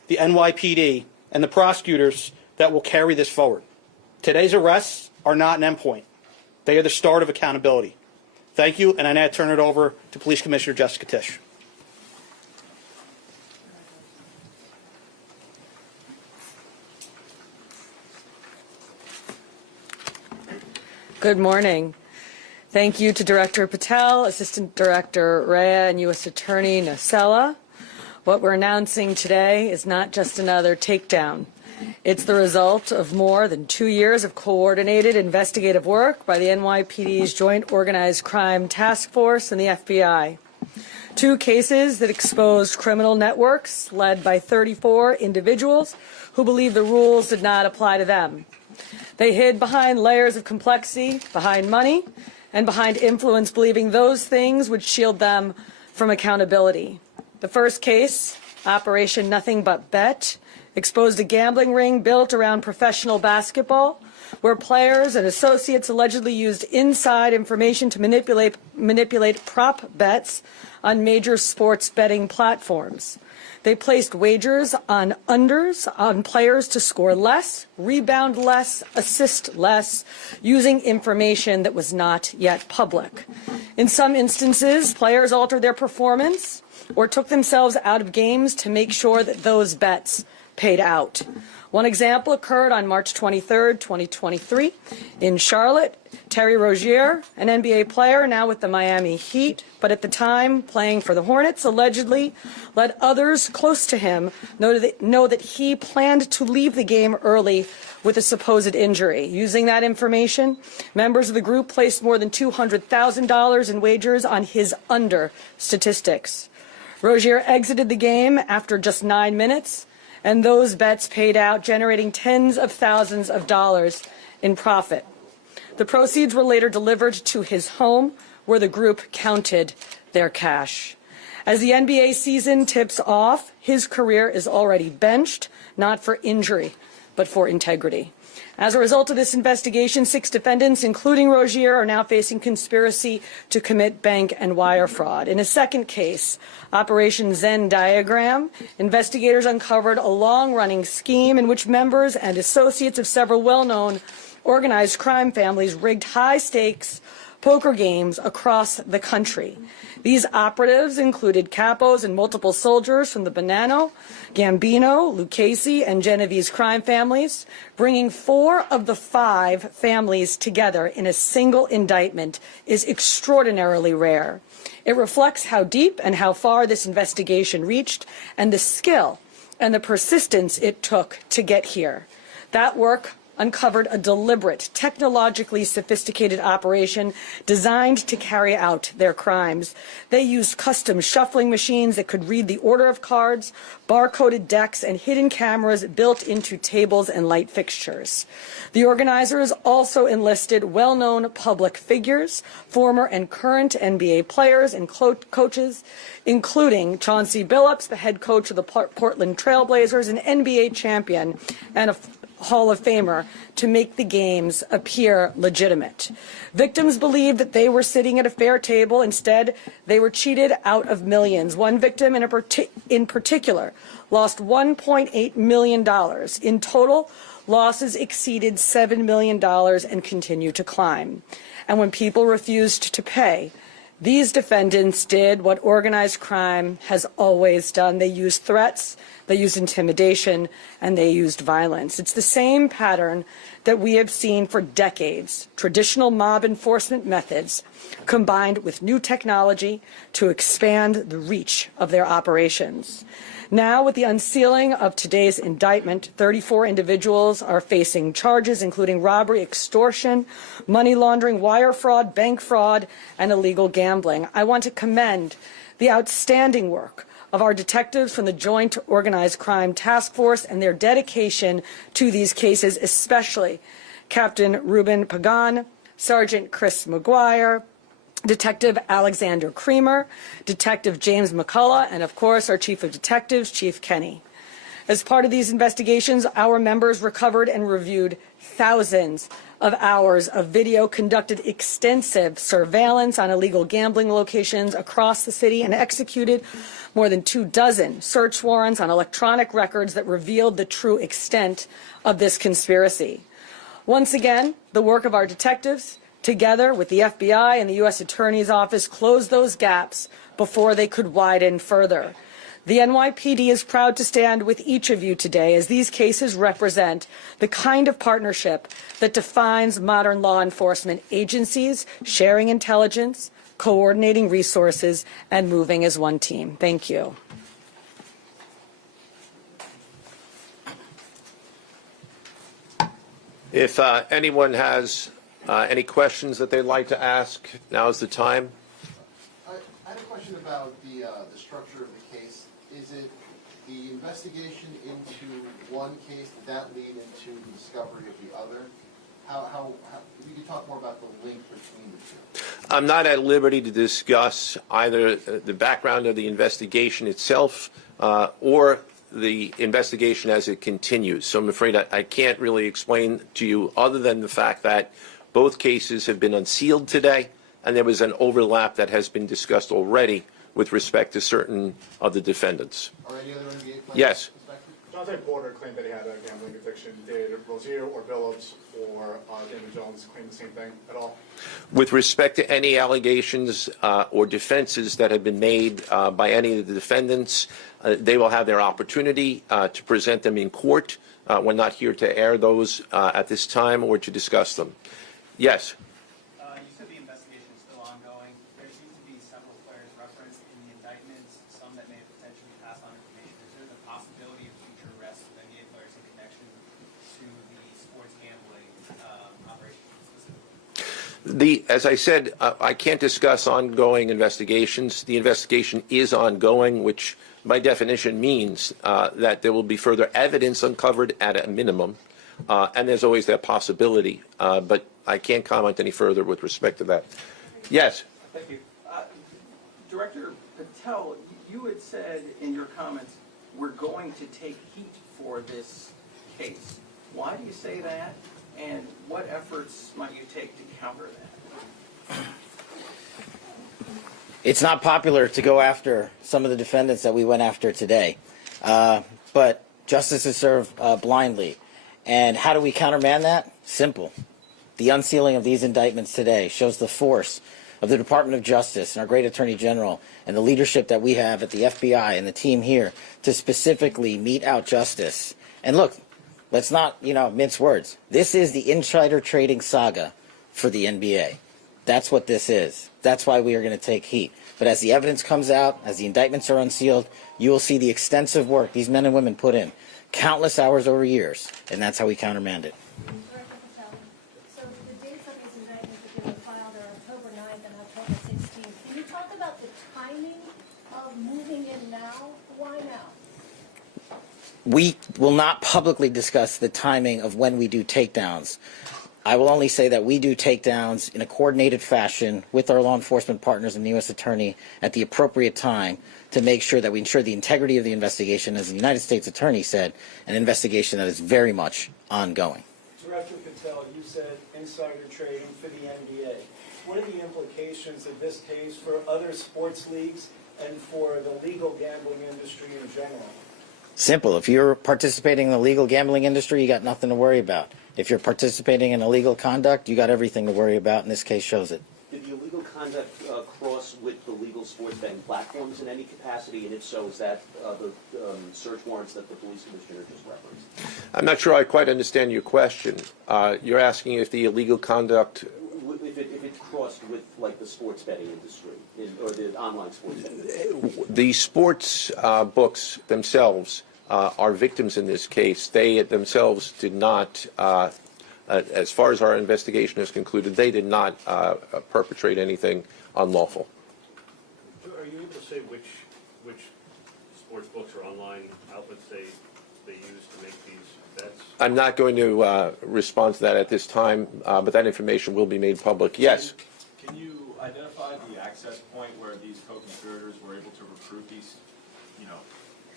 the NYPD, and the prosecutors that will carry this forward. Today's arrests are not an endpoint. They are the start of accountability. Thank you, and I now turn it over to Police Commissioner Jessica Tisch. Good morning. Thank you to Director Patel, Assistant Director Rhea, and U.S. Attorney Nacella. What we're announcing today is not just another takedown. It's the result of more than 2 years of coordinated investigative work by the NYPD's Joint Organized Crime Task Force and the FBI. 2 cases that exposed criminal networks led by 34 individuals who believed the rules did not apply to them. They hid behind layers of complexity, behind money, and behind influence, believing those things would shield them from accountability. The first case, Operation Nothing But Bet, exposed a gambling ring built around professional basketball, where players and associates allegedly used inside information to manipulate prop bets on major sports betting platforms. They placed wagers on unders on players to score less, rebound less, assist less, using information that was not yet public. In some instances, players altered their performance or took themselves out of games to make sure that those bets paid out. One example occurred on March 23, 2023, in Charlotte. Terry Rozier, an NBA player now with the Miami Heat, but at the time playing for the Hornets, allegedly let others close to him know that he planned to leave the game early with a supposed injury. Using that information, members of the group placed more than $200,000 in wagers on his under statistics. Rozier exited the game after just 9 minutes, and those bets paid out, generating tens of thousands of dollars in profit. The proceeds were later delivered to his home, where the group counted their cash. As the NBA season tips off, his career is already benched, not for injury, but for integrity. As a result of this investigation, 6 defendants, including Rozier, are now facing conspiracy to commit bank and wire fraud. In a second case, Operation Zen Diagram, investigators uncovered a long-running scheme in which members and associates of several well-known organized crime families rigged high-stakes poker games across the country. These operatives included capos and multiple soldiers from the Bonanno, Gambino, Lucchese, and Genovese crime families, bringing 4 of the 5 families together in a single indictment is extraordinarily rare. It reflects how deep and how far this investigation reached and the skill and the persistence it took to get here. That work uncovered a deliberate, technologically sophisticated operation designed to carry out their crimes. They used custom shuffling machines that could read the order of cards, barcoded decks, and hidden cameras built into tables and light fixtures. The organizers also enlisted well-known public figures, former and current NBA players and coaches, including Chauncey Billups, the head coach of the Portland Trail Blazers, an NBA champion, and a Hall of Famer, to make the games appear legitimate. Victims believed that they were sitting at a fair table. Instead, they were cheated out of millions. One victim in particular lost $1.8 million. In total, losses exceeded $7 million and continue to climb. And when people refused to pay, these defendants did what organized crime has always done. They used threats, they used intimidation, and they used violence. It's the same pattern that we have seen for decades. Traditional mob enforcement methods combined with new technology to expand the reach of their operations. Now, with the unsealing of today's indictment, 34 individuals are facing charges including robbery, extortion, money laundering, wire fraud, bank fraud, and illegal gambling. I want to commend the outstanding work of our detectives from the Joint Organized Crime Task Force and their dedication to these cases, especially Captain Ruben Pagan, Sergeant Chris McGuire, Detective Alexander Creamer, Detective James McCullough, and of course our Chief of Detectives, Chief Kenny. As part of these investigations, our members recovered and reviewed thousands of hours of video, conducted extensive surveillance on illegal gambling locations across the city, and executed more than 24 search warrants on electronic records that revealed the true extent of this conspiracy. Once again, the work of our detectives, together with the FBI and the U.S. Attorney's Office, closed those gaps before they could widen further. The NYPD is proud to stand with each of you today, as these cases represent the kind of partnership that defines modern law enforcement agencies, sharing intelligence, coordinating resources, and moving as one team. Thank you. If anyone has any questions that they'd like to ask, now's the time. I had a question about the structure of the case. Is it the investigation into one case, did that lead into the discovery of the other? How if you could talk more about the link between the two. I'm not at liberty to discuss either the background of the investigation itself or the investigation as it continues. So I'm afraid I can't really explain to you other than the fact that both cases have been unsealed today, and there was an overlap that has been discussed already with respect to certain of the defendants. Are any other NBA players? Yes. Jonathan Porter claimed that he had a gambling addiction. Did Rozier or Billups or David Jones claim the same thing at all? With respect to any allegations or defenses that have been made by any of the defendants, they will have their opportunity to present them in court. We're not here to air those at this time or to discuss them. Yes. You said the investigation is still ongoing. There seems to be several players referenced in the indictments, some that may potentially pass on information. Is there the possibility of future arrests of NBA players in connection to the sports gambling operation specifically? As I said, I can't discuss ongoing investigations. The investigation is ongoing, which by definition means that there will be further evidence uncovered at a minimum, and there's always that possibility. But I can't comment any further with respect to that. Yes? Thank you. Director Patel, you had said in your comments, we're going to take heat for this case. Why do you say that, and what efforts might you take to counter that? It's not popular to go after some of the defendants that we went after today, but justice is served blindly. And how do we countermand that? Simple. The unsealing of these indictments today shows the force of the Department of Justice and our great Attorney General and the leadership that we have at the FBI and the team here to specifically mete out justice. And look, let's not, mince words. This is the insider trading saga for the NBA. That's what this is. That's why we are going to take heat. But as the evidence comes out, as the indictments are unsealed, you will see the extensive work these men and women put in, countless hours over years, and that's how we countermand it. Director Patel, so the dates on these indictments that were filed are October 9th and October 16th. Can you talk about the timing of moving in now? Why now? We will not publicly discuss the timing of when we do takedowns. I will only say that we do takedowns in a coordinated fashion with our law enforcement partners and the U.S. Attorney at the appropriate time to make sure that we ensure the integrity of the investigation, as the United States Attorney said, an investigation that is very much ongoing. Director Patel, you said insider trading for the NBA. What are the implications of this case for other sports leagues and for the legal gambling industry in general? Simple. If you're participating in the legal gambling industry, you got nothing to worry about. If you're participating in illegal conduct, you got everything to worry about, and this case shows it. Did the illegal conduct cross with the legal sports betting platforms in any capacity? And if so, is that the search warrants that the police commissioner just referenced? I'm not sure I quite understand your question. You're asking if the illegal conduct... If it crossed with, like, the sports betting industry, or the online sports betting industry? The sports books themselves are victims in this case. They themselves did not, as far as our investigation has concluded, they did not perpetrate anything unlawful. Are you able to say which sports books or online outlets they use to make these bets? I'm not going to respond to that at this time, but that information will be made public. Yes? Can you identify the access point where these co-conspirators were able to recruit these,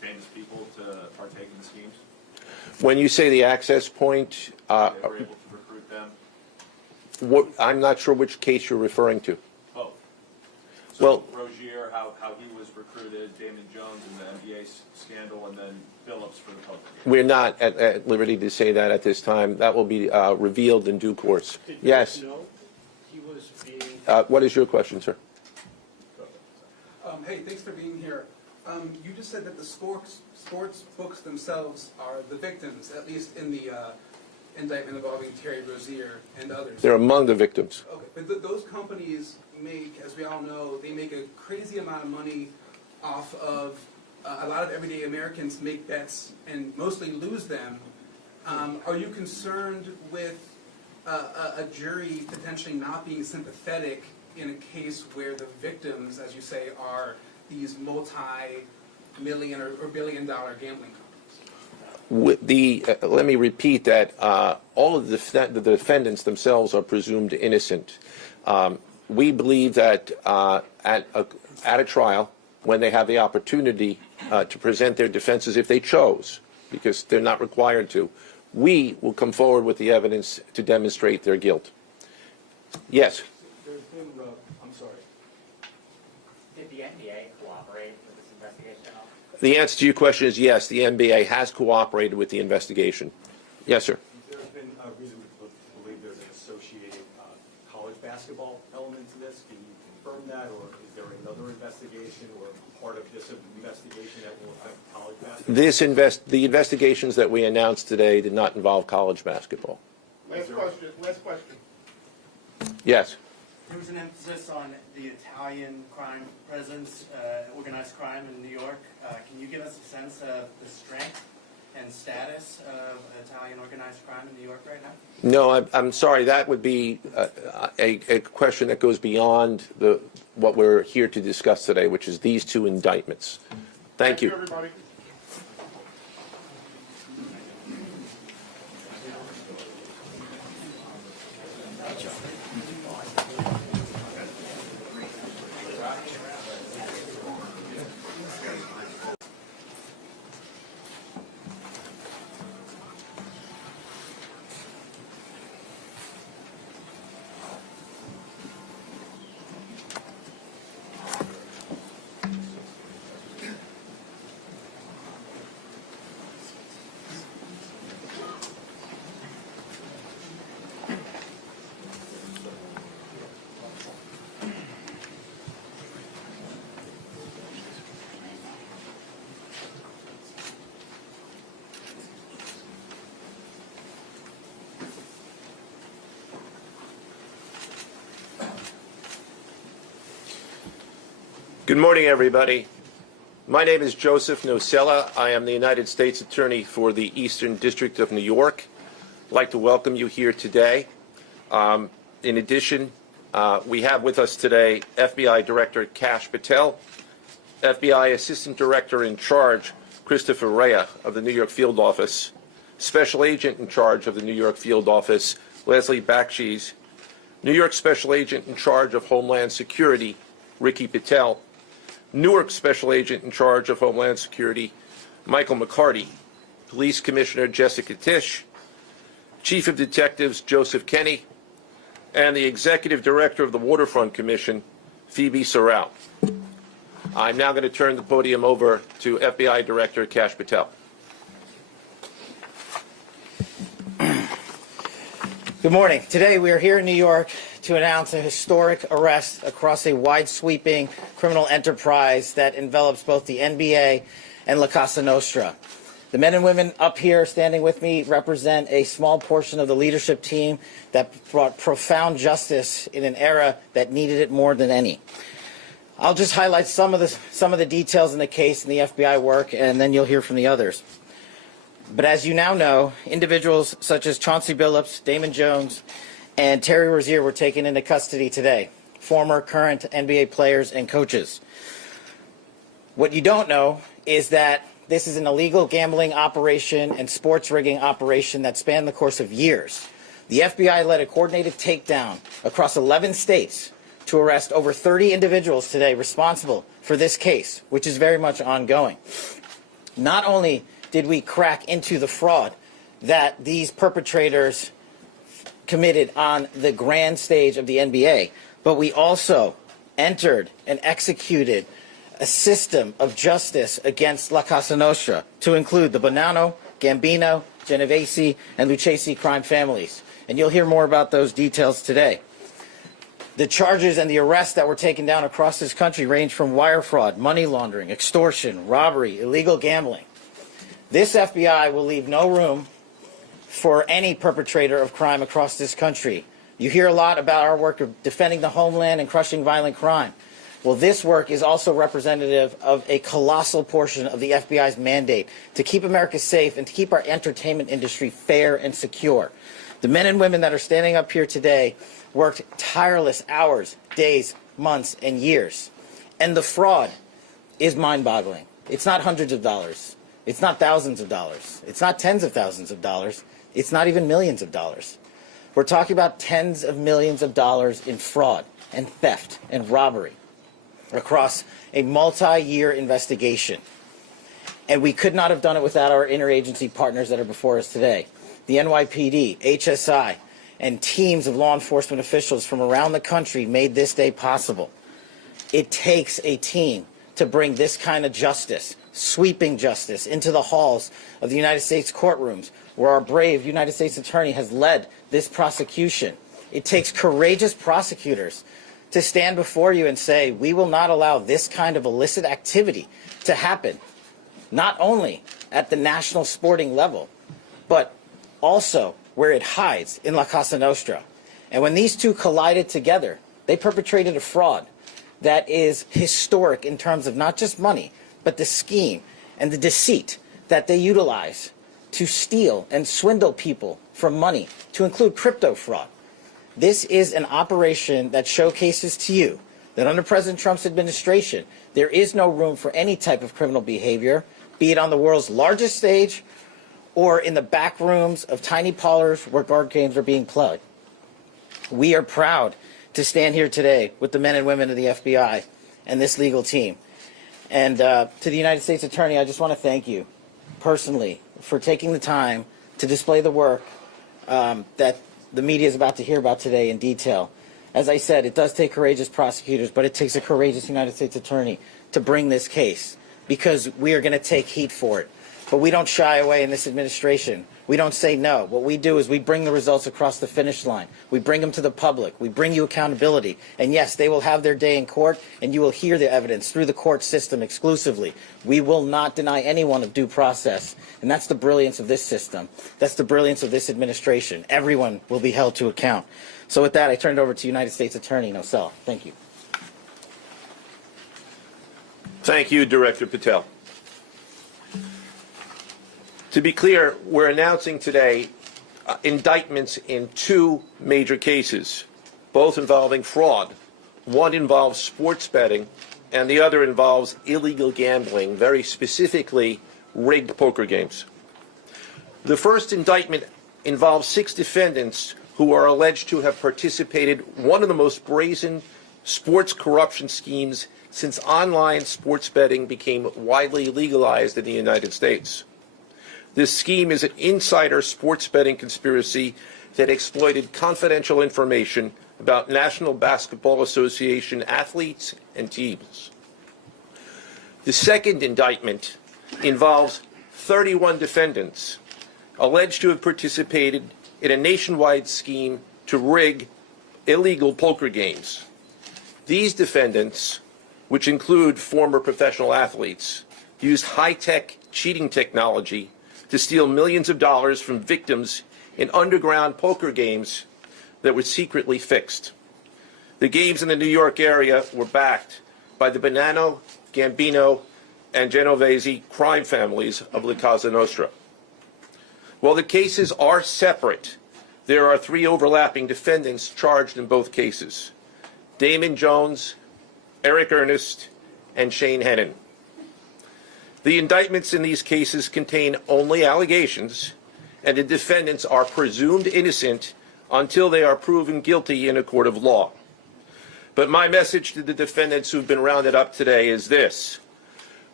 famous people to partake in the schemes? When you say the access point, They were able to recruit them? I'm not sure which case you're referring to. Oh. Well, Rozier, how he was recruited, Damon Jones in the NBA scandal, and then Phillips for the poker game. we're not at liberty to say that at this time. That will be revealed in due course. Yes. No, he was being. What is your question, sir? Hey, thanks for being here. You just said that the sports books themselves are the victims, at least in the indictment involving Terry Rozier and others. They're among the victims. Okay, but those companies make, as we all know, they make a crazy amount of money off of a lot of everyday Americans make bets and mostly lose them. Are you concerned with a jury potentially not being sympathetic in a case where the victims, as you say, are these multi-million or billion-dollar gambling companies? Let me repeat that all of the defendants themselves are presumed innocent. We believe that at a trial, when they have the opportunity to present their defenses, if they chose, because they're not required to, we will come forward with the evidence to demonstrate their guilt. Yes. There's been, I'm sorry. Did the NBA cooperate with this investigation at all? The answer to your question is yes, the NBA has cooperated with the investigation. Yes, sir. There's been reason to believe there's an associated college basketball element to this. Can you confirm that, or is there another investigation or part of this investigation that will affect college basketball? The investigations that we announced today did not involve college basketball. Last question. Yes. There was an emphasis on the Italian crime presence, organized crime in New York. Can you give us a sense of the strength and status of Italian organized crime in New York right now? No, I'm sorry. That would be a question that goes beyond what we're here to discuss today, which is these two indictments. Thank you. Everybody. Good morning, everybody. My name is Joseph Nocella. I am the United States Attorney for the Eastern District of New York. I'd like to welcome you here today. In addition, we have with us today FBI Director Kash Patel, FBI Assistant Director in Charge Christopher Rea of the New York Field Office, Special Agent in Charge of the New York Field Office Leslie Bakshi's, New York Special Agent in Charge of Homeland Security Ricky Patel, Newark Special Agent in Charge of Homeland Security Michael McCarty, Police Commissioner Jessica Tisch, Chief of Detectives Joseph Kenny, and the Executive Director of the Waterfront Commission, Phoebe Sorrell. I'm now going to turn the podium over to FBI Director Kash Patel. Good morning. Today we are here in New York to announce a historic arrest across a wide-sweeping criminal enterprise that envelops both the NBA and La Casa Nostra. The men and women up here standing with me represent a small portion of the leadership team that brought profound justice in an era that needed it more than any. I'll just highlight some of the details in the case and the FBI work, and then you'll hear from the others. But as you now know, individuals such as Chauncey Billups, Damon Jones, and Terry Rozier were taken into custody today, former, current NBA players and coaches. What you don't know is that this is an illegal gambling operation and sports rigging operation that spanned the course of years. The FBI led a coordinated takedown across 11 states to arrest over 30 individuals today responsible for this case, which is very much ongoing. Not only did we crack into the fraud that these perpetrators committed on the grand stage of the NBA, but we also entered and executed a system of justice against La Cosa Nostra to include the Bonanno, Gambino, Genovese, and Lucchese crime families. And you'll hear more about those details today. The charges and the arrests that were taken down across this country range from wire fraud, money laundering, extortion, robbery, illegal gambling. This FBI will leave no room for any perpetrator of crime across this country. You hear a lot about our work of defending the homeland and crushing violent crime. Well, this work is also representative of a colossal portion of the FBI's mandate to keep America safe and to keep our entertainment industry fair and secure. The men and women that are standing up here today worked tireless hours, days, months, and years. And the fraud is mind-boggling. It's not hundreds of dollars. It's not thousands of dollars. It's not tens of thousands of dollars. It's not even millions of dollars. We're talking about tens of millions of dollars in fraud and theft and robbery across a multi-year investigation. And we could not have done it without our interagency partners that are before us today. The NYPD, HSI, and teams of law enforcement officials from around the country made this day possible. It takes a team to bring this kind of justice, sweeping justice, into the halls of the United States courtrooms, where our brave United States Attorney has led this prosecution. It takes courageous prosecutors to stand before you and say, we will not allow this kind of illicit activity to happen, not only at the national sporting level, but also where it hides in La Cosa Nostra. And when these two collided together, they perpetrated a fraud that is historic in terms of not just money, but the scheme and the deceit that they utilize to steal and swindle people for money, to include crypto fraud. This is an operation that showcases to you that under President Trump's administration, there is no room for any type of criminal behavior, be it on the world's largest stage or in the back rooms of tiny parlors where card games are being played. We are proud to stand here today with the men and women of the FBI and this legal team. And to the United States Attorney, I just want to thank you personally for taking the time to display the work that the media is about to hear about today in detail. As I said, it does take courageous prosecutors, but it takes a courageous United States Attorney to bring this case, because we are going to take heat for it. But we don't shy away in this administration. We don't say no. What we do is we bring the results across the finish line. We bring them to the public. We bring you accountability. And yes, they will have their day in court, and you will hear the evidence through the court system exclusively. We will not deny anyone of due process. And that's the brilliance of this system. That's the brilliance of this administration. Everyone will be held to account. So with that, I turn it over to United States Attorney Nosella. Thank you. Thank you, Director Patel. To be clear, we're announcing today indictments in two major cases, both involving fraud. One involves sports betting, and the other involves illegal gambling, very specifically rigged poker games. The first indictment involves 6 defendants who are alleged to have participated in one of the most brazen sports corruption schemes since online sports betting became widely legalized in the United States. This scheme is an insider sports betting conspiracy that exploited confidential information about National Basketball Association athletes and teams. The second indictment involves 31 defendants alleged to have participated in a nationwide scheme to rig illegal poker games. These defendants, which include former professional athletes, used high-tech cheating technology to steal millions of dollars from victims in underground poker games that were secretly fixed. The games in the New York area were backed by the Bonanno, Gambino, and Genovese crime families of La Cosa Nostra. While the cases are separate, there are 3 overlapping defendants charged in both cases: Damon Jones, Eric Ernest, and Shane Hennon. The indictments in these cases contain only allegations, and the defendants are presumed innocent until they are proven guilty in a court of law. But my message to the defendants who've been rounded up today is this: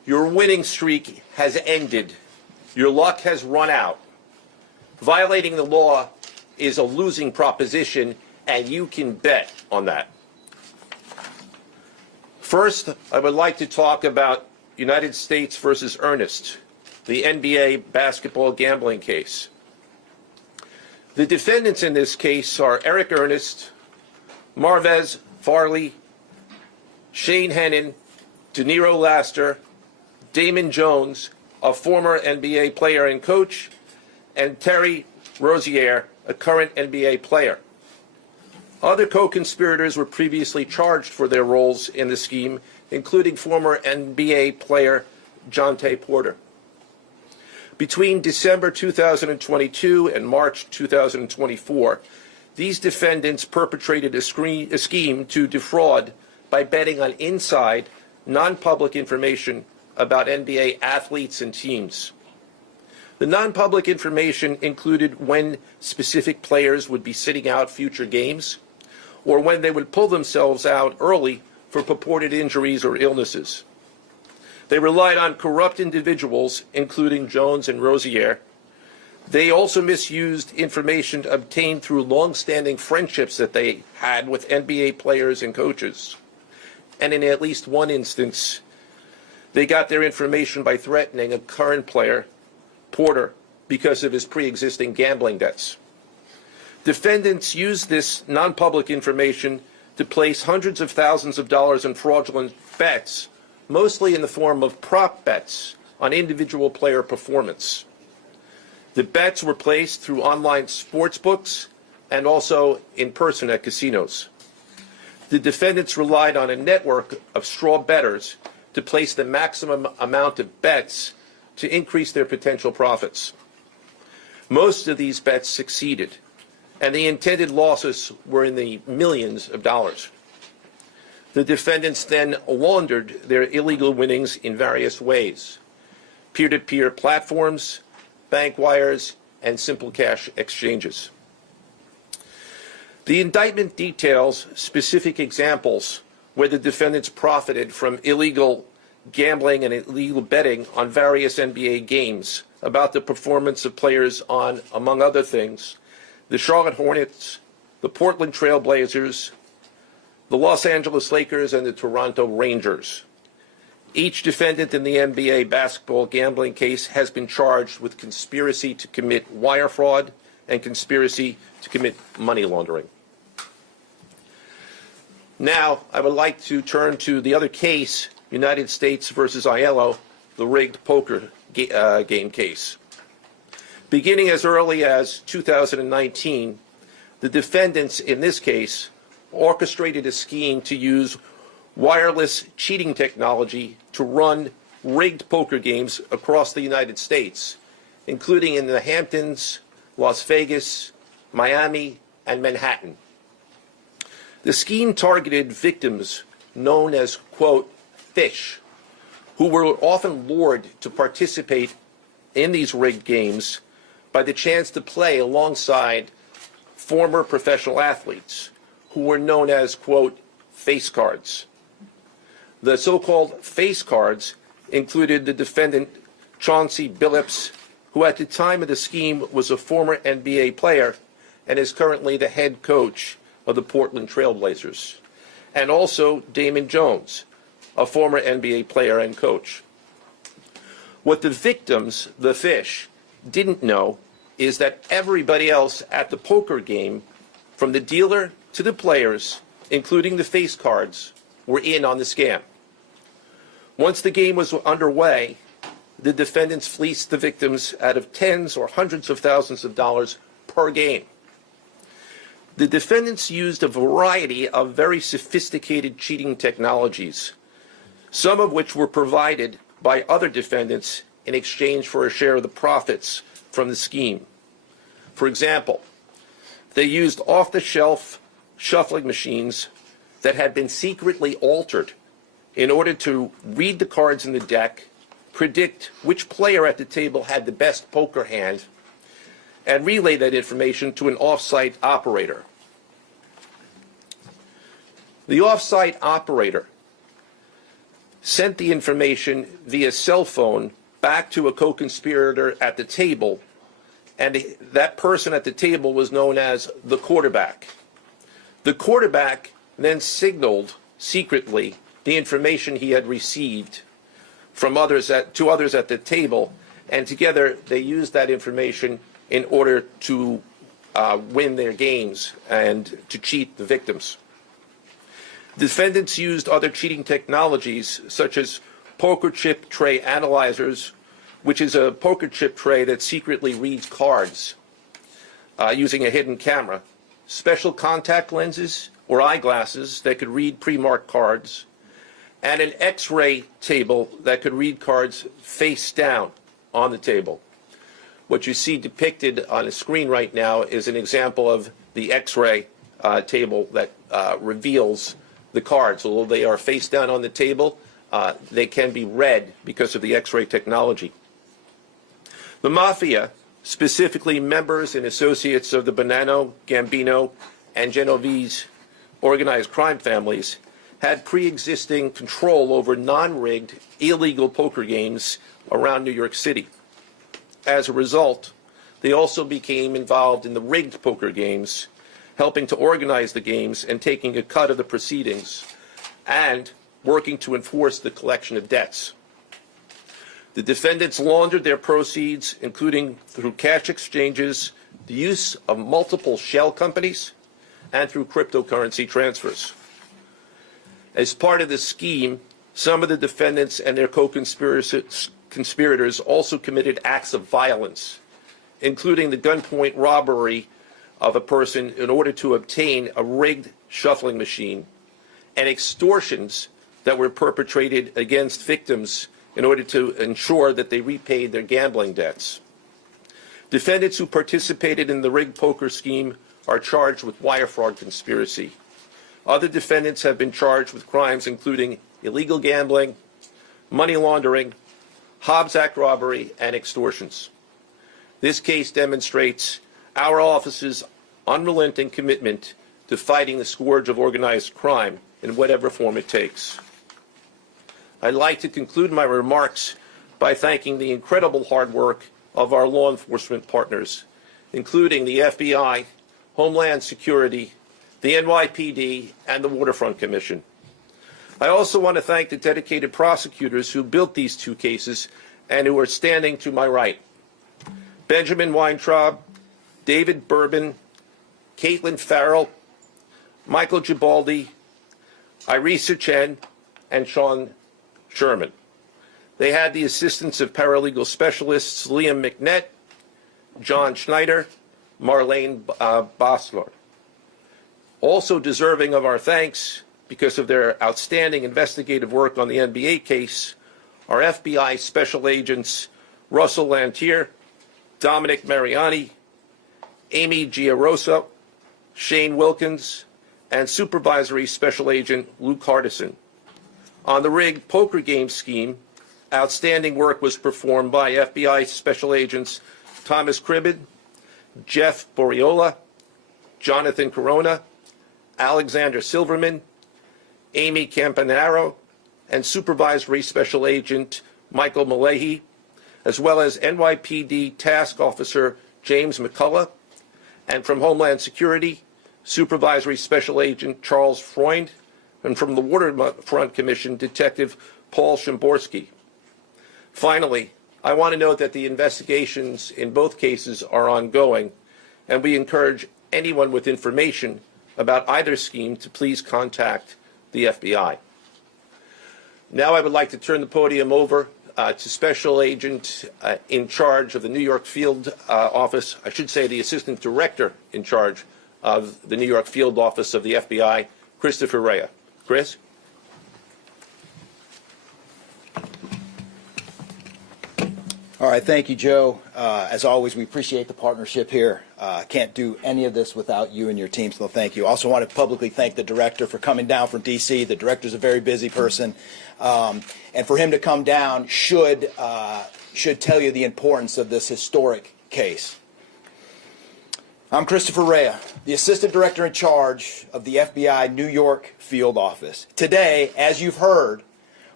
Your winning streak has ended. Your luck has run out. Violating the law is a losing proposition, and you can bet on that. First, I would like to talk about United States versus Ernest, the NBA basketball gambling case. The defendants in this case are Eric Ernest, Marvez Farley, Shane Hennon, De Niro Laster, Damon Jones, a former NBA player and coach, and Terry Rozier, a current NBA player. Other co-conspirators were previously charged for their roles in the scheme, including former NBA player Jonte Porter. Between December 2022 and March 2024, these defendants perpetrated a scheme to defraud by betting on inside, non-public information about NBA athletes and teams. The non-public information included when specific players would be sitting out future games, or when they would pull themselves out early for purported injuries or illnesses. They relied on corrupt individuals, including Jones and Rozier. They also misused information obtained through long-standing friendships that they had with NBA players and coaches. And in at least one instance, they got their information by threatening a current player, Porter, because of his pre-existing gambling debts. Defendants used this non-public information to place hundreds of thousands of dollars in fraudulent bets, mostly in the form of prop bets on individual player performance. The bets were placed through online sports books and also in person at casinos. The defendants relied on a network of straw bettors to place the maximum amount of bets to increase their potential profits. Most of these bets succeeded, and the intended losses were in the millions of dollars. The defendants then laundered their illegal winnings in various ways: peer-to-peer platforms, bank wires, and simple cash exchanges. The indictment details specific examples where the defendants profited from illegal gambling and illegal betting on various NBA games about the performance of players on, among other things, the Charlotte Hornets, the Portland Trail Blazers, the Los Angeles Lakers, and the Toronto Rangers. Each defendant in the NBA basketball gambling case has been charged with conspiracy to commit wire fraud and conspiracy to commit money laundering. Now, I would like to turn to the other case, United States versus Aiello, the rigged poker game case. Beginning as early as 2019, the defendants in this case orchestrated a scheme to use wireless cheating technology to run rigged poker games across the United States, including in the Hamptons, Las Vegas, Miami, and Manhattan. The scheme targeted victims known as, quote, fish, who were often lured to participate in these rigged games by the chance to play alongside former professional athletes who were known as, quote, face cards. The so-called face cards included the defendant Chauncey Billups, who at the time of the scheme was a former NBA player and is currently the head coach of the Portland Trail Blazers, and also Damon Jones, a former NBA player and coach. What the victims, the fish, didn't know is that everybody else at the poker game, from the dealer to the players, including the face cards, were in on the scam. Once the game was underway, the defendants fleeced the victims out of tens or hundreds of thousands of dollars per game. The defendants used a variety of very sophisticated cheating technologies, some of which were provided by other defendants in exchange for a share of the profits from the scheme. For example, they used off-the-shelf shuffling machines that had been secretly altered in order to read the cards in the deck, predict which player at the table had the best poker hand, and relay that information to an off-site operator. The off-site operator sent the information via cell phone back to a co-conspirator at the table, and that person at the table was known as the quarterback. The quarterback then signaled secretly the information he had received from to others at the table, and together they used that information in order to win their games and to cheat the victims. Defendants used other cheating technologies such as poker chip tray analyzers, which is a poker chip tray that secretly reads cards using a hidden camera, special contact lenses or eyeglasses that could read pre-marked cards, and an X-ray table that could read cards face down on the table. What you see depicted on the screen right now is an example of the X-ray table that reveals the cards. Although they are face down on the table, they can be read because of the X-ray technology. The Mafia, specifically members and associates of the Bonanno, Gambino, and Genovese organized crime families, had pre-existing control over non-rigged, illegal poker games around New York City. As a result, they also became involved in the rigged poker games, helping to organize the games and taking a cut of the proceedings, and working to enforce the collection of debts. The defendants laundered their proceeds, including through cash exchanges, the use of multiple shell companies, and through cryptocurrency transfers. As part of the scheme, some of the defendants and their co-conspirators also committed acts of violence, including the gunpoint robbery of a person in order to obtain a rigged shuffling machine, and extortions that were perpetrated against victims in order to ensure that they repaid their gambling debts. Defendants who participated in the rigged poker scheme are charged with wire fraud conspiracy. Other defendants have been charged with crimes including illegal gambling, money laundering, Hobbs Act robbery, and extortions. This case demonstrates our office's unrelenting commitment to fighting the scourge of organized crime in whatever form it takes. I'd like to conclude my remarks by thanking the incredible hard work of our law enforcement partners, including the FBI, Homeland Security, the NYPD, and the Waterfront Commission. I also want to thank the dedicated prosecutors who built these two cases and who are standing to my right. Benjamin Weintraub, David Bourbon, Caitlin Farrell, Michael Gibaldi, Irisa Chen, and Sean Sherman. They had the assistance of paralegal specialists Liam McNett, John Schneider, Marlene Bosler. Also deserving of our thanks because of their outstanding investigative work on the NBA case are FBI Special Agents Russell Lantier, Dominic Mariani, Amy Giarosa, Shane Wilkins, and Supervisory Special Agent Luke Hardison. On the rigged poker game scheme, outstanding work was performed by FBI Special Agents Thomas Cribbin, Jeff Boriola, Jonathan Corona, Alexander Silverman, Amy Campanaro, and Supervisory Special Agent Michael Malahi, as well as NYPD Task Officer James McCullough, and from Homeland Security, Supervisory Special Agent Charles Freund, and from the Waterfront Commission, Detective Paul Shimborski. Finally, I want to note that the investigations in both cases are ongoing, and we encourage anyone with information about either scheme to please contact the FBI. Now I would like to turn the podium over to Special Agent in charge of the New York Field Office, I should say the Assistant Director in charge of the New York Field Office of the FBI, Christopher Rea. Chris? All right, thank you, Joe. As always, we appreciate the partnership here. Can't do any of this without you and your team, so thank you. Also want to publicly thank the director for coming down from D.C. The director's a very busy person, and for him to come down should tell you the importance of this historic case. I'm Christopher Rea, the Assistant Director in charge of the FBI New York Field Office. Today, as you've heard,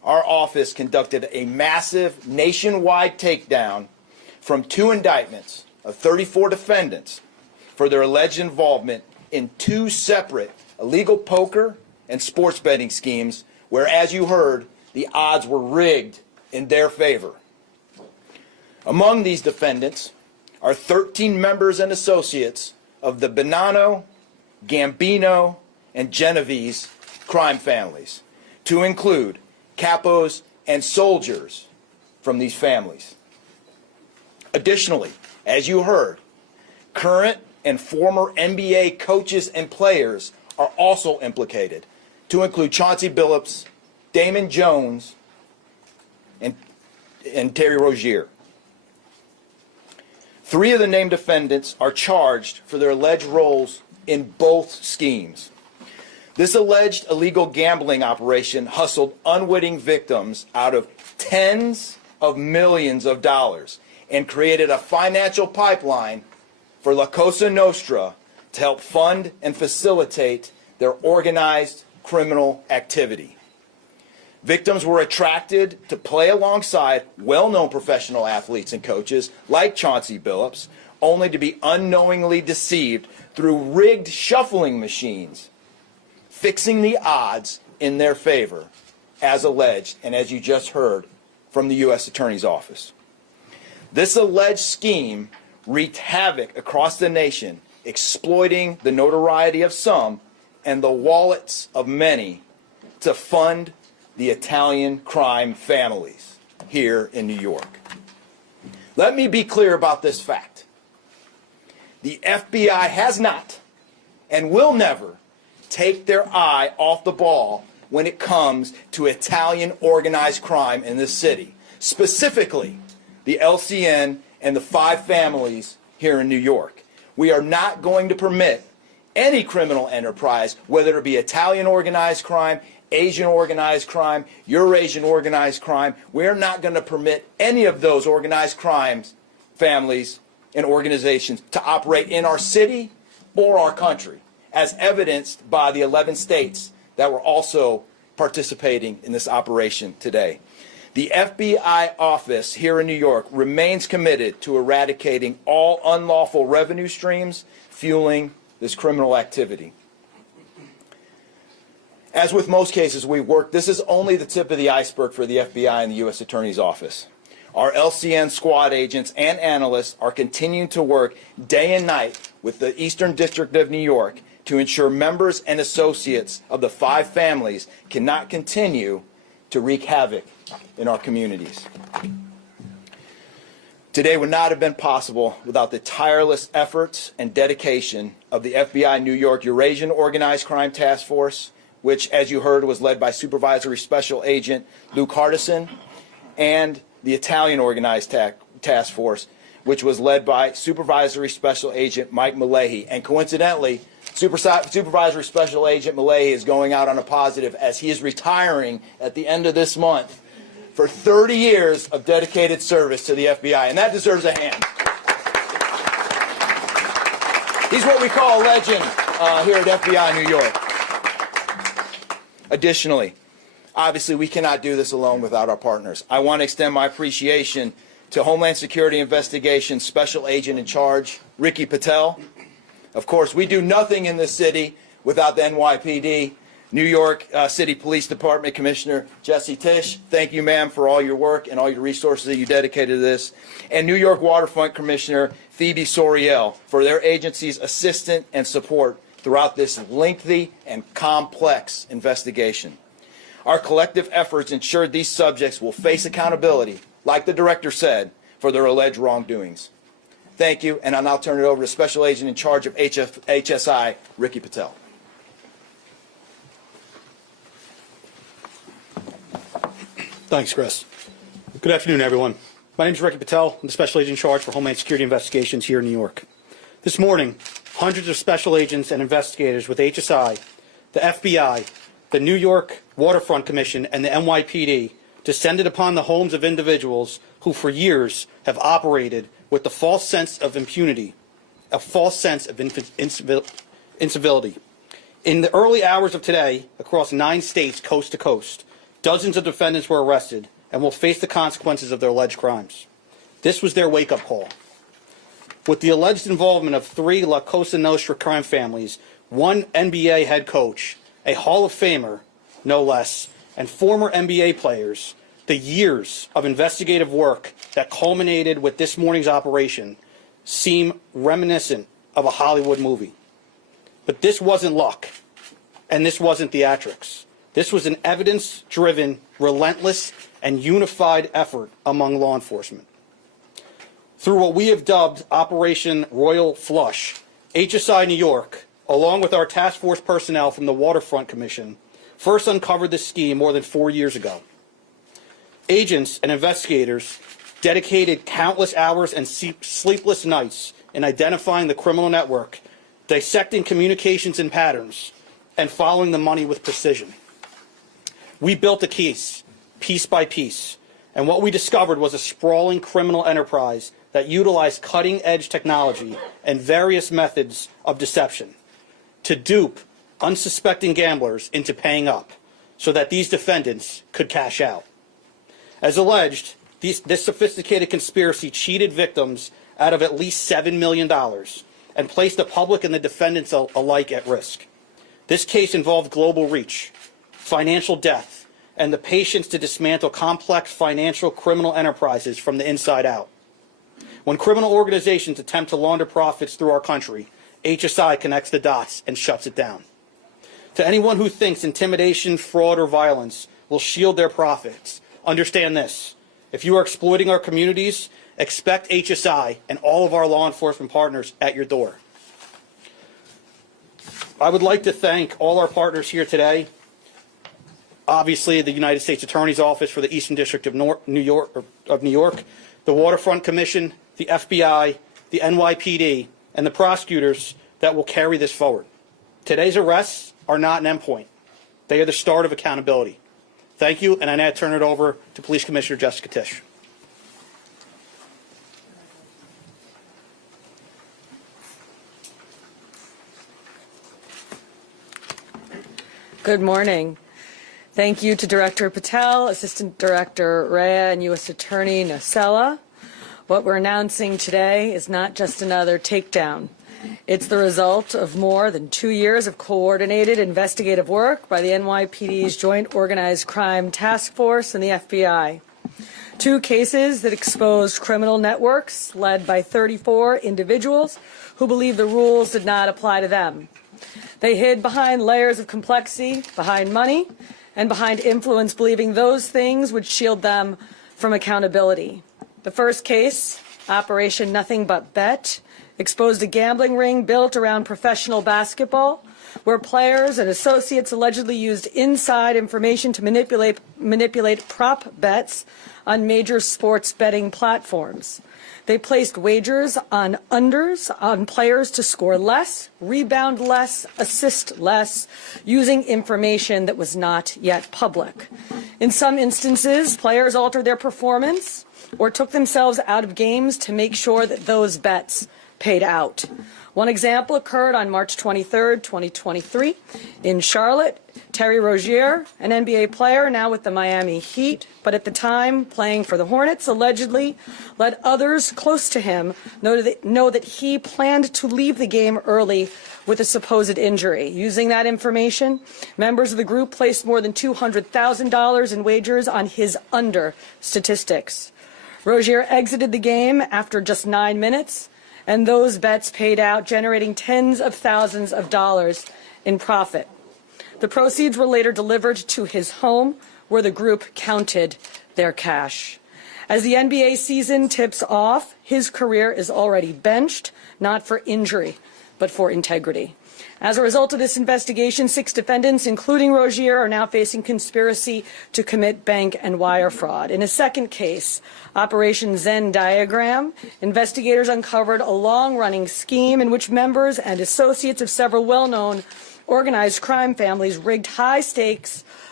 our office conducted a massive nationwide takedown from 2 indictments of 34 defendants for their alleged involvement in 2 separate illegal poker and sports betting schemes where, as you heard, the odds were rigged in their favor. Among these defendants are 13 members and associates of the Bonanno, Gambino, and Genovese crime families, to include capos and soldiers from these families. Additionally, as you heard, current and former NBA coaches and players are also implicated, to include Chauncey Billups, Damon Jones, and Terry Rozier. 3 of the named defendants are charged for their alleged roles in both schemes. This alleged illegal gambling operation hustled unwitting victims out of tens of millions of dollars and created a financial pipeline for La Cosa Nostra to help fund and facilitate their organized criminal activity. Victims were attracted to play alongside well-known professional athletes and coaches like Chauncey Billups, only to be unknowingly deceived through rigged shuffling machines, fixing the odds in their favor, as alleged and as you just heard from the U.S. Attorney's Office. This alleged scheme wreaked havoc across the nation, exploiting the notoriety of some and the wallets of many to fund the Italian crime families here in New York. Let me be clear about this fact. The FBI has not and will never take their eye off the ball when it comes to Italian organized crime in this city, specifically the LCN and the 5 families here in New York. We are not going to permit any criminal enterprise, whether it be Italian organized crime, Asian organized crime, Eurasian organized crime. We're not going to permit any of those organized crimes, families, and organizations to operate in our city or our country, as evidenced by the 11 states that were also participating in this operation today. The FBI office here in New York remains committed to eradicating all unlawful revenue streams fueling this criminal activity. As with most cases we work, this is only the tip of the iceberg for the FBI and the U.S. Attorney's Office. Our LCN squad agents and analysts are continuing to work day and night with the Eastern District of New York to ensure members and associates of the 5 families cannot continue to wreak havoc in our communities. Today would not have been possible without the tireless efforts and dedication of the FBI New York Eurasian Organized Crime Task Force, which, as you heard, was led by Supervisory Special Agent Luke Hardison, and the Italian Organized Task Force, which was led by Supervisory Special Agent Mike Malahi. And coincidentally, Supervisory Special Agent Malahi is going out on a positive as he is retiring at the end of this month for 30 years of dedicated service to the FBI, and that deserves a hand. He's what we call a legend here at FBI New York. Additionally, obviously we cannot do this alone without our partners. I want to extend my appreciation to Homeland Security Investigations Special Agent in Charge, Ricky Patel. Of course, we do nothing in this city without the NYPD. New York City Police Department Commissioner Jesse Tisch, thank you, ma'am, for all your work and all your resources that you dedicated to this. And New York Waterfront Commissioner Phoebe Soriel for their agency's assistance and support throughout this lengthy and complex investigation. Our collective efforts ensured these subjects will face accountability, like the director said, for their alleged wrongdoings. Thank you, and I'll now turn it over to Special Agent in charge of HSI, Ricky Patel. Thanks, Chris. Good afternoon, everyone. My name is Ricky Patel. I'm the Special Agent in charge for Homeland Security Investigations here in New York. This morning, hundreds of special agents and investigators with HSI, the FBI, the New York Waterfront Commission, and the NYPD descended upon the homes of individuals who for years have operated with the false sense of impunity, a false sense of incivility. In the early hours of today, across 9 states coast to coast, Dozens of defendants were arrested and will face the consequences of their alleged crimes. This was their wake-up call. With the alleged involvement of 3 La Cosa Nostra crime families, 1 NBA head coach, a Hall of Famer, no less, and former NBA players, the years of investigative work that culminated with this morning's operation seem reminiscent of a Hollywood movie. But this wasn't luck, and this wasn't theatrics. This was an evidence-driven, relentless, and unified effort among law enforcement. Through what we have dubbed Operation Royal Flush, HSI New York, along with our task force personnel from the Waterfront Commission, first uncovered this scheme more than 4 years ago. Agents and investigators dedicated countless hours and sleepless nights in identifying the criminal network, dissecting communications and patterns, and following the money with precision. We built a case, piece by piece, and what we discovered was a sprawling criminal enterprise that utilized cutting-edge technology and various methods of deception to dupe unsuspecting gamblers into paying up so that these defendants could cash out. As alleged, this sophisticated conspiracy cheated victims out of at least $7 million and placed the public and the defendants alike at risk. This case involved global reach, financial depth, and the patience to dismantle complex financial criminal enterprises from the inside out. When criminal organizations attempt to launder profits through our country, HSI connects the dots and shuts it down. To anyone who thinks intimidation, fraud, or violence will shield their profits, understand this. If you are exploiting our communities, expect HSI and all of our law enforcement partners at your door. I would like to thank all our partners here today. Obviously, the United States Attorney's Office for the Eastern District of New York, the Waterfront Commission, the FBI, the NYPD, and the prosecutors that will carry this forward. Today's arrests are not an endpoint. They are the start of accountability. Thank you, and I now turn it over to Police Commissioner Jessica Tisch. Good morning. Thank you to Director Patel, Assistant Director Rhea, and U.S. Attorney Nocella. What we're announcing today is not just another takedown. It's the result of more than 2 years of coordinated investigative work by the NYPD's Joint Organized Crime Task Force and the FBI. 2 cases that exposed criminal networks led by 34 individuals who believed the rules did not apply to them. They hid behind layers of complexity, behind money, and behind influence, believing those things would shield them from accountability. The first case, Operation Nothing But Bet, exposed a gambling ring built around professional basketball, where players and associates allegedly used inside information to manipulate prop bets on major sports betting platforms. They placed wagers on unders on players to score less, rebound less, assist less, using information that was not yet public. In some instances, players altered their performance or took themselves out of games to make sure that those bets paid out. One example occurred on March 23, 2023, in Charlotte. Terry Rozier, an NBA player now with the Miami Heat, but at the time playing for the Hornets, allegedly let others close to him know that he planned to leave the game early with a supposed injury. Using that information, members of the group placed more than $200,000 in wagers on his under statistics. Rozier exited the game after just 9 minutes, and those bets paid out, generating tens of thousands of dollars in profit. The proceeds were later delivered to his home, where the group counted their cash. As the NBA season tips off, his career is already benched, not for injury, but for integrity. As a result of this investigation, 6 defendants, including Rozier, are now facing conspiracy to commit bank and wire fraud. In a second case, Operation Zen Diagram, investigators uncovered a long-running scheme in which members and associates of several well-known organized crime families rigged high-stakes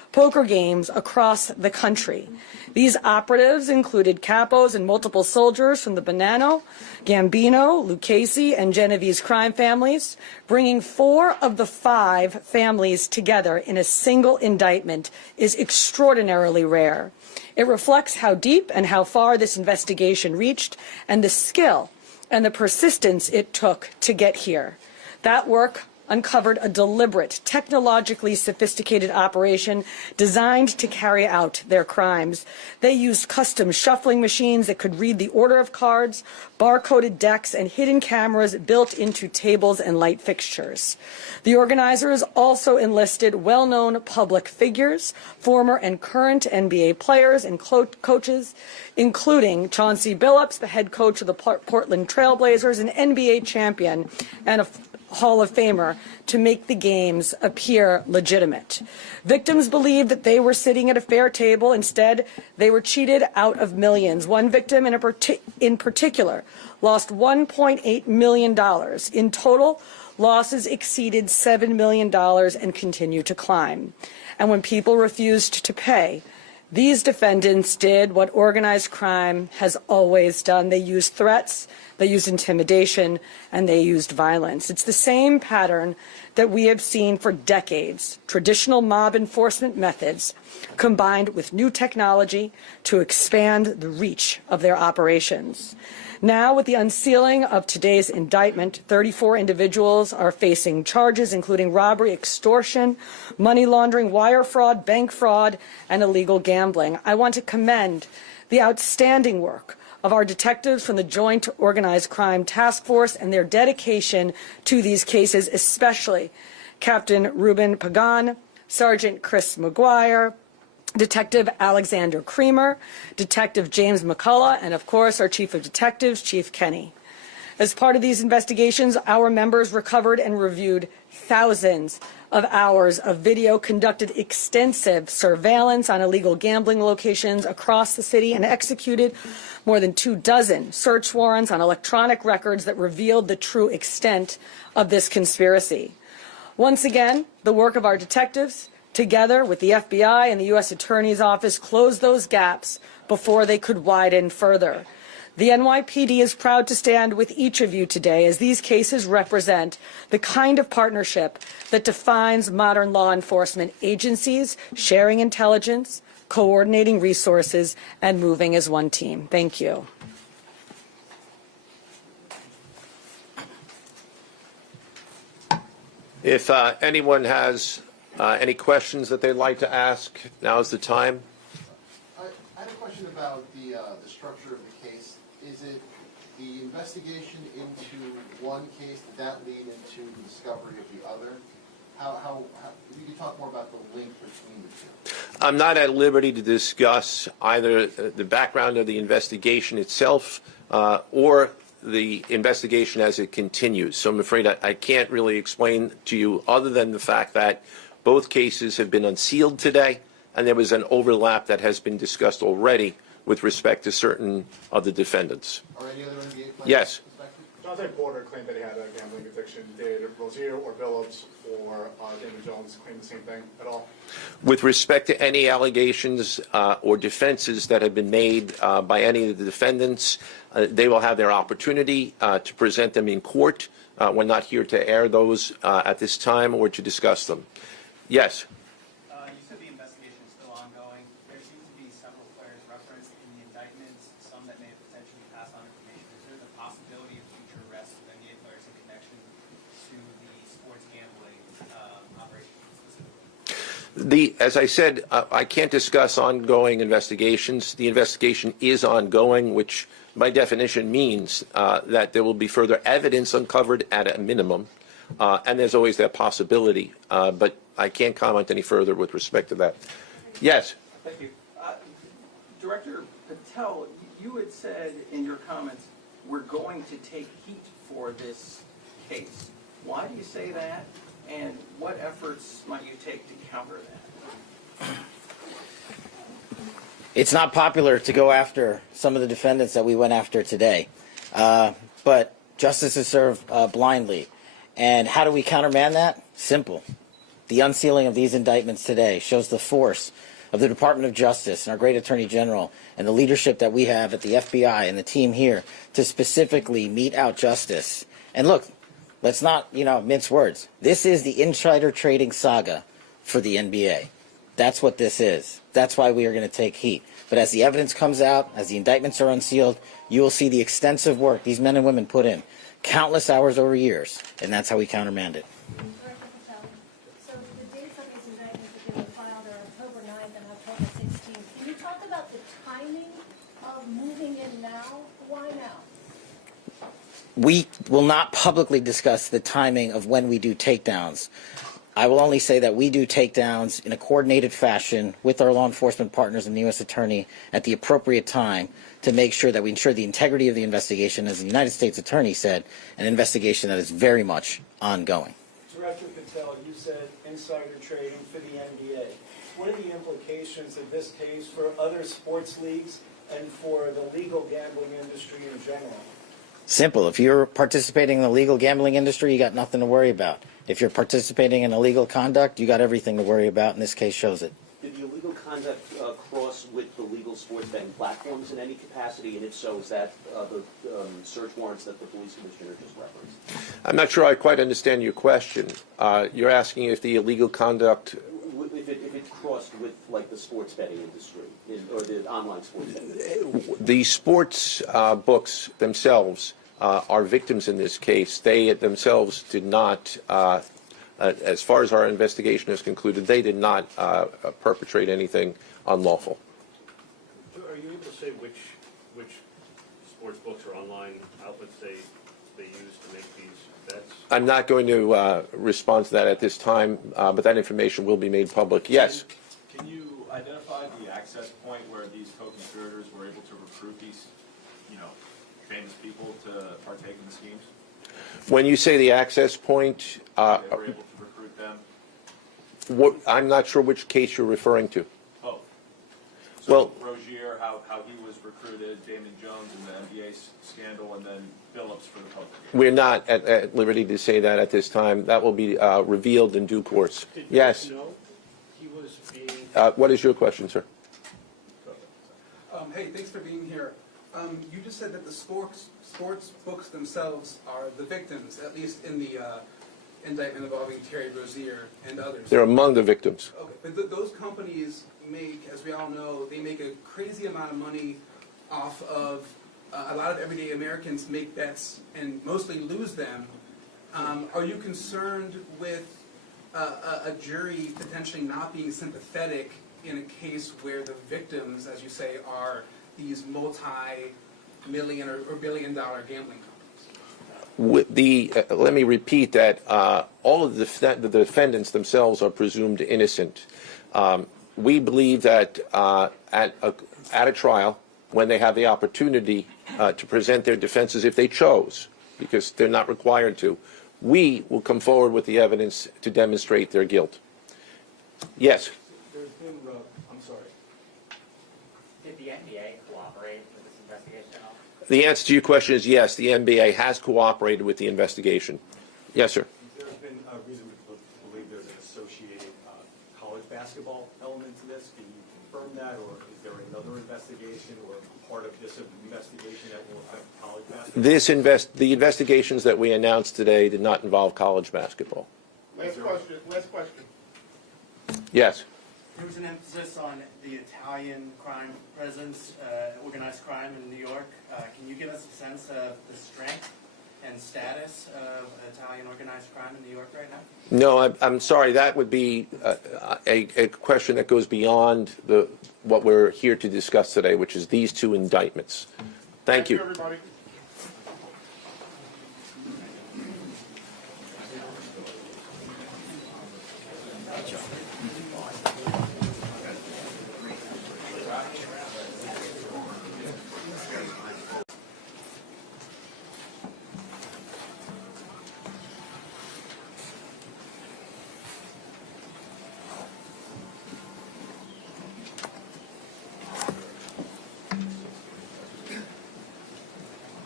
poker games across the country. These operatives included capos and multiple soldiers from the Bonanno, Gambino, Lucchese, and Genovese crime families, bringing 4 of the 5 families together in a single indictment is extraordinarily rare. It reflects how deep and how far this investigation reached and the skill and the persistence it took to get here. That work uncovered a deliberate, technologically sophisticated operation designed to carry out their crimes. They used custom shuffling machines that could read the order of cards, barcoded decks, and hidden cameras built into tables and light fixtures. The organizers also enlisted well-known public figures, former and current NBA players and coaches, including Chauncey Billups, the head coach of the Portland Trail Blazers, an NBA champion, and a Hall of Famer, to make the games appear legitimate. Victims believed that they were sitting at a fair table. Instead, they were cheated out of millions. One victim in particular lost $1.8 million. In total, losses exceeded $7 million and continue to climb. And when people refused to pay, these defendants did what organized crime has always done. They used threats, they used intimidation, and they used violence. It's the same pattern that we have seen for decades. Traditional mob enforcement methods combined with new technology to expand the reach of their operations. Now, with the unsealing of today's indictment, 34 individuals are facing charges including robbery, extortion, money laundering, wire fraud, bank fraud, and illegal gambling. I want to commend the outstanding work of our detectives from the Joint Organized Crime Task Force and their dedication to these cases, especially Captain Ruben Pagan, Sergeant Chris McGuire, Detective Alexander Creamer, Detective James McCullough, and of course our Chief of Detectives, Chief Kenny. As part of these investigations, our members recovered and reviewed thousands of hours of video, conducted extensive surveillance on illegal gambling locations across the city, and executed more than 24 search warrants on electronic records that revealed the true extent of this conspiracy. Once again, the work of our detectives, together with the FBI and the U.S. Attorney's Office, closed those gaps before they could widen further. The NYPD is proud to stand with each of you today as these cases represent the kind of partnership that defines modern law enforcement agencies, sharing intelligence, coordinating resources, and moving as one team. Thank you. If anyone has any questions that they'd like to ask, now's the time. I had a question about the structure of the case. Is it the investigation into one case, did that lead into the discovery of the other? How if you could talk more about the link between the two. I'm not at liberty to discuss either the background of the investigation itself or the investigation as it continues. So I'm afraid I can't really explain to you other than the fact that both cases have been unsealed today, and there was an overlap that has been discussed already with respect to certain of the defendants. Are any other NBA players? Yes. Jonathan Porter claimed that he had a gambling addiction. Did Rozier or Billups or Damon Jones claim the same thing at all? With respect to any allegations or defenses that have been made by any of the defendants, they will have their opportunity to present them in court. We're not here to air those at this time or to discuss them. Yes. You said the investigation is still ongoing. There seem to be several players referenced in the indictments, some that may potentially pass on information. Is there the possibility of future arrests of NBA players in connection to the sports gambling operation specifically? As I said, I can't discuss ongoing investigations. The investigation is ongoing, which by definition means that there will be further evidence uncovered at a minimum, and there's always that possibility. But I can't comment any further with respect to that. Yes? Thank you. Director Patel, you had said in your comments, we're going to take heat for this case. Why do you say that, and what efforts might you take to counter that? It's not popular to go after some of the defendants that we went after today, but justice is served blindly. And how do we countermand that? Simple. the unsealing of these indictments today shows the force of the Department of Justice and our great Attorney General and the leadership that we have at the FBI and the team here to specifically mete out justice. And look, let's not, mince words. This is the insider trading saga for the NBA. That's what this is. That's why we are going to take heat. But as the evidence comes out, as the indictments are unsealed, you will see the extensive work these men and women put in, countless hours over years, and that's how we countermand it. Director Patel, so the dates on these indictments that they were filed are October 9th and October 16th. Can you talk about the timing of moving in now? Why now? We will not publicly discuss the timing of when we do takedowns. I will only say that we do takedowns in a coordinated fashion with our law enforcement partners and the U.S. Attorney at the appropriate time to make sure that we ensure the integrity of the investigation, as the United States Attorney said, an investigation that is very much ongoing. Director Patel, you said insider trading for the NBA. What are the implications of this case for other sports leagues and for the legal gambling industry in general? Simple. If you're participating in the legal gambling industry, you got nothing to worry about. If you're participating in illegal conduct, you got everything to worry about, and this case shows it. Did the illegal conduct cross with the legal sports betting platforms in any capacity? And if so, is that the search warrants that the police commissioner just referenced? I'm not sure I quite understand your question. You're asking if the illegal conduct... If it crossed with, like, the sports betting industry, or the online sports betting? The sports books themselves are victims in this case. They themselves did not, as far as our investigation has concluded, they did not perpetrate anything unlawful. Are you able to say which sports books or online outlets they use to make these bets? I'm not going to respond to that at this time, but that information will be made public. Yes? Can you identify the access point where these co-conspirators were able to recruit these, famous people to partake in the schemes? When you say the access point, They were able to recruit them? I'm not sure which case you're referring to. Oh. Well, Rozier, how he was recruited, Damon Jones in the NBA scandal, and then Phillips for the poker game. we're not at liberty to say that at this time. That will be revealed in due course. Yes? Did you know he was being... What is your question, sir? Hey, thanks for being here. You just said that the sports books themselves are the victims, at least in the indictment involving Terry Rozier and others. They're among the victims. Okay, but those companies make, as we all know, they make a crazy amount of money off of a lot of everyday Americans make bets and mostly lose them. Are you concerned with a jury potentially not being sympathetic in a case where the victims, as you say, are these multi-million or billion-dollar gambling companies? Let me repeat that all of the defendants themselves are presumed innocent. We believe that at a trial, when they have the opportunity to present their defenses, if they chose, because they're not required to, we will come forward with the evidence to demonstrate their guilt. Yes? There's been, I'm sorry. Did the NBA cooperate with this investigation at all? The answer to your question is yes, the NBA has cooperated with the investigation. Yes, sir. There's been a reason to believe there's an associated college basketball element to this. Can you confirm that, or is there another investigation or part of this investigation that will affect college basketball? The investigations that we announced today did not involve college basketball. Last question. Yes. There was an emphasis on the Italian crime presence, organized crime in New York. Can you give us a sense of the strength and status of Italian organized crime in New York right now? No, I'm sorry. That would be a question that goes beyond what we're here to discuss today, which is these two indictments. Thank you. Everybody.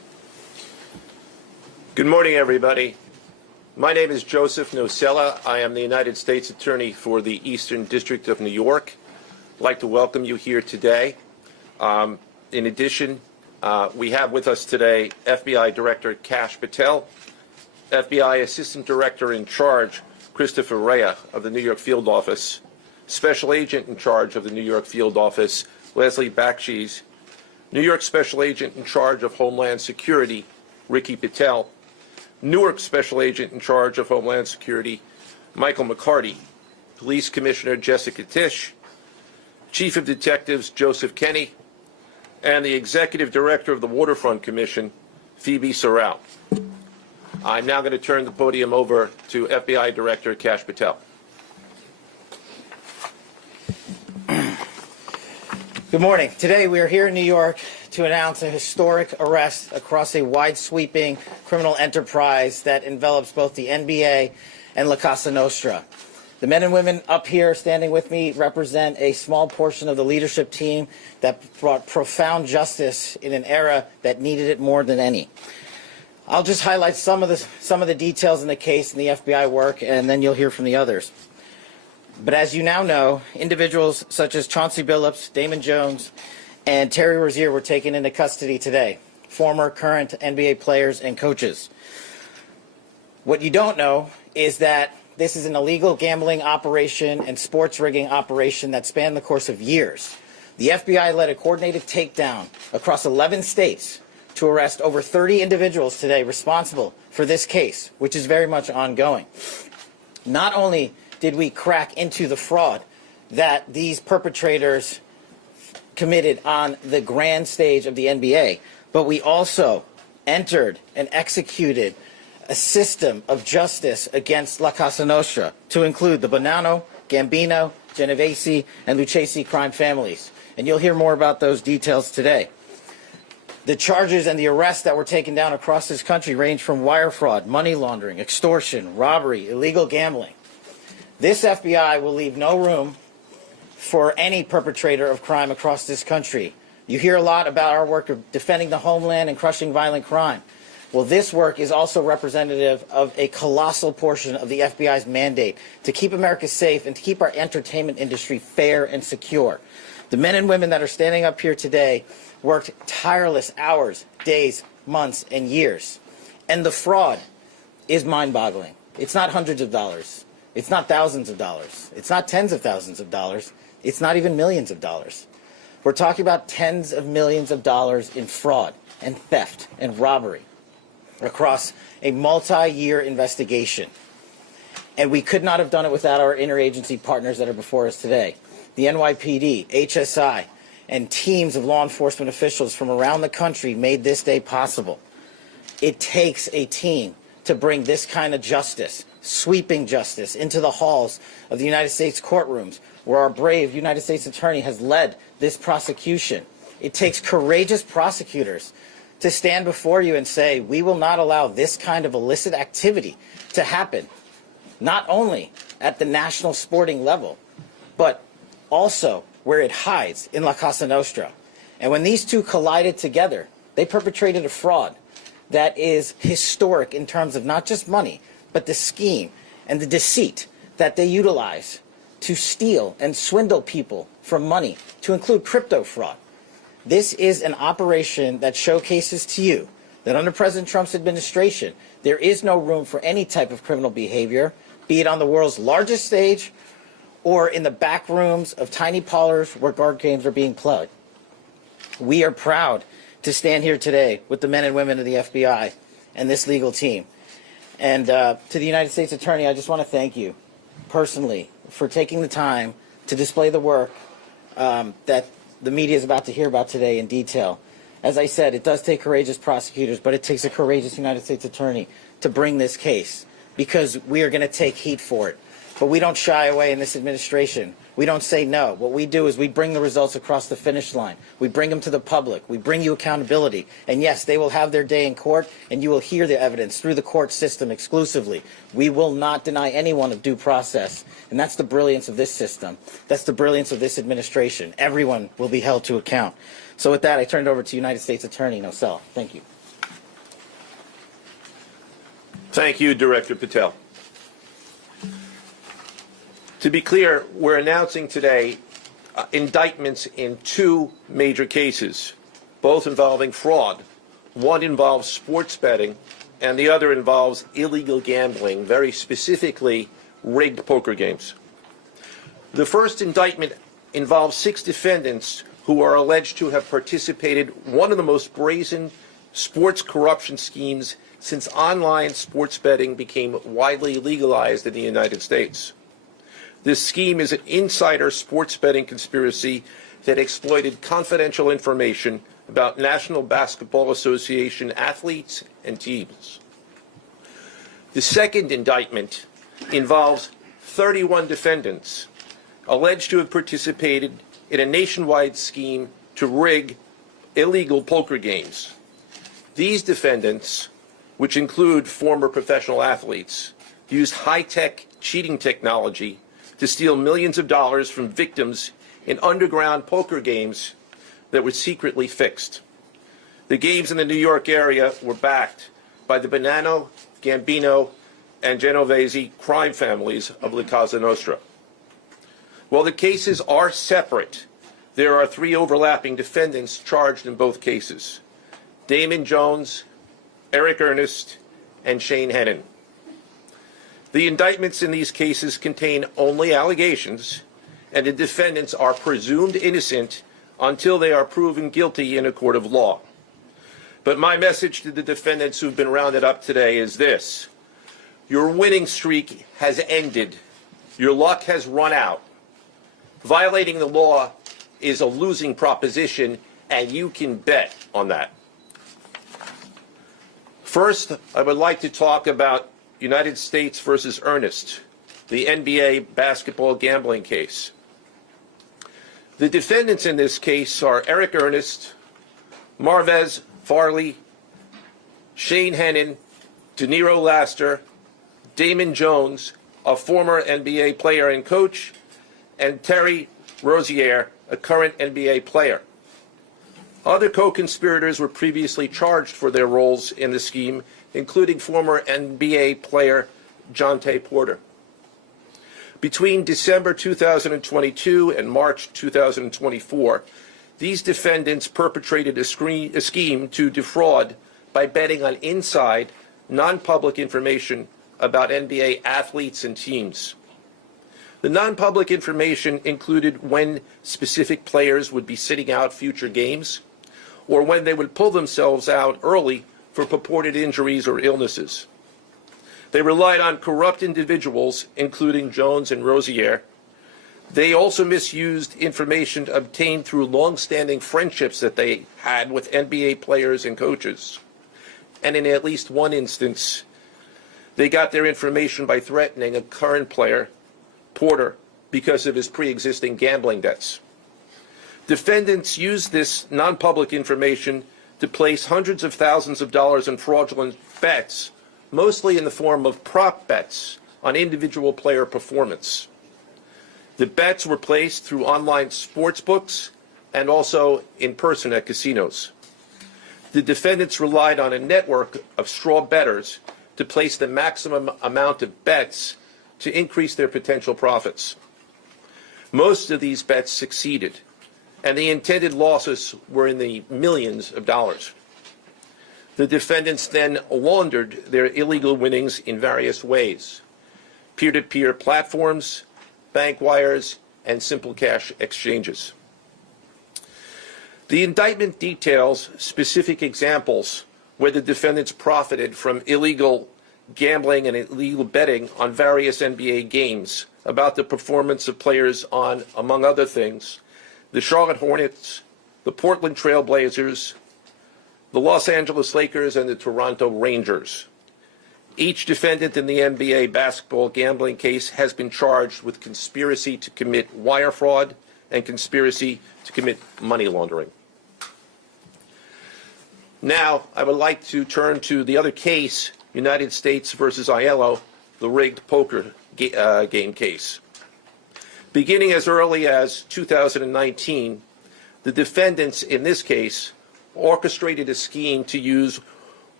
Good morning, everybody. My name is Joseph Nocella. I am the United States Attorney for the Eastern District of New York. I'd like to welcome you here today. In addition, we have with us today FBI Director Kash Patel, FBI Assistant Director in Charge Christopher Rea of the New York Field Office, Special Agent in Charge of the New York Field Office Leslie Bakshi's, New York Special Agent in Charge of Homeland Security Ricky Patel, Newark Special Agent in Charge of Homeland Security Michael McCarty, Police Commissioner Jessica Tisch, Chief of Detectives Joseph Kenny, and the Executive Director of the Waterfront Commission, Phoebe Sorrell. I'm now going to turn the podium over to FBI Director Kash Patel. Good morning. Today we are here in New York to announce a historic arrest across a wide-sweeping criminal enterprise that envelops both the NBA and La Cosa Nostra. The men and women up here standing with me represent a small portion of the leadership team that brought profound justice in an era that needed it more than any. I'll just highlight some of the details in the case and the FBI work, and then you'll hear from the others. But as you now know, individuals such as Chauncey Billups, Damon Jones, and Terry Rozier were taken into custody today, former, current NBA players and coaches. What you don't know is that this is an illegal gambling operation and sports rigging operation that spanned the course of years. The FBI led a coordinated takedown across 11 states to arrest over 30 individuals today responsible for this case, which is very much ongoing. Not only did we crack into the fraud that these perpetrators committed on the grand stage of the NBA, but we also entered and executed a system of justice against La Cosa Nostra to include the Bonanno, Gambino, Genovese, and Lucchese crime families. And you'll hear more about those details today. The charges and the arrests that were taken down across this country range from wire fraud, money laundering, extortion, robbery, illegal gambling. This FBI will leave no room for any perpetrator of crime across this country. You hear a lot about our work of defending the homeland and crushing violent crime. Well, this work is also representative of a colossal portion of the FBI's mandate to keep America safe and to keep our entertainment industry fair and secure. The men and women that are standing up here today worked tireless hours, days, months, and years. And the fraud is mind-boggling. It's not hundreds of dollars. It's not thousands of dollars. It's not tens of thousands of dollars. It's not even millions of dollars. We're talking about tens of millions of dollars in fraud and theft and robbery across a multi-year investigation. And we could not have done it without our interagency partners that are before us today. The NYPD, HSI, and teams of law enforcement officials from around the country made this day possible. It takes a team to bring this kind of justice, sweeping justice, into the halls of the United States courtrooms, where our brave United States Attorney has led this prosecution. It takes courageous prosecutors to stand before you and say, we will not allow this kind of illicit activity to happen, not only at the national sporting level, but also where it hides in La Cosa Nostra. And when these two collided together, they perpetrated a fraud that is historic in terms of not just money, but the scheme and the deceit that they utilize to steal and swindle people for money, to include crypto fraud. This is an operation that showcases to you that under President Trump's administration, there is no room for any type of criminal behavior, be it on the world's largest stage or in the back rooms of tiny parlors where card games are being played. We are proud to stand here today with the men and women of the FBI and this legal team. And to the United States Attorney, I just want to thank you personally for taking the time to display the work that the media is about to hear about today in detail. As I said, it does take courageous prosecutors, but it takes a courageous United States Attorney to bring this case, because we are going to take heat for it. But we don't shy away in this administration. We don't say no. What we do is we bring the results across the finish line. We bring them to the public. We bring you accountability. And yes, they will have their day in court, and you will hear the evidence through the court system exclusively. We will not deny anyone of due process. And that's the brilliance of this system. That's the brilliance of this administration. Everyone will be held to account. So with that, I turn it over to United States Attorney Nocella. Thank you. Thank you, Director Patel. To be clear, we're announcing today indictments in two major cases, both involving fraud. One involves sports betting, and the other involves illegal gambling, very specifically rigged poker games. The first indictment involves 6 defendants who are alleged to have participated in one of the most brazen sports corruption schemes since online sports betting became widely legalized in the United States. This scheme is an insider sports betting conspiracy that exploited confidential information about National Basketball Association athletes and teams. The second indictment involves 31 defendants alleged to have participated in a nationwide scheme to rig illegal poker games. These defendants, which include former professional athletes, used high-tech cheating technology to steal millions of dollars from victims in underground poker games that were secretly fixed. The games in the New York area were backed by the Bonanno, Gambino, and Genovese crime families of La Cosa Nostra. While the cases are separate, there are 3 overlapping defendants charged in both cases: Damon Jones, Eric Ernest, and Shane Hennon. The indictments in these cases contain only allegations, and the defendants are presumed innocent until they are proven guilty in a court of law. But my message to the defendants who've been rounded up today is this: your winning streak has ended. Your luck has run out. Violating the law is a losing proposition, and you can bet on that. First, I would like to talk about United States versus Ernest, the NBA basketball gambling case. The defendants in this case are Eric Ernest, Marvez Farley, Shane Hennon, De Niro Laster, Damon Jones, a former NBA player and coach, and Terry Rozier, a current NBA player. Other co-conspirators were previously charged for their roles in the scheme, including former NBA player Jonte Porter. Between December 2022 and March 2024, these defendants perpetrated a scheme to defraud by betting on inside, non-public information about NBA athletes and teams. The non-public information included when specific players would be sitting out future games, or when they would pull themselves out early for purported injuries or illnesses. They relied on corrupt individuals, including Jones and Rozier. They also misused information obtained through long-standing friendships that they had with NBA players and coaches. And in at least one instance, they got their information by threatening a current player, Porter, because of his pre-existing gambling debts. Defendants used this non-public information to place hundreds of thousands of dollars in fraudulent bets, mostly in the form of prop bets on individual player performance. The bets were placed through online sports books and also in person at casinos. The defendants relied on a network of straw bettors to place the maximum amount of bets to increase their potential profits. Most of these bets succeeded, and the intended losses were in the millions of dollars. The defendants then laundered their illegal winnings in various ways: peer-to-peer platforms, bank wires, and simple cash exchanges. The indictment details specific examples where the defendants profited from illegal gambling and illegal betting on various NBA games about the performance of players on, among other things, the Charlotte Hornets, the Portland Trail Blazers, the Los Angeles Lakers, and the Toronto Rangers. Each defendant in the NBA basketball gambling case has been charged with conspiracy to commit wire fraud and conspiracy to commit money laundering. Now, I would like to turn to the other case, United States versus Aiello, the rigged poker game case. Beginning as early as 2019, the defendants in this case orchestrated a scheme to use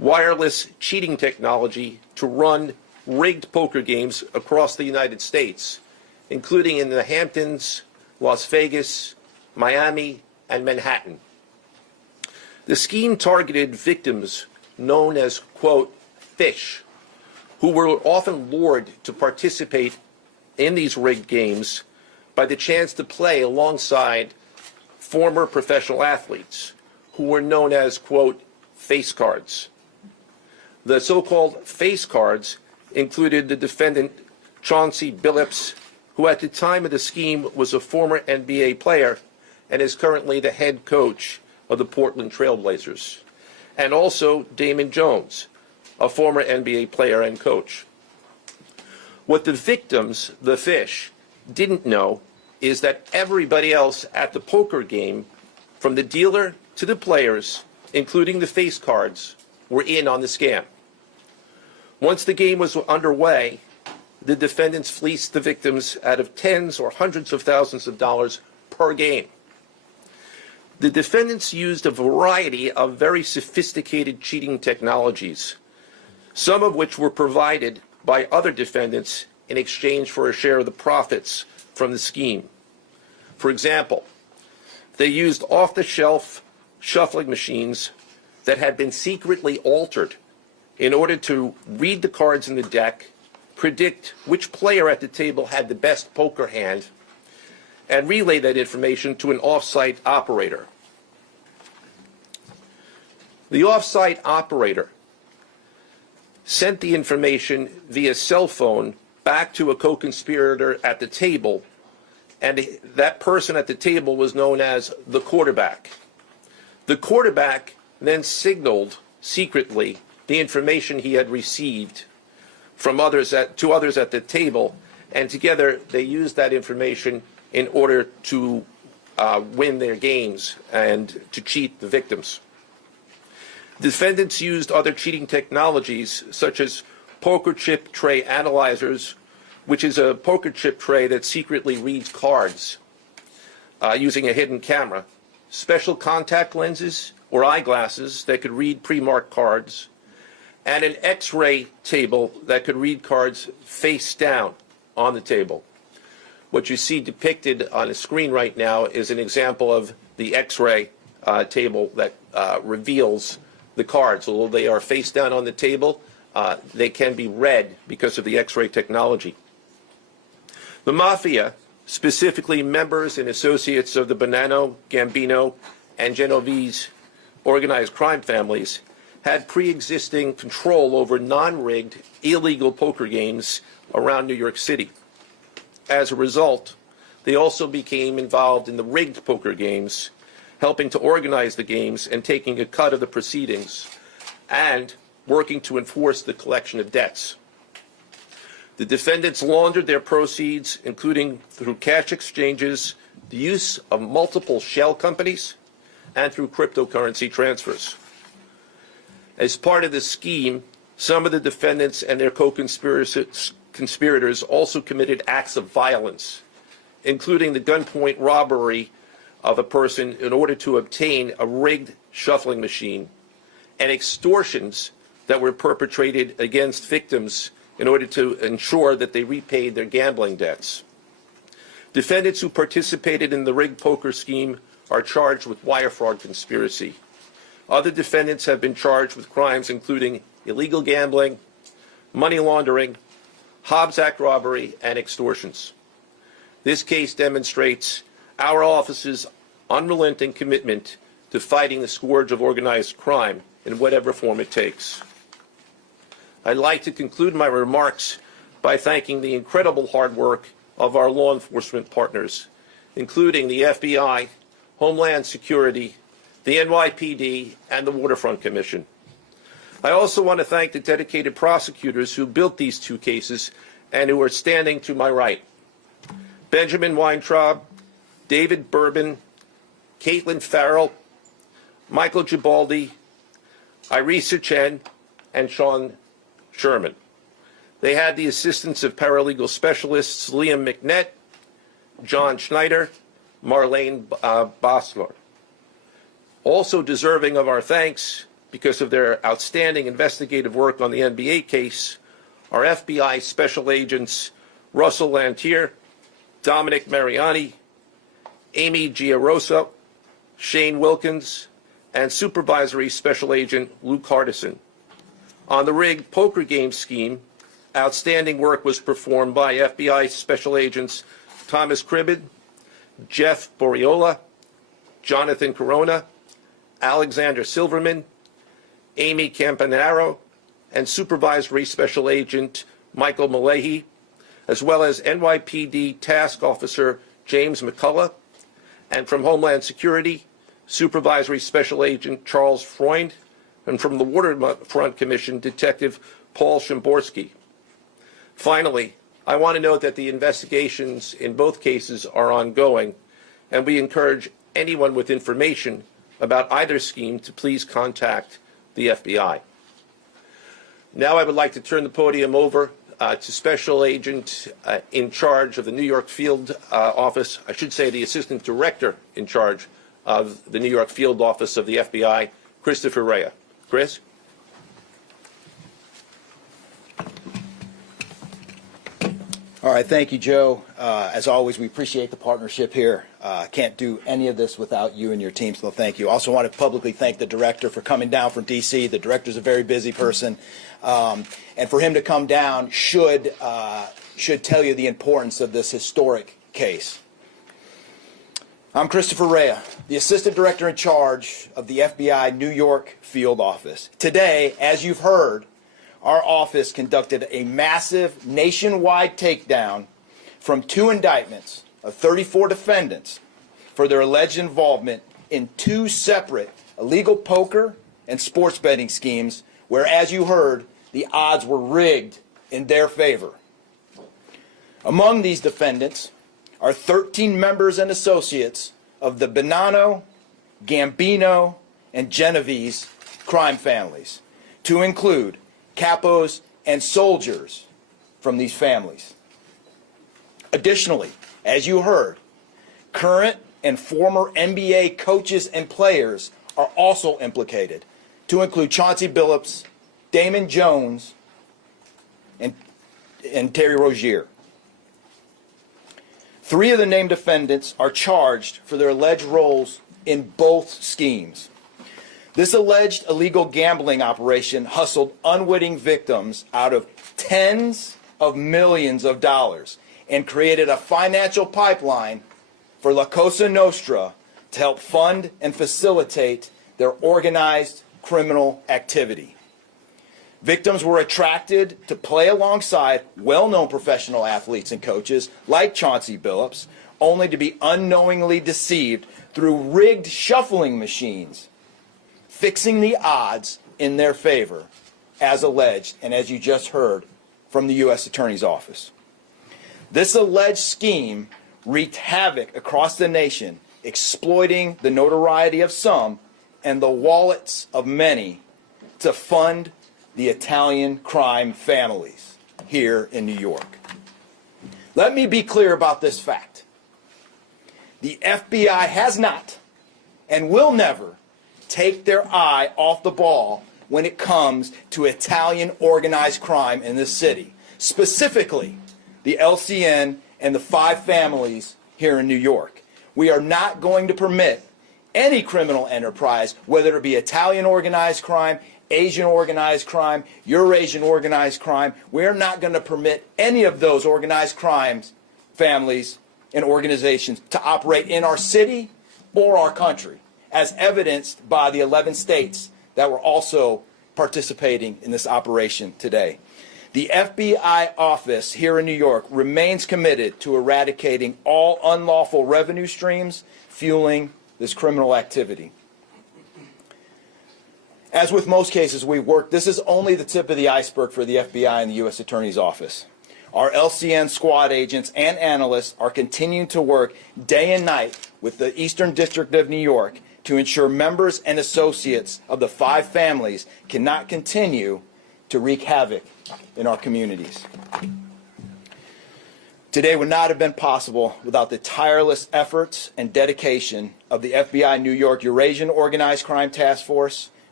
wireless cheating technology to run rigged poker games across the United States, including in the Hamptons, Las Vegas, Miami, and Manhattan. The scheme targeted victims known as, quote, fish, who were often lured to participate in these rigged games by the chance to play alongside former professional athletes who were known as, quote, face cards. The so-called face cards included the defendant Chauncey Billups, who at the time of the scheme was a former NBA player and is currently the head coach of the Portland Trail Blazers, and also Damon Jones, a former NBA player and coach. What the victims, the fish, didn't know is that everybody else at the poker game, from the dealer to the players, including the face cards, were in on the scam. Once the game was underway, the defendants fleeced the victims out of tens or hundreds of thousands of dollars per game. The defendants used a variety of very sophisticated cheating technologies, some of which were provided by other defendants in exchange for a share of the profits from the scheme. For example, they used off-the-shelf shuffling machines that had been secretly altered in order to read the cards in the deck, predict which player at the table had the best poker hand, and relay that information to an off-site operator. The off-site operator sent the information via cell phone back to a co-conspirator at the table, and that person at the table was known as the quarterback. The quarterback then signaled secretly the information he had received from to others at the table, and together they used that information in order to win their games and to cheat the victims. Defendants used other cheating technologies such as poker chip tray analyzers, which is a poker chip tray that secretly reads cards using a hidden camera, special contact lenses or eyeglasses that could read pre-marked cards, and an X-ray table that could read cards face down on the table. What you see depicted on the screen right now is an example of the X-ray table that reveals the cards. Although they are face down on the table, they can be read because of the X-ray technology. The Mafia, specifically members and associates of the Bonanno, Gambino, and Genovese organized crime families, had pre-existing control over non-rigged, illegal poker games around New York City. As a result, they also became involved in the rigged poker games, helping to organize the games and taking a cut of the proceedings, and working to enforce the collection of debts. The defendants laundered their proceeds, including through cash exchanges, the use of multiple shell companies, and through cryptocurrency transfers. As part of the scheme, some of the defendants and their co-conspirators also committed acts of violence, including the gunpoint robbery of a person in order to obtain a rigged shuffling machine, and extortions that were perpetrated against victims in order to ensure that they repaid their gambling debts. Defendants who participated in the rigged poker scheme are charged with wire fraud conspiracy. Other defendants have been charged with crimes including illegal gambling, money laundering, Hobbs Act robbery, and extortions. This case demonstrates our office's unrelenting commitment to fighting the scourge of organized crime in whatever form it takes. I'd like to conclude my remarks by thanking the incredible hard work of our law enforcement partners, including the FBI, Homeland Security, the NYPD, and the Waterfront Commission. I also want to thank the dedicated prosecutors who built these two cases and who are standing to my right. Benjamin Weintraub, David Bourbon, Caitlin Farrell, Michael Gibaldi, Irisa Chen, and Sean Sherman. They had the assistance of paralegal specialists Liam McNett, John Schneider, Marlene Bosler. Also deserving of our thanks because of their outstanding investigative work on the NBA case are FBI Special Agents Russell Lantier, Dominic Mariani, Amy Giarosa, Shane Wilkins, and Supervisory Special Agent Luke Hardison. On the rigged poker game scheme, outstanding work was performed by FBI Special Agents Thomas Cribbin, Jeff Boriola, Jonathan Corona, Alexander Silverman, Amy Campanaro, and Supervisory Special Agent Michael Malahy, as well as NYPD Task Officer James McCullough, and from Homeland Security, Supervisory Special Agent Charles Freund, and from the Waterfront Commission, Detective Paul Shimborski. Finally, I want to note that the investigations in both cases are ongoing, and we encourage anyone with information about either scheme to please contact the FBI. Now I would like to turn the podium over to Special Agent in charge of the New York Field Office, I should say the Assistant Director in charge of the New York Field Office of the FBI, Christopher Rea. Chris? All right, thank you, Joe. As always, we appreciate the partnership here. Can't do any of this without you and your team, so thank you. Also want to publicly thank the director for coming down from D.C. The director's a very busy person, and for him to come down should tell you the importance of this historic case. I'm Christopher Rea, the Assistant Director in charge of the FBI New York Field Office. Today, as you've heard, our office conducted a massive nationwide takedown from 2 indictments of 34 defendants for their alleged involvement in 2 separate illegal poker and sports betting schemes where, as you heard, the odds were rigged in their favor. Among these defendants are 13 members and associates of the Bonanno, Gambino, and Genovese crime families, to include capos and soldiers from these families. Additionally, as you heard, current and former NBA coaches and players are also implicated, to include Chauncey Billups, Damon Jones, and Terry Rozier. 3 of the named defendants are charged for their alleged roles in both schemes. This alleged illegal gambling operation hustled unwitting victims out of tens of millions of dollars and created a financial pipeline for La Cosa Nostra to help fund and facilitate their organized criminal activity. Victims were attracted to play alongside well-known professional athletes and coaches like Chauncey Billups, only to be unknowingly deceived through rigged shuffling machines, fixing the odds in their favor, as alleged and as you just heard from the U.S. Attorney's Office. This alleged scheme wreaked havoc across the nation, exploiting the notoriety of some and the wallets of many to fund the Italian crime families here in New York. Let me be clear about this fact. The FBI has not and will never take their eye off the ball when it comes to Italian organized crime in this city, specifically the LCN and the 5 families here in New York. We are not going to permit any criminal enterprise, whether it be Italian organized crime, Asian organized crime, Eurasian organized crime. We're not going to permit any of those organized crimes, families, and organizations to operate in our city or our country, as evidenced by the 11 states that were also participating in this operation today. The FBI office here in New York remains committed to eradicating all unlawful revenue streams fueling this criminal activity. As with most cases we've worked, this is only the tip of the iceberg for the FBI and the U.S. Attorney's Office. Our LCN squad agents and analysts are continuing to work day and night with the Eastern District of New York to ensure members and associates of the 5 families cannot continue to wreak havoc in our communities. Today would not have been possible without the tireless efforts and dedication of the FBI New York Eurasian Organized Crime Task Force,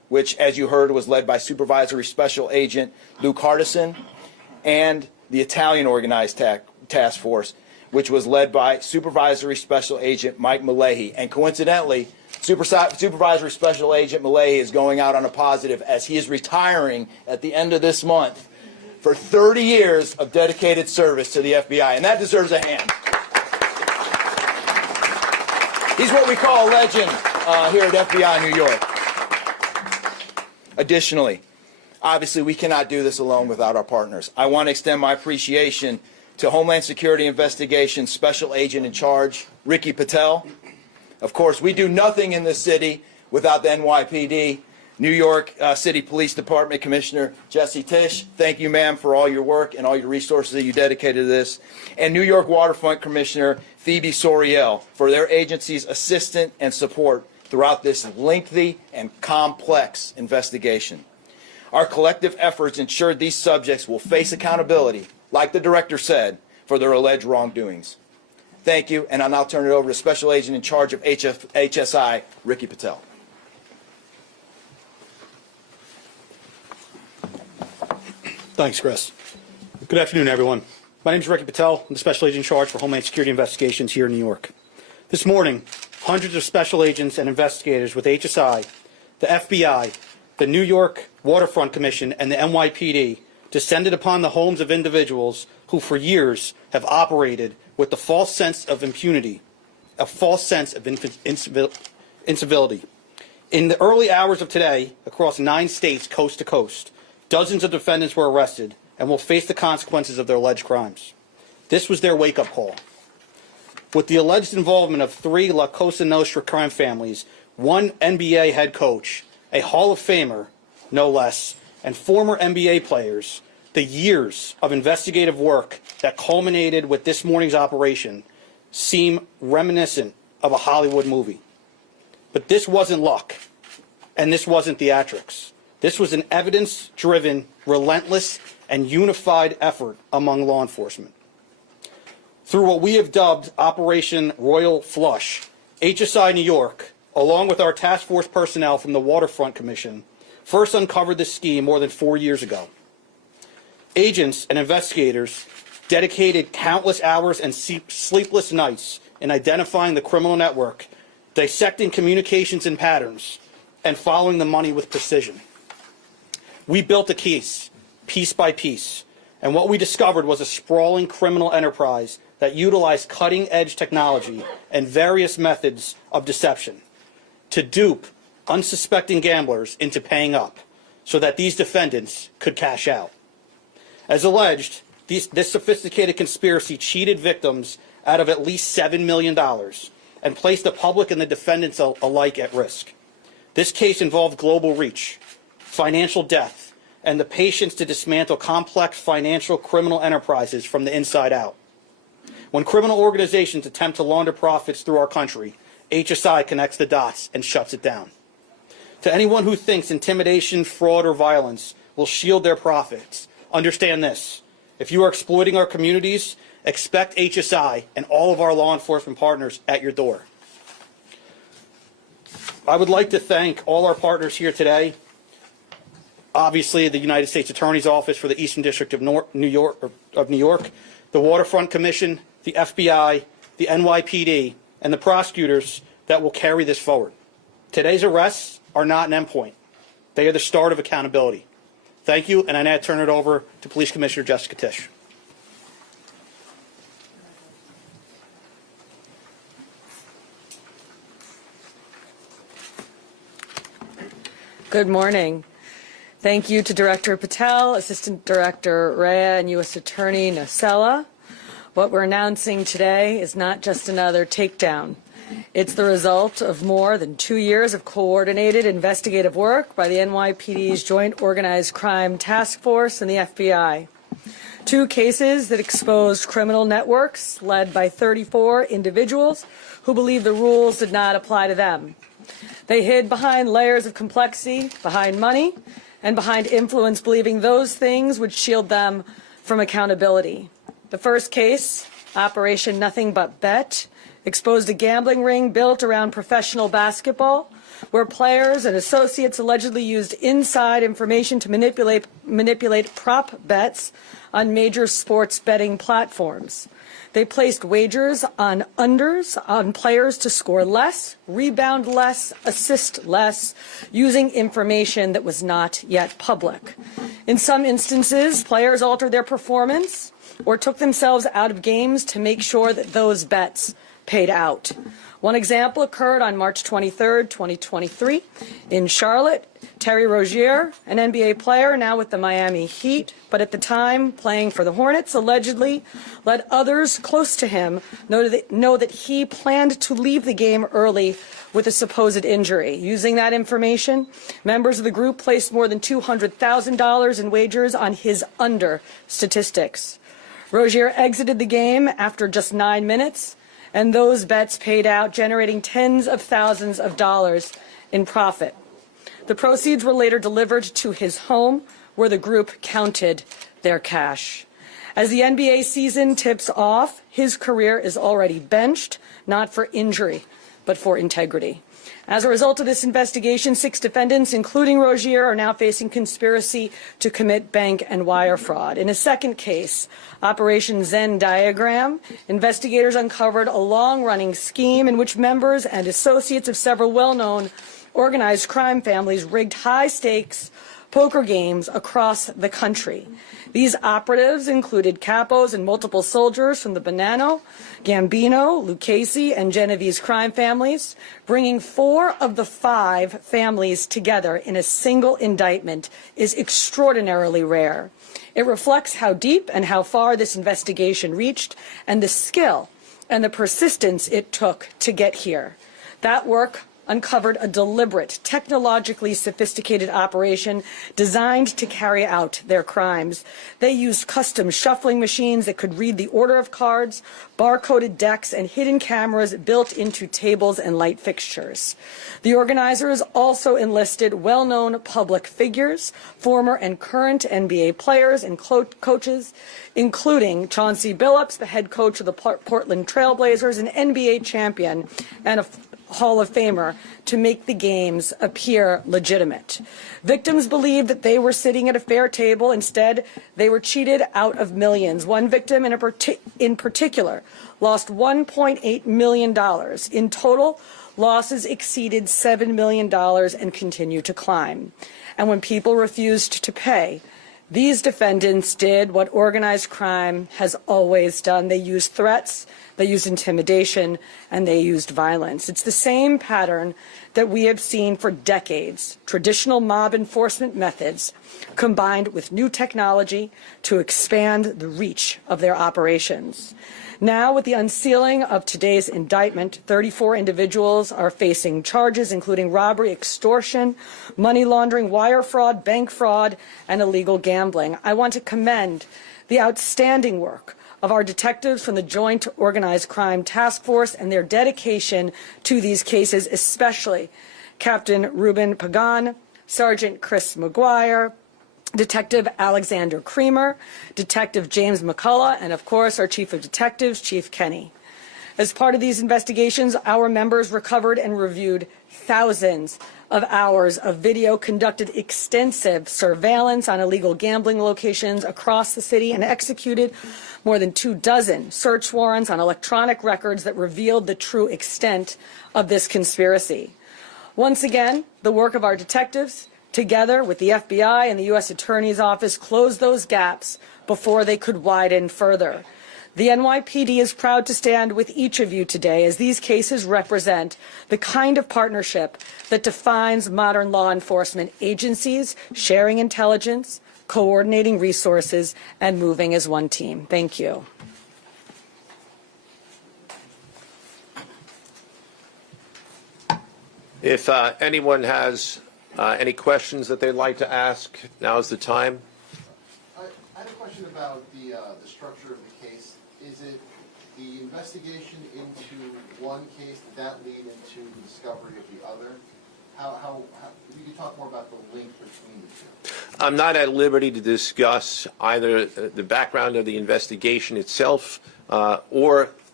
which, as you heard, was led by Supervisory Special Agent Luke Hardison, and the Italian Organized Task Force, which was led by Supervisory Special Agent Mike Malahi. And coincidentally, Supervisory Special Agent Malahi is going out on a positive as he is retiring at the end of this month for 30 years of dedicated service to the FBI, and that deserves a hand. He's what we call a legend here at FBI New York. Additionally, obviously we cannot do this alone without our partners. I want to extend my appreciation to Homeland Security Investigations Special Agent in Charge, Ricky Patel. Of course, we do nothing in this city without the NYPD. New York City Police Department Commissioner Jesse Tisch, thank you, ma'am, for all your work and all your resources that you dedicated to this. And New York Waterfront Commissioner Phoebe Soriel for their agency's assistance and support throughout this lengthy and complex investigation. Our collective efforts ensured these subjects will face accountability, like the director said, for their alleged wrongdoings. Thank you, and I'll now turn it over to Special Agent in charge of HSI, Ricky Patel. Thanks, Chris. Good afternoon, everyone. My name is Ricky Patel. I'm the Special Agent in charge for Homeland Security Investigations here in New York. This morning, hundreds of special agents and investigators with HSI, the FBI, the New York Waterfront Commission, and the NYPD descended upon the homes of individuals who for years have operated with the false sense of impunity, a false sense of incivility. In the early hours of today, across 9 states coast to coast, dozens of defendants were arrested and will face the consequences of their alleged crimes. This was their wake-up call. With the alleged involvement of 3 La Cosa Nostra crime families, 1 NBA head coach, a Hall of Famer, no less, and former NBA players, the years of investigative work that culminated with this morning's operation seem reminiscent of a Hollywood movie. But this wasn't luck, and this wasn't theatrics. This was an evidence-driven, relentless, and unified effort among law enforcement. Through what we have dubbed Operation Royal Flush, HSI New York, along with our task force personnel from the Waterfront Commission, first uncovered this scheme more than 4 years ago. Agents and investigators dedicated countless hours and sleepless nights in identifying the criminal network, dissecting communications and patterns, and following the money with precision. We built a case, piece by piece, and what we discovered was a sprawling criminal enterprise that utilized cutting-edge technology and various methods of deception to dupe unsuspecting gamblers into paying up so that these defendants could cash out. As alleged, this sophisticated conspiracy cheated victims out of at least $7 million and placed the public and the defendants alike at risk. This case involved global reach, financial depth, and the patience to dismantle complex financial criminal enterprises from the inside out. When criminal organizations attempt to launder profits through our country, HSI connects the dots and shuts it down. To anyone who thinks intimidation, fraud, or violence will shield their profits, understand this. If you are exploiting our communities, expect HSI and all of our law enforcement partners at your door. I would like to thank all our partners here today. Obviously, the United States Attorney's Office for the Eastern District of New York, the Waterfront Commission, the FBI, the NYPD, and the prosecutors that will carry this forward. Today's arrests are not an endpoint. They are the start of accountability. Thank you, and I now turn it over to Police Commissioner Jessica Tisch. Good morning. Thank you to Director Patel, Assistant Director Rhea, and U.S. Attorney Nocella. What we're announcing today is not just another takedown. It's the result of more than 2 years of coordinated investigative work by the NYPD's Joint Organized Crime Task Force and the FBI. 2 cases that exposed criminal networks led by 34 individuals who believed the rules did not apply to them. They hid behind layers of complexity, behind money, and behind influence, believing those things would shield them from accountability. The first case, Operation Nothing But Bet, exposed a gambling ring built around professional basketball where players and associates allegedly used inside information to manipulate prop bets on major sports betting platforms. They placed wagers on unders on players to score less, rebound less, assist less, using information that was not yet public. In some instances, players altered their performance or took themselves out of games to make sure that those bets paid out. One example occurred on March 23, 2023, in Charlotte. Terry Rozier, an NBA player now with the Miami Heat, but at the time playing for the Hornets, allegedly let others close to him know that he planned to leave the game early with a supposed injury. Using that information, members of the group placed more than $200,000 in wagers on his under statistics. Rozier exited the game after just 9 minutes, and those bets paid out, generating tens of thousands of dollars in profit. The proceeds were later delivered to his home, where the group counted their cash. As the NBA season tips off, his career is already benched, not for injury, but for integrity. As a result of this investigation, 6 defendants, including Rozier, are now facing conspiracy to commit bank and wire fraud. In a second case, Operation Zen Diagram, investigators uncovered a long-running scheme in which members and associates of several well-known organized crime families rigged high-stakes poker games across the country. These operatives included capos and multiple soldiers from the Bonanno, Gambino, Lucchese, and Genovese crime families, bringing 4 of the 5 families together in a single indictment is extraordinarily rare. It reflects how deep and how far this investigation reached and the skill and the persistence it took to get here. That work uncovered a deliberate, technologically sophisticated operation designed to carry out their crimes. They used custom shuffling machines that could read the order of cards, barcoded decks, and hidden cameras built into tables and light fixtures. The organizers also enlisted well-known public figures, former and current NBA players and coaches, including Chauncey Billups, the head coach of the Portland Trail Blazers, an NBA champion, and a Hall of Famer, to make the games appear legitimate. Victims believed that they were sitting at a fair table. Instead, they were cheated out of millions. One victim in particular lost $1.8 million. In total, losses exceeded $7 million and continue to climb. And when people refused to pay, these defendants did what organized crime has always done. They used threats, they used intimidation, and they used violence. It's the same pattern that we have seen for decades. Traditional mob enforcement methods combined with new technology to expand the reach of their operations. Now, with the unsealing of today's indictment, 34 individuals are facing charges, including robbery, extortion, money laundering, wire fraud, bank fraud, and illegal gambling. I want to commend the outstanding work of our detectives from the Joint Organized Crime Task Force and their dedication to these cases, especially Captain Ruben Pagan, Sergeant Chris McGuire, Detective Alexander Creamer, Detective James McCullough, and of course our Chief of Detectives, Chief Kenny. As part of these investigations, our members recovered and reviewed thousands of hours of video, conducted extensive surveillance on illegal gambling locations across the city, and executed more than 24 search warrants on electronic records that revealed the true extent of this conspiracy. Once again, the work of our detectives, together with the FBI and the U.S. Attorney's Office, closed those gaps before they could widen further. The NYPD is proud to stand with each of you today, as these cases represent the kind of partnership that defines modern law enforcement agencies, sharing intelligence, coordinating resources, and moving as one team. Thank you. If anyone has any questions that they'd like to ask, now's the time. I had a question about the structure of the case. Is it the investigation into one case, did that lead into the discovery of the other? How if you could talk more about the link between the two. I'm not at liberty to discuss either the background of the investigation itself or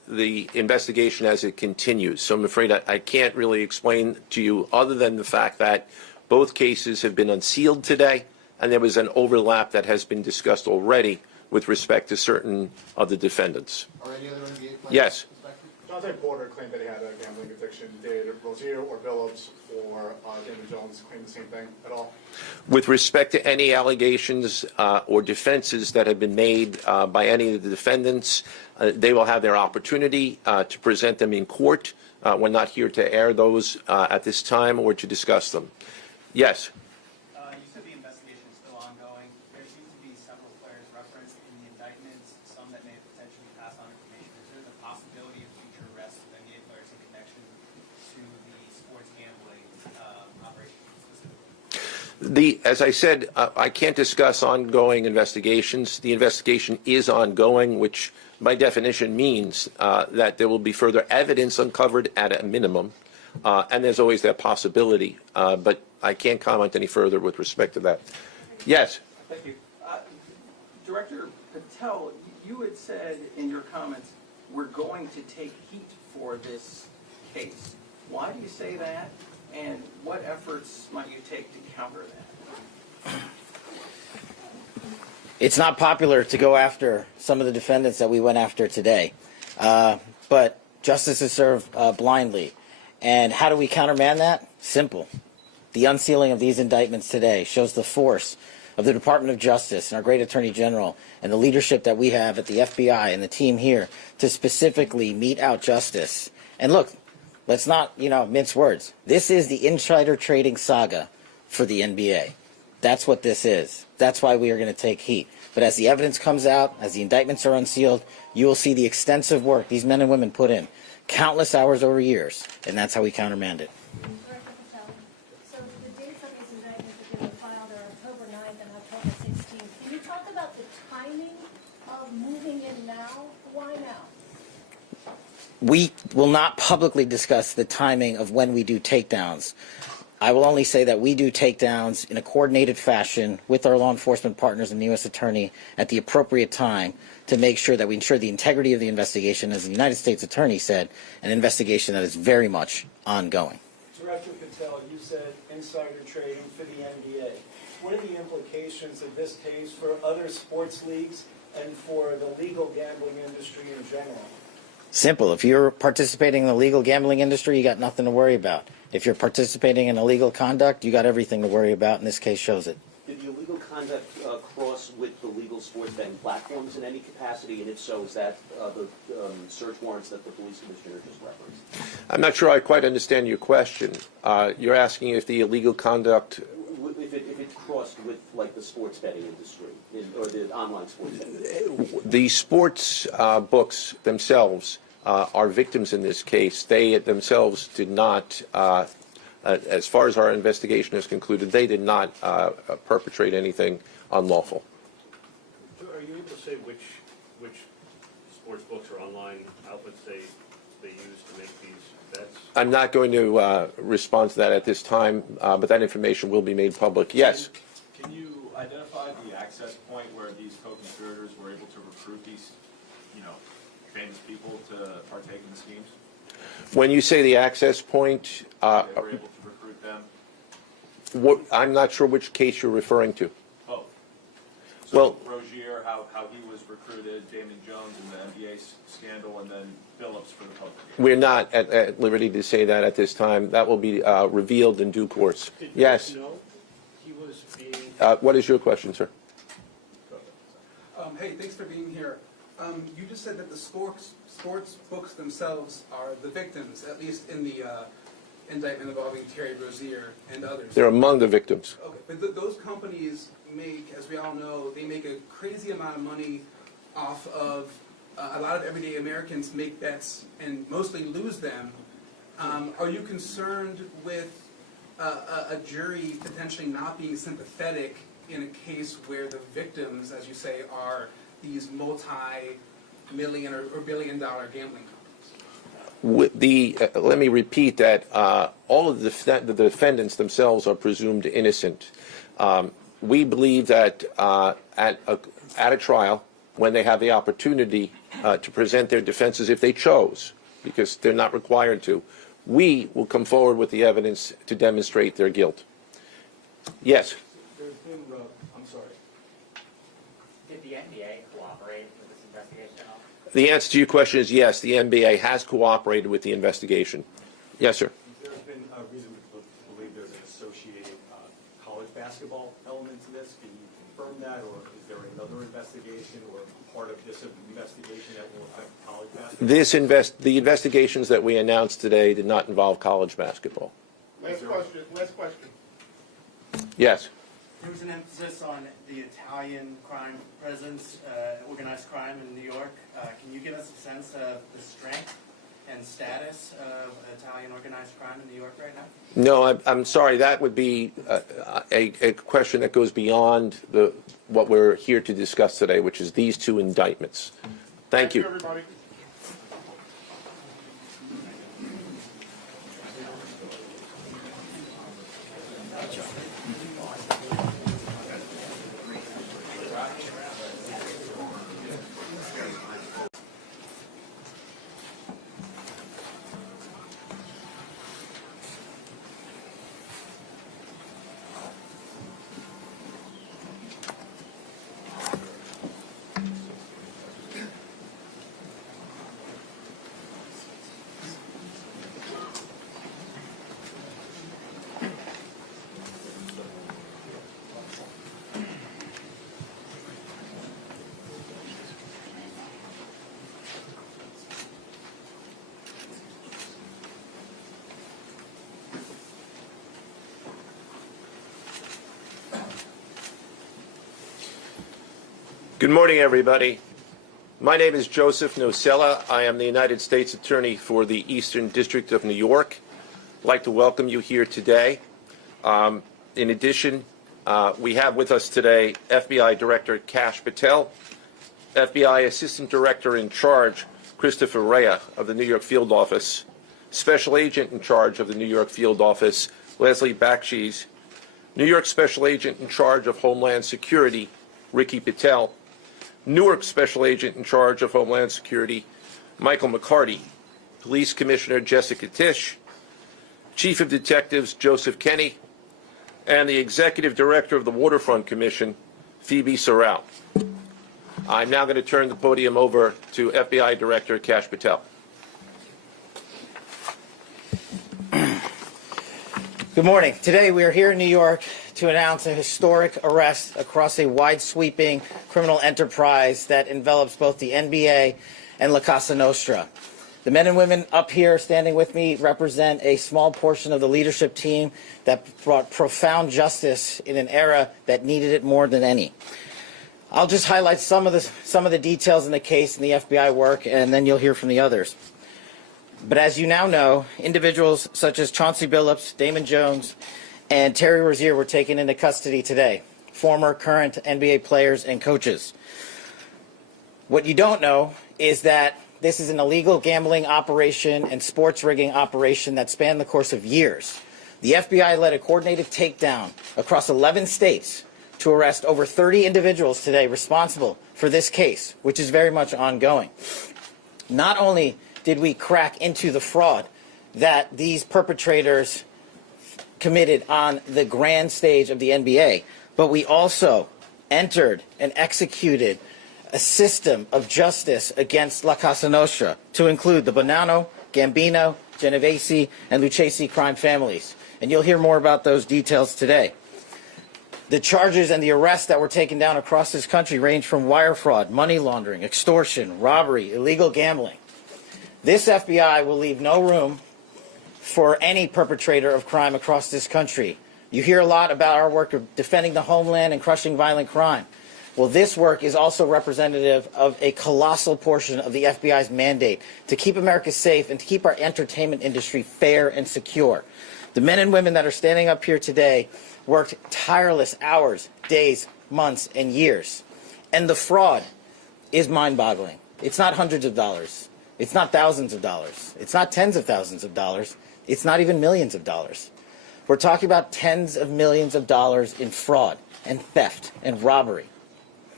the investigation as it continues. So I'm afraid I can't really explain to you other than the fact that both cases have been unsealed today, and there was an overlap that has been discussed already with respect to certain of the defendants. Are any other NBA players? Yes. Jonathan Porter claimed that he had a gambling addiction. Did Rozier or Billups or Damon Jones claim the same thing at all? With respect to any allegations or defenses that have been made by any of the defendants, they will have their opportunity to present them in court. We're not here to air those at this time or to discuss them. Yes. You said the investigation is still ongoing. There seem to be several players referenced in the indictments, some that may potentially pass on information. Is there the possibility of future arrests of NBA players in connection to the sports gambling operation specifically? As I said, I can't discuss ongoing investigations. The investigation is ongoing, which by definition means that there will be further evidence uncovered at a minimum, and there's always that possibility. But I can't comment any further with respect to that. Yes? Thank you. Director Patel, you had said in your comments, we're going to take heat for this case. Why do you say that, and what efforts might you take to counter that? It's not popular to go after some of the defendants that we went after today, but justice is served blindly. And how do we countermand that? Simple. The unsealing of these indictments today shows the force of the Department of Justice and our great Attorney General and the leadership that we have at the FBI and the team here to specifically mete out justice. And look, let's not, mince words. This is the insider trading saga for the NBA. That's what this is. That's why we are going to take heat. But as the evidence comes out, as the indictments are unsealed, you will see the extensive work these men and women put in, countless hours over years, and that's how we countermand it. Director Patel, so the dates of these indictments that they were filed are October 9th and October 16th. Can you talk about the timing of moving in now? Why now? We will not publicly discuss the timing of when we do takedowns. I will only say that we do takedowns in a coordinated fashion with our law enforcement partners and the U.S. Attorney at the appropriate time to make sure that we ensure the integrity of the investigation, as the United States Attorney said, an investigation that is very much ongoing. Director Patel, you said insider trading for the NBA. What are the implications of this case for other sports leagues and for the legal gambling industry in general? Simple. If you're participating in the legal gambling industry, you got nothing to worry about. If you're participating in illegal conduct, you got everything to worry about, and this case shows it. Did the illegal conduct cross with the legal sports betting platforms in any capacity? And if so, is that the search warrants that the police commissioner just referenced? I'm not sure I quite understand your question. You're asking if the illegal conduct... If it crossed with, like, the sports betting industry, or the online sports betting? The sports books themselves are victims in this case. They themselves did not, as far as our investigation has concluded, they did not perpetrate anything unlawful. Are you able to say which sports books or online outlets they use to make these bets? I'm not going to respond to that at this time, but that information will be made public. Yes? Can you identify the access point where these co-conspirators were able to recruit these, famous people to partake in the schemes? When you say the access point, They were able to recruit them? I'm not sure which case you're referring to. Oh. So Well, Rozier, how he was recruited, Damon Jones in the NBA scandal, and then Billups for the poker game. We're not at liberty to say that at this time. That will be revealed in due course. Yes? Did you know he was being... What is your question, sir? Hey, thanks for being here. You just said that the sports books themselves are the victims, at least in the indictment involving Terry Rozier and others. They're among the victims. Okay, but those companies make, as we all know, they make a crazy amount of money off of a lot of everyday Americans make bets and mostly lose them. Are you concerned with a jury potentially not being sympathetic in a case where the victims, as you say, are these multi-million or billion-dollar gambling companies? Let me repeat that all of the defendants themselves are presumed innocent. We believe that at a trial, when they have the opportunity to present their defenses if they chose, because they're not required to, we will come forward with the evidence to demonstrate their guilt. Yes? There's been, I'm sorry. Did the NBA cooperate with this investigation at all? The answer to your question is yes, the NBA has cooperated with the investigation. Yes, sir. There's been a reason to believe there's an associated college basketball element to this. Can you confirm that, or is there another investigation or part of this investigation that will affect college basketball? The investigations that we announced today did not involve college basketball. Last question. Yes. There was an emphasis on the Italian crime presence, organized crime in New York. Can you give us a sense of the strength and status of Italian organized crime in New York right now? No, I'm sorry. That would be a question that goes beyond what we're here to discuss today, which is these two indictments. Thank you. Everybody. Good morning, everybody. My name is Joseph Nocella. I am the United States Attorney for the Eastern District of New York. I'd like to welcome you here today. In addition, we have with us today FBI Director Kash Patel, FBI Assistant Director in Charge Christopher Rea of the New York Field Office, Special Agent in Charge of the New York Field Office Leslie Bakshi's, New York Special Agent in Charge of Homeland Security Ricky Patel, Newark Special Agent in Charge of Homeland Security Michael McCarty, Police Commissioner Jessica Tisch, Chief of Detectives Joseph Kenny, and the Executive Director of the Waterfront Commission, Phoebe Sorrell. I'm now going to turn the podium over to FBI Director Kash Patel. Good morning. Today we are here in New York to announce a historic arrest across a wide-sweeping criminal enterprise that envelops both the NBA and La Casa Nostra. The men and women up here standing with me represent a small portion of the leadership team that brought profound justice in an era that needed it more than any. I'll just highlight some of the details in the case and the FBI work, and then you'll hear from the others. But as you now know, individuals such as Chauncey Billups, Damon Jones, and Terry Rozier were taken into custody today, former, current NBA players and coaches. What you don't know is that this is an illegal gambling operation and sports rigging operation that spanned the course of years. The FBI led a coordinated takedown across 11 states to arrest over 30 individuals today responsible for this case, which is very much ongoing. Not only did we crack into the fraud that these perpetrators committed on the grand stage of the NBA, but we also entered and executed a system of justice against La Casa Nostra to include the Bonanno, Gambino, Genovese, and Lucchese crime families. And you'll hear more about those details today. The charges and the arrests that were taken down across this country range from wire fraud, money laundering, extortion, robbery, illegal gambling. This FBI will leave no room for any perpetrator of crime across this country. You hear a lot about our work of defending the homeland and crushing violent crime. Well, this work is also representative of a colossal portion of the FBI's mandate to keep America safe and to keep our entertainment industry fair and secure. The men and women that are standing up here today worked tireless hours, days, months, and years. And the fraud is mind-boggling. It's not hundreds of dollars. It's not thousands of dollars. It's not tens of thousands of dollars. It's not even millions of dollars. We're talking about tens of millions of dollars in fraud and theft and robbery.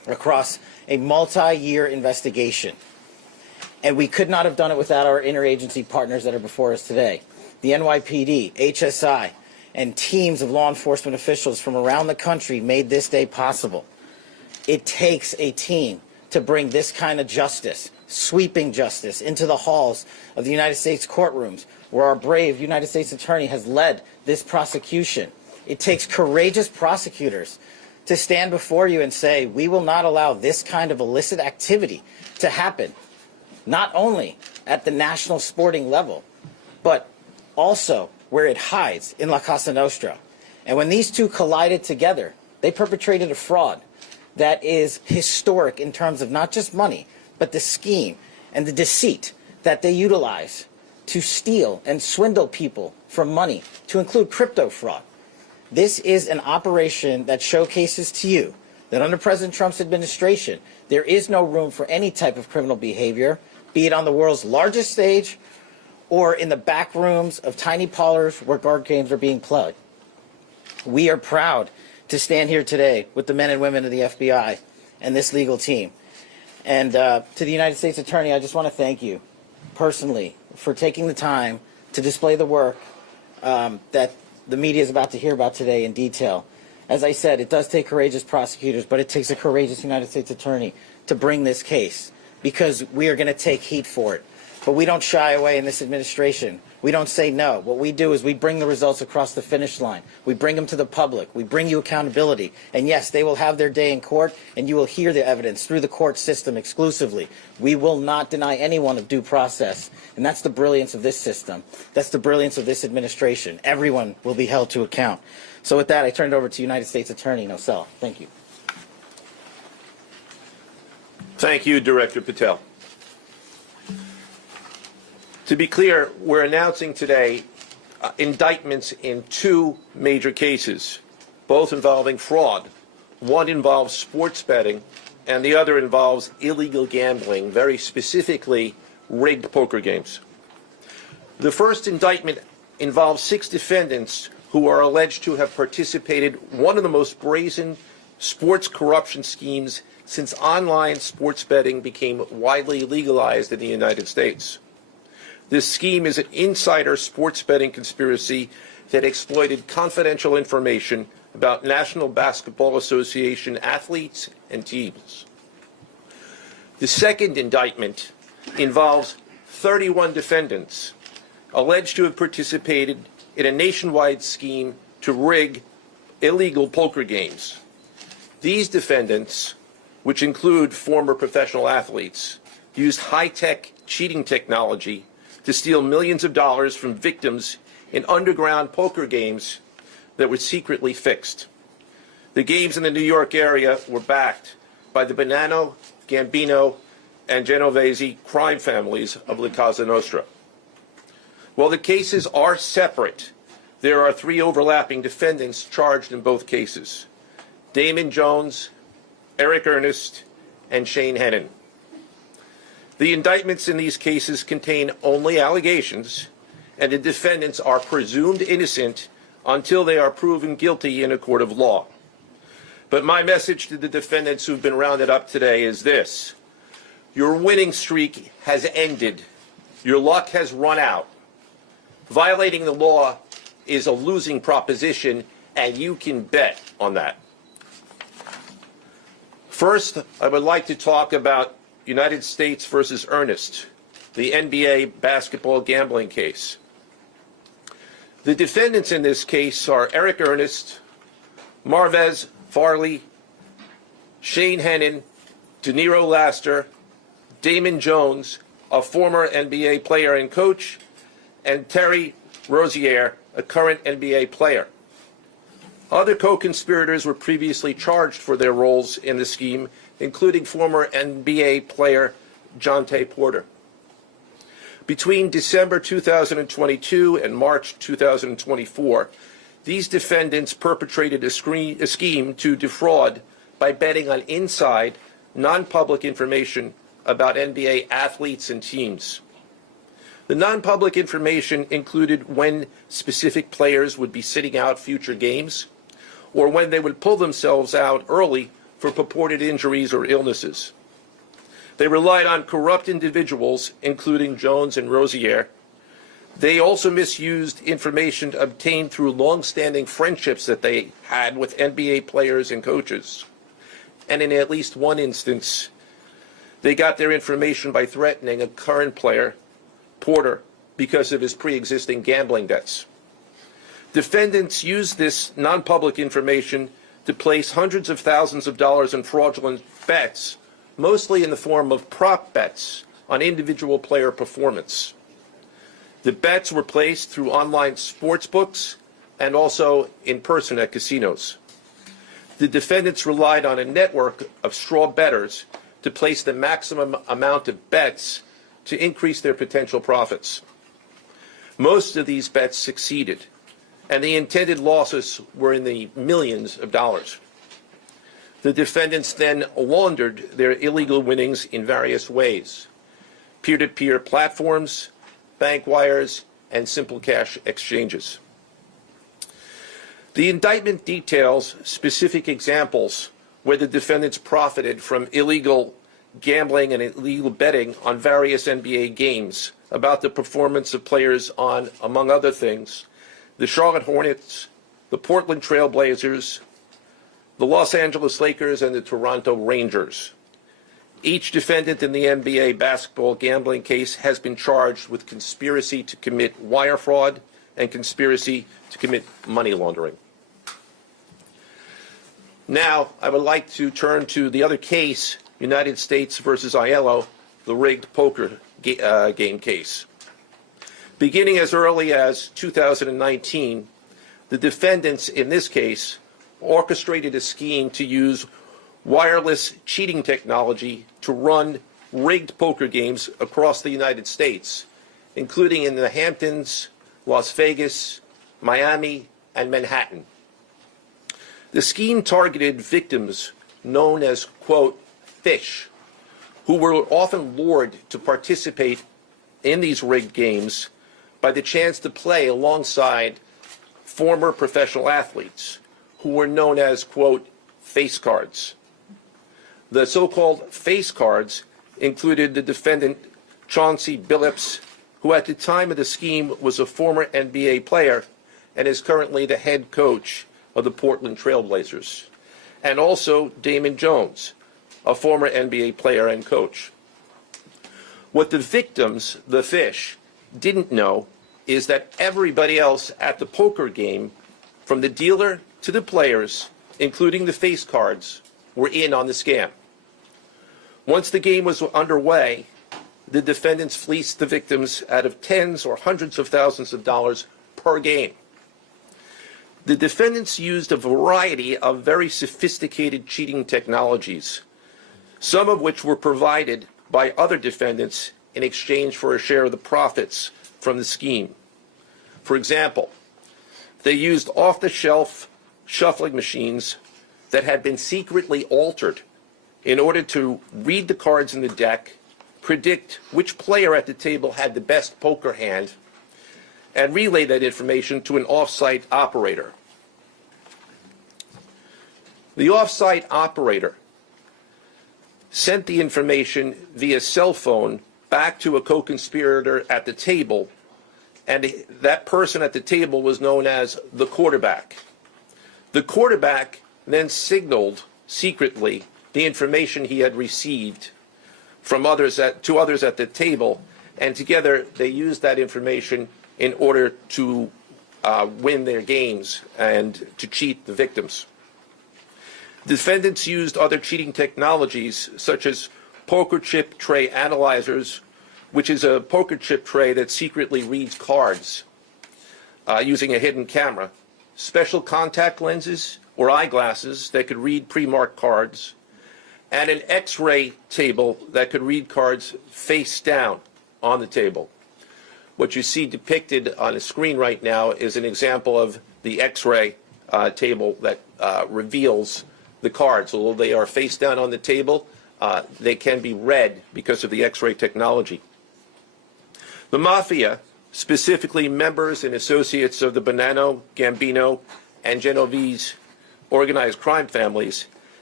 across a multi-year investigation. And we could not have done it without our interagency partners that are before us today. The NYPD, HSI, and teams of law enforcement officials from around the country made this day possible. It takes a team to bring this kind of justice, sweeping justice, into the halls of the United States courtrooms, where our brave United States Attorney has led this prosecution. It takes courageous prosecutors to stand before you and say, we will not allow this kind of illicit activity to happen, not only at the national sporting level, but also where it hides in La Cosa Nostra. And when these two collided together, they perpetrated a fraud that is historic in terms of not just money, but the scheme and the deceit that they utilize to steal and swindle people for money, to include crypto fraud. This is an operation that showcases to you that under President Trump's administration, there is no room for any type of criminal behavior, be it on the world's largest stage or in the back rooms of tiny parlors where card games are being played. We are proud to stand here today with the men and women of the FBI and this legal team. And to the United States Attorney, I just want to thank you personally for taking the time to display the work that the media is about to hear about today in detail. As I said, it does take courageous prosecutors, but it takes a courageous United States Attorney to bring this case, because we are going to take heat for it. But we don't shy away in this administration. We don't say no. What we do is we bring the results across the finish line. We bring them to the public. We bring you accountability. And yes, they will have their day in court, and you will hear the evidence through the court system exclusively. We will not deny anyone of due process. And that's the brilliance of this system. That's the brilliance of this administration. Everyone will be held to account. So with that, I turn it over to United States Attorney Nosella. Thank you. Thank you, Director Patel. To be clear, we're announcing today indictments in two major cases, both involving fraud. One involves sports betting, and the other involves illegal gambling, very specifically rigged poker games. The first indictment involves 6 defendants who are alleged to have participated in one of the most brazen sports corruption schemes since online sports betting became widely legalized in the United States. This scheme is an insider sports betting conspiracy that exploited confidential information about National Basketball Association athletes and teams. The second indictment involves 31 defendants alleged to have participated in a nationwide scheme to rig illegal poker games. These defendants, which include former professional athletes, used high-tech cheating technology to steal millions of dollars from victims in underground poker games that were secretly fixed. The games in the New York area were backed by the Bonanno, Gambino, and Genovese crime families of La Cosa Nostra. While the cases are separate, there are 3 overlapping defendants charged in both cases: Damon Jones, Eric Ernest, and Shane Hennon. The indictments in these cases contain only allegations, and the defendants are presumed innocent until they are proven guilty in a court of law. But my message to the defendants who've been rounded up today is this: your winning streak has ended. Your luck has run out. Violating the law is a losing proposition, and you can bet on that. First, I would like to talk about United States versus Ernest, the NBA basketball gambling case. The defendants in this case are Eric Ernest, Marvez Farley, Shane Hennon, De Niro Laster, Damon Jones, a former NBA player and coach, and Terry Rozier, a current NBA player. Other co-conspirators were previously charged for their roles in the scheme, including former NBA player Jonte Porter. Between December 2022 and March 2024, these defendants perpetrated a scheme to defraud by betting on inside, non-public information about NBA athletes and teams. The non-public information included when specific players would be sitting out future games, or when they would pull themselves out early for purported injuries or illnesses. They relied on corrupt individuals, including Jones and Rosier. They also misused information obtained through long-standing friendships that they had with NBA players and coaches. And in at least one instance, they got their information by threatening a current player, Porter, because of his pre-existing gambling debts. Defendants used this non-public information to place hundreds of thousands of dollars in fraudulent bets, mostly in the form of prop bets on individual player performance. The bets were placed through online sports books and also in person at casinos. The defendants relied on a network of straw bettors to place the maximum amount of bets to increase their potential profits. Most of these bets succeeded, and the intended losses were in the millions of dollars. The defendants then laundered their illegal winnings in various ways: peer-to-peer platforms, bank wires, and simple cash exchanges. The indictment details specific examples where the defendants profited from illegal gambling and illegal betting on various NBA games about the performance of players on, among other things, the Charlotte Hornets, the Portland Trail Blazers, the Los Angeles Lakers, and the Toronto Rangers. Each defendant in the NBA basketball gambling case has been charged with conspiracy to commit wire fraud and conspiracy to commit money laundering. Now, I would like to turn to the other case, United States versus Aiello, the rigged poker game case. Beginning as early as 2019, the defendants in this case orchestrated a scheme to use wireless cheating technology to run rigged poker games across the United States, including in the Hamptons, Las Vegas, Miami, and Manhattan. The scheme targeted victims known as, quote, fish, who were often lured to participate in these rigged games by the chance to play alongside former professional athletes who were known as, quote, face cards. The so-called face cards included the defendant Chauncey Billups, who at the time of the scheme was a former NBA player and is currently the head coach of the Portland Trail Blazers, and also Damon Jones, a former NBA player and coach. What the victims, the fish, didn't know is that everybody else at the poker game, from the dealer to the players, including the face cards, were in on the scam. Once the game was underway, the defendants fleeced the victims out of tens or hundreds of thousands of dollars per game. The defendants used a variety of very sophisticated cheating technologies, some of which were provided by other defendants in exchange for a share of the profits from the scheme. For example, they used off-the-shelf shuffling machines that had been secretly altered in order to read the cards in the deck, predict which player at the table had the best poker hand, and relay that information to an off-site operator. The off-site operator sent the information via cell phone back to a co-conspirator at the table, and that person at the table was known as the quarterback. The quarterback then signaled secretly the information he had received from others to others at the table, and together they used that information in order to win their games and to cheat the victims. Defendants used other cheating technologies such as poker chip tray analyzers, which is a poker chip tray that secretly reads cards using a hidden camera, special contact lenses or eyeglasses that could read pre-marked cards, and an X-ray table that could read cards face down on the table. What you see depicted on the screen right now is an example of the X-ray table that reveals the cards. Although they are face down on the table, they can be read because of the X-ray technology. The Mafia, specifically members and associates of the Bonanno, Gambino, and Genovese organized crime families,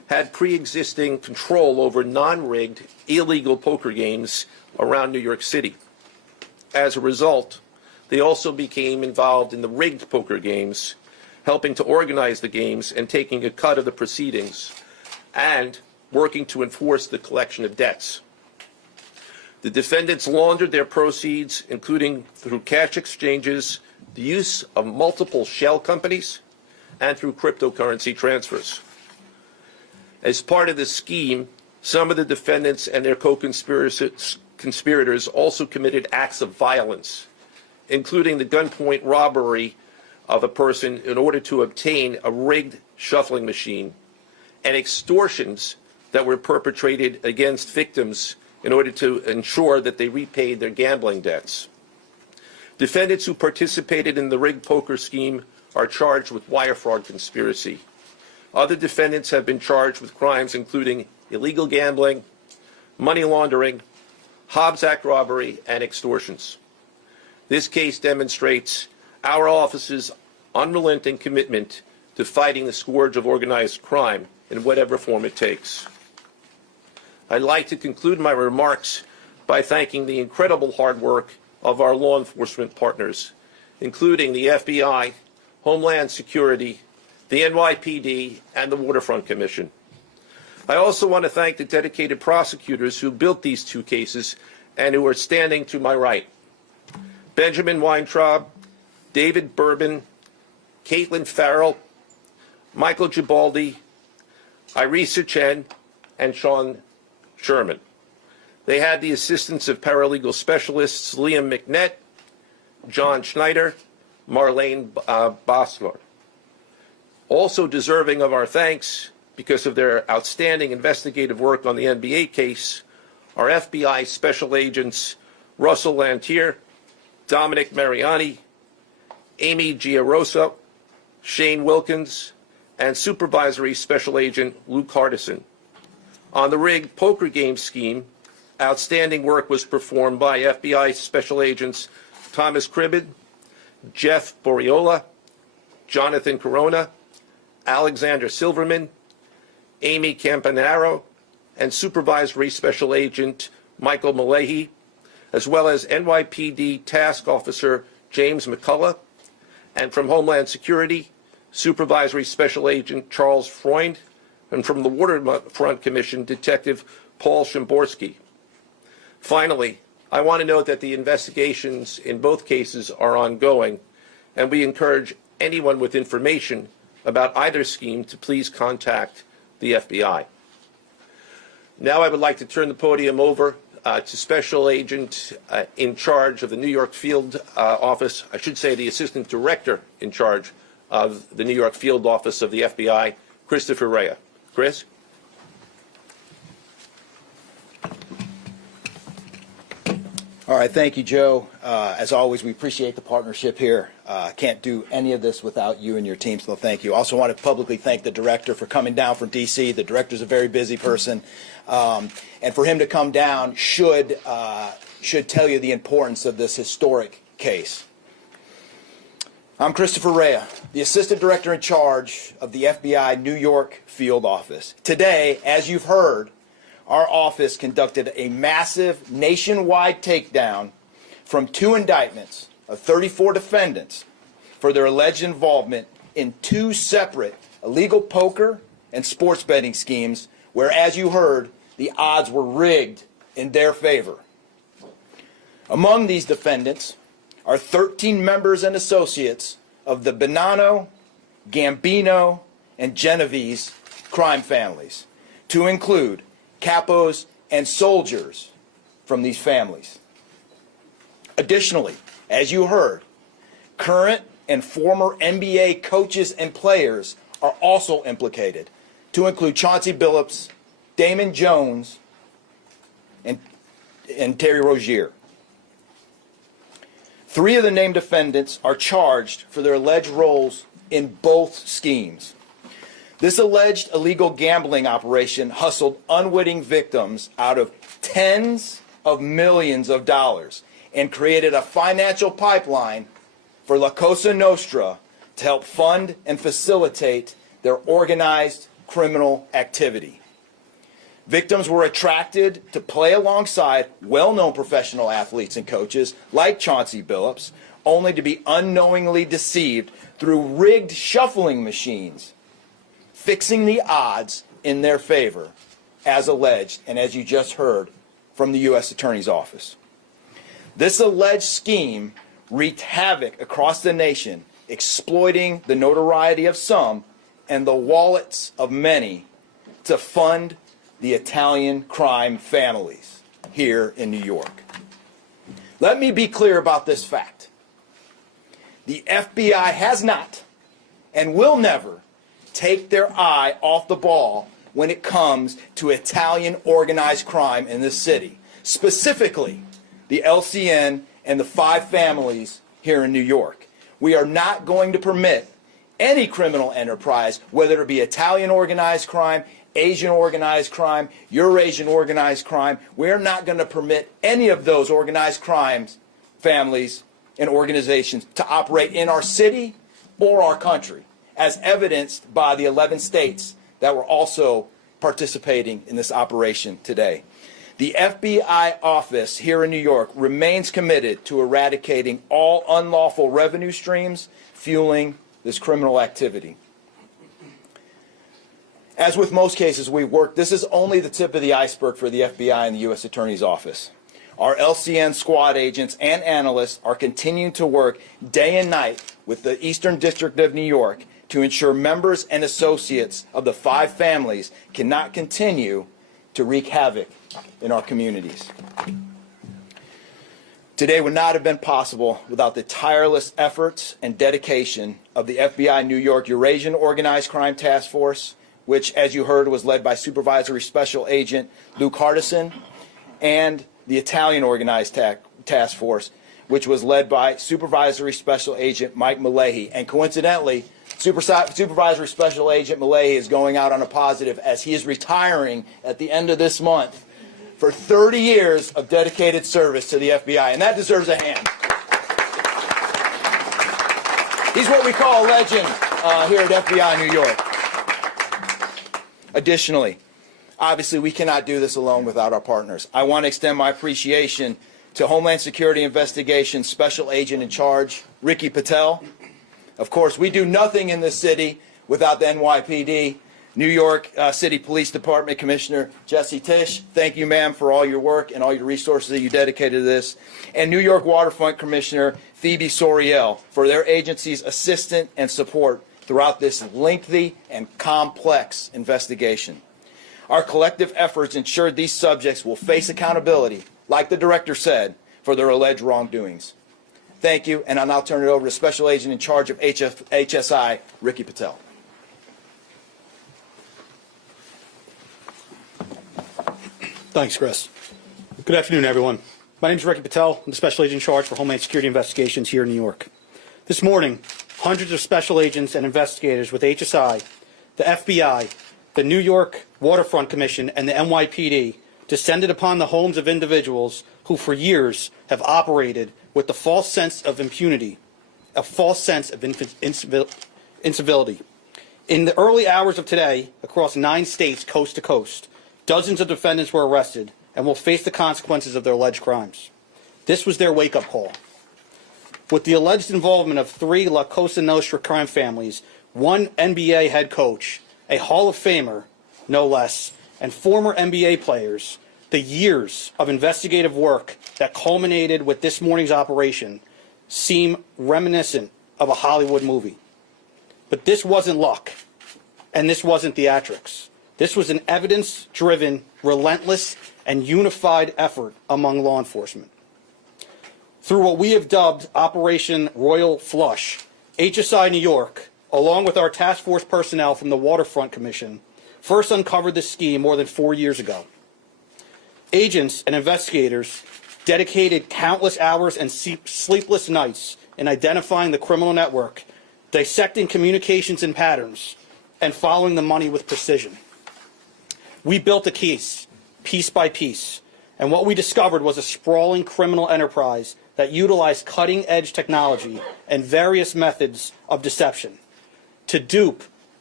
had pre-existing control over non-rigged, illegal poker games around New York City. As a result, they also became involved in the rigged poker games, helping to organize the games and taking a cut of the proceedings, and working to enforce the collection of debts. The defendants laundered their proceeds, including through cash exchanges, the use of multiple shell companies, and through cryptocurrency transfers. As part of this scheme, some of the defendants and their co-conspirators also committed acts of violence, including the gunpoint robbery of a person in order to obtain a rigged shuffling machine, and extortions that were perpetrated against victims in order to ensure that they repaid their gambling debts. Defendants who participated in the rigged poker scheme are charged with wire fraud conspiracy. Other defendants have been charged with crimes including illegal gambling, money laundering, Hobbs Act robbery, and extortions. This case demonstrates our office's unrelenting commitment to fighting the scourge of organized crime in whatever form it takes. I'd like to conclude my remarks by thanking the incredible hard work of our law enforcement partners, including the FBI, Homeland Security, the NYPD, and the Waterfront Commission. I also want to thank the dedicated prosecutors who built these two cases and who are standing to my right. Benjamin Weintraub, David Bourbon, Caitlin Farrell, Michael Gibaldi, Irisa Chen, and Sean Sherman. They had the assistance of paralegal specialists Liam McNett, John Schneider, Marlene Bosler. Also deserving of our thanks because of their outstanding investigative work on the NBA case are FBI Special Agents Russell Lantier, Dominic Mariani, Amy Giarosa, Shane Wilkins, and Supervisory Special Agent Luke Hardison. On the rigged poker game scheme, outstanding work was performed by FBI Special Agents Thomas Cribbin, Jeff Boriola, Jonathan Corona, Alexander Silverman, Amy Campanaro, and Supervisory Special Agent Michael Malahi, as well as NYPD Task Officer James McCullough, and from Homeland Security, Supervisory Special Agent Charles Freund, and from the Waterfront Commission, Detective Paul Shimborski. Finally, I want to note that the investigations in both cases are ongoing, and we encourage anyone with information about either scheme to please contact the FBI. Now I would like to turn the podium over to Special Agent in charge of the New York Field Office, I should say the Assistant Director in charge of the New York Field Office of the FBI, Christopher Rea. Chris? All right, thank you, Joe. As always, we appreciate the partnership here. Can't do any of this without you and your team, so thank you. Also want to publicly thank the director for coming down from D.C. The director's a very busy person, and for him to come down should tell you the importance of this historic case. I'm Christopher Rea, the Assistant Director in charge of the FBI New York Field Office. Today, as you've heard, our office conducted a massive nationwide takedown from 2 indictments of 34 defendants for their alleged involvement in 2 separate illegal poker and sports betting schemes where, as you heard, the odds were rigged in their favor. Among these defendants are 13 members and associates of the Bonanno, Gambino, and Genovese crime families, to include capos and soldiers from these families. Additionally, as you heard, current and former NBA coaches and players are also implicated, to include Chauncey Billups, Damon Jones, and Terry Rozier. 3 of the named defendants are charged for their alleged roles in both schemes. This alleged illegal gambling operation hustled unwitting victims out of tens of millions of dollars and created a financial pipeline for La Cosa Nostra to help fund and facilitate their organized criminal activity. Victims were attracted to play alongside well-known professional athletes and coaches like Chauncey Billups, only to be unknowingly deceived through rigged shuffling machines, fixing the odds in their favor, as alleged and as you just heard from the U.S. Attorney's Office. This alleged scheme wreaked havoc across the nation, exploiting the notoriety of some and the wallets of many to fund the Italian crime families here in New York. Let me be clear about this fact. The FBI has not and will never take their eye off the ball when it comes to Italian organized crime in this city, specifically the LCN and the 5 families here in New York. We are not going to permit any criminal enterprise, whether it be Italian organized crime, Asian organized crime, Eurasian organized crime. We're not going to permit any of those organized crimes, families, and organizations to operate in our city or our country, as evidenced by the 11 states that were also participating in this operation today. The FBI office here in New York remains committed to eradicating all unlawful revenue streams fueling this criminal activity. As with most cases we work, this is only the tip of the iceberg for the FBI and the U.S. Attorney's Office. Our LCN squad agents and analysts are continuing to work day and night with the Eastern District of New York to ensure members and associates of the 5 families cannot continue to wreak havoc in our communities. Today would not have been possible without the tireless efforts and dedication of the FBI New York Eurasian Organized Crime Task Force, which, as you heard, was led by Supervisory Special Agent Luke Hardison, and the Italian Organized Task Force, which was led by Supervisory Special Agent Mike Malahi. And coincidentally, Supervisory Special Agent Malahi is going out on a positive as he is retiring at the end of this month for 30 years of dedicated service to the FBI, and that deserves a hand. He's what we call a legend here at FBI New York. Additionally, obviously we cannot do this alone without our partners. I want to extend my appreciation to Homeland Security Investigations Special Agent in Charge, Ricky Patel. Of course, we do nothing in this city without the NYPD. New York City Police Department Commissioner Jesse Tisch, thank you, ma'am, for all your work and all your resources that you dedicated to this. And New York Waterfront Commissioner Phoebe Soriel for their agency's assistance and support throughout this lengthy and complex investigation. Our collective efforts ensured these subjects will face accountability, like the director said, for their alleged wrongdoings. Thank you, and I'll now turn it over to Special Agent in charge of HSI, Ricky Patel. Thanks, Chris. Good afternoon, everyone. My name is Ricky Patel. I'm the Special Agent in charge for Homeland Security Investigations here in New York. This morning, hundreds of special agents and investigators with HSI, the FBI, the New York Waterfront Commission, and the NYPD descended upon the homes of individuals who for years have operated with the false sense of impunity, a false sense of incivility. In the early hours of today, across 9 states coast to coast, dozens of defendants were arrested and will face the consequences of their alleged crimes. This was their wake-up call. With the alleged involvement of 3 La Cosa Nostra crime families, 1 NBA head coach, a Hall of Famer, no less, and former NBA players, the years of investigative work that culminated with this morning's operation seem reminiscent of a Hollywood movie. But this wasn't luck, and this wasn't theatrics. This was an evidence-driven, relentless, and unified effort among law enforcement. Through what we have dubbed Operation Royal Flush, HSI New York, along with our task force personnel from the Waterfront Commission, first uncovered this scheme more than 4 years ago. Agents and investigators dedicated countless hours and sleepless nights in identifying the criminal network, dissecting communications and patterns, and following the money with precision. We built a case, piece by piece, and what we discovered was a sprawling criminal enterprise that utilized cutting-edge technology and various methods of deception to dupe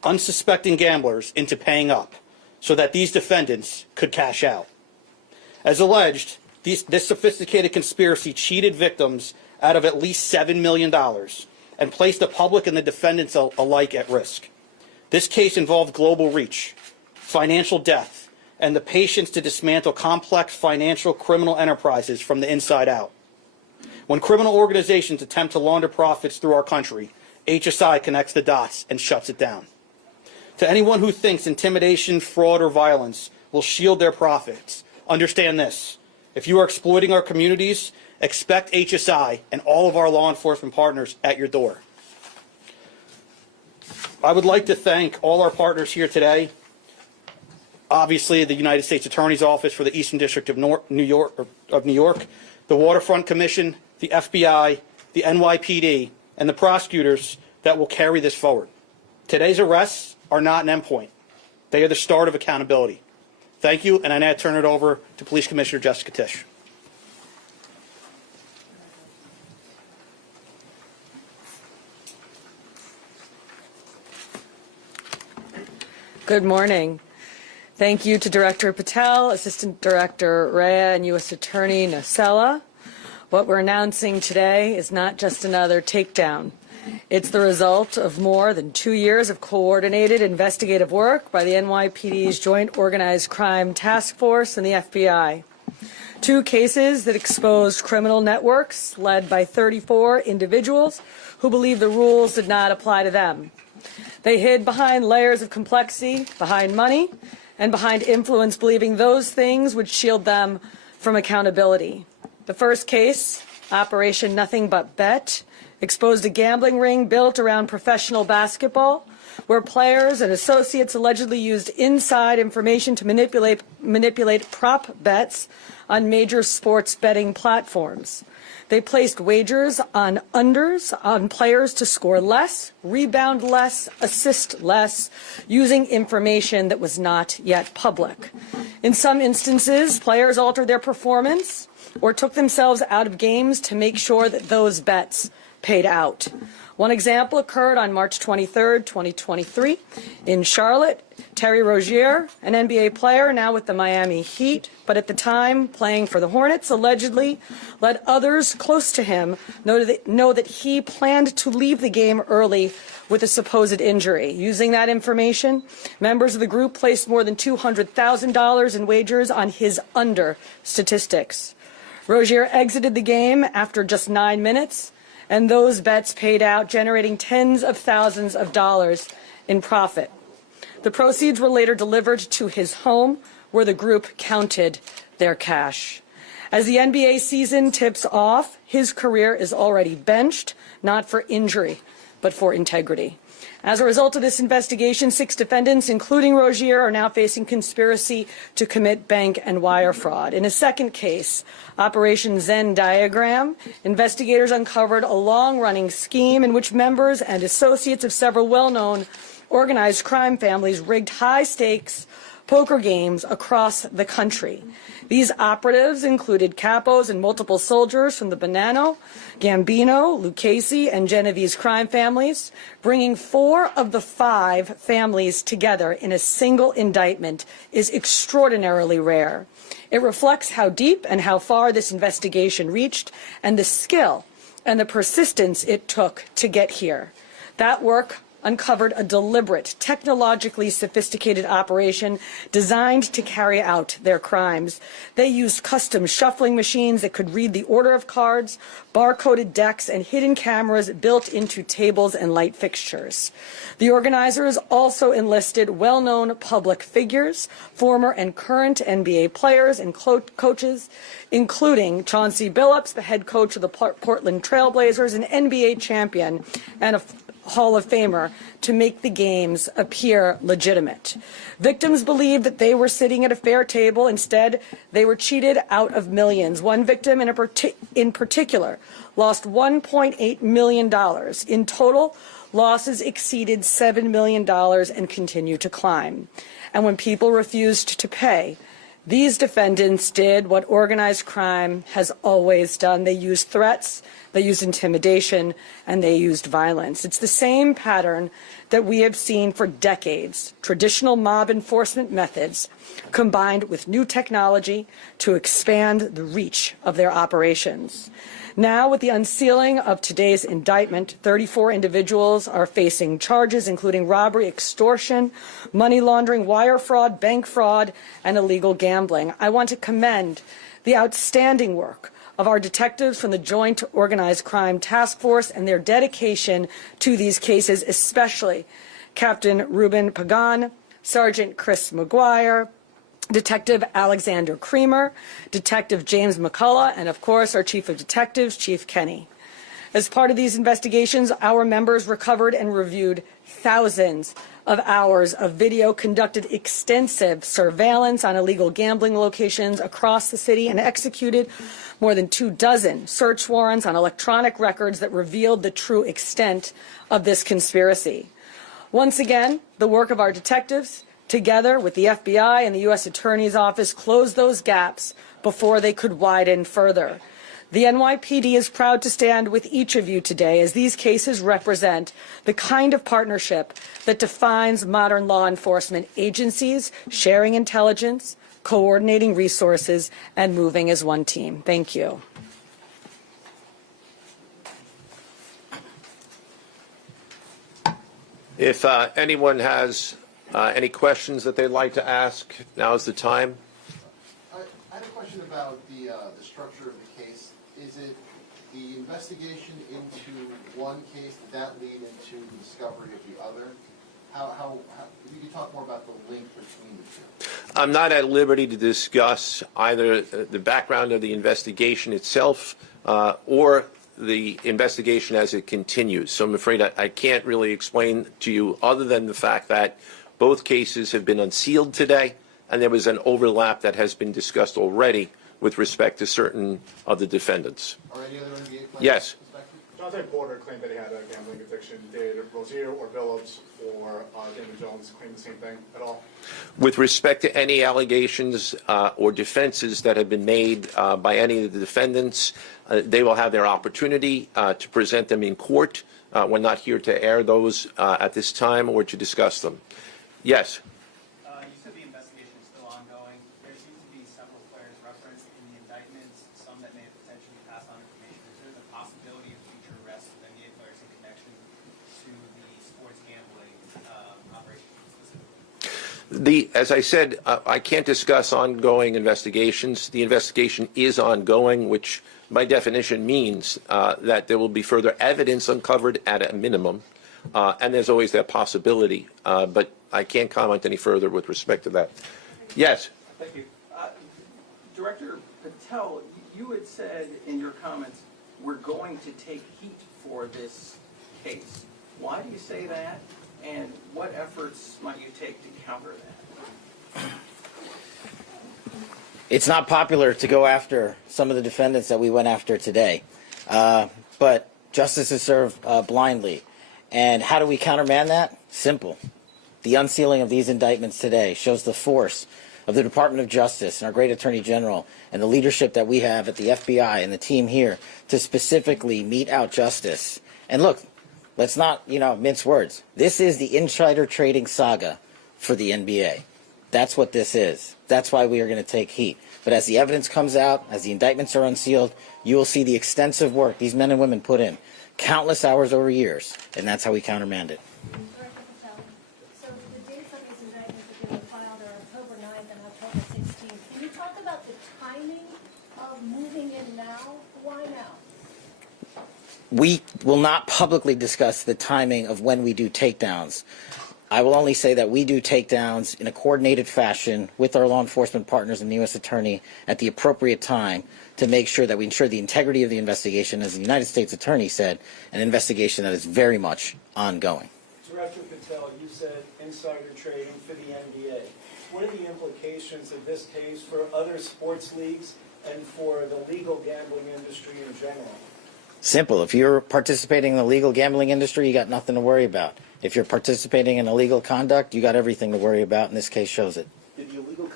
unsuspecting gamblers into paying up so that these defendants could cash out. As alleged, this sophisticated conspiracy cheated victims out of at least $7 million and placed the public and the defendants alike at risk. This case involved global reach, financial depth, and the patience to dismantle complex financial criminal enterprises from the inside out. When criminal organizations attempt to launder profits through our country, HSI connects the dots and shuts it down. To anyone who thinks intimidation, fraud, or violence will shield their profits, understand this. If you are exploiting our communities, expect HSI and all of our law enforcement partners at your door. I would like to thank all our partners here today. Obviously, the United States Attorney's Office for the Eastern District of New York, the Waterfront Commission, the FBI, the NYPD, and the prosecutors that will carry this forward. Today's arrests are not an endpoint. They are the start of accountability. Thank you, and I now turn it over to Police Commissioner Jessica Tisch. Good morning. Thank you to Director Patel, Assistant Director Rhea, and U.S. Attorney Nocella. What we're announcing today is not just another takedown. It's the result of more than 2 years of coordinated investigative work by the NYPD's Joint Organized Crime Task Force and the FBI. 2 cases that exposed criminal networks led by 34 individuals who believed the rules did not apply to them. They hid behind layers of complexity, behind money, and behind influence, believing those things would shield them from accountability. The first case, Operation Nothing But Bet, exposed a gambling ring built around professional basketball, where players and associates allegedly used inside information to manipulate prop bets on major sports betting platforms. They placed wagers on unders on players to score less, rebound less, assist less, using information that was not yet public. In some instances, players altered their performance or took themselves out of games to make sure that those bets paid out. One example occurred on March 23, 2023, in Charlotte. Terry Rozier, an NBA player now with the Miami Heat, but at the time playing for the Hornets, allegedly let others close to him know that he planned to leave the game early with a supposed injury. Using that information, members of the group placed more than $200,000 in wagers on his under statistics. Rozier exited the game after just 9 minutes, and those bets paid out, generating tens of thousands of dollars in profit. The proceeds were later delivered to his home, where the group counted their cash. As the NBA season tips off, his career is already benched, not for injury, but for integrity. As a result of this investigation, 6 defendants, including Rozier, are now facing conspiracy to commit bank and wire fraud. In a second case, Operation Zen Diagram, investigators uncovered a long-running scheme in which members and associates of several well-known organized crime families rigged high-stakes poker games across the country. These operatives included capos and multiple soldiers from the Bonanno, Gambino, Lucchese, and Genovese crime families, bringing 4 of the 5 families together in a single indictment is extraordinarily rare. It reflects how deep and how far this investigation reached and the skill and the persistence it took to get here. That work uncovered a deliberate, technologically sophisticated operation designed to carry out their crimes. They used custom shuffling machines that could read the order of cards, barcoded decks, and hidden cameras built into tables and light fixtures. The organizers also enlisted well-known public figures, former and current NBA players and coaches, including Chauncey Billups, the head coach of the Portland Trail Blazers, an NBA champion, and a Hall of Famer, to make the games appear legitimate. Victims believed that they were sitting at a fair table. Instead, they were cheated out of millions. One victim in particular lost $1.8 million. In total, losses exceeded $7 million and continue to climb. And when people refused to pay, these defendants did what organized crime has always done. They used threats, they used intimidation, and they used violence. It's the same pattern that we have seen for decades, traditional mob enforcement methods combined with new technology to expand the reach of their operations. Now, with the unsealing of today's indictment, 34 individuals are facing charges including robbery, extortion, money laundering, wire fraud, bank fraud, and illegal gambling. I want to commend the outstanding work of our detectives from the Joint Organized Crime Task Force and their dedication to these cases, especially Captain Ruben Pagan, Sergeant Chris McGuire, Detective Alexander Creamer, Detective James McCullough, and of course our Chief of Detectives, Chief Kenny. As part of these investigations, our members recovered and reviewed thousands of hours of video, conducted extensive surveillance on illegal gambling locations across the city, and executed more than 24 search warrants on electronic records that revealed the true extent of this conspiracy. Once again, the work of our detectives, together with the FBI and the U.S. Attorney's Office, closed those gaps before they could widen further. The NYPD is proud to stand with each of you today as these cases represent the kind of partnership that defines modern law enforcement agencies, sharing intelligence, coordinating resources, and moving as one team. Thank you. If anyone has any questions that they'd like to ask, now's the time. I had a question about the structure of the case. Is it the investigation into one case, did that lead into the discovery of the other? How if you could talk more about the link between the two. I'm not at liberty to discuss either the background of the investigation itself or the investigation as it continues. So I'm afraid I can't really explain to you other than the fact that both cases have been unsealed today, and there was an overlap that has been discussed already with respect to certain of the defendants. Are any other NBA players? Yes. Jonathan Porter claimed that he had a gambling addiction. Did Rozier or Billups or Damon Jones claim the same thing at all? With respect to any allegations or defenses that have been made by any of the defendants, they will have their opportunity to present them in court. We're not here to air those at this time or to discuss them. Yes. You said the investigation is still ongoing. There seem to be several players referenced in the indictments, some that may potentially pass on information. Is there the possibility of future arrests of NBA players in connection to the sports gambling operation specifically? As I said, I can't discuss ongoing investigations. The investigation is ongoing, which by definition means that there will be further evidence uncovered at a minimum, and there's always that possibility. But I can't comment any further with respect to that. Yes? Thank you. Director Patel, you had said in your comments, we're going to take heat for this case. Why do you say that, and what efforts might you take to counter that? It's not popular to go after some of the defendants that we went after today, but justice is served blindly. And how do we countermand that? Simple. The unsealing of these indictments today shows the force of the Department of Justice and our great Attorney General and the leadership that we have at the FBI and the team here to specifically mete out justice. And look, let's not, mince words. This is the insider trading saga for the NBA. That's what this is. That's why we are going to take heat. But as the evidence comes out, as the indictments are unsealed, you will see the extensive work these men and women put in, countless hours over years, and that's how we countermand it. Director Patel, so the dates of these indictments that they were filed are October 9th and October 16th. Can you talk about the timing of moving in now? Why now? We will not publicly discuss the timing of when we do takedowns. I will only say that we do takedowns in a coordinated fashion with our law enforcement partners and the U.S. Attorney at the appropriate time to make sure that we ensure the integrity of the investigation, as the United States Attorney said, an investigation that is very much ongoing. Director Patel, you said insider trading for the NBA. What are the implications of this case for other sports leagues and for the legal gambling industry in general? Simple. If you're participating in the legal gambling industry, you got nothing to worry about. If you're participating in illegal conduct, you got everything to worry about, and this case shows it. Did the illegal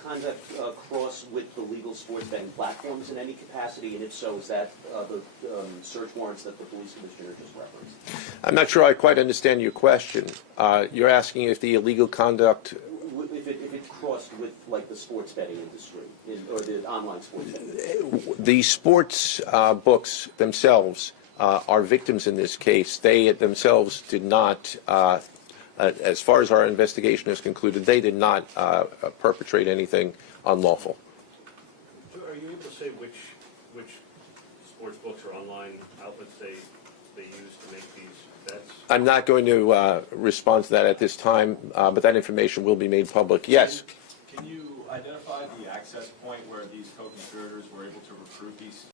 conduct cross with the legal sports betting platforms in any capacity? And if so, is that the search warrants that the police commissioner just referenced? I'm not sure I quite understand your question. You're asking if the illegal conduct. If it crossed with, like, the sports betting industry, or the online sports betting? The sports books themselves are victims in this case. They themselves did not, as far as our investigation is concluded, they did not perpetrate anything unlawful. Are you able to say which sports books or online outlets they use to make these bets? I'm not going to respond to that at this time, but that information will be made public. Yes? Can you identify the access point where these co-conspirators were able to recruit these